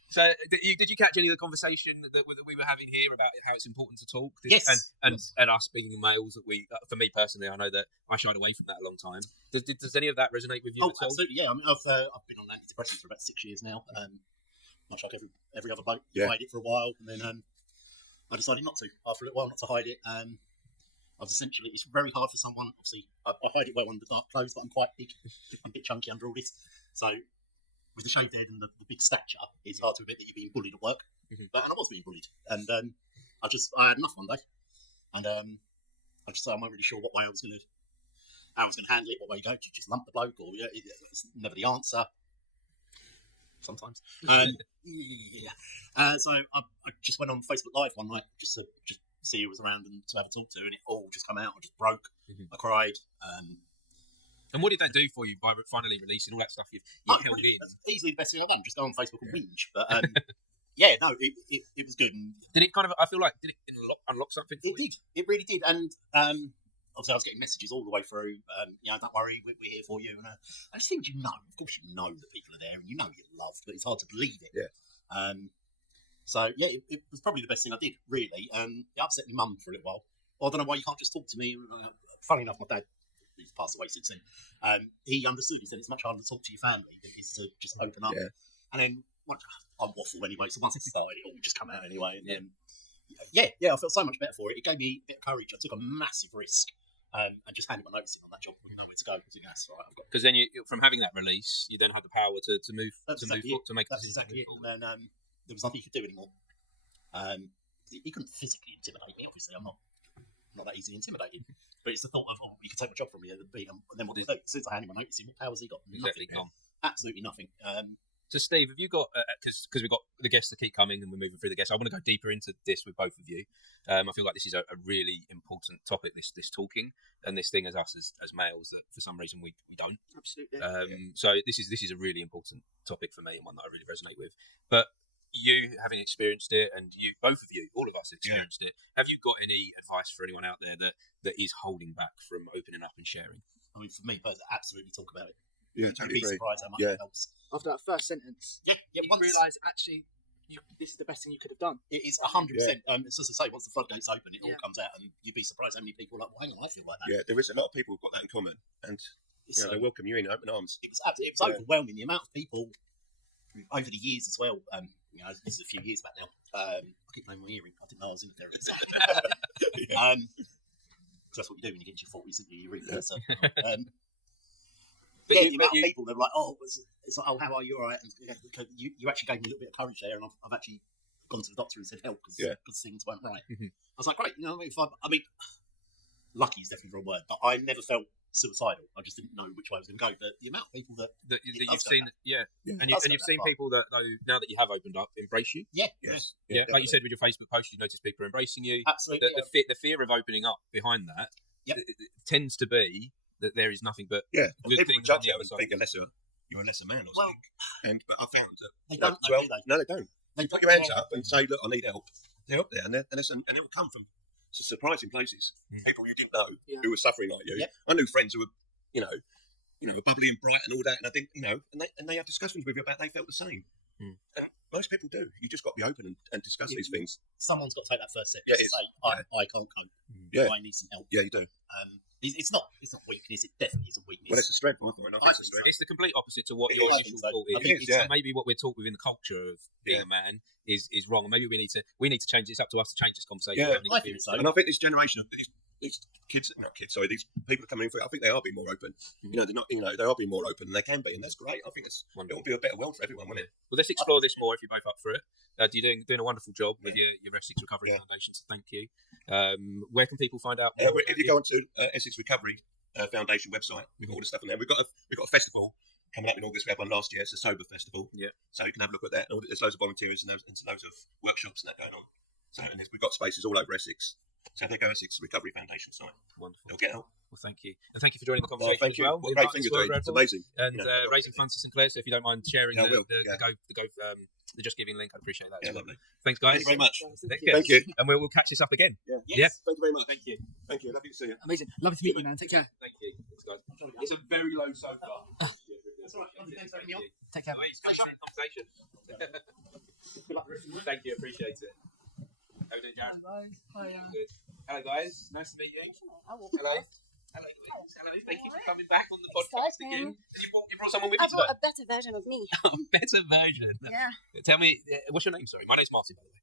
So, did you catch any of the conversation that we were having here about how it's important to talk? Yes. And us being males, that for me personally, I know that I shied away from that a long time. Does any of that resonate with you at all? Absolutely. Yeah. I mean, I've been on antidepressants for about 6 years now. Much like every other bloke, tried it for a while, and then I decided not to. After a little while, not to hide it. I was essentially, it's very hard for someone. Obviously, I hide it well under dark clothes, but I'm quite big. I'm a bit chunky under all this. So, with the shaved head and the big stature, it's hard to admit that you're being bullied at work. Mm-hmm. And I was being bullied. And I had enough one day. And I just I'm not really sure how I was going to handle it. What way you go? Do you just lump the bloke, or it's never the answer. Sometimes. So I just went on Facebook Live one night just to see who was around and to have a talk to, and it all just come out. I just broke. Mm-hmm. I cried. And what did that do for you by finally releasing all that stuff you held in? Easily the best thing I've done. Just go on Facebook and whinge. But it was good. And did it I feel like, did it unlock something for you? It did. It really did. And obviously I was getting messages all the way through. Don't worry, we're here for you. And I just think of course you know that people are there, and you know you're loved, but it's hard to believe it. Yeah. So it was probably the best thing I did, really. It upset my mum for a little while. I don't know why you can't just talk to me. Funny enough, my dad, who's passed away since then, he understood. He said it's much harder to talk to your family than it is to just open up. Yeah. And then I waffle anyway, so once it started, it all just come out anyway. And then I felt so much better for it. It gave me a bit of courage. I took a massive risk. And just handed my notice in on that job. You know where to go. Because then from having that release, you then had the power to move to make that's exactly it. And then there was nothing you could do anymore. He couldn't physically intimidate me. Obviously, I'm not that easily intimidated. But it's the thought of you could take my job from me, and then what do you do? As soon as I handed my notice in, what powers he got? Exactly, nothing. Absolutely nothing. So, Steve, have you got, because we've got the guests that keep coming and we're moving through the guests, I want to go deeper into this with both of you. I feel like this is a really important topic, this talking, and this thing as us as males that for some reason we don't. Absolutely. So this is a really important topic for me and one that I really resonate with. But you, having experienced it, and both of you, all of us experienced it, have you got any advice for anyone out there that is holding back from opening up and sharing? I mean, for me, personally, absolutely talk about it. Yeah, totally agree. You'd be surprised how much it helps. After that first sentence, you realise actually this is the best thing you could have done. It is 100%. It's just to say, once the floodgates open, it all comes out, and you'd be surprised how many people are like, well, hang on, I feel like that. Yeah, there is a lot of people who've got that in common, and they welcome you in open arms. It was overwhelming, the amount of people over the years as well. This is a few years back now. I keep playing my earring. I didn't know I was in a therapy. That's what you do when you get into your 40s, you really so. The amount of people, they're like, it's like, how are you, all right? And you actually gave me a little bit of courage there, and I've actually gone to the doctor and said help because things weren't right. Mm-hmm. I was like, great, lucky is definitely the wrong word, but I never felt suicidal. I just didn't know which way I was going to go. But the amount of people that you've seen, and you've seen people that now that you have opened up, embrace you. Yeah. Like you said with your Facebook post, you notice people are embracing you. Absolutely. The fear of opening up behind that tends to be that there is nothing but good things on the other side. You're a lesser man or something. But I found that they don't. No, they don't. They put your hands up and say, "Look, I need help." They're up there, and it will come from surprising places. People you didn't know who were suffering like you. I knew friends who were, were bubbly and bright and all that, and I didn't, and they have discussions with you about they felt the same. And most people do. You just got to be open and discuss these things. Someone's got to take that first step. To say, I can't cope. I need some help. Yeah, you do. It's not weakness. It definitely isn't weakness. Well, it's a strength. I think it's a strength. It's the complete opposite to what It your is, I initial think so. thought I is. think it's, Maybe what we're taught within the culture of being a man is wrong, and maybe we need to change it. It's up to us to change this conversation. Yeah, I think so. And I think this generation of these these people coming in through, I think they are being more open. You know, they're not. You know, they are being more open, and they can be, and that's great. I think it'll be a better world for everyone, won't it? Well, let's explore this more if you're both up for it. You're doing a wonderful job with your Essex Recovery Foundation, so thank you. Where can people find out more? If you go onto Essex Recovery Foundation website, we've got all the stuff on there. We've got a festival coming up in August. We had one last year. It's a sober festival. Yeah. So you can have a look at that. There's loads of volunteers and loads of workshops and that going on. So we've got spaces all over Essex. So if they go Essex Recovery Foundation site, wonderful. They'll get help. Well, thank you, and thank you for joining the conversation thank as you. well. What a great thing you're doing. It's amazing. And raising funds to Sinclair. So if you don't mind sharing the Just Giving link, I'd appreciate that. Yeah, as well. lovely. Thanks, guys. Thank you very much. Thank you. And we'll catch this up again. Yeah. Yes. Thank you very much. Thank you. Thank you. Lovely to see you. Amazing. Lovely to meet you, man. Take care. Thank you. Thanks, guys. It's a very low sofa. That's all right. Thanks for having me on. Take care. Conversation. Thank you. Appreciate it. How are you doing, Jared? Hi. Good. Hello, guys. Nice to meet you. Hello. Hello, thank you for coming back on the podcast again. You brought someone with you I brought a better version of me. A better version. Yeah. Tell me, what's your name? Sorry, my name's Martin, by the way.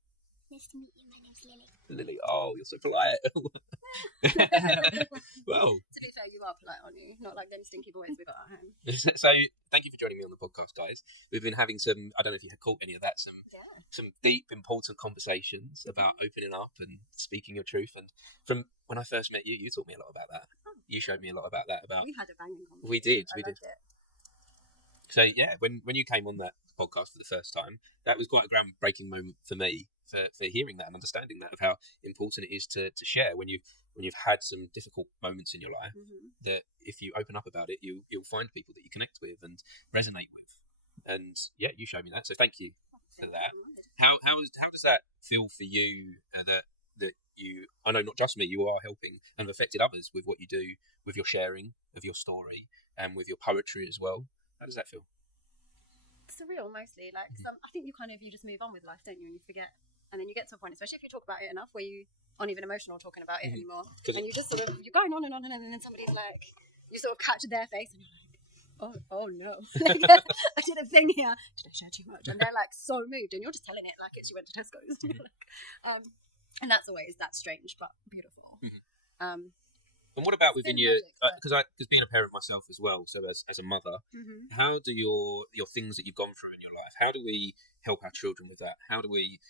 Nice to meet you. My name's Lily. Lily. Oh, you're so polite. Well. To be fair, you are polite, aren't you? Not like them stinky boys we got at home. So, thank you for joining me on the podcast, guys. We've been having some, I don't know if you had caught any of that, some deep, important conversations about opening up and speaking your truth. And from when I first met you, you taught me a lot about that. You showed me a lot about that. We had a banging conversation. We did. I loved it. So yeah, when you came on that podcast for the first time, that was quite a groundbreaking moment for me for hearing that and understanding that, of how important it is to share when you've had some difficult moments in your life. That if you open up about it, you'll find people that you connect with and resonate with. And yeah, you showed me that, so thank you for that. How does that feel for you? That you, I know not just me, you are helping and have affected others with what you do, with your sharing of your story and with your poetry as well. How does that feel? Surreal, mostly. Like I think you just move on with life, don't you? And you forget, and then you get to a point, especially if you talk about it enough, where you aren't even emotional talking about it anymore, and you just sort of you're going on, and then somebody's like, you sort of catch their face, and you're like, oh no, like, I did a thing here. Did I share too much? And they're like so moved, and you're just telling it like it's you went to Tesco's. And that's strange but beautiful. And what about within your, because being a parent myself as well, so as a mother, how do your things that you've gone through in your life, how do we help our children with that? How do we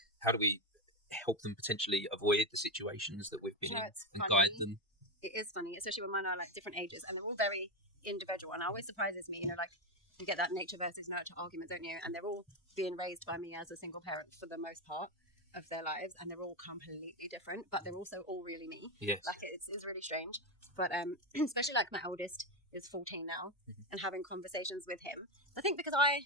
help them potentially avoid the situations that we've been in and guide them? It is funny, especially when mine are like different ages, and they're all very individual, and it always surprises me, like you get that nature versus nurture argument, don't you? And they're all being raised by me as a single parent for the most part of their lives, and they're all completely different, but they're also all really me. Yes. Like it's really strange, but especially like my eldest is 14 now, and having conversations with him, I think because I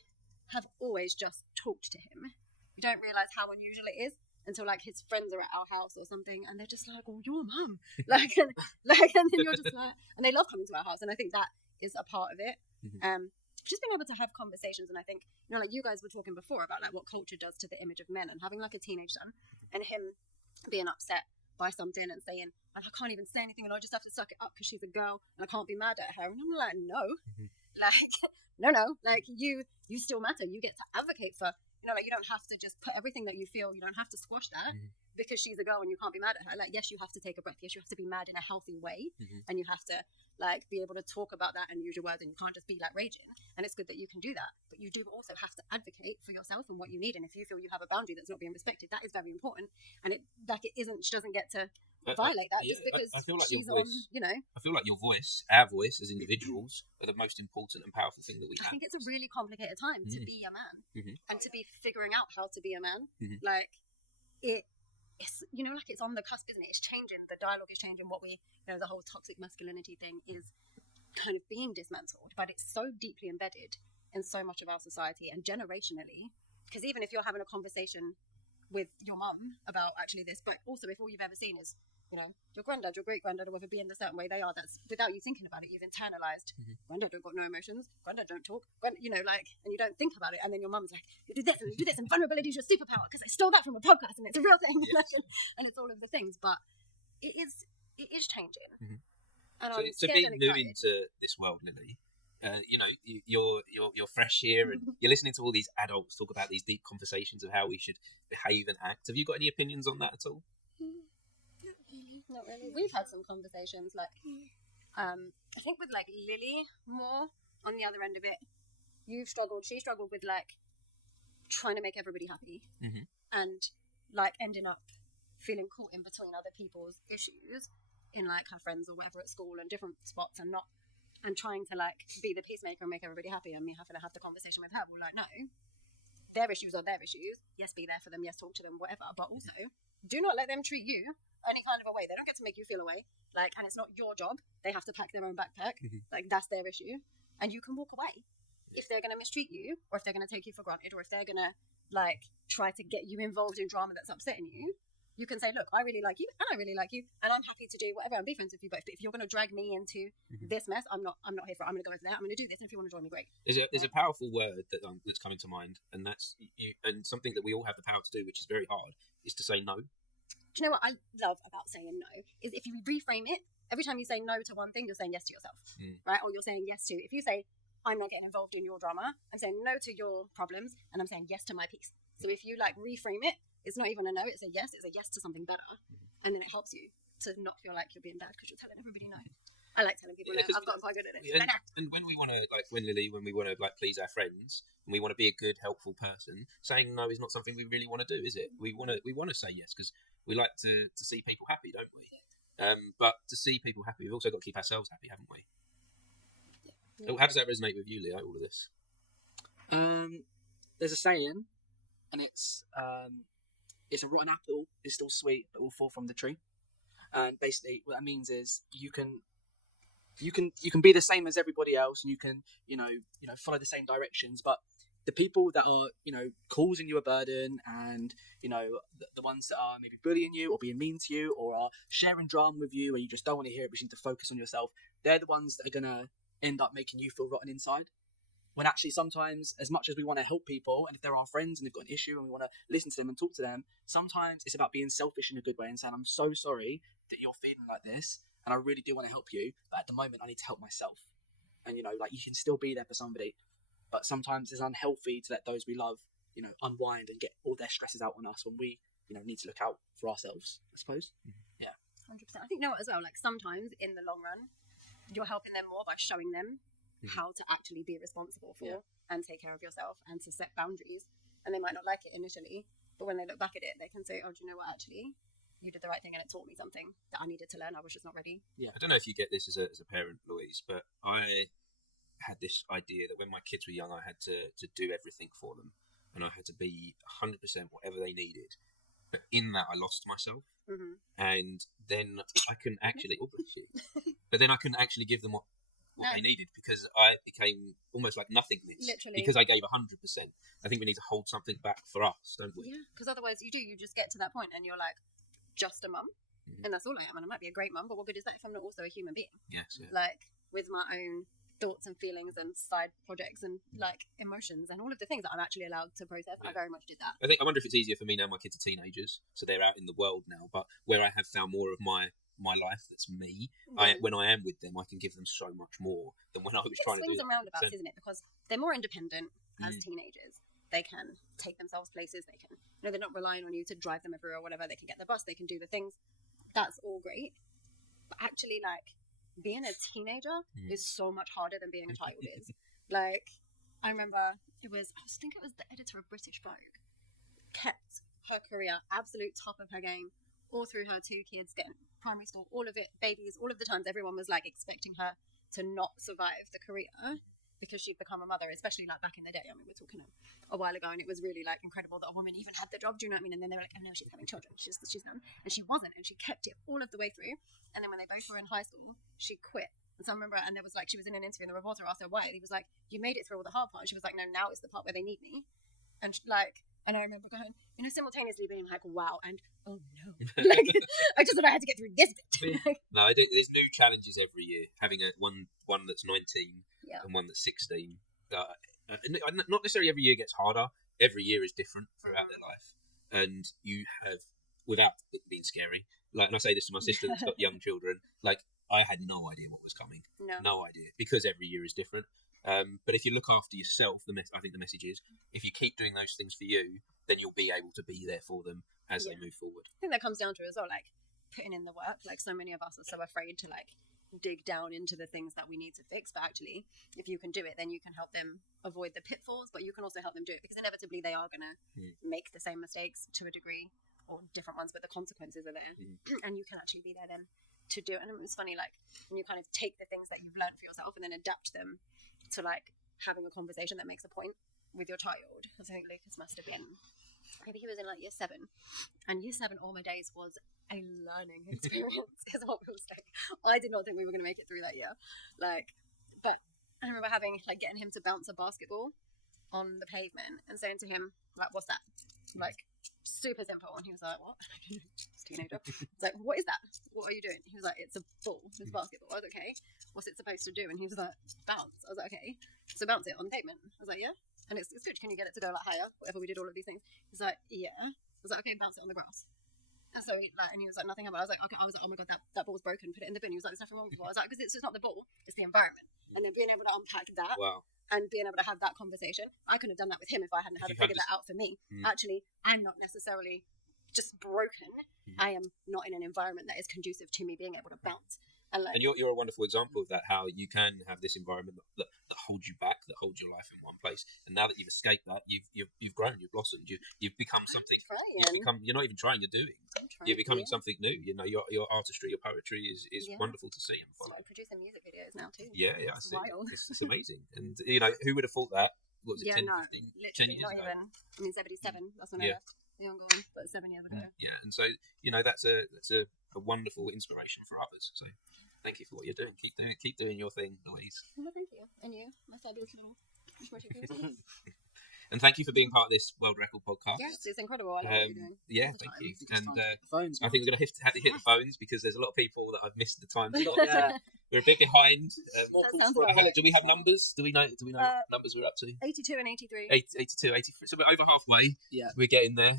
have always just talked to him, you don't realize how unusual it is until like his friends are at our house or something, and they're just like, "Oh, your mum," and then you're just like, and they love coming to our house, and I think that is a part of it. Just being able to have conversations, and I think, like you guys were talking before about like what culture does to the image of men, and having like a teenage son and him being upset by something and saying, like, I can't even say anything and I just have to suck it up because she's a girl and I can't be mad at her, and I'm like, no, like no, like you still matter. You get to advocate for, like you don't have to just put everything that you feel, you don't have to squash that because she's a girl and you can't be mad at her. Like, yes, you have to take a breath, yes, you have to be mad in a healthy way, and you have to like be able to talk about that and use your words, and you can't just be like raging, and it's good that you can do that, but you do also have to advocate for yourself and what you need, and if you feel you have a boundary that's not being respected, that is very important, and she doesn't get to violate that just because I feel like she's on, I feel like our voice as individuals are the most important and powerful thing that we have. I think it's a really complicated time to be a man and to be figuring out how to be a man. Like it's like it's on the cusp, isn't it? It's changing. The dialogue is changing. What we, the whole toxic masculinity thing is kind of being dismantled, but it's so deeply embedded in so much of our society and generationally. Because even if you're having a conversation with your mum about actually this, but also if all you've ever seen is, your granddad, your great granddad, or whether being the certain way they are, that's without you thinking about it, you've internalized. Granddad don't got no emotions. Granddad don't talk. And you don't think about it, and then your mum's like, you do this and vulnerability is your superpower because I stole that from a podcast and it's a real thing. And it's all of the things, but it is changing. And So I'm to scared be and new excited. into this world, Lily, you know, you're fresh here, and you're listening to all these adults talk about these deep conversations of how we should behave and act. Have you got any opinions on that at all? Not really. We've had some conversations, like, I think with like Lily more on the other end of it. She struggled with like trying to make everybody happy, and like ending up feeling caught in between other people's issues in like her friends or whatever at school and different spots, and trying to like be the peacemaker and make everybody happy, and me having to have the conversation with her. Well, like, no, their issues are their issues. Yes, be there for them. Yes, talk to them, whatever. But also, do not let them treat you any kind of a way. They don't get to make you feel away. Like, and it's not your job. They have to pack their own backpack. Like, that's their issue. And you can walk away if they're going to mistreat you, or if they're going to take you for granted, or if they're going to like try to get you involved in drama that's upsetting you. You can say, look, I really like you, and I really like you, and I'm happy to do whatever and be friends with you both. But if you're going to drag me into this mess, I'm not here for it. I'm going to go over there. I'm going to do this, and if you want to join me, great. There's a powerful word that's coming to mind, and that's and something that we all have the power to do, which is very hard, is to say no. Do you know what I love about saying no? Is if you reframe it, every time you say no to one thing, you're saying yes to yourself, right? Or you're saying yes to, if you say, I'm not getting involved in your drama, I'm saying no to your problems, and I'm saying yes to my peace. So if you like reframe it, it's not even a no, it's a yes to something better. And then it helps you to not feel like you're being bad because you're telling everybody no. I like telling people no. I've gotten quite good at it. And when we want to, like, when we want to like please our friends, and we want to be a good, helpful person, saying no is not something we really want to do, is it? We want to say yes because we like to see people happy, don't we? But to see people happy, we've also got to keep ourselves happy, haven't we? Yeah. How does that resonate with you, Leo, all of this? There's a saying, and it's a rotten apple is still sweet, but will fall from the tree. And basically, what that means is you can be the same as everybody else, and you can follow the same directions. But the people that are causing you a burden, and the ones that are maybe bullying you or being mean to you or are sharing drama with you, and you just don't want to hear it, but you need to focus on yourself. They're the ones that are gonna end up making you feel rotten inside. When actually sometimes, as much as we want to help people, and if they're our friends and they've got an issue and we want to listen to them and talk to them, sometimes it's about being selfish in a good way and saying, I'm so sorry that you're feeling like this, and I really do want to help you, but at the moment I need to help myself. And, you can still be there for somebody, but sometimes it's unhealthy to let those we love, unwind and get all their stresses out on us when we, need to look out for ourselves, I suppose. Yeah. 100%. I think as well, like sometimes in the long run, you're helping them more by showing them how to actually be responsible for and take care of yourself and to set boundaries. And they might not like it initially, but when they look back at it, they can say, oh, do you know what, actually, you did the right thing and it taught me something that I needed to learn. I was just not ready. Yeah. I don't know if you get this as a parent, Louise, but I had this idea that when my kids were young, I had to do everything for them, and I had to be 100% whatever they needed. But in that, I lost myself. And then I couldn't actually, but then I couldn't actually give them what they needed, because I became almost like nothingness. Literally. Because I gave 100%. I think we need to hold something back for us, don't we? Yeah, because otherwise you just get to that point and you're like, just a mum, and that's all I am, and I might be a great mum, but what good is that if I'm not also a human being? Yes. Yeah. Like, with my own thoughts and feelings and side projects and like emotions and all of the things that I'm actually allowed to process. I very much did that. I wonder if it's easier for me now. My kids are teenagers, so they're out in the world now, but where I have found more of my life that's me, when I am with them, I can give them so much more than when I was trying to do it. Swings and roundabouts, isn't it? Because they're more independent as teenagers. They can take themselves places. They can, they're not relying on you to drive them everywhere or whatever. They can get the bus. They can do the things. That's all great. But actually, like, being a teenager is so much harder than being a child is. Like, I remember I think it was the editor of British Vogue, kept her career absolute top of her game all through her 2 kids, getting primary school, all of it, babies, all of the times everyone was like expecting her to not survive the career because she'd become a mother, especially like back in the day. I mean, we're talking a while ago, and it was really like incredible that a woman even had the job. Do you know what I mean? And then they were like, oh no, she's having children. She's done. And she wasn't, and she kept it all of the way through. And then when they both were in high school, she quit. And so I remember, and there was like, she was in an interview, and the reporter asked her why. And he was like, you made it through all the hard part. And she was like, no, now it's the part where they need me. And and I remember going, simultaneously being like, wow, and oh no. Like, I just thought I had to get through this bit. No, I think there's new challenges every year. Having one that's 19 and one that's 16. Not necessarily every year gets harder. Every year is different throughout their life. And you have, without it being scary, like, and I say this to my sister that's got young children, like, I had no idea what was coming. No. Idea, because every year is different. But if you look after yourself, I think the message is, if you keep doing those things for you, then you'll be able to be there for them as they move forward. I think that comes down to it as well, like putting in the work. Like so many of us are so afraid to like dig down into the things that we need to fix, but actually if you can do it, then you can help them avoid the pitfalls, but you can also help them do it, because inevitably they are going to make the same mistakes to a degree, or different ones, but the consequences are there. And you can actually be there then to do it. And it's funny, like when you kind of take the things that you've learned for yourself and then adapt them to like having a conversation that makes a point with your child. I think Lucas must have been, maybe he was in like year 7, and year 7 all my days was a learning experience is what we'll say. I did not think we were going to make it through that year, like, but I remember getting him to bounce a basketball on the pavement and saying to him, like, what's that? Like, super simple. And he was like, what? This teenager. It's like, what is that? What are you doing? He was like, it's a ball, it's a basketball. I was like, okay, what's it supposed to do? And he was like, bounce. I was like, okay, so bounce it on the pavement. I was like, yeah, and it's good, can you get it to go like higher, whatever, we did all of these things. He's like, yeah. I was like, okay, bounce it on the grass. And so and he was like, nothing happened. I was like, okay. I was like, oh my god, that ball's broken, put it in the bin. He was like, there's nothing wrong with it. I was like, because it's just not the ball, it's the environment. And then being able to unpack that, and being able to have that conversation, I couldn't have done that with him if I hadn't had to figure that out for me. Actually, I'm not necessarily just broken. I am not in an environment that is conducive to me being able to bounce. And you're a wonderful example of that, how you can have this environment that holds you back, that holds your life in one place. And now that you've escaped that, you've grown, you've blossomed, you've become something. You're not even trying, you're doing. You're becoming something new. You know, your artistry, your poetry is wonderful to see and follow. So I'm producing music videos now too. Yeah, I see. It's amazing. And you know, who would have thought that? What was it, 10 years not ago? Even. I mean, Zebedee's 7. That's when I left the younger one, but 7 years ago. Yeah, and so you know that's a wonderful inspiration for others. So thank you for what you're doing. Keep doing your thing, Louise. Well, thank you, and you, my fabulous little. And thank you for being part of this World Record podcast. Yes, it's incredible. I love what you're doing. Yeah, thank you. And I think we're going to have to hit the phones, because there's a lot of people that I've missed the time slot. We're a bit behind. Helen, do we have numbers? Do we know what numbers we're up to? 82 and 83. 82, 83. So we're over halfway. Yeah, we're getting there.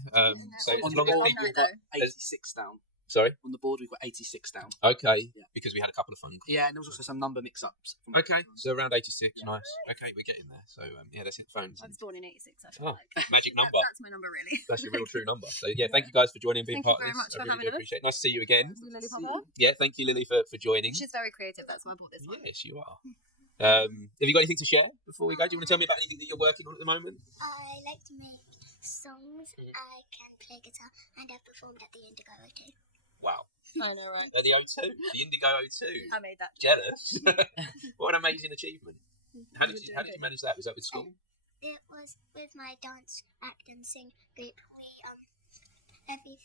So as long as people got 86 down. Sorry? On the board, we've got 86 down. Okay, because we had a couple of phone calls. Yeah, and there was also some number mix-ups. Okay, so around 86, nice. Okay, we're getting there. So, let's hit the phones. I was born in 86, I feel like. Magic number. That's my number, really. That's your real true number. So, thank you guys for joining and being part of this. Thank you very much for really having us. Appreciate it. Nice to see you again. Lily Popper. Yeah, thank you, Lily, for joining. She's very creative, that's why I bought this one. Yes, you are. Have you got anything to share before we go? Do you want to tell me about anything that you're working on at the moment? I like to make songs, I can play guitar, and I've performed at the Indigo O2. Wow. I know, right? The O2, the Indigo O2. I made that. Jealous. What an amazing achievement. How did you manage that? Was that with school? It was with my dance, act and sing group. We every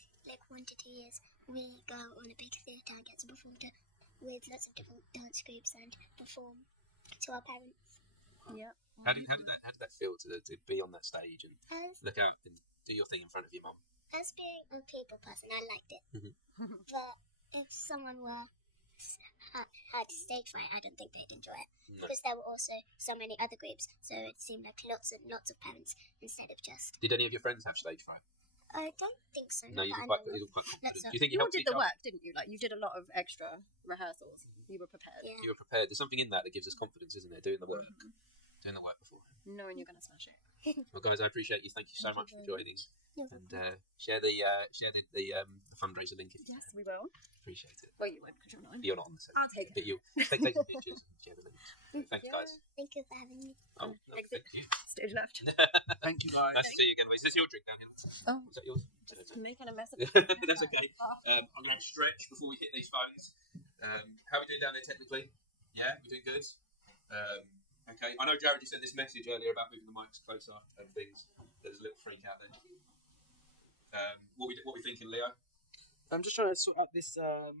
1 to 2 years we go on a big theatre and get to perform with lots of different dance groups and perform to our parents. Yeah. How did that feel to be on that stage and look out and do your thing in front of your mum? As being a people person, I liked it. But if someone had stage fright, I don't think they'd enjoy it. No. Because there were also so many other groups, so it seemed like lots and lots of parents instead of just... Did any of your friends have stage fright? I don't think so. No, you were quite confident. Do you think you helped did the work, didn't you? Like, you did a lot of extra rehearsals. You were prepared. Yeah. You were prepared. There's something in that gives us confidence, isn't there? Doing the work. Doing the work before. Knowing you're going to smash it. Well, guys, I appreciate you. Thank you so much for joining. And share the fundraiser link. Yes, we will. Appreciate it. Well, you won't, because you're not. You're not on the set. I'll take it. But you'll take some pictures and share the link. Thanks, guys. Thank you for having me. Oh, no, Exit. Stage left. Thank you, guys. Nice to see you again, Louise. Is this your drink down here? Oh. Is that yours? Just making a mess of it. That's okay. I'm going to stretch before we hit these phones. How are we doing down there technically? Yeah, we're doing good? Okay. I know Jared just sent this message earlier about moving the mics closer and things. There's a little freak out there. What we thinking, Leo? I'm just trying to sort out this. Are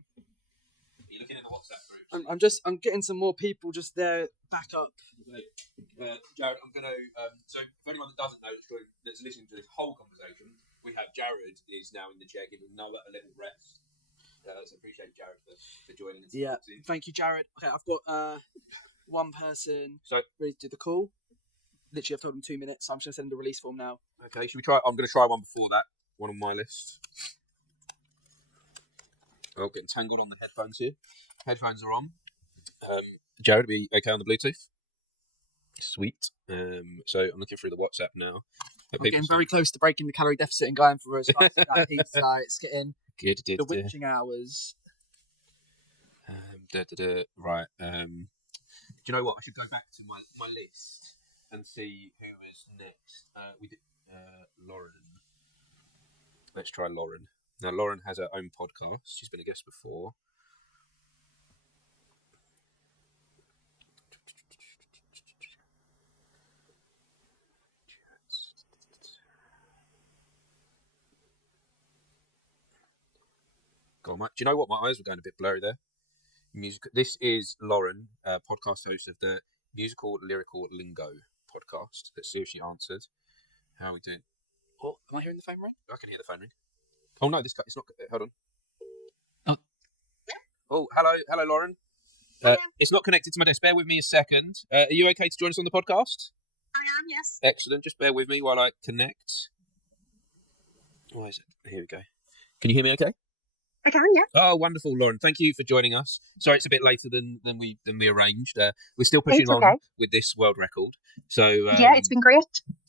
you looking in the WhatsApp group? I'm getting some more people just there back up. Okay. Jared, I'm going to. So, for anyone that doesn't know, that's listening to this whole conversation, we have Jared is now in the chair giving Noah a little rest. So appreciate Jared for joining us. Yeah, thank you, Jared. Okay, I've got one person ready to do the call. Literally, I've told him 2 minutes, so I'm just going to send the release form now. Okay, should we try? I'm going to try one before that. One on my list. Oh, getting tangled on the headphones here. Headphones are on. Jared, are we okay on the Bluetooth? Sweet. So I'm looking through the WhatsApp now. I'm getting very close to breaking the calorie deficit and going for a spicy that pizza. It's getting Good. the witching hours. Right. Do you know what? I should go back to my list and see who was next. We did Lauren. Let's try Lauren. Now, Lauren has her own podcast. She's been a guest before. God, do you know what? My eyes were going a bit blurry there. This is Lauren, podcast host of the Musical Lyrical Lingo podcast. Let's see if she answered. How are we doing? Oh, am I hearing the phone ring? I can hear the phone ring. Oh no, it's not. Hold on. Oh, oh, hello, Lauren. It's not connected to my desk. Bear with me a second. Are you okay to join us on the podcast? I am, yes. Excellent. Just bear with me while I connect. Why is it? Here we go. Can you hear me okay? I can, yeah. Oh, wonderful, Lauren. Thank you for joining us. Sorry, it's a bit later than we arranged. We're still pushing on with this world record. So yeah, it's been great.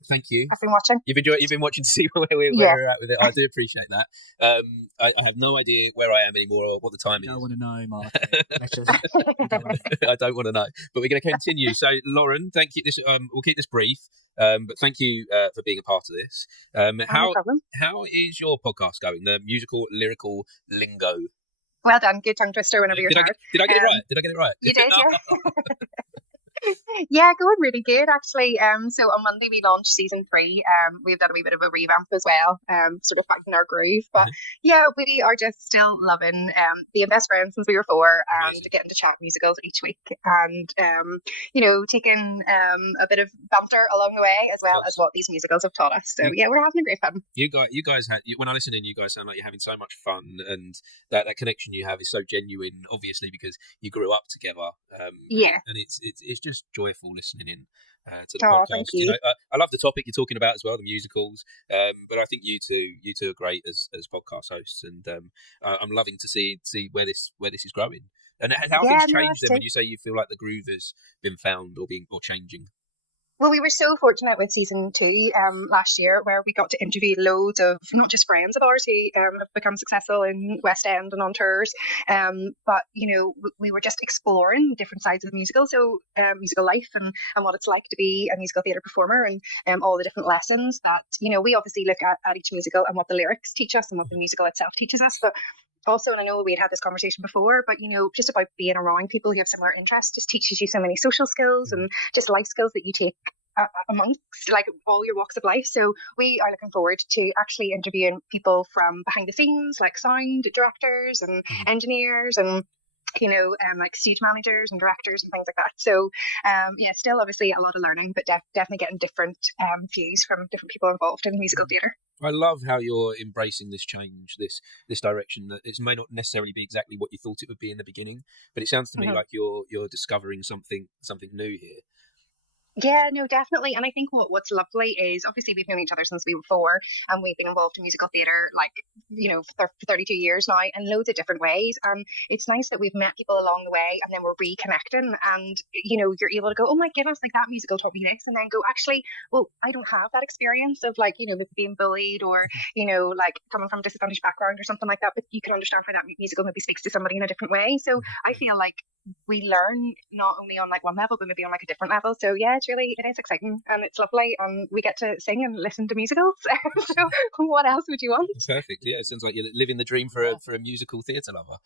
Thank you. I've been watching. You've been watching to see where we're at with it. I do appreciate that. I have no idea where I am anymore or what the time is. I don't want to know, Mark. I don't want to know. But we're going to continue. So, Lauren, thank you. We'll keep this brief. But thank you for being a part of this. No problem. How is your podcast going? The Musical Lyrical Lingo. Well done. Good tongue twister whenever you're tired. Did I get it right? Did I get it right? You did, yeah. Yeah, going really good actually. So on Monday we launched season 3. We've done a wee bit of a revamp as well, sort of finding our groove. But yeah, we are just still loving being best friends since we were 4 and getting to chat musicals each week and taking a bit of banter along the way as well as what these musicals have taught us. So yeah, we're having a great fun. You guys when I listen in, you guys sound like you're having so much fun, and that connection you have is so genuine. Obviously, because you grew up together. And it's just joyful listening in to the podcast. Thank you. I love the topic you're talking about as well, the musicals. But I think you two are great as podcast hosts, and I'm loving to see where this is growing. And how things change then when you say you feel like the groove has been found or changing. Well, we were so fortunate with season 2 last year, where we got to interview loads of not just friends of ours who have become successful in West End and on tours, but we were just exploring different sides of the musical, so musical life and what it's like to be a musical theatre performer, and all the different lessons that we obviously look at each musical and what the lyrics teach us and what the musical itself teaches us, but also, and I know we had this conversation before, but just about being around people who have similar interests just teaches you so many social skills and just life skills that you take amongst like all your walks of life. So we are looking forward to actually interviewing people from behind the scenes, like sound directors and engineers and like stage managers and directors and things like that. So still obviously a lot of learning, but definitely getting different views from different people involved in musical theatre. I love how you're embracing this change, this direction that it may not necessarily be exactly what you thought it would be in the beginning, but it sounds to me like you're discovering something new here. Yeah, no, definitely. And I think what's lovely is obviously we've known each other since we were 4 and we've been involved in musical theatre for 32 years now in loads of different ways. And it's nice that we've met people along the way and then we're reconnecting and, you're able to go, oh my goodness, like that musical taught me this. And then go, actually, well, I don't have that experience of being bullied or, like coming from a disadvantaged background or something like that. But you can understand how that musical maybe speaks to somebody in a different way. So I feel like we learn not only on like one level, but maybe on like a different level. So yeah, it is exciting and it's lovely, and we get to sing and listen to musicals. So what else would you want? Perfect. Yeah, it sounds like you're living the dream for a musical theatre lover.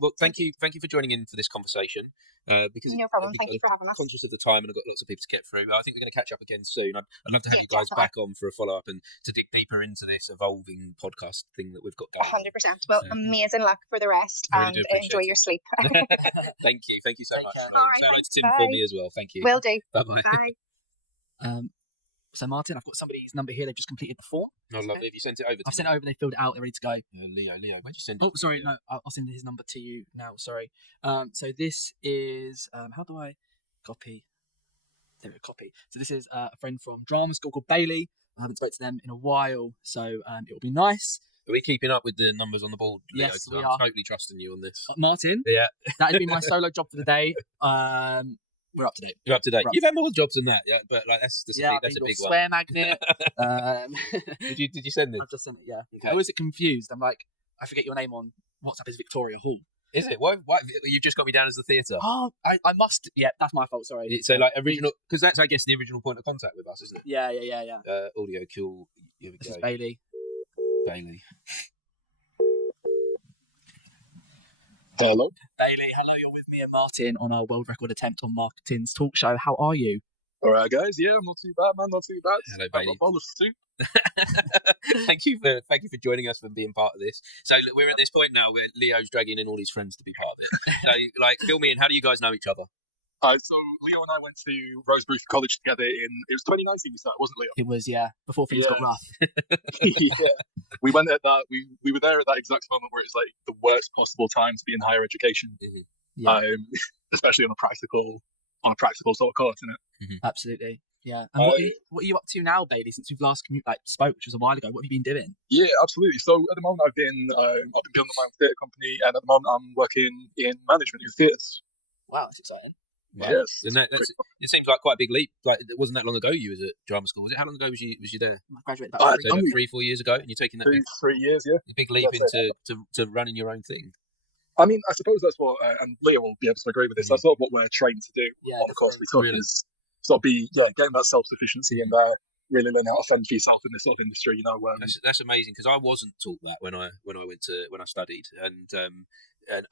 Well, thank you for joining in for this conversation. Because no problem. Thank you for having us. Conscious of the time, and I've got lots of people to get through. I think we're going to catch up again soon. I'd love to have you guys back on for a follow up and to dig deeper into this evolving podcast thing that we've got going. 100%. Well, amazing luck for the rest, and enjoy your sleep. Thank you so much. All right, say hello to Tim for me as well. Thank you. Will do. Bye-bye. Bye. So Martin, I've got somebody's number here. They've just completed the form. Oh, lovely. Have you sent it over? I've sent it over. They filled it out. They're ready to go. Leo, where'd you send it? Oh, sorry. No, I'll send his number to you now. Sorry. So this is how do I copy? There we go. Copy. So this is a friend from drama school called Bailey. I haven't spoken to them in a while, so it will be nice. Are we keeping up with the numbers on the board, Leo? Yes, 'Cause we I'm are. totally trusting you on this. Martin, Yeah. that has been my solo job for the day. We're up to date. You're up to date. We're up. You've had more jobs than that, yeah, but like that's Yeah, a big one. swear magnet. Did you send it? I've just sent it. Yeah. Okay. I was confused. I'm like, I forget your name on WhatsApp is Victoria Hall. Is it? Why? You've just got me down as the theatre. Oh, I must. Yeah, that's my fault. Sorry. So like original, because that's I guess the original point of contact with us, isn't it? Yeah. Audio cool. Here we This go. is Bailey. Bailey. Hello. Bailey, hello. You're with me and Martin on our world record attempt on Martin's talk show. How are you? All right, guys. Yeah, I'm not too bad, man. Not too bad. Hello, Got Bailey. my bowl of soup. thank you for joining us, for being part of this. So look, we're at this point now where Leo's dragging in all his friends to be part of it. So like, fill me in. How do you guys know each other? So Leo and I went to Rosebery College together it was 2019 we started, wasn't it, Leo? It was, yeah, before things got rough. Yeah. We went at that, we were there at that exact moment where it's like the worst possible time to be in higher education. Yeah. Especially on a practical sort of course, isn't it? Absolutely. Yeah. And what are you up to now, Bailey, since we've last spoke, which was a while ago? What have you been doing? Yeah, absolutely. So at the moment I've been building my own theatre company, and at the moment I'm working in management in theatres. Wow, that's exciting. Wow. Yes. And it seems like quite a big leap. Like it wasn't that long ago you was at drama school. Was it? How long ago was you there? I graduated about 3-4 years ago, and you're taking that 3 years, yeah. big leap into running your own thing. I mean, I suppose that's what, and Leo will be able to agree with this. That's sort of what we're trained to do on the course we took. Really? Is sort of getting that self-sufficiency and really learn how to fend for yourself in this sort of industry. That's amazing, because I wasn't taught that when I studied, and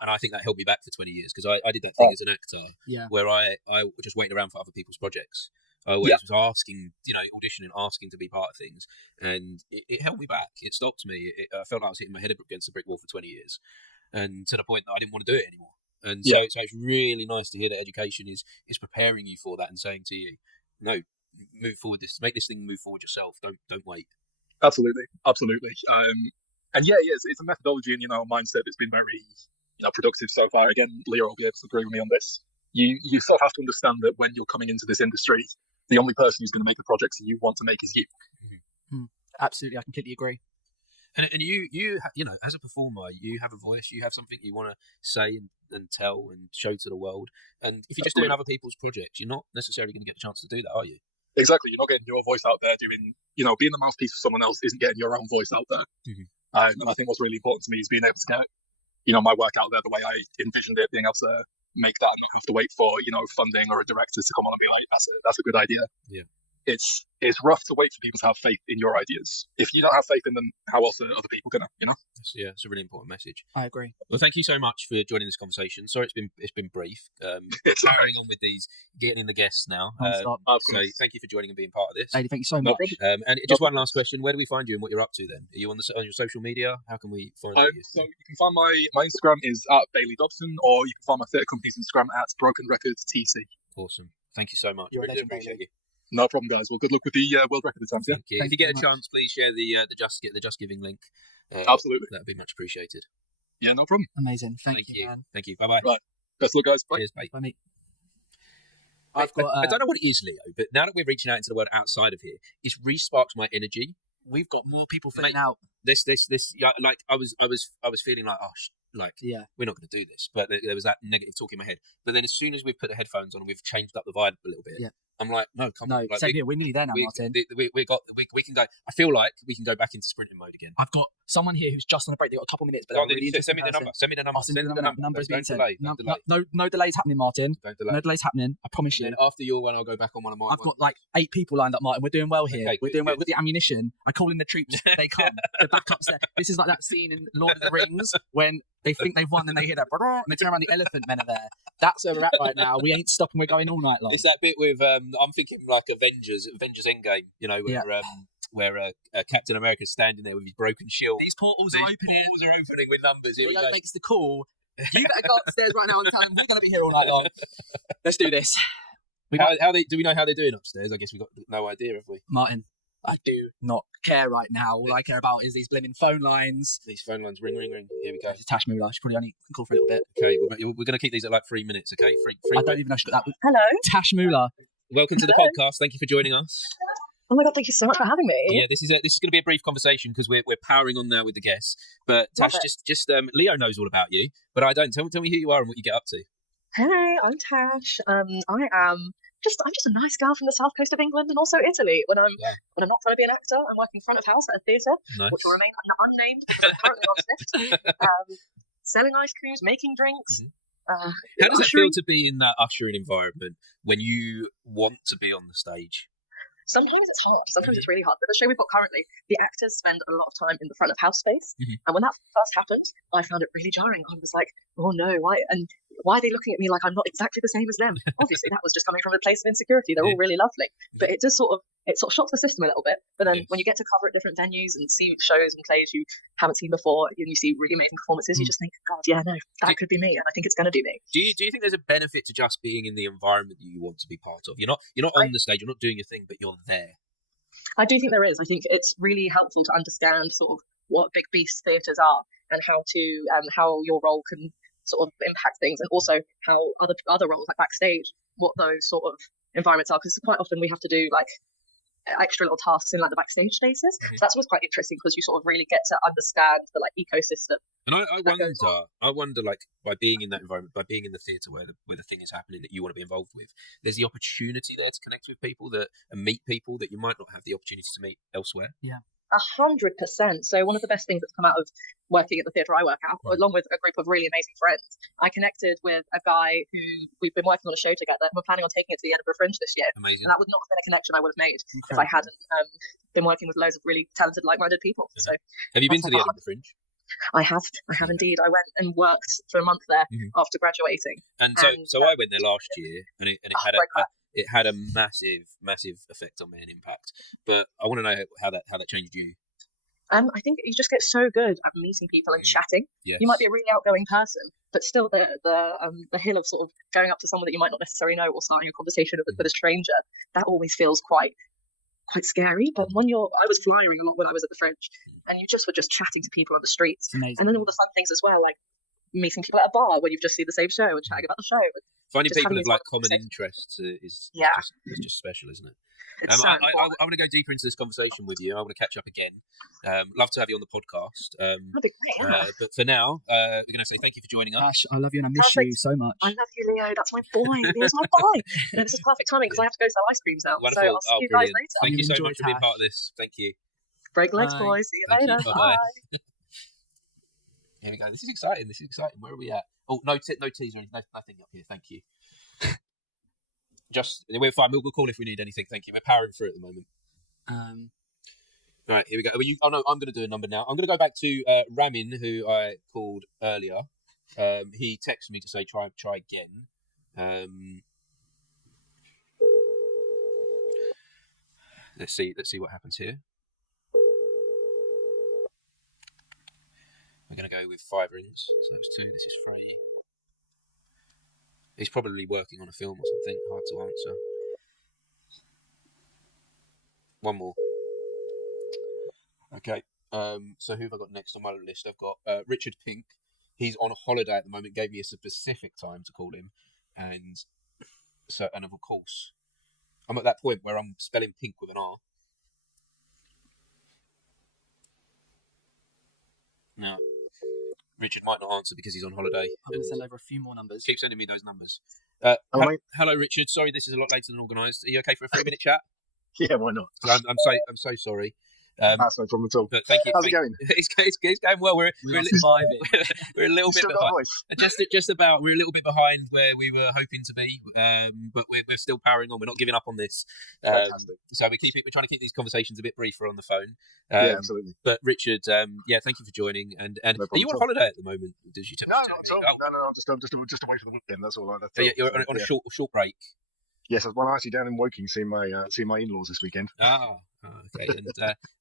I think that held me back for 20 years, because I did that thing as an actor, where I just waited around for other people's projects. I always was asking, auditioning, asking to be part of things, and it held me back. It stopped me. I felt like I was hitting my head against a brick wall for 20 years, and to the point that I didn't want to do it anymore. And so it's really nice to hear that education is preparing you for that and saying to you, no, move forward. Make this thing move forward yourself. Don't wait. Absolutely. And it's a methodology and a mindset that's been very productive so far. Again, Leo will be able to agree with me on this. You sort of have to understand that when you're coming into this industry, the only person who's going to make the projects that you want to make is you. Absolutely, I completely agree. And you as a performer, you have a voice. You have something you want to say and tell and show to the world. And if you're just doing other people's projects, you're not necessarily going to get the chance to do that, are you? Exactly. You're not getting your voice out there doing, being the mouthpiece for someone else isn't getting your own voice out there. And I think what's really important to me is being able to get, my work out there the way I envisioned it, being able to make that and not have to wait for, funding or a director to come on and be like, that's a good idea. Yeah. It's rough to wait for people to have faith in your ideas. If you don't have faith in them, how else are other people gonna, Yeah, it's a really important message. I agree. Well, thank you so much for joining this conversation. Sorry, it's been brief. Carrying on with these, getting in the guests now. So thank you for joining and being part of this. Lady, thank you so much. And just one last question: where do we find you and what you're up to? Then are you on your social media? How can we find you? So you can find my Instagram is at Bailey Dobson, or you can find my theatre company's Instagram at Broken Records TC. Awesome. Thank you so much. You're a legend, appreciate you. No problem, guys. Well, good luck with the world record attempts. Yeah. Thank you. If you get a chance, please share the Just Giving link. Absolutely. That'd be much appreciated. Yeah, no problem. Amazing. Thank you, man. Thank you. Bye bye. Right. Best of luck, guys. Bye. Cheers, mate. Bye, mate. I don't know what it is, Leo, but now that we're reaching out into the world outside of here, it's re-sparked my energy. We've got more people filling out. This. Like I was feeling like, we're not going to do this. But there was that negative talk in my head. But then as soon as we've put the headphones on and we've changed up the vibe a little bit, I'm like, no, come on. Like, same here. We're nearly there now, Martin. We can go. I feel like we can go back into sprinting mode again. I've got someone here who's just on a break. They've got a couple minutes, but send me the number. Send me the number. I'll send you the number. Number is being sent. Don't delay. No delays happening, Martin. Don't delay. No delays happening. I promise you. And then after your one, I'll go back on one of mine. I've got like 8 people lined up, Martin. We're doing well here. Okay, we're doing well with the ammunition. I call in the troops. They come. The backups there. This is like that scene in Lord of the Rings when they think they've won, then they hear that, and they turn around, the elephant men are there. That's where we're at right now. We ain't stopping. We're going all night long. It's that bit with I'm thinking like Avengers Endgame. Where Captain America's standing there with his broken shield. These portals are opening. Portals are opening with numbers. Here we go. Makes the call. You better go upstairs right now and tell them we're going to be here all night long. Let's do this. Do we know how they're doing upstairs? I guess we've got no idea, have we? Martin, I do not care right now. All I care about is these blimmin' phone lines. These phone lines, ring. Here we go. It's Tash Moolah. She probably only can call for a little bit. Okay, we're going to keep these at like 3 minutes, okay? Free I don't even know she got that. Hello. Tash Moolah. Welcome to the podcast. Thank you for joining us. Oh my god, thank you so much for having me. Yeah, this is going to be a brief conversation because we're powering on now with the guests. But Tash, just Leo knows all about you, but I don't. Tell me who you are and what you get up to. Hey, I'm Tash. I'm just a nice girl from the south coast of England and also Italy. When I'm not trying to be an actor, I'm working front of house at a theatre, which will remain unnamed because I'm currently on shift. Selling ice creams, making drinks. How does it feel to be in that ushering environment when you want to be on the stage? Sometimes it's hard. Sometimes it's really hard. But the show we've got currently, the actors spend a lot of time in the front of house space. And when that first happened, I found it really jarring. I was like, oh no, why? And why are they looking at me like I'm not exactly the same as them? Obviously, that was just coming from a place of insecurity. They're all really lovely. But it does sort of shocks the system a little bit. But then when you get to cover at different venues and see shows and plays you haven't seen before, and you see really amazing performances, you just think, God, yeah, no, that could be me. And I think it's going to be me. Do you think there's a benefit to just being in the environment that you want to be part of? You're not on the stage, you're not doing your thing, but you're there. I do think there is. I think it's really helpful to understand sort of what big beast theatres are and how your role can sort of impact things, and also how other roles like backstage, what those sort of environments are, because quite often we have to do like extra little tasks in like the backstage spaces. So that's what's quite interesting because you sort of really get to understand the like ecosystem. And I wonder, like, by being in that environment, by being in the theatre where the thing is happening that you want to be involved with, there's the opportunity there to connect with people and meet people that you might not have the opportunity to meet elsewhere. Yeah. 100%. So one of the best things that's come out of working at the theatre I work at, along with a group of really amazing friends, I connected with a guy who we've been working on a show together, and we're planning on taking it to the Edinburgh Fringe this year. Amazing. And that would not have been a connection I would have made if I hadn't been working with loads of really talented, like-minded people. So, have you been to the Edinburgh Fringe? I have indeed. I went and worked for a month there after graduating. And so I went there last year, and it had a massive effect on me and impact. But I want to know how that changed you. I think you just get so good at meeting people and chatting. Yes. You might be a really outgoing person, but still the hill of sort of going up to someone that you might not necessarily know or starting a conversation with a stranger, that always feels quite scary. But I was flying a lot when I was at the Fringe, and you just were just chatting to people on the streets, and then all the fun things as well, like meeting people at a bar when you've just seen the same show and chatting about the show. Finding people with like common interests is just special, isn't it? I want to go deeper into this conversation with you. I want to catch up again. Love to have you on the podcast. That'd be great. Yeah. But for now, we're going to say thank you for joining us. Ash, I love you and I miss you so much. I love you, Leo. That's my boy. Leo's my boy. This is perfect timing because I have to go sell ice creams now. Wonderful. So I'll see you guys later. Thank you so much for being part of this. Thank you. Break legs, boys. See you later. Bye. Here we go. This is exciting. Where are we at? Oh, no teas or anything. Nothing up here. Thank you. We're fine. We'll call if we need anything. Thank you. We're powering through at the moment. Right, here we go. I'm going to do a number now. I'm going to go back to Ramin, who I called earlier. He texted me to say try again. Let's see what happens here. We're going to go with 5 rings. So that's 2. This is 3. He's probably working on a film or something. Hard to answer. One more. Okay. So who have I got next on my list? I've got Richard Pink. He's on a holiday at the moment. Gave me a specific time to call him, and of course, I'm at that point where I'm spelling pink with an R. Now, Richard might not answer because he's on holiday. I'm going to send over a few more numbers. Keep sending me those numbers. Hello, Richard. Sorry, this is a lot later than organised. Are you okay for a 3-minute chat? Yeah, why not? I'm so sorry. That's no problem at all. But thank you. How's it going? It's going well. We're surviving. We're a little bit behind. Just about. We're a little bit behind where we were hoping to be. But we're still powering on. We're not giving up on this. Fantastic. So we're trying to keep these conversations a bit briefer on the phone. Yeah, absolutely. But Richard, thank you for joining. And are you on holiday at the moment? Did you tell me? No, not at all. No. I'm just away for the weekend. That's all. So you're on a short break. Yes, I'm actually down in Woking seeing my in-laws this weekekend. Okay.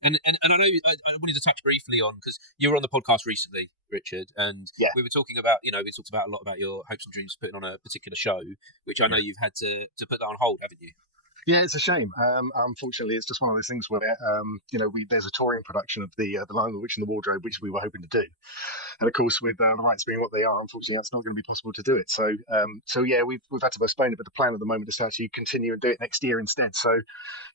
And I know I wanted to touch briefly on, because you were on the podcast recently, Richard, and we were talking about, we talked about a lot about your hopes and dreams putting on a particular show, which I know you've had to put that on hold, haven't you? Yeah, it's a shame. Unfortunately, it's just one of those things where, there's a touring production of the Lion, the Witch, and the Wardrobe, which we were hoping to do, and of course, with the rights being what they are, unfortunately, that's not going to be possible to do it. So yeah, we've had to postpone it. But the plan at the moment is to actually continue and do it next year instead. So,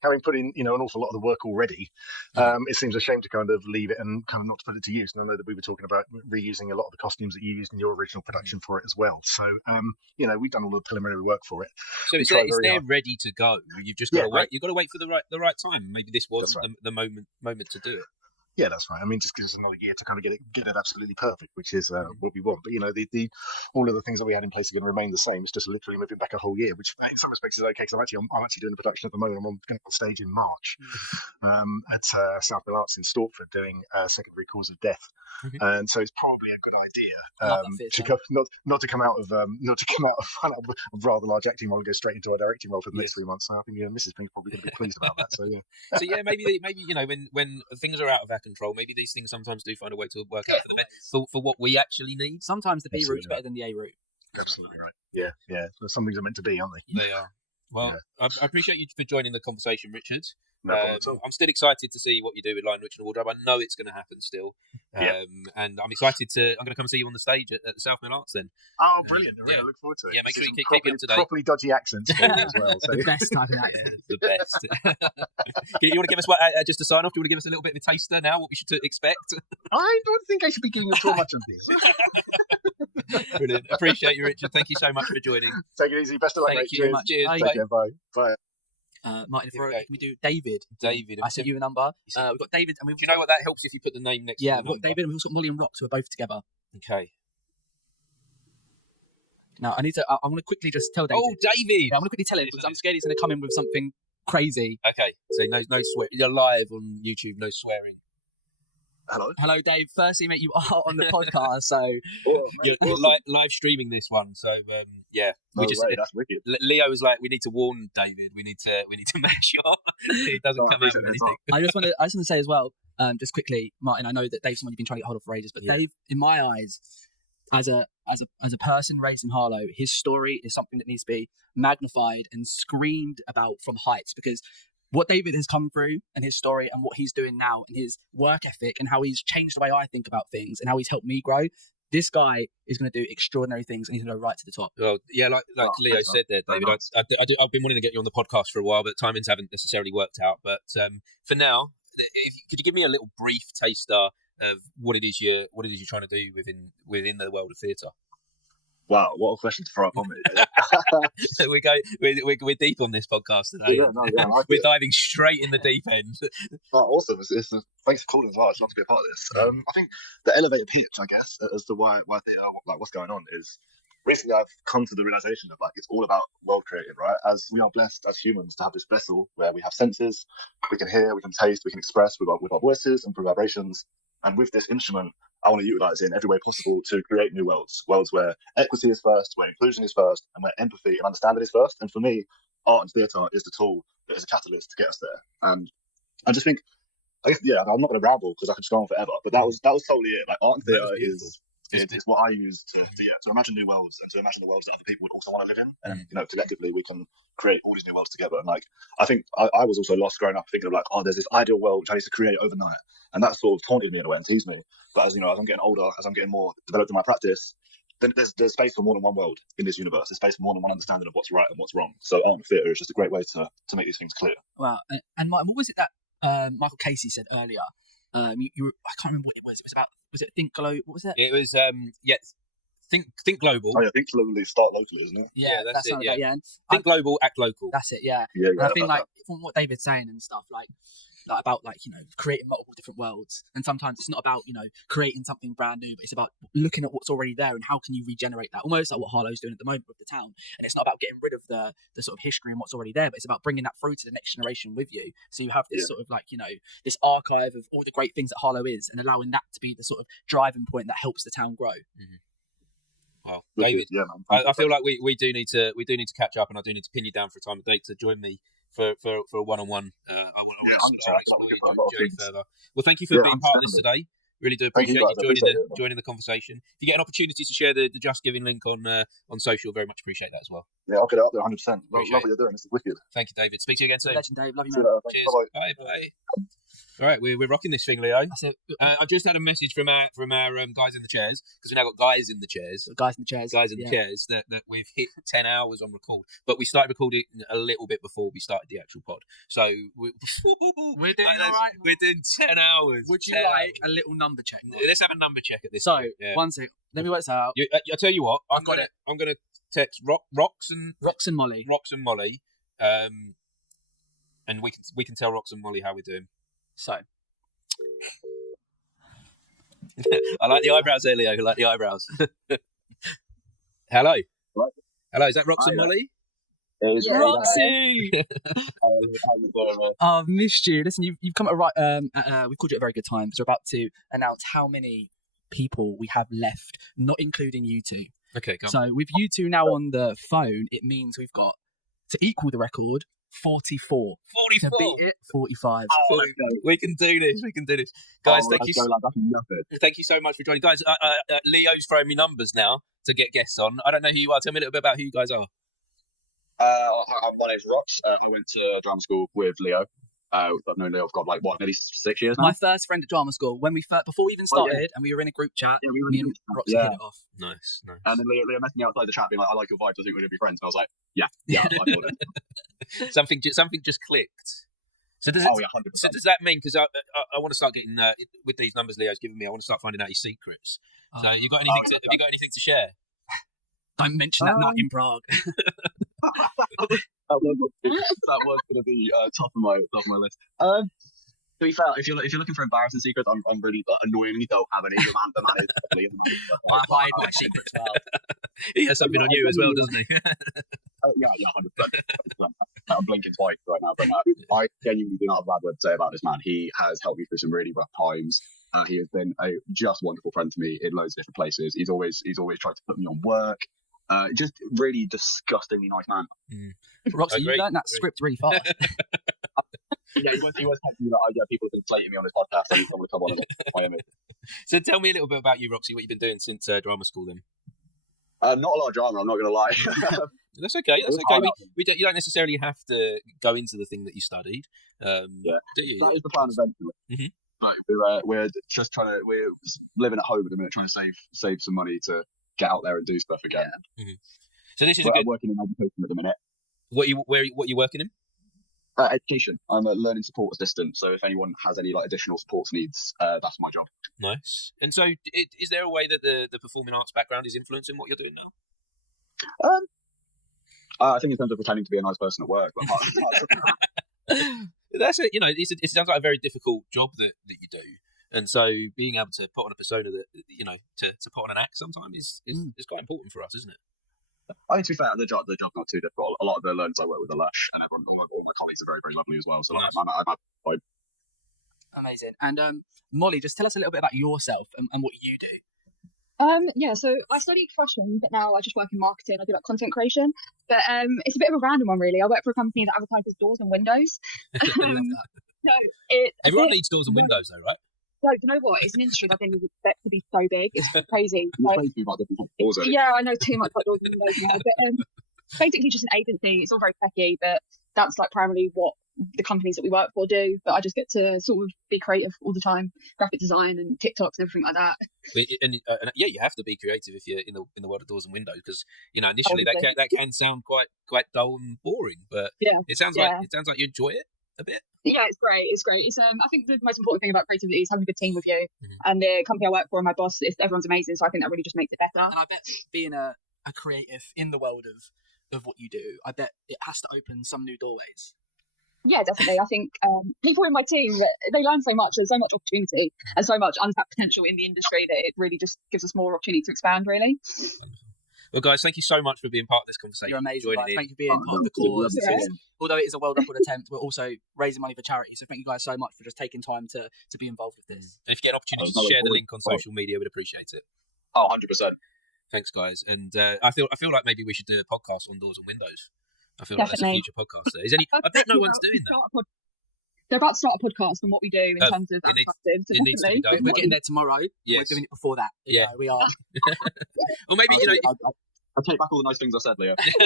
having put in an awful lot of the work already, it seems a shame to kind of leave it and kind of not to put it to use. And I know that we were talking about reusing a lot of the costumes that you used in your original production for it as well. So, we've done all the preliminary work for it. So it's there ready to go. You've just got to wait. You've got to wait for the right time. Maybe this wasn't the moment to do it. Yeah, that's right. I mean, just gives us another year to kind of get it absolutely perfect, which is what we want. But the all of the things that we had in place are going to remain the same. It's just literally moving back a whole year, which in some respects is okay because I'm actually doing the production at the moment. I'm going on stage in March at South Mill Arts in Stortford doing Secondary Cause of Death, and so it's probably a good idea not to come out of a rather large acting role and go straight into a directing role for the next 3 months. So I think Mrs. Pink's probably going to be pleased about that. So yeah. So yeah, maybe when things are out of our control, maybe these things sometimes do find a way to work out for the best for what we actually need. Sometimes the B route's better than the A route. Absolutely right. Yeah. So some things are meant to be, aren't they? They are. Well, I appreciate you for joining the conversation, Richard. No problem at all. I'm still excited to see what you do with Lion, Witch and the Wardrobe. I know it's going to happen still. And I'm excited I'm going to come see you on the stage at the South Mill Arts then. Oh, brilliant. I look forward to it. Yeah, make sure you keep up to date. Properly dodgy accents for you as well. So. The best type of accent. The best. You want to give us, just to sign off, do you want to give us a little bit of a taster now, what we should expect? I don't think I should be giving you too much of this. Brilliant. Appreciate you, Richard. Thank you so much for joining. Take it easy. Best of luck, mate. Thank you very much. Cheers. Take care. Bye. Bye. Martin, can we do David? David. I sent you a number. We've got David. And do you know what that helps if you put the name next to the number? We've got David and we've also got Molly and Rox who are both together. Okay. Now, I want to quickly just tell David. Oh, David! I'm going to quickly tell him because I'm scared he's going to come in with something crazy. Okay. So no swear. You're live on YouTube, no swearing. Hello, Dave. Firstly, mate, you are on the podcast, so you're live streaming this one. So that's wicked. Leo was like, we need to warn David. We need to make sure he doesn't come out with anything. I just want to say as well, just quickly, Martin. I know that Dave's someone you've been trying to get hold of for ages, but Dave, in my eyes, as a person raised in Harlow, his story is something that needs to be magnified and screamed about from heights because. What David has come through and his story and what he's doing now and his work ethic and how he's changed the way I think about things and how he's helped me grow. This guy is going to do extraordinary things and he's going to go right to the top. Well, yeah, like Leo said there, David, I've been wanting to get you on the podcast for a while, but timings haven't necessarily worked out. But for now, could you give me a little brief taster of what it is you're trying to do within the world of theatre? Wow, what a question to throw up on me. We're deep on this podcast today. We're diving straight in the deep end. Awesome. Thanks for calling as well. I'd love to be a part of this. I think the elevator pitch, I guess, as to why what's going on is recently I've come to the realization of it's all about world created, right? As we are blessed as humans to have this vessel where we have senses, we can hear, we can taste, we can express with our voices and through vibrations. And with this instrument, I want to utilize it in every way possible to create new worlds where equity is first, where inclusion is first, and where empathy and understanding is first. And for me, art and theatre is the tool that is a catalyst to get us there. And I just think, I'm not going to ramble because I could just go on forever, but that was solely it. Art and theatre is what I use to imagine new worlds and to imagine the worlds that other people would also want to live in. And collectively we can create all these new worlds together. And I think I was also lost growing up thinking of there's this ideal world which I need to create overnight, and that sort of taunted me in a way and teased me. But as I'm getting older, as I'm getting more developed in my practice, then there's space for more than one world in this universe. There's space for more than one understanding of what's right and what's wrong. So art and theatre is just a great way to make these things clear. Wow. And Martin, what was it that Michael Casey said earlier? I can't remember what it was. It was about, was it Think Global? What was it? It was Think Global. Oh yeah, Think Globally, Start Locally, isn't it? Yeah, that's it. Yeah. Think Global, Act Local. That's it. Yeah. And I think from what David's saying and stuff about creating multiple different worlds, and sometimes it's not about creating something brand new, but it's about looking at what's already there and how can you regenerate that, almost like what Harlow's doing at the moment with the town. And it's not about getting rid of the sort of history and what's already there, but it's about bringing that through to the next generation with you, so you have this sort of this archive of all the great things that Harlow is, and allowing that to be the sort of driving point that helps the town grow. Wow, David, I feel like we do need to catch up, and I do need to pin you down for a time and date to join me for a one-on-one. I want to explore further. Well, thank you for being part of this today. Really do Thank you, appreciate you guys. joining the conversation. If you get an opportunity to share the Just Giving link on social, very much appreciate that as well. Yeah, I'll get it up there 100%. Love Appreciate what you're doing. This is wicked. Thank you, David. Speak to you again soon. Legend, Dave. Love you, See man. you later. Cheers. Bye-bye. Bye. All right, we're rocking this thing, Leo. I've just had a message from our guys in the chairs, because we now got guys in the chairs. Guys in the chairs. Guys in the chairs. That we've hit 10 hours on record, but we started recording a little bit before we started the actual pod. So we're doing all right. We're doing 10 hours. Would you 10 like hours. a little number check? Let's have a number check at this. So, point. Yeah. one second. Let me work this out. I tell you what, I'm gonna text Rox and Molly, and we can tell Rox and Molly how we're doing. So, I like the eyebrows there, Leo. I like the eyebrows. Hello. Hello, is that Rox and Molly? Roxy! I've missed you. Listen, you've come at a right. We've called you at a very good time because we're about to announce how many people we have left, not including you two. Okay, come on. So with you two now on the phone, it means we've got to equal the record 44. 44. To beat it 45. We can do this. Guys, thank you. Thank you so much for joining. Guys, Leo's throwing me numbers now to get guests on. I don't know who you are. Tell me a little bit about who you guys are. My name's Rox. I went to drama school with Leo. I've known Leo for nearly 6 years now. My first friend at drama school, when before we even started, and we were in a group chat, me and Roxy hit it off. Nice. And then Leo messaged me outside the chat, being like, "I like your vibes. I think we're gonna be friends." And I was like, "Yeah." I thought it. Something just clicked. So does 100%. So does that mean, because I want to start getting with these numbers Leo's giving me, I want to start finding out his secrets. So have you got anything to share? Don't mention that night in Prague. that was going to be top of my list. To be fair, if you're looking for embarrassing secrets, I'm really annoyingly don't have any. The man is definitely the man. I hide my secrets well. He has something on you as well, doesn't he? Yeah, 100%. I'm blinking twice right now, but I genuinely do not have a bad word to say about this man. He has helped me through some really rough times. He has been a just wonderful friend to me in loads of different places. He's always tried to put me on work. Just really disgustingly nice man. Roxy, you learned that script really fast. Yeah, he was telling me that people have been slating me on his podcast. I want to come on and So tell me a little bit about you, Roxy, what you've been doing since drama school then. Not a lot of drama, I'm not going to lie. That's okay. You don't necessarily have to go into the thing that you studied. Do you? That is the plan eventually. Mm-hmm. We're just we're living at home at the minute, trying to save some money to get out there and do stuff again. Yeah. Mm-hmm. So this is I'm working in education at the minute. What are you working in? Education. I'm a learning support assistant, so if anyone has any additional support needs, that's my job. Nice. And so, is there a way that the performing arts background is influencing what you're doing now? I think in terms of pretending to be a nice person at work. But that's it. It sounds like a very difficult job that you do, and so being able to put on a persona that to put on an act sometimes is quite important for us, isn't it? I mean, to be fair, the job's not too difficult. A lot of the learners I work with are lush, and all my colleagues are very, very lovely as well. So nice. I'm amazing. And Molly, just tell us a little bit about yourself and what you do. So I studied fashion, but now I just work in marketing. I do content creation, but it's a bit of a random one, really. I work for a company that advertises doors and windows. Everyone needs doors and windows, though, right? So, you know what? It's an industry that I didn't expect to be so big. It's crazy. Yeah, I know too much about doors and windows now. But basically, just an agency. It's all very techy, but that's primarily what the companies that we work for do. But I just get to sort of be creative all the time, graphic design and TikToks and everything like that. And you have to be creative if you're in the world of doors and windows, because initially that can sound quite dull and boring, but it sounds like you enjoy it a bit. Yeah, it's great. It's I think the most important thing about creativity is having a good team with you, and the company I work for and my boss, everyone's amazing, so I think that really just makes it better. And I bet being a creative in the world of what you do, I bet it has to open some new doorways. Yeah, definitely. I think people in my team, they learn so much. There's so much opportunity and so much untapped potential in the industry that it really just gives us more opportunity to expand, really. Well, guys, thank you so much for being part of this conversation. You're amazing, guys. Thank you for being part of the cause. Although it is a world record attempt, we're also raising money for charity. So thank you guys so much for just taking time to be involved with this. And if you get an opportunity to share the link on social media, we'd appreciate it. 100%. Thanks, guys. And I feel like maybe we should do a podcast on doors and windows. I feel like that's a future podcast. I bet no one's doing that. they're about to start a podcast on what we do in terms of advertising. So it needs to be done. We're getting there tomorrow. Yes. We're doing it before that. Yeah, we are. Or maybe I take back all the nice things I said, Leo. If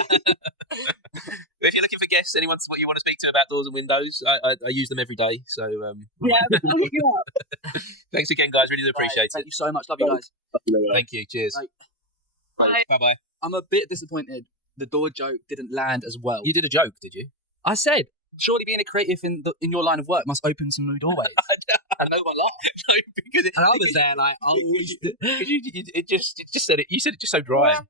you're looking for guests, anyone what you want to speak to about doors and windows, I use them every day. So we'll look you up. Thanks again, guys. Really do appreciate it. Thank you so much. Love you guys. Thank you. Cheers. Bye. Bye. I'm a bit disappointed. The door joke didn't land as well. You did a joke, did you? I said, surely being a creative in your line of work must open some new doorways. And no one laughed. No, because and I was there like, it just said it. You said it just so dry.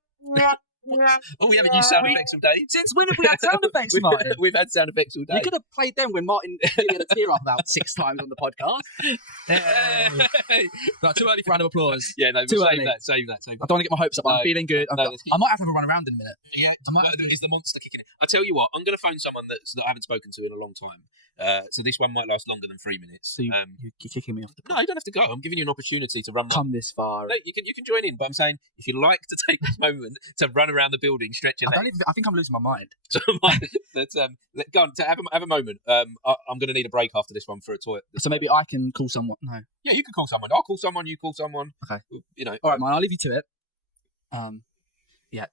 Oh, we haven't used sound effects all day. Since when have we had sound effects, Martin? We've had sound effects all day. You could have played them when Martin had a tear up about 6 times on the podcast. Right, too early for a round of applause. Yeah, no, too save early. that. I don't want to get my hopes up. I'm feeling good. I might have to have a run around in a minute. Yeah, is the monster kicking in? I tell you what, I'm going to phone someone that I haven't spoken to in a long time. So this one might last longer than 3 minutes. So you're kicking me off the. No, you don't have to go. I'm giving you an opportunity to run. Come this far. No, you can join in, but I'm saying if you'd like to take this moment to run around the building, stretch your legs. I think I'm losing my mind. So let's go on. Have a moment. I'm going to need a break after this one for a toilet. So maybe I can call someone. No. Yeah, you can call someone. I'll call someone. You call someone. Okay. You know. All right, man. I'll leave you to it. Yeah.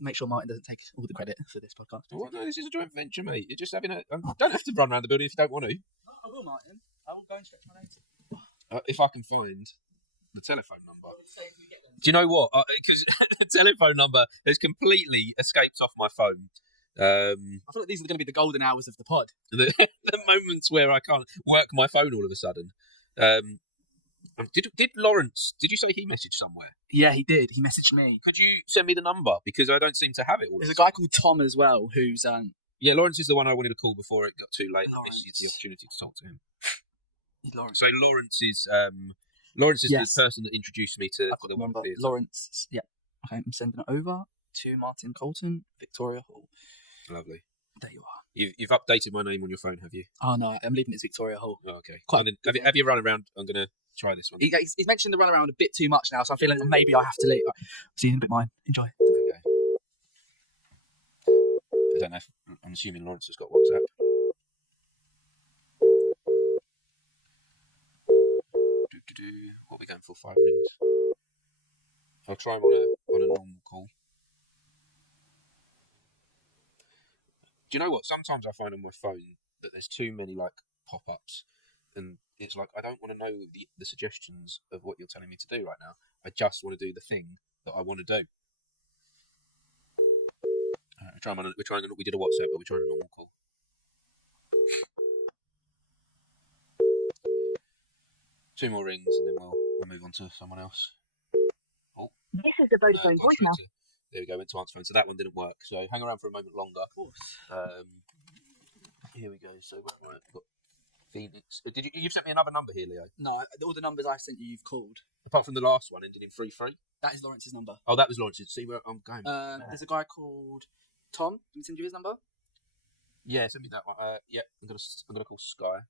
Make sure Martin doesn't take all the credit for this podcast. Well, no, this is a joint venture, mate. You're just having don't have to run around the building if you don't want to. No, I will, Martin. I will go and stretch my legs. If I can find the telephone number. Do you know what? Because the telephone number has completely escaped off my phone. I feel like these are going to be the golden hours of the pod. The moments where I can't work my phone all of a sudden. Did Lawrence? Did you say he messaged somewhere? Yeah, he did. He messaged me. Could you send me the number because I don't seem to have it. There's a guy called Tom as well who's Yeah, Lawrence is the one I wanted to call before it got too late. I missed the opportunity to talk to him. Lawrence. So Lawrence is the person that introduced me to the one. Lawrence. Yeah. Okay, I'm sending it over to Martin Colton, Victoria Hall. Lovely. There you are. You've updated my name on your phone, have you? Oh no, I'm leaving it as Victoria Hall. Oh, okay. Have you run around? I'm gonna try this one. He's mentioned the run around a bit too much now, so I'm feeling maybe I have to leave. See you in a bit, mine. Enjoy. Okay. I don't know. I'm assuming Lawrence has got WhatsApp. What are we going for? 5 rings. I'll try him on a normal call. Do you know what? Sometimes I find on my phone that there's too many pop-ups, and it's like I don't want to know the suggestions of what you're telling me to do right now. I just want to do the thing that I want to do. We did a WhatsApp, but we're trying a normal call. Two more rings, and then we'll move on to someone else. Oh, this is the Vodafone voicemail. There we go. Went to answer phone, so that one didn't work. So hang around for a moment longer. Of course. Here we go. So we've got Phoenix. You've sent me another number here, Leo? No, all the numbers I sent you've called. Apart from the last one ending in 33. That is Lawrence's number. Oh, that was Lawrence's. See where I'm going. There's a guy called Tom. Can we send you his number? Yeah, send me that one. Yeah, I'm gonna call Sky.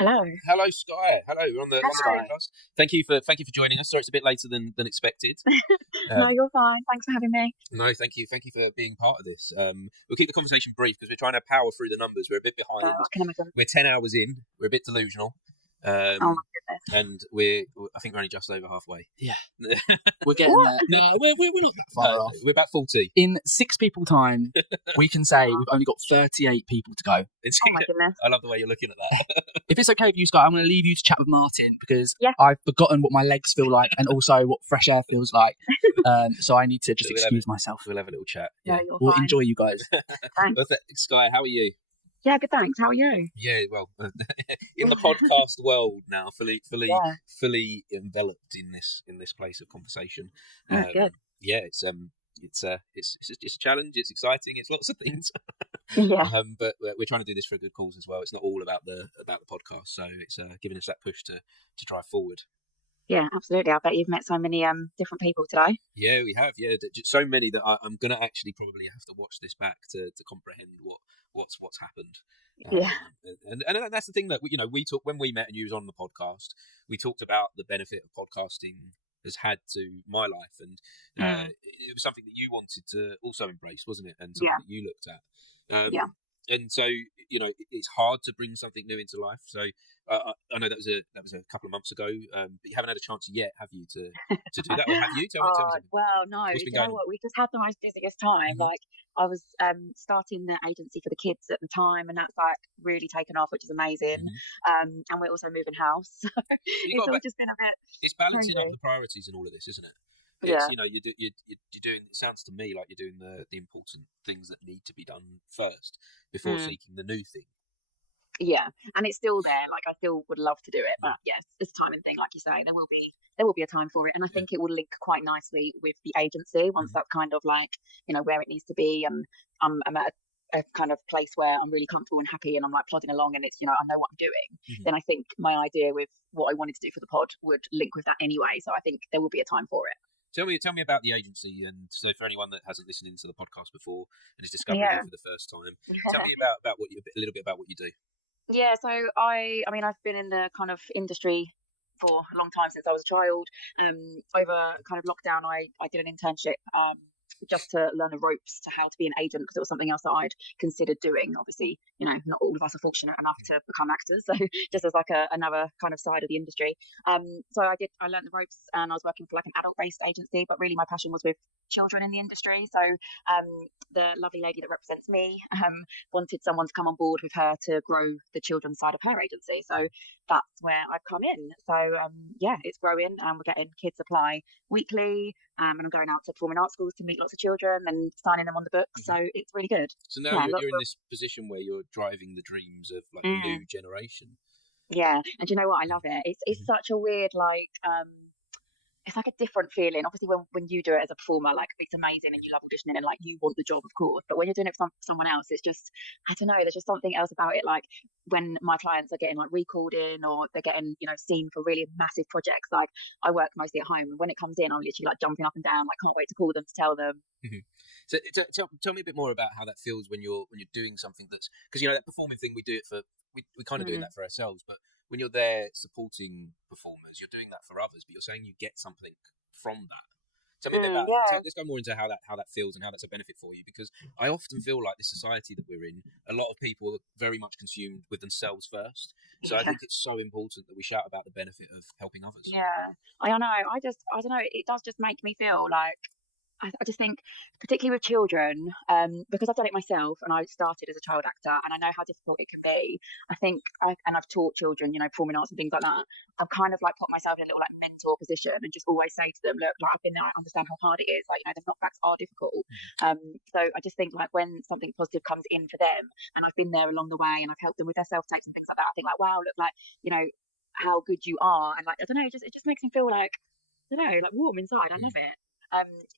Hello, Sky. Hello, we're on the podcast. Thank you for joining us. Sorry, it's a bit later than expected. No, you're fine. Thanks for having me. No, thank you for being part of this. We'll keep the conversation brief because we're trying to power through the numbers. We're a bit behind. I can imagine. We're 10 hours in. We're a bit delusional. Oh my goodness. And I think we're only just over halfway. Yeah. We're getting there. No, we're not that far off. We're about 40. In 6 people time, we can say we've only got 38 people to go. Oh my goodness. I love the way you're looking at that. If it's okay with you, Scott, I'm going to leave you to chat with Martin because I've forgotten what my legs feel like and also what fresh air feels like. So I need to just excuse myself. We'll have a little chat. Yeah, we'll enjoy you guys. Perfect. Sky, how are you? Yeah, good, thanks. How are you? Yeah, well, in the podcast world now, fully enveloped in this place of conversation. Good. Yeah, it's a challenge. It's exciting. It's lots of things. Yeah. But we're trying to do this for a good cause as well. It's not all about the podcast, so it's giving us that push to drive forward. Yeah, absolutely. I bet you've met so many different people today. Yeah, we have. Yeah, so many that I'm going to actually probably have to watch this back to comprehend what's happened. Yeah. And that's the thing that we talked when we met and you was on the podcast. We talked about the benefit of podcasting has had to my life, and it was something that you wanted to also embrace, wasn't it? And something that you looked at. And so, you know, it's hard to bring something new into life. So I know that was a couple of months ago, but you haven't had a chance yet, have you, to do that? Or have you? Tell me something. Well, no. What's You been going know on? what? We just had the most busiest time. Like, I was starting the agency for the kids at the time, and that's like really taken off, which is amazing. And we're also moving house. So it's all just been a bit. It's balancing crazy. up the priorities in all of this, isn't it? Yeah. You know, you're doing. It sounds to me like you're doing the important things that need to be done first before seeking the new thing. Yeah, and it's still there. Like, I still would love to do it, but yes, it's a timing thing, like you say. There will be a time for it, and I think it will link quite nicely with the agency once that's kind of like, you know, where it needs to be, and I'm at a kind of place where I'm really comfortable and happy, and I'm like plodding along, and it's, you know, I know what I'm doing. Then I think my idea with what I wanted to do for the pod would link with that anyway. So I think there will be a time for it. Tell me about the agency, and so for anyone that hasn't listened into the podcast before and is discovering it for the first time, tell me about a little bit about what you do. Yeah, so I mean, I've been in the kind of industry for a long time, since I was a child. Over kind of lockdown, I did an internship just to learn the ropes to how to be an agent, because it was something else that I'd considered doing. Obviously, you know, not all of us are fortunate enough to become actors, so just as like another kind of side of the industry. So I learned the ropes, and I was working for like an adult-based agency, but really my passion was with children in the industry. So the lovely lady that represents me wanted someone to come on board with her to grow the children's side of her agency. So that's where I've come in. So yeah, it's growing, and we're getting kids apply weekly, and I'm going out to performing arts schools to meet lots of children and signing them on the books. So it's really good. So now you're in this position where you're driving the dreams of like the new generation. Yeah, and you know what? I love it. It's such a weird, like, it's like a different feeling. Obviously, when you do it as a performer, like, it's amazing and you love auditioning and like you want the job, of course. But when you're doing it for someone else, it's just, I don't know, there's just something else about it. Like when my clients are getting like recalled in, or they're getting, you know, seen for really massive projects. Like, I work mostly at home, and when it comes in, I'm literally like jumping up and down. Like, can't wait to call them to tell them. So tell me a bit more about how that feels when you're doing something that's, because, you know, that performing thing, we do it for, we kind of doing that for ourselves, but when you're there supporting performers, you're doing that for others, but you're saying you get something from that. Tell me a bit about. Let's go more into how that feels and how that's a benefit for you, because I often feel like the society that we're in, a lot of people are very much consumed with themselves first. So I think it's so important that we shout about the benefit of helping others. Yeah, I don't know. I don't know. It does just make me feel like, I just think, particularly with children, because I've done it myself, and I started as a child actor, and I know how difficult it can be. I think, and I've taught children, you know, performing arts and things like that. I've kind of like put myself in a little like mentor position, and just always say to them, look, like, I've been there, I understand how hard it is. Like, you know, the knockbacks are difficult. So I just think, like, when something positive comes in for them, and I've been there along the way, and I've helped them with their self-tapes and things like that, I think like, wow, look, like, you know, how good you are, and like, I don't know, it just makes me feel like, I don't know, like warm inside. I love it.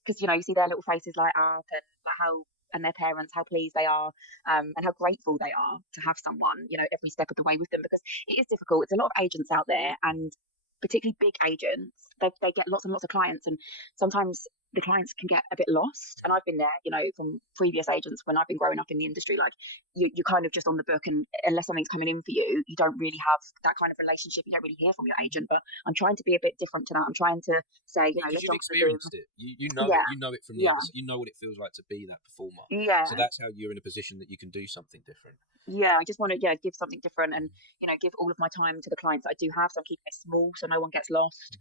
Because, you know, you see their little faces light up, and like how, and their parents, how pleased they are, and how grateful they are to have someone, you know, every step of the way with them, because it is difficult. It's a lot of agents out there, and particularly big agents, they get lots and lots of clients, and sometimes the clients can get a bit lost. And I've been there, you know, from previous agents when I've been growing up in the industry. Like, you're kind of just on the book, and unless something's coming in for you, you don't really have that kind of relationship. You don't really hear from your agent. But I'm trying to be a bit different to that. I'm trying to say, you know, let's you've jump experienced it. You know it. You know it from the others. You know what it feels like to be that performer. Yeah. So that's how you're in a position that you can do something different. Yeah, I just want to give something different, and, you know, give all of my time to the clients that I do have. So I'm keeping it small so no one gets lost.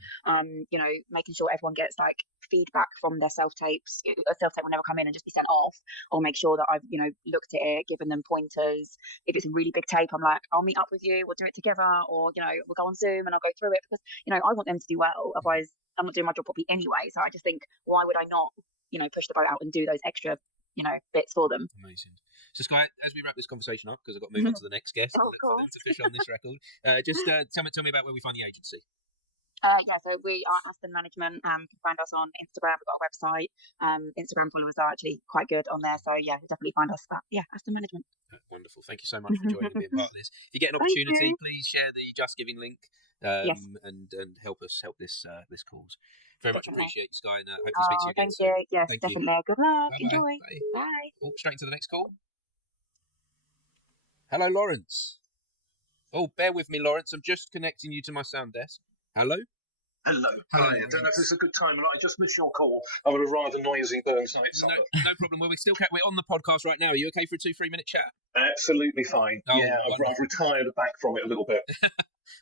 You know, making sure everyone gets like feedback from their self-tapes. A self-tape will never come in and just be sent off. I'll make sure that I've, you know, looked at it, given them pointers. If it's a really big tape, I'm like, I'll meet up with you, we'll do it together, or, you know, we'll go on Zoom and I'll go through it, because, you know, I want them to do well. Otherwise, I'm not doing my job properly anyway. So I just think, why would I not, you know, push the boat out and do those extra, you know, bits for them. Amazing. So, Sky, as we wrap this conversation up, because I've got to move on to the next guest, Oh, look for them to fish on this record. Just tell me about where we find the agency. Yeah, so we are Aston Management. You can find us on Instagram. We've got a website. Instagram followers are actually quite good on there. So yeah, definitely find us at Aston Management. Wonderful. Thank you so much for joining and being part of this. If you get an opportunity, please share the Just Giving link and help us help this cause. Very much appreciate you, Sky, and hopefully speak to you again Thank soon. you. Yes, Thank definitely. You. Good luck. Bye-bye. Enjoy. Bye. Bye. Oh, straight into the next call. Hello, Lawrence. Oh, bear with me, Lawrence. I'm just connecting you to my sound desk. Hello? Hello. Hi. I don't know if this is a good time or not. I just missed your call. I'm at a rather noisy Burnside supper. No problem. Well, we're on the podcast right now. Are you okay for a 2-3 minute chat? Absolutely fine. Oh, yeah, I've retired back from it a little bit.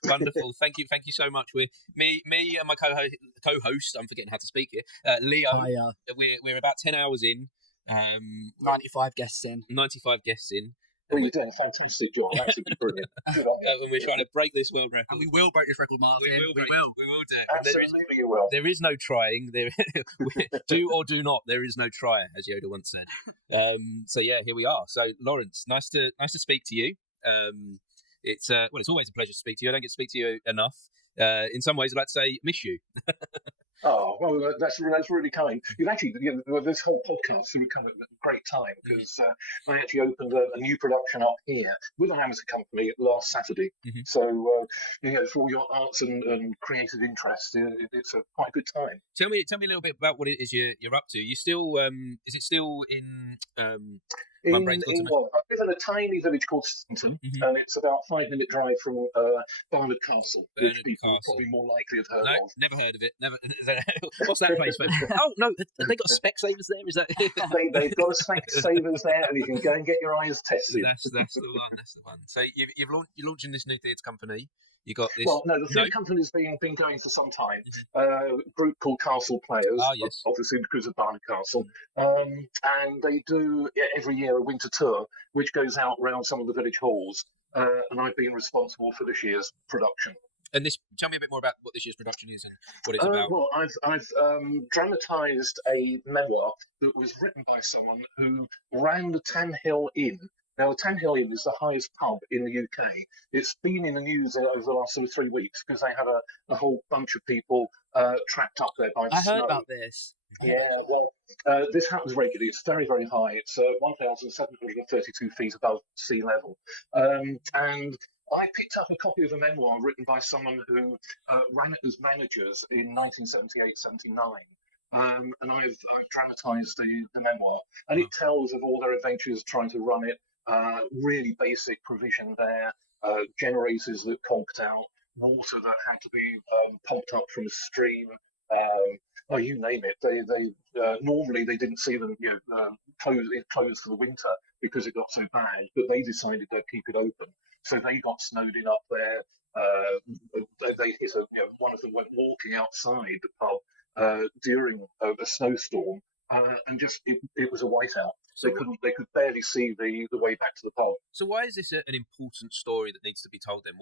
Wonderful. Thank you so much. Me and my co-host. I'm forgetting how to speak here. Leo. Hiya. We're about 10 hours in. 95 guests in. 95 guests in. Well, you're doing a fantastic job. Absolutely brilliant. Good on you. And we're trying to break this world record. And we will break this record, Martin. We will do it. Absolutely, you will. There is no trying. Do or do not. There is no try, as Yoda once said. So yeah, here we are. So Lawrence, nice to speak to you. It's always a pleasure to speak to you. I don't get to speak to you enough. In some ways, I'd like to say miss you. Oh, well, that's really kind. This whole podcast has come at a great time because I actually opened a new production up here with an amateur company last Saturday. Mm-hmm. So, for all your arts and creative interests, it's a quite good time. Tell me a little bit about what it is you're up to. You still is it still in? I live in a tiny village called Storytellers, and it's about a 5-minute drive from Barnard Castle, which people are probably more likely have heard of. Never heard of it. Never. What's that place? Oh no, have they got Specsavers there? Is that? They've got a Specsavers there, and you can go and get your eyes tested. That's the one. That's the one. So you're launching this new theatre company. You got this. Well, no, the theatre company's been going for some time. A group called Castle Players, obviously because of Barnard Castle, and they do every year a winter tour, which goes out around some of the village halls. And I've been responsible for this year's production. And tell me a bit more about what this year's production is and what it's about. Well, I've dramatised a memoir that was written by someone who ran the Tan Hill Inn. Now, the Tan Hill Inn is the highest pub in the UK. It's been in the news over the last sort of 3 weeks because they had a whole bunch of people trapped up there by the snow. I heard about this. Yeah, well, this happens regularly. It's very, very high. It's 1,732 feet above sea level. And I picked up a copy of a memoir written by someone who ran it as managers in 1978-79. And I've dramatised the memoir. And it tells of all their adventures trying to run it. Really basic provision there. Generators that conked out. Water that had to be pumped up from a stream. You name it. They normally they didn't see them closed for the winter because it got so bad, but they decided they'd keep it open. So they got snowed in up there. One of them went walking outside the pub during a snowstorm, and just it was a whiteout. So they could barely see the way back to the pub. So why is this an important story that needs to be told then?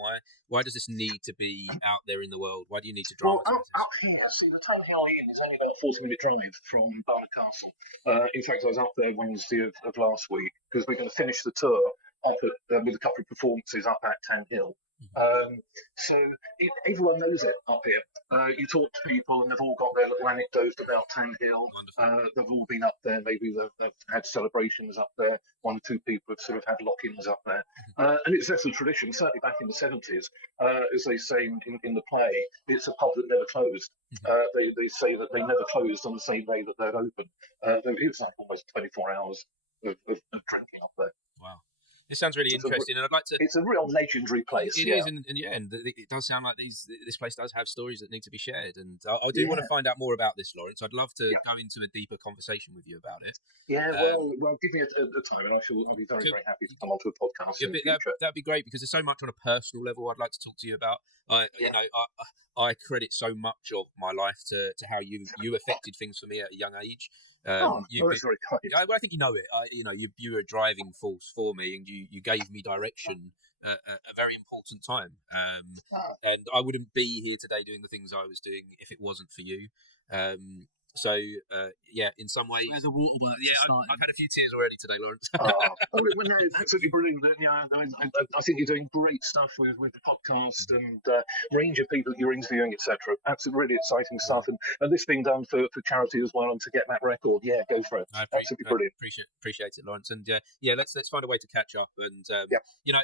Why does this need to be out there in the world? Why do you need to dramatise this? Up here, see, the Tan Hill Inn is only about a 40-minute drive from Barnard Castle. In fact, I was up there Wednesday of last week because we're going to finish the tour up with a couple of performances up at Tan Hill. So everyone knows it up here. You talk to people and they've all got their little anecdotes about Tan Hill. They've all been up there. Maybe they've had celebrations up there. 1 or 2 people have sort of had lock-ins up there. And it's just a tradition, certainly back in the 70s, as they say in the play, it's a pub that never closed. They say that they never closed on the same day that they'd opened. It was like almost 24 hours of drinking up there. Wow. This sounds really interesting, and I'd like to. It's a real legendary place. It is, and it does sound like this place does have stories that need to be shared, and I do want to find out more about this, Lawrence. I'd love to go into a deeper conversation with you about it. Yeah, well, give me a time, and I'll be very, very happy to come onto a podcast in the future. That'd be great because there's so much on a personal level I'd like to talk to you about. I credit so much of my life to how you affected things for me at a young age. That's very kind. I think you know it. You were a driving force for me, and you gave me direction at a very important time. And I wouldn't be here today doing the things I was doing if it wasn't for you. In some ways, the waterworks. I've had a few tears already today, Lawrence. No, it's absolutely brilliant. I think you're doing great stuff with the podcast and range of people that you're interviewing, etc. Absolutely, really exciting stuff, and this being done for charity as well, and to get that record, go for it. Absolutely brilliant. Appreciate it, Lawrence, and let's find a way to catch up, and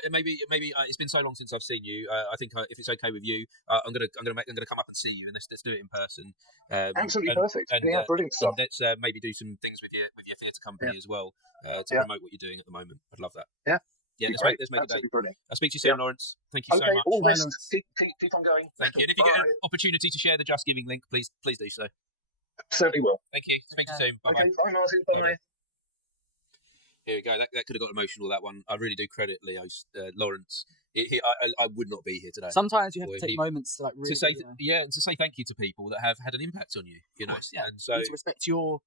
maybe it's been so long since I've seen you. I think if it's okay with you, I'm gonna come up and see you, and let's do it in person. Absolutely perfect. Brilliant stuff. Let's maybe do some things with your theatre company as well to promote what you're doing at the moment. I'd love that. Yeah, Yeah, Be let's great. make a date. Absolutely brilliant. I'll speak to you soon, Yeah. Lawrence. Thank you so Okay, much. all the best. Keep on going. Thank you. And if you get Bye. an opportunity to share the Just Giving link, please do so. Certainly will. Thank you. Speak to you soon. Bye bye. Okay, bye, Martin. Bye. Here we go. That could have got emotional, that one. I really do credit Leo's Lawrence. I would not be here today. Sometimes you have to take moments to like really to say and to say thank you to people that have had an impact on you. You know, yeah. And so You need to respect your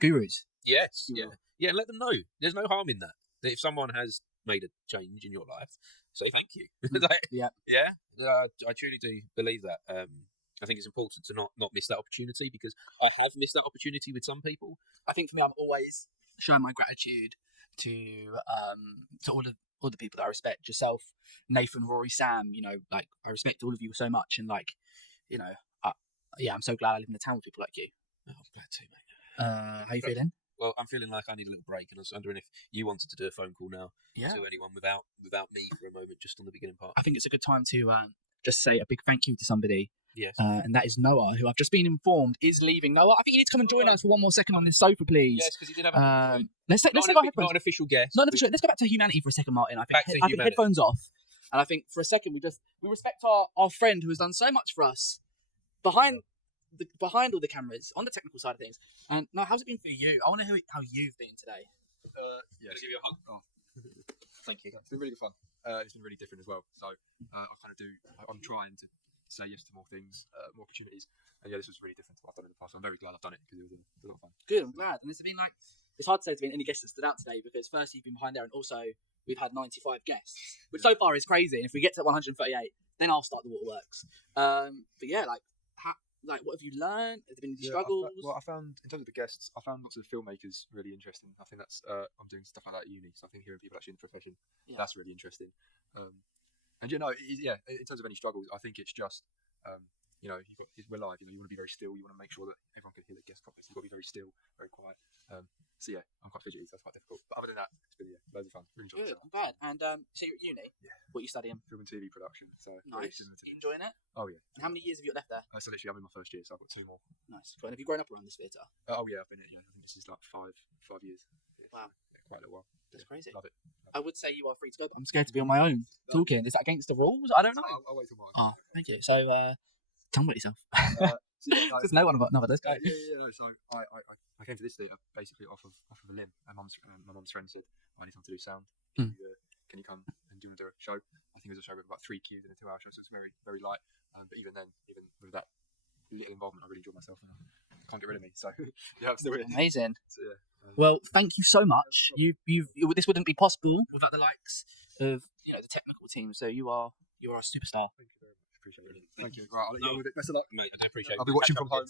gurus. yes, yeah, and let them know. There's no harm in that. That if someone has made a change in your life, say thank you. I truly do believe that. I think it's important to not miss that opportunity, because I have missed that opportunity with some people. I think for me, I'm always showing my gratitude to all the people that I respect. Yourself, Nathan, Rory, Sam. You know, like I respect all of you so much, and like, you know, I'm so glad I live in a town with people like you. Oh, I'm glad too, mate. How you feeling? Well, I'm feeling like I need a little break, and I was wondering if you wanted to do a phone call now to anyone without me for a moment, just on the beginning part. I think it's a good time to just say a big thank you to somebody. Yes. And that is Noah, who I've just been informed is leaving. Noah, I think you need to come and join us for one more second on this sofa, please. Yes, because you did have let's take our headphones. Not an official guest. Not an official. Let's go back to humanity for a second, Martin. I think headphones off. And I think for a second we respect our friend who has done so much for us behind all the cameras, on the technical side of things. And now, how's it been for you? I want to hear how you've been today. Yeah, give you a hug. Oh. Thank you. It's been really good fun. It's been really different as well. So I'm trying to say yes to more things, more opportunities. And yeah, this was really different to what I've done in the past. I'm very glad I've done it, because it was a lot of fun. Good, I'm glad. And it's hard to say there's been any guests that stood out today, because first you've been behind there, and also we've had 95 guests, which so far is crazy. And if we get to 138, then I'll start the waterworks. But yeah, what have you learned? Have there been any struggles? I found, in terms of the guests, I found lots of filmmakers really interesting. I think that's I'm doing stuff like that at uni, so I think hearing people actually in the profession, that's really interesting. And in terms of any struggles, I think it's just we're live. You want to be very still. You want to make sure that everyone can hear the guest properly. So you've got to be very still, very quiet. So yeah, I'm quite fidgety, so that's quite difficult. But other than that, it's been loads of fun. Really enjoyed Good, it. I'm glad. And so you're at uni. Yeah. What are you studying? Film and TV production. So nice. You enjoying it? Oh yeah. And how many years have you got left there? So literally, I'm in my first year, so I've got 2 more. Nice. Cool. And have you grown up around this theatre? Oh yeah, I've been here. I think this is like 5 years. Wow. Quite a little while. That's crazy. Love it. I would say you are free to go, but I'm scared to be on my own talking. Is that against the rules? I don't know. I'll wait till mine. Oh, thank you. So, tell me about yourself. There's no one about another. Let's go. So I came to this theatre basically off of a limb. My mum's friend said, I need someone to do sound. Can you come and do a show? I think it was a show with about 3 cues in a 2-hour show, so it's very, very light. But even then, even with that little involvement, I really enjoyed myself. And I can't get rid of me. So yeah, I'm still in. Amazing. So, yeah. Well, thank you so much. This wouldn't be possible without the likes of the technical team. So you are a superstar. Thank you very much. Appreciate it. Thank you. Right, I'll let you with it. Best of luck, mate. I appreciate it. I'll be watching from home.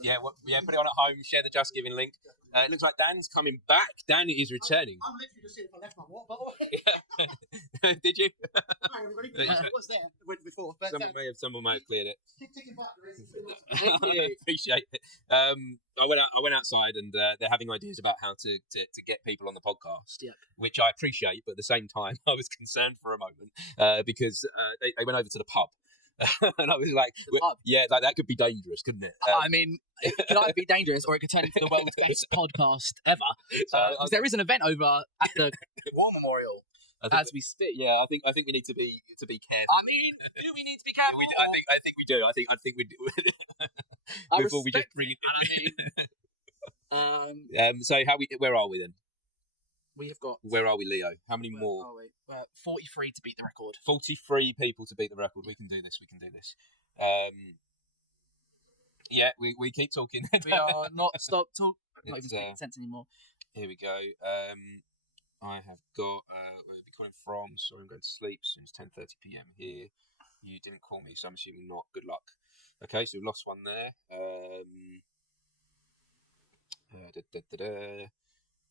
Yeah, put it on at home. Share the Just Giving link. It looks like Dan's coming back. Dan is returning. I'm literally just seeing if I left my water bottle. Did you? Hi, everybody. It was there before. But Someone may have cleared it. keep ticking back. I appreciate it. I went outside, and they're having ideas about how to get people on the podcast, which I appreciate, but at the same time I was concerned for a moment because they went over to the pub. And I was like, that could be dangerous, couldn't it? I mean, it could either be dangerous or it could turn into the world's best podcast ever. Because there is an event over at the War Memorial as we speak. Yeah, I think we need to be careful. I mean, do we need to be careful? I think we do. I think we do. Before we just bring it. So where are we then? We have got... Where are we, Leo? How many more? 43 to beat the record. 43 people to beat the record. We can do this. Yeah, we keep talking. We are not stop talking. Not even making sense anymore. Here we go. I have got... where are we calling from? Sorry, I'm going to sleep. Soon it's 10:30 p.m. here. You didn't call me, so I'm assuming not. Good luck. Okay, so we've lost one there.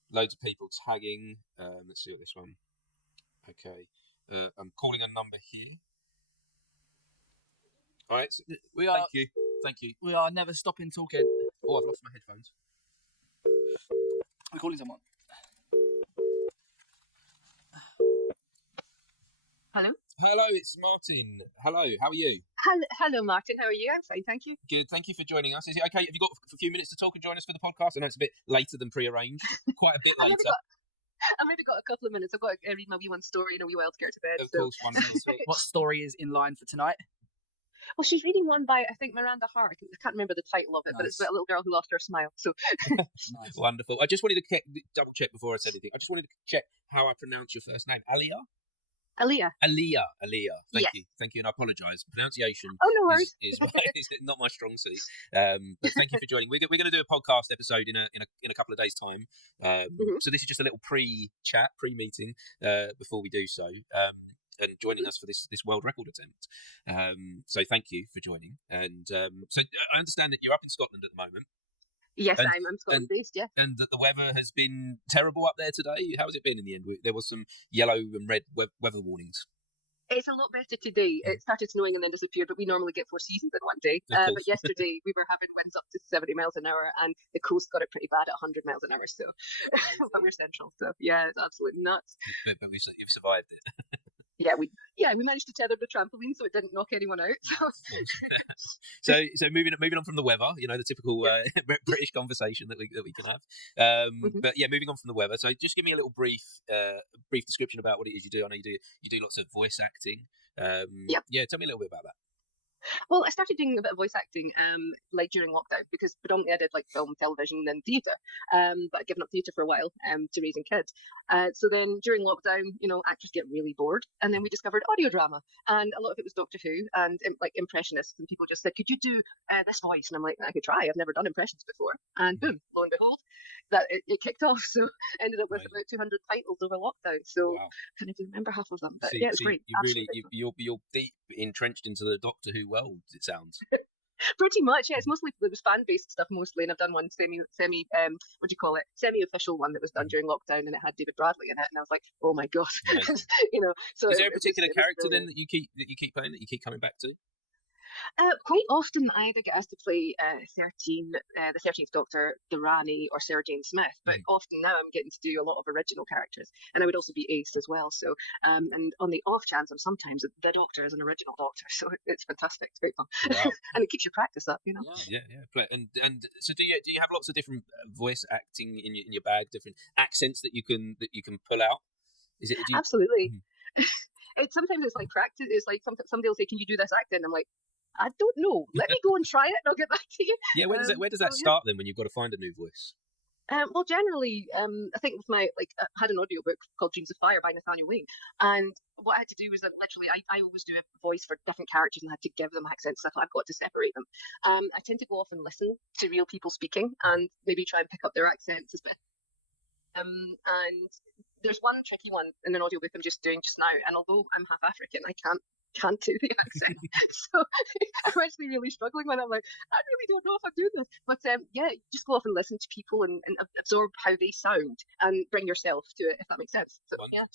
Loads of people tagging. Let's see what this one. Okay. I'm calling a number here. All right. So Thank you. We are never stopping talking. Oh, I've lost my headphones. We're calling someone. Hello, it's Martin. Hello, how are you? Hello, Martin. How are you? I'm fine, thank you. Good, thank you for joining us. Is it okay? Have you got a few minutes to talk and join us for the podcast? I know it's a bit later than pre-arranged. Quite a bit later. I've maybe got a couple of minutes. I've got to read my wee one story and a wee while to get to bed. Of course, wonderful. What story is in line for tonight? Well, she's reading one by, I think, Miranda Hart. I can't remember the title of it, but it's about a little girl who lost her smile. So Wonderful. I just wanted to double check before I said anything. I just wanted to check how I pronounce your first name. Aliyah? Aliyah. Thank you. And I apologise. Pronunciation no worries. is not my strong suit. But thank you for joining. We're going to do a podcast episode in a couple of days' time. So this is just a little pre-chat, pre-meeting before we do so. And joining us for this world record attempt. So thank you for joining. And so I understand that you're up in Scotland at the moment. Yes, I'm Scotland based, yeah. And that the weather has been terrible up there today. How has it been in the end? There was some yellow and red weather warnings. It's a lot better today. It started snowing and then disappeared, but we normally get 4 seasons in one day. But yesterday we were having winds up to 70 miles an hour, and the coast got it pretty bad at 100 miles an hour. So, but we're central, so yeah, it's absolutely nuts. But you've survived it. Yeah, we managed to tether the trampoline so it didn't knock anyone out. So moving on from the weather, the typical British conversation that we can have. But yeah, moving on from the weather. So just give me a little brief description about what it is you do. I know you do lots of voice acting. Yeah, tell me a little bit about that. Well, I started doing a bit of voice acting like during lockdown, because predominantly I did like film, television and theatre, but I'd given up theatre for a while to raising kids. So then during lockdown, actors get really bored, and then we discovered audio drama, and a lot of it was Doctor Who and like impressionists, and people just said, could you do this voice? And I'm like, I could try, I've never done impressions before. And boom, lo and behold, that it kicked off. So ended up with about 200 titles over lockdown. So I kind of remember half of them, but yeah, it's great. You're deep entrenched into the Doctor Who world, it sounds. Pretty much, yeah. It was fan-based stuff mostly, and I've done one semi-official one that was done during lockdown, and it had David Bradley in it, and I was like, oh my god. So is there a particular character then that you keep playing, that you keep coming back to? Quite often I either get asked to play the 13th Doctor, the Rani, or Sarah Jane Smith, but often now I'm getting to do a lot of original characters, and I would also be Ace as well. So and on the off chance, I'm sometimes the Doctor is an original Doctor, so it's fantastic. It's great fun. Wow. And it keeps your practice up, Yeah. And so do you have lots of different voice acting in your bag, different accents that you can pull out? Is it absolutely? Sometimes it's like practice. It's like somebody will say, "Can you do this acting?" I'm like, I don't know. Let me go and try it, and I'll get back to you. Yeah, where does that start then, when you've got to find a new voice? Well, generally, I think with I had an audiobook called Dreams of Fire by Nathaniel Wayne, and what I had to do was that literally I always do a voice for different characters and I had to give them accents. So I've got to separate them. I tend to go off and listen to real people speaking and maybe try and pick up their accents as best. And there's one tricky one in an audiobook I'm just doing just now, and although I'm half African, I can't do the accent. So I'm actually really struggling when I'm like, I really don't know if I'm doing this. But yeah, just go off and listen to people and absorb how they sound and bring yourself to it, if that makes sense. So, yeah.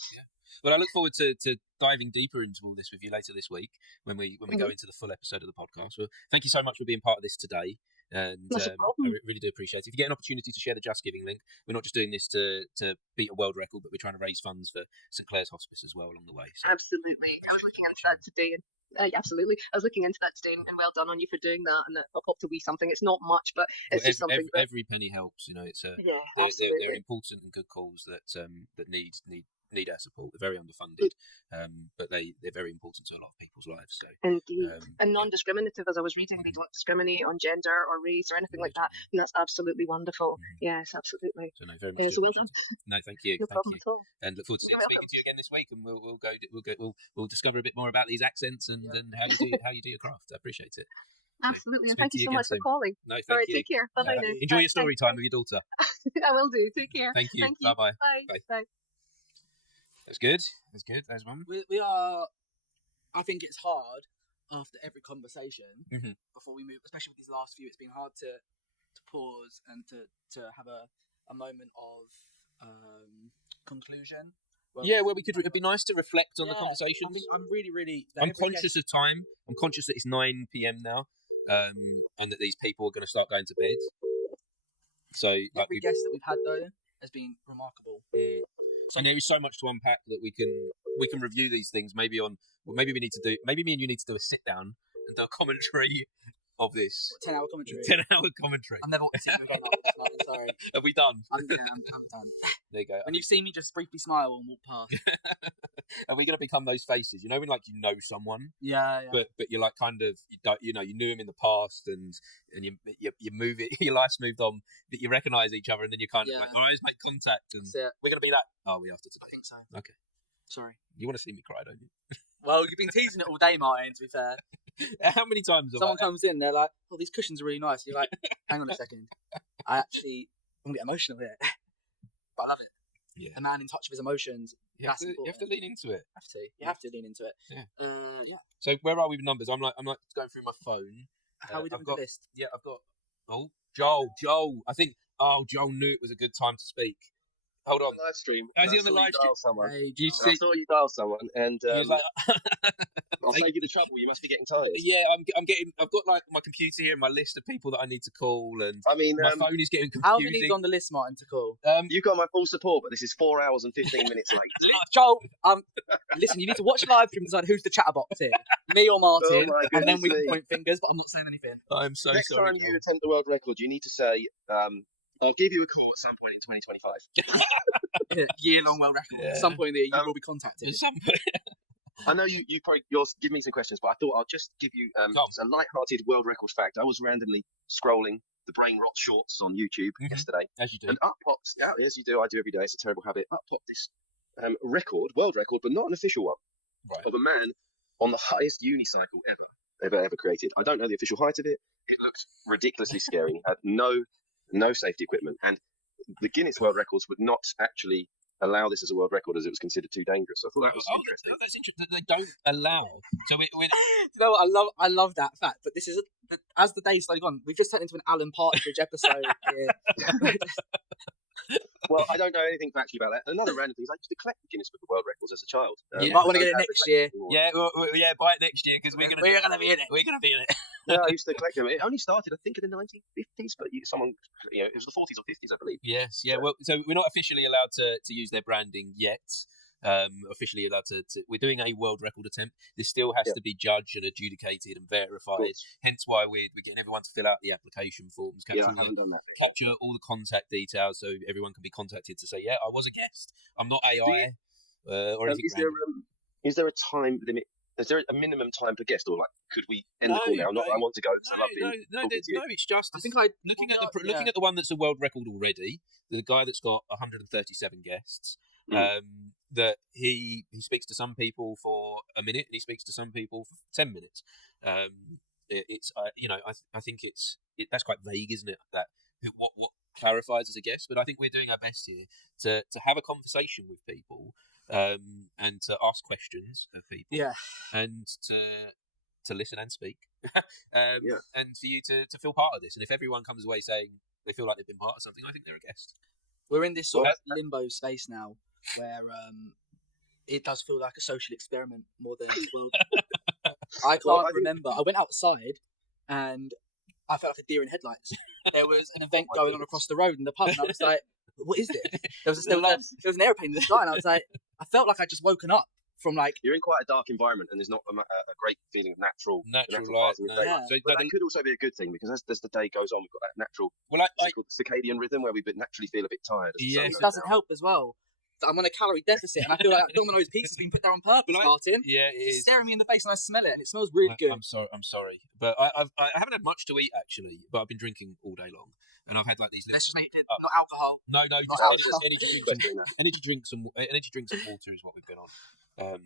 Well, I look forward to diving deeper into all this with you later this week when we go into the full episode of the podcast. Well, thank you so much for being part of this today. And I really do appreciate it. If you get an opportunity to share the Just Giving link, we're not just doing this to beat a world record, but we're trying to raise funds for St Clair's Hospice as well along the way. So. Absolutely. I was looking into that today. Absolutely. I was looking into that today, and well done on you for doing that. And I'll pop to wee something. It's not much, but it's just something. Every penny helps. It's they're important and good cause that need our support. They're very underfunded, but they're very important to a lot of people's lives. So indeed, and non-discriminative. As I was reading, they don't discriminate on gender or race or anything like that, and that's absolutely wonderful. Yes, absolutely. So very much. So well done. No, thank you. No problem at all. And look forward to speaking to you again this week, and we'll discover a bit more about these accents and how you do your craft. I appreciate it. Absolutely, and thank you so much for calling. No, thank you. All right, you. take care. Bye bye now. Enjoy your story time with your daughter. I will do. Take care. Thank you. Bye. Bye. That's good. There's one. We are. I think it's hard after every conversation before we move, especially with these last few. It's been hard to pause and to have a moment of conclusion. Well, it'd be nice to reflect on the conversation. I'm really. I'm conscious of time. I'm conscious that it's 9 p.m. now, and that these people are going to start going to bed. So, every guest that we've had though has been remarkable. And there is so much to unpack that we can review these things. Maybe me and you need to do a sit down and do a commentary of this 10-hour commentary. 10-hour commentary. I've never watched it. I'm sorry. Have we done? I'm done. There you go. When you've seen me just briefly smile and walk past. Are we going to become those faces? You know when like you know someone, Yeah. but you're like kind of you knew him in the past, and you move it, your life's moved on, but you recognise each other, and then you're kind of like, all right, let's make contact, and we're going to be that. Are we after today? I think so. Okay. Sorry. You want to see me cry, don't you? Well, you've been teasing it all day, Martin, to be fair. How many times have someone comes in, they're like, oh, these cushions are really nice. You're like, hang on a second. I'm going to get emotional here. But I love it. Yeah. A man in touch with his emotions. You have to lean into it. You have to lean into it. Yeah. Yeah. So where are we with numbers? I'm like going through my phone. How are we doing the list? Yeah, I've got. Oh, Joel. I think. Oh, Joel knew it was a good time to speak. Hold on. Live stream. Is he on the live stream? Someone. Hey, I saw you dial someone, and like, I'll save you the trouble. You must be getting tired. Yeah, I'm getting. I've got like my computer here and my list of people that I need to call, and I mean, my phone is getting confusing. How many's on the list, Martin, to call? You've got my full support, but this is 4 hours and 15 minutes late. Joel, listen, you need to watch the live stream and decide who's the chatterbox here, me or Martin, and then we can point fingers. But I'm not saying anything. I'm so Next sorry. Next time you attempt the world record, you need to say, I'll give you a call at some point in 2025. Year-long world record. At some point in the year, you will be contacted. At some point. I know you'll give me some questions, but I thought I'll just give you just a light-hearted world record fact. I was randomly scrolling the Brain Rot shorts on YouTube yesterday. As you do. And up popped, as you do, I do every day, it's a terrible habit, up popped this world record, but not an official one, of a man on the highest unicycle ever created. I don't know the official height of it. It looked ridiculously scary. He had no safety equipment, and the Guinness World Records would not actually allow this as a world record as it was considered too dangerous. I thought that was interesting. That's interesting. They don't allow. So we you know what? I love that fact. But this is as the days slowly gone, we've just turned into an Alan Partridge episode here. Well, I don't know anything factually about that. Another random thing is I used to collect the Guinness Book of World Records as a child. You might want to get it next year. Yeah, buy it next year because we're gonna be in it. We're gonna be in it. Yeah, I used to collect them. It only started, I think, in the 1950s, but it was the 40s or 50s, I believe. Yes, yeah. Well, so we're not officially allowed to use their branding yet. Officially allowed to. We're doing a world record attempt. This still has to be judged and adjudicated and verified. Hence why we're getting everyone to fill out the application forms, capture all the contact details, so everyone can be contacted to say, yeah, I was a guest. I'm not AI or anything. Is there a time limit? Is there a minimum time per guest, or like could we end the call now? I want to go. No, it's just. I think looking at the one that's a world record already. The guy that's got 137 guests. That he speaks to some people for a minute and he speaks to some people for 10 minutes. I think that's quite vague, isn't it? That what clarifies as a guest, but I think we're doing our best here to have a conversation with people and to ask questions of people, and to listen and speak, and for you to feel part of this. And if everyone comes away saying they feel like they've been part of something, I think they're a guest. We're in this sort of limbo space now where it does feel like a social experiment more than a world. I can't remember. I went outside and I felt like a deer in headlights. There was an event going on across the road in the pub, and I was like, "What is this?" There was an airplane in the sky, and I was like, I felt like I'd just woken up from like. You're in quite a dark environment, and there's not a great feeling of natural light. So that could also be a good thing, because as the day goes on, we've got that natural, called the circadian rhythm, where we naturally feel a bit tired. It doesn't help as well. I'm on a calorie deficit, and I feel like Domino's pizza has been put there on purpose, Martin. Yeah, it is. It's staring me in the face, and I smell it, and it smells really good. I'm sorry, but I haven't had much to eat actually, but I've been drinking all day long, and I've had like these. Let's just make it not alcohol. No, just energy drinks and water is what we've been on.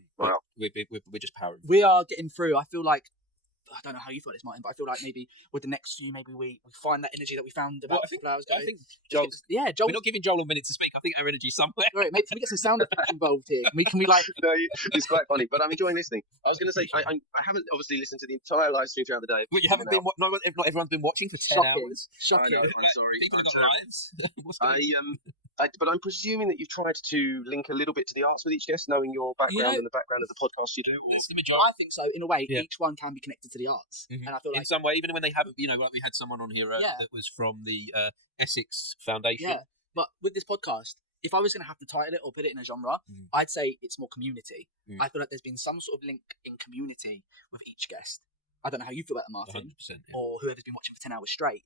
We're just powering. We are getting through. I feel like. I don't know how you feel this, Martin, but I feel like maybe with the next few, maybe we find that energy that we found about a couple hours ago. I think Joel. We're not giving Joel a minute to speak. I think our energy's somewhere. Right, mate, can we get some sound effects involved here? Can we like? No, it's quite funny, but I'm enjoying listening. I was going to say I haven't obviously listened to the entire live stream throughout the day. Well, you haven't been. Not everyone's been watching for 10 hours. Shocking. I know, I'm sorry. People have got lives. But I'm presuming that you've tried to link a little bit to the arts with each guest, knowing your background and the background of the podcast you do. That's the majority. I think so. In a way, each one can be connected to the arts, and I feel like in some way, even when they haven't, like we had someone on here that was from the Essex Foundation. Yeah, but with this podcast, if I was going to have to title it or put it in a genre, I'd say it's more community. I feel like there's been some sort of link in community with each guest. I don't know how you feel about that, Martin, 100%, yeah. or whoever's been watching for 10 hours straight,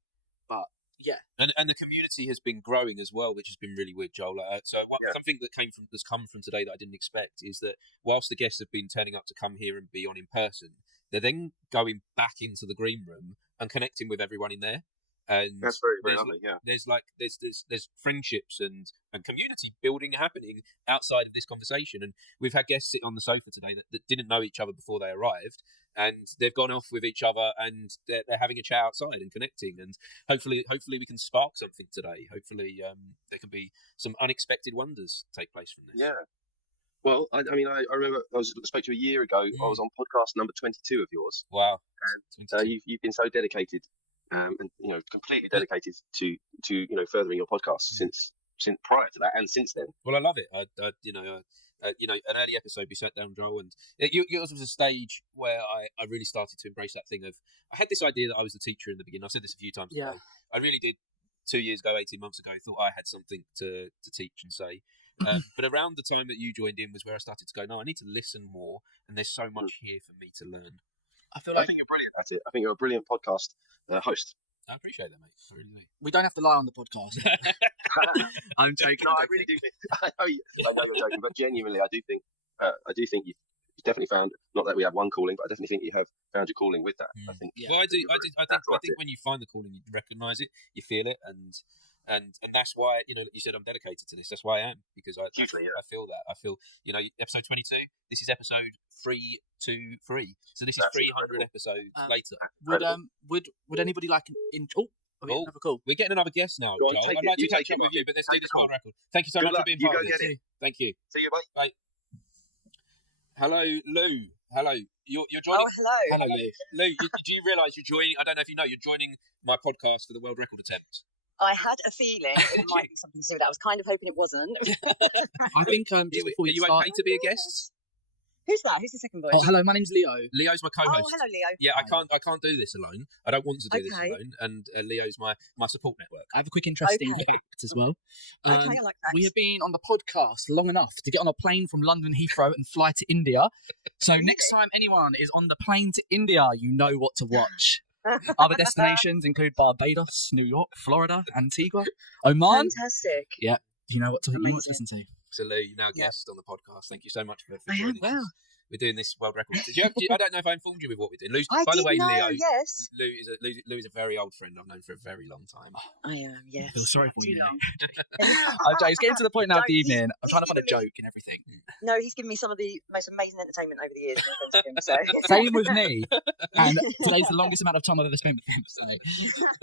but yeah. And the community has been growing as well, which has been really weird, Joel. Something that has come from today that I didn't expect is that whilst the guests have been turning up to come here and be on in person, they're then going back into the green room and connecting with everyone in there. And that's very, very lovely. Yeah, there's friendships and community building happening outside of this conversation. And we've had guests sit on the sofa today that didn't know each other before they arrived, and they've gone off with each other, and they're having a chat outside and connecting. And hopefully we can spark something today. Hopefully there can be some unexpected wonders take place from this. Yeah. Well, I remember I spoke to you a year ago. I was on podcast number 22 of yours. Wow. And you've been so dedicated. And completely dedicated to furthering your podcast since prior to that and since then. Well, I love it. An early episode we sat down, Joel, and yours was a stage where I really started to embrace that thing of, I had this idea that I was the teacher in the beginning. I've said this a few times. Yeah. I really did 2 years ago, 18 months ago, thought I had something to teach and say. But around the time that you joined in was where I started to go, no, I need to listen more, and there's so much here for me to learn. I think you're brilliant at it. I think you're a brilliant podcast host. I appreciate that, mate. I really do. We don't have to lie on the podcast. I'm joking. No, I really do think. I know you're joking, but genuinely, I do think you've definitely found. Not that we have one calling, but I definitely think you have found your calling with that. I think. Yeah. Well, I think when you find the calling, you recognise it, you feel it, and that's why you said I'm dedicated to this. That's why I am, because I feel that. I feel episode 22. This is episode 323. So this is 300 episodes later. Would anybody like another call? We're getting another guest now, Joel. I'd like to catch up with you, but let's do this world record. Thank you so much for being part of this. Thank you. See you, mate. Bye. Hello, Lou. Hello. You're joining. Oh, hello. Hello, Lou. Lou, do you realise you're joining? I don't know if you know. You're joining my podcast for the world record attempt. I had a feeling it might be something to do with that. I was kind of hoping it wasn't. I think are you okay to be a guest? Who's that? Who's the second voice? Oh, hello. My name's Leo. Leo's my co-host. Oh, hello, Leo. Yeah, I can't do this alone. I don't want to do this alone. And Leo's my support network. I have a quick interesting fact as well. I like that. We have been on the podcast long enough to get on a plane from London Heathrow and fly to India. So next time anyone is on the plane to India, you know what to watch. Other destinations include Barbados, New York, Florida, Antigua, Oman. Fantastic. Yeah, you know what to listen to. So Lou, you're now a guest on the podcast. Thank you so much for joining us. Wow. We're doing this world record. I don't know if I informed you with what we're doing. Lou's, I by the way, did know, Leo. yes. Lou is a very old friend I've known for a very long time. I am, yes. I feel sorry for you. It's getting to the point now of the evening. I'm trying to find a joke and everything. No, he's given me some of the most amazing entertainment over the years. So. Same with me. And today's the longest amount of time I've ever spent with him. So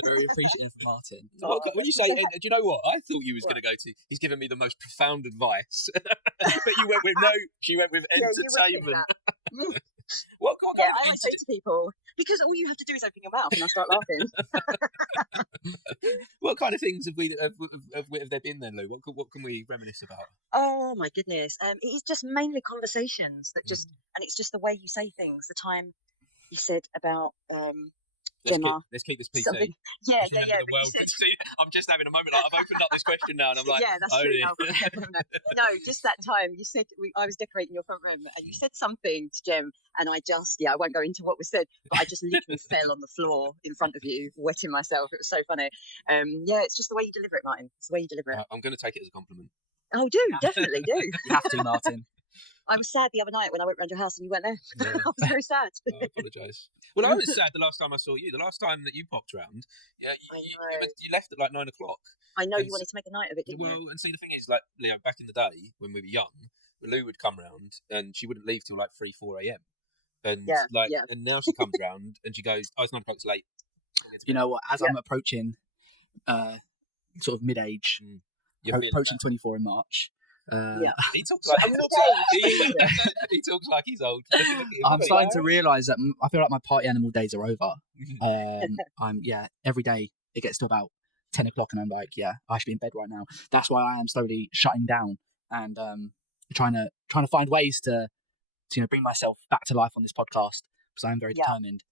very appreciative for Martin. When you say, do you know what? I thought you was going to go to. He's given me the most profound advice, but you went with no. She went with entertainment. What I say to people, because all you have to do is open your mouth and I start laughing. What kind of things have there been then, Lou? What can we reminisce about? Oh my goodness, it is just mainly conversations that just, and it's just the way you say things. The time you said about Gemma. Let's keep this PC. Yeah. I'm just having a moment. I've opened up this question now, and I'm like, yeah, that's true. No, just that time you said I was decorating your front room, and you said something to Gem, and I won't go into what was said, but I just literally fell on the floor in front of you, wetting myself. It was so funny. It's just the way you deliver it, Martin. It's the way you deliver it. I'm going to take it as a compliment. Oh, definitely do. You have to, Martin. I was sad the other night when I went round your house and you weren't there. Yeah. I was very sad. I apologise. Well, I was sad the last time I saw you. The last time that you popped round, you left at like 9 o'clock. I know you wanted to make a night of it, didn't you? Well, and see, the thing is, like, Leo, back in the day when we were young, Lou would come round and she wouldn't leave till like 3-4 a.m. And and now she comes round and she goes, "Oh, it's 9 o'clock. It's late." You know what? As I'm approaching, sort of mid-age, approaching 24 in March. He talks like he's old. I'm starting to realise that I feel like my party animal days are over. Every day it gets to about 10 o'clock and I'm like, I should be in bed right now. That's why I am slowly shutting down and trying to find ways to bring myself back to life on this podcast because I am very determined.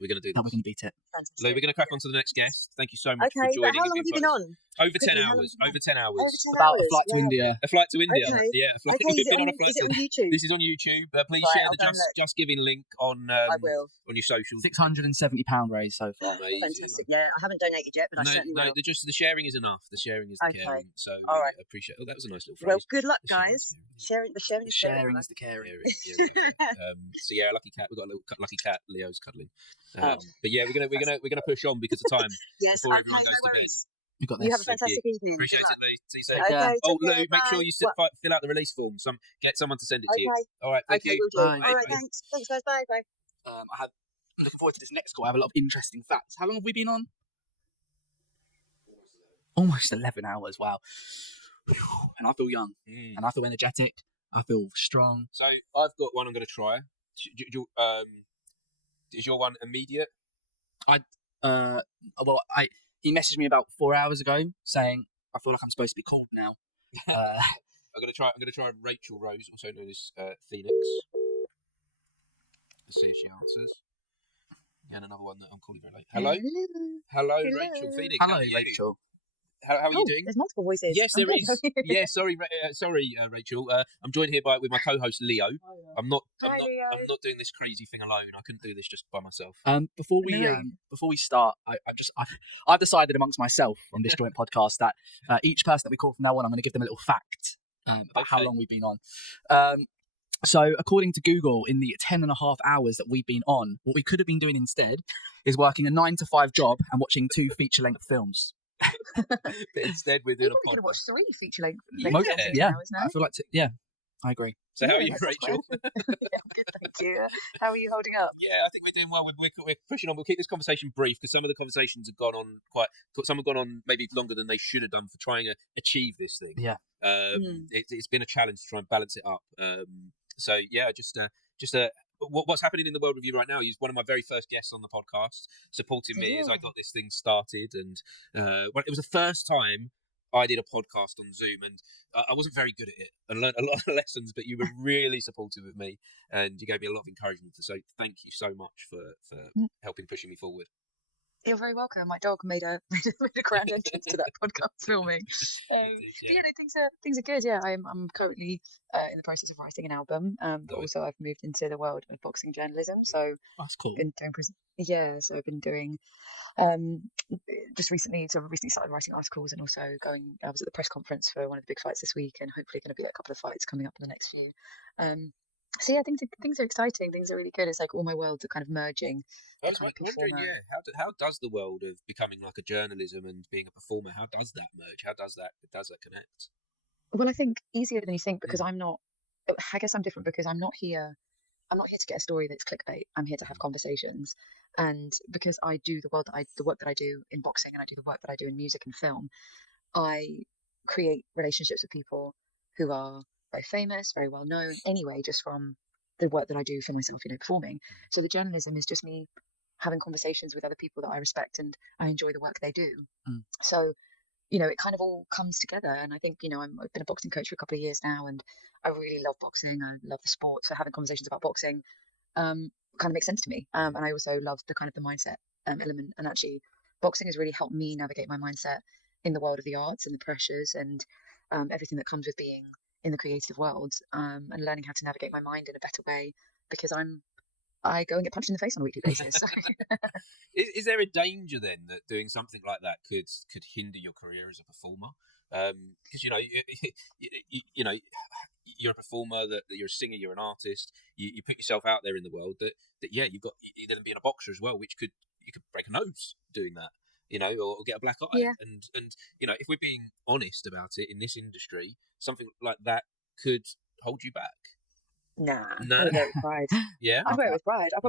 We're going to do that. We're going to beat it. Lou, we're going to crack on to the next guest. Thank you so much for joining. How long have you been on? Over 10 quickly, how hours. long? Over 10 hours. Over 10 About hours. a flight to Wow. India. A flight to India. Okay. Yeah, a flight. Okay, We've is it been on on, a flight. is it on YouTube? This is on YouTube. Please Right, share I'll the go and look. Just Giving link on I will. on your socials. £670 raised so far. Amazing. Fantastic. Yeah, I haven't donated yet, but I certainly will. The sharing is enough. The sharing is the Okay. caring. So All right. I appreciate. Oh, that was a nice little phrase. Well, good luck, guys. The sharing is caring. Sharing is the caring. So yeah, lucky cat. We've got a little lucky cat. Leo's cuddling. Oh. But yeah, we're gonna push on because of time. Yes, Before okay, everyone goes no to bed. worries. You got You this. have a fantastic evening. Appreciate Good it, Lou. See you soon. Okay, Oh, take care, Lou, make sure bye. you fill out the release form. Get someone to send it to you. Okay. All right, thank Okay, you. we'll do. Bye. All right, Bye. thanks. Thanks, guys. Bye. Bye. I'm looking forward to this next call. I have a lot of interesting facts. How long have we been on? Almost 11 hours. Wow. And I feel young. And I feel energetic. I feel strong. So I've got one I'm going to try. Is your one immediate? He messaged me about 4 hours ago saying, I feel like I'm supposed to be called now. I'm going to try Rachel Rose, also known as Phoenix. Let's see if she answers. And another one that I'm calling very late. Hello, Rachel Phoenix. Hello, Rachel. How are you doing? There's multiple voices. Yes, there I'm is. good. Yeah, sorry, Rachel. I'm joined here with my co-host Leo. I'm not doing this crazy thing alone. I couldn't do this just by myself. Before we start, I've decided amongst myself on this joint podcast that each person that we call from now on, I'm going to give them a little fact about how long we've been on. So, according to Google, in the 10.5 hours that we've been on, what we could have been doing instead is working a 9-to-5 job and watching 2 feature-length films. But instead, we're doing We're going to watch 3 feature-length. Yeah, I feel like I agree. So how are you, Rachel? Yeah, I'm good, thank you. How are you holding up? Yeah, I think we're doing well. We're pushing on. We'll keep this conversation brief because some of the conversations have gone on some have gone on maybe longer than they should have done for trying to achieve this thing. Yeah. It's been a challenge to try and balance it up. So yeah, what's happening in the world with you right now? You're one of my very first guests on the podcast, supporting me as I got this thing started, and it was the first time I did a podcast on Zoom, and I wasn't very good at it, and learned a lot of lessons. But you were really supportive of me, and you gave me a lot of encouragement. So thank you so much for helping pushing me forward. You're very welcome. My dog made a grand entrance to that podcast filming. Yeah, no, things are good. Yeah, I'm currently in the process of writing an album, but also I've moved into the world of boxing journalism. So that's cool. So I've been doing recently started writing articles, and also I was at the press conference for one of the big fights this week, and hopefully going to be at a couple of fights coming up in the next few. So yeah, things are exciting. Things are really good. It's like all my worlds are kind of merging. I was wondering, how does the world of becoming like a journalism and being a performer, how does that merge? How does that connect? Well, I think easier than you think, because I guess I'm different because I'm not here to get a story that's clickbait. I'm here to have conversations, and because I do the work that I do in boxing, and I do the work that I do in music and film, I create relationships with people who are very famous, very well known anyway, just from the work that I do for myself, performing. So the journalism is just me having conversations with other people that I respect, and I enjoy the work they do. So, it kind of all comes together. And I think, I've been a boxing coach for a couple of years now, and I really love boxing. I love the sport. So having conversations about boxing kind of makes sense to me. And I also love the kind of the mindset element. And actually, boxing has really helped me navigate my mindset in the world of the arts and the pressures and everything that comes with being in the creative world, and learning how to navigate my mind in a better way, because I go and get punched in the face on a weekly basis. So. Is there a danger then that doing something like that could hinder your career as a performer? Because you're a performer, that you're a singer, you're an artist. You put yourself out there in the world. That you've got then being a boxer as well, which you could break a nose doing that. Or get a black eye. Yeah. And if we're being honest about it in this industry, something like that could hold you back. Nah, No. I'd wear it with pride. Yeah? I'd wear it with pride. I'd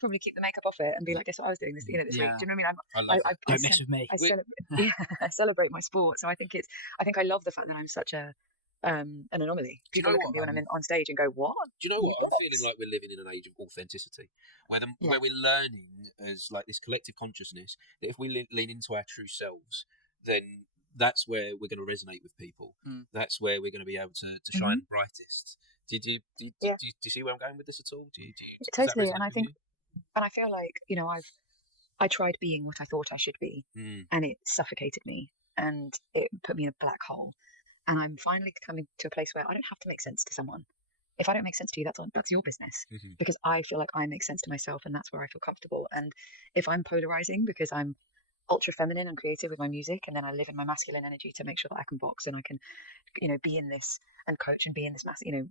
probably keep the makeup off it and be like, guess what I was doing this week. Do you know what I mean? I love that. Don't mess with me. I celebrate my sport, so I think I love the fact that I'm such an anomaly. People look at me when I'm on stage and go, "What?" Do you know what? I'm feeling like we're living in an age of authenticity, where we're learning as like this collective consciousness that if we lean into our true selves, then that's where we're going to resonate with people. That's where we're going to be able to shine brightest. Do you see where I'm going with this at all? Totally, and I feel like I tried being what I thought I should be, and it suffocated me. and it put me in a black hole. And I'm finally coming to a place where I don't have to make sense to someone. If I don't make sense to you, that's your business, because I feel like I make sense to myself, and that's where I feel comfortable. And if I'm polarizing because I'm ultra feminine and creative with my music, and then I live in my masculine energy to make sure that I can box and I can, be in this and coach and be in this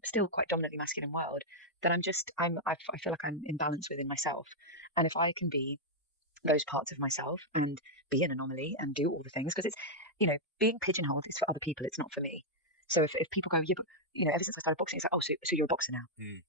still quite dominantly masculine world, then I feel like I'm in balance within myself. And if I can be those parts of myself and be an anomaly and do all the things, because it's, being pigeonholed is for other people, it's not for me. So if people go, yeah, but ever since I started boxing, it's like, oh, so you're a boxer now?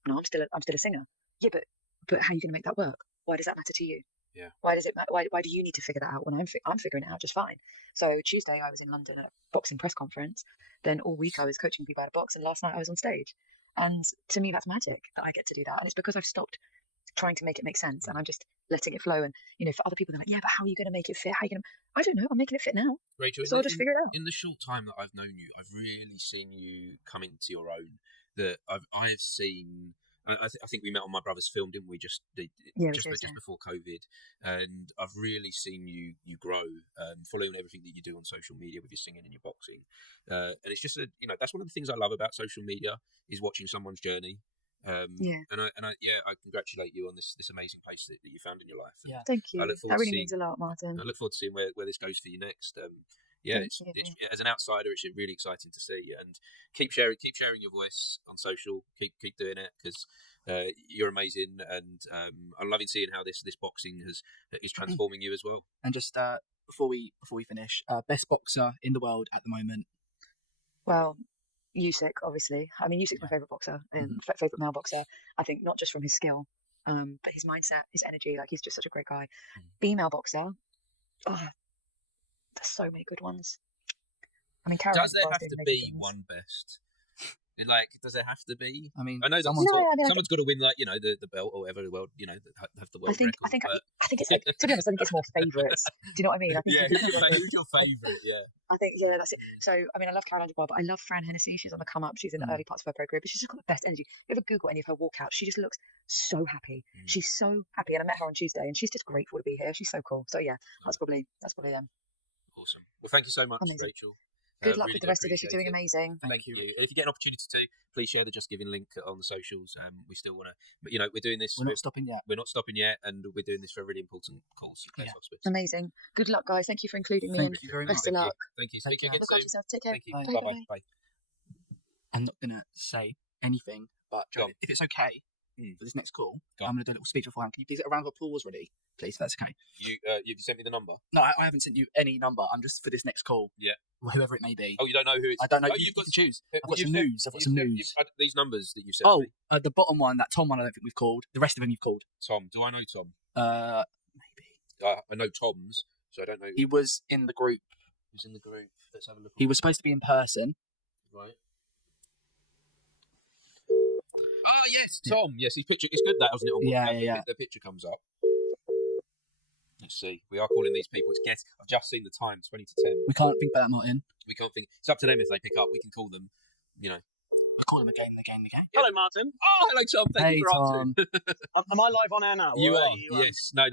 No, I'm still a singer. Yeah, but how are you going to make that work? Why does that matter to you? Yeah. Why does it? Why do you need to figure that out when I'm figuring it out just fine? So Tuesday I was in London at a boxing press conference. Then all week I was coaching people how to box, and last night I was on stage. And to me, that's magic that I get to do that. And it's because I've stopped trying to make it make sense, and I'm just letting it flow. And for other people, they're like, yeah, but how are you going to make it fit? How are you going to? I don't know. I'm making it fit now. Rachel, so I'll just figure it out. In the short time that I've known you, I've really seen you come into your own. That I've seen. I think we met on my brother's film, didn't we? Just before COVID, and I've really seen you grow, following everything that you do on social media with your singing and your boxing, and it's just that's one of the things I love about social media is watching someone's journey. And I congratulate you on this amazing place that you found in your life. Yeah, thank you. That really means a lot, Martin. I look forward to seeing where this goes for you next. It's as an outsider, it's really exciting to see, and keep sharing your voice on social. Keep doing it, because you're amazing, and I'm loving seeing how this boxing is transforming you as well. And just before we finish, best boxer in the world at the moment. Well, Usyk, obviously. I mean, Usyk's my favourite boxer and favourite male boxer. I think not just from his skill, but his mindset, his energy. Like, he's just such a great guy. Female boxer. There's so many good ones. I mean, does there have to be one best? And does there have to be? I mean, I know someone's got to win, the belt or whatever. The world, have the world record. I think it's to be honest, I think it's more favourites. Do you know what I mean? I think who's your favourite? Yeah. I think that's it. So I mean, I love Caroline Dubois, but I love Fran Hennessy. She's on the come up. She's in the early parts of her pro career, but she's just got the best energy. If you ever Google any of her walkouts, she just looks so happy. She's so happy, and I met her on Tuesday, and she's just grateful to be here. She's so cool. So yeah, that's probably them. Awesome. Well, thank you so much, Rachel. Good luck with the rest of this. You're doing amazing. Thank you. And if you get an opportunity to, please share the Just Giving link on the socials. We still want to, we're doing this. We're not stopping yet. We're not stopping yet, and we're doing this for a really important cause. Hospice. Amazing. Good luck, guys. Thank you for including me. Thank you very much. Best of luck. Thank you. Speak again soon. Look after yourself. Take care. Thank you. Bye. I'm not gonna say anything, but if it's okay for this next call, I'm gonna do a little speech beforehand. Can you please get a round of applause ready, please? If that's okay. You sent me the number? No, I haven't sent you any number. I'm just for this next call. Yeah. Whoever it may be. Oh, you don't know who it's? I don't know. You can choose. I've got some news. These numbers that you sent me. The bottom one, that Tom one, I don't think we've called. The rest of them you've called. Tom. Do I know Tom? Maybe. I know Tom's, so I don't know. He was in the group. Let's have a look. He was supposed to be in person. Right. Oh, yes, Tom. Yes, his picture. It's good that, wasn't it? Yeah. The picture comes up. Let's see. We are calling these people. It's guess. I've just seen the time, 20 to 10. We can't think about that, Martin. We can't think. It's up to them if they pick up. We can call them. We'll call them again and again and again. Hello, Martin. Oh, hello, Tom. Thank you for answering. Am I live on air now? You are. Yes. No.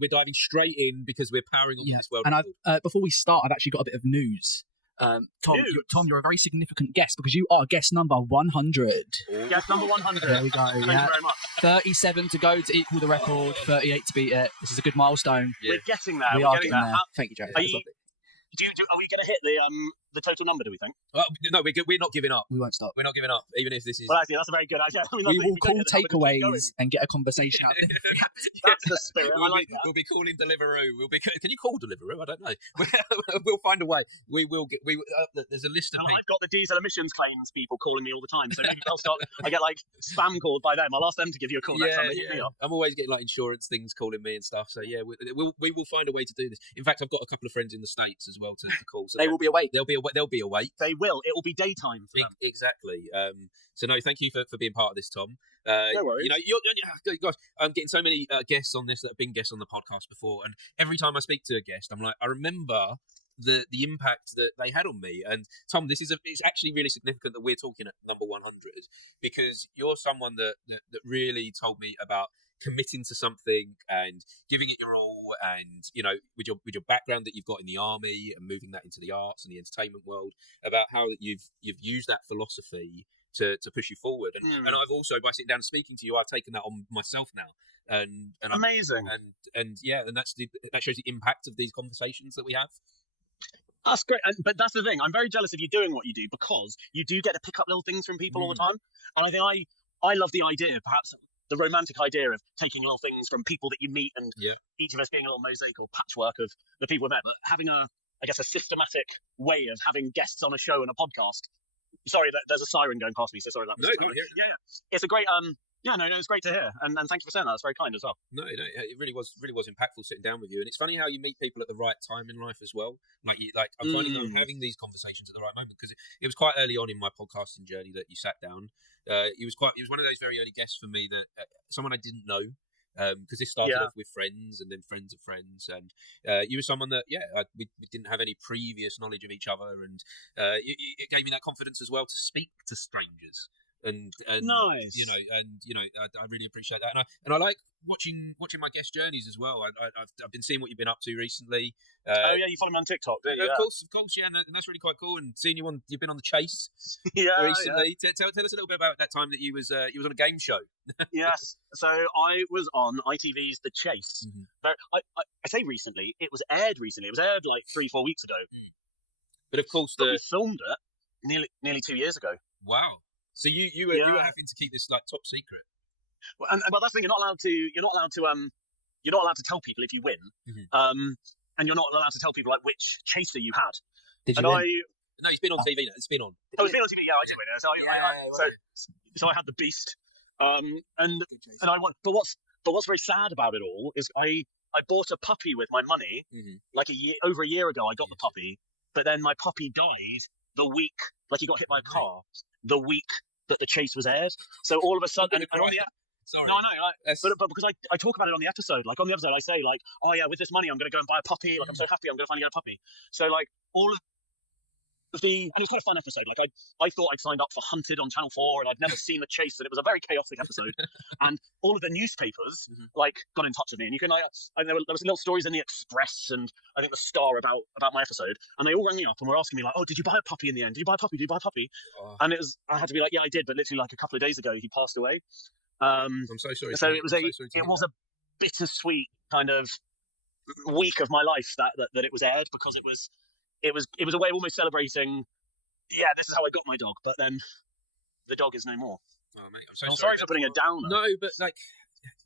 We're diving straight in because we're powering on this world. And before we start, I've actually got a bit of news. Tom, you're a very significant guest because you are guest number 100. Guest number 100. There we go. Thank you very much. 37 to go to equal the record, 38 to beat it. This is a good milestone. Yeah. We're getting there. We are getting there. Thank you, Joe. Are we going to hit the total number, do we think? No, we're not giving up. We won't stop. We're not giving up, even if this is... Well, actually, that's a very good idea. We will call takeaways and get a conversation out. That's the spirit. I like that. We'll be calling Deliveroo. Can you call Deliveroo? I don't know. We'll find a way. We will get... there's a list of... I've got the diesel emissions claims people calling me all the time, so maybe I'll start... I get, spam called by them. I'll ask them to give you a call next time they hit me up. I'm always getting, insurance things calling me and stuff, so, yeah, we will find a way to do this. In fact, I've got a couple of friends in the States as well to call. So they will be awake. They'll be awake. They will. It will be daytime for them. Exactly. So no, thank you for being part of this, Tom. No worries. Gosh, I'm getting so many guests on this that have been guests on the podcast before, and every time I speak to a guest, I'm like, I remember the impact that they had on me. And Tom, it's actually really significant that we're talking at number 100 because you're someone that really told me about committing to something and giving it your all, and with your background that you've got in the army and moving that into the arts and the entertainment world, about how that you've used that philosophy to push you forward. And I've also, by sitting down and speaking to you, I've taken that on myself now. And amazing. And that shows the impact of these conversations that we have. That's great, but that's the thing. I'm very jealous of you doing what you do, because you do get to pick up little things from people all the time. And I think I love the idea, perhaps the romantic idea of taking little things from people that you meet, and each of us being a little mosaic or patchwork of the people we've met, but having a systematic way of having guests on a show and a podcast. Sorry, there's a siren going past me, so sorry. No, go on, hear it. Yeah. It's a great it's great to hear, and thank you for saying that. That's very kind as well. No, it really was impactful sitting down with you, and it's funny how you meet people at the right time in life as well. Like I'm finding that I'm having these conversations at the right moment, because it was quite early on in my podcasting journey that you sat down. He was one of those very early guests for me, that someone I didn't know, because this started off with friends and then friends of friends, and you were someone that we didn't have any previous knowledge of each other, and it gave me that confidence as well to speak to strangers. And nice, I really appreciate that, and I like watching my guest journeys as well. I've been seeing what you've been up to recently. You follow me on TikTok, don't you? Of course, and that's really quite cool. And seeing you've been on The Chase recently. Yeah. Tell us a little bit about that time that you was on a game show. Yes, so I was on ITV's The Chase. But I say recently, it was aired recently. It was aired like 3-4 weeks ago. But of course, we filmed it nearly 2 years ago. Wow. So you were having to keep this like top secret. Well, and that's the thing. You're not allowed to tell people if you win. And you're not allowed to tell people like which chaser you had. Did you win? No, he's been on TV now. It's been on. Oh, it's been on TV. Yeah, I did win it. So I had the beast. And I won. But what's very sad about it all is I bought a puppy with my money like over a year ago. I got the puppy, but then my puppy died the week, like he got hit by a car the week that The Chase was aired. So all of a sudden, and on the sorry, no, but because I talk about it on the episode, like on the episode I say like, oh yeah, with this money I'm going to go and buy a puppy. Like I'm so happy I'm going to finally get a puppy. So like all of and it was quite a fun episode. Like I thought I'd signed up for Hunted on Channel 4, and I'd never seen The Chase, and it was a very chaotic episode. And all of the newspapers like got in touch with me, and you can there was little stories in the Express and I think the Star about my episode, and they all rang me up and were asking me like, oh, did you buy a puppy in the end? Did you buy a puppy? Oh. And I had to be like, yeah, I did, but literally like a couple of days ago he passed away. I'm so sorry. So it was a bittersweet kind of week of my life that it was aired, because it was a way of almost celebrating, this is how I got my dog, but then the dog is no more. Oh, mate, I'm so sorry for putting it down. No, but like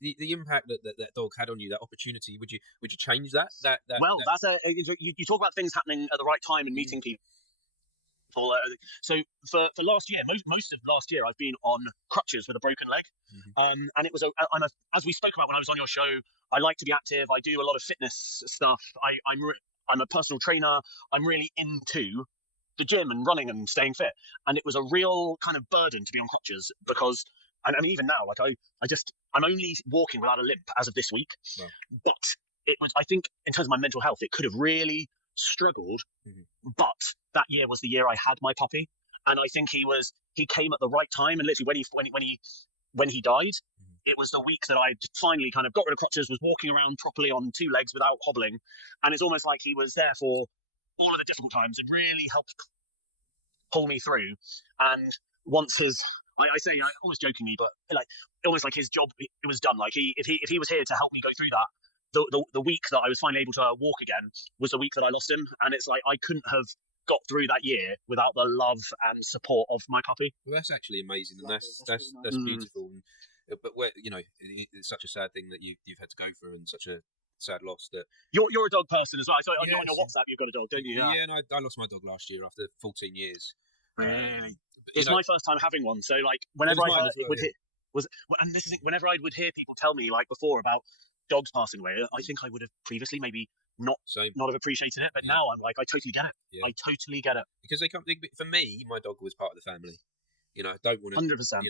the impact that dog had on you, that opportunity, would you change that? You talk about things happening at the right time and meeting people. So for last year, most of last year, I've been on crutches with a broken leg, and it was as we spoke about when I was on your show. I like to be active. I do a lot of fitness stuff. I'm a personal trainer. I'm really into the gym and running and staying fit. And it was a real kind of burden to be on crutches, because, and I mean, even now, like I'm only walking without a limp as of this week. Wow. But it was, I think in terms of my mental health, it could have really struggled. But that year was the year I had my puppy. And I think he came at the right time. And literally when he died, it was the week that I finally kind of got rid of crutches, was walking around properly on 2 legs without hobbling. And it's almost like he was there for all of the difficult times and really helped pull me through. And once I say almost jokingly, but like almost like his job, it was done. Like if he was here to help me go through that, the week that I was finally able to walk again was the week that I lost him. And it's like I couldn't have got through that year without the love and support of my puppy. Well, that's actually amazing, and that's beautiful. But it's such a sad thing that you've had to go through, and such a sad loss that you're a dog person as well. So on your WhatsApp you've got a dog, don't you? Yeah, and I lost my dog last year after 14 years. Really? It's my first time having one. So like whenever I would hear people tell me like before about dogs passing away, I think I would have previously maybe not have appreciated it, but now I'm like, I totally get it. I totally get it, because they come. For me, my dog was part of the family. I don't want to 100%.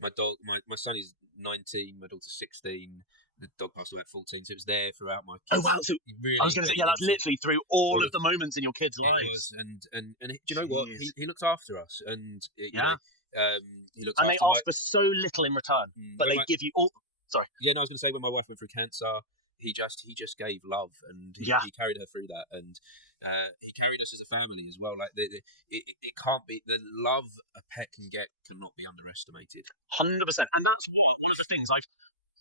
My dog, my son is 19, my daughter's 16. The dog passed away at 14, so it was there throughout my kids. Oh wow! So really, I was going to say, that's literally through all of the moments in your kids' lives. And do you know what? He looked after us, and He looks And they after ask for so little in return, but they give you all. Sorry. Yeah, no, I was going to say when my wife went through cancer, he just gave love, and he carried her through that, and he carried us as a family as well. Like it can't be, the love a pet can get cannot be underestimated. 100%, and that's one of the things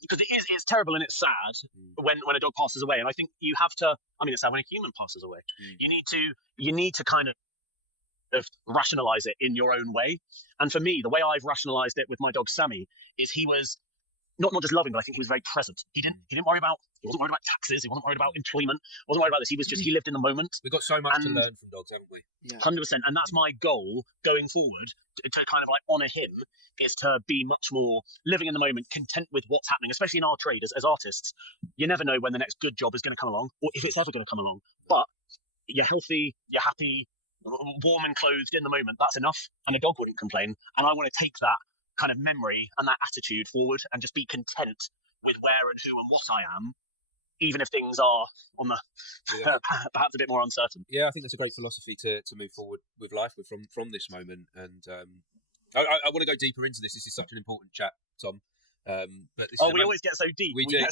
because it's terrible and it's sad when a dog passes away, and I think you have to. I mean, it's sad when a human passes away. You need to kind of rationalize it in your own way. And for me, the way I've rationalized it with my dog Sammy is he was not just loving, but I think he was very present. He wasn't worried about taxes, he wasn't worried about employment, wasn't worried about this. He lived in the moment. We've got so much to learn from dogs, haven't we? 100%. And that's my goal going forward, to kind of like honor him, is to be much more living in the moment, content with what's happening, especially in our trade as artists. You never know when the next good job is going to come along, or if it's ever going to come along. But you're healthy, you're happy, warm and clothed in the moment. That's enough. And a dog wouldn't complain. And I want to take that kind of memory and that attitude forward and just be content with where and who and what I am, even if things are on the perhaps a bit more uncertain. Yeah, I think that's a great philosophy to move forward with life with from this moment. And I want to go deeper into this. This is such an important chat, Tom. But this we always get so deep. We do.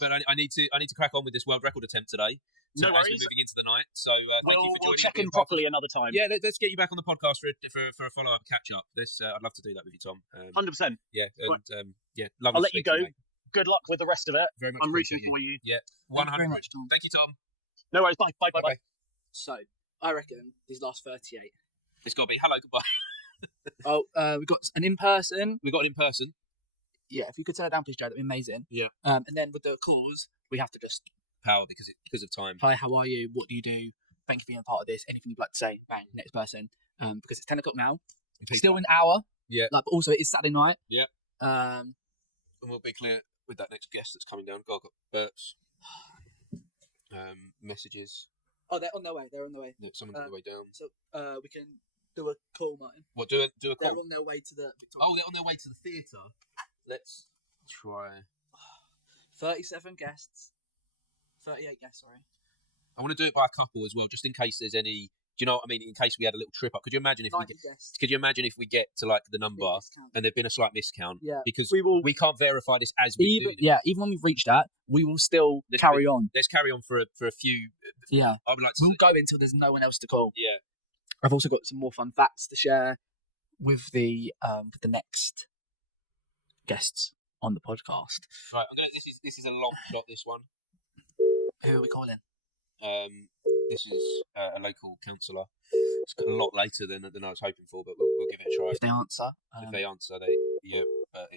But I need to crack on with this world record attempt today. No worries. As we're moving into the night, so thank you for joining. We'll check in properly another time. Yeah, let's get you back on the podcast for a follow up catch up. I'd love to do that with you, Tom. 100%. Yeah, and lovely. I'll let you go. You, good luck with the rest of it. Very much. I'm rooting for you. Yeah, 100. Thank you, Tom. No worries. Bye. So I reckon these last 38. It's got to be hello, goodbye. We've got an in person. We got an in person. Yeah, if you could turn it down, please, Joe, that'd be amazing. Yeah. And then with the calls, we have to just power because of time. Hi, how are you? What do you do? Thank you for being a part of this. Anything you'd like to say? Bang, next person. Because it's 10 o'clock now. Still an hour. Yeah. But also it is Saturday night. Yeah. And we'll be clear with that next guest that's coming down. God, I've got burps. Messages. Oh, they're on their way. Yeah, someone's on the way down. So we can do a call, Martin. What, do a call? They're on their way to the Victoria. Oh, they're on their way to the theatre. Let's try. 37 guests. 38 guests, sorry. I want to do it by a couple as well, just in case there's any. Do you know what I mean? In case we had a little trip up, could you imagine if we get to like the number and there's been a slight miscount? Yeah, because we can't verify this as we do. Yeah, even when we've reached that, we will still carry on. Let's carry on for a few. Yeah, I would like to. We'll go until there's no one else to call. Yeah, I've also got some more fun facts to share with the next guests on the podcast. Right, this is a long shot. This one. Who are we calling? This is a local councillor. It's a lot later than I was hoping for, but we'll give it a try. If they answer, but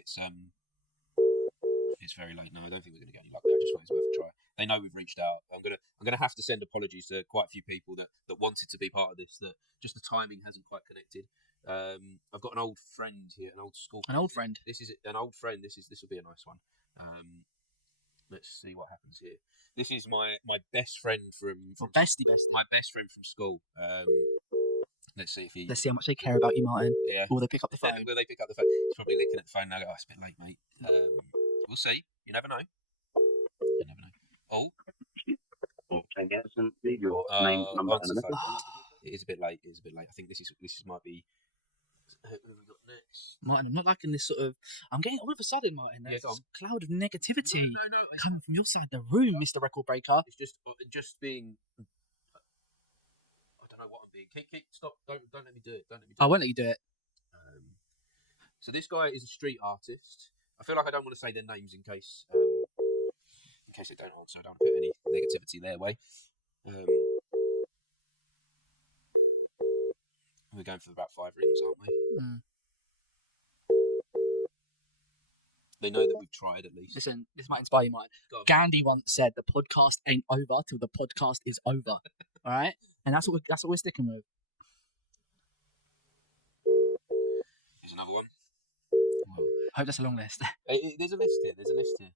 it's very late now. I don't think we're going to get any luck there. I just thought it's worth a try. They know we've reached out. I'm gonna have to send apologies to quite a few people that wanted to be part of this. That just the timing hasn't quite connected. I've got an old friend here, an old school. An old friend. This is an old friend. This will be a nice one. Let's see what happens here. This is my best friend from bestie. My best friend from school. Let's see Let's see how much they care about you, Martin. Yeah. Will they pick up the phone? Will they pick up the phone? He's probably looking at the phone now. Oh, it's a bit late, mate. We'll see. You never know. Oh. Can get your name, number, and it is a bit late. I think this might be. Who have we got next? Martin, I'm not liking this sort of. I'm getting all of a sudden, Martin. There's this cloud of negativity coming from your side of the room, Mr. Record Breaker. It's just being. I don't know what I'm being. Keep stop! Don't let me do it. I won't let you do it. So this guy is a street artist. I feel like I don't want to say their names in case they don't answer. I don't want to put any negativity their way. We're going for about 5 rings, aren't we? Mm. They know that we've tried at least. Listen, this might inspire you, Martin. Gandhi once said, "The podcast ain't over till the podcast is over." All right, and that's what we're sticking with. Here's another one. I hope that's a long list. There's a list here.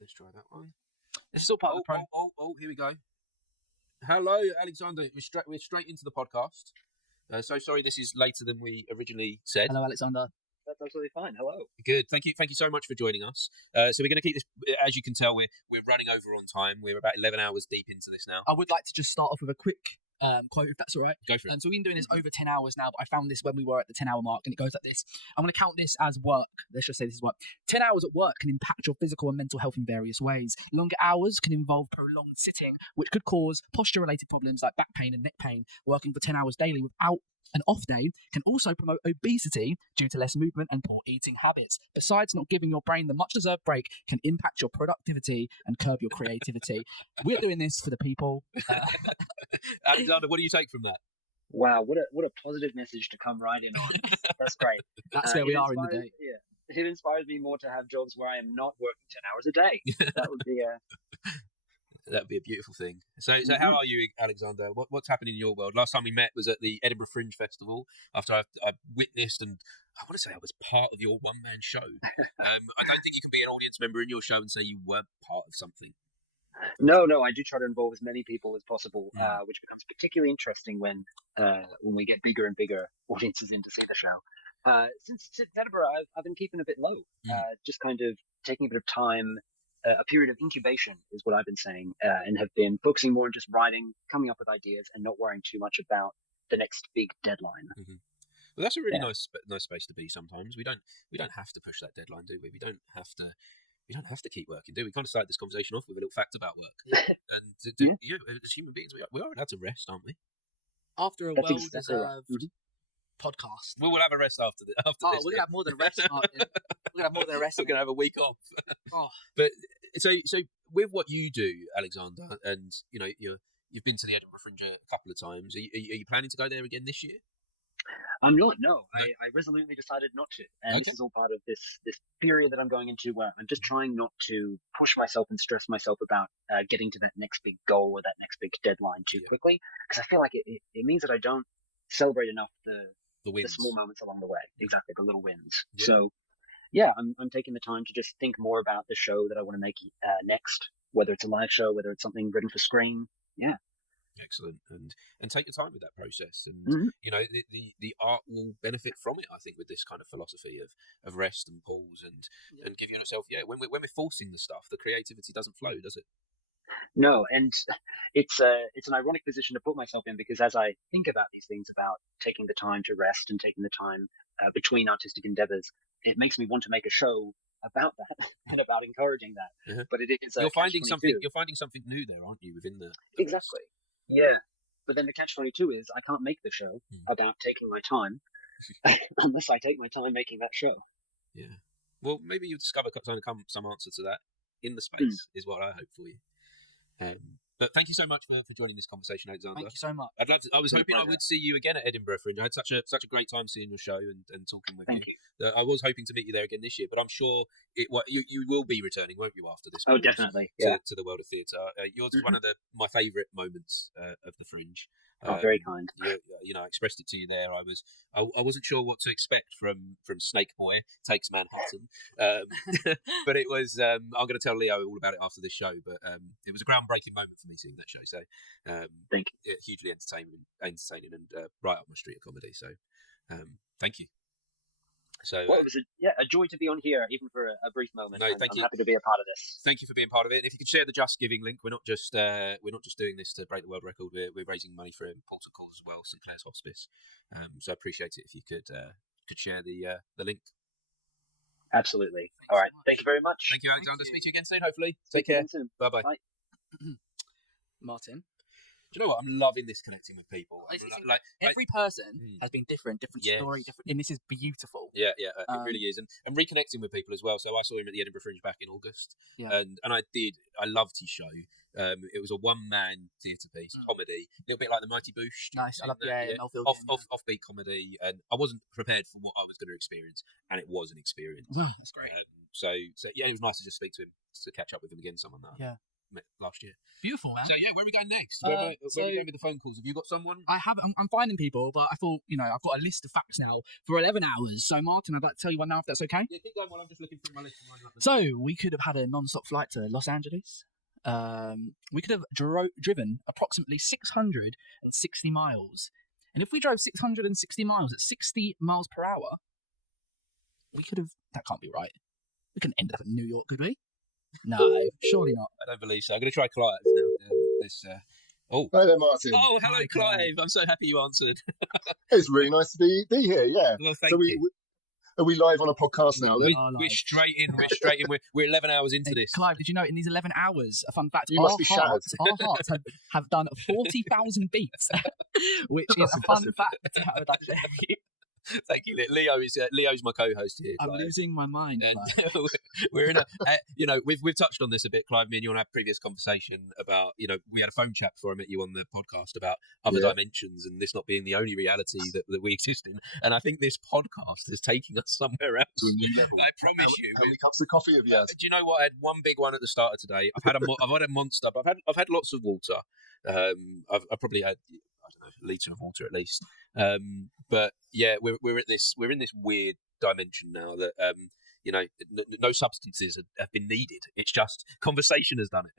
Let's try that one. This is all part of the program. Oh, here we go. Hello, Alexander. We're straight into the podcast. So sorry this is later than we originally said. Hello, Alexander. That's absolutely fine. Hello. Good. Thank you so much for joining us. So we're going to keep this, as you can tell, we're running over on time. We're about 11 hours deep into this now. I would like to just start off with a quick quote, if that's all right. Go for it. So we've been doing this over 10 hours now, but I found this when we were at the 10-hour mark, and it goes like this. I'm going to count this as work. Let's just say this is work. 10 hours at work can impact your physical and mental health in various ways. Longer hours can involve prolonged sitting, which could cause posture-related problems like back pain and neck pain. Working for 10 hours daily without an off day can also promote obesity due to less movement and poor eating habits. Besides, not giving your brain the much-deserved break can impact your productivity and curb your creativity. We're doing this for the people. Alexander, what do you take from that? Wow, what a positive message to come right in on. That's great. That's where we are in the day. Yeah, it inspires me more to have jobs where I am not working 10 hours a day. That would be That'd be a beautiful thing. So how are you, Alexander? What's happening in your world? Last time we met was at the Edinburgh Fringe Festival. After I witnessed, and I want to say I was part of your one-man show. I don't think you can be an audience member in your show and say you weren't part of something. No, I do try to involve as many people as possible, which becomes particularly interesting when we get bigger and bigger audiences in to see the show. Since Edinburgh, I've been keeping a bit low, just kind of taking a bit of time. A period of incubation is what I've been saying, and have been focusing more on just writing, coming up with ideas, and not worrying too much about the next big deadline. Mm-hmm. Well, that's a really nice space to be. Sometimes we don't have to push that deadline, do we? We don't have to keep working, do we? We kind of started this conversation off with a little fact about work, and as human beings, we are allowed to rest, aren't we? After a well-deserved podcast. We'll have a rest after this. We're going to have more than a rest, Martin. We're going to have more than a rest. We're going to have a week off. But so with what you do, Alexander, and you've been to the Edinburgh Fringe a couple of times. Are you planning to go there again this year? I'm not. No, I resolutely decided not to, and this is all part of this period that I'm going into where I'm just trying not to push myself and stress myself about getting to that next big goal or that next big deadline too quickly, because I feel like it means that I don't celebrate enough the small moments along the way. Exactly, the little wins. Yeah. So, I'm taking the time to just think more about the show that I want to make next, whether it's a live show, whether it's something written for screen. Yeah. Excellent, and take your time with that process, and the art will benefit from it. I think with this kind of philosophy of rest and pause and giving yourself, when we're forcing the stuff, the creativity doesn't flow, does it? No, and it's an ironic position to put myself in, because as I think about these things, about taking the time to rest and taking the time between artistic endeavors, it makes me want to make a show about that and about encouraging that. Uh-huh. But it is you're finding something new there, aren't you? Within the exactly. Yeah, but then the catch-22 is I can't make the show about taking my time unless I take my time making that show. Yeah. Well, maybe you'll discover some answer to that in the space, is what I hope for you. But thank you so much for joining this conversation, Alexander. Thank you so much. I was hoping I would see you again at Edinburgh Fringe. I had such a great time seeing your show and talking with you. I was hoping to meet you there again this year, but I'm sure you will be returning, won't you, after this? Oh, definitely. To the world of theatre. Yours is one of my favourite moments of the Fringe. Very kind. I expressed it to you there. I wasn't sure what to expect from Snake Boy Takes Manhattan, but it was. I'm going to tell Leo all about it after this show. But it was a groundbreaking moment for me seeing that show. So, hugely entertaining and right up my street of comedy. So, thank you. So, it was a joy to be on here, even for a brief moment. No, I'm happy to be a part of this. Thank you for being part of it. And if you could share the Just Giving link, we're not just doing this to break the world record. We're raising money for Colton as well, St Clair's Hospice. So I appreciate it if you could share the link. Absolutely. All right. Thank you very much. Thank you, Alexander. Speak to you again soon. Hopefully. Take care. Bye-bye. Bye. Martin. Do you know what? I'm loving this connecting with people. Every person has been different story, different, and this is beautiful. Yeah, it really is, and reconnecting with people as well. So I saw him at the Edinburgh Fringe back in August, and I loved his show. It was a one-man theatre piece, comedy, a little bit like the Mighty Boosh. Nice, I love offbeat comedy, and I wasn't prepared for what I was going to experience, and it was an experience. That's great. So it was nice to just speak to him, to catch up with him again. Someone that I met last year. Beautiful, man. So where are we going next? Where are we going with the phone calls? Have you got someone? I have. I'm finding people, but I thought I've got a list of facts now for 11 hours. So Martin, I'd like to tell you one now, if that's okay. Yeah, keep going while I'm just looking through my list. So we could have had a non-stop flight to Los Angeles. We could have driven approximately 660 miles, and if we drove 660 miles at 60 miles per hour, That can't be right. We couldn't end up in New York, could we? No, surely not. I don't believe so. I'm going to try Clive now. Hi there, Martin. Oh, hello, Clive. I'm so happy you answered. It's really nice to be here. Yeah. Well, thank you. Are we live on a podcast now? Then We're straight in. We're straight in. We're 11 hours into this. Clive, did you know in these 11 hours, a fun fact, You must be shattered. our hearts have done 40,000 beats, which is a fun fact. I would like to share with you. Thank you. Leo's my co-host here. I'm Clive. losing my mind. And we're in a, we've touched on this a bit, Clive. Me and you on our previous conversation about, we had a phone chat before I met you on the podcast about other dimensions and this not being the only reality that we exist in. And I think this podcast is taking us somewhere else. To a new level. I promise you. How many cups of coffee have you had? Do you know what? I had one big one at the start of today. I've had a monster, but I've had lots of water. I've probably had, I don't know, a litre of water at least. But yeah, we're in this weird dimension now that no substances have been needed. It's just conversation has done it.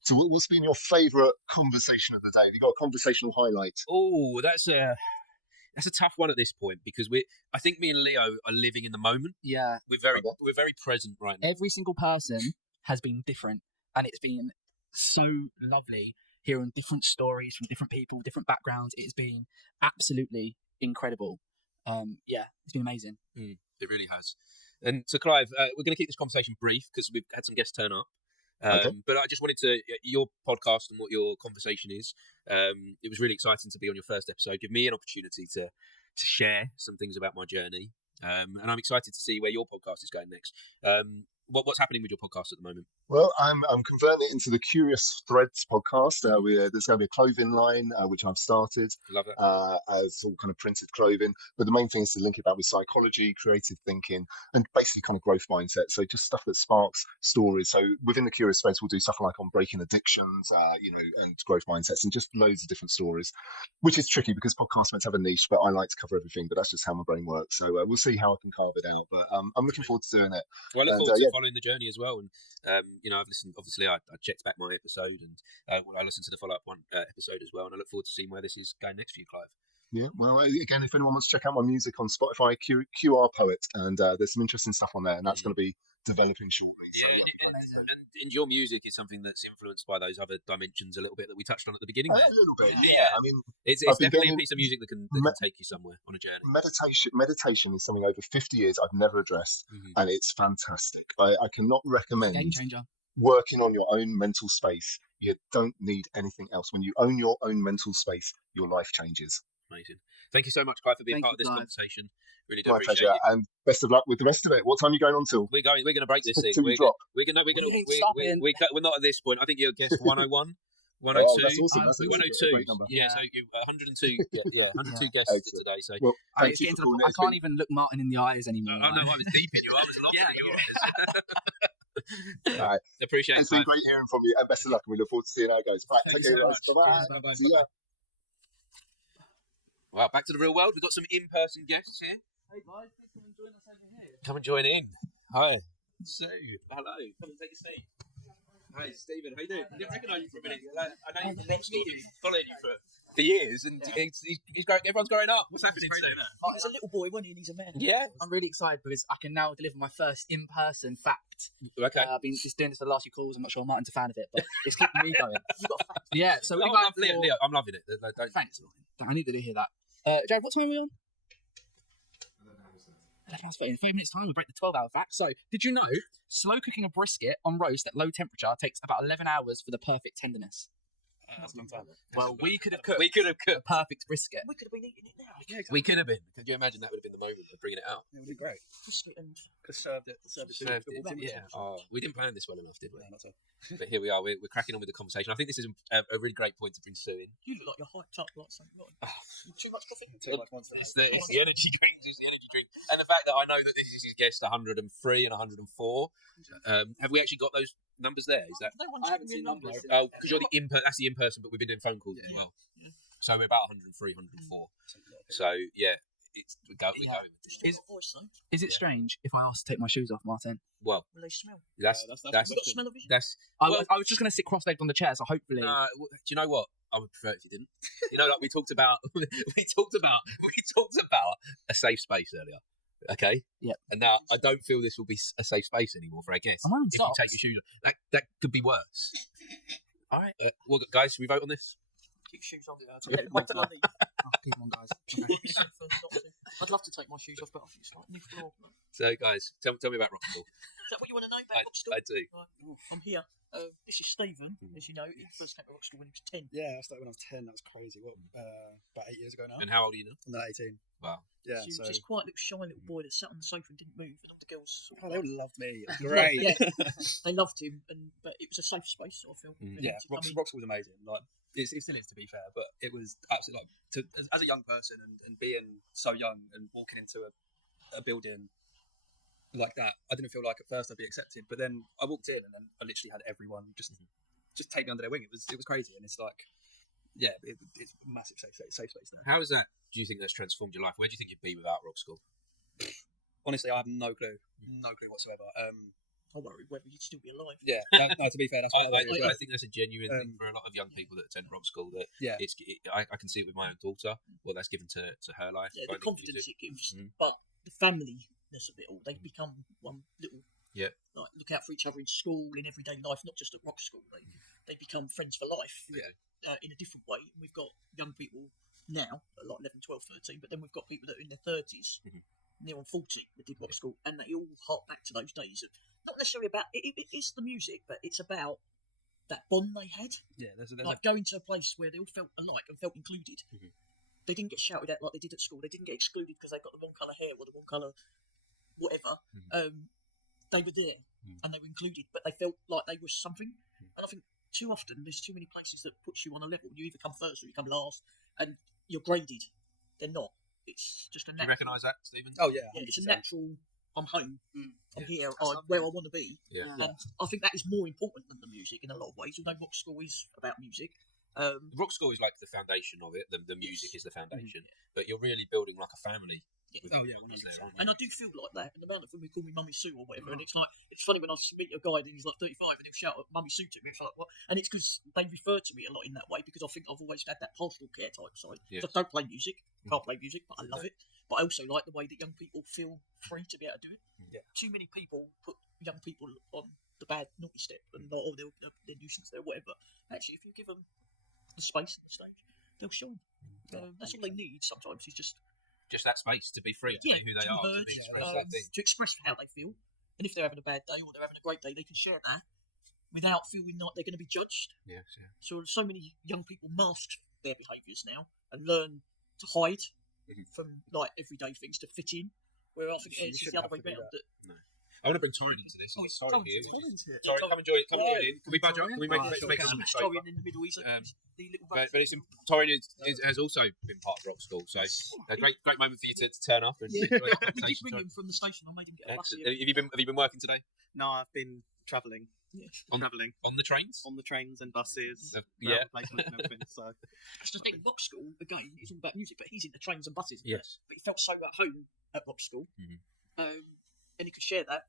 So what's been your favourite conversation of the day? Have you got a conversational highlight? Oh, that's a tough one at this point because I think me and Leo are living in the moment. Yeah, we're very present right now. Every single person has been different, and it's been so lovely hearing different stories from different people, different backgrounds. It's been absolutely incredible. It's been amazing. It really has. And so, Clive, we're going to keep this conversation brief because we've had some guests turn up. But I just wanted your podcast and what your conversation is. It was really exciting to be on your first episode. Give me an opportunity to share some things about my journey. And I'm excited to see where your podcast is going next. What's happening with your podcast at the moment? Well, I'm converting it into the Curious Threads podcast. There's going to be a clothing line, which I've started. Love it. As all kind of printed clothing. But the main thing is to link it back with psychology, creative thinking, and basically kind of growth mindset. So just stuff that sparks stories. So within the Curious Threads, we'll do stuff like on breaking addictions, and growth mindsets, and just loads of different stories, which is tricky because podcasts meant to have a niche, but I like to cover everything. But that's just how my brain works. So we'll see how I can carve it out. But I'm looking forward to doing it. Well, I look forward to following the journey as well. And I've listened. Obviously, I checked back my episode, and I listened to the follow-up episode as well. And I look forward to seeing where this is going next for you, Clive. Yeah, well, again, if anyone wants to check out my music on Spotify, QR Poet, and there's some interesting stuff on there, and that's going to be developing shortly. So and your music is something that's influenced by those other dimensions a little bit that we touched on at the beginning. A little bit, yeah. I mean, it's definitely a piece of music that can take you somewhere on a journey. Meditation is something over 50 years I've never addressed, and it's fantastic. I cannot recommend game changer. Working on your own mental space. You don't need anything else. When you own your own mental space, your life changes. Amazing. Thank you so much, Clive, for being part of this conversation. Really do My appreciate pleasure, it. and best of luck with the rest of it. What time are you going on till? We're going to break this thing. We're not at this point. I think you're guest 101. 102. Oh, that's awesome. That's 102. a great number. Yeah, so 102. Yeah, 102 guests today. So well, I can't even look Martin in the eyes anymore. Oh no, I was deep in you. I was lost in your eyes. All right. Appreciate it. It's been great hearing from you, and best of luck. And we look forward to seeing how it goes. Right, take care, guys. Bye-bye. See ya. Wow, back to the real world. We've got some in-person guests here. Hey guys, please come and join us over here. Come and join in. Hi. Sue. Hello. Come and take a seat. Hi, Stephen. How you doing? I didn't recognise you for a minute. I know you've been following you for years, and he's growing, everyone's growing up. What's happening, Stephen? He was a little boy, wasn't he? And he's a man. Yeah. I'm really excited because I can now deliver my first in-person fact. Okay. I've been just doing this for the last few calls. I'm not sure Martin's a fan of it, but it's keeping me going. Yeah, so Leo, I'm loving it. Thanks, Martin. I needed to hear that. Jared, what time are we on? 11 hours 30. In 5 minutes' time, we break the 12-hour fact. So, did you know slow cooking a brisket on roast at low temperature takes about 11 hours for the perfect tenderness? That's a long time. Well, we could have cooked a perfect brisket. We could have been eating it now. Yeah, exactly. We could have been. Could you imagine that would have been the moment of bringing it out? It would be great. Brisket and served it. Yeah. Oh, we didn't plan this well enough, did we? No, not at all. But here we are. We're cracking on with the conversation. I think this is a really great point to bring Sue in. you look like you're hyped up like something. Too much coffee? Too much monster. It's the energy drink. It's the energy drink. And the fact that I know that this is his guest 103 and 104. Have we actually got those numbers there? Is that? I haven't seen numbers. Oh, because you're that's the in-person, but we've been doing phone calls as well. Yeah. So we're about 103, 104. So yeah, we're going with this. Is it strange if I ask to take my shoes off, Martin? Well, will they smell? That's you got smell of vision? I was just going to sit cross-legged on the chair, so hopefully. Do you know what? I would prefer if you didn't. You know, like we talked about a safe space earlier. Okay. Yep. And now I don't feel this will be a safe space anymore for our guests. I'm If you take your shoes off, that could be worse. All right. Well, guys, should we vote on this? Keep your shoes on. Wait till I leave. Oh, keep them on, guys. Okay. I'd love to take my shoes off, but I think it's like new floor. So, guys, tell me about Rock School. Is that what you want to know about Rock School? I do. Right. I'm here. This is Stephen, as you know. He first came to Rock School when he was 10. Yeah, I started when I was 10. That was crazy. What, about 8 years ago now. And how old are you now? I'm now 18. Wow. Yeah, so he was this quiet little shy little boy that sat on the sofa and didn't move, and all the girls. Oh, they all loved me. It was great. Yeah, they loved him, but it was a safe space. I feel. Yeah, Rock School was amazing. Like it still is, to be fair, but it was absolutely as a young person and being so young and walking into a building like that, I didn't feel like at first I'd be accepted, but then I walked in and then I literally had everyone just take me under their wing. It was crazy, and it's like, yeah, it's a massive safe space now. How is that? Do you think that's transformed your life? Where do you think you'd be without Rock School? Honestly, I have no clue whatsoever. I worry whether you'd still be alive. Yeah, no, to be fair, that's what I think that's a genuine thing for a lot of young people that attend Rock School. That I can see it with my own daughter. What that's given to her life. Yeah, the confidence it gives, but the familyness of it all. They become one little. Yeah. Like look out for each other in school, in everyday life, not just at Rock School. They become friends for life. Yeah. In a different way. We've got young people now, like 11, 12, 13, but then we've got people that are in their 30s, near on 40 that did Rock School, and they all hark back to those days. Not necessarily about it's the music, but it's about that bond they had. Yeah, there's going to a place where they all felt alike and felt included. They didn't get shouted at like they did at school. They didn't get excluded because they got the wrong colour hair or the wrong colour whatever. They were there and they were included, but they felt like they were something. And I think too often there's too many places that puts you on a level. You either come first or you come last, and you're graded. They're not. It's just a natural. Do you recognise that, Stephen? Oh yeah, it's a natural. I'm home. I'm here. I'm where I want to be. Yeah. And I think that is more important than the music in a lot of ways. Although Rock School is about music. Rock School is like the foundation of it. The music is the foundation, but you're really building like a family. And I do feel like that. And the amount of when we call me Mummy Sue or whatever, and it's funny when I meet a guy and he's like 35 and he'll shout at Mummy Sue to me. It's like what? And it's because they refer to me a lot in that way because I think I've always had that pastoral care type side. Yes. So I don't play music, can't play music, but I love it. But I also like the way that young people feel free to be able to do it. Yeah. Too many people put young people on the bad naughty step and or they're nuisance there, whatever. Actually, if you give them the space and the stage, they'll shine. That's all they need sometimes is just that space to be free, to be who they are, heard, to express that thing. to express how they feel. And if they're having a bad day or they're having a great day, they can share that without feeling like they're going to be judged. Yes, yeah. So many young people mask their behaviours now and learn to hide from like everyday things to fit in. Where I think it's the other way around. No. I want to bring Torrin into this. Torrin here. Torrin, come and join in. Can we budge up? Can we make a Torrin in the middle? He's but Torrin has also been part of Rock School, so a great moment for you to turn up and we did bring him from the station. I made him get a bus here. Have you been working today? No, I've been travelling. On the trains? On the trains and buses. Placement and everything. So that's the thing. Rock School again is all about music, but he's into trains and buses. Yes. But he felt so at home at Rock School, and he could share that.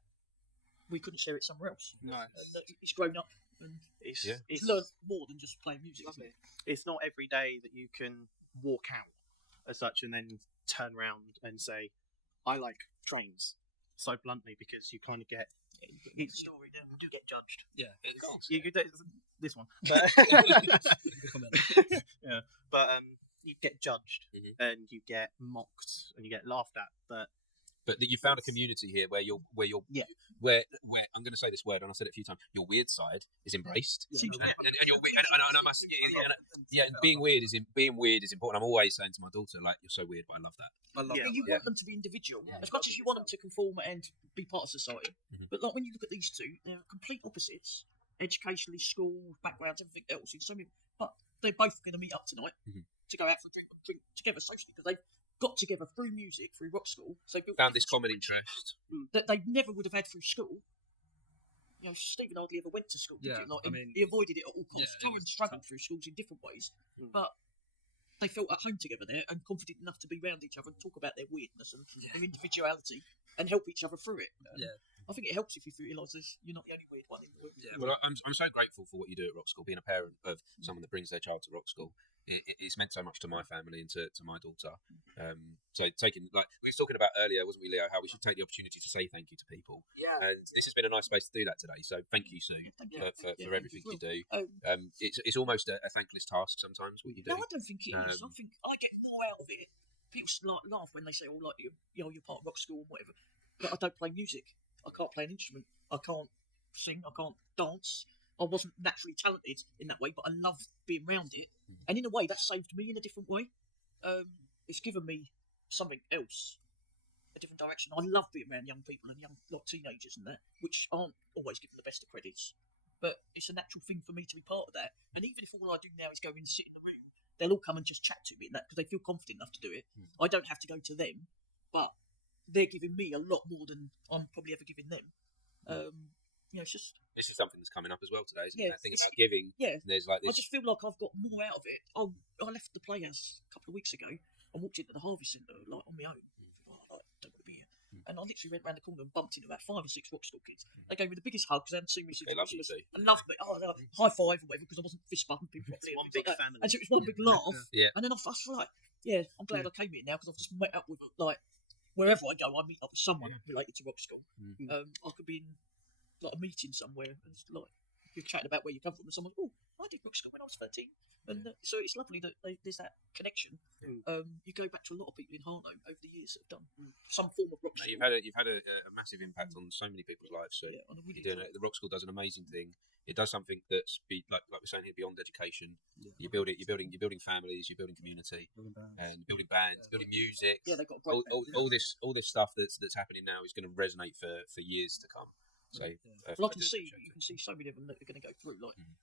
We couldn't share it somewhere else. No. He's grown up and he's learned more than just playing music. It's not every day that you can walk out as such and then turn around and say, I like trains, so bluntly, because you kind of get... The story, then we do get judged. Yeah, you could this one, you get judged and you get mocked and you get laughed at, but that you found a community here where I'm going to say this word, and I've said it a few times. Your weird side is embraced, and you're weird, and I must, being weird is important. I'm always saying to my daughter, like, you're so weird, but I love that. You want them to be individual as much as you want them to conform and be part of society. But like when you look at these two, they're complete opposites, educationally, school backgrounds, everything else. In so many, but they're both going to meet up tonight to go out for a drink and drink together socially because they've got together through music, through Rock School. So found this common interest that they never would have had through school. You know, Stephen hardly ever went to school. He avoided it at all costs. Torrin struggled through schools in different ways, but they felt at home together there and confident enough to be around each other and talk about their weirdness and their individuality and help each other through it. I think it helps if you realise you're not the only weird one in the room. Well, I'm so grateful for what you do at Rock School, being a parent of someone that brings their child to Rock School. it's meant so much to my family and to my daughter. So taking, like we were talking about earlier, wasn't we, Leo? How we should take the opportunity to say thank you to people. Yeah. And this has been a nice space to do that today. So thank you, Sue, for everything you do. It's almost a thankless task sometimes what you do. No, I don't think it is. I think I get more out of it. People laugh when they say, "Oh, like you're part of rock school and whatever," but I don't play music. I can't play an instrument. I can't sing. I can't dance. I wasn't naturally talented in that way, but I love being around it. And in a way, that saved me in a different way. It's given me something else, a different direction. I love being around young people and young teenagers and that, which aren't always given the best of credits. But it's a natural thing for me to be part of that. And even if all I do now is go in and sit in the room, they'll all come and just chat to me and that because they feel confident enough to do it. I don't have to go to them, but they're giving me a lot more than I'm probably ever giving them. It's just... This is something that's coming up as well today, isn't it? That thing about giving. Yeah. There's like this... I just feel like I've got more out of it. I left the Playhouse a couple of weeks ago and walked into the Harvey Centre like on my own. I don't want to be here. And I literally went round the corner and bumped into about 5 or 6 rock school kids. They gave me the biggest hug because they hadn't seen me since Christmas. And loved me. High five or whatever because I wasn't fist bumping people properly. One big family. And so it was one big laugh. Yeah. And then I was like, I'm glad I came here now because I've just met up with, like, wherever I go, I meet up with someone related to rock school. I could be in like a meeting somewhere and like you're chatting about where you come from and someone, I did rock school when I was 13. And so it's lovely that there's that connection. You go back to a lot of people in Harlow over the years that have done some form of rock school. You've had a massive impact on so many people's lives. So the rock school does an amazing thing. It does something that's like we're saying here, beyond education. You're building families, you're building community, and building bands, building music. Yeah, they've got all this stuff that's happening now is going to resonate for years to come. So well, you can see so many of them that are going to go through,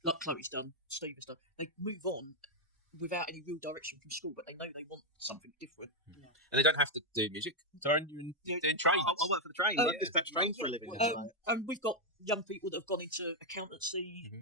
like Chloe's done, Steve has done. They move on without any real direction from school, but they know they want something different. And they don't have to do music. Darren, you're doing trains. I work for the train. I dispatch trains for a living. And we've got young people that have gone into accountancy,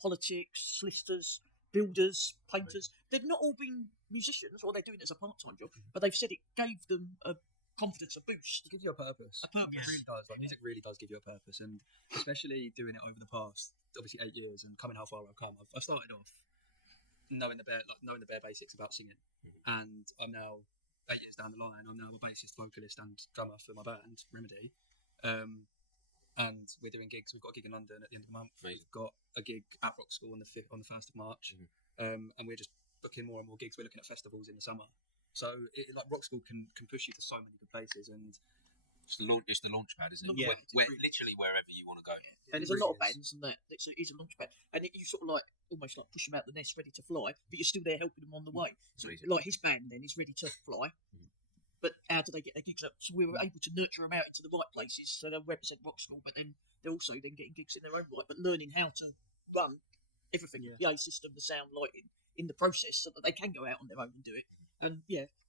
politics, solicitors, builders, painters. They've not all been musicians, or they're doing it as a part-time job, but they've said it gave them a confidence, a boost. It gives you a purpose. It really does. Like, music really does give you a purpose, and especially doing it over the past, obviously 8 years, and coming how far I've come. I started off knowing the bare basics about singing, and I'm now 8 years down the line. I'm now a bassist, vocalist, and drummer for my band Remedy, and we're doing gigs. We've got a gig in London at the end of the month. We've got a gig at Rock School on the 1st of March, and we're just booking more and more gigs. We're looking at festivals in the summer. So, rock school can push you to so many good places, and it's the launch pad, isn't it? Yeah, literally wherever you want to go. And there's a lot of bands and that. It's a launch pad, and you sort of almost push them out the nest, ready to fly, but you're still there helping them on the way. So, like his band, then is ready to fly, but how do they get their gigs up? So we were able to nurture them out into the right places, so they'll represent rock school, but then they're also then getting gigs in their own right, but learning how to run everything, the PA system, the sound, lighting in the process, so that they can go out on their own and do it. And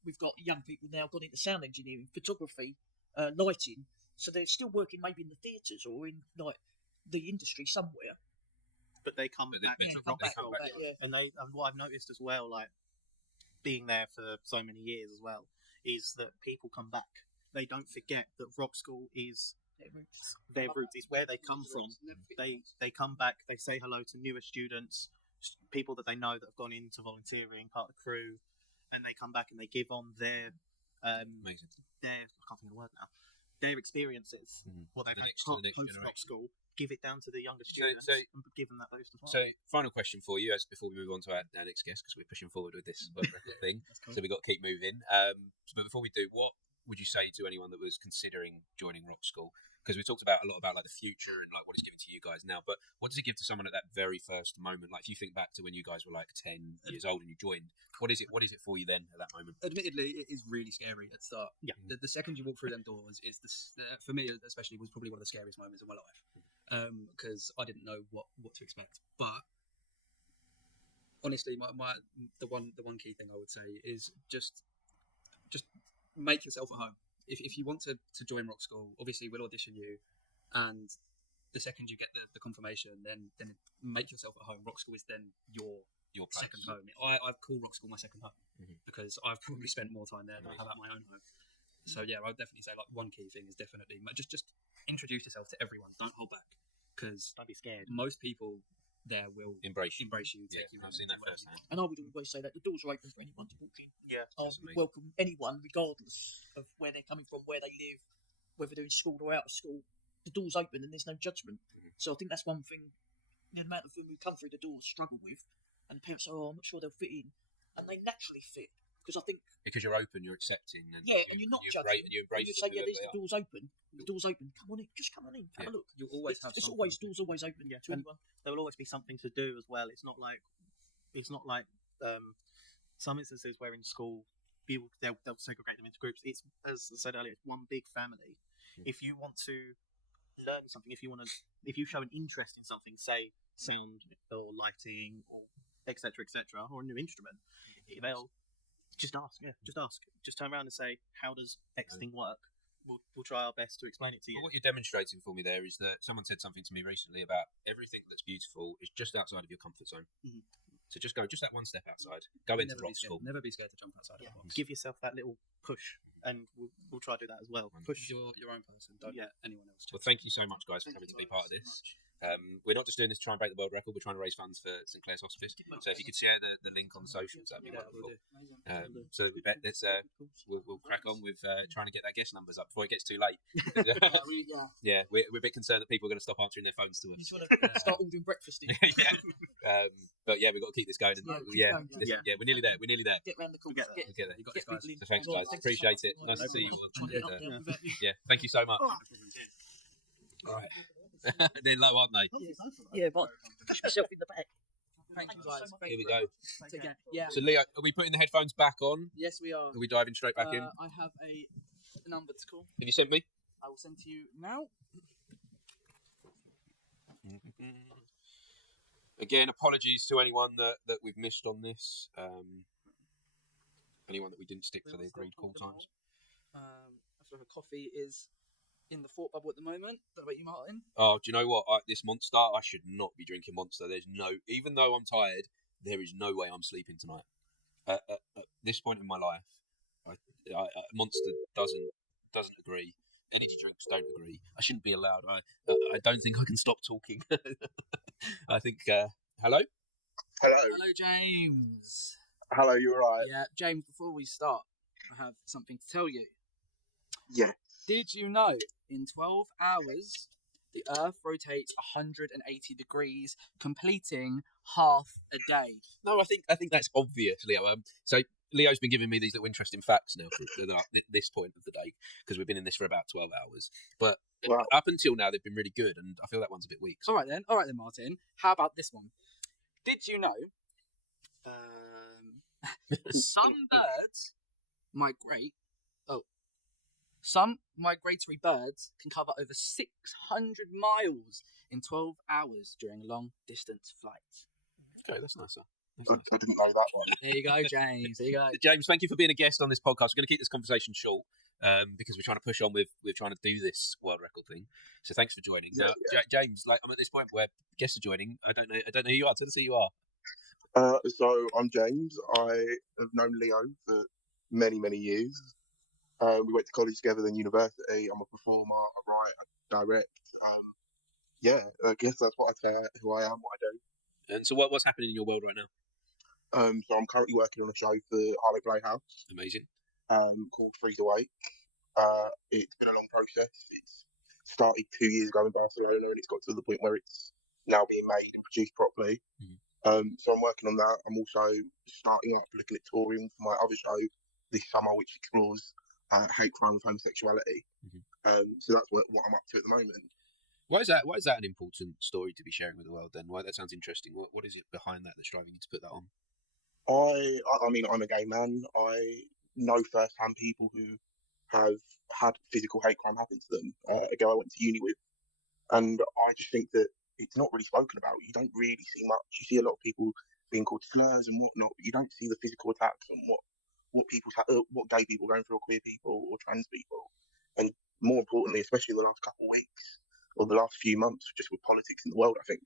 we've got young people now gone into sound engineering, photography, lighting. So they're still working maybe in the theatres or in the industry somewhere. But they come back. And what I've noticed as well, being there for so many years as well, is that people come back. They don't forget that rock school is their roots, is where they come from. They come back. They say hello to newer students, people that they know that have gone into volunteering, part of the crew. And they come back and they give on their I can't think of the word now, their experiences, what they've had post-rock school, give it down to the younger students and give them that boost as well. So, final question for you, as before we move on to our next guest, because we're pushing forward with this thing, cool. So we've got to keep moving. But before we do, what would you say to anyone that was considering joining rock school? Because we talked a lot about the future and what it's giving to you guys now, but what does it give to someone at that very first moment? If you think back to when you guys were 10 years old and you joined, what is it for you then at that moment? Admittedly, it is really scary at the start. Yeah. The second you walk through them doors is for me especially, was probably one of the scariest moments of my life, because I didn't know what to expect. But honestly, the one key thing I would say is just make yourself at home. If you want to join rock school, obviously we'll audition you, and the second you get the confirmation, then make yourself at home. Rock school is then your second home. I've called rock school my second home, because I've probably spent more time there than I have at my own home. So yeah, I'd definitely say one key thing is definitely just introduce yourself to everyone. Don't hold back, because don't be scared. Most people, there will embrace you. Take you I've seen that firsthand. And I would always say that the doors are open for anyone to walk in. Yeah, I welcome anyone, regardless of where they're coming from, where they live, whether they're in school or out of school. The door's open and there's no judgment. So I think that's one thing the amount of them who come through the doors struggle with, and the parents say, "Oh, I'm not sure they'll fit in," and they naturally fit because I think you're open, you're accepting, and and you're not judging. You embrace. You say, "Yeah, the door's open. The door's open. Come on in. Just come on in. Have a look." You'll always have. It's always doors always open. Yeah, to anyone. There will always be something to do as well. It's not like some instances where in school they'll segregate them into groups. It's, as I said earlier, it's one big family. If you want to learn something, if you show an interest in something, say sound or lighting or etc., or a new instrument, they'll just ask. Yeah, just ask. Just turn around and say, "How does X thing work?" We'll try our best to explain it to you. Well, what you're demonstrating for me there is that someone said something to me recently about everything that's beautiful is just outside of your comfort zone. Mhm. So just go just that one step outside. Go into rock school. Never be scared to jump outside of the box. Give yourself that little push, and we'll try to do that as well. Push your own person. Don't let anyone else. Well, thank you so much, guys, for coming to be part of this. We're not just doing this to try and break the world record. We're trying to raise funds for St Clair's Hospice. So if you could share the link on the socials, that'd be wonderful. So we bet let's we'll crack on with trying to get that guest numbers up before it gets too late. Yeah, we're a bit concerned that people are going to stop answering their phones to us. You just want to start ordering breakfast. But yeah, we've got to keep this going. And, we're nearly there. Get round the corner. We'll get there. You got this, guys. So thanks, guys. Appreciate it. Nice to see you. Yeah, thank you so much. All right. They're low, aren't they? Yeah, but push yourself in the back. Thank you, guys. Here we go. Take care. Yeah. So, Leo, are we putting the headphones back on? Yes, we are. Are we diving straight back in? I have a number to call. Have you sent me? I will send to you now. Again, apologies to anyone that we've missed on this. Anyone that we didn't stick to the agreed call times. After a coffee is in the thought bubble at the moment. What about you, Martin? Oh, do you know what? This Monster, I should not be drinking Monster. Even though I'm tired, there is no way I'm sleeping tonight. At this point in my life, Monster doesn't agree. Energy drinks don't agree. I shouldn't be allowed. I don't think I can stop talking. I think. Hello. Hello, James. Hello, you alright? Yeah, James. Before we start, I have something to tell you. Yeah. Did you know in 12 hours the Earth rotates 180 degrees, completing half a day? No, I think that's obvious, Leo. So Leo's been giving me these little interesting facts now for this point of the day because we've been in this for about 12 hours. But up until now, they've been really good, and I feel that one's a bit weak. So. All right then, Martin. How about this one? Did you know some birds migrate? Some migratory birds can cover over 600 miles in 12 hours during long-distance flights. Okay, that's nice. I didn't know that one. There you go, James. There you go. James, thank you for being a guest on this podcast. We're going to keep this conversation short because we're trying to push on with trying to do this world record thing. So thanks for joining. Now, James, I'm at this point where guests are joining. I don't know who you are. Tell us who you are. So I'm James. I have known Leo for many, many years. We went to college together, then university. I'm a performer, I write, I direct. I guess that's what I'd say, who I am, what I do. And so what's happening in your world right now? So I'm currently working on a show for Harlow Playhouse. Amazing. Called Freeze Awake. It's been a long process. It's started 2 years ago in Barcelona, and it's got to the point where it's now being made and produced properly. Mm-hmm. So I'm working on that. I'm also starting up looking at touring for my other show this summer, which explores hate crime with homosexuality. Mm-hmm. So that's what I'm up to at the moment. Why is that an important story to be sharing with the world then? Why that sounds interesting. What is it behind that that's driving you to put that on? I mean, I'm a gay man. I know firsthand people who have had physical hate crime happen to them. A girl I went to uni with. And I just think that it's not really spoken about. You don't really see much. You see a lot of people being called slurs and whatnot, but you don't see the physical attacks on what gay people are going through, or queer people, or trans people. And more importantly, especially the last couple of weeks, or the last few months, just with politics in the world, I think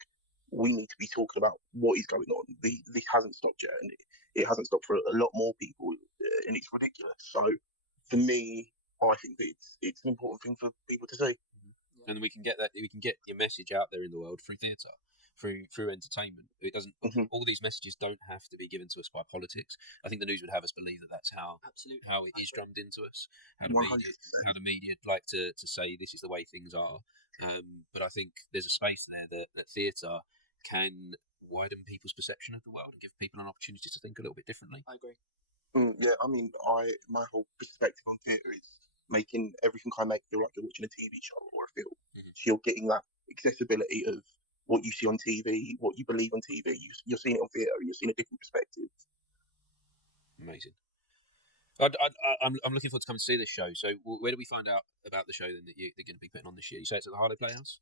we need to be talking about what is going on. This hasn't stopped yet, and it hasn't stopped for a lot more people, and it's ridiculous. So, for me, I think that it's an important thing for people to see. And we can get your message out there in the world through theatre. through entertainment. It doesn't. All these messages don't have to be given to us by politics. I think the news would have us believe that that's how it is drummed into us. How the media like to say this is the way things are. But I think there's a space there that theatre can widen people's perception of the world and give people an opportunity to think a little bit differently. I agree. Yeah, I mean, my whole perspective on theatre is making everything I make feel like you're watching a TV show or a film. So you're getting that accessibility of what you see on TV, what you believe on TV. You're seeing it on theatre, you're seeing a different perspective. Amazing. I'm looking forward to coming to see this show. So where do we find out about the show then that they're going to be putting on this year? You say it's at the Harlow Playhouse?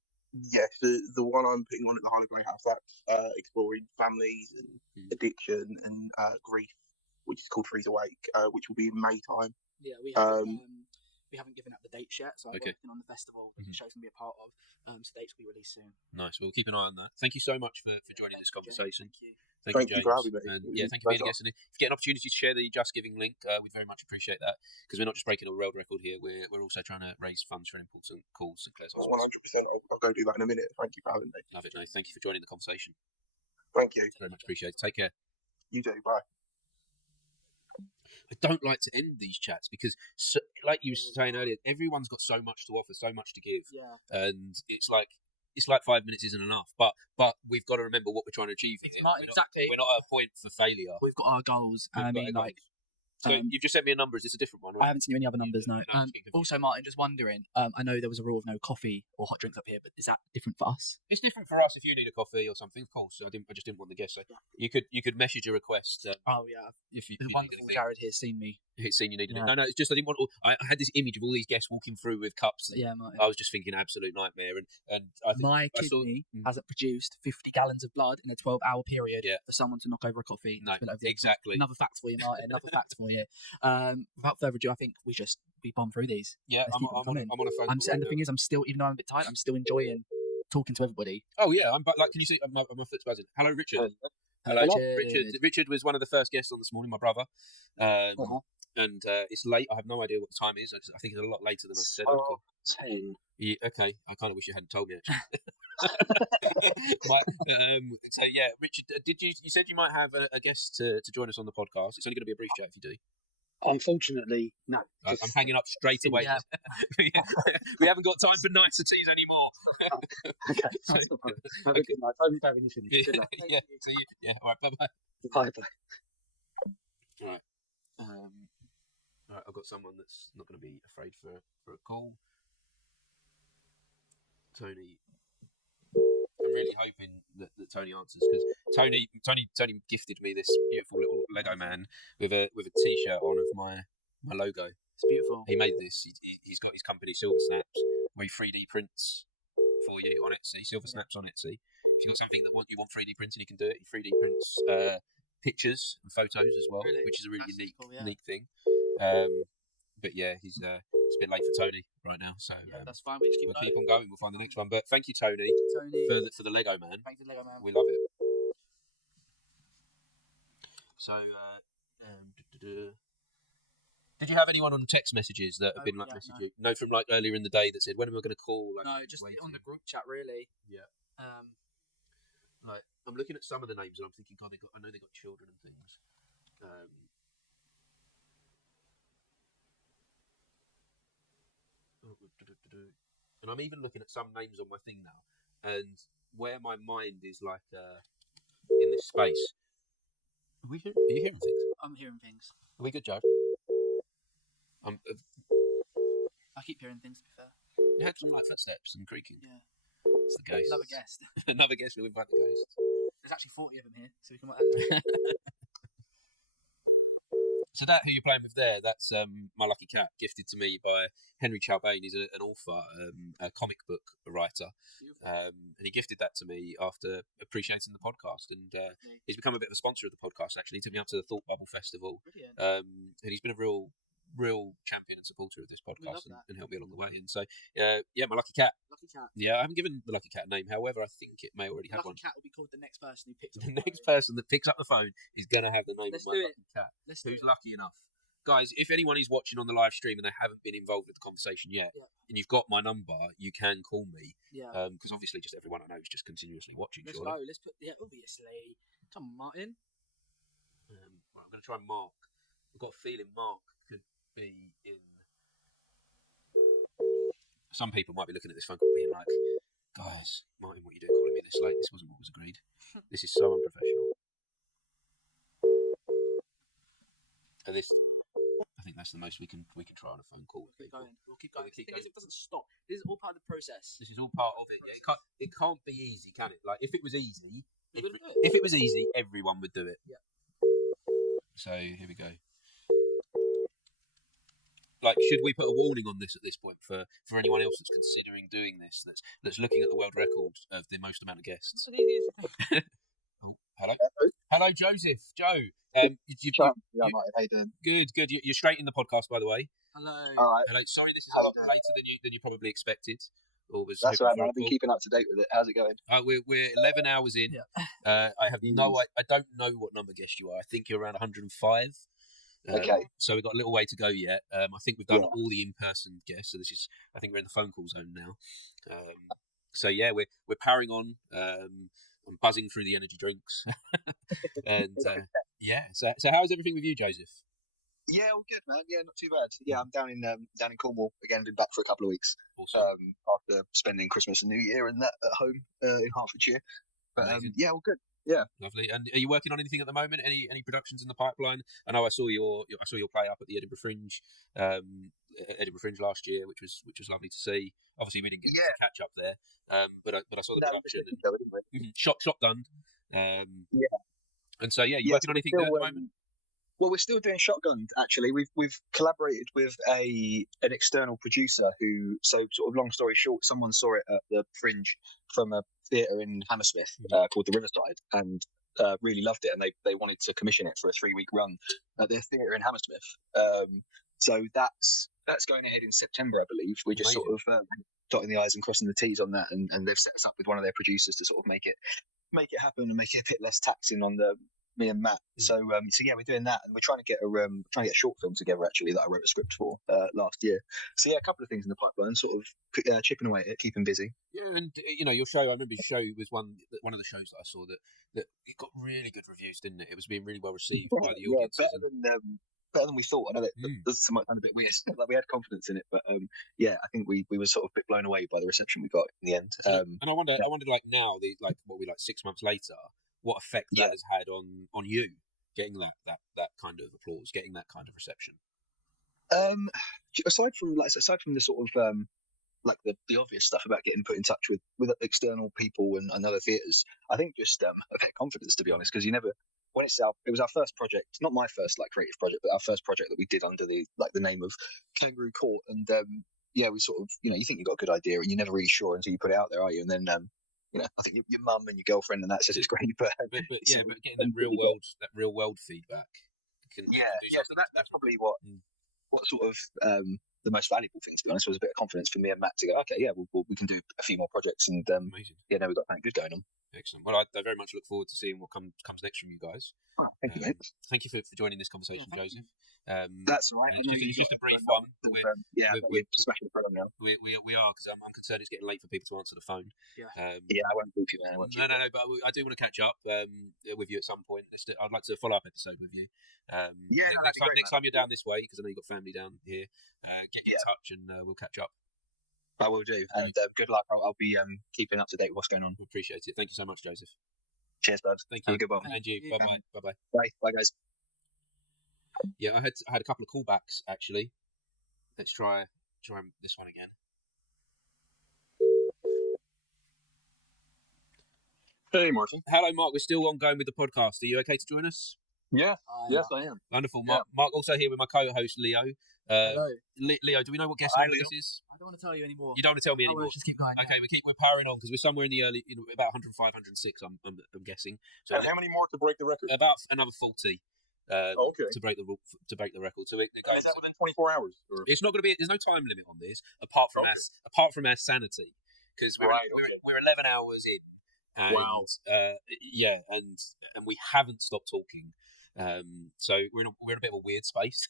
Yes, the one I'm putting on at the Harlow Playhouse, that's exploring families and addiction and grief, which is called Freeze Awake, which will be in May time. Yeah, we haven't given up the dates yet, so I'm working on the festival that the show's going to be a part of. So dates will be released soon. Nice. We'll keep an eye on that. Thank you so much for joining this conversation. Thank you, James. for having me. And thank you for being a guest. And if you get an opportunity to share the Just Giving link, we'd very much appreciate that, because we're not just breaking a world record here. We're also trying to raise funds for an important cause. St Clair's Hospital. 100%. I'll go do that in a minute. Thank you for having me. Love it, no. Thank you for joining the conversation. Thank you. Very much appreciated. Take care. You too. Bye. I don't like to end these chats because, like you were saying earlier, everyone's got so much to offer, so much to give, and it's like 5 minutes isn't enough. But we've got to remember what we're trying to achieve. Exactly. We're not at a point for failure. We've got our goals. And I mean, like. So you've just sent me a number. Is this a different one? I haven't seen any other numbers, no. Also, Martin, just wondering, I know there was a rule of no coffee or hot drinks up here, but is that different for us? It's different for us if you need a coffee or something, of course. I just didn't want the guest. So you could message a request. Oh yeah, if you, the wonderful Jared here's seen me. He's seen you needed it. No, it's just I didn't want. I had this image of all these guests walking through with cups. Yeah, Martin. I was just thinking absolute nightmare, and I think my kidney hasn't produced 50 gallons of blood in a 12-hour period for someone to knock over a coffee. No, exactly. Another fact for you, Martin. Another fact for you. Without further ado, I think we bomb through these. Yeah, I'm on a phone call. And the thing is, I'm still, even though I'm a bit tired, I'm still enjoying talking to everybody. Oh yeah, can you see my foot's buzzing? Hello, Richard. Hello, Richard. Richard was one of the first guests on this morning. My brother. And it's late. I have no idea what the time is. I think it's a lot later than I said. 10. Yeah, okay. I kind of wish you hadn't told me actually. So yeah, Richard, you said you might have a guest to join us on the podcast? It's only going to be a brief chat if you do. Unfortunately, no. I'm hanging up straight away. Yeah. We haven't got time for niceties anymore. Okay, that's no problem. Have a good night. Hope you don't have any finish. Good luck. Yeah, see you. Yeah, all right, bye-bye. Bye-bye. All right. All right, I've got someone that's not going to be afraid for a call. Tony. I'm really hoping that Tony answers, because Tony gifted me this beautiful little Lego man with a T-shirt on of my logo. It's beautiful. He made this. He's got his company Silver Snaps, where he 3D prints for you on Etsy. Silver Snaps on Etsy. If you've got something that you want 3D printing, you can do it. He 3D prints pictures and photos as well, which is a really unique thing. But yeah, it's a bit late for Tony right now, so that's fine. We'll keep on going. We'll find the next one. But thank you, Tony, for the Lego man. Thank you, Lego man. We love it. So, did you have anyone on text messages that have been messaging? No, from like earlier in the day that said, "When am I going to call?" Like, no, just on the group chat, really. Yeah. Like I'm looking at some of the names and I'm thinking, God, I know they got children and things. And I'm even looking at some names on my thing now, and where my mind is like in this space. Are you hearing things? I'm hearing things. Are we good, Jared? I keep hearing things, to be fair. You heard some like footsteps and creaking. Yeah. It's the ghost. Another guest. Another guest. We've had the ghost. There's actually 40 of them here, so we can work that. So that who you're playing with there, that's My Lucky Cat, gifted to me by Henry Chalbane. He's an author, a comic book writer, and he gifted that to me after appreciating the podcast. And he's become a bit of a sponsor of the podcast. Actually, he took me up to the Thought Bubble Festival, and he's been a real champion and supporter of this podcast and helped me along the way. And so, yeah, My Lucky Cat. Lucky Cat. Yeah, I haven't given the Lucky Cat a name. However, I think it may already have one. Lucky Cat will be called the next person who picks up the next person that picks up the phone is going to have the name Let's of My Lucky Cat. Who's lucky enough guys, if anyone is watching on the live stream and they haven't been involved with the conversation yet, and you've got my number, you can call me. Yeah. Because obviously, just everyone I know is just continuously watching. Let's surely. go. Let's put. Yeah, obviously. Come on, Martin. Right, I'm going to try Mark. I've got a feeling Mark could be in. Some people might be looking at this phone call being like, "Guys, Martin, what are you doing calling me this late? This wasn't what was agreed. This is so unprofessional." And this, I think that's the most we can try on a phone call. We'll keep going. The thing is, it doesn't stop. This is all part of the process. This is all part of it. Yeah, it can't be easy, can it? Like if it was easy, if it was easy, everyone would do it. Yeah. So here we go. Like, should we put a warning on this at this point for anyone else that's considering doing this? That's looking at the world record of the most amount of guests. Oh, hello, Joseph. Joe. Yeah, Martin, how you doing? Good. You're straight in the podcast, by the way. Hello. All right. Hello. Sorry, this is a lot later than you probably expected. Or was That's all right, man. I've been keeping up to date with it. How's it going? We're 11 hours in. Yeah. I have I don't know what number guest you are. I think you're around 105. Okay. So we've got a little way to go yet. I think we've done all the in-person guests. So I think we're in the phone call zone now. So yeah, we're powering on. I'm buzzing through the energy drinks. And yeah. So how's everything with you, Joseph? Yeah, all good, man. Yeah, not too bad. Yeah, I'm down in Cornwall again. Been back for a couple of weeks. Awesome. After spending Christmas and New Year and that at home in Hertfordshire. But yeah, all good. Yeah, lovely. And are you working on anything at the moment? Any productions in the pipeline? I know I saw your play up at the Edinburgh Fringe, last year, which was lovely to see. Obviously, we didn't get to catch up there, but I saw the production. Shot done. Yeah. And so you working on anything there at the moment? Well, we're still doing Shotgun. Actually, we've collaborated with an external producer who. So, sort of long story short, someone saw it at the Fringe from a theatre in Hammersmith called the Riverside, and really loved it, and they wanted to commission it for a 3-week run at their theatre in Hammersmith. So that's going ahead in September, I believe. We're just sort of dotting the I's and crossing the T's on that, and they've set us up with one of their producers to sort of make it happen and make it a bit less taxing on me and Matt. So yeah, we're doing that, and we're trying to get a short film together actually that I wrote a script for last year. So yeah, a couple of things in the pipeline, sort of chipping away at it, keeping busy. Yeah, and your show. I remember your show was one of the shows that I saw that it got really good reviews, didn't it? It was being really well received by the audience. Better than we thought. I know that does sound a bit weird. Like we had confidence in it, but yeah, I think we were sort of a bit blown away by the reception we got in the end. And I wonder, like now, 6 months later, what effect that has had on you getting that kind of applause, getting that kind of reception. Aside from the sort of like the obvious stuff about getting put in touch with external people and other theatres, I think just a bit of confidence, to be honest, because it was our first project, not my first creative project, but our first project that we did under the name of Kangaroo Court, and we sort of you think you've got a good idea and you're never really sure until you put it out there, are you? And then I think your mum and your girlfriend and that says it's great, but getting that real world feedback. So that's probably what sort of the most valuable thing, to be honest, was a bit of confidence for me and Matt to go, okay, yeah, we can do a few more projects, and amazing. We've got something good going on. Excellent. Well, I very much look forward to seeing what comes next from you guys. Oh, thank you, mate. Thank you for joining this conversation, Joseph. That's all right. It's just a brief one. We're smashing the program now. We are, because I'm concerned it's getting late for people to answer the phone. Yeah. I won't keep you, man. No, but I do want to catch up with you at some point. I'd like to do a follow-up episode with you. Next time you're down this way, because I know you've got family down here, get in touch and we'll catch up. I will do, and good luck. I'll be keeping up to date with what's going on. We appreciate it. Thank you so much, Joseph. Cheers, bud. Thank you. Have a good one. And you. Bye-bye. Bye, guys. Yeah, I had a couple of callbacks actually. Let's try this one again. Hey, Martin. Hello, Mark. We're still ongoing with the podcast. Are you okay to join us? Yeah. Yes, I am. Wonderful. Mark also here with my co-host Leo. Hello. Leo, do we know what guest number this is? I don't want to tell you anymore. You don't want to tell me anymore. Just keep going. Okay, we're powering on because we're somewhere in the early, about 105, 106. I'm guessing. So and how many more to break the record? About another 40. Okay. To break the record. So is that within 24 hours? Or? It's not going to be. There's no time limit on this, apart from our sanity, because we're 11 hours in. And, wow. And we haven't stopped talking. So we're in a bit of a weird space.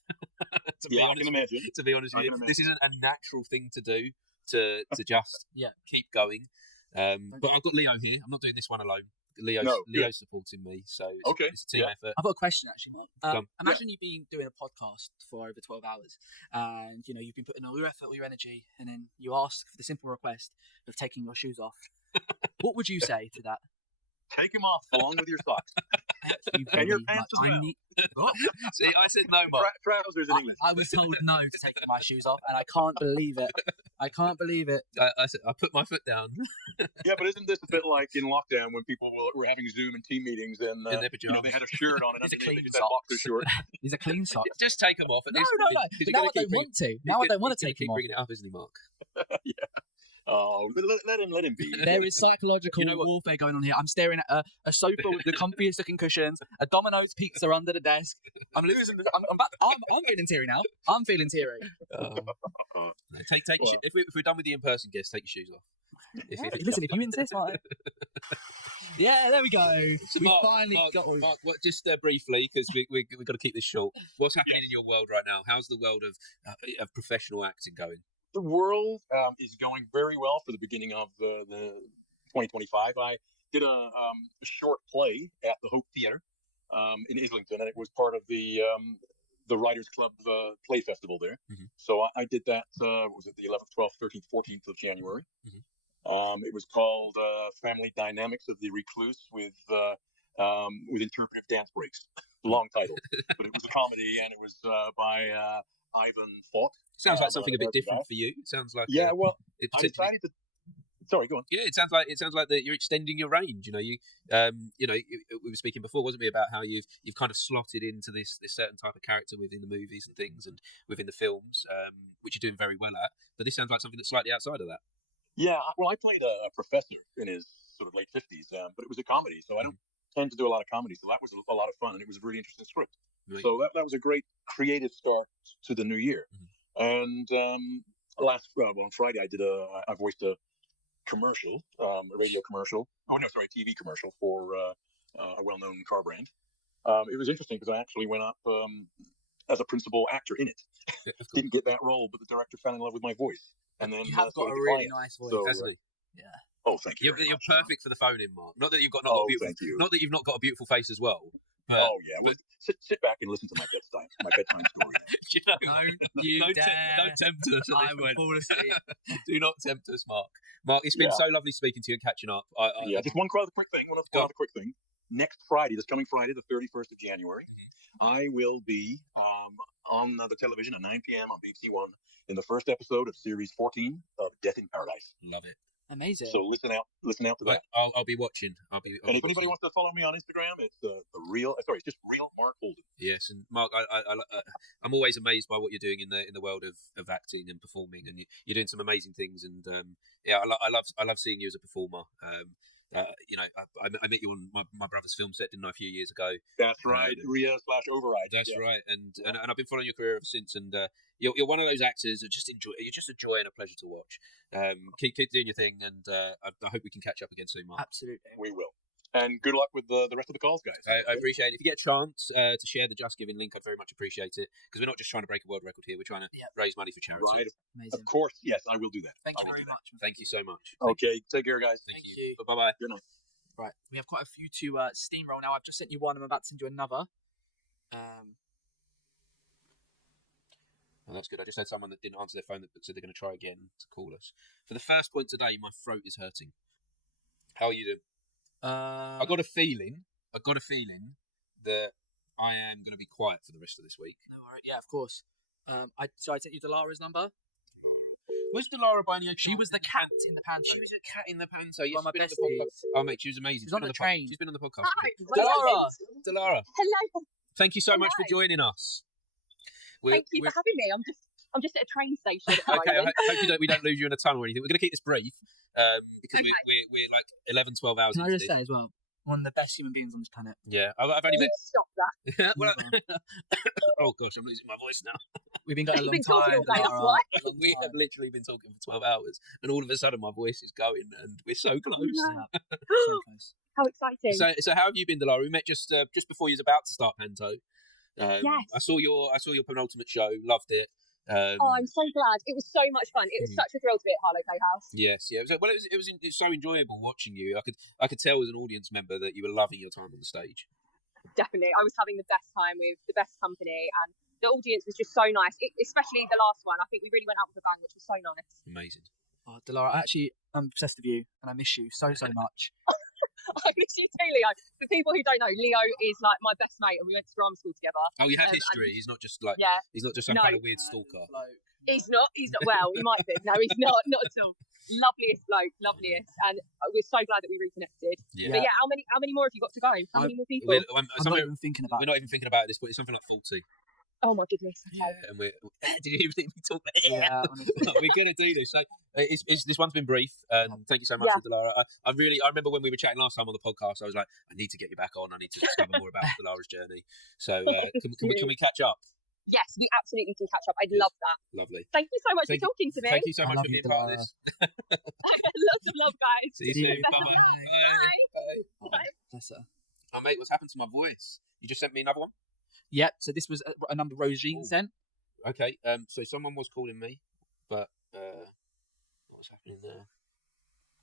To be honest, with you, this isn't a natural thing to do to just keep going. But I've got Leo here. I'm not doing this one alone. Leo's supporting me, so it's a team effort. I've got a question actually, Mark. Imagine you've been doing a podcast for over 12 hours, and you've been putting all your effort, all your energy, and then you ask for the simple request of taking your shoes off. What would you say to that? Take them off along with your socks. And your pants as well. See, I said no, Mark. Trousers in English. I was told no to taking my shoes off, and I can't believe it. I said I put my foot down. Yeah, but isn't this a bit like in lockdown when people were having Zoom and team meetings and in their pajamas. they had a shirt on and These are underneath clean they just had boxer shorts? These are clean socks. Just take them off. No. But now I don't want to. Now I don't want to take them off. Bringing it up, isn't he, Mark? Yeah. Oh, let him be. There is psychological warfare going on here. I'm staring at a sofa with the comfiest looking cushions, a Domino's pizza under the desk. I'm losing. I'm feeling teary now. I'm feeling teary. Take if we're done with the in-person guests, take your shoes off. Listen, if you insist, Mark. Yeah, there we go. So we Mark, finally got. Mark, just briefly, because we've got to keep this short. What's happening in your world right now? How's the world of professional acting going? The world is going very well for the beginning of the 2025. I did a short play at the Hope Theatre in Islington, and it was part of the Writers Club Play Festival there. Mm-hmm. So I did that, was it the 11th, 12th, 13th, 14th of January? Mm-hmm. It was called Family Dynamics of the Recluse with interpretive dance breaks. Long title, but it was a comedy, and it was by Ivan Falk. Sounds like something a bit different for you. It sounds like I decided to. Sorry, go on. Yeah, it sounds like that you're extending your range. We were speaking before, wasn't we, about how you've kind of slotted into this certain type of character within the movies and things, and within the films, which you're doing very well at. But this sounds like something that's slightly outside of that. Yeah, well, I played a professor in his sort of late 50s, but it was a comedy, so I don't tend to do a lot of comedy. So that was a lot of fun, and it was a really interesting script. Right. So that was a great creative start to the new year. And on Friday, I voiced a commercial, a radio commercial. Oh no, sorry, TV commercial for a well-known car brand. It was interesting because I actually went up as a principal actor in it. Didn't get that role, but the director fell in love with my voice. And then you have got a really nice voice, hasn't he? Yeah. Oh, thank you. You're perfect for the phone in, Mark. Not that you've got a beautiful, not that you've not got a beautiful face as well. But, Well, sit back and listen to my bedtime story. Don't tempt us. I will fall asleep. Do not tempt us, Mark. Mark, it's been so lovely speaking to you and catching up. Just one other quick thing. Next Friday, this coming Friday, the 31st of January, I will be on the television at 9 p.m. on BBC One in the first episode of Series 14 of Death in Paradise. Love it. Amazing. So listen out to that. I'll be watching. And if anybody wants to follow me on Instagram, it's it's just real Mark Holden. Yes, and Mark, I'm always amazed by what you're doing in the world of acting and performing, and you're doing some amazing things. And I love seeing you as a performer. I met you on my brother's film set, didn't I, a few years ago? That's right, Ria/Override. That's right, and I've been following your career ever since. And you're one of those actors that you're just a joy and a pleasure to watch. Keep doing your thing, and I hope we can catch up again soon, Mark. Absolutely, we will. And good luck with the rest of the calls, guys. I appreciate it. If you get a chance to share the Just Giving link, I'd very much appreciate it, because we're not just trying to break a world record here. We're trying to raise money for charity. Right. Amazing. Of course, yes, I will do that. Thank you very much. Thank you so much. Okay, take care, guys. Thank you. Bye-bye. Good night. Right, we have quite a few to steamroll now. I've just sent you one. I'm about to send you another. Oh, that's good. I just had someone that didn't answer their phone that said they're going to try again to call us. For the first point today, my throat is hurting. How are you doing? I got a feeling that I am going to be quiet for the rest of this week. No worries. Yeah, of course. I sent you Delara's number. Was Delara by any chance? She was the cat in the panto. She was a cat in the panto. One of my best besties. Oh, mate, she was amazing. She's on the train. She's been on the podcast. Hi, Delara. Hello. Thank you so much for joining us. Thank you for having me. I'm just at a train station at the Okay, moment. I hope we don't lose you in a tunnel or anything. We're going to keep this brief because we're like 11, 12 hours. Can I just say as well, one of the best human beings on this planet. Yeah, I've only met. Stop that. Well, oh gosh, I'm losing my voice now. We've been going a long You've been talking time. all day, that's why. We have literally been talking for 12 hours, and all of a sudden my voice is going, and we're so close. So close. How exciting! So how have you been, Delara? We met just before you was about to start Panto. Yes. I saw your penultimate show. Loved it. I'm so glad. It was so much fun. It was such a thrill to be at Harlow Playhouse. Yes, yeah. It was so enjoyable watching you. I could tell as an audience member that you were loving your time on the stage. Definitely, I was having the best time with the best company, and the audience was just so nice. Especially the last one. I think we really went out with a bang, which was so nice. Amazing. Oh, Delara, I'm obsessed with you, and I miss you so much. I miss you too, Leo. For people who don't know, Leo is like my best mate, and we went to drama school together. Oh, you have history. He's not just like he's not just some No. kind of weird stalker. He's not. Well, he might be. No, he's not at all. Loveliest bloke, loveliest, and we're so glad that we reconnected. Yeah. But yeah, how many more have you got to go? How many more people? I'm not even thinking about. We're not even thinking about this, but it's something like 40. Oh my goodness. Okay. And did you even think we talked about it? Yeah. We're gonna do this. So this one's been brief. Thank you so much, Delara. I remember when we were chatting last time on the podcast. I was like, I need to get you back on. I need to discover more about Delara's journey. So can we catch up? Yes, we absolutely can catch up. I'd love that. Lovely. Thank you so much for talking to me. Thank you so much for being part of this. Lots of love, guys. See you soon. Bye-bye. Bye. Bye. That's Oh, mate, what's happened to my voice? You just sent me another one? Yep. So this was a number Rosine sent. Okay. So someone was calling me, but what's happening there?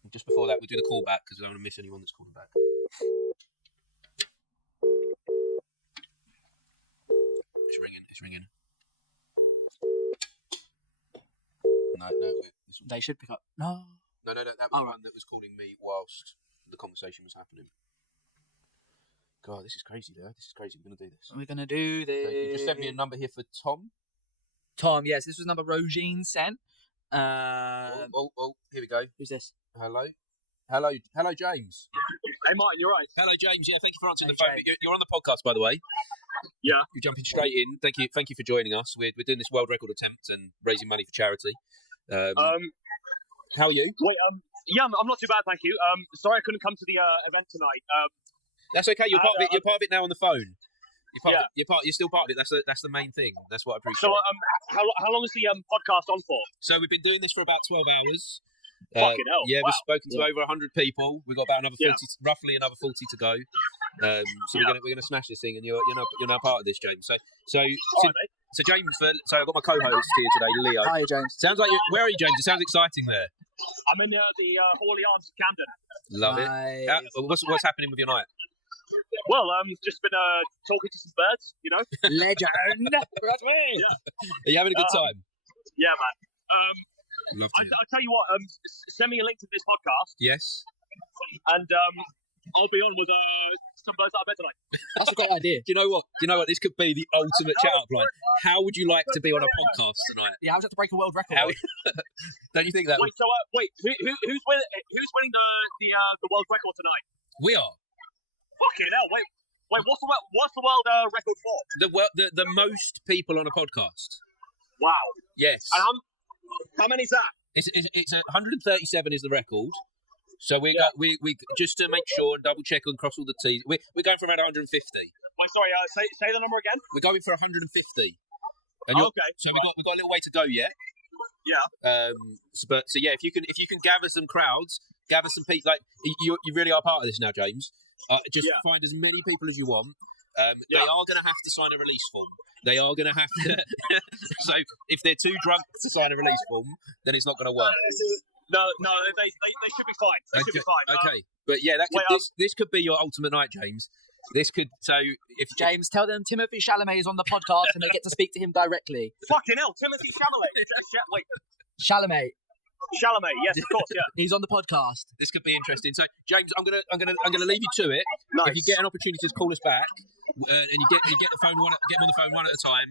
And just before that, we'll do the call back because I don't want to miss anyone that's calling back. It's ringing. No. They should pick up. No. That was the one that was calling me whilst the conversation was happening. God, this is crazy, though. This is crazy. We're going to do this. You just sent me a number here for Tom. Tom, yes. This was number Rosine sent. Here we go. Who's this? Hello, James. Hey, Martin, you're right. Hello, James. Yeah, thank you for answering the phone. You're on the podcast, by the way. Yeah. You're jumping straight in. Thank you for joining us. We're doing this world record attempt and raising money for charity. How are you? Wait, yeah, I'm not too bad, thank you. Sorry I couldn't come to the event tonight. That's okay. You're part of it. You're part of it now on the phone. You're still part of it. That's the main thing. That's what I appreciate. So, how long is the podcast on for? So we've been doing this for about 12 hours. Fucking hell! Yeah, wow. we've spoken to over 100 people. We've got about another 40, roughly another 40 to go. So we're gonna smash this thing, and you're now part of this, James. So James, so I've got my co-host here today, Leo. Hi, James. Sounds like where are you, James? It sounds exciting there. I'm in the Hawley Arms in Camden. Love it. What's happening with your night? Well, just been talking to some birds, you know. Legend. That's me. Yeah. Are you having a good time? Yeah, man. Love to hear. I'll tell you what. Send me a link to this podcast. Yes. And I'll be on with some birds that I met tonight. That's a great idea. Do you know what? This could be the ultimate chat-up line. How would you like to be on a podcast tonight? Yeah, how's that to break a world record? Don't you think that? Wait, who's winning the world record tonight? We are. Fucking hell! Wait, what's the world record for? The most people on a podcast. Wow. Yes. And how many is that? It's 137 is the record. So we just to make sure and double check and cross all the T's. We're going for around 150. Wait, sorry. Say the number again. We're going for 150. And okay. So we've got a little way to go yet. Yeah. So yeah, if you can gather some crowds, gather some people, like you really are part of this now, James. Find as many people as you want. They are going to have to sign a release form. They are going to have to. So if they're too drunk to sign a release form, then it's not going to work. No, they should be fine. They should be fine. Okay, but yeah, this could be your ultimate night, James. This could if James, tell them Timothée Chalamet is on the podcast and they get to speak to him directly. Fucking hell, Timothée Chalamet. Wait, Chalamet, yes, of course, yeah. He's on the podcast. This could be interesting. So, James, I'm gonna leave you to it. Nice. If you get an opportunity to call us back, and you get the phone get them on the phone one at a time.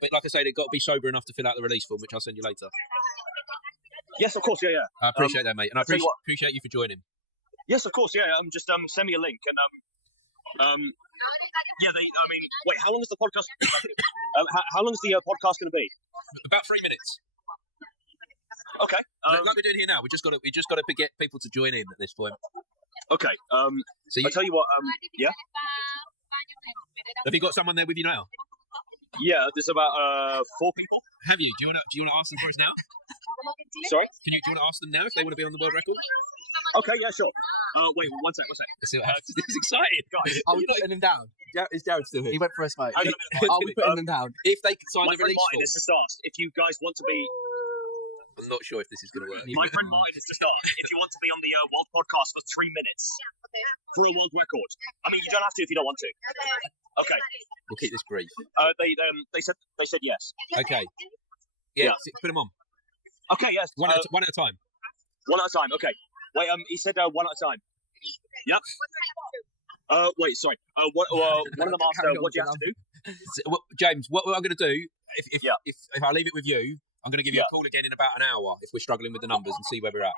But like I say, they've got to be sober enough to fill out the release form, which I'll send you later. Yes, of course, yeah. I appreciate that, mate, and I appreciate you for joining. Yes, of course, yeah. Just send me a link and wait, how long is the podcast? How long is the podcast going to be? About 3 minutes. Okay. Like we're doing here now, we just got to get people to join in at this point. Okay. I'll tell you what. Yeah. Have you got someone there with you now? Yeah, there's about 4 people. Have you? Do you want to ask them for us now? Sorry. Do you want to ask them now if they want to be on the world record? Okay, yeah, sure. Wait, one sec. Let's see what happens. This is exciting. Guys, Are we putting him down? Is Jared still here? He went for a smoke. Hang on a minute. Are we putting him down? If they can sign My a friend release Martin form. has just asked if you guys want to be. I'm not sure if this is going to work. My friend Martin has just asked if you want to be on the World Podcast for 3 minutes for a world record. I mean, you don't have to if you don't want to. Okay. We'll keep this brief. They said yes. Okay. Yeah. Yeah. Put them on. Okay, yes. One at a time. One at a time. Okay. Wait. He said one at a time. Yep. Wait. Sorry. One of them asked, what do you have to do? James, what I'm going to do, if I leave it with you, I'm going to give you a call again in about an hour if we're struggling with the numbers and see where we're at.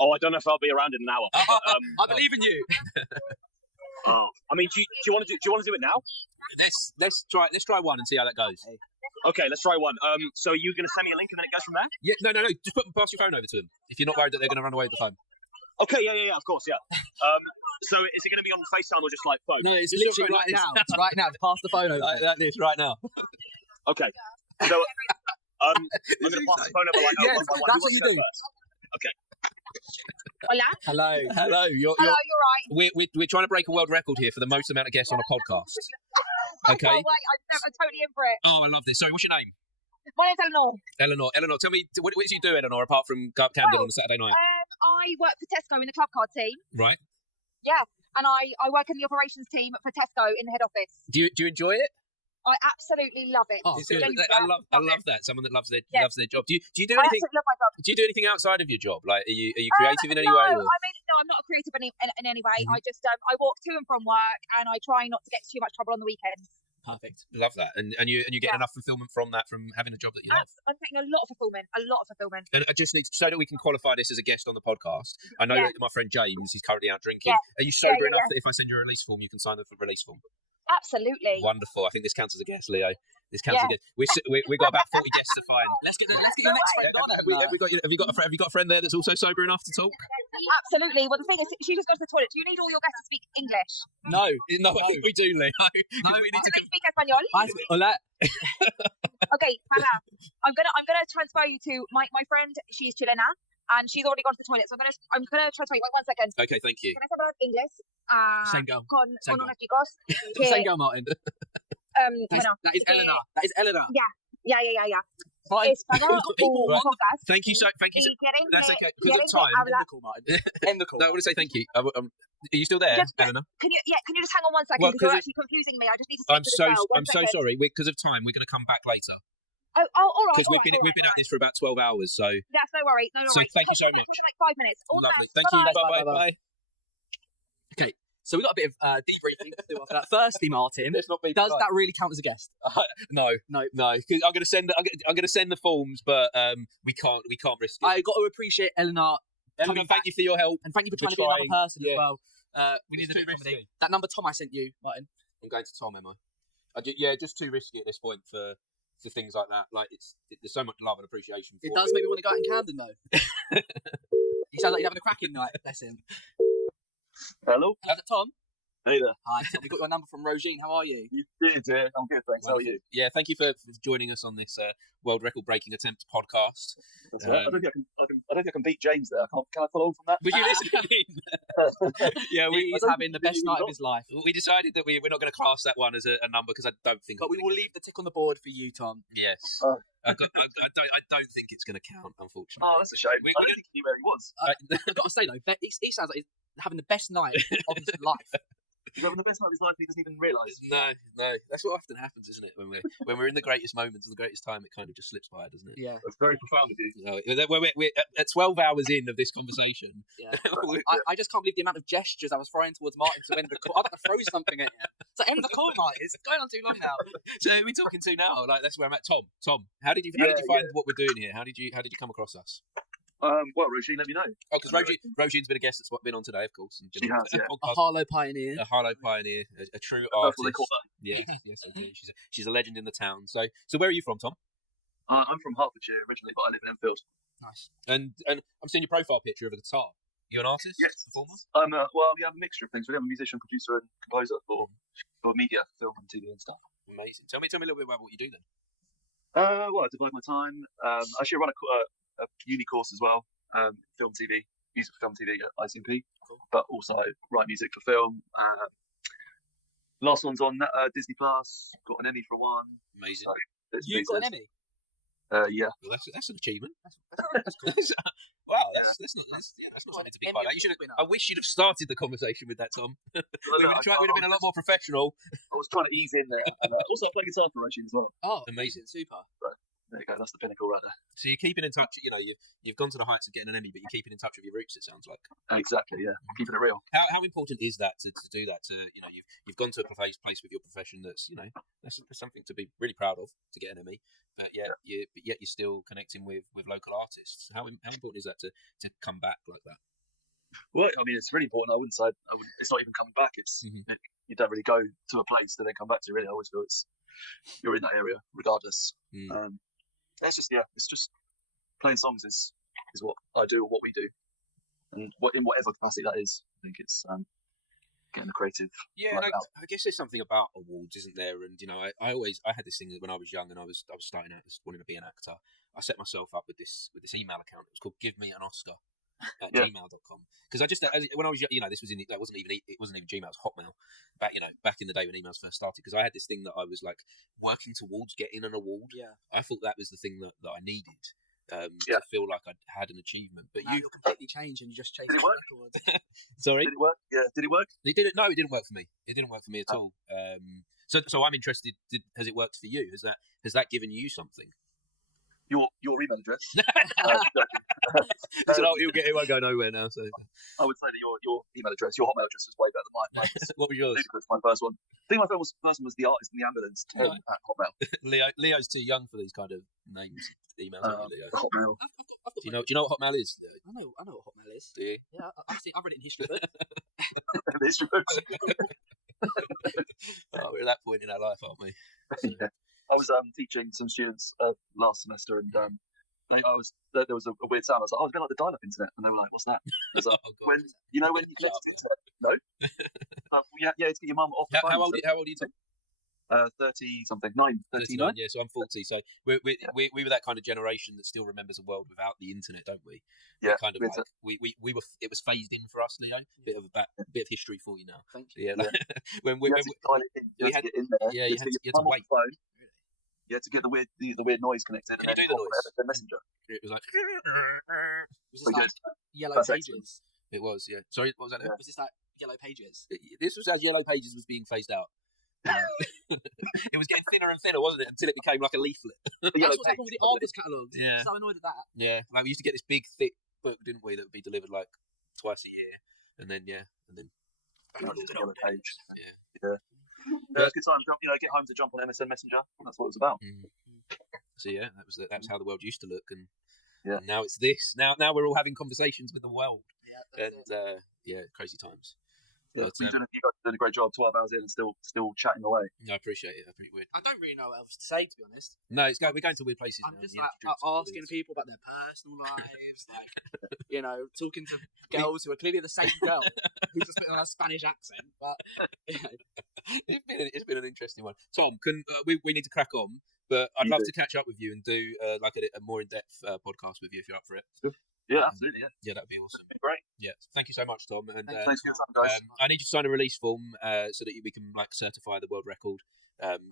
Oh, I don't know if I'll be around in an hour. I believe in you. I mean, do you want to do it now? Let's try one and see how that goes. Okay, let's try one. So are you going to send me a link and then it goes from there? Yeah, no. Just pass your phone over to them if you're not worried that they're going to run away with the phone. Okay, yeah, of course, yeah. So is it going to be on FaceTime or just like phone? No, it's literally right now. It's right now. Pass the phone over. Like this, right now. Okay. So I'm going to pass the phone over like yes, that's what you do. Okay. Hola. Hello. You're right. We're trying to break a world record here for the most amount of guests on a podcast. Okay. Oh, wait, I'm totally in for it. Oh, I love this. Sorry, what's your name? My name's Eleanor. Eleanor, tell me, what do you do, Eleanor, apart from go up Camden on a Saturday night? I work for Tesco in the club card team. Right. Yeah, and I work in the operations team for Tesco in the head office. Do you enjoy it? I absolutely love it. Oh, good. I love that. Someone that loves their job. Do you do I anything? absolutely love my job. Do you do anything outside of your job? Like, are you creative in any way? Or? I mean, no, I'm not a creative in any way. I just I walk to and from work, and I try not to get too much trouble on the weekends. Perfect. Love that. And you get enough fulfillment from that, from having a job that you love. I'm getting a lot of fulfillment. And I just need so that we can qualify this as a guest on the podcast. I know that my friend James, he's currently out drinking. Are you sober enough that if I send you a release form, you can sign the release form? Absolutely. Wonderful. I think this counts as a guest, Leo. This counts as a guest. We've got about 40 guests to find. Let's get your next friend on. Have you got a friend there that's also sober enough to talk? Absolutely. Well, the thing is, she just goes to the toilet. Do you need all your guests to speak English? No, I think we do, Leo. No, we need to speak Espanol. Hola. Okay, Hannah. I'm gonna transfer you to my friend. She's chilena, and she's already gone to the toilet. So I'm gonna transfer you. Wait 1 second. Okay, thank you. Can I hablar English? Same girl. Con unos chicos. Same girl, Martin. That is Eleanor. Yeah. Fine. Right. Thank you so. That's okay. Because of time. End the call, Martin. End the call. No, I want to say thank you. Are you still there, Eleanor? Can you just hang on 1 second? Because you're actually confusing me. I just need to. I'm so sorry. Because of time, we're going to come back later. Oh, all right. Because we've been at this for about 12 hours. So. That's no worries. So thank you so much. Like 5 minutes. All lovely. Thank you. Bye. Okay. So we got a bit of debriefing to do after that. Firstly, Martin, does that really count as a guest? No. Because I'm going to send the forms, but we can't risk it. I got to appreciate Eleanor. Thank you for your help, and thank you for trying to be another person as well. We need to accommodate that number Tom I sent you, Martin. I'm going to Tom, am I? Just too risky at this point for things like that. Like there's so much love and appreciation. It does make me want to go out in Camden though. He sounds like he's having a cracking night. Bless him. Hello? Is that Tom? Hey there. Hi, Tom. We got your number from Rogine. How are you? You did, yeah. I'm good, thanks. How are you? Yeah, thank you for joining us on this world record-breaking attempt podcast. That's right. I don't think I can beat James there. Can I follow on from that? Would you listen? Yeah, he's having the best night of his life. We decided that we're not going to class that one as a number because I don't think. But we will leave the tick on the board for you, Tom. Yes. I don't think it's going to count, unfortunately. Oh, that's a shame. I don't think he knew where he was. I've got to say though, he sounds like he's having the best night of his life. He's having the best night of his life. He doesn't even realise. No. That's what often happens, isn't it? When we're in the greatest moments and the greatest time, it kind of just slips by, doesn't it? Yeah. That's very profound of you. We're at 12 hours in of this conversation. Yeah. I just can't believe the amount of gestures I was throwing towards Martin to end the call. I'd like to throw something at you. So end the call, Martin. It's going on too long now. So who are we talking to now? Like that's where I'm at. Tom, how did you find what we're doing here? How did you come across us? Well, Rogine, let me know. Oh, because Rogine's been a guest that's been on today, of course. And she has, yeah. A Harlow pioneer. A true artist. They call her. Yes, I do. She's a legend in the town. So where are you from, Tom? I'm from Hertfordshire originally, but I live in Enfield. Nice. And I'm seeing your profile picture of a guitar. You an artist? Yes. Performer? Well, we have a mixture of things. We have a musician, producer, and composer for media, film, and TV and stuff. Amazing. Tell me a little bit about what you do then. Well, I divide my time. I actually run a uni course as well, film, TV, music for film, TV at ICP, but also I write music for film. Last one's on Disney Plus. Got an Emmy for one. Amazing. So You've got an Emmy? Yeah. Well, that's an achievement. That's cool. Wow, that's not something to be quite. I wish you'd have started the conversation with that, Tom. We'd have been a lot more professional. I was trying to ease in there. And, also, I play guitar for Rachel as well. Oh, amazing, super. Right. There you go. That's the pinnacle right there. So you're keeping in touch. You know, you've gone to the heights of getting an Emmy, but you're keeping in touch with your roots. It sounds like. Exactly. Yeah. Keeping it real. How important is that to do that? You've gone to a place with your profession that's that's something to be really proud of to get an Emmy, but yet you're still connecting with local artists. How important is that to come back like that? Well, I mean, it's really important. I wouldn't say it's not even coming back. It's you don't really go to a place to then come back to. Really, I always feel you're in that area regardless. It's just playing songs is what I do, or what we do, and in whatever capacity that is. I think it's getting the creative. Yeah, I guess there's something about awards, isn't there? And I had this thing that when I was young and I was starting out, just wanting to be an actor. I set myself up with this email account. It was called Give Me an Oscar at gmail.com, because I just when I was this was it wasn't even Gmail, it was Hotmail back in the day when emails first started, because I had this thing that I was like working towards getting an award. I thought that was the thing that I needed to feel like I had an achievement. But you're completely changed and you just chased records. Sorry, did it work? Yeah, did it work? It didn't. No, it didn't work for me. It didn't work for me at all. So I'm interested. Has it worked for you? Has that given you something? Your email address. It won't go nowhere now. So I would say that your email address, your Hotmail address, was way better than mine. What was yours? Ludicrous, my first one. I think my first one was the artist in the ambulance. Tom at Hotmail. Leo's too young for these kind of names. Emails. Leo. Hotmail. Do you know what Hotmail is? I know what Hotmail is. Do you? Yeah, I've read it in history books. History books. We're at that point in our life, aren't we? Yeah. I was teaching some students last semester, and there was a weird sound. I was like, "Oh, it's a bit like the dial-up internet," and they were like, "What's that?" I was like, when you connect to the internet? No. Yeah, to get your mum off the phone. How old are you, Tom? 30 something, 39. Yeah, so I'm 40. So we were that kind of generation that still remembers a world without the internet, don't we? Yeah. Kind of like we were. It was phased in for us, Leo. Bit of history for you now. Thank you. Yeah. When we had to get in there. Yeah, you had to wait. You had to get the weird noise connected. Can you do the noise? The messenger. It was like. Was this like Yellow Pages? It was. Yeah. Sorry, what was that? Was this like Yellow Pages? This was as Yellow Pages was being phased out. It was getting thinner and thinner, wasn't it? Until it became like a leaflet. That's what happened with the Argos catalogues. Yeah. So annoyed at that. Yeah. Like we used to get this big, thick book, didn't we? That would be delivered like twice a year, and then. Yellow Page. Yeah. It's a good time. Get home to jump on MSN Messenger. That's what it was about. So yeah, that was how the world used to look, and now it's this. Now we're all having conversations with the world, crazy times. Yeah, you guys are doing a great job. 12 hours in and still chatting away. No, I appreciate it. Pretty weird. I don't really know what else to say, to be honest. No, we're going to weird places. I'm just asking people about their personal lives, talking to girls who are clearly the same girl who's just putting on a Spanish accent. But it's been an interesting one. Tom, we need to crack on, but I'd love to catch up with you and do a more in-depth podcast with you if you're up for it. Yeah, absolutely. Yeah, that'd be awesome. Great. Yeah, thank you so much, Tom. And thanks for your time, guys. I need you to sign a release form so that we can certify the world record.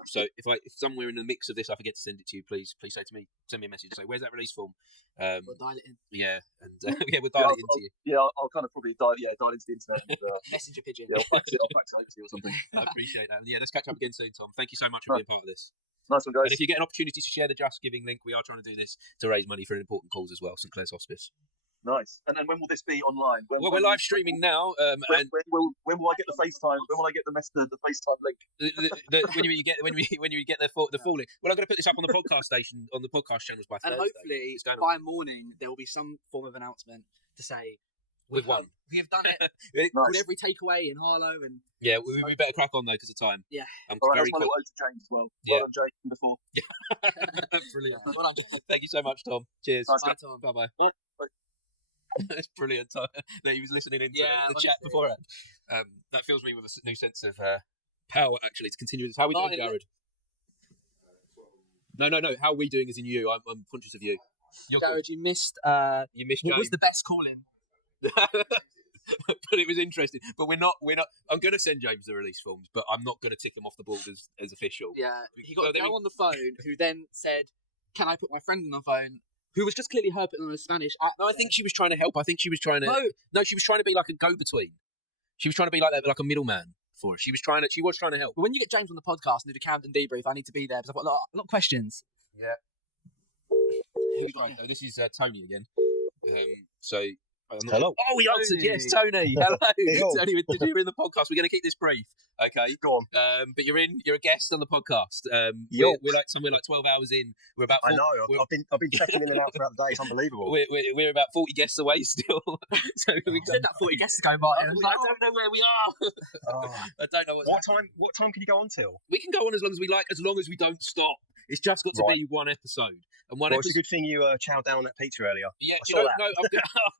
So if somewhere in the mix of this I forget to send it to you, please send me a message and say, where's that release form? We'll dial it in. Yeah, and we'll dial it into you. Yeah, I'll kind of probably dial into the internet. And, messenger pigeon. Yeah, I'll fax it over to you or something. I appreciate that. And let's catch up again soon, Tom. Thank you so much for being part of this. Nice one, guys. And if you get an opportunity to share the Just Giving link, we are trying to do this to raise money for an important cause as well, St Clair's Hospice. Nice. And then when will this be online? We're live streaming now. When will I get the FaceTime? When will I get the FaceTime link? When you get the full link. Well, I'm going to put this up on the podcast station, on the podcast channels by Thursday. And hopefully by morning there will be some form of announcement to say we've won. We have done it. With every takeaway in Harlow and we better crack on though because of time. Yeah. All right, that's my little ode to James as well. Well done, Jake, from before. Brilliant. Well done, Jake. Thank you so much, Tom. Cheers. Nice. Bye, Tom. Bye. Bye. That's brilliant, Tom. That he was listening into the chat beforehand. That fills me with a new sense of power, actually, to continue this. How are we doing, Jared? No. How are we doing as in you? I'm conscious of you. Jared, you missed. You missed. What was the best calling? But it was interesting. But we're not. I'm going to send James the release forms, but I'm not going to tick him off the board as official. Yeah, he got a girl on the phone who then said, "Can I put my friend on the phone?" Who was just clearly her putting on a Spanish accent. No, I think she was trying to help. I think she was trying to. No, she was trying to be like a go-between. She was trying to be like that, like a middleman for us. She was trying to help. But when you get James on the podcast and do the Camden debrief, I need to be there because I've got a lot of questions. Yeah. This is Tony again. Hello. Oh, he answered. Yes, Tony. Hello. Tony, did you hear in the podcast? We're going to keep this brief. Okay. Go on. But you're a guest on the podcast. We're like somewhere like 12 hours in. We're about. I know. I've been checking in and out throughout the day. It's unbelievable. We're about 40 guests away still. So we said that 40 guests ago, Martin. I was like, I don't know where we are. I don't know what time can you go on till? We can go on as long as we like, as long as we don't stop. It's just got to be one episode. And it's a good thing you chowed down on that pizza earlier. Yeah, I've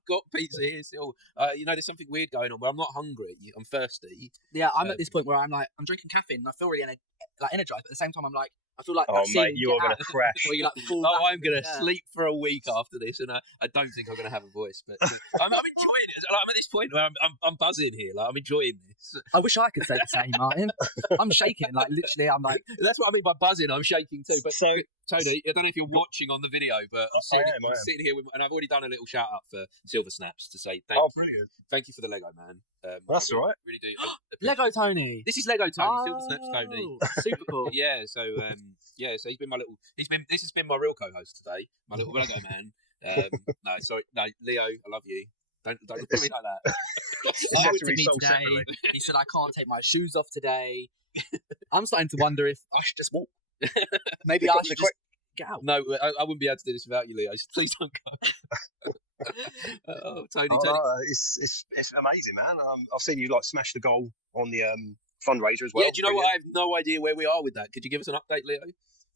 got pizza here still. There's something weird going on where I'm not hungry. I'm thirsty. Yeah, I'm at this point where I'm drinking caffeine and I feel really energized. But at the same time, I'm like, I feel like mate, you are going to crash. I'm going to sleep for a week after this, and I don't think I'm going to have a voice. But I'm enjoying it. I'm at this point where I'm buzzing here. Like, I'm enjoying this. I wish I could say the same, Martin. I'm shaking. Like, literally, I'm like. That's what I mean by buzzing. I'm shaking too. But Tony, I don't know if you're watching on the video, but I'm sitting here and I've already done a little shout out for Silver Snaps to say brilliant. Thank you for the Lego, man. That's all right. Really do. Lego Tony. This is Lego Tony. Silver Snaps Tony. Super cool. Yeah. So so he's been my little. This has been my real co-host today. My little Lego man. No, Leo, I love you. Don't look at me like that. I went to me today. He said I can't take my shoes off today. I'm starting to wonder if I should just walk. Maybe I should just get out. No, I wouldn't be able to do this without you, Leo. Please don't go. Tony. It's amazing, man. I've seen you smash the goal on the fundraiser as well. Yeah, do you know what? I have no idea where we are with that. Could you give us an update, Leo?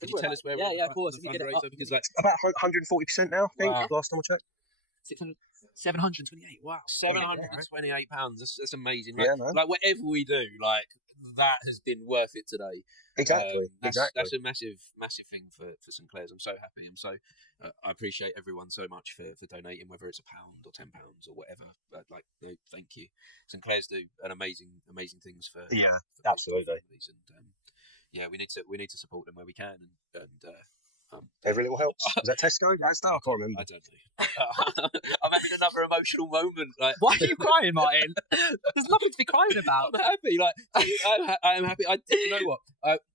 Could you tell us where we're at? Yeah, of course. The fundraiser? Because about 140% now, I think, last time I checked. 728. Wow. £728. That's amazing. Yeah, man. Like whatever we do, that has been worth it today. Exactly. That's a massive thing for St Clair's. I'm so happy. I appreciate everyone so much for donating, whether it's £1 or £10 or whatever. Thank you. St Clair's do an amazing things for absolutely. And we need to support them where we can. Every little helps. Is that Tesco? That's I can't remember. I don't know. I'm having another emotional moment. Why are you crying, Martin? There's nothing to be crying about. I'm happy. I am happy. You know what?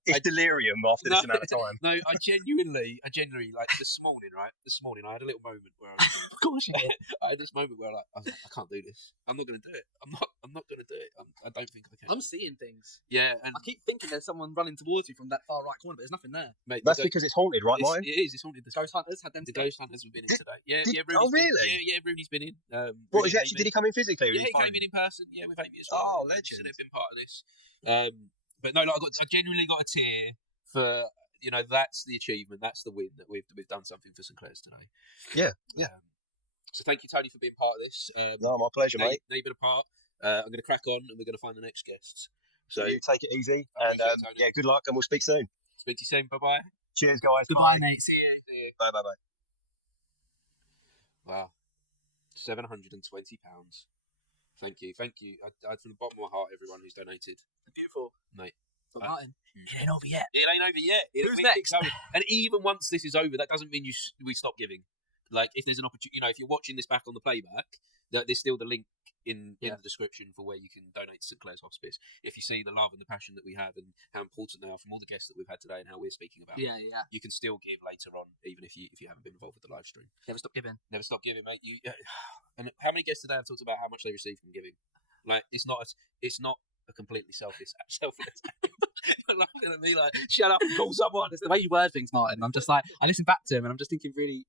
It's delirium after this amount of time. No, I genuinely, this morning I had a little moment where of course you did. I had this moment where I was like, I can't do this. I'm not going to do it. I'm not going to do it. I don't think I can. I'm seeing things. Yeah, and I keep thinking there's someone running towards you from that far right corner, but there's nothing there. Mate, that's because it's haunted, right, Martin? It is. It's haunted. The Ghost Hunters had them. The Ghost Hunters have been in today. Yeah, really? Yeah, Rooney's been in. What is he actually? Did he come in physically? Yeah, he came in person. Yeah, with Amy as well. Oh, legend! So they've been part of this. But no, I genuinely got a tear for that's the achievement, that's the win that we've done something for St Clair's today. Yeah. So thank you, Tony, for being part of this. No, my pleasure, mate. Now you've been a part. I'm going to crack on, and we're going to find the next guests. So you take it easy, and good luck, and we'll speak soon. Speak to you soon. Bye bye. Cheers, guys. Goodbye, mate. See you. Bye. Wow, £720. Thank you. From the bottom of my heart, everyone who's donated. Beautiful, mate. But Martin, it ain't over yet. It ain't over yet. Who's next? And even once this is over, that doesn't mean we stop giving. If there's an opportunity, if you're watching this back on the playback, there's still the link in the description for where you can donate to St Clair's Hospice. If you see the love and the passion that we have and how important they are from all the guests that we've had today and how we're speaking about, you can still give later on, even if you haven't been involved with the live stream. Never stop giving. Never stop giving, mate. And how many guests today have talked about how much they receive from giving? It's not a completely selfless. You're laughing at me shut up and call someone. It's the way you word things, Martin. I'm just I listen back to him and I'm just thinking really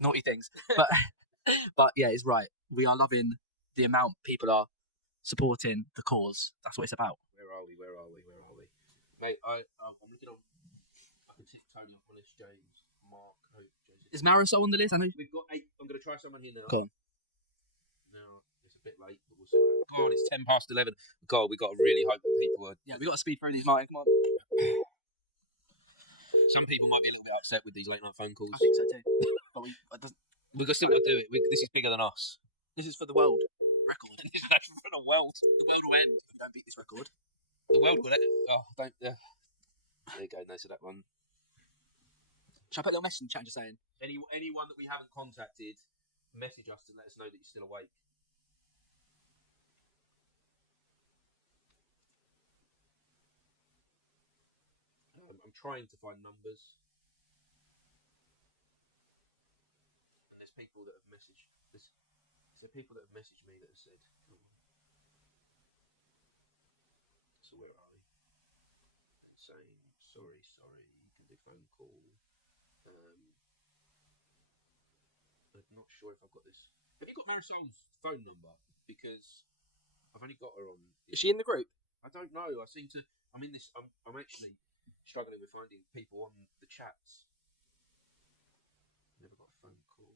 naughty things. But yeah, it's right. We are loving the amount people are supporting the cause. That's what it's about. Where are we? Mate, I'm looking on. I can tick Tony off on this. James, Mark, Hope, Joseph. Is Marisol on the list? I know we've got 8. I'm going to try someone here now. Go on. Now it's a bit late, but we'll see. God, it's 11:10. God, we got to really hope that people are. Yeah, we got to speed through these, Martin. Come on. Some people might be a little bit upset with these late night phone calls. I think so too. But we've still got to do it. This is bigger than us. This is for the world record. This is actually for the world. The world will end if we don't beat this record. The world will. Oh, don't. There you go. No, so that one. Shall I put a little message in the chat just saying? Anyone that we haven't contacted, message us to let us know that you're still awake. I'm trying to find numbers. And there's people that have messaged. There's people that have messaged me that have said, "Come on." So where are we? And saying, sorry, you can do phone call. I'm not sure if I've got this. Have you got Marisol's phone number? Because I've only got her on. Is she in the group? I don't know. I seem to. I'm in this. I'm actually struggling with finding people on the chats. Never got a phone call.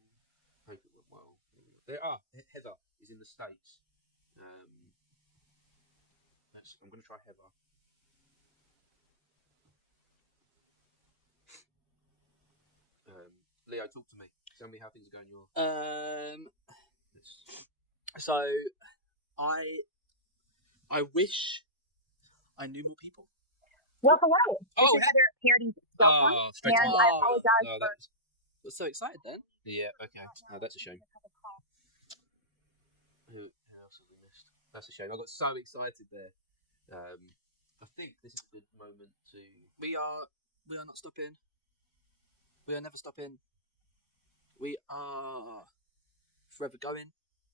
Hope it went well. There are. Heather is in the States. I'm going to try Heather. Leo, talk to me. Tell me how things are going. So I wish I knew more people. Well, hello. Oh, this is Heather Parodies. straight And to I apologize for. I was so excited then. Yeah, okay. Oh, that's a shame. Who else have we missed? That's a shame. I got so excited there. I think this is a good moment to. We are not stopping. We are never stopping. We are forever going.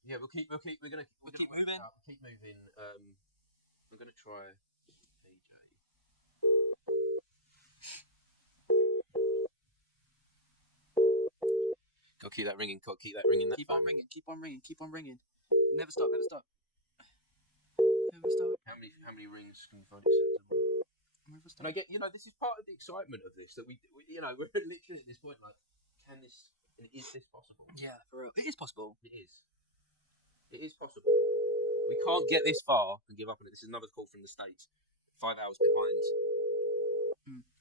Yeah, we'll keep moving. We'll keep moving. I'm gonna try AJ. Gotta keep that ringing. Keep that ringing. Keep on ringing. Never stop. How many rings can you find acceptable? And I get, this is part of the excitement of this, that we we're literally at this point, like, is this possible? Yeah, for real. It is possible. It is possible. We can't get this far and give up on it. This is another call from the States. 5 hours behind.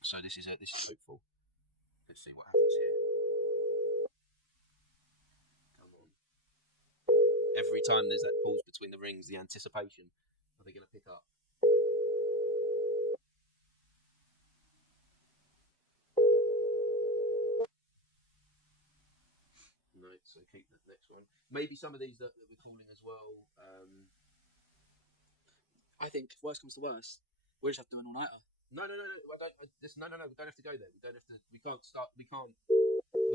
So this is hopeful. Let's see what happens here. Come on. Every time there's that pause between the rings, the anticipation. Are they going to pick up? No, so keep the next one. Maybe some of these that we're calling as well. I think if worst comes to worst, we'll just have to do an all-nighter. No. We don't have to go there. We don't have to. We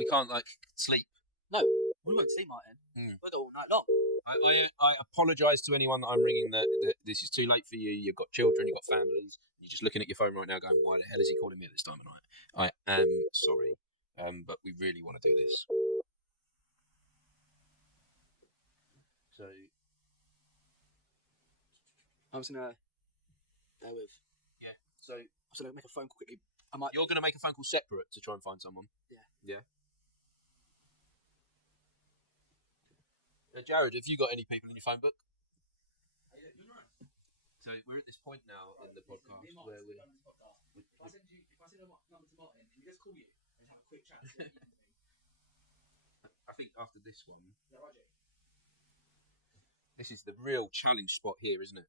can't like sleep. No, we won't sleep, Martin. We'll go all night long. I apologise to anyone that I'm ringing that this is too late for you. You've got children, you've got families. You're just looking at your phone right now going, why the hell is he calling me at this time of night? I am sorry, but we really want to do this. So I was gonna bear with. Yeah. So I was gonna make a phone call quickly. You're gonna make a phone call separate to try and find someone. Yeah. Jared, have you got any people in your phone book? So we're at this point now in the podcast where we. If I send a number to Martin, can he just call you and have a quick chat? I think after this one. This is the real challenge spot here, isn't it?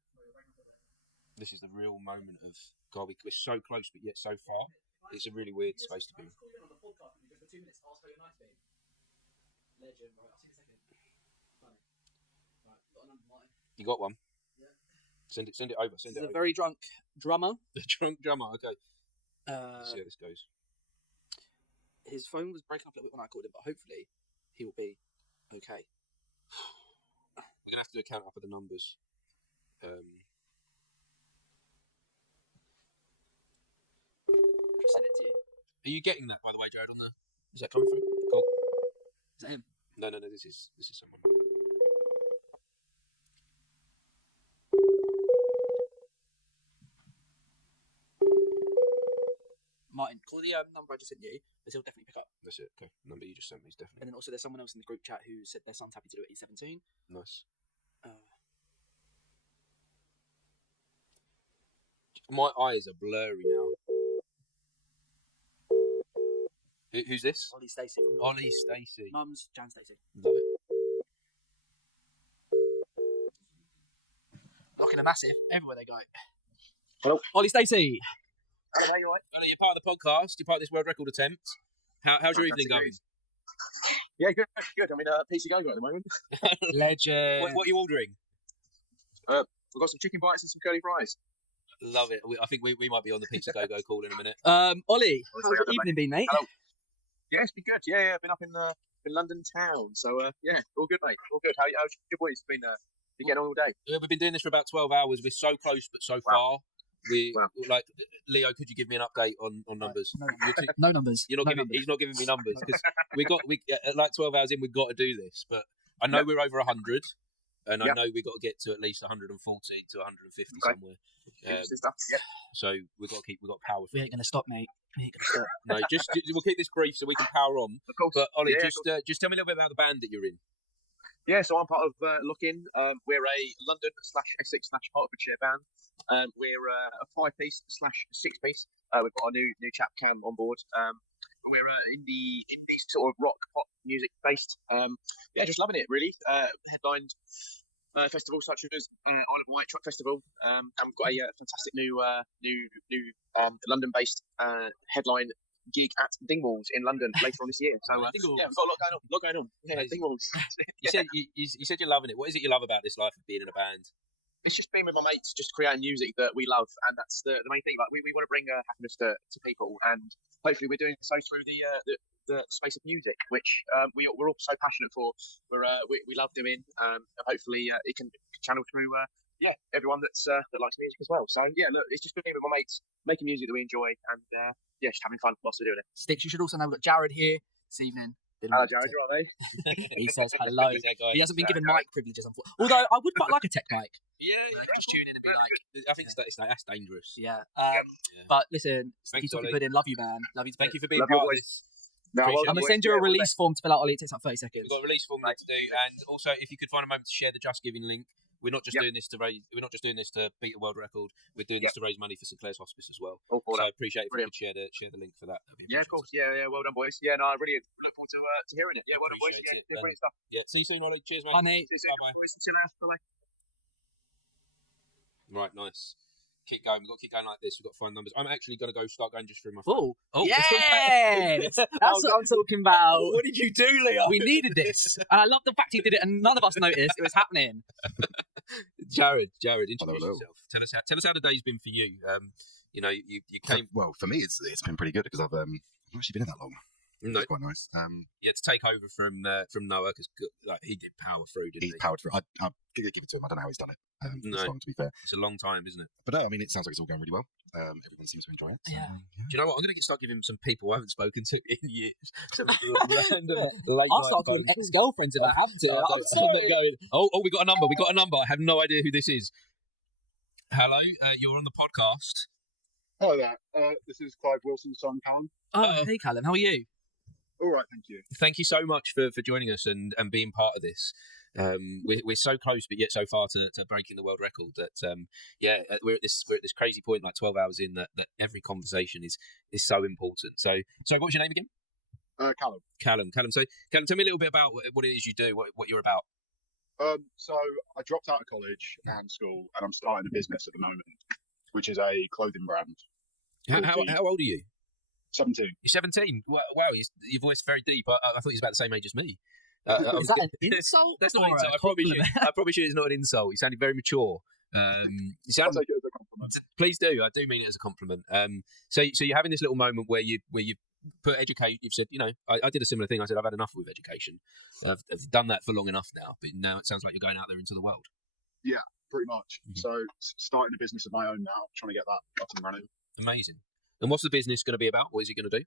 This is the real moment of God. We're so close, but yet so far. It's a really weird space to be in. Legend, right? I'll see you in a second. Funny. Right, got a number, Martin. You got one? Yeah. Send it over. This is a very drunk drummer. The drunk drummer. Okay. Let's see how this goes. His phone was breaking up a little bit when I called him, but hopefully he will be okay. We're gonna have to do a count up of the numbers. Just send it to you. Are you getting that, by the way, Jared? Is that coming through? Cool. Is that him? No. This is someone. Martin, call the number I just sent you, because he'll definitely pick up. That's it. Okay. Number you just sent me is definitely. And then also there's someone else in the group chat who said their son's happy to do it. He's 17. Nice. My eyes are blurry now. Who's this? Ollie Stacey. Ollie Stacey. Mum's Jan Stacey. Love it. Killer massive everywhere they go. Hello, Ollie Stacey. Hello, mate, you alright? Ollie, you're part of the podcast. You're part of this world record attempt. How's your evening going? Yeah, good. I'm in PC Go-Go at the moment. Legend. What are you ordering? We've got some chicken bites and some curly fries. Love it. I think we might be on the Pizza Go-Go call in a minute. Ollie, how's your evening been, mate? Hello. Yeah, it's been good. Yeah, I've been up in London town. So, yeah, all good, mate. All good. How's your boys been getting on all day? We've been doing this for about 12 hours. We're so close, but so far. Like, Leo, could you give me an update on numbers? No numbers. He's not giving me numbers because at like 12 hours in, we've got to do this. But I know we're over 100, and I know we've got to get to at least 140 to 150 somewhere. So we've got to power. We ain't gonna stop, mate. We ain't gonna stop. No, just we'll keep this brief so we can power on. Of course. But Ollie, just tell me a little bit about the band that you're in. Yeah, so I'm part of Look-In. We're a London/Essex/ Hertfordshire band. We're a 5-piece / 6-piece. We've got our new chap Cam on board. We're indie sort of rock pop music based. Just loving it really. Headlined festivals such as Isle of Wight Truck Festival. And we've got a fantastic new London based headline gig at Dingwalls in London later on this year. So we've got a lot going on. Yeah, Dingwalls. You said you're loving it. What is it you love about this life of being in a band? It's just being with my mates, just creating music that we love, and that's the main thing. Like we want to bring happiness to people, and hopefully we're doing so through the space of music, which we're all so passionate for. We love doing, and hopefully it can channel through everyone that likes music as well. So look, it's just being with my mates, making music that we enjoy, and just having fun whilst we're doing it. Sticks, you should also know we've got Jared here this evening. Hello, Jared, you all right, mate? He says hello. He hasn't been given mic privileges, unfortunately. Although I would quite like a tech mic. Yeah, just tune in and be like. I think that's dangerous. Yeah. But listen, Sticky Toffee Pudding, love you, man. Love you. Thank you for being part of this. No, I'm going to send you a release form to fill out, Ollie. It takes like 30 seconds. We've got a release form to do, and also if you could find a moment to share the Just Giving link. We're not just doing this to raise. We're not just doing this to beat a world record. We're doing this to raise money for St Clair's Hospice as well. So I appreciate if you could share the link for that. Yeah, of course. Yeah. Well done, boys. Yeah, no, I really look forward to hearing it. Yeah, well done, boys. Yeah, brilliant stuff. Yeah, see you soon, Ollie. Cheers, mate. Bye, mate. See you soon. Bye. See you later. Bye. Right, nice. Keep going. We've got to keep going like this. We've got to find numbers. I'm actually going to start going just through my phone. Yes! That's what I'm talking about. What did you do, Leo? We needed this. And I love the fact he did it and none of us noticed it was happening. Jared, introduce yourself. Tell us how the day's been for you. You came. Well, for me, it's been pretty good because I've not actually been in that long. No. It's quite nice. To take over from Noah because he did power through, didn't he? He powered through. I'll give it to him. I don't know how he's done it. No, it's long, to be fair. It's a long time, isn't it? But I mean, it sounds like it's all going really well. Everyone seems to enjoy it. So, Do you know what? I'm going to start giving him some people I haven't spoken to in years. Some random I'll start calling ex-girlfriends if I have to. I'm sorry. We got a number. We got a number. I have no idea who this is. Hello, you're on the podcast. Hello there. This is Clive Wilson's son, Callum. Oh, hey, Callum. How are you? All right, thank you. Thank you so much for joining us and being part of this. We're so close, but yet so far to breaking the world record that we're at this crazy point, like 12 hours in, that every conversation is so important. So what's your name again? Callum. Callum. So Callum, tell me a little bit about what it is you do, what you're about. So I dropped out of college and school, and I'm starting a business at the moment, which is a clothing brand. How old are you? 17. You're 17. Wow, your voice is very deep. I thought he was about the same age as me. Is that an insult? That's not an insult. I probably should. It's not an insult. You sounded very mature. I'll take it as a compliment. Please do. I do mean it as a compliment. So you're having this little moment where you put educate. You've said, I did a similar thing. I said I've had enough with education. I've done that for long enough now. But now it sounds like you're going out there into the world. Yeah, pretty much. Mm-hmm. So starting a business of my own now, trying to get that up and running. Amazing. And what's the business going to be about? What is it going to do?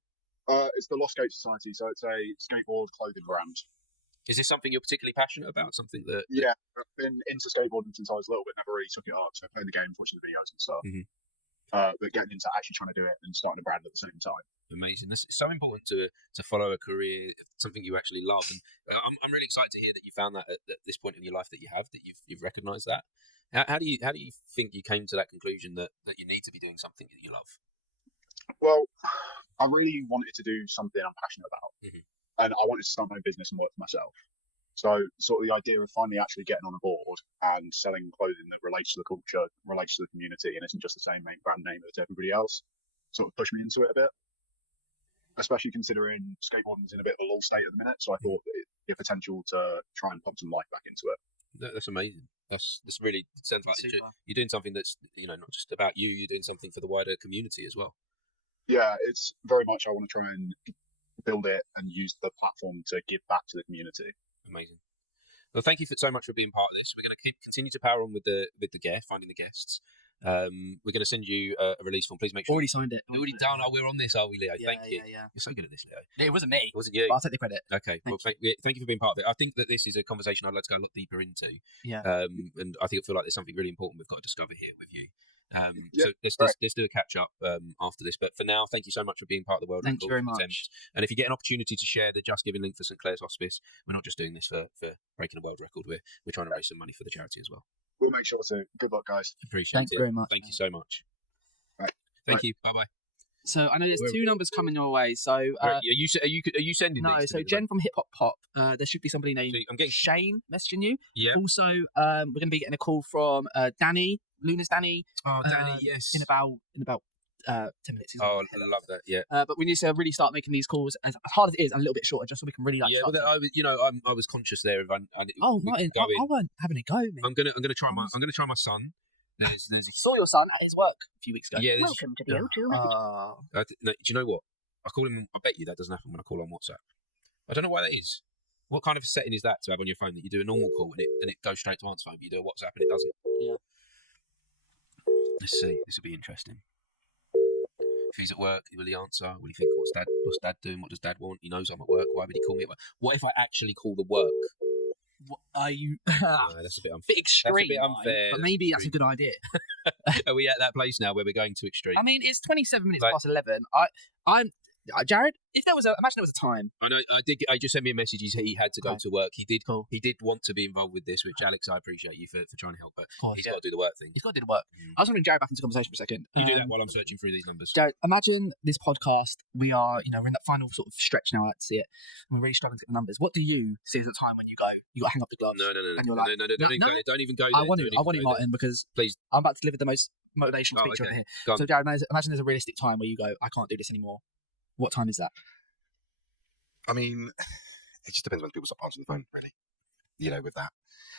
It's the Lost Gate Society, so it's a skateboard clothing brand. Is this something you're particularly passionate about? Something that... Yeah, I've been into skateboarding since I was little, but never really took it up. So I played the game, watching the videos and stuff. Mm-hmm. But getting into actually trying to do it and starting a brand at the same time. Amazing. It's so important to follow a career, something you actually love. And I'm really excited to hear that you found that at this point in your life that you have, that you've recognised that. How do you think you came to that conclusion that you need to be doing something that you love? Well, I really wanted to do something I'm passionate about. Mm-hmm. And I wanted to start my own business and work for myself. So sort of the idea of finally actually getting on a board and selling clothing that relates to the culture, relates to the community, and isn't just the same main brand name as everybody else, sort of pushed me into it a bit. Especially considering skateboarding's in a bit of a lull state at the minute, so I thought it had potential to try and pump some life back into it. That's amazing. This really sounds like you're doing something that's not just about you. You're doing something for the wider community as well. Yeah, it's very much I want to try and build it and use the platform to give back to the community. Amazing. Well, thank you so much for being part of this. We're going to continue to power on with the finding the guests. We're going to send you a release form. Please make sure. Already signed it. Already done. Oh, we're on this, are we, Leo? Yeah, thank you. Yeah. You're so good at this, Leo. It wasn't me. It wasn't you. But I'll take the credit. Okay. Thank you for being part of it. I think that this is a conversation I'd like to go a lot deeper into. Yeah. And I feel like there's something really important we've got to discover here with you. Yeah, So let's do a catch up after this. But for now, thank you so much for being part of the World Thank you Record very much. Attempt. And if you get an opportunity to share the Just Giving link for St Clair's Hospice, we're not just doing this for breaking a world record. We're trying to raise some money for the charity as well. We'll make sure to. Good luck, guys. Appreciate Thank it. you very much. Thank you so much. Right. Thank you. Bye bye. So I know there's two numbers coming your way. So are you sending no? these? So Jen from Hip Hop Pop. There should be somebody named I'm getting Shane messaging you. Yeah. Also, we're going to be getting a call from Danny, Luna's Danny. Oh, Danny, yes. In about 10 minutes. Oh, I love that. Yeah. But we need to really start making these calls as hard as it is, and a little bit shorter, just so we can really Yeah. start Well, I was conscious there of. Oh, Martin, I weren't having a go, man. I'm gonna try my son. There's saw your son at his work a few weeks ago. Yeah, Welcome to the O2 message. no, do you know what? I call him. I bet you that doesn't happen when I call on WhatsApp. I don't know why that is. What kind of setting is that to have on your phone that you do a normal call and it goes straight to answer phone, but you do a WhatsApp and it doesn't? Yeah. Let's see. This will be interesting. If he's at work, will he answer? Will he think, what's dad doing? What does dad want? He knows I'm at work. Why would he call me at work? What if I actually call the work? What are you? That's a bit unfair. Extreme, that's a bit unfair. But maybe that's a good idea. Are we at that place now where we're going to extreme? I mean, it's 27 minutes past 11. I'm Jared. If there was imagine there was a time. I know. I just sent me a message. He had to go to work. He did want to be involved with this, which Alex, I appreciate you for trying to help. But he's got to do the work thing. He's got to do the work. I was going to bring Jared back into the conversation for a second. You do that while I'm searching through these numbers. Jared, imagine this podcast. We are, we're in that final sort of stretch now. I like to see it. And we're really struggling to get the numbers. What do you see as a time when you go? You got to hang up the gloves. No. And you're like, Don't even go there. I want it, Martin, because please. I'm about to deliver the most motivational speech over here. So, Jared, imagine there's a realistic time where you go, I can't do this anymore. What time is that? I mean, it just depends when people stop answering the phone, really. With that.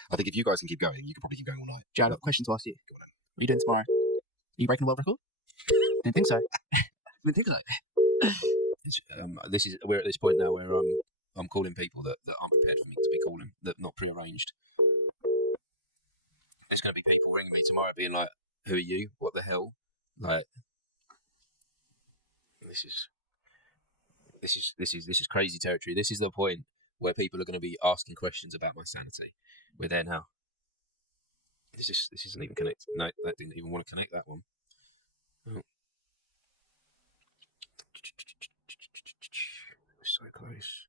I think if you guys can keep going, you can probably keep going all night. Jared, I've got a question to ask you. What are you doing tomorrow? Are you breaking the world record? Didn't think so. We're at this point now where I'm calling people that aren't prepared for me to be calling, that not prearranged. There's going to be people ringing me tomorrow being like, who are you? What the hell? Like, this is crazy territory. This is the point where people are going to be asking questions about my sanity. We're there now. This isn't even connected. No, that didn't even want to connect that one. Oh. We're so close.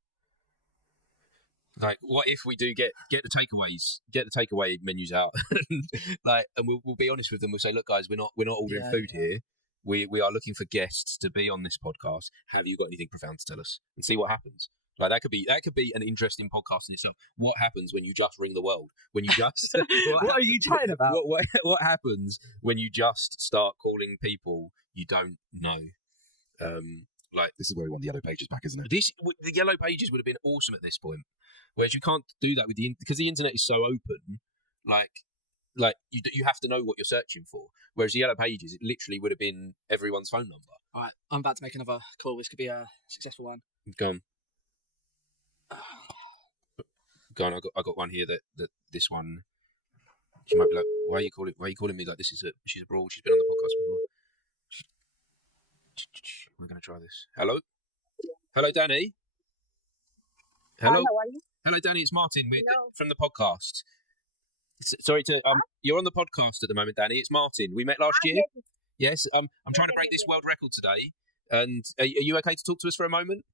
Like, what if we do get the takeaway menus out, and we'll be honest with them. We'll say, look, guys, we're not ordering food here. We are looking for guests to be on this podcast. Have you got anything profound to tell us? And see what happens. Like that could be an interesting podcast in itself. What happens when you just ring the world? When you just what are you talking about? What happens when you just start calling people you don't know? Like this is where we want the yellow pages back, isn't it? The yellow pages would have been awesome at this point. Whereas you can't do that with because the internet is so open. Like you have to know what you're searching for. Whereas the yellow pages, it literally would have been everyone's phone number. All right, I'm about to make another call. This could be a successful one. Go on. I got one here that this one. She might be like, why are you calling me like this? She's abroad. She's been on the podcast before. We're gonna try this. Hello, Danny. Hello. Hi, how are you? Hello, Danny. It's Martin. We're from the podcast. Sorry to you're on the podcast at the moment, Danny. It's Martin. We met last year. Yes. I'm trying to break this world record today. And are you okay to talk to us for a moment?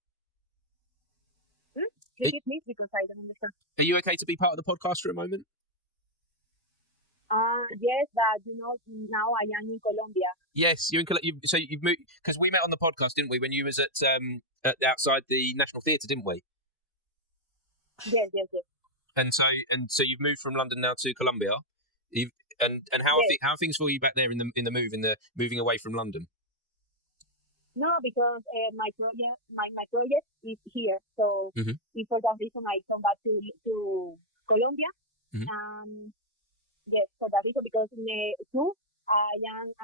Repeat, please, because I don't understand. Are you okay to be part of the podcast for a moment? Yes, but now I am in Colombia. Yes, you're in Colombia. So you've moved because we met on the podcast, didn't we? When you was at outside the National Theatre, didn't we? Yes. And so you've moved from London now to Colombia. And how are things for you back there in the moving away from London? No, because my project is here, so it's for that reason I come back to Colombia. Yes, for that reason, because too, I am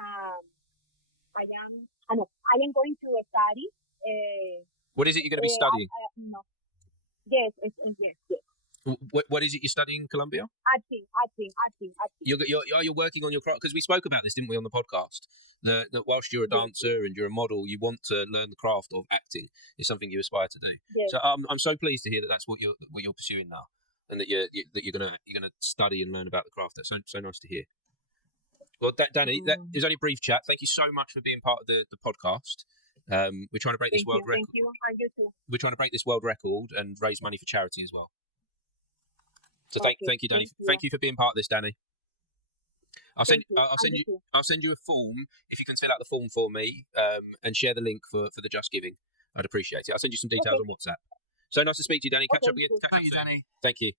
going to study. What is it you're going to be studying? No. Yes. What is it you're studying in Colombia? Acting. You're working on your craft, because we spoke about this, didn't we, on the podcast? That whilst you're a dancer and you're a model, you want to learn the craft of acting. Is something you aspire to do. Yes. So I'm so pleased to hear that that's what you're pursuing now, and that you're gonna study and learn about the craft. That's so nice to hear. Well, Danny, that is only a brief chat. Thank you so much for being part of the podcast. We're trying to break this world record. Thank you, and you too. We're trying to break this world record and raise money for charity as well. So thank you, Danny. Thank you for being part of this, Danny. I'll send you a form if you can fill out the form for me, and share the link for the Just Giving. I'd appreciate it. I'll send you some details on WhatsApp. So nice to speak to you, Danny. Catch up again. Thank you, Danny. Thank you.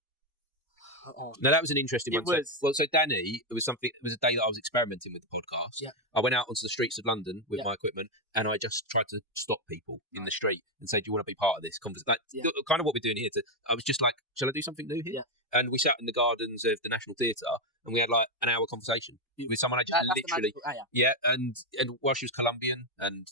No, that was an interesting one. So Danny, it was a day that I was experimenting with the podcast. Yeah. I went out onto the streets of London with my equipment, and I just tried to stop people in the street and say, "Do you want to be part of this conversation?" Kind of what we're doing here. I was just like, "Shall I do something new here?" Yeah. And we sat in the gardens of the National Theatre, and we had like an hour conversation with someone I just literally, and while she was Colombian, and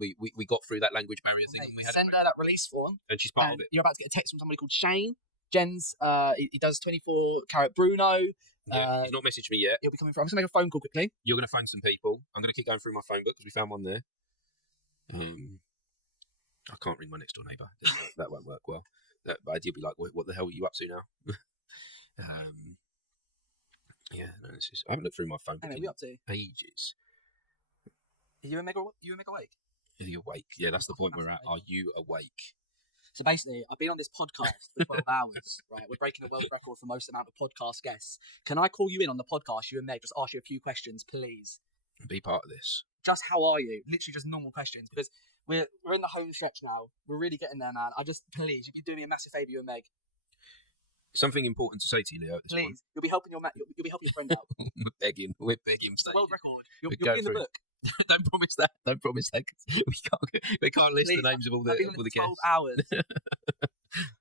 we got through that language barrier thing. And we had send her that release form, and she's part of it. You're about to get a text from somebody called Shane. Jen's, he does 24 Carat Bruno. He's not messaged me yet. He'll be coming through. I'm just going to make a phone call quickly. You're going to phone some people. I'm going to keep going through my phone book because we found one there. I can't ring my next door neighbour. That won't work well. But he'll be like, what the hell are you up to now? I haven't looked through my phone book in ages. Are you a mega awake? Are you awake? Yeah, that's the point we're at. Are you awake? So basically, I've been on this podcast for 12 hours, right? We're breaking a world record for most amount of podcast guests. Can I call you in on the podcast, you and Meg, just ask you a few questions, please? Be part of this. Just how are you? Literally just normal questions, because we're in the home stretch now. We're really getting there, man. Please, you'd be doing me a massive favour, you and Meg. Something important to say to you, Leo, at this point. You'll be helping your friend out. We're begging. It's the world record. You'll be in the book. Don't promise that. Don't promise that. We can't list the names of all the guests. 12 hours.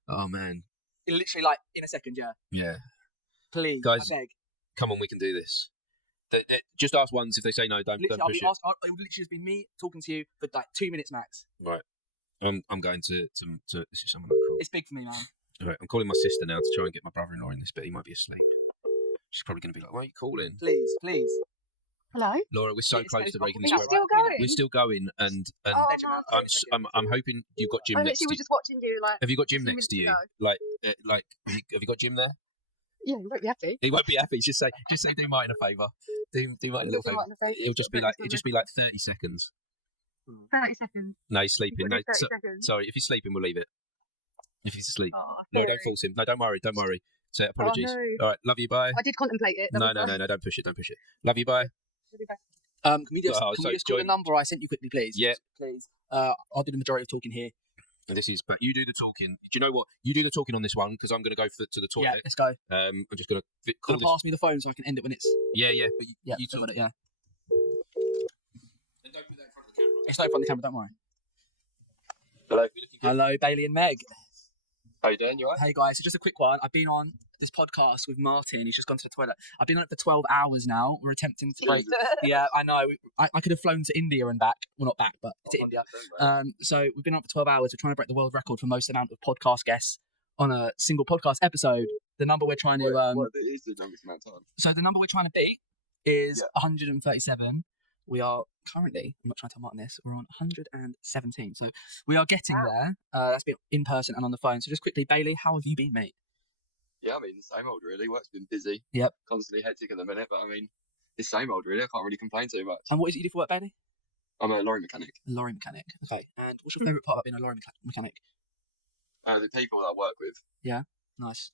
Oh man. Literally, like in a second, yeah. Yeah. Please, guys, I beg. Come on, we can do this. Just ask once. If they say no, don't push it. It would literally just be me talking to you for like 2 minutes max. Right. I'm going to. This is someone I'm calling. It's big for me, man. All right. I'm calling my sister now to try and get my brother-in-law in this, but he might be asleep. She's probably going to be like, "Why are you calling?" Please. Hello, Laura. We're so close to breaking this. We're still going. We're still going, and I'm hoping you've got Jim next to you. We're just watching you. Like, have you got Jim next to you? Like, have you got Jim there? Yeah, he won't be happy. He won't be happy. Just say, do Martin a favour. Do Martin a little favour. It'll just be like 30 seconds. 30 seconds. No, he's sleeping. No, 30 seconds. Sorry, if he's sleeping, we'll leave it. If he's asleep, no, don't force him. No, don't worry. Say apologies. No. All right, love you. Bye. I did contemplate it. No, don't push it. Love you. Bye. Can we just call the number I sent you quickly, please? Yeah. Please. I'll do the majority of talking here. And but you do the talking. Do you know what? You do the talking on this one because I'm going to go to the toilet. Yeah, let's go. I'm just going to call pass me the phone so I can end it when it's. Yeah. But you talk about it. Yeah. And don't put that in front of the camera. It's not in front of the camera. Don't worry. Hello, Bailey and Meg. How you doing? You alright? Hey guys, so just a quick one. I've been on this podcast with Martin. He's just gone to the toilet. I've been on it for 12 hours now. We're attempting to break. Yeah, I know. I could have flown to India and back. Well, not back, but to India. So we've been on for 12 hours. We're trying to break the world record for most amount of podcast guests on a single podcast episode. The number we're trying to. What is the number amount of time? So the number we're trying to beat is 137. We are currently, I'm not trying to tell Martin this, we're on 117. So we are getting there. That's been in person and on the phone. So just quickly, Bailey, how have you been, mate? Yeah, I mean, the same old, really. Work's been busy. Yep. Constantly hectic at the minute, but I mean, the same old, really. I can't really complain too much. And what is it you do for work, Bailey? I'm a lorry mechanic. Lorry mechanic. Okay. And what's your favourite part about being a lorry mechanic? The people that I work with. Yeah. Nice.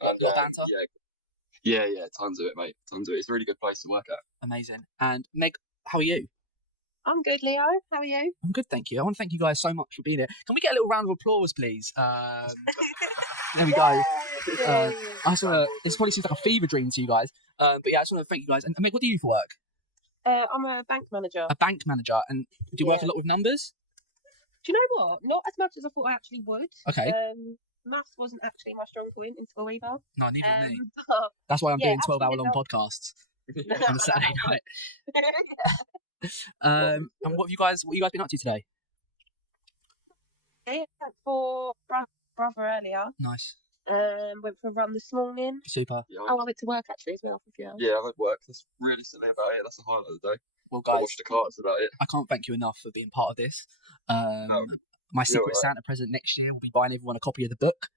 Yeah, tons of it, mate. Tons of it. It's a really good place to work at. Amazing. And Meg, how are you? I'm good, Leo. How are you? I'm good, thank you. I want to thank you guys so much for being here. Can we get a little round of applause, please? There we go. I just want to. This probably seems like a fever dream to you guys, but yeah, I just want to thank you guys. And Meg, what do you do for work? I'm a bank manager. A bank manager, and do you work a lot with numbers? Do you know what? Not as much as I thought I actually would. Okay. Maths wasn't actually my strong point in school either. No, neither with me. But, That's why I'm doing actually 12-hour-long did help. podcasts on a Saturday night. And what have you guys been up to today? I went for brother earlier. Nice. Went for a run this morning. Super. Oh, I went to work actually as well for a few hours. Yeah, I like work. That's really silly about it. That's the highlight of the day. Well, I guys, watched the cards about it. I can't thank you enough for being part of this. My Secret Santa present next year will be buying everyone a copy of the book.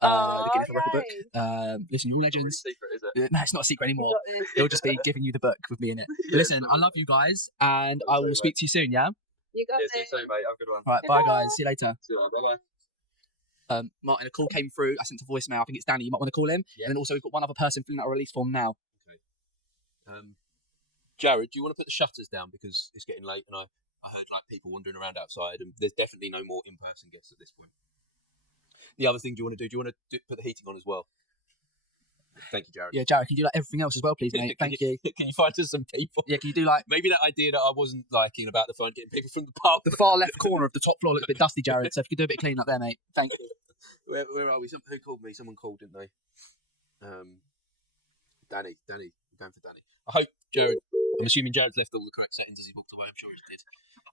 The Guinness World Record book. Listen, you're all legends. Secret, is it? No, it's not a secret anymore. It'll just be giving you the book with me in it. Listen, I love you guys, and I will speak to you soon, yeah? You got See you soon, mate. Have a good one. Right, bye, guys. See you later. See you later. Bye-bye. Martin, a call came through. I sent a voicemail. I think it's Danny. You might want to call him. Yeah. And then also we've got one other person filling out a release form now. Jared, do you want to put the shutters down because it's getting late and I heard like people wandering around outside and there's definitely no more in-person guests at this point. The other thing do you want to put the heating on as well? Thank you, Jared. Yeah, Jared, can you do like everything else as well, please, mate? Thank you. Can you find us some people? Yeah, can you do like maybe that idea that I wasn't liking about the phone getting people from the pub? The far left corner of the top floor looks a bit dusty, Jared. So if you could do a bit clean up there, mate. Thank you. Where are we? Who called me? Someone called, didn't they? Danny. I'm going for Danny. I hope Jared. I'm assuming Jared's left all the correct settings as he walked away. I'm sure he did.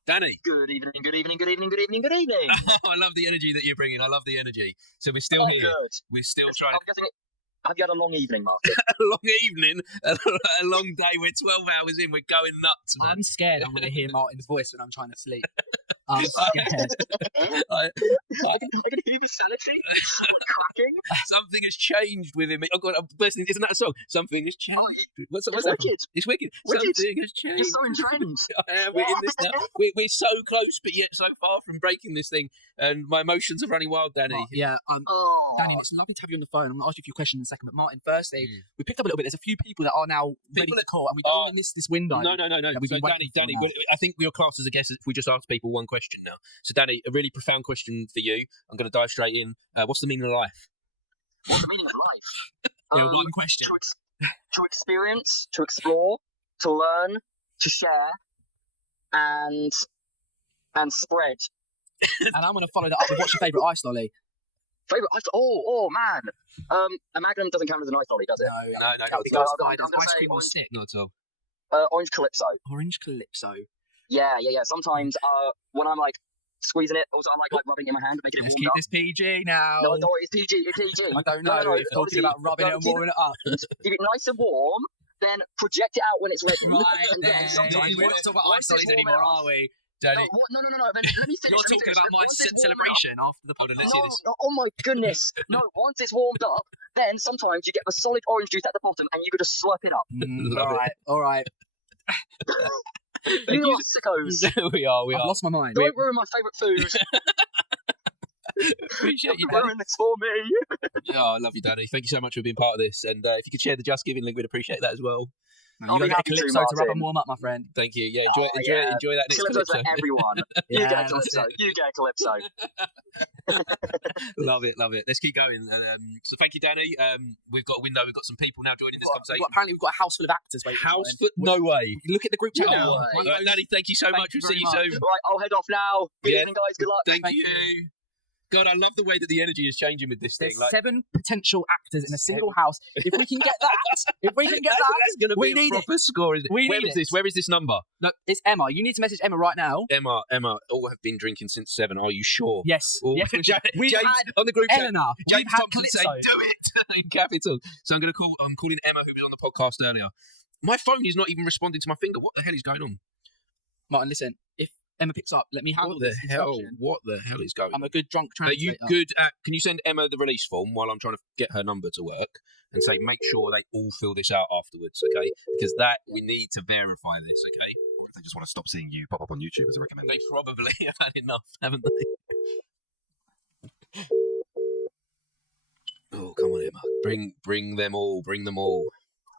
Danny. Good evening, good evening, good evening, good evening, good evening. I love the energy that you're bringing. I love the energy. So we're still here. Good. We're still trying. Have you had a long evening, Martin? A long evening, a long day. We're 12 hours in. We're going nuts, man. I'm scared I'm going to hear Martin's voice when I'm trying to sleep. I'm scared. I can hear the sanity cracking. Something has changed with him. Oh God, I'm bursting. Isn't that a song? Something has changed. What's it's that? wicked. It's wicked. Wicked. Something has changed. You're so in trend. We're in this now. We're so close, but yet so far from breaking this thing. And my emotions are running wild, Danny. Danny, it's lovely to have you on the phone. I'm going to ask you a few questions in a second. But Martin, firstly, we picked up a little bit. There's a few people that are now ready to call, and we don't want this window. No. So Danny, I think we are classed as a guest if we just ask people one question now. So Danny, a really profound question for you. I'm going to dive straight in. What's the meaning of life? What's the meaning of life? One question. To experience, to explore, to learn, to share, and spread. And I'm going to follow that up with what's your favourite ice lolly? Favourite ice? Oh man. A Magnum doesn't count as an ice lolly, does it? No. Because I'm ice gonna say cream on a stick. Not at all. Orange Calypso. Orange Calypso. Yeah. Sometimes when I'm like squeezing it, also I like rubbing it in my hand, making Let's it warmed keep up. this PG now. No, it's PG. It's PG. I don't know. If you're talking about rubbing it and warming it up. Keep it nice and warm, then project it out when it's ready. Right, and then sometimes we're not talking about ice lollies anymore, are we? Danny. No. Then let me finish. You're talking about my celebration after the pod. Let's hear this. Oh my goodness. No, once it's warmed up, then sometimes you get a solid orange juice at the bottom and you could just slurp it up. All right. You sickos. We are. I've lost my mind. Don't ruin my favourite food. Appreciate you, Don't Danny. ruin this for me. Oh, I love you, Danny. Thank you so much for being part of this. And if you could share the Just Giving link, we'd appreciate that as well. You got to get a Calypso to rub and warm up, my friend. Thank you. Yeah, enjoy that next Calypso. Calypso. For everyone. You get a Calypso. You get a Calypso. Love it. Let's keep going. So thank you, Danny. We've got a window. We've got some people now joining this conversation. Apparently, we've got a house full of actors waiting. No way. Look at the group chat now. Right, Danny, thank you so much. We'll see you soon. Right, I'll head off now. Good evening, guys. Good luck. Thank you. God, I love the way that the energy is changing with this thing. There's 7 potential actors in a single house. If we can get that, that's going to be a proper score, isn't it? Where is this number? No, it's Emma. You need to message Emma right now. Emma, all have been drinking since 7. Are you sure? Yes. Yes. We've James, had on the group chat. Eleanor. James We've had Thompson saying, Calypso. do it in capital. So I'm calling Emma, who was on the podcast earlier. My phone is not even responding to my finger. What the hell is going on? Martin, listen. If Emma picks up, let me handle this instruction. What the hell is going on? I'm a good drunk Are translator. you good at... Can you send Emma the release form while I'm trying to get her number to work and say, make sure they all fill this out afterwards, okay? Because we need to verify this, okay? Or if they just want to stop seeing you pop up on YouTube as a recommendation. They probably have had enough, haven't they? Oh, come on, Emma. Bring them all.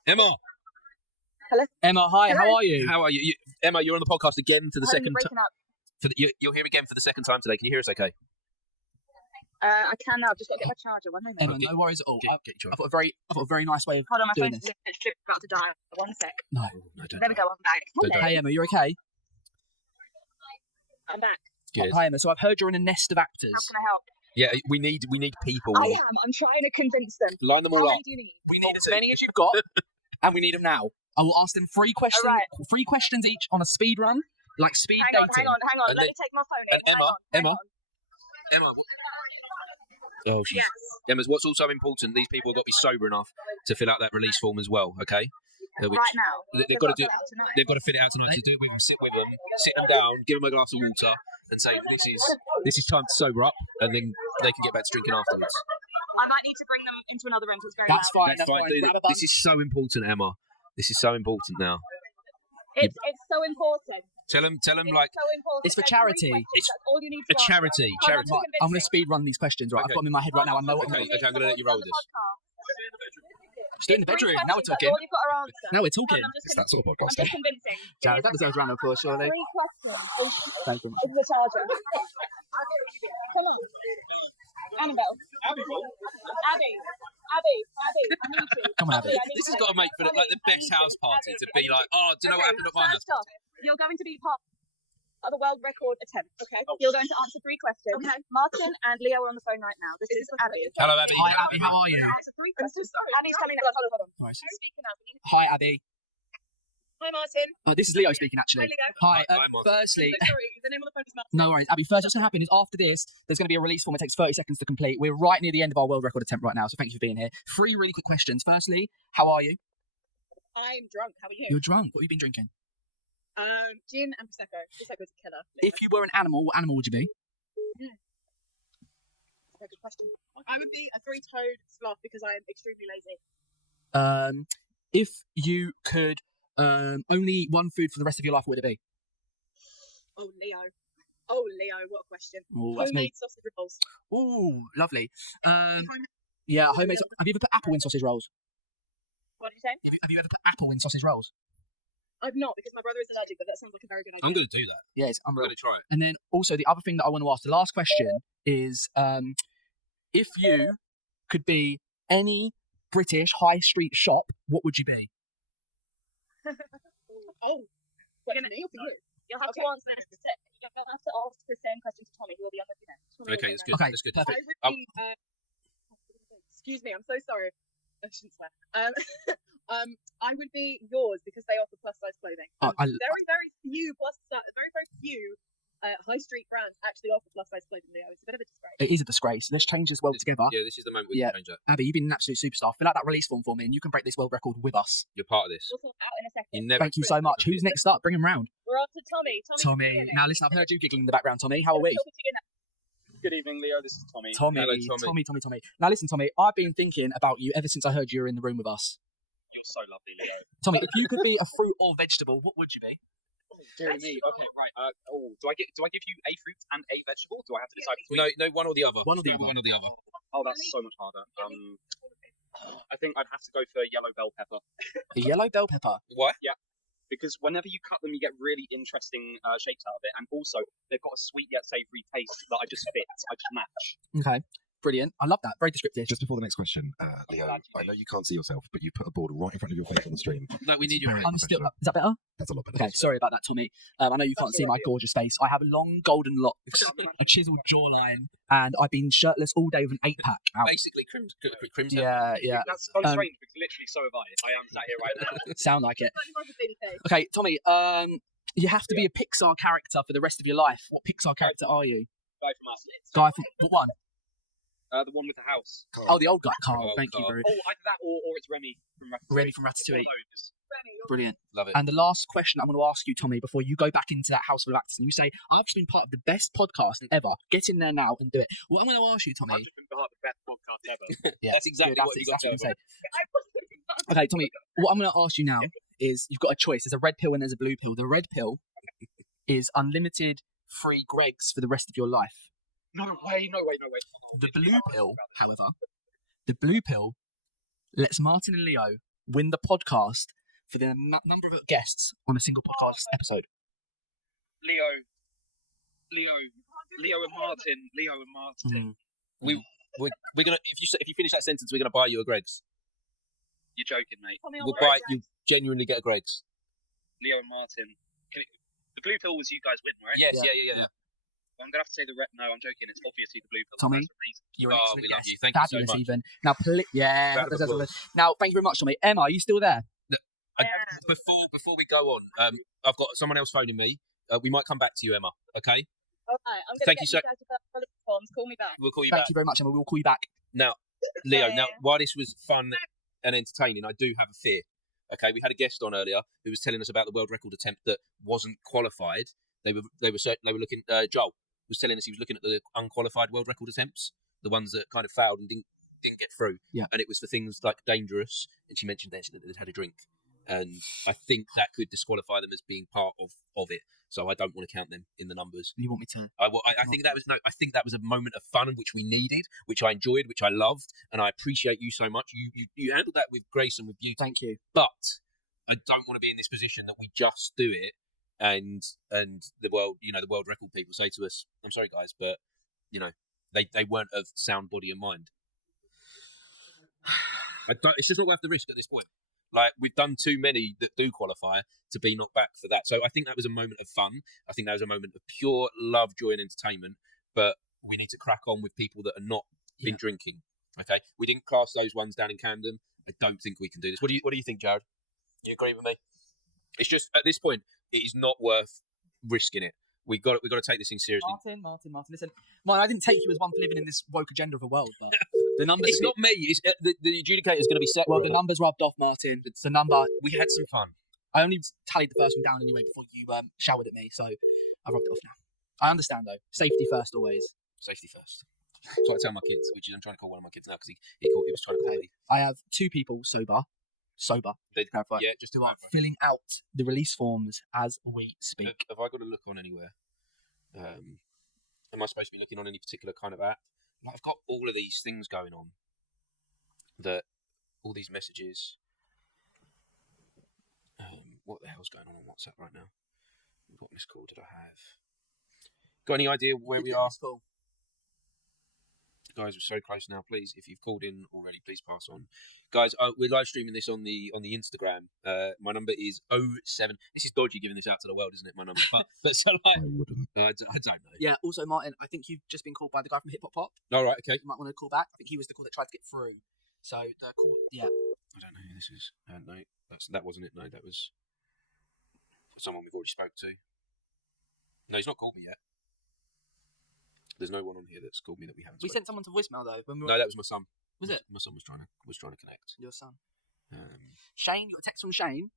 Emma! Hello? Emma, hi. How are you? How are you? Emma, you're on the podcast again for the second time. Breaking up. You're here again for the second time today. Can you hear us okay? I can now. I've just got to get my charger. One moment. Emma, no worries at all. I've got a very nice way of Hold on, my doing phone's this. literally about to die. One sec. No, There we go. I'm back. Hello. Hey Emma, you're okay? I'm back. Good. Hi Emma. So I've heard you're in a nest of actors. How can I help? Yeah, we need people. I am. I'm trying to convince them. Line them all How up. many do you need? We need as many as you've got, and we need them now. I will ask them three questions, All right. 3 questions each on a speed run, like speed Hang on, dating. hang on. And Let then- me take my phone in. And Hang on. Oh, she's. Emma's. What's also important? These people have got to be sober enough to fill out that release form as well. Okay. Right now. They've got to do. They've got to fit it out tonight. So do it with them. Sit with them. Sit them down. Give them a glass of water, and say this is time to sober up, and then they can get back to drinking afterwards. I might need to bring them into another room because it's very That's loud. fine. That's fine. Grab a This is so important, Emma. This is so important now. It's so important. Tell them like So important. It's for There's charity. 3 questions, that's all you need a to answer. charity. Hold on, Charity. just convince I'm going me. to speed run these questions, right? I've got them in my head right now. I know what I'm Okay, doing. I'm going to let you roll this. Just do it in the bedroom. Now we're That's talking. all you've got to answer. Now we're talking. I'm just That sort of I'm podcast. just convincing. Jared, that deserves a round of applause, surely. 3 questions. Thank you very much. Is the charger. Come on. Annabelle. Abby. I need you. Come on, Abby. I need This has you. got to make for the best house party to be like, oh, do you know what happened at my house? First off, you're going to be part of the world record attempt. Okay. You're going to answer 3 questions. Okay. Martin and Leo are on the phone right now. This is Abby. Hello, Abby. Hi, Abby. How are you? Answer 3 questions. Abby's coming. Hold on. Nice. Who's speaking now? Hi, Abby. Hi, Martin. This is Leo speaking, actually. Hi, Leo. Hi. Hi, Martin. Firstly, I'm so sorry. The name of the phone is Martin. no worries, Abby. First, what's going to happen is after this, there's going to be a release form. It takes 30 seconds to complete. We're right near the end of our world record attempt right now, so thank you for being here. 3 really quick questions. Firstly, how are you? I'm drunk. How are you? You're drunk. What have you been drinking? Gin and prosecco. Prosecco's a killer. If you were an animal, what animal would you be? That's a good question. I would be a 3-toed sloth because I am extremely lazy. If you could only eat one food for the rest of your life, what would it be? Oh, Leo, what a question. Oh, that's me. Homemade sausage rolls. Oh, lovely. Yeah, homemade. Have you ever put apple in sausage rolls? What did you say? Have you ever put apple in sausage rolls? I've not because my brother is allergic, but that sounds like a very good idea. I'm going to do that. Yes, I'm going to try it. And then also the other thing that I want to ask, the last question is, if you could be any British high street shop, what would you be? Oh, what, for me or for you? You'll have to answer this. You'll have to ask the same question to Tommy, who will be on with you next. Okay, that's good. Okay, That's good. perfect. I would be. Excuse me, I'm so sorry. I shouldn't swear. I would be yours because they offer plus size clothing. Very few high street brands actually offer plus size clothing. Leo, it's a bit of a disgrace. It is a disgrace. Let's change this world together. Yeah, this is the moment we can change that. Abby, you've been an absolute superstar. Fill out that release form for me and you can break this world record with us. You're part of this. We'll sort it out in a second. You never Thank you so much. Who's next up? Bring him round. We're on to Tommy. Tommy. Now listen, I've heard you giggling in the background, Tommy. How are we? Good evening, Leo. This is Tommy. Tommy. Now listen, Tommy, I've been thinking about you ever since I heard you were in the room with us. You're so lovely, Leo. Tommy, if you could be a fruit or vegetable, what would you be? Dear me. Okay, right. Do I give you a fruit and a vegetable? Do I have to decide between? No, one or the other. One or the other. One or the other. Oh, that's so much harder. I think I'd have to go for yellow bell pepper. A yellow bell pepper? Why? Yeah. Because whenever you cut them, you get really interesting shapes out of it, and also they've got a sweet yet savoury taste that I just match. Okay, brilliant. I love that. Very descriptive. Just before the next question, Leo, I know you can't see yourself, but you put a board right in front of your face on the stream. No, we need your I'm still. Is that better? That's a lot better. Okay, sorry about that, Tommy. I know you can't see my gorgeous face. I have long golden locks, a chiseled jawline, and I've been shirtless all day with an 8-pack out. Basically, crimson. Yeah. That's strange because literally so have I. I am sat here right now. Sound like it. Okay, Tommy. You have to be a Pixar character for the rest of your life. What Pixar character are you? Guy from us. Guy from what one? The one with the house. Oh, the old guy. Carl. Thank you very. Oh, either that or it's Remy from Ratatouille. Remy from Ratatouille. Brilliant. Love it. And the last question I'm going to ask you, Tommy, before you go back into that house of actors and you say, I've just been part of the best podcast ever. Get in there now and do it. What I'm going to ask you, Tommy. I've just been part of the best podcast ever. Yeah, that's exactly good, what you got to say. Okay, Tommy, what I'm going to ask you now is you've got a choice. There's a red pill and there's a blue pill. The red pill is unlimited free Gregs for the rest of your life. No way. The blue pill, however, the blue pill lets Martin and Leo win the podcast for the number of guests on a single podcast episode. Leo and Martin. We're gonna if you finish that sentence, we're gonna buy you a Greg's. You're joking, mate. We'll buy you genuinely get a Greg's. Leo and Martin. The blue pill was you guys win, right? Yes, yeah. Well, I'm gonna have to say no, I'm joking. It's obviously the blue pill. Tommy, That's amazing. you're an excellent we love guest. you. Thank you so Fabulous, much. even. Now, Round of applause. now, thank you very much, Tommy. Emma, are you still there? Before we go on, I've got someone else phoning me. We might come back to you, Emma. Okay. All right, I'm going to Thank get you so- guys to fill out the forms. Call me back. We'll call you Thank back. you very much, Emma. We'll call you back. Now, Leo. Now, while this was fun and entertaining, I do have a fear. Okay, we had a guest on earlier who was telling us about the world record attempt that wasn't qualified. They were looking. Joel was telling us he was looking at the unqualified world record attempts, the ones that kind of failed and didn't get through. Yeah. And it was for things like dangerous. And she mentioned that they'd had a drink, and I think that could disqualify them as being part of it. So I don't want to count them in the numbers. You want me to? I think that was I think that was a moment of fun which we needed, which I enjoyed, which I loved, and I appreciate you so much. You handled that with grace and with beauty. Thank you. But I don't want to be in this position that we just do it, and the world record people say to us, "I'm sorry, guys, but they weren't of sound body and mind." It's just not worth the risk at this point. Like, we've done too many that do qualify to be knocked back for that. So I think that was a moment of fun. I think that was a moment of pure love, joy, and entertainment. But we need to crack on with people that are not been drinking. Okay, we didn't class those ones down in Camden. I don't think we can do this. What do you think, Jared? You agree with me? It's just at this point, it is not worth risking it. We've got to take this thing seriously. Martin, listen. Martin, I didn't take you as one for living in this woke agenda of a world, but the numbers. It's not me. It's the adjudicator is going to be set. Well, the numbers rubbed off, Martin. It's the number. We had some fun. I only tallied the first one down anyway before you showered at me, so I rubbed it off now. I understand though. Safety first, always. Safety first. So I tell my kids, which is I'm trying to call one of my kids now because he was trying to call me. I have 2 people sober. To clarify. Yeah, just who are filling out the release forms as we speak. Have I got to look on anywhere? Am I supposed to be looking on any particular kind of app? Like, I've got all of these things going on. All these messages. What the hell's going on WhatsApp right now? What missed call did I have? Got any idea where we are? Guys, we're so close now. Please, if you've called in already, please pass on. Guys, we're live streaming this on the Instagram. My number is 07. This is dodgy giving this out to the world, isn't it? My number, but so like, I don't know. Yeah. Also, Martin, I think you've just been called by the guy from Hip Hop Pop. All right. Okay. You might want to call back. I think he was the call that tried to get through. So the call. Yeah. I don't know who this is. No, that wasn't it. No, that was someone we've already spoke to. No, he's not called me yet. There's no one on here that's called me that we haven't. We sent someone to voicemail though. When we were... No, that was my son. Was it? My son was trying to connect. Your son. Shane, you got a text from Shane.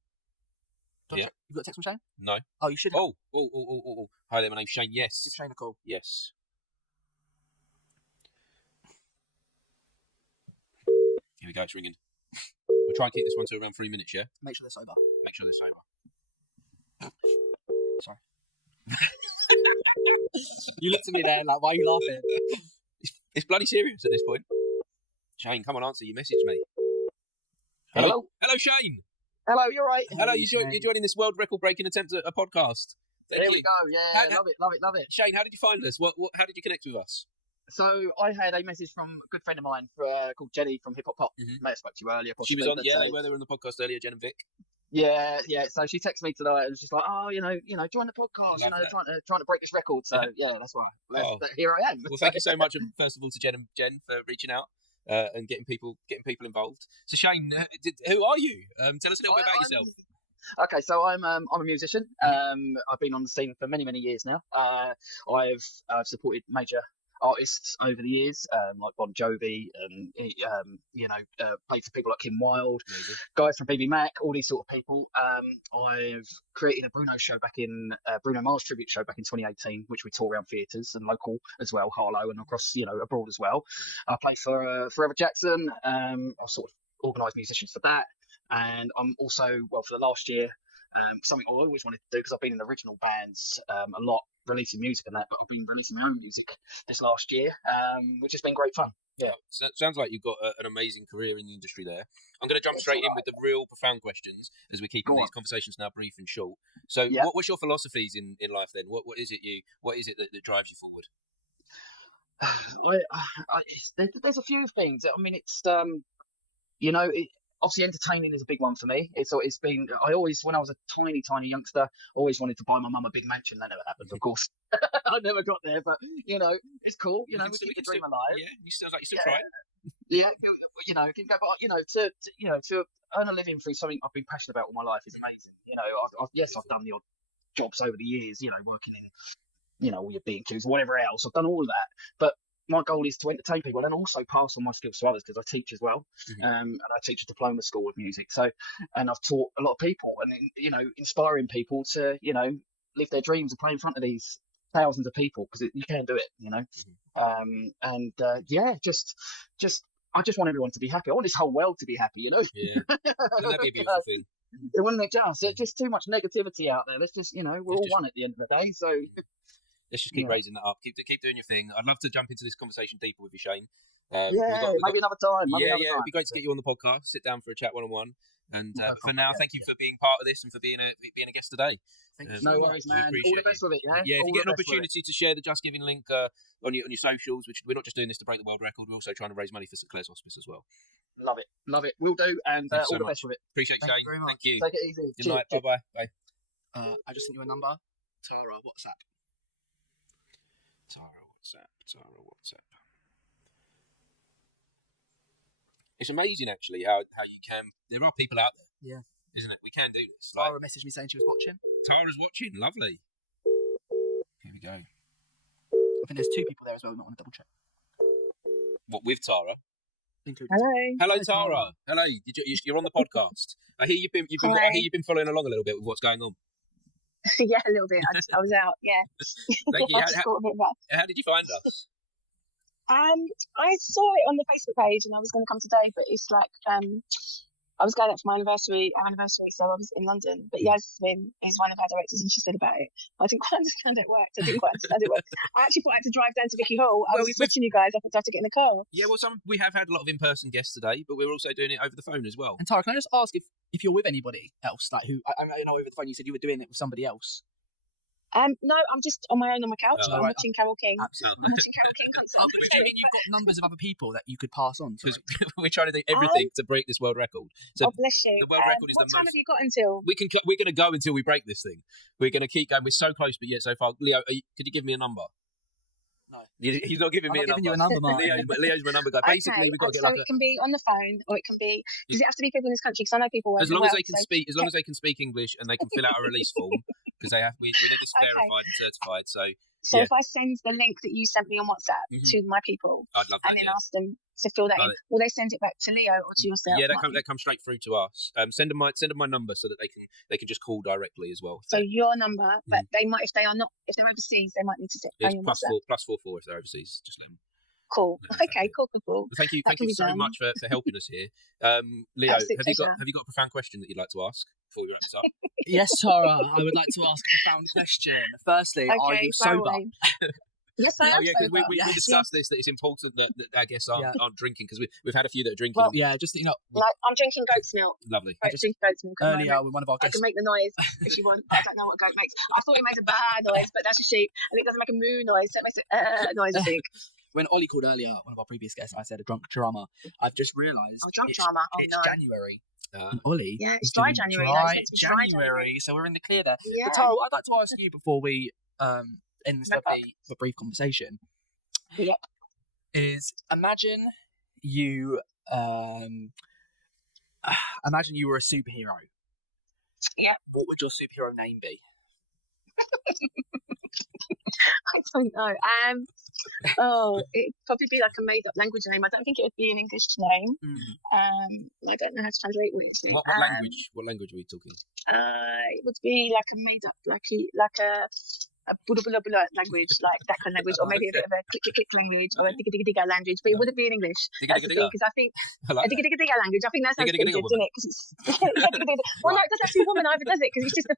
Yeah. You got a text from Shane? No. Oh, you should. Oh. Hi there, my name's Shane. Yes. Give Shane a call. Yes. Here we go. It's ringing. We'll try and keep this one to around 3 minutes. Yeah. Make sure they're sober. Make sure they're sober. Sorry. You looked at me there like, why are you laughing? It's bloody serious at this point. Shane, come on, answer. You messaged me. Hello, Shane. Hello, you're right. Hello, you're joining this world record breaking attempt at a podcast. There we go. Yeah, love it. Shane, how did you find us? How did you connect with us? So I had a message from a good friend of mine called Jenny from Hip Hop Pop. May have spoke to you earlier. Possibly, she was on. Yeah, they were on the podcast earlier. Jen and Vic. Yeah. So she texted me tonight and was just like, oh, join the podcast. Trying to break this record. So yeah, that's why. Here I am. Well, thank you so much, first of all, to Jen for reaching out and getting people involved. So Shane, who are you? Tell us a little bit about yourself. Okay, so I'm a musician. I've been on the scene for many years now. I've supported major artists over the years, like Bon Jovi, and played for people like Kim Wilde, guys from BB Mac, all these sort of people. I've created a Bruno Mars tribute show back in 2018, which we tour around theatres and local as well, Harlow and across abroad as well. I play for Forever Jackson. I sort of organised musicians for that, and I'm also for the last year. Something I always wanted to do because I've been in original bands a lot, releasing music and that, but I've been releasing my own music this last year, which has been great fun. Yeah. So it sounds like you've got an amazing career in the industry there. I'm going to jump straight in with the real profound questions as we keep these conversations now brief and short. So what's your philosophies in life then? What is it that drives you forward? There's a few things. I mean, it's obviously entertaining is a big one for me. It's been. I always, when I was a tiny youngster, always wanted to buy my mum a big mansion. That never happened, of course. I never got there, but it's cool. We keep the dream alive. Yeah, you still try it. Yeah, can go, but to earn a living through something I've been passionate about all my life is amazing. I've done the odd jobs over the years. Working in all your B&Qs, whatever else. I've done all of that, but my goal is to entertain people and also pass on my skills to others, because I teach as well, and I teach a diploma school of music. So, and I've taught a lot of people, and inspiring people to live their dreams and play in front of these thousands of people, because you can do it. I just want everyone to be happy. I want this whole world to be happy. Yeah, wouldn't that be a beautiful thing? Wouldn't it just? There's just too much negativity out there. Let's just we're all one at the end of the day. So. Let's just keep raising that up. Keep doing your thing. I'd love to jump into this conversation deeper with you, Shane. Maybe another time. It'd be great to get you on the podcast, sit down for a chat one-on-one. And for now, thank you for being part of this and for being a guest today. No worries, man. All the best with it. Yeah, if you get an opportunity to share the Just Giving link on your socials, which we're not just doing this to break the world record, we're also trying to raise money for St Clair's Hospice as well. Love it. Will do, and all so the much. best with it. Appreciate you, Shane. Thank you. Take it easy. Good night. Bye. I just sent you a number. Tara, WhatsApp. Tara, WhatsApp. It's amazing, actually, how you can. There are people out there. Yeah. Isn't it? We can do this. Tara messaged me saying she was watching. Tara's watching. Lovely. Here we go. I think there's 2 people there as well. I want to double check. What, with Tara? Hello, Tara. Hello. You're on the podcast. I hear you've been following along a little bit with what's going on. Yeah, a little bit. I was out. Yeah. Thank you. How did you find us? I saw it on the Facebook page, and I was going to come today, but it's like I was going out for our anniversary, so I was in London. But Yasmin is one of our directors, and she said about it. I didn't quite understand how it worked. I actually thought I had to drive down to Vicky Hall. I was watching you guys. I thought I had to get in the car. Yeah, well, we have had a lot of in-person guests today, but we're also doing it over the phone as well. And Tara, can I just ask if you're with anybody else, like who? I know over the phone you said you were doing it with somebody else. No, I'm just on my own on my couch. I'm watching Carole King. Absolutely. I'm watching Carole King concert. Do you mean you've got numbers of other people that you could pass on? Because we're trying to do everything to break this world record. So bless you. The world record is what time have you got until? We're going to go until we break this thing. We're going to keep going. We're so close, but yet so far. Leo, could you give me a number? No. He's not giving me a number. You a number, Mark. Leo's my number guy. Basically, we've got to get it can be on the phone, or it can be. Does it have to be people in this country? Because I know people. As long as they can speak, as long as they can speak English and they can fill out a release form, because we're just verified and certified. So if I send the link that you sent me on WhatsApp to my people, I'd love that, and then ask them to fill that in, will they send it back to Leo or to yourself? Yeah, they come straight through to us. Send them my number so that they can just call directly as well. So your number, but they might, if they're overseas, they might need to send you WhatsApp. +44 if they're overseas. Just let them. Cool. Okay. Cool. Thank you so much for helping us here. Leo, have you got a profound question that you'd like to ask before we wrap this up? Yes, Tara, I would like to ask a profound question. Firstly, are you sober? Yes, I am. Because we discussed this, that it's important that our guests aren't drinking, because we've had a few that are drinking. Well, just like I'm drinking goat's milk. Lovely. I'm drinking goat's milk earlier with one of our guests. I can make the noise if you want. I don't know what goat makes. I thought it made a bad noise, but that's a sheep, and it doesn't make a moo noise, so it makes a noise, I think. When Ollie called earlier, one of our previous guests, I said a drunk drama. I've just realised it's January. And Ollie, it's dry January. Dry January, so we're in the clear there. Yeah. But Tara, I'd like to ask you before we end this the brief conversation. Yep. Is imagine you were a superhero. Yeah. What would your superhero name be? I don't know. It'd probably be like a made-up language name. I don't think it would be an English name. I don't know how to translate what it's. What language? What language are we talking? It would be like a made-up, like a blah blah blah language, like that kind of language, or maybe a bit of a click language, or a digga digga digga language, but it wouldn't be in English. Because I think a digga digga digga language. I think that sounds good, doesn't it? Because it's well, no, it doesn't have to be a woman either, does it? Because it's just a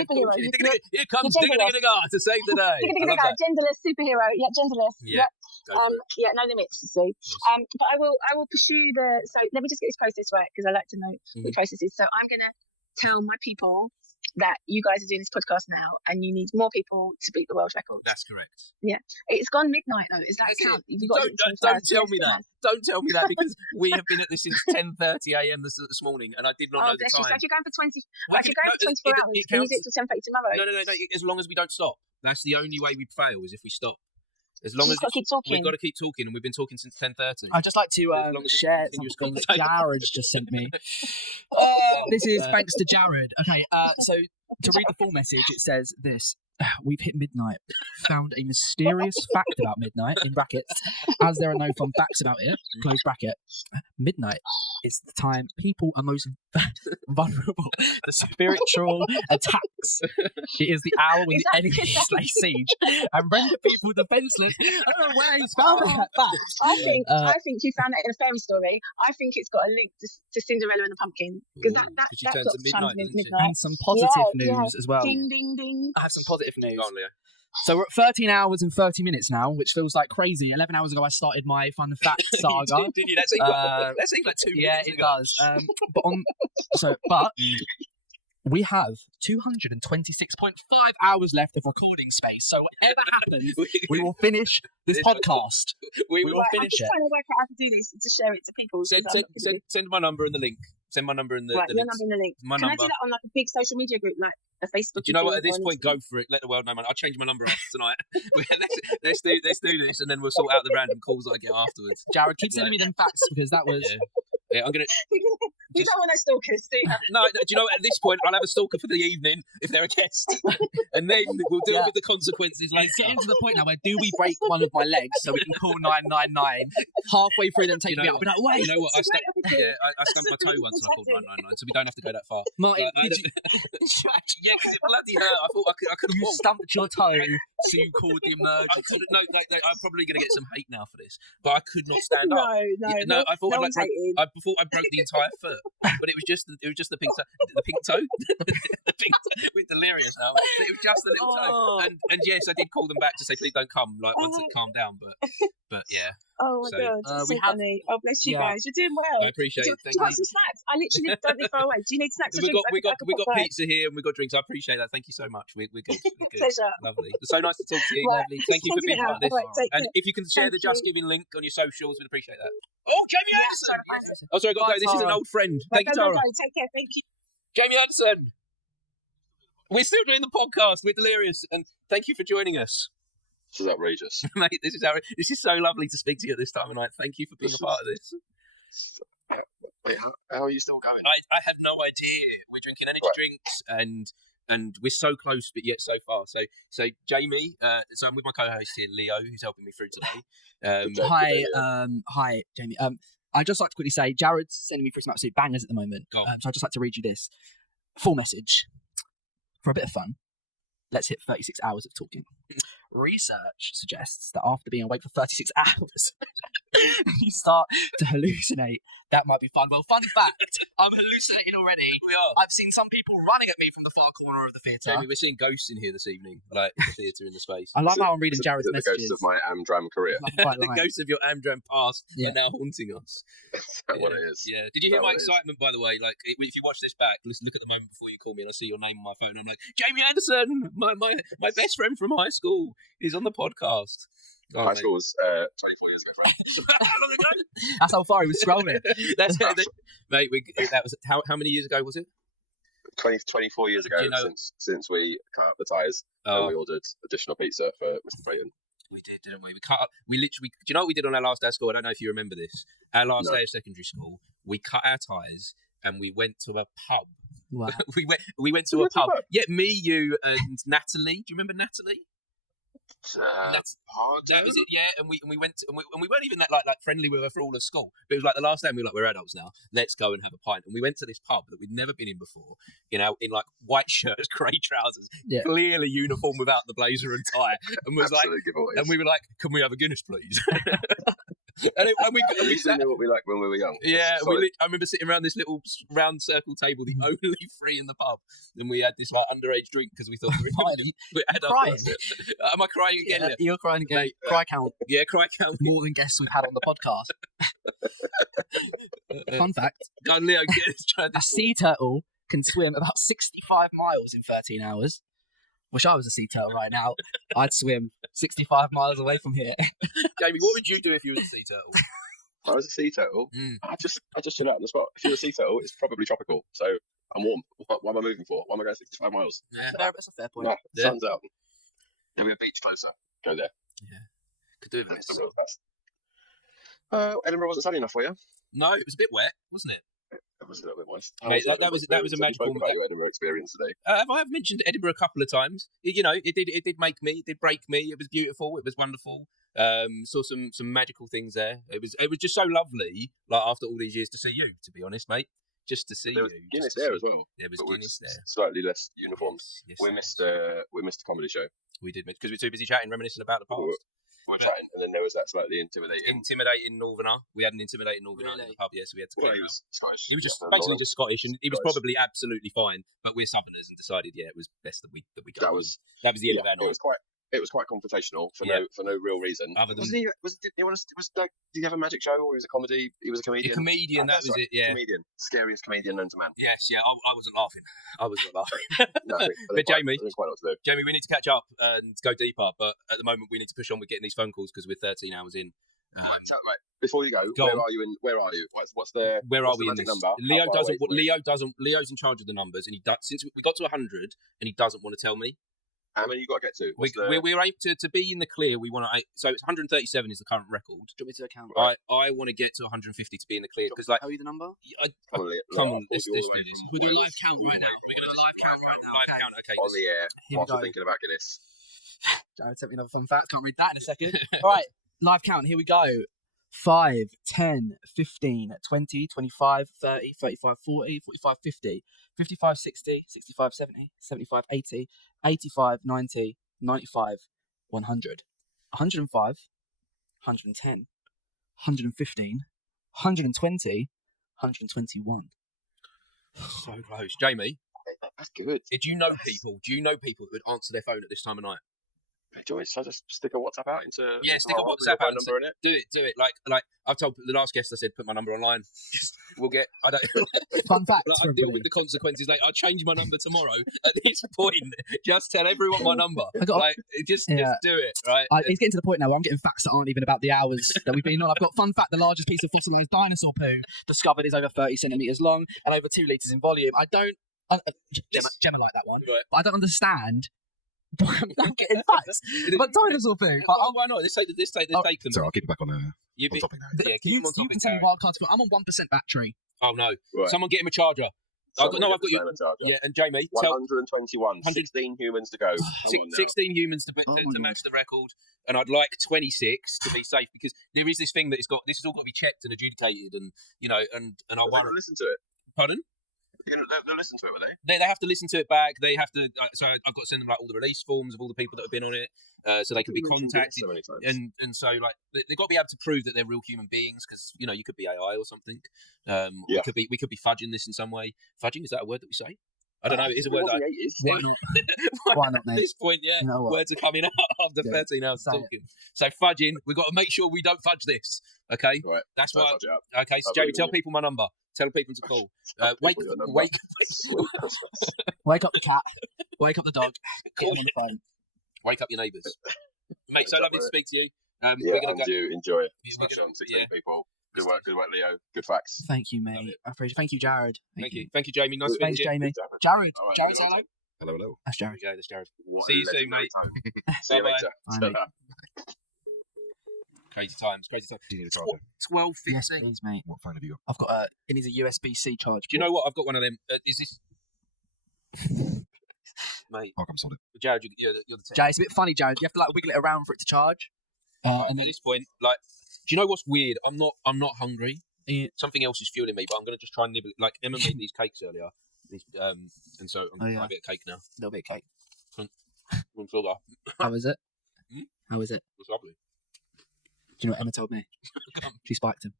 superhero. Here comes digga digga digga to save the day. Digga digga digga, genderless superhero. Yeah, genderless. Yeah. No limits. See, but I will pursue the. So let me just get this process right, because I like to know the process is. So I'm gonna tell my people that you guys are doing this podcast now, and you need more people to beat the world record. That's correct. Yeah, it's gone midnight though. Is that count? Don't tell me that. Don't tell me that, because we have been at this since 10:30 a.m. this morning, and I did not know the time. So if you're going for 20, if you're going for 24 hours, can you do it till 10:30 tomorrow? No. As long as we don't stop. That's the only way we fail, is if we stop. As long as got to keep talking. We've got to keep talking, and we've been talking since 10:30. I'd just like to share something that Jared just sent me. This is thanks to Jared. Okay, so to read the full message, it says this. We've hit midnight. Found a mysterious fact about midnight, in brackets, as there are no fun facts about it, close bracket. Midnight is the time people are most vulnerable to spiritual attacks. It is the hour when the enemy slays siege and render people defenseless. I don't know where he's found that fact. I think you found that in a fairy story. I think it's got a link to Cinderella and the Pumpkin, because that turns to midnight, and some positive news as well. Ding ding ding. I have some positive news. Go on, Leo. So we're at 13 hours and 30 minutes now, which feels like crazy. 11 hours ago, I started my fun fact saga. Did you? That seemed like 2 minutes Yeah, it does. But we have 226.5 hours left of recording space. So whatever happens, we will finish this podcast. We will finish it. I'm just trying to work out how to do this to share it to people. Send my number in the link. Send my number in the right, your number in the link. My Can number. I do that on like a big social media group, like a Facebook? Do you know what? At this point, go for it. Let the world know, man. I'll change my number after tonight. let's do this, and then we'll sort out the random calls that I get afterwards. Jared, keep sending me them facts, because that was. Yeah, I'm gonna. You don't want no stalkers, do you? No, do you know what? At this point, I'll have a stalker for the evening if they're a guest, and then we'll deal with the consequences later. It's getting to the point now where do we break one of my legs so we can call 999 halfway through, then take me out? But like, wait, you know what? I stumped my toe once and I called 999, so we don't have to go that far. Martin, yeah, because it bloody hurt. I thought I could have. You stumped your toe, so you called the emergency. I couldn't. No, I'm probably going to get some hate now for this, but I could not stand up. No. I thought I broke the entire foot, but it was just the pink toe, the pink toe with delirious now. It was just the little toe, and yes, I did call them back to say please don't come. Like once it calmed down, but yeah. Oh my god, that's so funny. Oh bless you guys, you're doing well. I appreciate it. Do you want some snacks? I literally don't live far away. Do you need snacks? We got pizza here and we got drinks. I appreciate that. Thank you so much. We're good. Pleasure. Lovely. It's so nice to talk to you. Right. Lovely. Thank you for being part of this. And if you can share the Just Giving link on your socials, we'd appreciate that. Oh, Jamie Anderson! Oh, sorry, I got to go. This is an old friend. Thank you, Tara. Take care. Thank you. Jamie Anderson. We're still doing the podcast. We're delirious, and thank you for joining us. This is outrageous. Mate, this is so lovely to speak to you at this time of night. Thank you for being a part of this. Wait, how are you still going? I have no idea. We're drinking energy drinks and we're so close but yet so far. So Jamie, so I'm with my co-host here, Leo, who's helping me through today. Hi, Jamie. I'd just like to quickly say, Jared's sending me through some absolute bangers at the moment. So I'd just like to read you this full message. For a bit of fun, let's hit 36 hours of talking. Research suggests that after being awake for 36 hours, you start to hallucinate. That might be fun. Well, fun fact, I'm hallucinating already. We are. I've seen some people running at me from the far corner of the theatre. Jamie, we're seeing ghosts in here this evening, like in the theatre in the space. I love how I'm reading Jared's messages. The ghosts of my Amdram career. The ghosts of your Amdram past are now haunting us. That's what it is. Yeah. Did you hear my excitement, by the way? Like, if you watch this back, look at the moment before you call me and I see your name on my phone. I'm like, Jamie Anderson, my best friend from high school is on the podcast. High school was 24 years ago, Frank. How long ago? That's how far he was scrolling. Mate, that was how many years ago was it? 24 years ago, since we cut up the ties and we ordered additional pizza for Mr. Clayton. We did, didn't we? We literally. Do you know what we did on our last day of school? I don't know if you remember this. Our last day of secondary school, we cut our ties and we went to a pub. Wow. we went to a pub. Yeah, me, you, and Natalie. Do you remember Natalie? That was it, yeah. And we went and we weren't even that like friendly with her for all of school. But it was like the last day, and we were like, we're adults now. Let's go and have a pint. And we went to this pub that we'd never been in before. You know, in like white shirts, grey trousers, clearly uniform without the blazer and tie. And was like, and we were like, can we have a Guinness, please? And we sat, knew what we liked when we were young. Yeah, I remember sitting around this little round circle table, the only three in the pub, and we had this like underage drink because we thought we were crying. Am I crying again? Yeah, you're crying again. Mate, cry count. Yeah, cry count. More than guests we've had on the podcast. Fun fact. Go on, Leo, a sea turtle can swim about 65 miles in 13 hours. Wish I was a sea turtle right now. I'd swim 65 miles away from here. Jamie, what would you do if you was a sea turtle? If I was a sea turtle, I just chill out on the spot. If you're a sea turtle, it's probably tropical, so I'm warm. What am I moving for? Why am I going 65 miles? Yeah, that's a fair point. No, sun's out. There'll be a beach closer. Go there. Yeah, could do with this. Edinburgh wasn't sunny enough for you? No, it was a bit wet, wasn't it? It was a little bit moist. Mate, that was a magical. Spoke about your Edinburgh experience today. I have mentioned Edinburgh a couple of times. It did make me, it did break me. It was beautiful. It was wonderful. Saw some magical things there. It was just so lovely. Like after all these years to see you, to be honest, mate. Just to see there was you. Guinness there as well. There was Guinness there. Slightly less uniforms. Yes, we missed a comedy show. We did because we were too busy chatting, reminiscing about the past. We were chatting, and then there was that slightly intimidating Northerner. We had an intimidating Northerner in the pub, so we had to. Well, he was Scottish. He was just basically just Scottish, and he was probably absolutely fine. But we're Southerners, and decided, it was best that we go. That was the end of our night. It was quite confrontational for no real reason. Other than did he have a magic show or was it a comedy? He was a comedian. A comedian, that was it. Yeah, comedian, scariest comedian known to man. Yes, yeah. I wasn't laughing. No, but Jamie, we need to catch up and go deeper. But at the moment, we need to push on with getting these phone calls because we're 13 hours in. Right. Before you go, where are you? What's the where are we in this this? number? Leo's in charge of the numbers, and since we got to 100, and he doesn't want to tell me. How many you got to get to? We're able to be in the clear. We want to. So it's 137 is the current record. Do you want me to account? I want to get to 150 to be in the clear because tell you the number. Come on, let's do this. We'll do a live count right now. We're going to live count right now. Live count. Okay. On the air. Whilst we're thinking about Guinness. Jared sent me another fun fact. Can't read that in a second. All right, live count. Here we go. 5, 10, 15, 20, 25, 30, 35, 40, 45, 50, 55, 60, 65, 70, 75, 80, 85, 90, 95, 100, 105, 110, 115, 120, 121. So close. Jamie? That's good. Do you know people who would answer their phone at this time of night? Joyce, so just stick a WhatsApp out into stick a WhatsApp out number in it. Do it. Like I've told the last guest, I said put my number online. We'll get. I don't. Fun fact. I deal with the consequences. Like I'll change my number tomorrow. At this point, just tell everyone my number. Just do it. Right. It's getting to the point now where I'm getting facts that aren't even about the hours that we've been on. I've got fun fact: the largest piece of fossilized dinosaur poo discovered is over 30 centimeters long and over 2 liters in volume. I don't. Gemma like that one, right. But I don't understand. I'm getting facts. But dinosaur poo. Why not? Let's take them. So I'll keep it back on topic now. Yeah, keep them on topic. You can tell me wild cards. I'm on 1% battery. Oh no! Right. Someone get him a charger. I've got you. Yeah, and Jamie, 121. 16 humans to go. 16 humans to match the record, and I'd like 26 to be safe because there is this thing that this has all got to be checked and adjudicated, and and I want to listen to it. Pardon? They'll listen to it, will they? They have to listen to it back. They have to. So I've got to send them all the release forms of all the people that have been on it, so they can be contacted. So many times. And so they've got to be able to prove that they're real human beings because you could be AI or something. We could be fudging this in some way. Fudging, is that a word that we say? I don't know. It is a word. Why not, mate? At this point, words are coming out after 13 hours talking. So fudging, we've up to make sure we don't fudge this. Okay, right. That's why. Okay, so Jamie, tell people my number. Tell people to call. Wake up the cat. Wake up the dog. Call on the phone. Wake up your neighbours. Mate, so lovely to speak to you. We're gonna enjoy it. Smash on 16 people. Good work, Leo. Good facts. Thank you, mate. I appreciate it. Thank you, Jared. Thank you, Jamie. Nice to meet you. Jamie. Jared. Jared, say hello. Hello. That's Jared. Okay, that's Jared. See you soon, mate. See you later. Bye. Crazy times. Do you need a charger? 12.15. Yes, please, mate. What phone have you got? I've got it needs a USB-C charge. Do you know what? I've got one of them. Is this... Mate. Oh, I'm sorry. Jared, you're the tech. Jared, it's a bit funny, Jared. You have to wiggle it around for it to charge. And at this point, do you know what's weird? I'm not hungry. Something else is fueling me, but I'm going to just try and nibble. Like Emma made these cakes earlier, and so I'm going to try a bit of cake now. A little bit of cake. How is it? How is it? It's lovely. Do you know what Emma told me? She spiked him.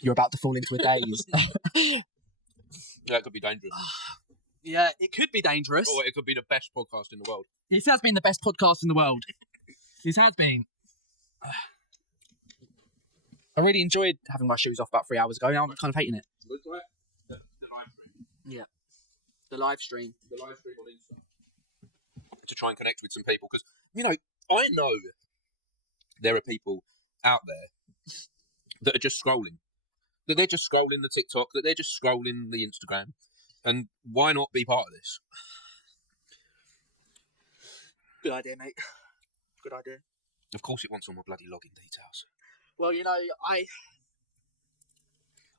You're about to fall into a daze. Yeah, it could be dangerous. Yeah, it could be dangerous. Or it could be the best podcast in the world. This has been the best podcast in the world. This has been. I really enjoyed having my shoes off about 3 hours ago. Now I'm kind of hating it. The live stream. Yeah. The live stream. The live stream on Insta. To try and connect with some people. Because, you know, I know there are people out there that are just scrolling. That they're just scrolling the TikTok, that they're just scrolling the Instagram. And why not be part of this? Good idea, mate. Good idea. Of course it wants all my bloody login details. Well, you know,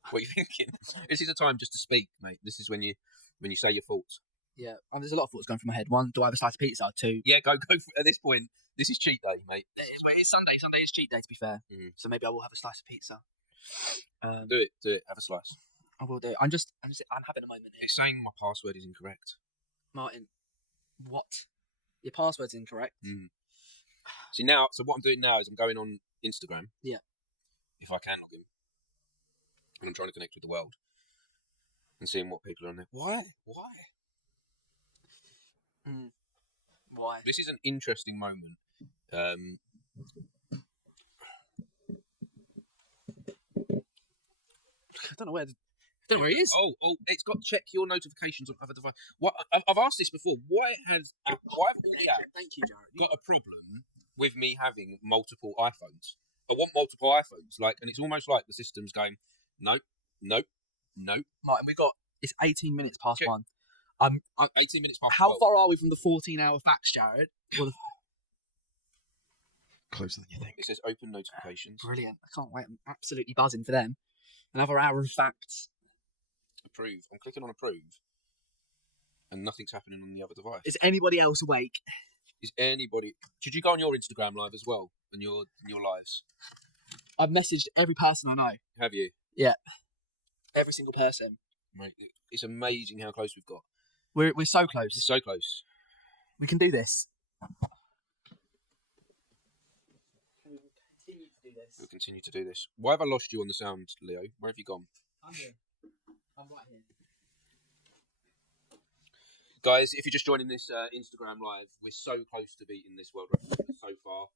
What are you thinking? This is a time just to speak, mate. This is when you say your thoughts. Yeah, and there's a lot of thoughts going through my head. One, do I have a slice of pizza? Two, Yeah, go for it. At this point, this is cheat day, mate. It's Sunday. Sunday is cheat day, to be fair. So maybe I will have a slice of pizza. Do it. Have a slice. I will do. I'm having a moment here. It's saying my password is incorrect. Martin, what? Your password's incorrect. So what I'm doing now is I'm going on Instagram. Yeah. If I can log in. And I'm trying to connect with the world. And seeing what people are on there. Why? Why? This is an interesting moment. I don't know where he is. Oh, it's got check your notifications on other devices. What I've asked this before. Why have all the apps Thank you, Jared. got a problem with me having multiple iPhones? I want multiple iPhones, and it's almost like the system's going, nope. Martin, it's 18 minutes past Check. 1. 18 minutes past. How 12. far are we from the 14-hour facts, Jared? Closer than you think. It says open notifications. Brilliant. I can't wait. I'm absolutely buzzing for them. Another hour of facts. Approve. I'm clicking on approve, and nothing's happening on the other device. Is anybody else awake? Is anybody? Did you go on your Instagram live as well? And your lives? I've messaged every person I know. Have you? Yeah. Every single person. Mate, it's amazing how close we've got. We're so close. It's so close. We can do this. We'll continue to do this. Why have I lost you on the sound, Leo? Where have you gone? I'm here. I'm right here. Guys, if you're just joining this Instagram live, we're so close to beating this world record so far.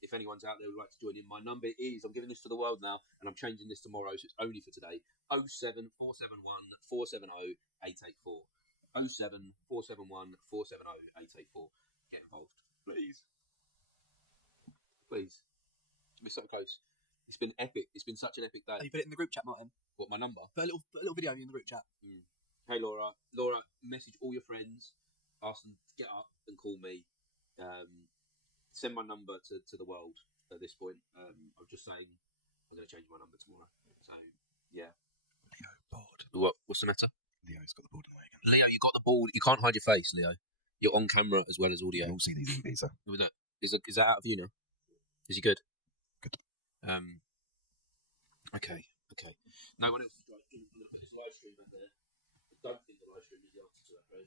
If anyone's out there who'd like to join in, my number is, I'm giving this to the world now, and I'm changing this tomorrow, so it's only for today, 07471 470 884. 07471 470 884. Get involved, please. Please. We're so close. It's been epic. It's been such an epic day. Oh, you put it in the group chat, Martin? What, my number? Put a little video in the group chat. Hey, Laura. Laura, message all your friends. Ask them to get up and call me. Send my number to the world at this point. I'm just saying I'm going to change my number tomorrow. So, yeah. Leo, bored. What's the matter? Leo's got the board in the way again. Leo, you got the ball. You can't hide your face, Leo. You're on camera as well as audio. You all see these eating pizza. Is that out of view now? Is he good? Good. Okay. No one else is right. I'm going to put this live stream in there. I don't think the live stream is the answer to that, right?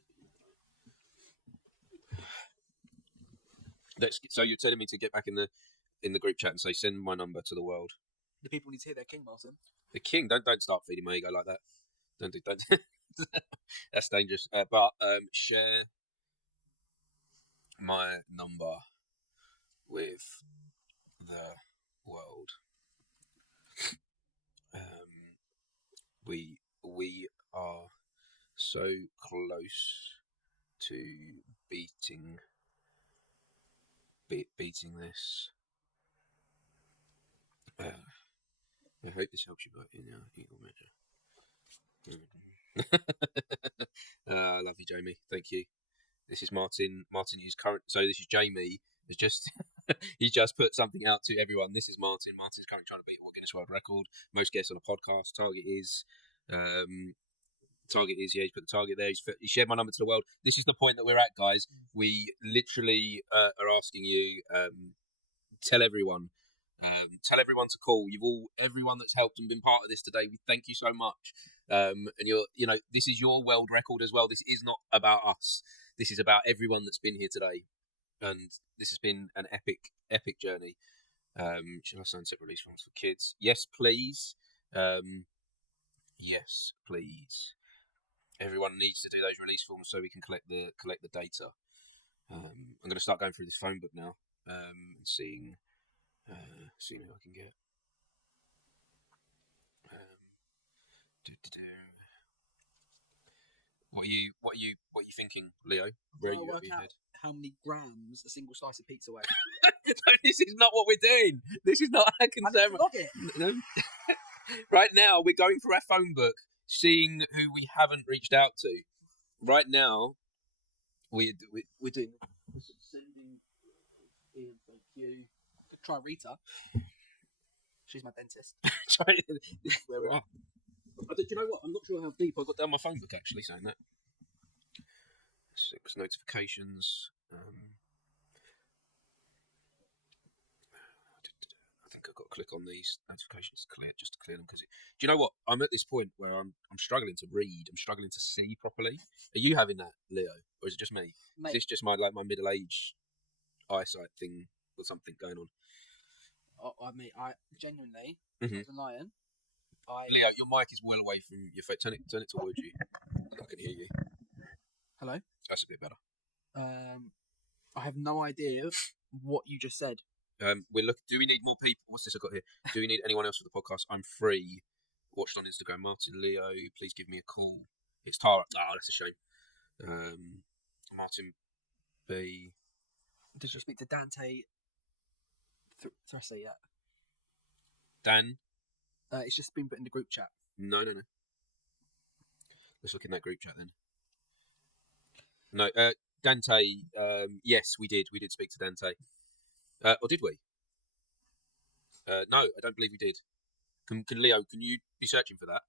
So you're telling me to get back in the group chat and say send my number to the world. The people need to hear their king, Martin. The king, don't start feeding my ego like that. Don't. That's dangerous. But share my number with the world. We are so close to beating this. I hope this helps you in your eagle measure. I love you, Jamie. Thank you. This is Martin. Martin is current. So this is Jamie. Is just he's just put something out to everyone. This is Martin. Martin's currently trying to beat a Guinness World Record. Most guests on a podcast. Target is he's put the target there. He shared my number to the world. This is the point that we're at, guys. We literally are asking you, tell everyone to call. Everyone that's helped and been part of this today. We thank you so much. And this is your world record as well. This is not about us. This is about everyone that's been here today. And this has been an epic journey. Should I sign separate release forms for kids? Yes, please. Yes, please. Everyone needs to do those release forms so we can collect the data. I'm going to start going through this phone book now and seeing who I can get. What are you thinking, Leo? Where are you work at your out head? how many grams a single slice of pizza weighs. No, this is not what we're doing. This is not a concern. No. Right now, we're going through our phone book, seeing who we haven't reached out to. Right now, we're doing. Sending Ian, thank you. Could try Rita. She's my dentist. This is where we are. Do you know what? I'm not sure how deep I got down my phone book actually saying that. 6 notifications. I think I've got to click on these notifications just to clear them. Do you know what? I'm at this point where I'm struggling to read. I'm struggling to see properly. Are you having that, Leo, or is it just me? Mate. Is this just my middle age eyesight thing or something going on? I genuinely, Mhm. as a lion, Leo, your mic is well away from your face. Turn it towards you. I can hear you. Hello? That's a bit better. I have no idea what you just said. We're looking. Do we need more people? What's this I got here? Do we need anyone else for the podcast? I'm free. Watched on Instagram. Martin Leo, please give me a call. It's Tara. Oh, that's a shame. Martin B. Did you speak to Dante Thresser yet? Dan? It's just been put in the group chat. No. Let's look in that group chat then. No, Dante. Yes, we did. We did speak to Dante. Or did we? No, I don't believe we did. Can Leo? Can you be searching for that?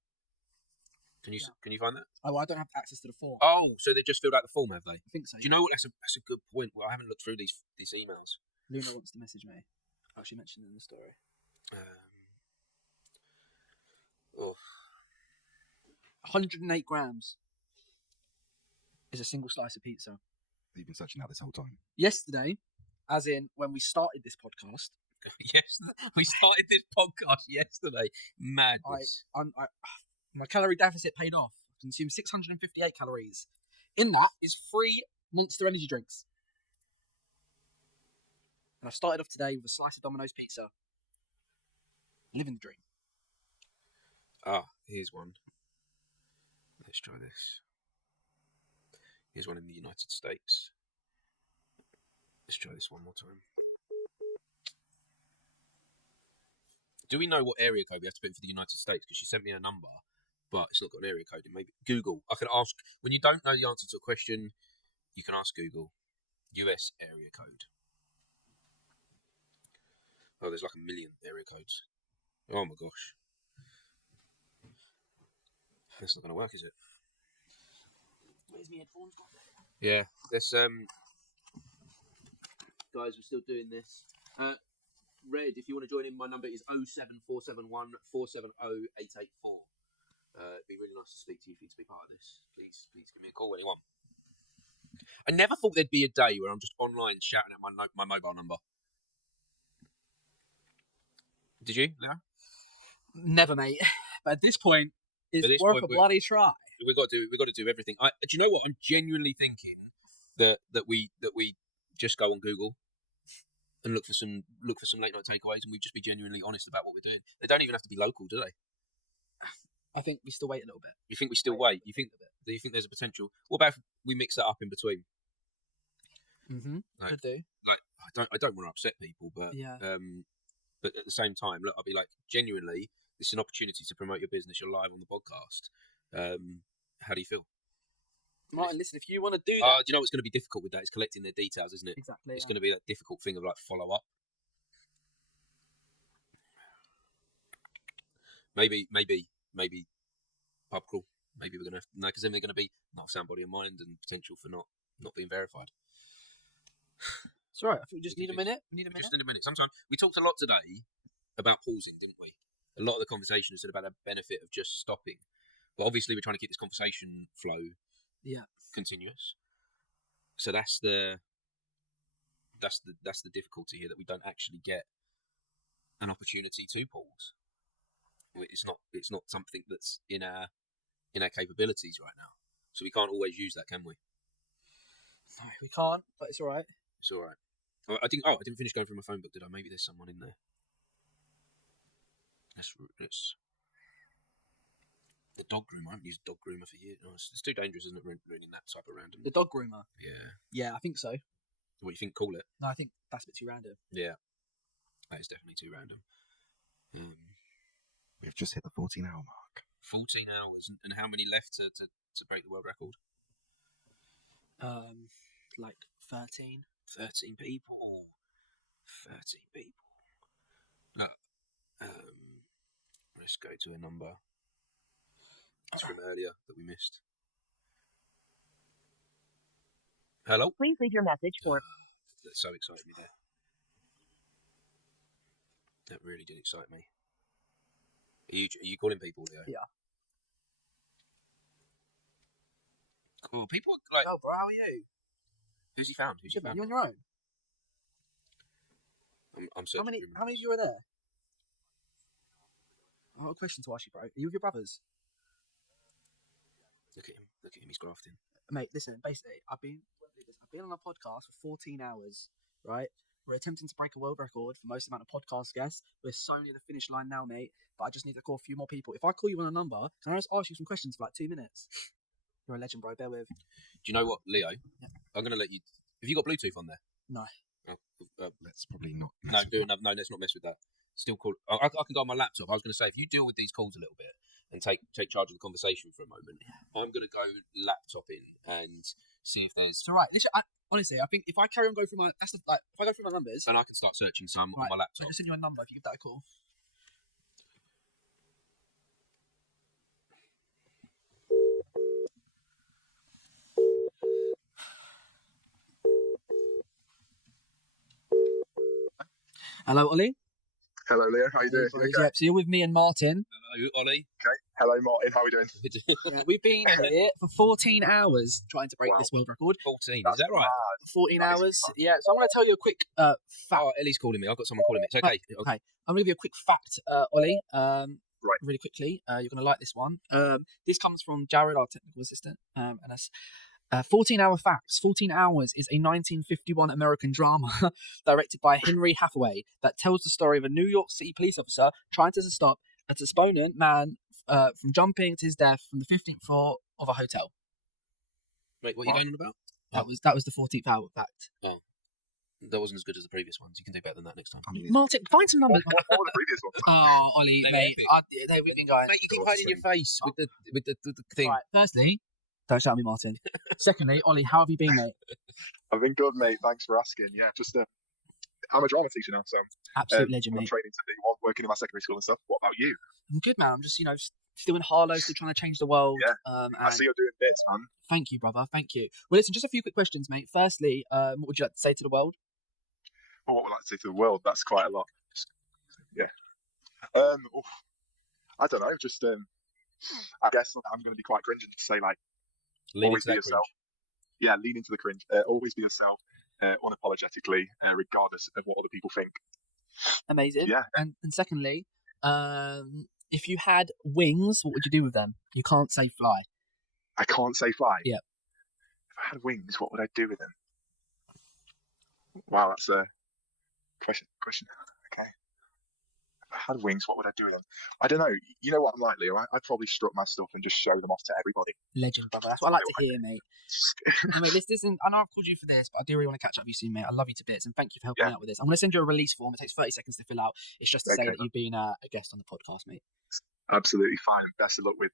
Can you find that? Oh, I don't have access to the form. Oh, so they just filled out the form, have they? I think so. Do you know what? That's a good point. Well, I haven't looked through these emails. Luna wants to message me. Oh, she mentioned it in the story. 108 grams is a single slice of pizza. You've been searching out this whole time. Yesterday, as in when we started this podcast. Yes, we started this podcast yesterday. Madness. My calorie deficit paid off. I consumed 658 calories. In that is 3 Monster energy drinks. And I started off today with a slice of Domino's pizza. Living the dream. Here's one. Let's try this. Here's one in the United States. Let's try this one more time. Do we know what area code we have to put in for the United States? Because she sent me a number, but it's not got an area code in. Maybe Google. I can ask, when you don't know the answer to a question, you can ask Google. US area code. Oh, there's like 1 million area codes. Oh my gosh. That's not going to work, is it? Where's my headphones? Yeah, there's guys, we're still doing this. Red, if you want to join in, my number is 07471 470 884. It'd be really nice to speak to you, for you to be part of this. Please give me a call, anyone. I never thought there'd be a day where I'm just online shouting at my mobile number. Did you, Leo? Never, mate. But at this point, it's worth a bloody try. We've got to do everything. Do you know what? I'm genuinely thinking that we just go on Google and look for some late night takeaways, and we just be genuinely honest about what we're doing. They don't even have to be local, do they? I think we still wait a little bit. You think we still wait? Do you think there's a potential? What about if we mix that up in between? Mm-hmm. Could do. I don't want to upset people, but yeah. But at the same time, look, I'll be like, genuinely, this is an opportunity to promote your business. You're live on the podcast. How do you feel? Martin, listen, if you want to do that... do you know what's going to be difficult with that? It's collecting their details, isn't it? Exactly. It's going to be that difficult thing of like follow up. Maybe pub crawl. Maybe we're going to have... No, because then they're going to be not sound, body and mind and potential for not being verified. It's all right. I think we just need a minute. Just need a minute. Sometimes we talked a lot today about pausing, didn't we? A lot of the conversation is about the benefit of just stopping. But obviously we're trying to keep this conversation flow continuous. So that's the difficulty here, that we don't actually get an opportunity to pause. It's not something that's in our capabilities right now. So we can't always use that, can we? No, we can't, but it's all right. It's all right. I didn't finish going through my phone book, did I? Maybe there's someone in there. Let's The dog groomer. I haven't used dog groomer for years. Oh, it's too dangerous, isn't it? Ruining that type of random. The dog groomer. Yeah. Yeah, I think so. What do you think? Call it? No, I think that's a bit too random. Yeah. That is definitely too random. We've just hit the 14-hour mark. 14 hours, and how many left to break the world record? Like 13. 13 people. 13 people. No. Let's go to a number from earlier that we missed. Hello? Please leave your message for... That so excited me there. That really did excite me. Are you calling people there? Yeah. Cool. People are like... Oh, bro, how are you? Who's he found? Who's he found? You on your own? I'm searching. How many of you are there? I have a question to ask you, bro. Are you with your brothers? Look at him. Look at him. He's grafting. Mate, listen. Basically, I've been on a podcast for 14 hours, right? We're attempting to break a world record for most amount of podcast guests. We're so near the finish line now, mate. But I just need to call a few more people. If I call you on a number, can I just ask you some questions for like 2 minutes? You're a legend, bro. Bear with. Do you know what, Leo? Yeah. I'm going to let you... Have you got Bluetooth on there? No. Oh, let's probably not. No, let's not mess with that. Still call. I can go on my laptop. I was going to say, if you deal with these calls a little bit and take charge of the conversation for a moment, I'm going to go laptop in and see if there's... It's all right. Honestly, I think if I carry on going through my... if I go through my numbers... And I can start searching some on my laptop. I'll just send you a number if you give that a call. Hello, Ollie. Hello, Leo. How you doing? Okay. Yeah, so you're with me and Martin. Hello, Ollie. Okay. Hello, Martin. How are we doing? Yeah, we've been here for 14 hours trying to break this world record. 14, is that right? 14 hours. Yeah, so I'm going to tell you a quick fact. Oh, Ellie's calling me. I've got someone calling me. It's okay. Okay. I'm going to give you a quick fact, Ollie. Really quickly. You're going to like this one. This comes from Jared, our technical assistant. And that's 14-hour facts. 14 Hours is a 1951 American drama directed by Henry Hathaway that tells the story of a New York City police officer trying to stop a despondent man from jumping to his death from the 15th floor of a hotel. Wait, what are you going on about? That was the 14th hour fact. Oh. That wasn't as good as the previous ones. You can do better than that next time. Martin, find some numbers. What were the previous ones? Oh, Ollie, mate. We can go. Mate, you keep hiding your face with the thing. Right, firstly, don't shout at me, Martin. Secondly, Ollie, how have you been, mate? I've been good, mate. Thanks for asking. Yeah, just I'm a drama teacher now, so absolute legend, I'm mate. training to be one, working in my secondary school and stuff. What about you? I'm good, man. I'm just still in Harlow, still trying to change the world. Yeah, I see you're doing bits, man. Thank you, brother. Thank you. Well, listen, just a few quick questions, mate. Firstly, what would you like to say to the world? Well, what would I like to say to the world? That's quite a lot. Yeah. I don't know. Just I guess I'm going to be quite cringing to say always be yourself. Cringe. Yeah, lean into the cringe. Always be yourself, unapologetically, regardless of what other people think. Amazing. Yeah. And secondly, if you had wings, what would you do with them? You can't say fly. I can't say fly? Yeah. If I had wings, what would I do with them? Wow, that's a question. Okay. If I had wings, what would I do with them? I don't know. You know what I'm like, Leo? I'd probably strut my stuff and just show them off to everybody. Legend, brother. That's what I like to hear, mate. I mean, this isn't... I know I've called you for this, but I do really want to catch up with you soon, mate. I love you to bits, and thank you for helping me out with this. I'm going to send you a release form. It takes 30 seconds to fill out. It's just to say that you've been a guest on the podcast, mate. Absolutely fine. Best of luck with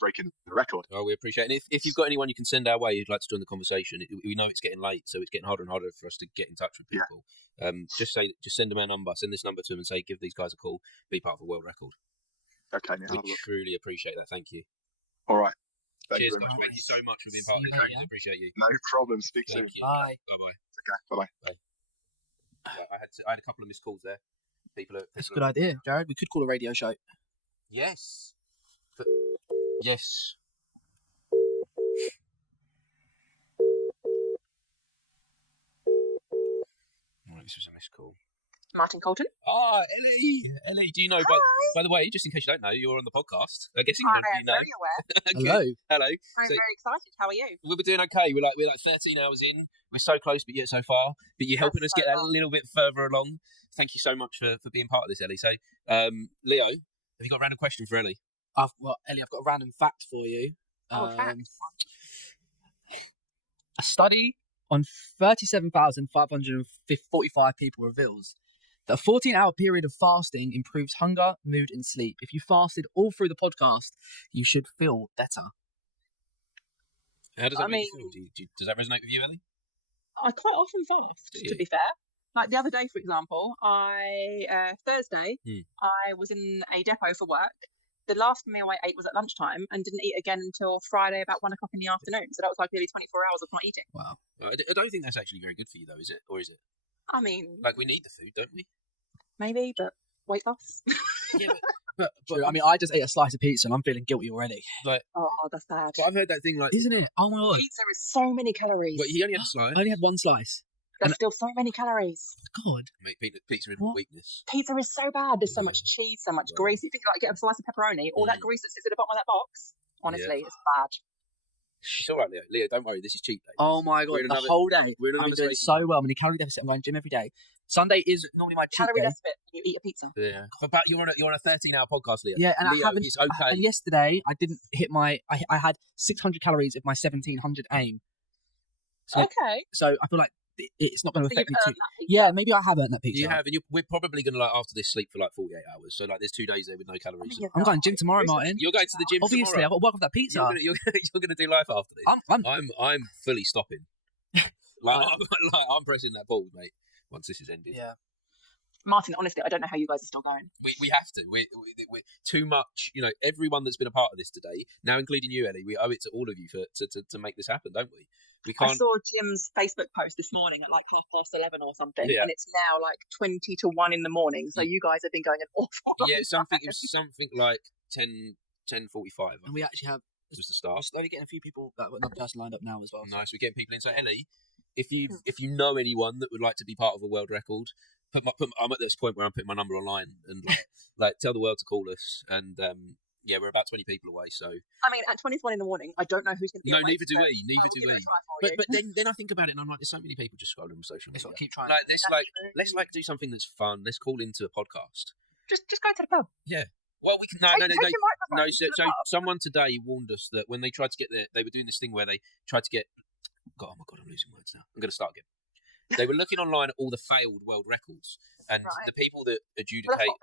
breaking the record. Oh, we appreciate it. And if you've got anyone you can send our way who'd like to join the conversation, we know it's getting late, so it's getting harder and harder for us to get in touch with people. Yeah. Just send them our number, send this number to them and say, give these guys a call, be part of a world record. Okay, we truly appreciate that. Thank you. All right. Cheers, guys. Thank you so much for being part of the show. Appreciate you. No problem. Speak soon. Bye. Bye-bye. Okay, bye-bye. I had a couple of missed calls there. That's a good idea, Jared. We could call a radio show. Yes. Yes. Right, this was a missed call. Martin Colton. Ah, Ellie, do you know? By the way, just in case you don't know, you're on the podcast. I guess you know. Very aware. Hello. I'm very excited. How are you? We're doing okay. We're like 13 hours in. We're so close, but yet so far. But you're helping us get a little bit further along. Thank you so much for being part of this, Ellie. So, Leo, have you got a random question for Ellie? Ellie, I've got a random fact for you. Fact. A study on 37,545 people reveals that a 14-hour period of fasting improves hunger, mood, and sleep. If you fasted all through the podcast, you should feel better. How does that make you feel? Does that resonate with you, Ellie? I quite often fast, to be fair. Like the other day, for example, Thursday, I was in a depot for work. The last meal I ate was at lunchtime and didn't eat again until Friday about 1 o'clock in the afternoon. So that was like nearly 24 hours of not eating. Wow. I don't think that's actually very good for you, though, is it? Or is it? I mean... Like, we need the food, don't we? Maybe, but weight loss. But I mean, I just ate a slice of pizza and I'm feeling guilty already. Like, oh, that's bad. But I've heard that thing like... Isn't it? Oh, my God. Pizza is so many calories. But he only had a slice. I only had one slice. That's still so many calories. God. Mate, pizza is weakness. Pizza is so bad. There's so much cheese, so much grease. If you like get a slice of pepperoni, all that grease that sits at the bottom of that box, honestly, it's bad. It's all right, Leo. Leo, don't worry. This is cheap day. Oh, my God. The whole day. I'm doing so well. I'm in a calorie deficit. I'm going to gym every day. Sunday is normally my cheat calorie day. deficit. You eat a pizza. Yeah. But you're on a 13-hour podcast, Leo. Yeah, and Leo, I haven't. It's okay. And yesterday, I didn't hit my... I had 600 calories of my 1,700 aim. So, okay. So I feel like it's not going to So affect me you've too. earned that pizza. Yeah, maybe I have earned that pizza. You have, and we're probably going to, like, after this, sleep for like 48 hours. So, like, there's 2 days there with no calories. I'm going to gym tomorrow, Martin. You're going to the gym Obviously, tomorrow. I've got to work off that pizza. You're going to do life after this. I'm fully stopping. I'm pressing that ball, mate. Once this is ended. Yeah. Martin, honestly, I don't know how you guys are still going. We have to. We're too much. You know, everyone that's been a part of this today, now including you, Ellie, we owe it to all of you to make this happen, don't we? We can't. I saw Jim's Facebook post this morning at like 11:30 or something, and it's now like 20 to 1 in the morning. So you guys have been going an awful long something. time. It was something like 10:45. And we actually have just the start. We're slowly getting a few people. Another person lined up now as well. Nice. We're getting people in. So Ellie, if you know anyone that would like to be part of a world record, I'm at this point where I'm putting my number online and like tell the world to call us. And we're about 20 people away. So I mean, at 21 in the morning, I don't know who's going to be. No, awake, neither do we. Neither do we. But then I think about it, and I'm like, there's so many people just scrolling on social media. Keep trying. Like let's do something that's fun. Let's call into a podcast. Just go to the pub. Yeah. Well, we can. No. So someone today warned us that when they tried to get they were doing this thing where they tried to get. God, oh my God, I'm losing words now. I'm going to start again. They were looking online at all the failed world records, and the people that adjudicate.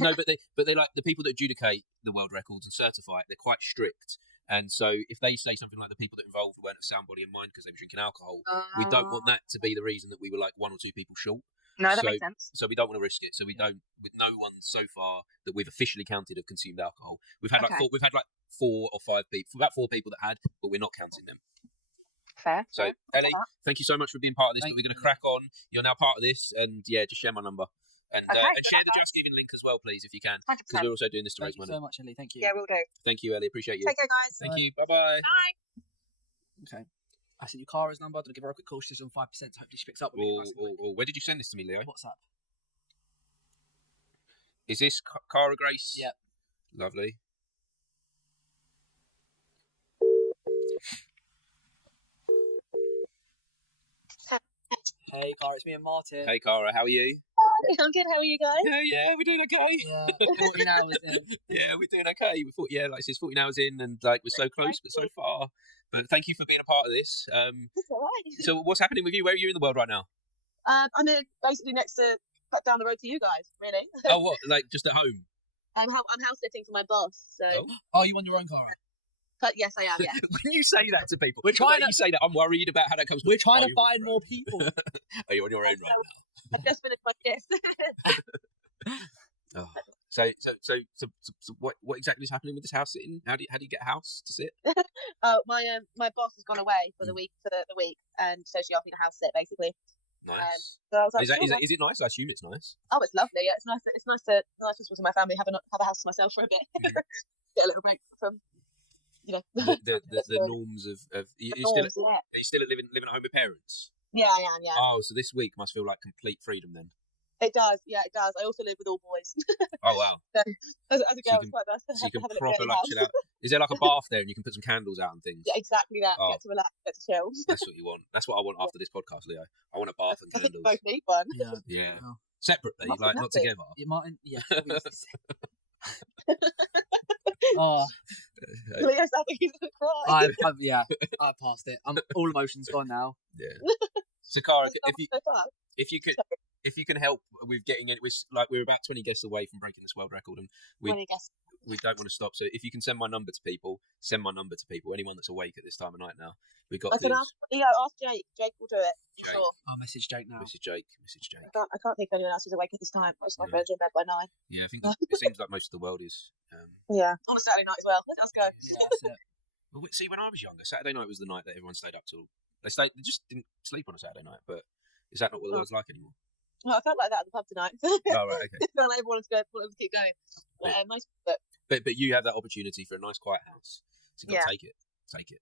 No, but they like the people that adjudicate the world records and certify it. They're quite strict, and so if they say something like the people that involved weren't of sound body and mind because they were drinking alcohol, we don't want that to be the reason that we were like 1 or 2 people short. No, that makes sense. So we don't want to risk it. So we don't, with no one so far that we've officially counted have consumed alcohol. We've had like 4 or 5 people, about 4 people that had, but we're not counting them. Fair. So Ellie, thank you so much for being part of this. But we're going to crack on. You're now part of this, and just share my number and share the Just Giving link as well, please, if you can, because we're also doing this to raise money. Thank you so much, Ellie. Thank you. Yeah, we'll do. Thank you, Ellie. Appreciate you. Take care, guys. Thank you. Bye-bye. Bye. Okay. I sent you Cara's number. I'm going to give her a quick call. She's on 5%. So hopefully she picks up with me. Where did you send this to me, Leo? WhatsApp. Is this Cara Grace? Yep. Lovely. Hey, Cara, it's me and Martin. Hey, Cara, how are you? Hi, I'm good. How are you guys? Yeah, we're doing okay. Yeah, 14 hours in. Yeah, we're doing okay. We thought, like it says 14 hours in, and like we're so close, but so far. But thank you for being a part of this. It's all right. So, what's happening with you? Where are you in the world right now? I'm basically next to down the road to you guys. Really? Oh, what? Like just at home? I'm house sitting for my boss. So. Oh, you on your own, Cara? But yes, I am. Yeah. When you say that to people, we're trying to. You say that I'm worried about how that comes. We're trying to find more people. Are you on your own right now? I've just finished my shift. So what exactly is happening with this house sitting? How do you get a house to sit? My boss has gone away for the week and so she asked me to house sit basically. Nice. So I was like, is it nice? I assume it's nice. Oh, it's lovely. Yeah, it's nice. It's nice to with my family, have a house to myself for a bit, get a little break from. The norms of are you still living at home with parents? Yeah, I am. Yeah. Oh, so this week must feel like complete freedom then. It does. Yeah, it does. I also live with all boys. Oh wow. So, as a girl, it's quite nice to so you can have a proper little like chill out. Is there like a bath there and you can put some candles out and things? Yeah, exactly that. Oh. Get to relax, get to chill. That's what you want. That's what I want after this podcast, Leo. I want a bath and I think candles. we both need one. Yeah. Separately, Must like be not happy. together. Yeah, Martin. Yeah. Oh, Leo's having he's gonna cry. I passed it. I'm all emotions gone now. Yeah. So, Cara, if you can help with getting it, we're about 20 guests away from breaking this world record, and we don't want to stop. So, if you can send my number to people, anyone that's awake at this time of night now. We got. I can ask Jake. Jake will do it. For sure. I'll message Jake now. Message Jake. I can't think of anyone else who's awake at this time. Most of my friends are in bed by 9. Yeah, I think it seems like most of the world is. Yeah, on a Saturday night as well. Let's go. Yeah, well, see, when I was younger, Saturday night was the night that everyone stayed up till. They just didn't sleep on a Saturday night. But is that not what the world's like anymore? No, I felt like that at the pub tonight. Oh, right, okay. I felt like everyone wanted to keep going. But you have that opportunity for a nice quiet house. So you've got to take it. Take it.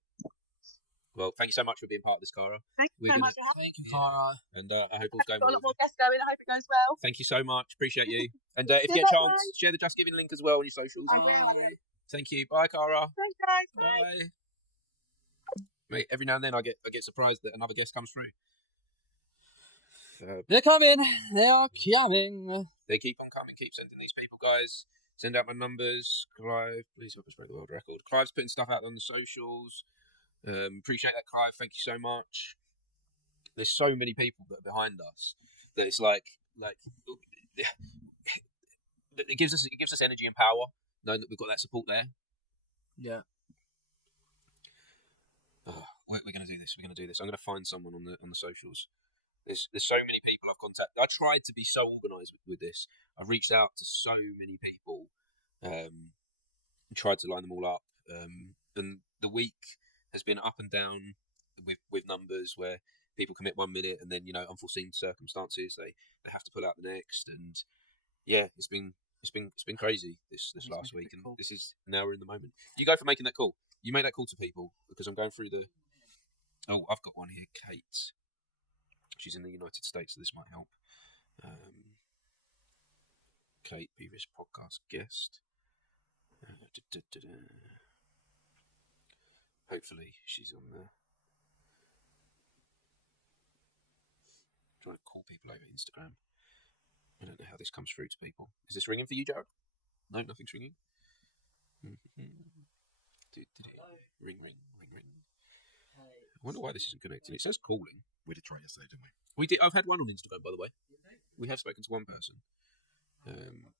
Well, thank you so much for being part of this, Cara. Thank you so much. Thank you, Cara. And I hope all's going got well. a lot more guests going. I hope it goes well. Thank you so much. Appreciate you. And if you get a chance, share the Just Giving link as well on your socials. I will. Thank you. Bye, Cara. Thanks, guys. Bye. Mate, every now and then I get surprised that another guest comes through. They're coming. They are coming. They keep on coming. Keep sending these people, guys. Send out my numbers. Clive, please help us break the world record. Clive's putting stuff out on the socials. Appreciate that, Clive. Thank you so much. There's so many people that are behind us that it's like it gives us energy and power knowing that we've got that support there. Yeah. Oh, we're gonna do this. We're gonna do this. I'm gonna find someone on the socials. There's so many people I've contacted. I tried to be so organised with this. I've reached out to so many people, and tried to line them all up. And the week has been up and down with numbers where people commit 1 minute and then unforeseen circumstances they have to pull out the next, and yeah, it's been crazy this last week, and this is now we're in the moment. You go for making that call. You make that call to people because I'm going through the. Oh, I've got one here, Kate. She's in the United States, so this might help. Kate, previous podcast guest. Hopefully she's on there. Trying to call people over Instagram. I don't know how this comes through to people. Is this ringing for you, Jared? No, nothing's ringing. Ring. I wonder why this isn't connecting. It says calling. We did try yesterday, didn't we? We did. I've had one on Instagram, by the way. We have spoken to one person.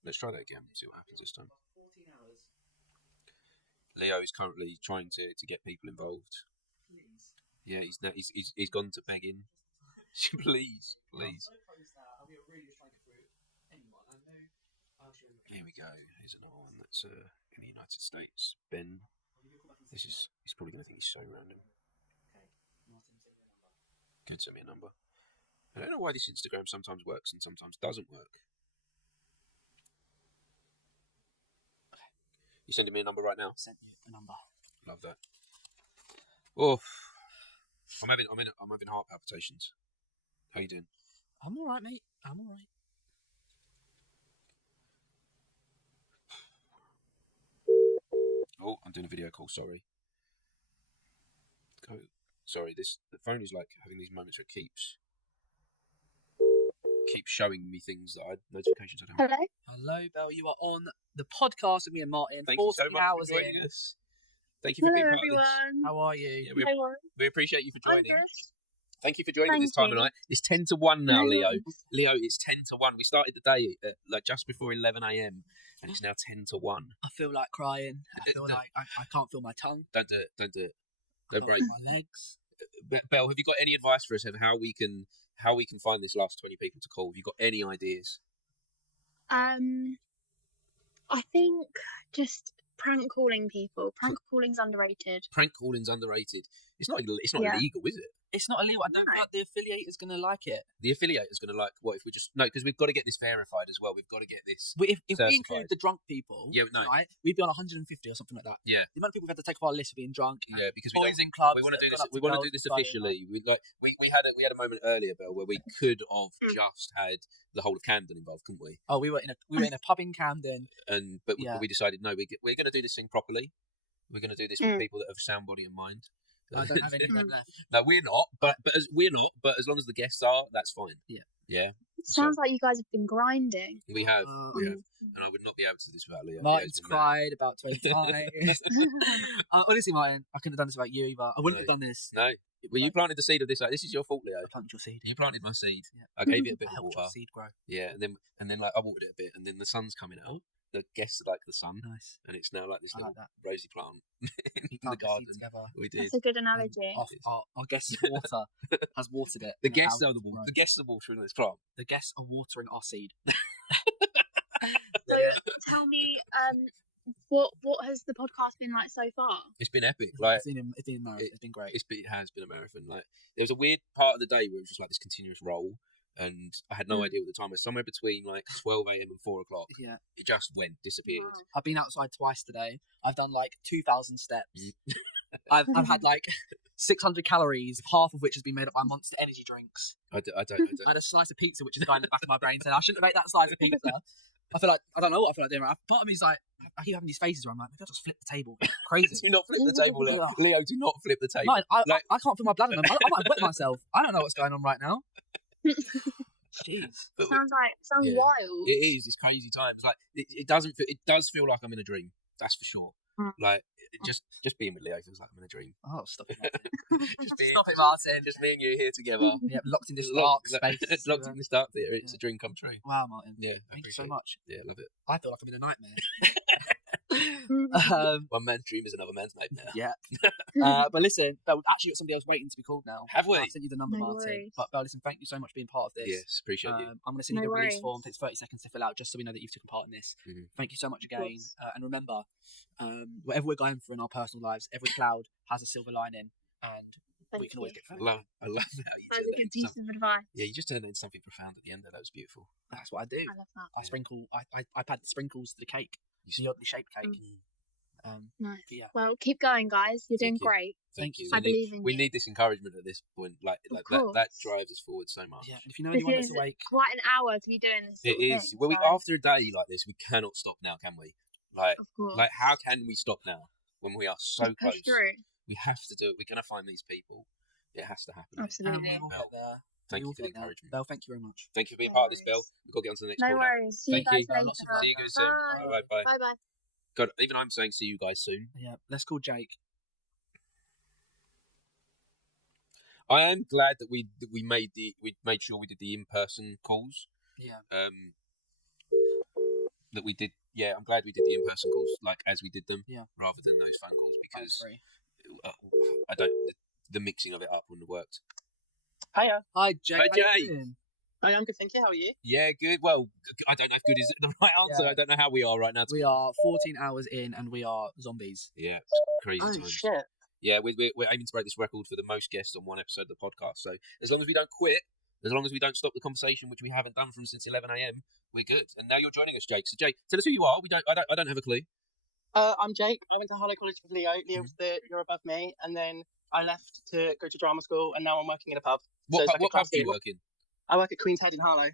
Let's try that again. See what happens this time. Leo is currently trying to get people involved. Yeah, he's gone to begging. please. Here we go. Here's another one that's in the United States. Ben. He's probably going to think he's so random. Go and send me a number. I don't know why this Instagram sometimes works and sometimes doesn't work. You sending me a number right now? Sent you a number. Love that. Oh, I'm having heart palpitations. How you doing? I'm all right, mate. I'm all right. Oh, I'm doing a video call. Sorry. Sorry. The phone is like having these moments where it keeps showing me things that notifications I don't. Hello, Belle. You are on the podcast with me and Martin. Thank you so much for joining us. Thank you for being part of this. How are you? Yeah, we appreciate you for joining. Thank you for joining this time of night. It's 10 to 1 now, Leo. Leo, it's 10 to 1. We started the day at just before 11 a.m. and it's now 10 to 1. I feel like crying. I feel like I can't feel my tongue. Don't do it. Don't break my legs. Belle, have you got any advice for us of how we can find this last 20 people to call? Have you got any ideas? I think just prank calling people. Prank calling's underrated. Prank calling's underrated. It's not illegal, is it? It's not illegal. I don't feel like the affiliator's going to like it. The affiliator's going to like what if we just... No, because we've got to get this verified as well. We've got to get this But if we include the drunk people, right, we'd be on 150 or something like that. Yeah. The amount of people we've had to take off our list of being drunk. Yeah, because boys in clubs. We want to do this. We want to do this officially. We had a moment earlier, Belle, where we could have just had the whole of Camden involved, couldn't we? Oh, we were in a pub in Camden, but we decided no, we're going to do this thing properly. We're going to do this with people that have sound, body, and mind. I don't have any of that left. No, we're not. But as long as the guests are, that's fine. Yeah. Yeah. Sounds like you guys have been grinding. We have, and I would not be able to do this without Leo. Martin's cried about 20 times. Honestly, Martin, I couldn't have done this without you either. I wouldn't have done this. No. Well, you planted the seed of this. Like, this is your fault, Leo. I planted your seed. You planted my seed. Yeah. I gave it a bit of water. Your seed grow. Yeah, and then like I watered it a bit, and then the sun's coming out. The guests like the sun. Nice. And it's now like this little rosy plant in We the garden. We did. That's a good analogy. Our guest's water has watered it. The guests are the guests are watering this plant. The guests are watering our seed. So tell me, what has the podcast been like so far? It's been epic. Like it's been great. It has been a marathon. Like there was a weird part of the day where it was just like this continuous roll, and I had no idea what the time was. Somewhere between like 12 a.m. and 4 o'clock. Yeah, it just disappeared. Wow. I've been outside twice today. I've done like 2,000 steps. I've had like 600 calories, half of which has been made up by Monster energy drinks. I don't. I had a slice of pizza, which is going in the back of my brain saying I shouldn't have ate that slice of pizza. I feel like I don't know what I feel like doing. Right? Part of me is like, I keep having these phases where I'm like, maybe I'll just flip the table. It's crazy. Do not flip the table, Leo. Leo, do not flip the table. No, I can't feel my bladder. I might have wet myself. I don't know what's going on right now. Jeez. Sounds wild. It is. It's crazy times. Like it does feel like I'm in a dream. That's for sure. Like just being with Leo feels like I'm in a dream. Oh, stop it! Stop it, Martin. Just me and you here together. Yeah, locked in this dark space. It's locked in this dark theatre. It's a dream come true. Wow, Martin. Yeah, thank you so much. Yeah, love it. I feel like I'm in a nightmare. One man's dream is another man's nightmare. Yeah. But listen, Belle, we've actually got somebody else waiting to be called now. Have we? I sent you the number, No Martin. worries. But Belle, listen, thank you so much for being part of this. Yes, appreciate you. I'm going to send you No the release worries. form. It takes 30 seconds to fill out, just so we know that you've taken part in this. Thank you so much again. And remember, whatever we're going through in our personal lives, every cloud has a silver lining, and we can always get through. I love how you That was a good piece of advice. Yeah, you just turned into something profound at the end there. That was beautiful. That's what I do. I love that. I sprinkle. I add the sprinkles to the cake. The oddly shaped cake. Nice. Yeah. Well, keep going, guys. You're doing you. great. Thank you. I believe in We you. need this encouragement at this point. Like that drives us forward so much. Yeah. And if you know This anyone that's is awake, quite an hour to be doing this. It sort of is. thing, Well, so- after a day like this, we cannot stop now, can we? Like, Of course. like how can we stop now when we are so Just push close? through. We have to do it. We're gonna find these people. It has to happen. Absolutely. we will get there. Thank We you will for the get there. encouragement. Belle, thank you very much. Thank you for being part of this, Bill. We've got to get on to the next No call now. worries. See Thank you you. guys later. See you guys soon. Bye. Bye. Bye bye. God, even I'm saying see you guys soon. Yeah. Let's call Jake. I am glad that we made sure we did the in-person calls. Yeah. That we did. Yeah, I'm glad we did the in-person calls like as we did them. Yeah. Rather than those phone calls because I don't. The mixing of it up wouldn't have worked. Hiya. Hi, Jake. Hi, How you Jake. doing? Hi, I'm good, thank you. How are you? Yeah, good. Well, I don't know if good is the right answer. Yeah. I don't know how we are right now. We are 14 hours in, and we are zombies. Yeah, crazy Oh times. shit. Yeah, we're aiming to break this record for the most guests on one episode of the podcast. So as long as we don't quit, as long as we don't stop the conversation, which we haven't done from since 11 a.m., we're good. And now you're joining us, Jake. So Jake, tell us who you are. I don't have a clue. I'm Jake. I went to Harlow College with Leo. Leo was the year above me, and then I left to go to drama school, and now I'm working in a pub. So What it's like a pub class do you two. work in? I work at Queen's Head in Harlow.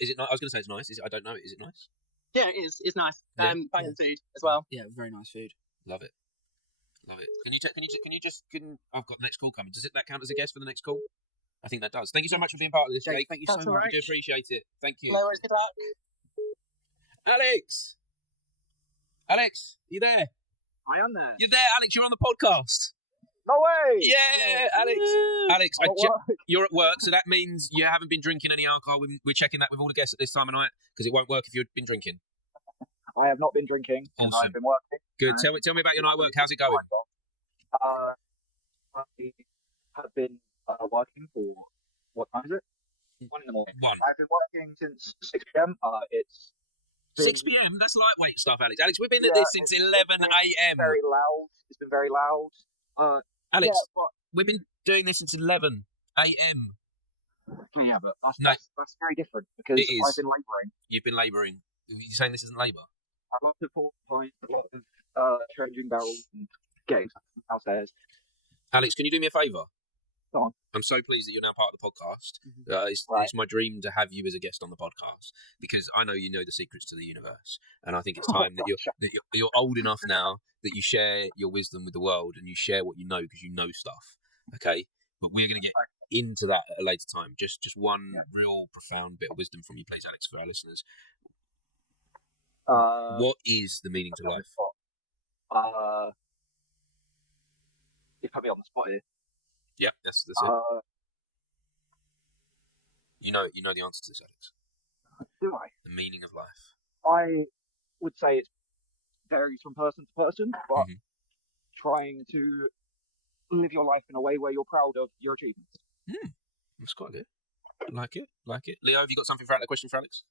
Is it? I was going to say it's nice. I don't know. Is it nice? Yeah, it is. It's nice. Yeah. Banging food as well. Yeah, very nice food. Love it. Love it. Can you I've got the next call coming. Does that count as a guest for the next call? I think that does. Thank you so much for being part of this, Jake. Thank you so That's much. all right. I do appreciate it. Thank you. No worries. Good luck. Alex, you there? I am there. You're there, Alex. You're on the podcast. No way. Yeah, Alex. I'm at work. You're at work, so that means you haven't been drinking any alcohol. We're checking that with all the guests at this time of night because it won't work if you've been drinking. I have not been drinking. And Awesome. I've been working. Good. Tell me about your night work. How's it going? I have been working for, what time is it? 1 in the morning. 1. I've been working since 6 p.m. It's 6 p.m. That's lightweight stuff, Alex. Alex, we've been at this since 11 a.m. very loud. It's been very loud. Alex, yeah, but, we've been doing this since 11 a.m. yeah, but No. that's very different because It is. I've been labouring. You've been labouring. You're saying this isn't labour? A lot of pork pies, a lot of changing barrels and getting stuff from downstairs. Alex, can you do me a favour? Go on. I'm so pleased that you're now part of the podcast. Right. It's my dream to have you as a guest on the podcast because I know you know the secrets to the universe, and I think it's time that you're old enough now that you share your wisdom with the world and you share what you know because you know stuff. Okay, but we're gonna get into that at a later time. Just one real profound bit of wisdom from you, please, Alex, for our listeners. What is the meaning to life? You put me on the spot here. Yeah, that's it. You know the answer to this, Alex. Do I? The meaning of life. I would say it varies from person to person, but trying to live your life in a way where you're proud of your achievements. That's quite good. Like it. Leo, have you got something for that question for Alex?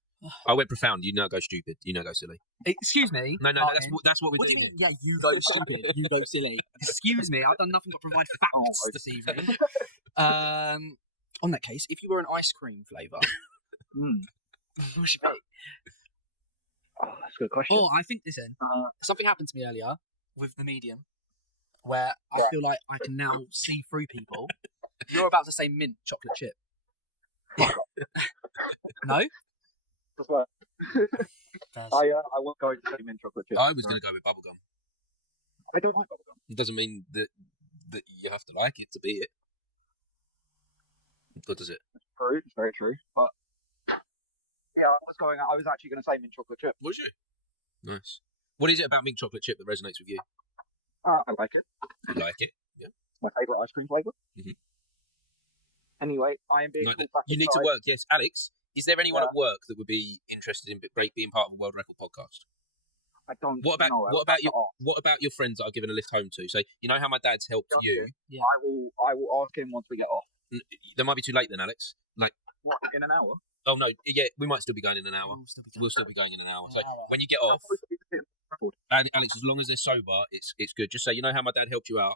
I went profound. You now go stupid. You now go silly. Excuse me. No. That's what we're What do doing. you mean? Yeah, you go stupid. You go silly. Excuse me. I've done nothing but provide facts this evening. On that case, if you were an ice cream flavour, what should it be? Oh, that's a good question. Oh, I think this in. Something happened to me earlier with the medium, where I feel like I can now see through people. You're about to say mint chocolate chip. No? I won't go to say mint chocolate chip. I was going to go with bubblegum. I don't like bubblegum. It doesn't mean that you have to like it to be it. What does it? True, it's very true. But yeah, I was actually going to say mint chocolate chip. Was you? Nice. What is it about mint chocolate chip that resonates with you? I like it. You like it? Yeah. It's my favourite ice cream flavour. Anyway, I am being called back You need to work, yes. Alex, is there anyone at work that would be interested in being part of a world record podcast? I don't What about know. what about your friends that I've given a lift home to? So you know how my dad's helped you? Yeah. I will ask him once we get off. That might be too late then, Alex. Like what, in an hour? Oh no, yeah, we might still be going in an hour. We'll still be going in an hour. So when you get off, and Alex, as long as they're sober, it's good. Just say, you know how my dad helped you out,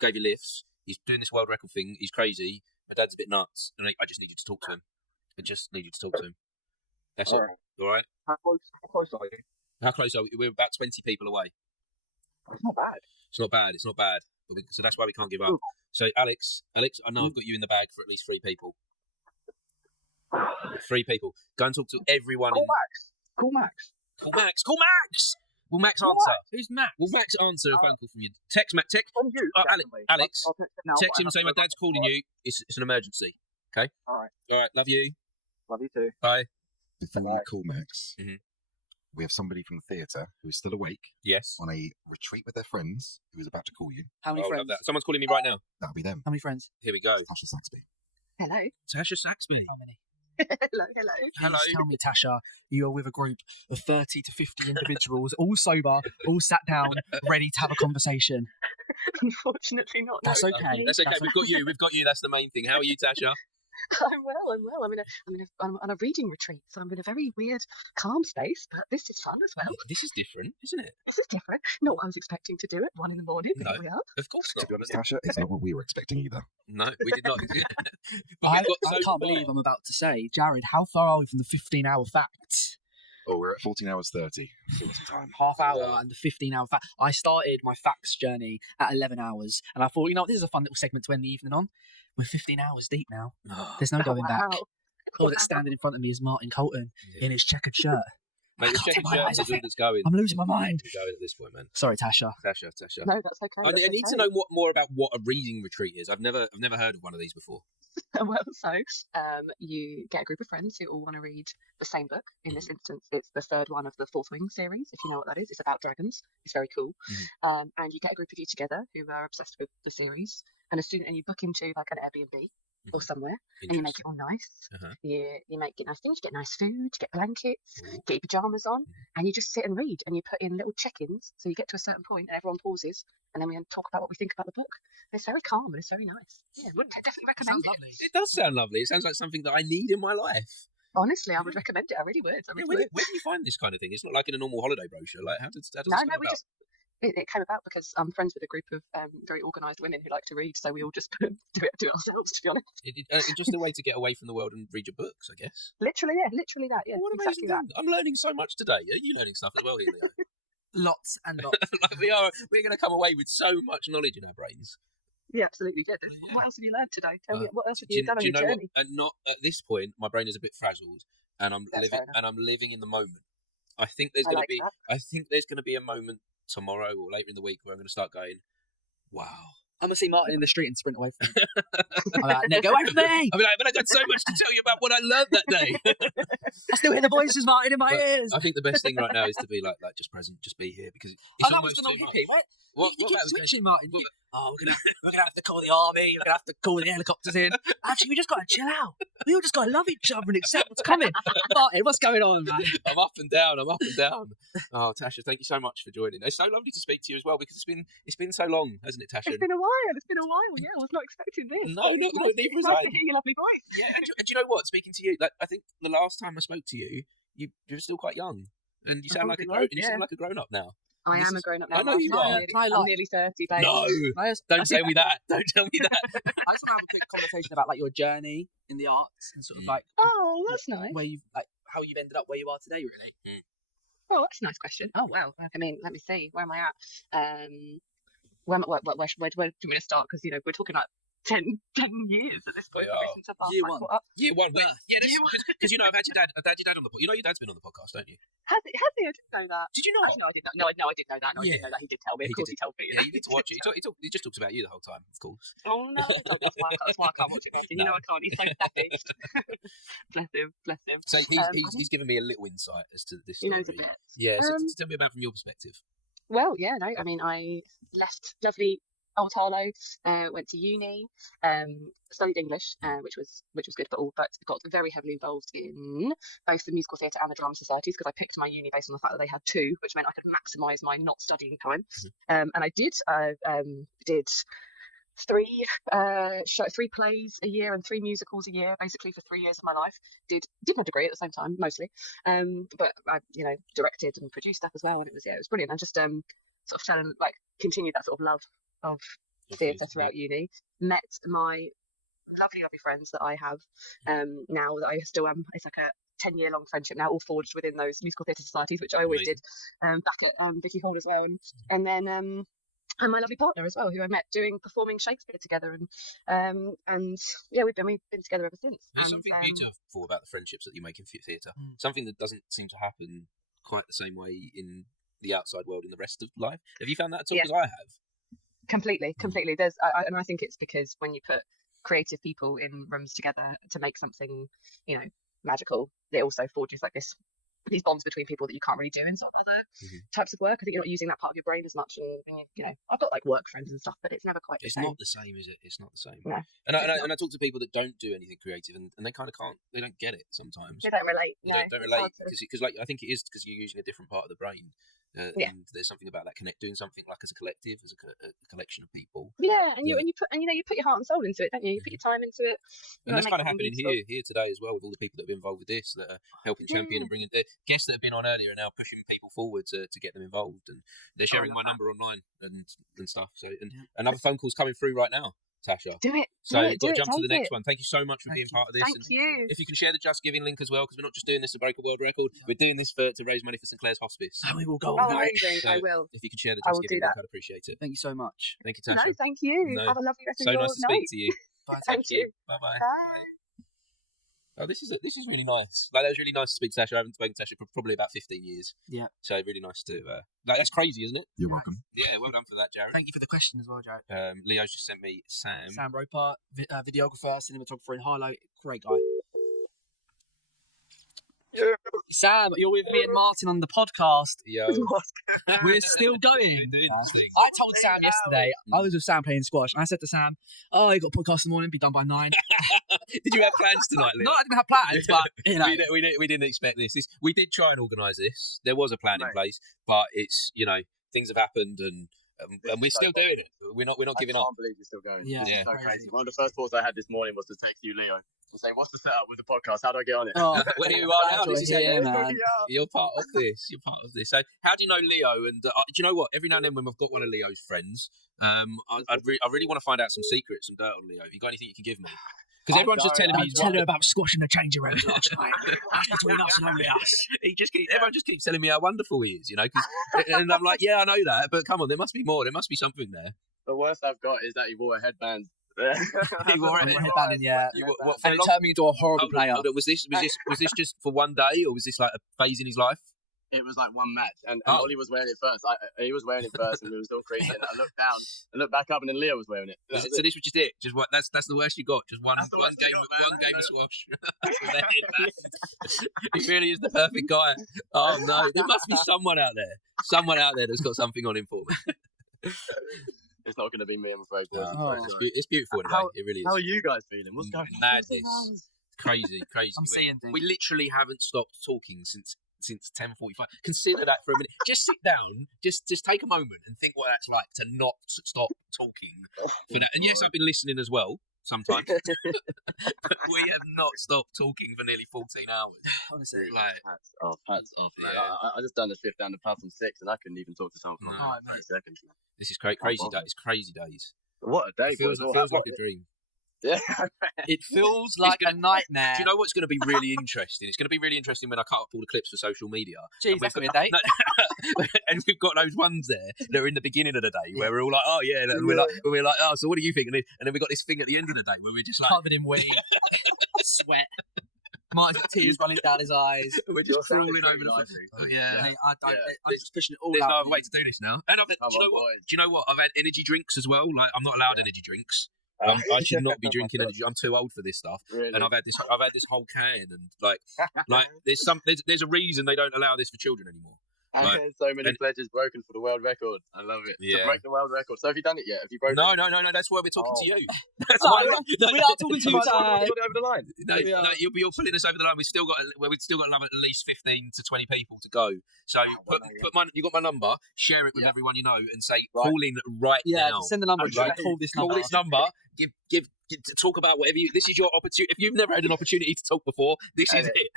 gave you lifts. He's doing this world record thing. He's crazy. My dad's a bit nuts, and I just need you to talk to him. I just need you to talk to him. That's all. All right. How close are you? How close are we? We're about 20 people away. It's not bad. It's not bad. So that's why we can't give up. So Alex, I know I've got you in the bag for at least 3 people. 3 people. Go and talk to everyone. Call Max. Will Max answer? Who's Max? Will Max answer a phone call from you? Text Max. From you, Alex. I'll text him now, text him and say my dad's calling you. It's an emergency. Okay. All right. Love you. Love you too. Bye. Before you call Max, we have somebody from the theatre who is still awake. Yes. On a retreat with their friends who is about to call you. How many friends? Someone's calling me right now. That'll be them. How many friends? Here we go. Tasha Saxby. Hello. Tasha Saxby. How many? Hello. Please tell me, Tasha, you are with a group of 30 to 50 individuals, all sober, all sat down, ready to have a conversation. Unfortunately not. That's no. okay. That's okay. We've got you. That's the main thing. How are you, Tasha? I'm well. I'm on a reading retreat, so I'm in a very weird, calm space. But this is fun as well. This is different, isn't it? This is different. Not what I was expecting to do at 1 a.m. But No, here we are. of course not. To be honest, Tasha, it's not what we were expecting either. No, we did not. I can't believe I'm about to say, Jared, how far are we from the 15-hour fact? Oh, we're at 14 hours 30. Still some time. Half hour and the 15-hour fact. I started my facts journey at 11 hours, and I thought, this is a fun little segment to end the evening on. We're 15 hours deep now. There's no going back. All that's standing in front of me is Martin Colton in his checkered shirt. Mate, your checkered shirt is all that's going. I'm losing my mind. You're going at this point, man. Sorry, Tasha. Tasha. No, that's okay. I need to know more about what a reading retreat is. I've never heard of one of these before. Well, so you get a group of friends who all want to read the same book. In this instance, it's the 3rd one of the Fourth Wing series, if you know what that is. It's about dragons. It's very cool. And you get a group of you together who are obsessed with the series. And you book into like an Airbnb or somewhere, and you make it all nice. You get nice things. You get nice food. You get blankets. Get your pajamas on, and you just sit and read. And you put in little check-ins. So you get to a certain point, and everyone pauses, and then we talk about what we think about the book. And it's very calm and it's very nice. Yeah, definitely recommend it. It does sound lovely. It sounds like something that I need in my life. Honestly, I would recommend it. I really would. Where do you find this kind of thing? It's not like in a normal holiday brochure. Like, how does No, it came about because I'm friends with a group of very organised women who like to read, so we all just do it ourselves, to be honest. It's just a way to get away from the world and read your books, I guess. Literally that. Yeah, what exactly amazing thing. I'm learning so much today. Are you learning stuff as well, here, Leo? Lots and lots. We're going to come away with so much knowledge in our brains. Yeah, absolutely. Yeah. What else have you learned today? Tell me, what else have you done on your journey? And not at this point, my brain is a bit frazzled, and I'm living in the moment. I think there's going to be a moment tomorrow or later in the week where I'm going to start going, wow, I'm gonna see Martin in the street and sprint away from him. I'm like, no, go away from me! I'll be like, but I got so much to tell you about what I learned that day. I still hear the voices, Martin, in my ears. I think the best thing right now is to be like just present, just be here, because it's that was almost the too much. non-hippie, right? What you keep that was switching, Martin. We're gonna have to call the army. We're gonna have to call the helicopters in. Actually, we just gotta chill out. We all just gotta love each other and accept what's coming. Martin, what's going on, man? I'm up and down. Oh, Tasha, thank you so much for joining. It's so lovely to speak to you as well, because it's been so long, hasn't it, Tasha? It's been a while. Yeah, I was not expecting this. No, neither was nice I. to hear your lovely voice. Yeah, and do you know what? Speaking to you, like, I think the last time I spoke to you, you were still quite young, and you sound like a grown up now. I am a grown up now. I know you are. I'm nearly 30, babe. No, don't tell me that. Don't tell me that. I just want to have a quick conversation about like your journey in the arts and sort of like that's nice. Where you like how you've ended up where you are today, really. Oh, that's a nice question. Oh, well. I mean, let me see. Where am I at? Where do you want me to start? Because, you know, we're talking like 10 years at this point. Since I've caught up. Year one. Because, you know, I've had your dad on the podcast. You know your dad's been on the podcast, don't you? Has he? I didn't know that. Did you not? No, I didn't know. No, I didn't know that. No, I didn't know that. He did tell me. Of course he told me. Yeah, you need to watch it. He just talks about you the whole time, of course. Oh, no. That's why I can't watch it, Martin. You know I can't. He's so savage. Bless him. So he's given me a little insight as to this story. He knows a bit. Yeah, so tell me about from your perspective. Well, yeah, no, I mean, I left lovely Old Harlow, went to uni, studied English, which was good, but got very heavily involved in both the musical theatre and the drama societies, because I picked my uni based on the fact that they had two, which meant I could maximise my not studying time. And I did. Did three plays a year and 3 musicals a year, basically for 3 years of my life. Did my degree at the same time, mostly, but I, you know, directed and produced stuff as well, and it was brilliant. I just sort of fell and continued that sort of love of theatre throughout uni. Met my lovely friends that I have now, that I still am. It's like a 10-year long friendship now, all forged within those musical theatre societies, which I always did back at Vicky Hall as well, and then and my lovely partner as well, who I met performing Shakespeare together, and yeah, we've been together ever since. There's something beautiful about the friendships that you make in theatre. Something that doesn't seem to happen quite the same way in the outside world in the rest of life. Have you found that at all? Because I have. Completely. There's, and I think it's because when you put creative people in rooms together to make something, you know, magical, it also forges like these bonds between people that you can't really do in some other types of work. I think you're not using that part of your brain as much, and you know, I've got like work friends and stuff, but it's never quite the same. It's not the same, is it? It's not the same. No. And I talk to people that don't do anything creative, and they kind of can't. They don't get it sometimes. They don't relate. They don't relate because like I think it is because you're using a different part of the brain. And there's something about that doing something like as a collective, as a collection of people. Yeah, and you put your heart and soul into it, don't you? You put your time into it. And that's kind of happening here today as well, with all the people that have been involved with this, that are helping champion and bringing the guests that have been on earlier are now pushing people forward to get them involved, and they're sharing my number online and stuff. So and another phone call's coming through right now, Tasha. Do it. So you've got to jump to the next one. Thank you so much for being part of this. Thank you. If you can share the Just Giving link as well, because we're not just doing this to break a world record, we're doing this to raise money for St Clair's Hospice. And we will go on that. So I will. If you can share the Just Giving link, I'd appreciate it. Thank you so much. Thank you, Tasha. No, thank you. Have a lovely rest of your night. So nice to speak to you. Bye. Thank you. Bye-bye. Oh, this is really nice. Like, that was really nice to speak to Tasha. I haven't spoken to Tasha for probably about 15 years. Yeah. So really nice to. That's crazy, isn't it? You're welcome. Yeah, well done for that, Jared. Thank you for the question as well, Jared. Leo's just sent me Sam. Sam Ropart, videographer, cinematographer in Harlow. Great guy. Yeah. Sam, you're with me and Martin on the podcast. Yo. We're still going. I told Sam yesterday, I was with Sam playing squash, and I said to Sam, "Oh, you got a podcast in the morning, be done by 9. Did you have plans tonight, Leo? No, I didn't have plans, but you know. we didn't expect this. We did try and organise this. There was a plan in place, but it's, you know, things have happened, and we're still doing it. We're not giving up. I can't believe you're still going. Yeah, it's so crazy. One of the first thoughts I had this morning was to text you, Leo, and say, "What's the setup with the podcast? How do I get on it?" Oh, where you are now, this is man. You're part of this. You're part of this. So, how do you know Leo? And do you know what? Every now and then, when I've got one of Leo's friends, I really want to find out some secrets, some dirt on Leo. Have you got anything you can give me? Because everyone's just telling me he's telling her about squashing the changing rooms last night. That's between us and only us. Everyone just keeps telling me how wonderful he is, you know. And I'm like, yeah, I know that, but come on, there must be more. There must be something there. The worst I've got is that he wore a headband. He wore a headband, yeah. And it turned me into a horrible player. Was this just for one day, or was this like a phase in his life? it was like one match, and Ollie was wearing it first. He was wearing it first, and it was still creasing. I looked down, I looked back up, and then Leo was wearing it. So this was just it. Just what? That's the worst you got. Just one game of squash. With their head back. He really is the perfect guy. Oh no, there must be someone out there that's got something on him for me. It's not going to be me, I'm afraid. It's beautiful anyway. It really is. How are you guys feeling? What's going on? Madness. Crazy. I'm seeing things. We literally haven't stopped talking since 10:45. Consider that for a minute. Just sit down. Just take a moment and think what that's like to not stop talking for that. And yes, I've been listening as well sometimes. But we have not stopped talking for nearly 14 hours. Honestly, like hats off. Yeah. I just done a shift down to pub from 6, and I couldn't even talk to someone for 30 seconds. This is crazy. It's crazy days. What a day! It feels like a dream. Yeah, it feels like a nightmare. Do you know what's going to be really interesting? It's going to be really interesting when I cut up all the clips for social media. Jeez, that's going to be a date. And we've got those ones there that are in the beginning of the day where we're all like, oh yeah, and we're like, oh, so what do you think? And then we've got this thing at the end of the day where we're just like covered in weed, sweat. Mark's got tears running down his eyes. We're just crawling over the floor. Oh, yeah. I'm just pushing it all There's out. no other way to do this now. And do you know what? I've had energy drinks as well. Like, I'm not allowed energy drinks. I should not be drinking energy. I'm too old for this stuff. Really? And I've had this whole can, and like there's a reason they don't allow this for children anymore. And there's so many pledges broken for the world record. I love it. Yeah. To break the world record. So have you done it yet? Have you broken No. it? That's why we're talking to you. We are talking to you. Over the line. No, you're pulling us over the line. We've still got another at least 15 to 20 people to go. So you got my number. Share it with everyone you know, and say call in right now. Send the number. Call this number. Call this number. Give talk about whatever you. This is your opportunity. If you've never had an opportunity to talk before, this is it.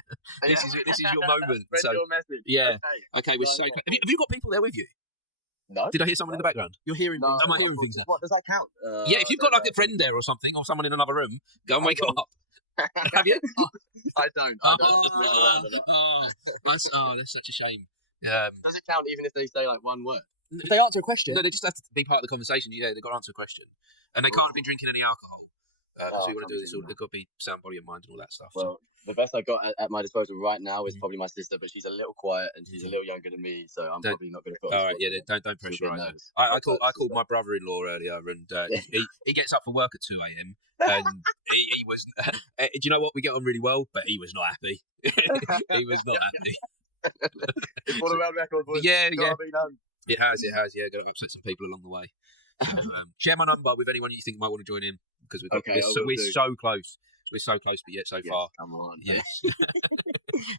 This is your moment. Spread your message. Yeah. Okay. We're so. Have you got people there with you? No. Did I hear someone in the background? You're hearing things. Am I hearing things now? What does that count? Yeah. If you've got like a friend there or something, or someone in another room, go and wake them up. Have you? I don't. That's such a shame. Does it count even if they say like one word? If they answer a question, no, they just have to be part of the conversation. Yeah, they've got to answer a question, and they can't have been drinking any alcohol. Because we want to do this, they've got to be sound body and mind and all that stuff. Well, the best I've got at my disposal right now is probably my sister, but she's a little quiet and she's a little younger than me, so I'm probably not going to put. All right, yeah, don't pressurise her. I called my brother-in-law earlier, and he gets up for work at 2 a.m. and he was. Do you know what? We get on really well, but he was not happy. He was not happy. For the world record, boys. Yeah. It has. Yeah, got to upset some people along the way. So, share my number with anyone you think might want to join in, because we're so close. We're so close, but yet so far. Come on. Yes.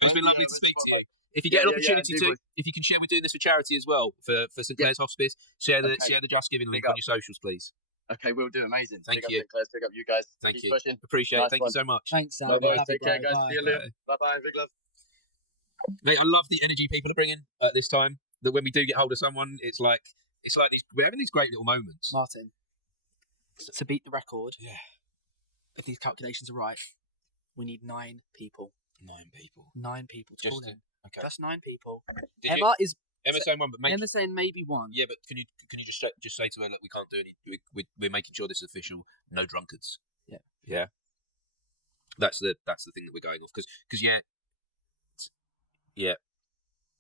It's been lovely to speak to you. If you get an opportunity to, if you can share, we're doing this for charity as well, for St Clair's Hospice. Share the Just Giving link on your socials, please. Okay, we'll do. Amazing. Thank you. Pick up you guys. Thank Keep you. pushing. Appreciate it. Nice Thank one. you so much. Thanks, Sam. Bye-bye. Take care, guys. See you later. Bye-bye. Big love. Mate, I love the energy people are bringing at this time. That when we do get hold of someone, it's like these. We're having these great little moments. Martin, to beat the record, if these calculations are right, we need 9 people. 9 people. 9 people to call in. Okay. Just 9 people. Emma's saying one, but Emma's saying maybe 1. Yeah, but can you just say to her that we can't do any? We're making sure this is official. No drunkards. Yeah. That's the thing that we're going off because yeah.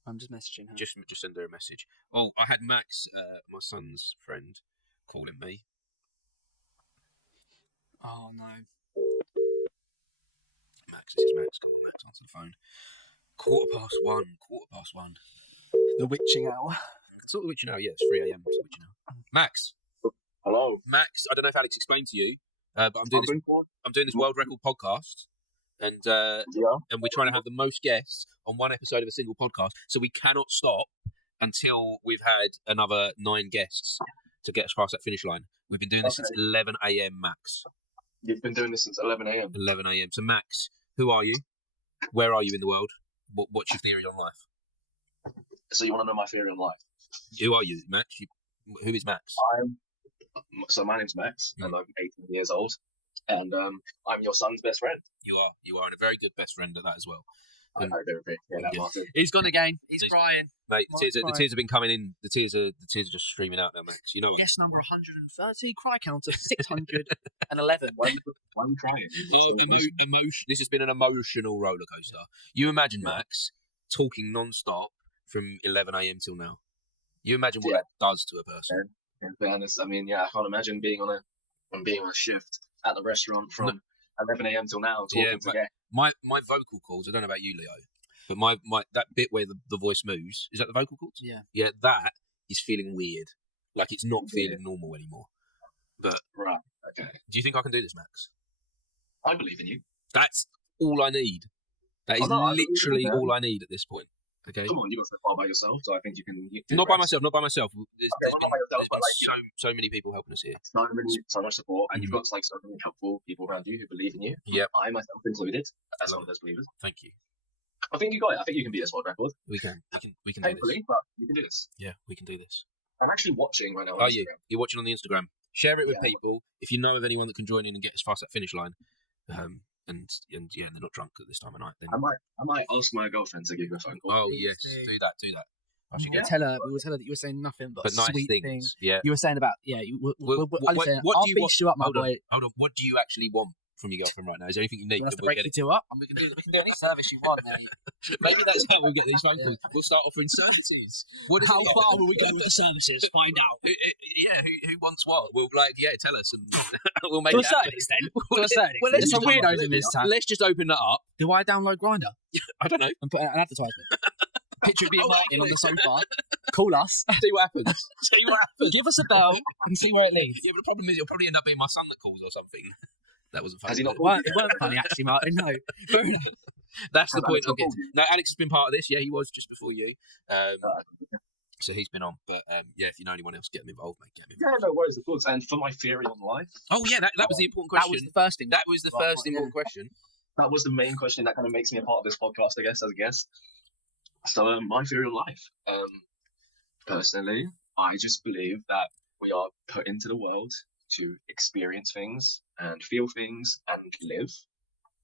I'm just messaging her. Just send her a message. Oh, I had Max, my son's friend, calling me. Oh no. Max, this is Max. Come on, Max, answer the phone. 1:15. The witching hour. It's not the witching hour, yeah, it's 3 a.m. It's the witching hour. Max. Hello. Max, I don't know if Alex explained to you, but I'm doing this world record podcast. And we're trying to have the most guests on one episode of a single podcast, so we cannot stop until we've had another 9 guests to get us past that finish line. We've been doing this since 11 a.m. Max. You've been doing this since 11 a.m. 11 a.m. So Max, who are you? Where are you in the world? What's your theory on life? So you want to know my theory on life? Who are you, Max? Who is Max? My name's Max, and I'm 18 years old. And I'm your son's best friend. You are, and a very good best friend at that as well. He's gone again. He's crying, mate. The tears have been coming in. The tears are just streaming out now, Max. You know what? Guess number 130. Cry count of 611. One crying. This has been an emotional roller coaster. You imagine Max talking non-stop from 11 a.m. till now. You imagine what that does to a person. In fairness, I mean, I can't imagine being on a shift at the restaurant from 11 a.m. till now. My vocal cords. I don't know about you, Leo, but my that bit where the voice moves, is that the vocal cords? Yeah, that is feeling weird. Like it's not feeling normal anymore. But okay. Do you think I can do this, Max? I believe in you. That's all I need. That is literally all I need at this point. Okay. Come on, you got so far by yourself, so I think you can. Not by myself. There's been so many people helping us here. So much support, and you've got like so many helpful people around you who believe in you. Yep. I myself included, as one of those believers. Thank you. I think you got it. I think you can beat this world record. We can do this. Hopefully, but you can do this. Yeah, we can do this. I'm actually watching right now. Are you? You're watching on the Instagram. Share it with people. If you know of anyone that can join in and get as fast as that finish line, and they're not drunk at this time of night, then I might ask my girlfriend to give you a phone call. Oh yes, do that. We will tell her that you were saying nothing but nice sweet things. Yeah. You were saying about I'll beat you up, my boy. Hold on. What do you actually want from your girlfriend right now? Is there anything you need? You want us to break you two up, and we can do any service you want, mate. Maybe that's how we'll get these phone calls. We'll start offering services. How far will we go with the services? Find out. Who wants what? We'll tell us, and we'll make to it a certain extent. Well, There's some weirdos in this town. Let's just open that up. Do I download Grindr? I don't know. And put out an advertisement. Picture of me and Martin on the sofa. Call us. See what happens. Give us a bell and see where it leads. Yeah, but the problem is it'll probably end up being my son that calls or something. That wasn't funny. Has he not? It weren't funny, actually, Martin. No. That's the point I'm getting. No, Alex has been part of this. Yeah, he was just before you. So he's been on. But if you know anyone else, get them involved, mate. Get them involved. Yeah, no worries, of course. And for my theory on life. Oh yeah, that was the important question. That was the first thing. That was the first important question. That was the main question that kind of makes me a part of this podcast, I guess, as a guest. So my theory on life. Personally, I just believe that we are put into the world to experience things and feel things and live.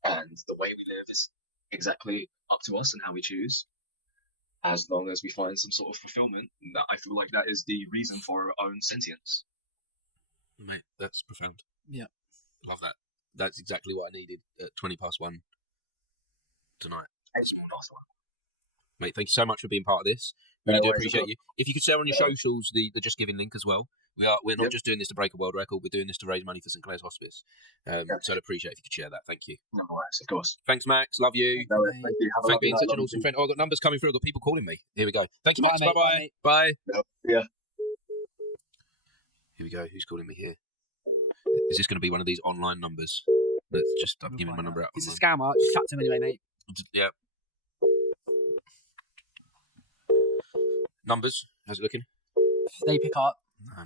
And the way we live is exactly up to us and how we choose. As long as we find some sort of fulfillment, that I feel like that is the reason for our own sentience. Mate, that's profound. Yeah. Love that. That's exactly what I needed at 1:20 tonight. Nice one. Mate, thank you so much for being part of this. Really do appreciate you. If you could share on your socials the Just Giving link as well. We're not just doing this to break a world record. We're doing this to raise money for St Clair's Hospice. So I'd appreciate if you could share that. Thank you. No worries, of course. Thanks, Max. Love you. No worries, thank you. Thank you for being such an awesome friend. Oh, I've got numbers coming through. I've got people calling me. Here we go. Thank you, Max. Bye-bye. Bye. Yeah. Here we go. Who's calling me here? Is this going to be one of these online numbers? I'm giving my number out. It's a scammer. Just chat to him anyway, mate. Yeah. Numbers? How's it looking? They pick up. No.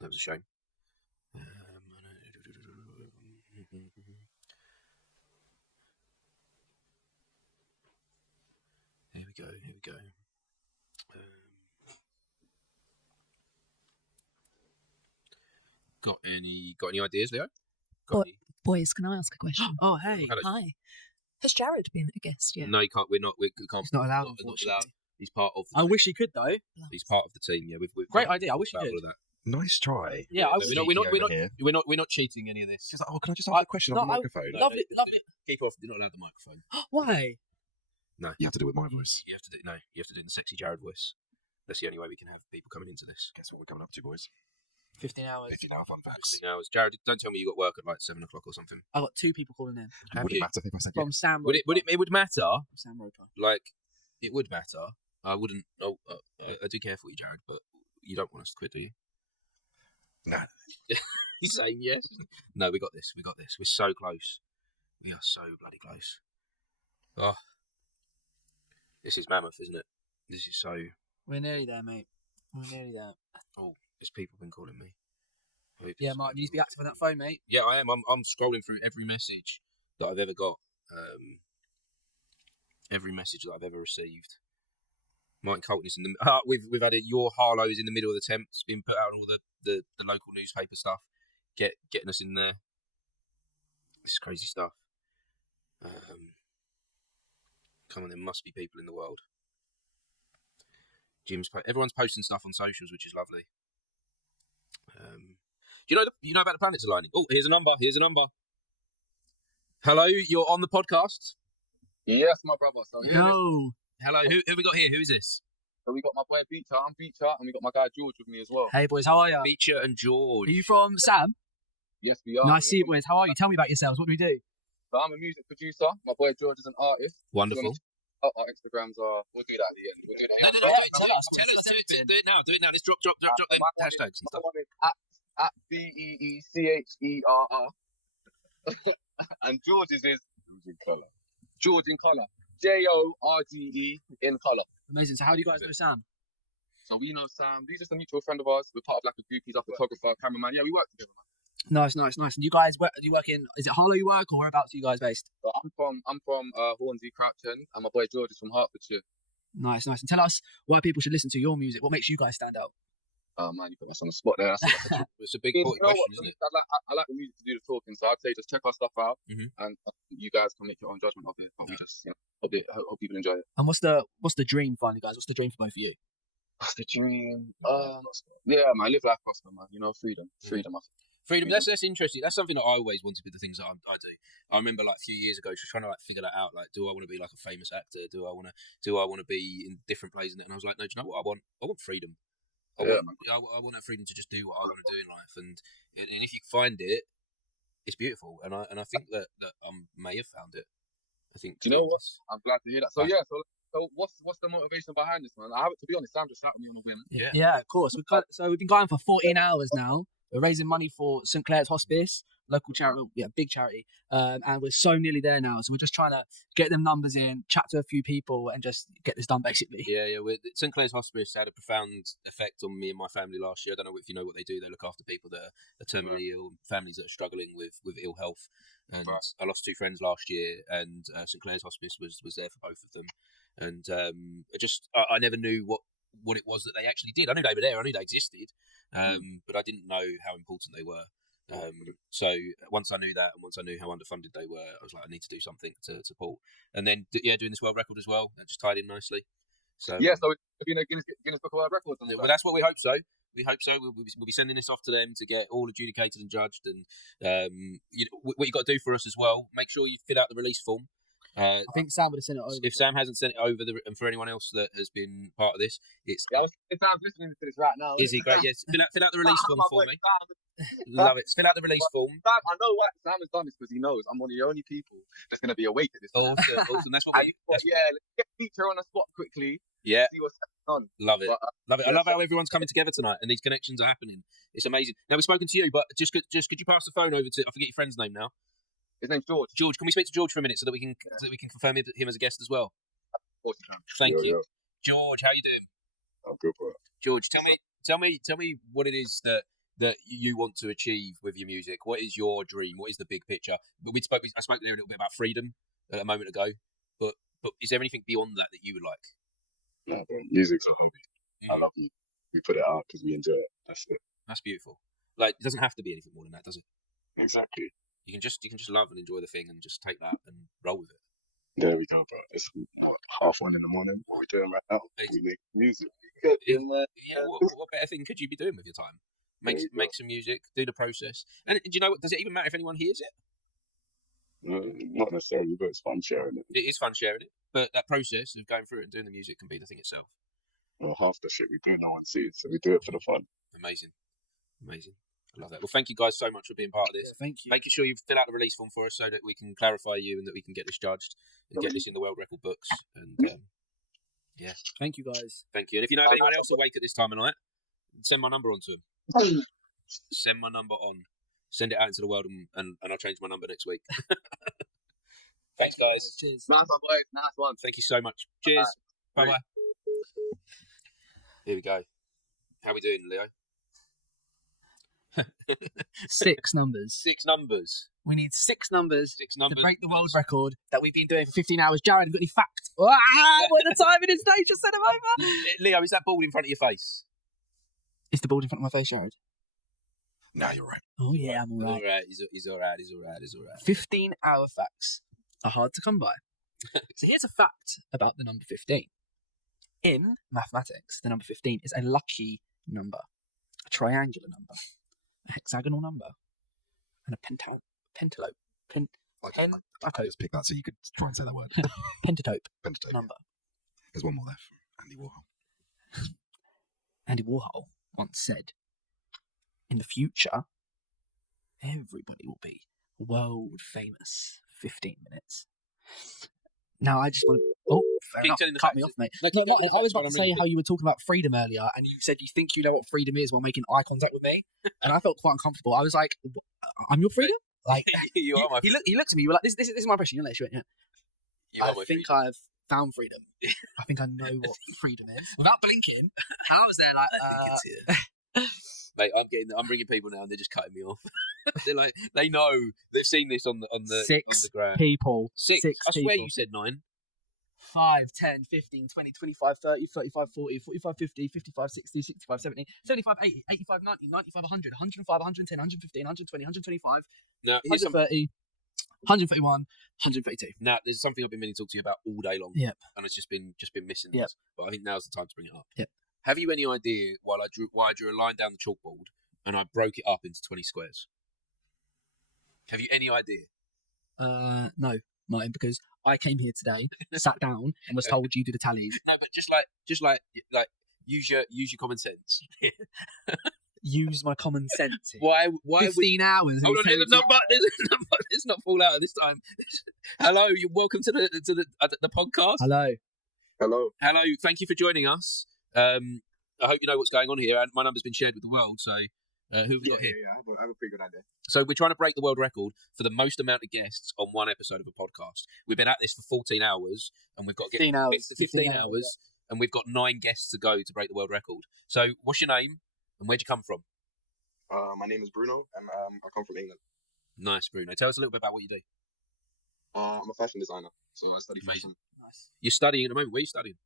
That was a shame. Here we go. Got any ideas, Leo? Boys, can I ask a question? Oh, hey. Hello. Hi. Has Jared been a guest yet? No, you can't. We can't. He's not allowed. Not allowed. He's part of. I wish he could though. He's part of the team. Yeah, we've great idea. I wish he all did. of that. Nice try. Yeah, we're not cheating any of this. She's like, oh, can I just ask a question on the microphone? Love it. Keep off. You're not allowed the microphone. Why? No, you have to do it with my voice. You have to do it in the sexy Jared voice. That's the only way we can have people coming into this. Guess what we're coming up to, boys? 15 hours. 15 hour fun facts. 15 hours. Jared, don't tell me you got work at like 7 o'clock or something. I got 2 people calling in. Would it matter if I said from Sam? Would it would matter? From Sam Roper. Like, it would matter. I wouldn't. I do care for you, Jared, but you don't want us to quit, do you? No. He's saying yes. No, we got this. We're so close. We are so bloody close. Oh, this is mammoth, isn't it? This is so. We're nearly there, mate. We're nearly there. Oh, there's people been calling me. Yeah, Martin, you need to be active on that phone, mate. Yeah, I am. I'm scrolling through every message that I've ever got. Every message that I've ever received. Martin Colton is in the. We've had your Harlow's in the middle of the tent. It's been put out on all the local newspaper stuff. Getting us in there. This is crazy stuff. Come on, there must be people in the world. Everyone's posting stuff on socials, which is lovely. Do you know about the planets aligning? Oh, here's a number. Hello, you're on the podcast. Yes, my brother. So here it is. Yo. Hello. Who have we got here? Who is this? So we got my boy Beecher. I'm Beecher, and we got my guy George with me as well. Hey boys, how are you? Beecher and George. Are you from Sam? Yes, we are. Nice to see you, boys. How are you? Tell me about yourselves. What do we do? So I'm a music producer. My boy George is an artist. Wonderful. Our Instagrams are. We'll do that at the end. We'll do that. No, tell us. Do it now. Do it now. Let's drop them hashtags and stuff. My one is at BEECHERR. And George's is George in Colour. JORGE in Colour. Amazing. So how do you guys know Sam? So we know Sam. He's just a mutual friend of ours. We're part of like a group. He's a photographer, cameraman. Yeah, we work together. Nice. And you guys, do you work in? Is it Harlow you work, or whereabouts are you guys based? So I'm from Hornsey, Crouchend, and my boy George is from Hertfordshire. Nice. And tell us why people should listen to your music. What makes you guys stand out? Oh man, you put us on the spot there. It's a big important question, isn't it? I like the music to do the talking, so I'd say just check our stuff out, and you guys can make your own judgment of it. But we just hope people enjoy it. And what's the dream, finally, guys? What's the dream for both of you? What's the dream? Yeah, man, live life prosper, man. You know, freedom. Freedom. That's interesting. That's something that I always wanted with the things that I do. I remember like a few years ago, just trying to like figure that out. Like, do I want to be like a famous actor? Do I want to be in different places? And I was like, no, do you know what I want? I want freedom. I want that freedom to just do what I want to do in life, and if you find it, it's beautiful. And I think that I may have found it. I think. Do you know what? I'm glad to hear that. So yeah, so what's the motivation behind this, man? To be honest, Sam just sat with me on a whim. Yeah, of course. We've been going for 14 hours now. We're raising money for St Clair's Hospice, local charity, big charity, and we're so nearly there now. So we're just trying to get them numbers in, chat to a few people, and just get this done, basically. Yeah. St Clair's Hospice had a profound effect on me and my family last year. I don't know if you know what they do. They look after people that are terminally ill, families that are struggling with ill health. And I lost 2 friends last year, and St Clair's Hospice was there for both of them. And I never knew what it was that they actually did. I knew they were there. I knew they existed. But I didn't know how important they were. So once I knew that, and once I knew how underfunded they were, I was like, I need to do something to support. And then, doing this world record as well, that just tied in nicely. So yeah, so it'll be in a Guinness Book of World Records. Well, that's what we hope so. We hope so. We'll be sending this off to them to get all adjudicated and judged. And what you got to do for us as well, make sure you fill out the release form. I think Sam would have sent it over. If Sam hasn't sent it over, and for anyone else that has been part of this, it's. Sam's listening to this right now. Is he great? Yes. Fill out the release form for me. Love it. Fill out the release form. Sam, I know why Sam has done this because he knows I'm one of the only people that's going to be awake at this time. Awesome. That's what we. Let's get Peter on the spot quickly. Yeah. See what's going on. Love it. I love how everyone's coming together tonight and these connections are happening. It's amazing. Now we've spoken to you, but just could you pass the phone over to? I forget your friend's name now. His name's George. George, can we speak to George for a minute so that we can confirm him as a guest as well? Of course you can. Thank you. George, how you doing? I'm good, bro. George, tell me what it is that you want to achieve with your music. What is your dream? What is the big picture? But I spoke there a little bit about freedom a moment ago. But is there anything beyond that you would like? No, bro. Music's a hobby. I love it. We put it out because we enjoy it. That's it. That's beautiful. Like, it doesn't have to be anything more than that, does it? Exactly. You can just love and enjoy the thing and just take that and roll with it. There we go, bro. It's 1:30 in the morning. What we're doing right now? We make music. What better thing could you be doing with your time? Make some music, do the process. And do you know what? Does it even matter if anyone hears it? Not necessarily, but it's fun sharing it. It is fun sharing it. But that process of going through it and doing the music can be the thing itself. Well, half the shit we do, no one sees, so we do it for the fun. Amazing. I love that. Well, thank you guys so much for being part of this. Thank you. Making sure you fill out the release form for us so that we can clarify you and that we can get this judged and get this in the world record books. And yeah, thank you guys. Thank you. And if you know of anyone else awake at this time of night, send my number on to them. Send my number on. Send it out into the world, and I'll change my number next week. Thanks, guys. Cheers. Nice one, boys. Nice one. Thank you so much. Cheers. Bye. Here we go. How we doing, Leo? 6 numbers. 6 numbers. We need 6 numbers. 6 numbers to break the world record that we've been doing for 15 hours. Jared, have you got any facts? What the time it is now? Just send them over. Leo, is that ball in front of your face? Is the ball in front of my face, Jared? No, you're right. Oh yeah, I'm all right. All right. He's all right. 15-hour facts are hard to come by. So here's a fact about the number 15. In mathematics, the number 15 is a lucky number, a triangular number, a hexagonal number, and a I just picked that so you could try and say that word. Pentatope. Pentatope. Number. There's one more there from Andy Warhol. Andy Warhol once said, in the future, everybody will be world famous 15 minutes. Now, I just want to... Oh, fair enough. Cut me off, mate. I was about to say how you were talking about freedom earlier, and you said you think you know what freedom is while making eye contact with me, and I felt quite uncomfortable. I was like, I'm your freedom? Like, you are my freedom. He looked at me, you were like, this is my impression. You're like, you are my freedom. I've found freedom. I think I know what freedom is. Without blinking, I was there like, Mate, I'm ringing people now and they're just cutting me off. They're like, they know, they've seen this on the ground. People. Six. I swear you said 9. 5, 10, 15, 20, 25, 30, 35, 40, 45, 50, 55, 60, 65, 70, 75, 80, 85, 90, 95, 100, 105, 110, 115, 120, 125, now, 130, 131, 132. Now, there's something I've been meaning to talk to you about all day long. Yep. And it's just been missing Yep. this. But I think now's the time to bring it up. Yep. Have you any idea why I drew a line down the chalkboard and I broke it up into 20 squares? Have you any idea? No, Martin, because I came here today, sat down, and was told you do the tallies. No, but just like use your common sense. Use my common sense. Here. Why 15 hours. Hold on, there's a number. Let's not fall out at this time. Hello, you're welcome to the podcast. Hello. Thank you for joining us. I hope you know what's going on here, and my number's been shared with the world. So, who have we got here? Yeah, I have a pretty good idea. So we're trying to break the world record for the most amount of guests on one episode of a podcast. We've been at this for 14 hours, and we've got to get 15 hours, and we've got 9 guests to go to break the world record. So, what's your name, and where'd you come from? My name is Bruno, and I come from England. Nice, Bruno. Tell us a little bit about what you do. I'm a fashion designer, so I study fashion. Nice. You're studying at the moment. Where are you studying?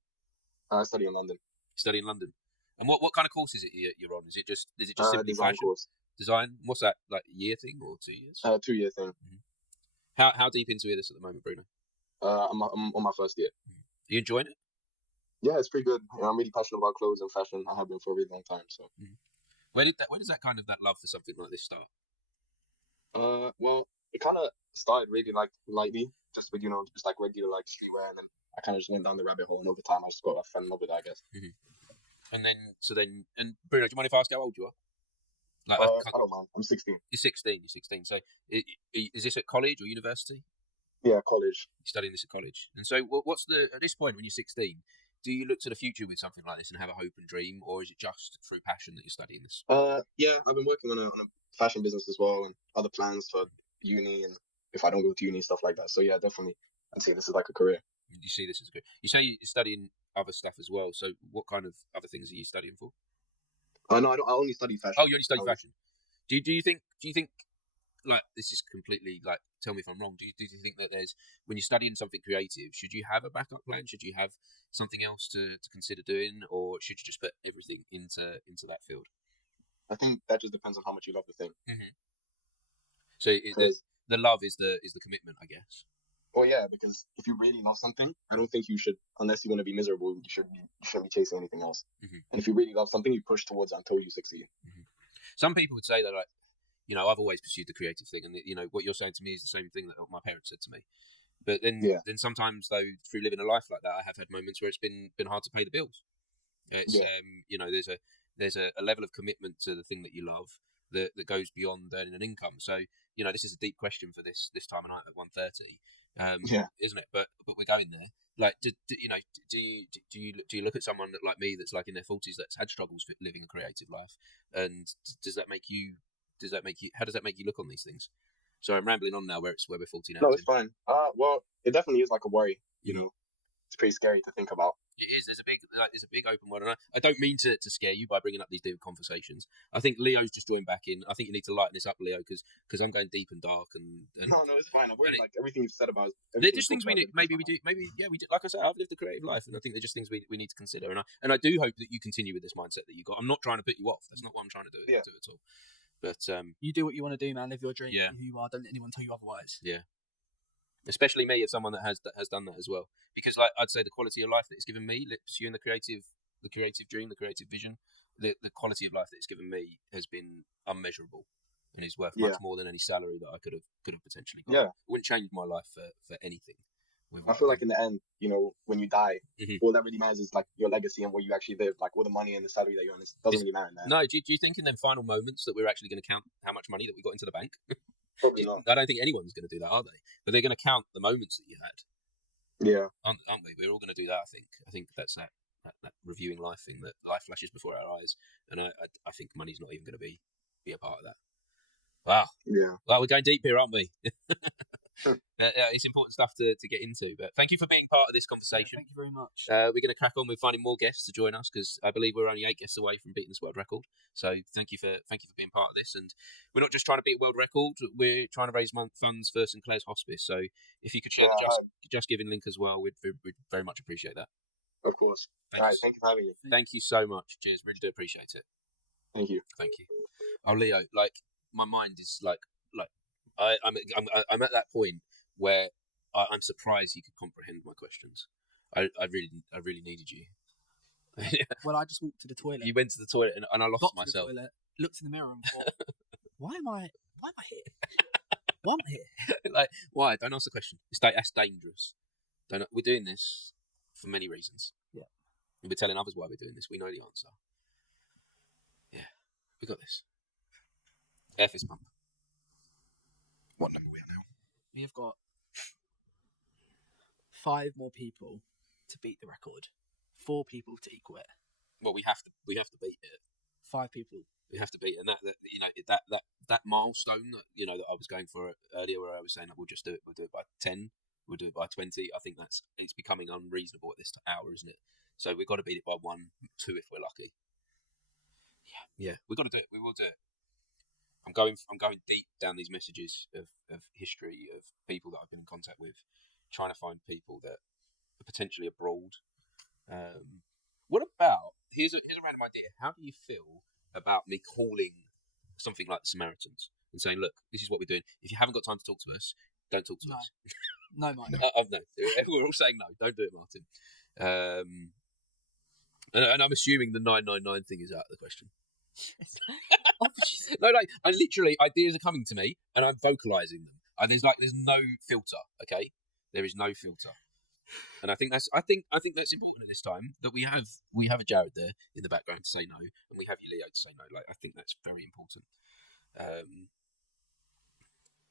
I study in London. You study in London. And what kind of course is it you're on? Is it just simply design fashion? course? Design? What's that, like a year thing or 2 years? 2-year thing. Mm-hmm. How deep into it is at the moment, Bruno? I'm on my first year. Are you enjoying it? Yeah, it's pretty good. I'm really passionate about clothes and fashion. I have been for a really long time. So, where does that kind of that love for something like this start? Well, it kind of started really like lightly, just with just like regular like streetwear, and then I kind of just went down the rabbit hole, and over time I just got fell in love with it, I guess. Mm-hmm. And Bruno, do you mind if I ask how old you are? Like, I don't mind. I'm 16. You're 16. So, is this at college or university? Yeah, college. You're studying this at college. And so, what's at this point when you're 16? Do you look to the future with something like this and have a hope and dream, or is it just through passion that you're studying this? Yeah, I've been working on a fashion business as well, and other plans for uni, and if I don't go to uni, stuff like that. So yeah, definitely, I'd say this is like a career. You see this as good. You say you're studying other stuff as well. So what kind of other things are you studying for? No, I only study fashion. Oh, you only study fashion. Do you think like this is completely like? Tell me if I'm wrong. Do you think that when you're studying something creative, should you have a backup plan? Should you have something else to consider doing, or should you just put everything into that field? I think that just depends on how much you love the thing. Mm-hmm. So the love is the commitment, I guess. Well, yeah, because if you really love something, I don't think you should, unless you want to be miserable, you shouldn't be chasing anything else. Mm-hmm. And if you really love something, you push towards it until you succeed. Mm-hmm. Some people would say that, like, I've always pursued the creative thing, and what you're saying to me is the same thing that my parents said to me. But then sometimes, though, through living a life like that, I have had moments where it's been hard to pay the bills. It's there's a level of commitment to the thing that you love that goes beyond earning an income. So this is a deep question for this time of night at 1:30. Isn't it? But we're going there. Like, do you look at someone like me that's like in their 40s that's had struggles with living a creative life, and does that make you? How does that make you look on these things? So I'm rambling on now. Where we're 14 hours. No, it's fine. Well, it definitely is like a worry. It's pretty scary to think about. It is. There's a big open world, and I don't mean to scare you by bringing up these deep conversations. I think Leo's just joined back in. I think you need to lighten this up, Leo, because I'm going deep and dark. And no, it's fine. I'm worried, like everything you've said about. They're just things we need. Maybe we do. Like I said, I've lived a creative life, and I think they're just things we need to consider. And I do hope that you continue with this mindset that you got. I'm not trying to put you off. That's not what I'm trying to do at all. But you do what you want to do, man. Live your dream. Yeah. Who you are. Don't let anyone tell you otherwise. Yeah. Especially me, as someone that has done that as well. Because like I'd say the quality of life that it's given me, pursuing the creative dream, the creative vision, the quality of life that it's given me has been unmeasurable. and is worth Yeah. much more than any salary that I could have potentially got. Yeah. It wouldn't change my life for anything. with I what feel do. like in the end, when you die, Mhm. all that really matters is like your legacy and where you actually live. Like all the money and the salary that you earn doesn't really matter, man. No, do you think in them final moments that we're actually going to count how much money that we got into the bank? Probably not. I don't think anyone's going to do that, are they? But they're going to count the moments that you had. Yeah. Aren't we? We're all going to do that, I think. I think that's that reviewing life thing, that life flashes before our eyes. And I think money's not even going to be a part of that. Wow. Yeah. Well, we're going deep here, aren't we? It's important stuff to get into. But thank you for being part of this conversation. Thank you very much. We're going to crack on with finding more guests to join us, because I believe we're only 8 guests away from beating this world record. So thank you for being part of this. And we're not just trying to beat a world record; we're trying to raise funds for St Clair's Hospice. So if you could share the Just Giving link as well, we'd very much appreciate that. Of course. Thank you for having me. Thank you so much. Cheers. Really do appreciate it. Thank you. Thank you. Oh, Leo, my mind is I'm at that point where I'm surprised you could comprehend my questions. I really needed you. Well, I just walked to the toilet. You went to the toilet and I lost Got myself. To the toilet, looked in the mirror and thought, why am I here? Why am I here? Why? Don't ask the question. That's dangerous. We're doing this for many reasons. Yeah. And we're telling others why we're doing this. We know the answer. Yeah. We got this. Air fist pump. What number are we at now? We have got 5 more people to beat the record. 4 people to equal it. Well, we have to beat it. 5 people. We have to beat it. And that milestone that that I was going for earlier, where I was saying that we'll do it by 10, we'll do it by 20. I think it's becoming unreasonable at this hour, isn't it? So we've got to beat it by 1, 2 if we're lucky. Yeah, we've got to do it. We will do it. I'm going deep down these messages of history, of people that I've been in contact with, trying to find people that are potentially abroad. What about, here's a random idea. How do you feel about me calling something like the Samaritans and saying, look, this is what we're doing. If you haven't got time to talk to us, don't talk to us. No, Martin. No. We're all saying no. Don't do it, Martin. And I'm assuming the 999 thing is out of the question. No, I literally, ideas are coming to me and I'm vocalizing them. And there's no filter. Okay, there is no filter. And I think that's important at this time, that we have a Jared there in the background to say no, and we have you, Leo, to say no. I think that's very important.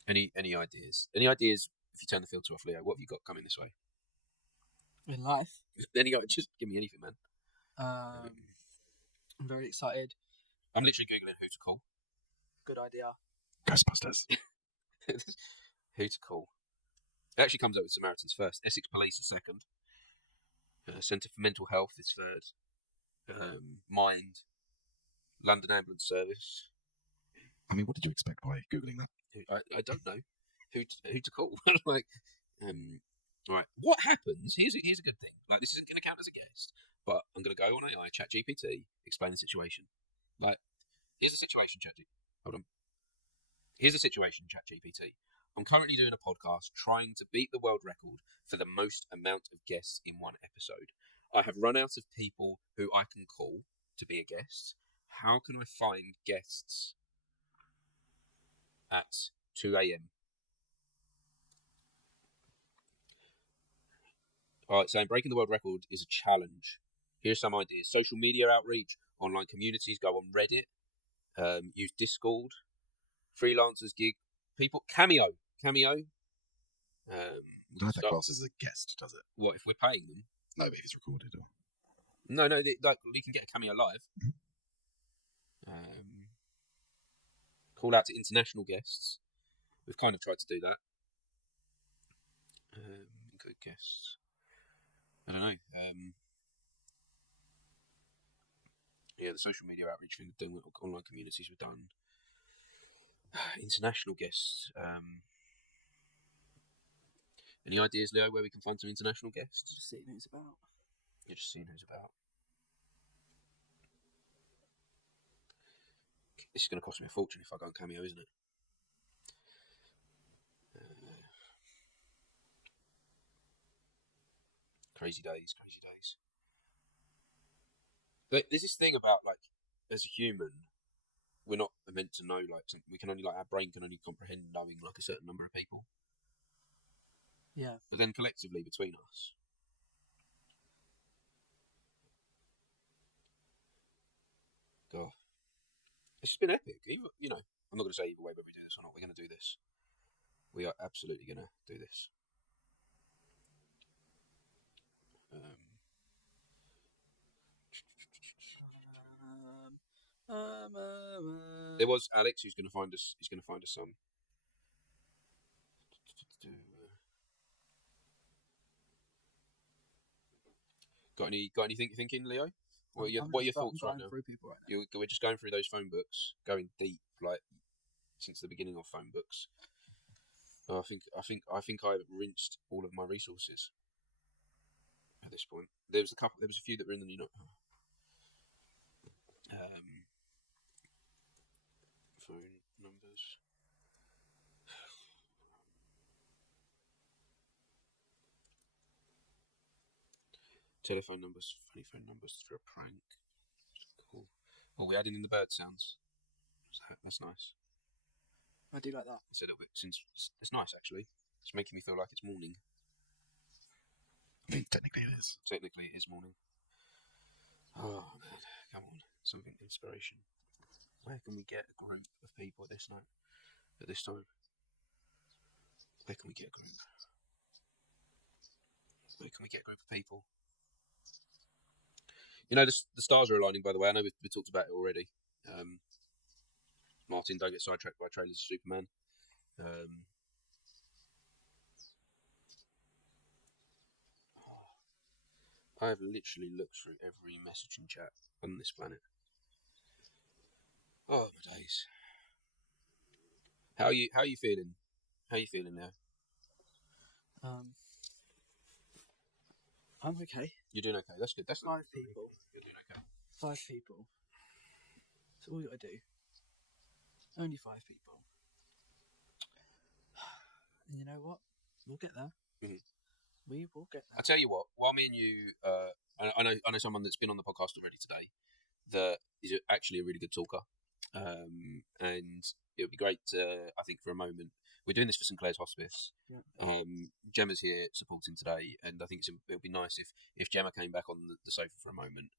Any ideas? Any ideas? If you turn the filter off, Leo, what have you got coming this way? In life? Just give me anything, man. I'm very excited. I'm literally Googling who to call. Good idea. Ghostbusters. Who to call. It actually comes up with Samaritans first. Essex Police is second. Centre for Mental Health is third. Mind. London Ambulance Service. I mean, what did you expect by Googling that? I don't know who to call. Right. What happens? Here's a good thing. This isn't going to count as a guest, but I'm going to go on AI, ChatGPT, explain the situation. Here's the situation, ChatGPT. Hold on. Here's the situation, ChatGPT. I'm currently doing a podcast trying to beat the world record for the most amount of guests in one episode. I have run out of people who I can call to be a guest. How can I find guests at 2 a.m? Alright, saying breaking the world record is a challenge. Here's some ideas. Social media outreach, online communities, go on Reddit, use Discord, freelancers, gig, people, Cameo. I don't know if that class as a guest, does it? What, if we're paying them? No, but if it's recorded. Or... No, we can get a Cameo live. Mm-hmm. Call out to international guests. We've kind of tried to do that. Good guests. I don't know. The social media outreach thing, doing online communities, we've done. International guests. Any ideas, Leo, where we can find some international guests? Just seeing who's about. You're just seeing who's about. This is going to cost me a fortune if I go on Cameo, isn't it? Crazy days. There's this thing about, as a human, we're not meant to know, like, we can only, like, our brain can only comprehend knowing, like, a certain number of people. Yeah. But then collectively between us, God, it's just been epic. Even, you know, I'm not going to say either way, but we do this or not, we're going to do this. We are absolutely going to do this. There was Alex who's going to find us. He's going to find us some. Got anything you're thinking, Leo? What are your thoughts right now? We're just going through those phone books, going deep, like since the beginning of phone books. I think I've rinsed all of my resources at this point. There was a few that were in the phone numbers. Telephone numbers, funny phone numbers for a prank. Cool. Oh, we're adding in the bird sounds. That's nice. I do like that. It's a little bit, since it's nice actually. It's making me feel like it's morning. I mean, technically it is. Technically it is morning. Oh man, come on, something inspiration. Where can we get a group of people at this time? Where can we get a group? Where can we get a group of people? You know, the stars are aligning, by the way. I know we talked about it already. Martin, don't get sidetracked by trailers of Superman. I have literally looked through every messaging chat on this planet. Oh my days. How are you feeling? How are you feeling now? I'm okay. You're doing okay. That's good. That's 5 people. You're doing okay. 5 people. That's all you got to do. Only 5 people. And you know what? We'll get there. Mm-hmm. We will get there. I tell you what. While me and you, I know someone that's been on the podcast already today that is actually a really good talker, and it would be great to, I think, for a moment. We're doing this for St Clair's Hospice. Yeah. Gemma's here supporting today, and I think it would be nice if Gemma came back on the sofa for a moment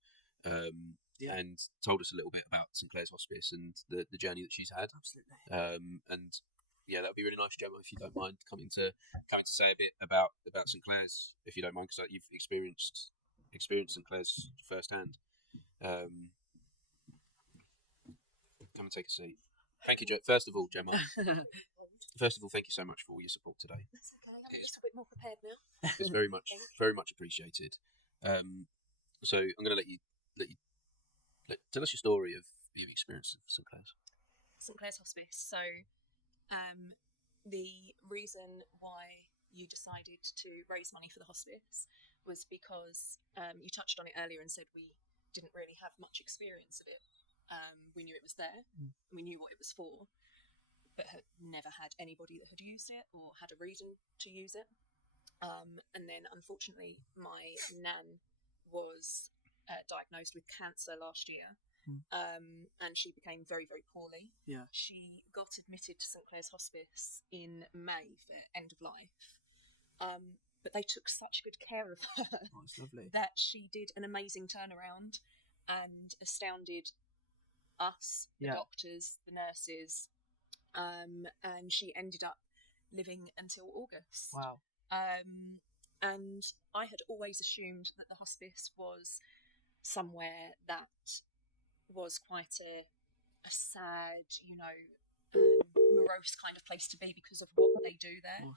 and told us a little bit about St Clair's Hospice and the journey that she's had. Absolutely. And yeah, that would be really nice, Gemma, if you don't mind coming to say a bit about St Clair's, if you don't mind, because you've experienced St Clair's firsthand. Come and take a seat. Thank you, First of all, Gemma. First of all, thank you so much for all your support today. That's okay. I'm just a bit more prepared now. It's very much appreciated. So I'm going to let you tell us your story of your experience of St Clair's. St Clair's Hospice. So, the reason why you decided to raise money for the hospice was because you touched on it earlier and said we didn't really have much experience of it. We knew it was there, and we knew what it was for, but had never had anybody that had used it or had a reason to use it. And then, unfortunately, my nan was diagnosed with cancer last year, and she became very, very poorly. Yeah. She got admitted to St Clair's Hospice in May for end of life. But they took such good care of her that she did an amazing turnaround and astounded us, the doctors, the nurses, and she ended up living until August. Wow. And I had always assumed that the hospice was somewhere that was quite a sad, morose kind of place to be because of what they do there.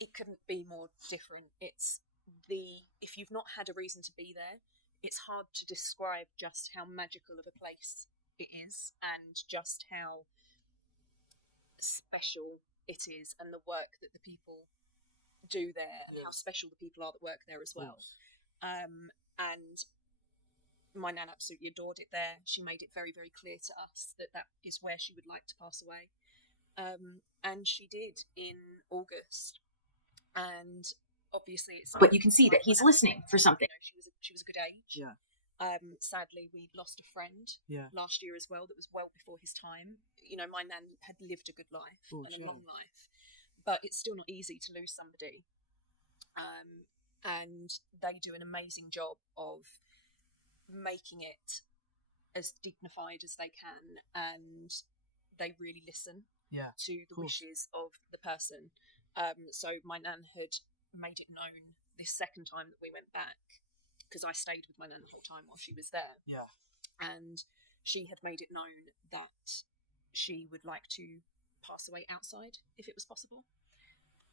It couldn't be more different. If you've not had a reason to be there, it's hard to describe just how magical of a place it is and just how special it is, and the work that the people do there, and how special the people are that work there as well. And my nan absolutely adored it there. She made it very, very clear to us that is where she would like to pass away. And she did in August. And obviously, but you can see that he's listening for something. She was a good age. Yeah. Sadly, we lost a friend last year as well that was well before his time. You know, my nan had lived a good life and a long life, but it's still not easy to lose somebody. And they do an amazing job of making it as dignified as they can, and they really listen to the wishes of the person. So my nan had made it known this second time that we went back, because I stayed with my nan the whole time while she was there. Yeah. And she had made it known that she would like to pass away outside if it was possible.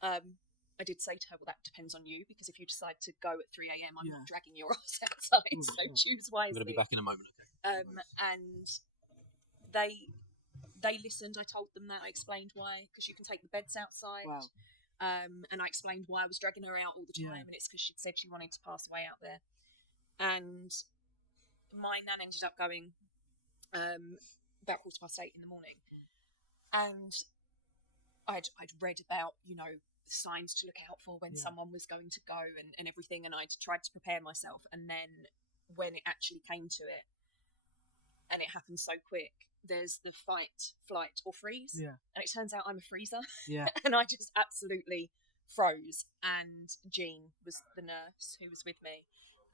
I did say to her, well, that depends on you, because if you decide to go at 3 a.m, I'm not dragging your ass outside, so choose wisely. I'm going to be back in a moment, okay? And they listened. I told them that. I explained why, because you can take the beds outside. Wow. And I explained why I was dragging her out all the time, and it's because she'd said she wanted to pass away out there. And my nan ended up going about 8:15 in the morning. And I'd read about, you know, signs to look out for when someone was going to go and everything, and I'd tried to prepare myself. And then when it actually came to it, and it happened so quick, there's the fight, flight, or freeze. Yeah. And it turns out I'm a freezer. Yeah. And I just absolutely froze. And Jean was the nurse who was with me,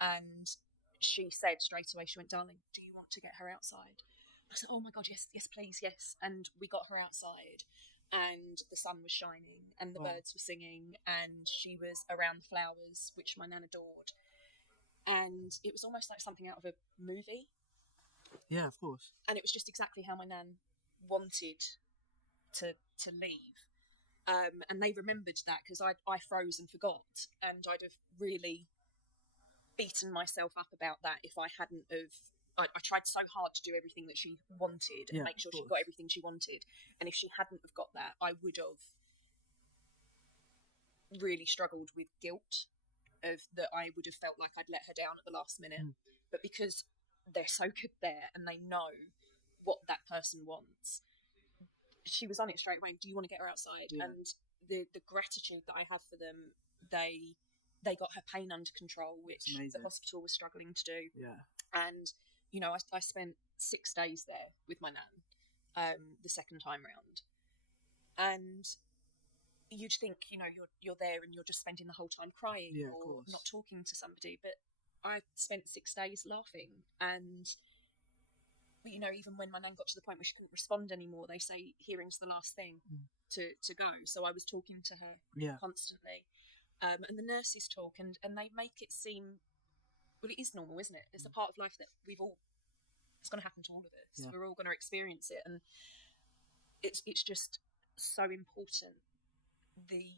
and she said straight away, she went, darling, do you want to get her outside? I said, oh my God, yes, please, yes. And we got her outside, and the sun was shining, and the birds were singing, and she was around the flowers, which my nan adored. And it was almost like something out of a movie. Yeah, of course. And it was just exactly how my nan wanted to leave. And they remembered that, because I froze and forgot, and I'd have really beaten myself up about that if I hadn't have. I tried so hard to do everything that she wanted and make sure she got everything she wanted. And if she hadn't have got that, I would have really struggled with guilt of that. I would have felt like I'd let her down at the last minute. But because they're so good there and they know what that person wants, she was on it straight away. Do you want to get her outside? And the gratitude that I have for them, they got her pain under control, which the hospital was struggling to do. Yeah. And you know, I spent 6 days there with my nan, the second time round, and you'd think, you know, you're there and you're just spending the whole time crying or not talking to somebody, but I spent 6 days laughing. And you know, even when my nan got to the point where she couldn't respond anymore, they say hearing's the last thing to go. So I was talking to her constantly, and the nurses talk and they make it seem, well, it is normal, isn't it? It's a part of life that it's going to happen to all of us. Yeah. We're all going to experience it, and it's just so important. The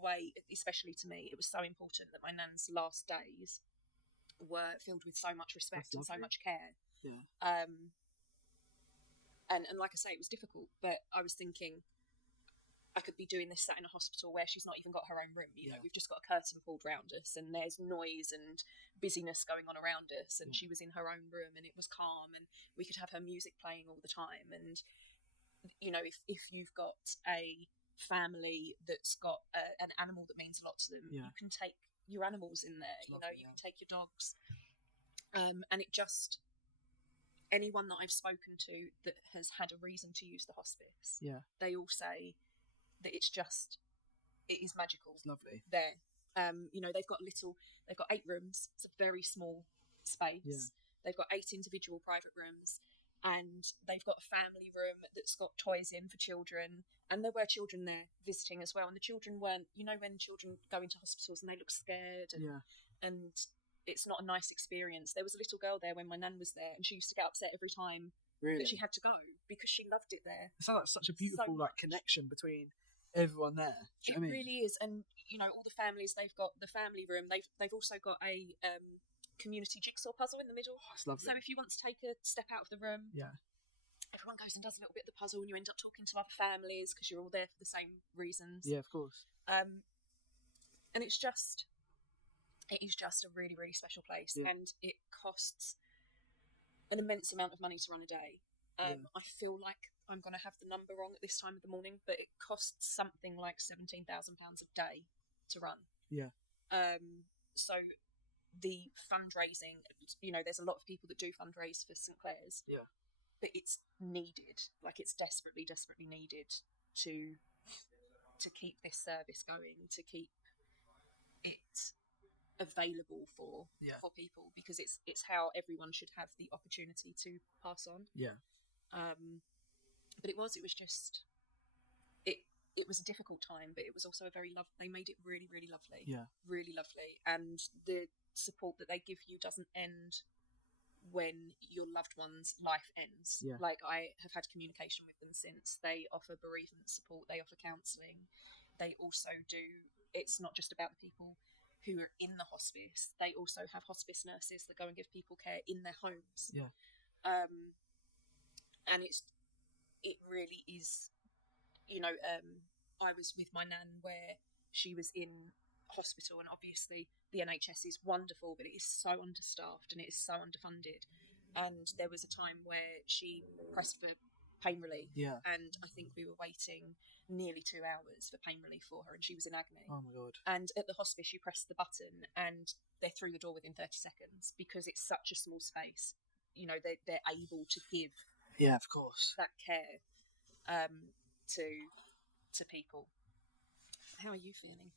way, especially to me, it was so important that my nan's last days were filled with so much respect and so much care. Yeah. And like I say, it was difficult, but I was thinking, I could be doing this sat in a hospital where she's not even got her own room. You know, we've just got a curtain pulled around us, and there's noise and busyness going on around us. And she was in her own room, and it was calm, and we could have her music playing all the time. And you know, if you've got a family that's got an animal that means a lot to them, you can take your animals in there. You know, you can take your dogs, and it just, anyone that I've spoken to that has had a reason to use the hospice, they all say that it is magical. It's lovely there. You know, they've got 8 rooms. It's a very small space. They've got 8 individual private rooms, and they've got a family room that's got toys in for children, and there were children there visiting as well. And the children weren't, you know, when children go into hospitals and they look scared and it's not a nice experience. There was a little girl there when my nan was there, and she used to get upset every time that she had to go because she loved it there. It sounds like such a beautiful connection between everyone there. It really is. And you know, all the families, they've got the family room. They've also got a community jigsaw puzzle in the middle. That's lovely. So if you want to take a step out of the room, everyone goes and does a little bit of the puzzle, and you end up talking to other families because you're all there for the same reasons. Yeah, of course. And it is just a really, really special place, and it costs an immense amount of money to run a day. I feel like I'm going to have the number wrong at this time of the morning, but it costs something like £17,000 a day to run. Yeah. So the fundraising, you know, there's a lot of people that do fundraise for St Clair's. Yeah. But it's needed, like it's desperately needed to keep this service going, to keep it available for people, because it's how everyone should have the opportunity to pass on. Yeah. But it was just it was a difficult time, but it was also a very they made it really lovely. Yeah. Really lovely, and the support that they give you doesn't end when your loved one's life ends. Yeah. Like, I have had communication with them since. They offer bereavement support, they offer counselling, they also do, it's not just about the people who are in the hospice, they also have hospice nurses that go and give people care in their homes. Yeah. And it really is, you know, I was with my nan where she was in hospital, and obviously the NHS is wonderful, but it is so understaffed and it is so underfunded. And there was a time where she pressed for pain relief, and I think we were waiting nearly 2 hours for pain relief for her, and she was in agony. Oh my god. And at the hospice you press the button and they're through the door within 30 seconds, because it's such a small space, you know, they're able to give of course that care to people. How are you feeling?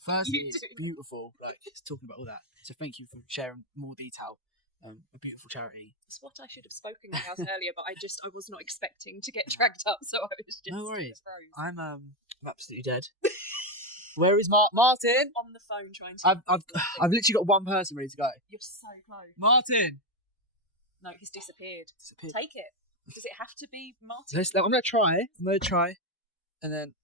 Firstly, it's beautiful, like, it's talking about all that, so thank you for sharing more detail. A beautiful charity. It's what I should have spoken about earlier, but I was not expecting to get dragged up, so I was just no worries. froze. I'm absolutely dead. Where is Martin? On the phone trying to. I've literally got one person ready to go. You're so close. Martin. No, he's disappeared. Take it. Does it have to be Martin? I'm gonna try, and then.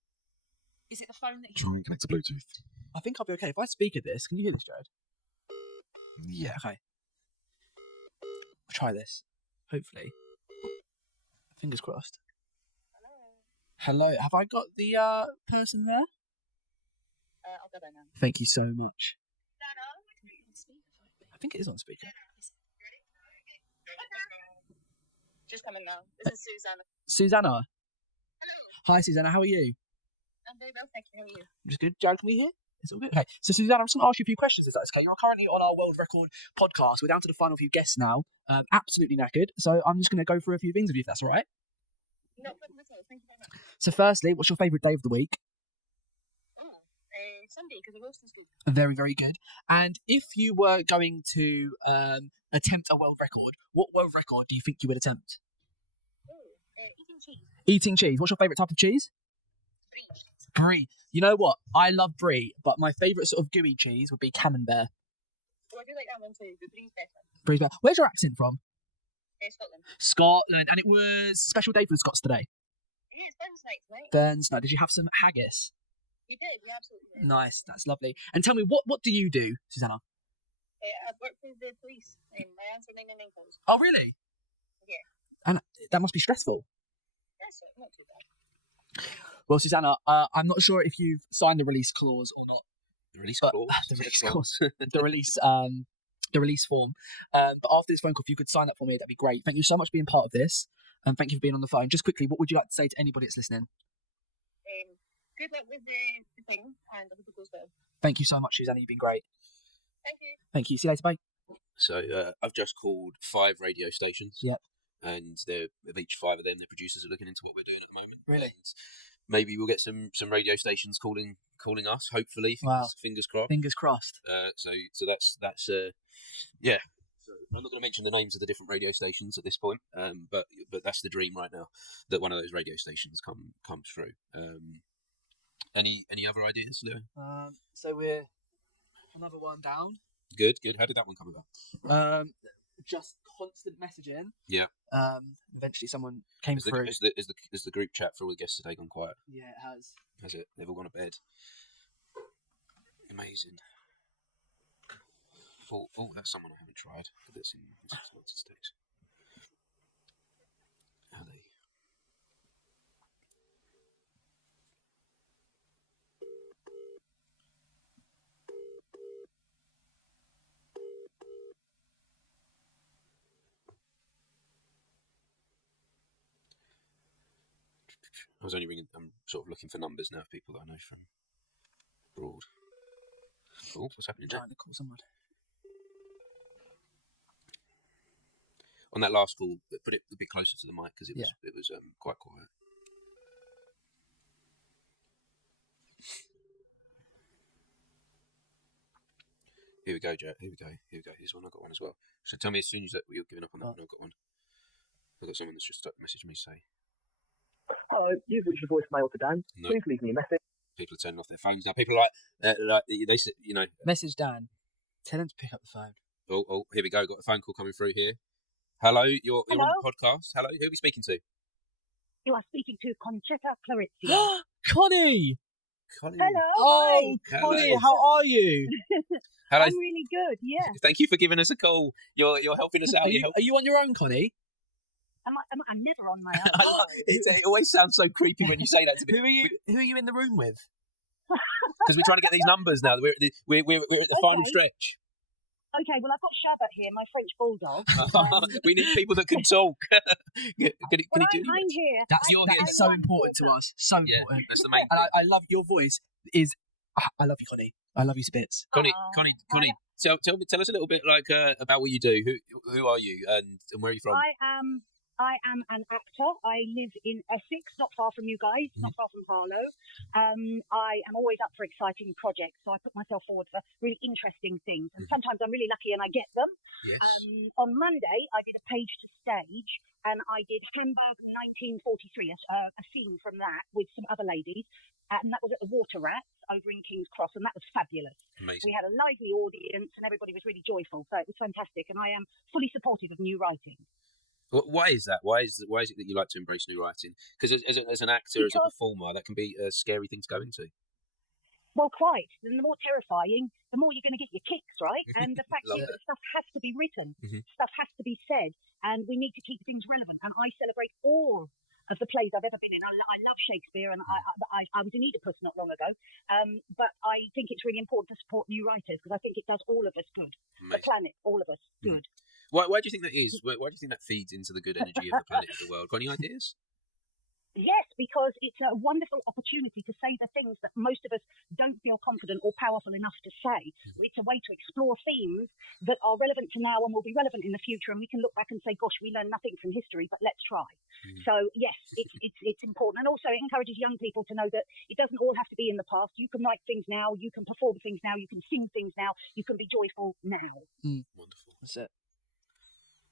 Is it the phone that? Try and connect to Bluetooth. I think I'll be okay if I speak at this. Can you hear this, Jared? Yeah. Okay. I'll try this. Hopefully. Fingers crossed. Hello. Have I got the person there? I'll go there now. Thank you so much. I think it is on speaker. Just coming now. This is Susanna. Susanna. Hello. Hi, Susanna. How are you? I'm very well, thank you. How are you? Just good. Jared, can we hear? It's all good. Okay. So, Susanna, I'm just going to ask you a few questions, if that's okay. You're currently on our World Record podcast. We're down to the final few guests now. Absolutely knackered. So I'm just going to go through a few things with you, if that's all right. No problem at all. Thank you very much. So firstly, what's your favourite day of the week? Sunday, because the roast is good. Very, very good. And if you were going to attempt a world record, what world record do you think you would attempt? Eating cheese. Eating cheese. What's your favourite type of cheese? Brie. You know what? I love brie, but my favourite sort of gooey cheese would be camembert. Oh, I do like that one too. The brie's better. Brie's better. Where's your accent from? Scotland. Scotland. And it was a special day for the Scots today. Yeah, it's Burns night tonight. Burns night. Did you have some haggis? We did. We absolutely did. Nice. That's lovely. And tell me, what do you do, Susanna? I've worked with the police. My answer name and ankles. Oh, really? Yeah. And that must be stressful. That's it. Not too bad. Well, Susanna, I'm not sure if you've signed the release clause or not. The release clause? The release clause. The release form. But after this phone call, if you could sign up for me, that'd be great. Thank you so much for being part of this. And thank you for being on the phone. Just quickly, what would you like to say to anybody that's listening? Good luck with the thing, and I hope it goes well. Thank you so much, Susanna. You've been great. Thank you. Thank you. See you later. Bye. So I've just called 5 radio stations. Yep. And of each 5 of them, the producers are looking into what we're doing at the moment. Really? And maybe we'll get some radio stations calling us. Hopefully, fingers crossed. Fingers crossed. So that's yeah. So I'm not going to mention the names of the different radio stations at this point. But that's the dream right now, that one of those radio stations comes through. Any other ideas, Leo? So we're another one down. Good. How did that one come about? Just constant messaging. Yeah. Eventually, someone came through. Has the group chat for all the guests today gone quiet? Yeah, it has. Has it? They've all gone to bed. Amazing. Oh, that's someone I haven't tried. That's in United States. How are they? I was only ringing. I'm sort of looking for numbers now of people that I know from abroad. Oh, what's happening? Trying to call someone. On that last call, put it a bit closer to the mic because it was quite quiet. Here we go, Joe. Here we go. Here's one. I got one as well. So tell me as soon as you're giving up on that one. I've got one. I've got someone that's just messaged me say. Hello, you've reached the voicemail to Dan. No. Please leave me a message. People are turning off their phones now. People are like they said, you know. Message Dan. Tell him to pick up the phone. Oh, here we go. Got a phone call coming through here. Hello, you're on the podcast. Hello, who are we speaking to? You are speaking to Conchetta Clarizia. Connie! Hello. Oh, hi. Connie, how are you? Hello. I'm really good, yeah. Thank you for giving us a call. You're helping us out. Are you on your own, Connie? I'm never on my own. It always sounds so creepy when you say that to me. Who are you in the room with? Because we're trying to get these numbers now. We're at the final stretch. Okay, well, I've got Shabbat here, my French bulldog. We need people that can talk. Can you do I'm here. You're here. So important to us. So important. That's the main and thing. I love your voice. I love you, Connie. I love you, Spitz. Connie, tell us a little bit about what you do. Who are you and where are you from? I am an actor. I live in Essex, not far from you guys, not far from Harlow. I am always up for exciting projects, so I put myself forward for really interesting things. And sometimes I'm really lucky and I get them. Yes. On Monday, I did a page to stage, and I did Hamburg 1943, a scene from that with some other ladies. And that was at the Water Rats over in King's Cross, and that was fabulous. Amazing. We had a lively audience, and everybody was really joyful, so it was fantastic. And I am fully supportive of new writing. Why is that? Why is it that you like to embrace new writing? Because as an actor, as a performer, that can be a scary thing to go into. Well, quite. And the more terrifying, the more you're going to get your kicks, right? And the fact is that stuff has to be written, stuff has to be said, and we need to keep things relevant. And I celebrate all of the plays I've ever been in. I love Shakespeare, and I was in Oedipus not long ago. But I think it's really important to support new writers because I think it does all of us good. Amazing. The planet, all of us, good. Why do you think that is? Why do you think that feeds into the good energy of the planet of the world? Got any ideas? Yes, because it's a wonderful opportunity to say the things that most of us don't feel confident or powerful enough to say. It's a way to explore themes that are relevant to now and will be relevant in the future, and we can look back and say, gosh, we learned nothing from history, but let's try. So, yes, it's important. And also it encourages young people to know that it doesn't all have to be in the past. You can write things now, you can perform things now, you can sing things now, you can be joyful now. Wonderful. That's it.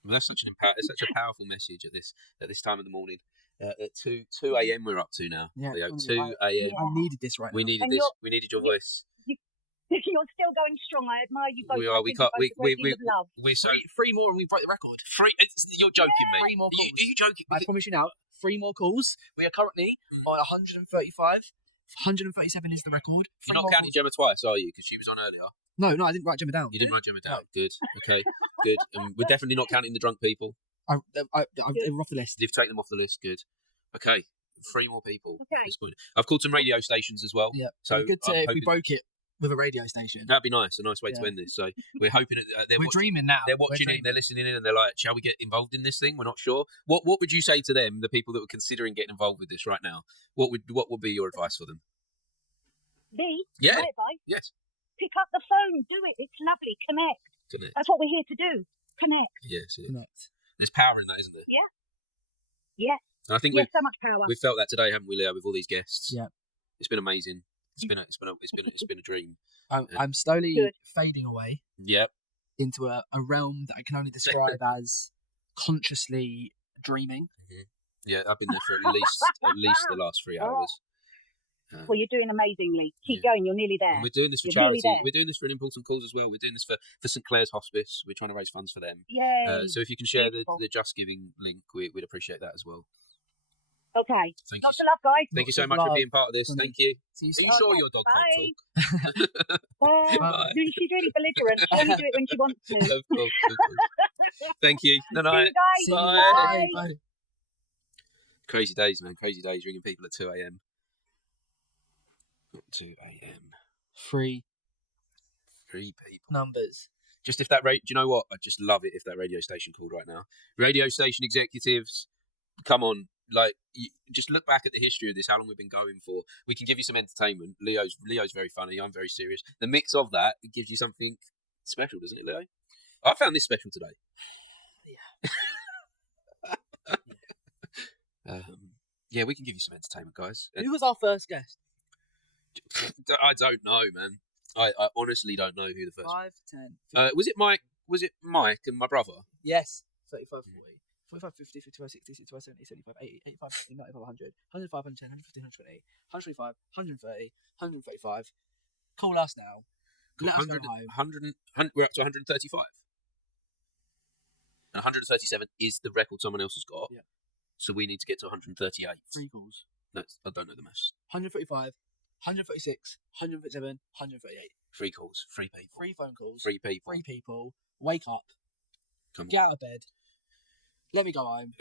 Well, that's such a powerful message at this time of the morning. At 2 a.m. we're up to now. Yeah, Leo, 2 a.m. I needed this right now. We needed this. We needed your voice. You're still going strong. I admire you both. We are. We can't. We're so three more and we break the record. You're joking, mate. 3 more calls. Are you joking? I promise you now. 3 more calls. We are currently on 135. 137 is the record. You're not counting Gemma twice, are you? Because she was on earlier. No, I didn't write Gemma down. You didn't write Gemma down. Good. Okay. Good. We're definitely not counting the drunk people. They're off the list. You've taken them off the list. Good. Okay. 3 more people at this point. I've called some radio stations as well. Yeah. So good if we broke it with a radio station. That'd be nice. A nice way to end this. So we're hoping that we're dreaming now. They're watching it, they're listening in, and they're like, "Shall we get involved in this thing? We're not sure." What would you say to them, the people that were considering getting involved with this right now? What would be your advice for them? Me? Yeah. My advice? Yes. Pick up the phone. Do it. It's lovely. Connect. That's what we're here to do. Connect. Yes. Connect. There's power in that, isn't there? Yeah. Yes. And I think so much power. We've felt that today, haven't we, Leo, with all these guests? Yeah. It's been amazing. It's been a dream. I'm slowly fading away. Yep. Into a realm that I can only describe as consciously dreaming. Yeah, I've been there for at least the last 3 hours. Well, you're doing amazingly. Keep going. You're nearly there. And we're doing this for charity. We're doing this for an important cause as well. We're doing this for St Clair's Hospice. We're trying to raise funds for them. Yay. So if you can share the Just Giving link, we'd appreciate that as well. Okay. Thank Lots of love, guys. Thank you so much for being part of this. Thank you. See you Are you sure your dog can't talk? Bye. She's really belligerent. She'll only do it when she wants to. Of course. Thank you. Good night. See you guys. Bye. Crazy days, man. Crazy days. Ringing people at 2 a.m. 2 a.m. 3 people. Numbers. Just if that do you know what? I'd just love it if that radio station called right now. Radio station executives, come on. Just look back at the history of this, how long we've been going for. We can give you some entertainment. Leo's very funny. I'm very serious. The mix of that, it gives you something special, doesn't it, Leo? I found this special today. Yeah, we can give you some entertainment, guys. Who was our first guest? I don't know, man. I honestly don't know who the first. 5, 10. Was it Mike? Was it Mike and my brother? Yes. 35, 40, 45, 50, 55, 60, 65, 70, 75, 80, 85, 90, 95, 100, 105, 110, 115, 120, 125, 130, 135. Call us now. Let us go home. We're up to 135. And 137 is the record someone else has got. Yeah. So we need to get to 138. 3 calls. No, I don't know the maths. 135, 136, 137, 138. 3 calls, 3 people. 3 phone calls. 3 people. 3 people. Wake up. Come Get out of bed. Let me go home.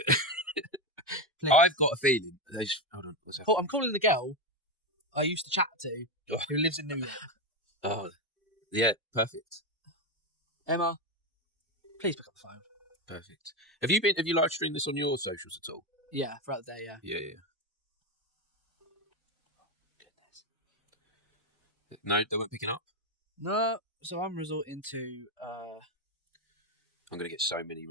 I've got a feeling. Hold on. I'm calling the girl I used to chat to who lives in New York. Oh, yeah, perfect. Emma, please pick up the phone. Perfect. Have you live streamed this on your socials at all? Yeah, throughout the day, yeah. Yeah. No, they weren't picking up? No, so I'm resorting to I'm gonna get so many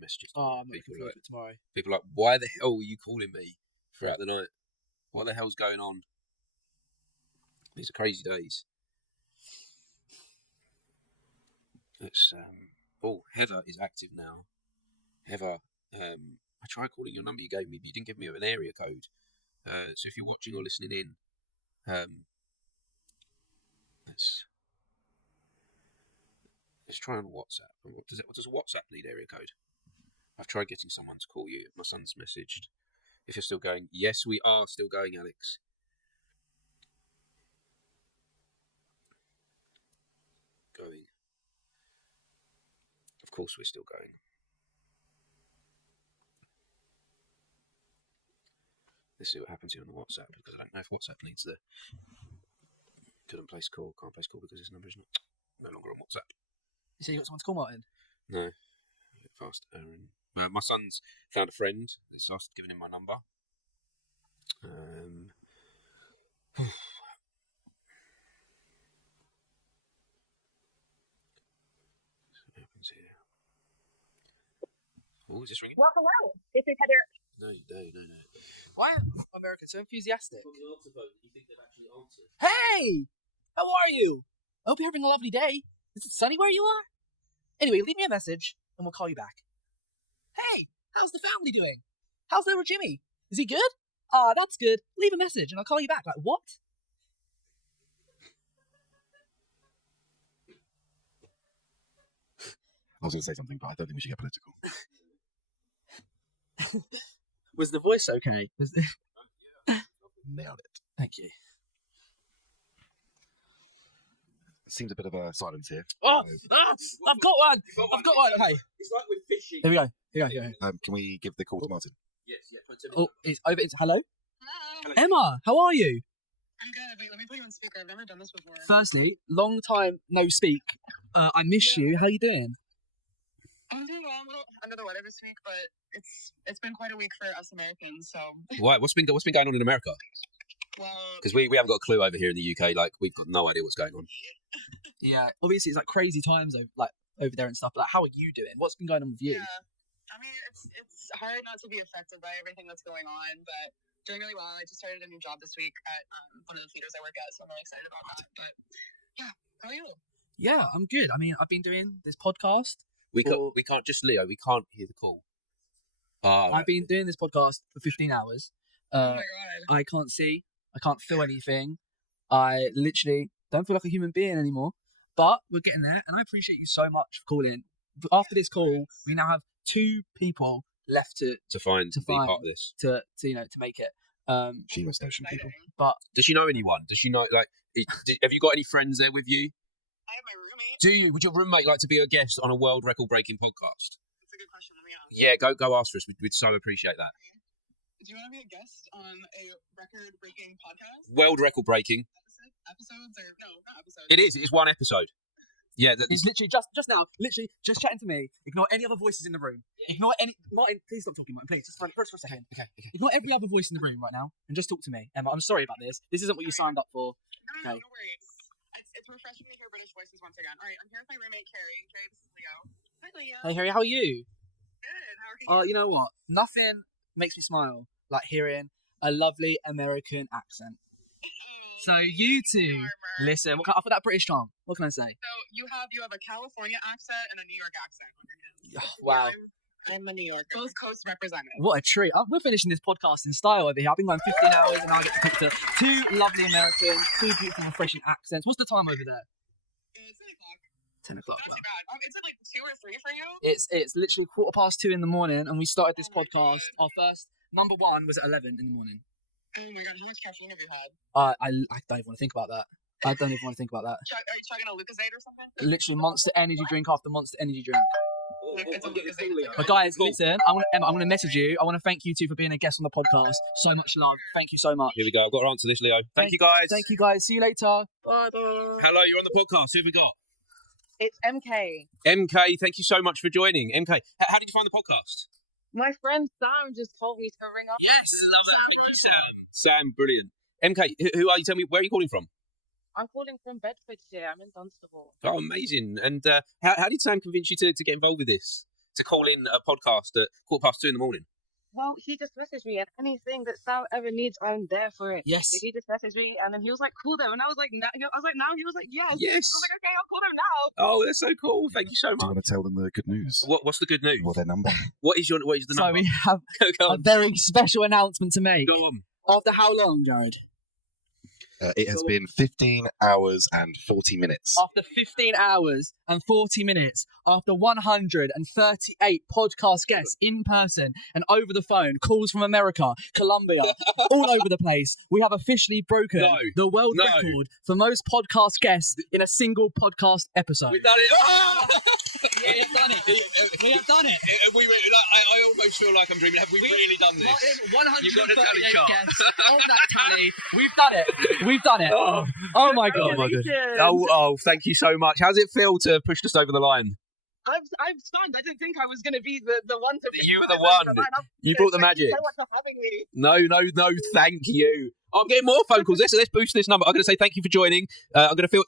messages. I'm looking forward to it tomorrow. People are like, why the hell were you calling me throughout the night? What the hell's going on? These are crazy days. It's Heather is active now. Heather, I tried calling your number you gave me, but you didn't give me an area code. So if you're watching or listening in, let's try on WhatsApp. What does WhatsApp need area code? I've tried getting someone to call you. My son's messaged. If you're still going, yes, we are still going, Alex. Going. Of course, we're still going. Let's see what happens here on the WhatsApp, because I don't know if WhatsApp needs the couldn't place call, can't place call because this number is no longer on WhatsApp. You say you got someone to call, Martin? No. Fast, Aaron. My son's found a friend that's asked, giving him my number. What happens here? Oh, is this ringing? Well, hello. This is Heather. No. Why are Americans so enthusiastic? Hey! How are you? I hope you're having a lovely day. Is it sunny where you are? Anyway, leave me a message and we'll call you back. Hey! How's the family doing? How's little Jimmy? Is he good? That's good. Leave a message and I'll call you back. Like, what? I was going to say something, but I don't think we should get political. Was the voice okay? Nailed it. Thank you. Seems a bit of a silence here. I've got one. Okay. It's like we're fishing. Here we go. Can we give the call to Martin? Yes. Oh, it's over. Hello? Emma, how are you? I'm good. Wait, let me put you on speaker. I've never done this before. Firstly, long time no speak. I miss you. How you doing? I'm doing well. I'm a little under the weather this week, but it's been quite a week for us Americans. So Why? What's been going on in America? Well, because we haven't got a clue over here in the UK. Like, we've got no idea what's going on. Yeah, obviously it's like crazy times over there and stuff. Like, how are you doing? What's been going on with you? Yeah, I mean it's hard not to be affected by everything that's going on, but doing really well. I just started a new job this week at one of the theaters I work at, so I'm really excited about that. But yeah, how are you? Yeah, I'm good. I mean, I've been doing this podcast. We can't just Leo. We can't hear the call. I've been doing this podcast for 15 hours. Oh my god! I can't see. I can't feel anything. I literally don't feel like a human being anymore. But we're getting there, and I appreciate you so much for calling. But after this call, we now have 2 people left to be part of this. To make it. She must know some people. But does she know anyone? Does she know have you got any friends there with you? I have my roommate. Do you? Would your roommate like to be a guest on a world record breaking podcast? That's a good question. Let me ask. Yeah, go ask for us. We'd so appreciate that. Do you want to be a guest on a record-breaking podcast? World record breaking. Episodes or no, not episodes. It is. It's one episode. Yeah. He's literally just now, just chatting to me. Ignore any other voices in the room. Ignore any. Martin, please stop talking, Martin. Please, just for a second. Okay. Ignore every other voice in the room right now and just talk to me. Emma, I'm sorry about this. This isn't what you signed up for. No worries. It's refreshing to hear British voices once again. All right, I'm here with my roommate Carrie. Carrie, this is Leo. Hi, Leo. Hey, Harry, how are you? Good. How are you? You know what? Nothing makes me smile like hearing a lovely American accent. So you two, listen. I thought that British charm. What can I say? So you have a California accent and a New York accent on your hands. Wow. I'm a New Yorker. Both coasts represented. What a treat. We're finishing this podcast in style over here. I've been going 15 hours and now I get to talk to two lovely Americans, two beautiful, refreshing accents. What's the time over there? It's 10 o'clock. 10 o'clock. Not too bad. Is it like 2 or 3 for you? It's literally 2:15 in the morning and we started this podcast. Our first number one was at 11 in the morning. Oh my god, how much caffeine have you had? I don't even want to think about that. I don't even want to think about that. Are you chugging a Lucozade or something? Literally Monster Energy drink after Monster Energy drink. It's a Lucozade. But guys, listen, Emma, I'm going to message you. I want to thank you two for being a guest on the podcast. So much love. Thank you so much. Here we go. I've got to answer this, Leo. Thank you, guys. Thank you, guys. See you later. Bye. Hello, you're on the podcast. Who have we got? It's MK. MK, thank you so much for joining. MK, how did you find the podcast? My friend Sam just told me to ring up. Yes, love it. Sam, brilliant. MK, who are you? Tell me, where are you calling from? I'm calling from Bedfordshire. I'm in Dunstable. Oh, amazing. And how did Sam convince you to get involved with this? To call in a podcast at 2:15 in the morning? Well, he just messaged me, and anything that Sam ever needs, I'm there for it. Yes. So he just messaged me, and then he was like, "Cool, though," and I was like, "No." He was like, "Yes." Yes. I was like, "Okay, I'll call them now." Oh, that's so cool. Thank you so much. Do you want to tell them the good news? What's the good news? Well, their number. What is the number? So we have a very special announcement to make. Go on. After how long, Jared? It has been 15 hours and 40 minutes. After 15 hours and 40 minutes, after 138 podcast guests in person and over the phone, calls from America, Colombia, all over the place, we have officially broken the world record for most podcast guests in a single podcast episode. We've done it. Oh! We have done it. We have done it. I almost feel like I'm dreaming. Have we really done this? You've got a tally 138 chart. guests on that tally. We've done it. We've done it. Oh my god. Oh my god. Oh, thank you so much. How does it feel to have pushed us over the line? I'm stunned. I didn't think I was going to be the one to. You were the one. You brought the magic. Thank you so much for having me. No, thank you. I'm getting more phone calls. Let's boost this number. I'm going to say thank you for joining. I'm going to feel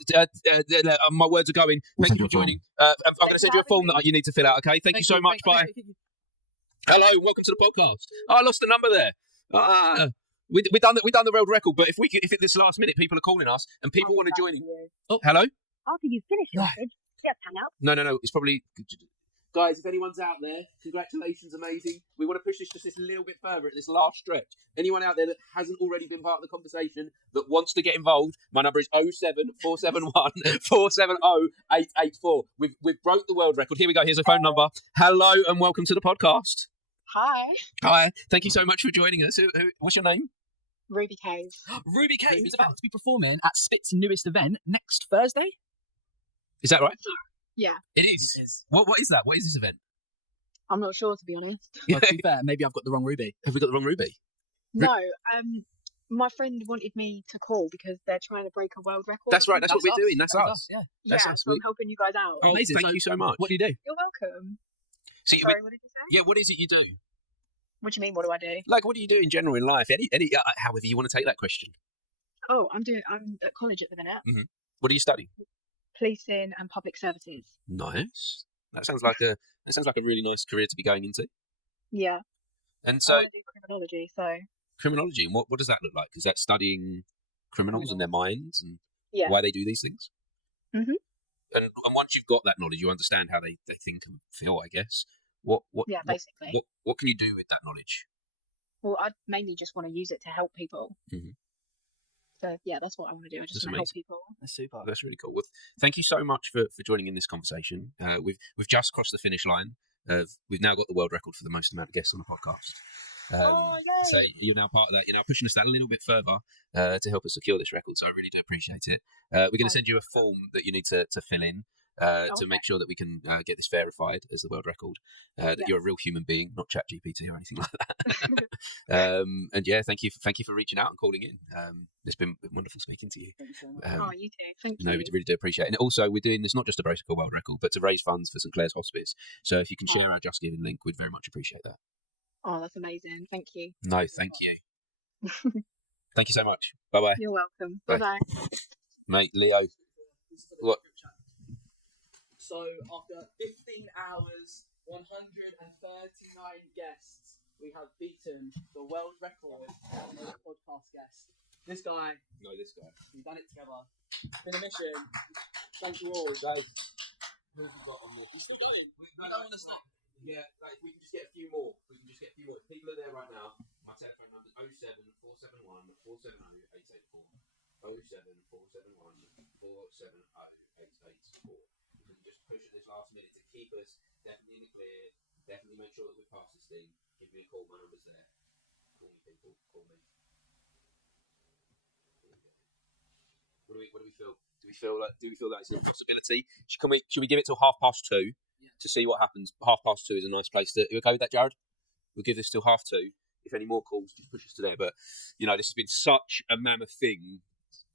my words are going. Thank you for joining. I'm going to send you a form that you need to fill out. Okay. Thank you so much. Bye. Hello, welcome to the podcast. Oh, I lost the number there. We done the world record, but if this last minute people are calling us and people want to join in. Oh, hello. After you finish your message, just hang up. No. It's probably. Guys, if anyone's out there, congratulations, amazing. We want to push this just a little bit further at this last stretch. Anyone out there that hasn't already been part of the conversation that wants to get involved, my number is 07471 470 884. We've broke the world record. Here we go. Here's a phone number. Hello and welcome to the podcast. Hi. Thank you so much for joining us. What's your name? Ruby Cave. Ruby Cave, who's about to be performing at Spit's newest event next Thursday. Is that right? Yeah. It is. What is that? What is this event? I'm not sure, to be honest. Well, to be fair, maybe I've got the wrong Ruby. Have we got the wrong Ruby? No. My friend wanted me to call because they're trying to break a world record. That's right. That's what we're doing. That's us. Yeah. That's us. So I'm helping you guys out. Oh, amazing. Thank you so much. What do you do? You're welcome. So Sorry, what did you say? Yeah. What is it you do? What do you mean? What do I do? Like, what do you do in general in life? Any however you want to take that question. Oh, I'm at college at the minute. Mm-hmm. What do you study? Policing and public services. Nice. That sounds like a really nice career to be going into. Yeah. And so I do criminology. Criminology, and what does that look like? Is that studying criminals and their minds and why they do these things? Mm-hmm. And once you've got that knowledge, you understand how they think and feel, I guess. Basically. What can you do with that knowledge? Well, I mainly just want to use it to help people. Mm-hmm. So yeah, that's what I want to do. I just want to help people. That's super. That's really cool. Well, thank you so much for joining in this conversation. We've just crossed the finish line. We've now got the world record for the most amount of guests on the podcast. So you're now part of that. You're now pushing us that a little bit further to help us secure this record. So I really do appreciate it. We're going to send you a form that you need to fill in. To make sure that we can get this verified as the world record, that you're a real human being, not ChatGPT or anything like that. And yeah, thank you for reaching out and calling in. It's been wonderful speaking to you. Thank you so much. You too. Thank you. No, we really do appreciate it. And also, we're doing this not just to break a world record, but to raise funds for St Clair's Hospice. So if you can share our Just Giving link, we'd very much appreciate that. Oh, that's amazing. Thank you. No, thank you. Thank you so much. Bye-bye. You're welcome. Bye-bye. Mate, Leo. What? So after 15 hours, 139 guests, we have beaten the world record most podcast guest. This guy. No, this guy. We've done it together. It's been a mission. Thank you all. Guys, who have we got on this? We still going. We don't want to stop. Yeah, like, if we can just get a few more. People are there right now. My telephone number is 07471 470 884. 07471 470 884. We can just push at this last minute to keep us definitely in the clear. Definitely make sure that we're past this thing. Give me a call. My number's there. Call me, people. Call me. What do we feel? Do we feel that it's a possibility? Should we give it till 2:30 to see what happens? 2:30 is a nice place to. You okay with that, Jared? We'll give this till 2:30. If any more calls, just push us to there. But you know, this has been such a mammoth thing,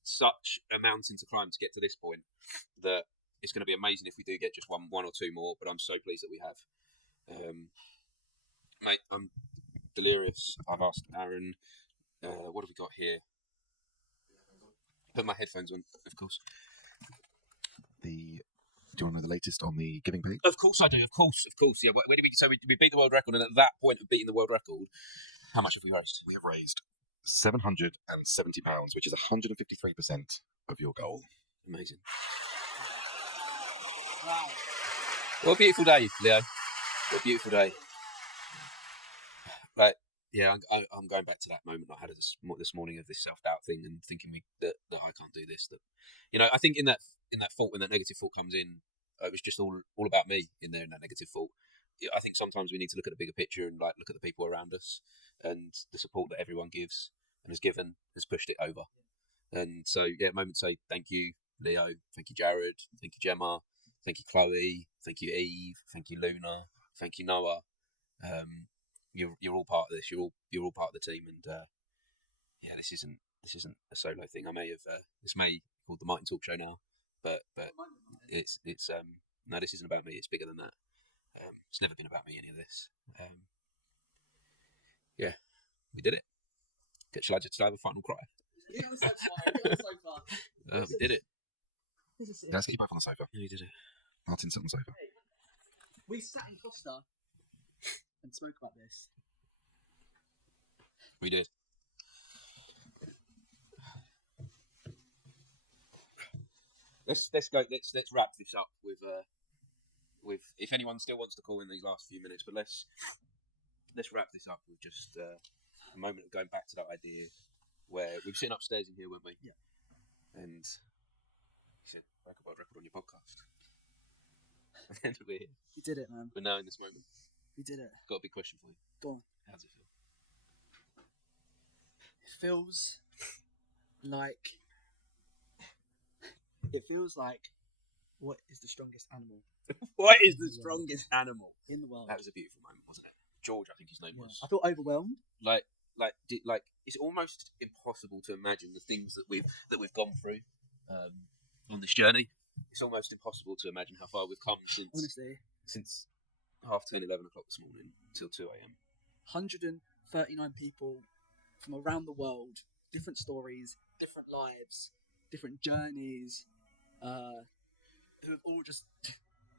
such a mountain to climb to get to this point, that it's going to be amazing if we do get just one or two more. But I'm so pleased that we have. Mate, I'm delirious. I've asked Aaron. What have we got here? Put my headphones on, of course. Do you want to know the latest on the giving page? Of course I do. Of course. Yeah. Where did we? So we beat the world record, and at that point of beating the world record, how much have we raised? We have raised £770, which is 153% of your goal. Amazing. Wow. What a beautiful day, Leo. What a beautiful day. Right. Yeah, I'm going back to that moment I had this morning of this self-doubt thing and thinking that I can't do this. That, you know, I think in that thought, when that negative thought comes in, it was just all about me in there in that negative thought. I think sometimes we need to look at the bigger picture and like look at the people around us and the support that everyone gives and has pushed it over. And so, yeah, moment to say thank you, Leo. Thank you, Jared. Thank you, Gemma. Thank you, Chloe. Thank you, Eve. Thank you, Luna. Thank you, Noah. You're all part of this. You're all part of the team, and yeah, this isn't a solo thing. I may have this may be called the Martin Talk Show now, but it's no, this isn't about me. It's bigger than that. It's never been about me, any of this. Yeah, we did it. Shall I have a final cry? Yeah, it was so far. We did it. Let's get you both on the sofa. Yeah, we did it. Martin, sit on the sofa. We sat in Costa and spoke about this. We did. Let's go. Let's wrap this up with if anyone still wants to call in these last few minutes, but let's wrap this up with just a moment of going back to that idea where we were sitting upstairs in here, weren't we? Yeah. And you said, "Break a world record on your podcast." And we're here. We did it, man. We're now in this moment. We did it. Got a big question for you. Go on. How does it feel? It feels like what is the strongest animal? What is the strongest animal in the world? That was a beautiful moment, wasn't it? George, I think his name was. I feel overwhelmed. Like it's almost impossible to imagine the things that we've gone through on this journey. It's almost impossible to imagine how far we've come since 10:30, 11 o'clock this morning till 2 a.m. 139 people from around the world, different stories, different lives, different journeys, who have all just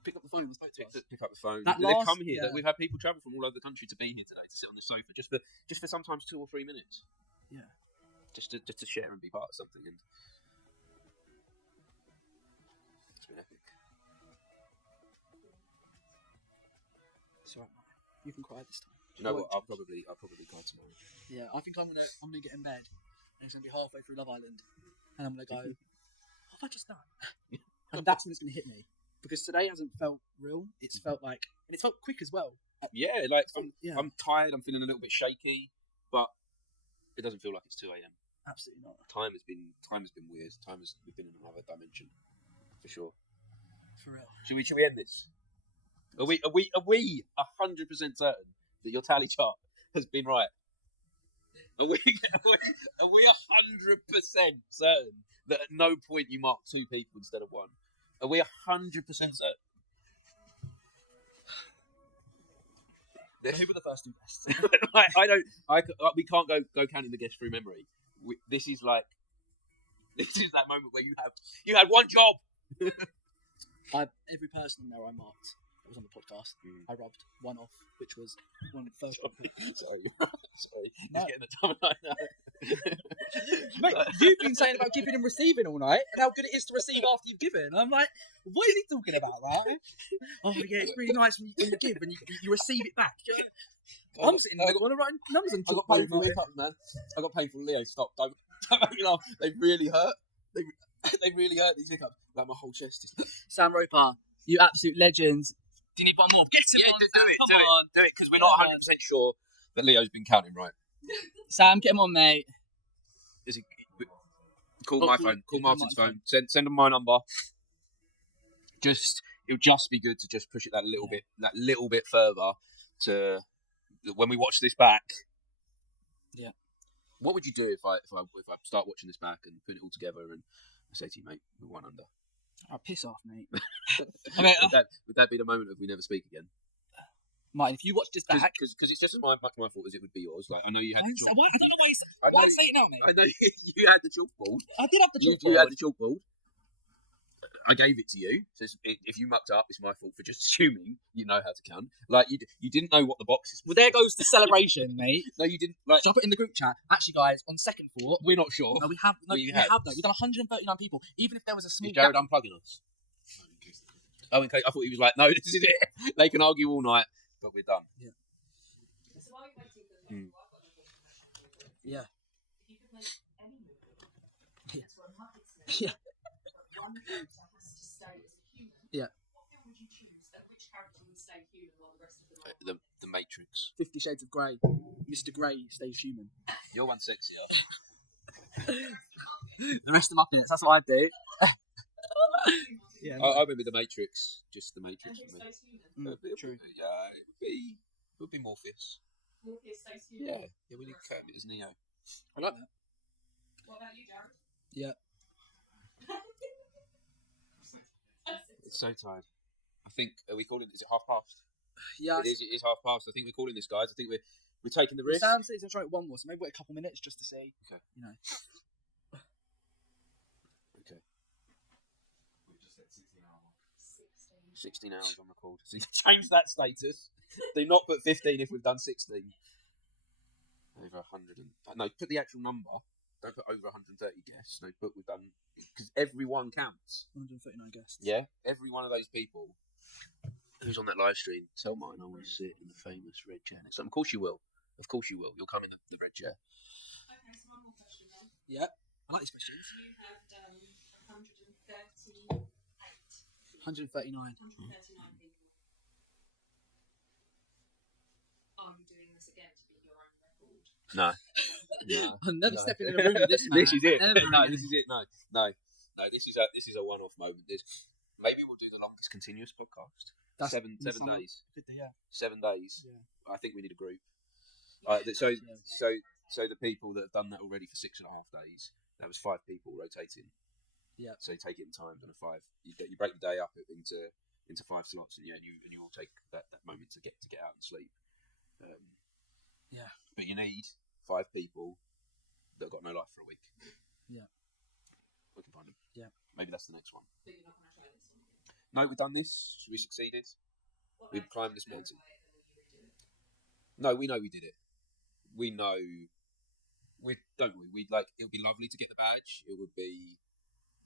picked up the phone and spoke to us. Pick up the phone. They've come here. We've had people travel from all over the country to be here today to sit on the sofa just for sometimes 2 or 3 minutes. Yeah. Just to share and be part of something, and it's been epic. It's alright, man. You can cry this time. Do you know what? I'll probably cry tomorrow. Yeah, I think I'm gonna get in bed and it's gonna be halfway through Love Island, and I'm gonna go, what have I just done? And that's when it's gonna hit me, because today hasn't felt real. It's felt like, and it's felt quick as well. Yeah, like I'm tired. I'm feeling a little bit shaky, but it doesn't feel like it's 2 a.m. Absolutely not. Time has been weird. We've been in another dimension, for sure. For real. Should we end this? Are we 100% certain that your tally chart has been right? Are we 100% certain that at no point you marked 2 people instead of 1? Are we 100% certain? Who were the first 2 guests? We can't go counting the guests through memory. This is that moment where you had one job. Every person there I marked. that was on the podcast. I rubbed one off, which was one of the first. Sorry. No. He's getting the time right now. Mate, you've been saying about giving and receiving all night, and how good it is to receive after you've given. I'm like, what is he talking about, right? Oh yeah, it's really nice when you give and you receive it back. I'm sitting there going to write numbers and I got painful hiccups, man. I got painful. Leo, stop! Don't make me laugh. They really hurt. They really hurt, these hiccups. Like my whole chest is. Sam Roper, you absolute legends. Do you need one more? Get him on, Sam. Come on. Do it, because we're not 100% sure that Leo's been counting right. Sam, get him on, mate. Is he? Call my phone. Call Martin's phone. Send him my number. It'll just be good to just push it that little bit further to when we watch this back. Yeah. What would you do if I start watching this back and put it all together and I say to you, mate, we're one under? Oh, piss off, mate. I mean, would that be the moment of we never speak again? Martin, if you watch this back, because it's just as much my fault as it would be yours. Like I know you had. I don't know why you say. Why say it now, mate? I know you had the chalkboard. I did have the chalkboard. You had the chalkboard. I gave it to you. So if you mucked up, it's my fault for just assuming you know how to count. Like you didn't know what the boxes. Well, there goes the celebration, mate. No, you didn't. Like, drop it in the group chat. Actually, guys, on second thought, we're not sure. No, we have. No, we have though. We've done 139 people. Even if there was a small. Is Jared unplugging us? Oh, okay. I thought he was like, no, this is it. They can argue all night, but we're done. Yeah. Yeah. Yeah. Yeah. The Matrix. 50 Shades of Grey. Mr. Grey stays human. You're 160. The rest of my minutes. That's what I do. Yeah. I remember the Matrix. Just the Matrix. True. Yeah, it would be Morpheus. Morpheus stays human. Yeah, we need Kermit as Neo. I like that. What about you, Jared? Yeah. It's so tired. I think, are we calling, is it 1:30? Yeah. It is 1:30. I think we're calling this, guys. I think we're taking the risk. Sam says let's try it one more, so maybe wait a couple minutes just to see. Okay. You know. Okay. We've just hit 16 hours. 16 hours on record. So you change that status. Do not put 15 if we've done 16. Over 100 no, put the actual number. Don't put over 130 guests. No, but we've done, because everyone counts. 139 guests. Yeah, every one of those people who's on that live stream. Tell mine I want to sit in the famous red chair next time. Of course you will. Of course you will. You'll come in the red chair. Okay, so one more question then. Yeah, I like these questions. You have done 138. 139. 139 people. Are you doing this again to be your own record? No. I'm never stepping in a room with this man. This is it. Never No, again. this is it. No. This is a one-off moment. Maybe we'll do the longest continuous podcast. That's 7 summer. days. Good to hear. 7 days. Yeah. I think we need a group. So the people that have done that already for 6.5 days. That was 5 people rotating. Yeah. So you take it in time and a 5. You break the day up into 5 slots, and you all take that moment to get out and sleep. Yeah. But you need 5 people that have got no life for a week. Yeah. We can find them. Yeah. Maybe that's the next one. But you're not going to try this one again? No, we've done this. We succeeded. We've climbed this mountain. It, and then you redo it. No, we know we did it. We know. Don't we? We'd like. It would be lovely to get the badge.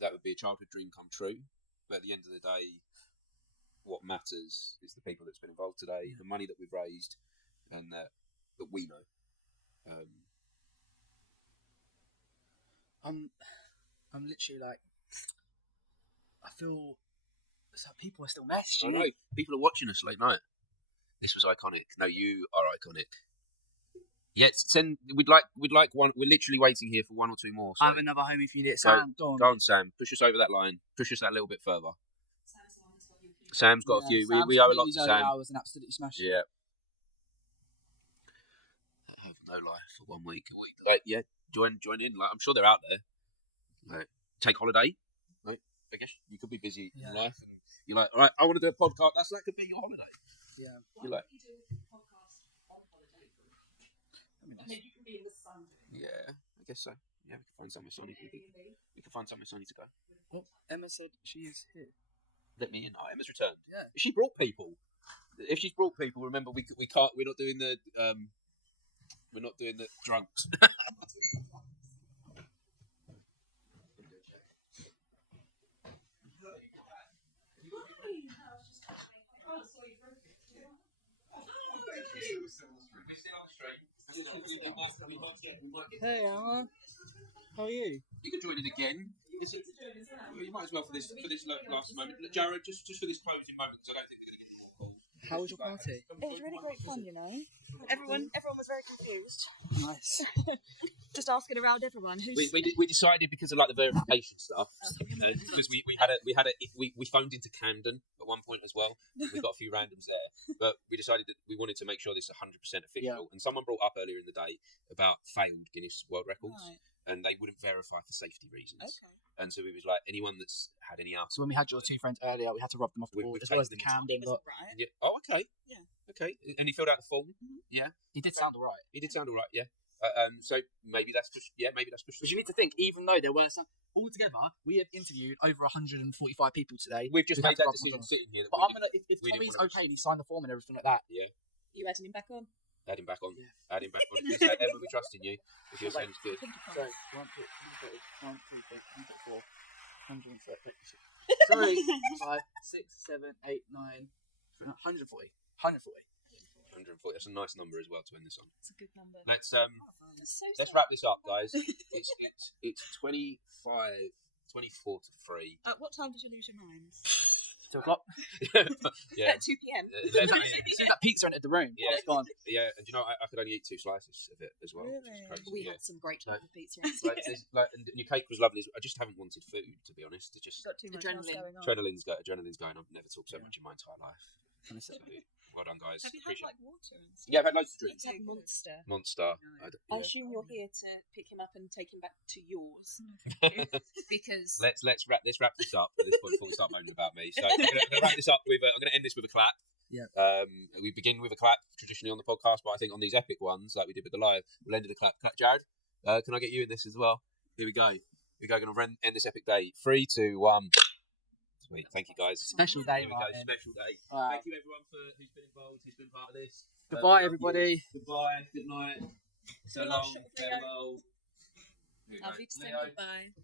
That would be a childhood dream come true. But at the end of the day, what matters is the people that's been involved today, the money that we've raised, and that we know. I'm literally like, I feel so people are still messaging. I know people are watching us late night. This was iconic. No, you are iconic. Yes, we'd like one. We're literally waiting here for 1 or 2 more. So. I have another home if you need it. Sam, go on, Sam. Push us over that line. Push us that little bit further. Sam's got a few. We owe a lot to Sam. I was an absolutely smash. Yeah. I have no life for 1 week. Like, yeah, join in. Like, I'm sure they're out there. Like, take holiday. Like, I guess you could be busy in life, and you're like, all right, I want to do a podcast. That could be your holiday. Yeah. You're like, you do a podcast on holiday? I mean, you can be in the sun doing it. yeah, I guess so. Yeah, we can find somewhere sunny. We can find somewhere sunny to go. Oh, Emma said she is here. Let me in. Oh, Emma's returned. Yeah. If she brought people, remember we can't. We're not doing the drunks. Hey, Emma. How are you? You can join it again. You might as well for this last moment. Jared, just for this closing moment, because I don't think they're going to get any more calls. How was your party? It was really great fun, you know. Everyone was very confused. Nice. Just asking around everyone who's. We decided because of like the verification stuff, because we phoned into Camden at one point as well. We got a few randoms there, but we decided that we wanted to make sure this is 100% official. And someone brought up earlier in the day about failed Guinness World Records, and they wouldn't verify for safety reasons. Okay. And so we was like, anyone that's had any alcohol. So when we had your two friends earlier, we had to rub them off the board as well as the Camden. Yeah. Oh, okay. Yeah. Okay. And he filled out the form. Yeah. He did sound alright. Yeah. So maybe that's just Because you need to think, even though there were some altogether, we have interviewed over 145 people today. We've just made that decision sitting here. But I'm gonna if Tommy's okay and he signed the form and everything like that. Yeah. You adding him back on? Add him back on. Yeah. Add him back on. Emma, we trust in you. If you're saying it's good. So 1, 2, 3, 4, 130. Sorry. 5, 6, 7, 8, 9, 140. 140. That's a nice number as well to end this on. It's a good number. Let's wrap this up, guys. It's 24 to 3. At what time did you lose your mind? 2 o'clock. Yeah. At 2 p.m. As soon as that pizza entered the room, yeah, it's gone. Yeah, and you know, I could only eat 2 slices of it as well. Really? Which is crazy. We had some great type of pizza. And your cake was lovely. I just haven't wanted food, to be honest. It just got too much adrenaline. Adrenaline's going. I've never talked so much in my entire life. So, well done, guys. Have you had like water and stuff? Yeah, I've had loads of drinks. I've had Monster. I assume you're here to pick him up and take him back to yours. Because let's wrap this up at this point before we start moaning about me. So I'm going to wrap this up with. I'm going to end this with a clap. Yeah. We begin with a clap traditionally on the podcast, but I think on these epic ones, like we did with the live, we'll end with a clap. Clap, Jared. Can I get you in this as well? Here we go. Going to end this epic day. 3, 2, 1. Sweet. Thank you, guys. Special day. Here we go. Special day. Wow. Thank you, everyone, who's been involved, who's been part of this. Goodbye, everybody. Goodbye. Good night. So long. Farewell. I'll be to say goodbye.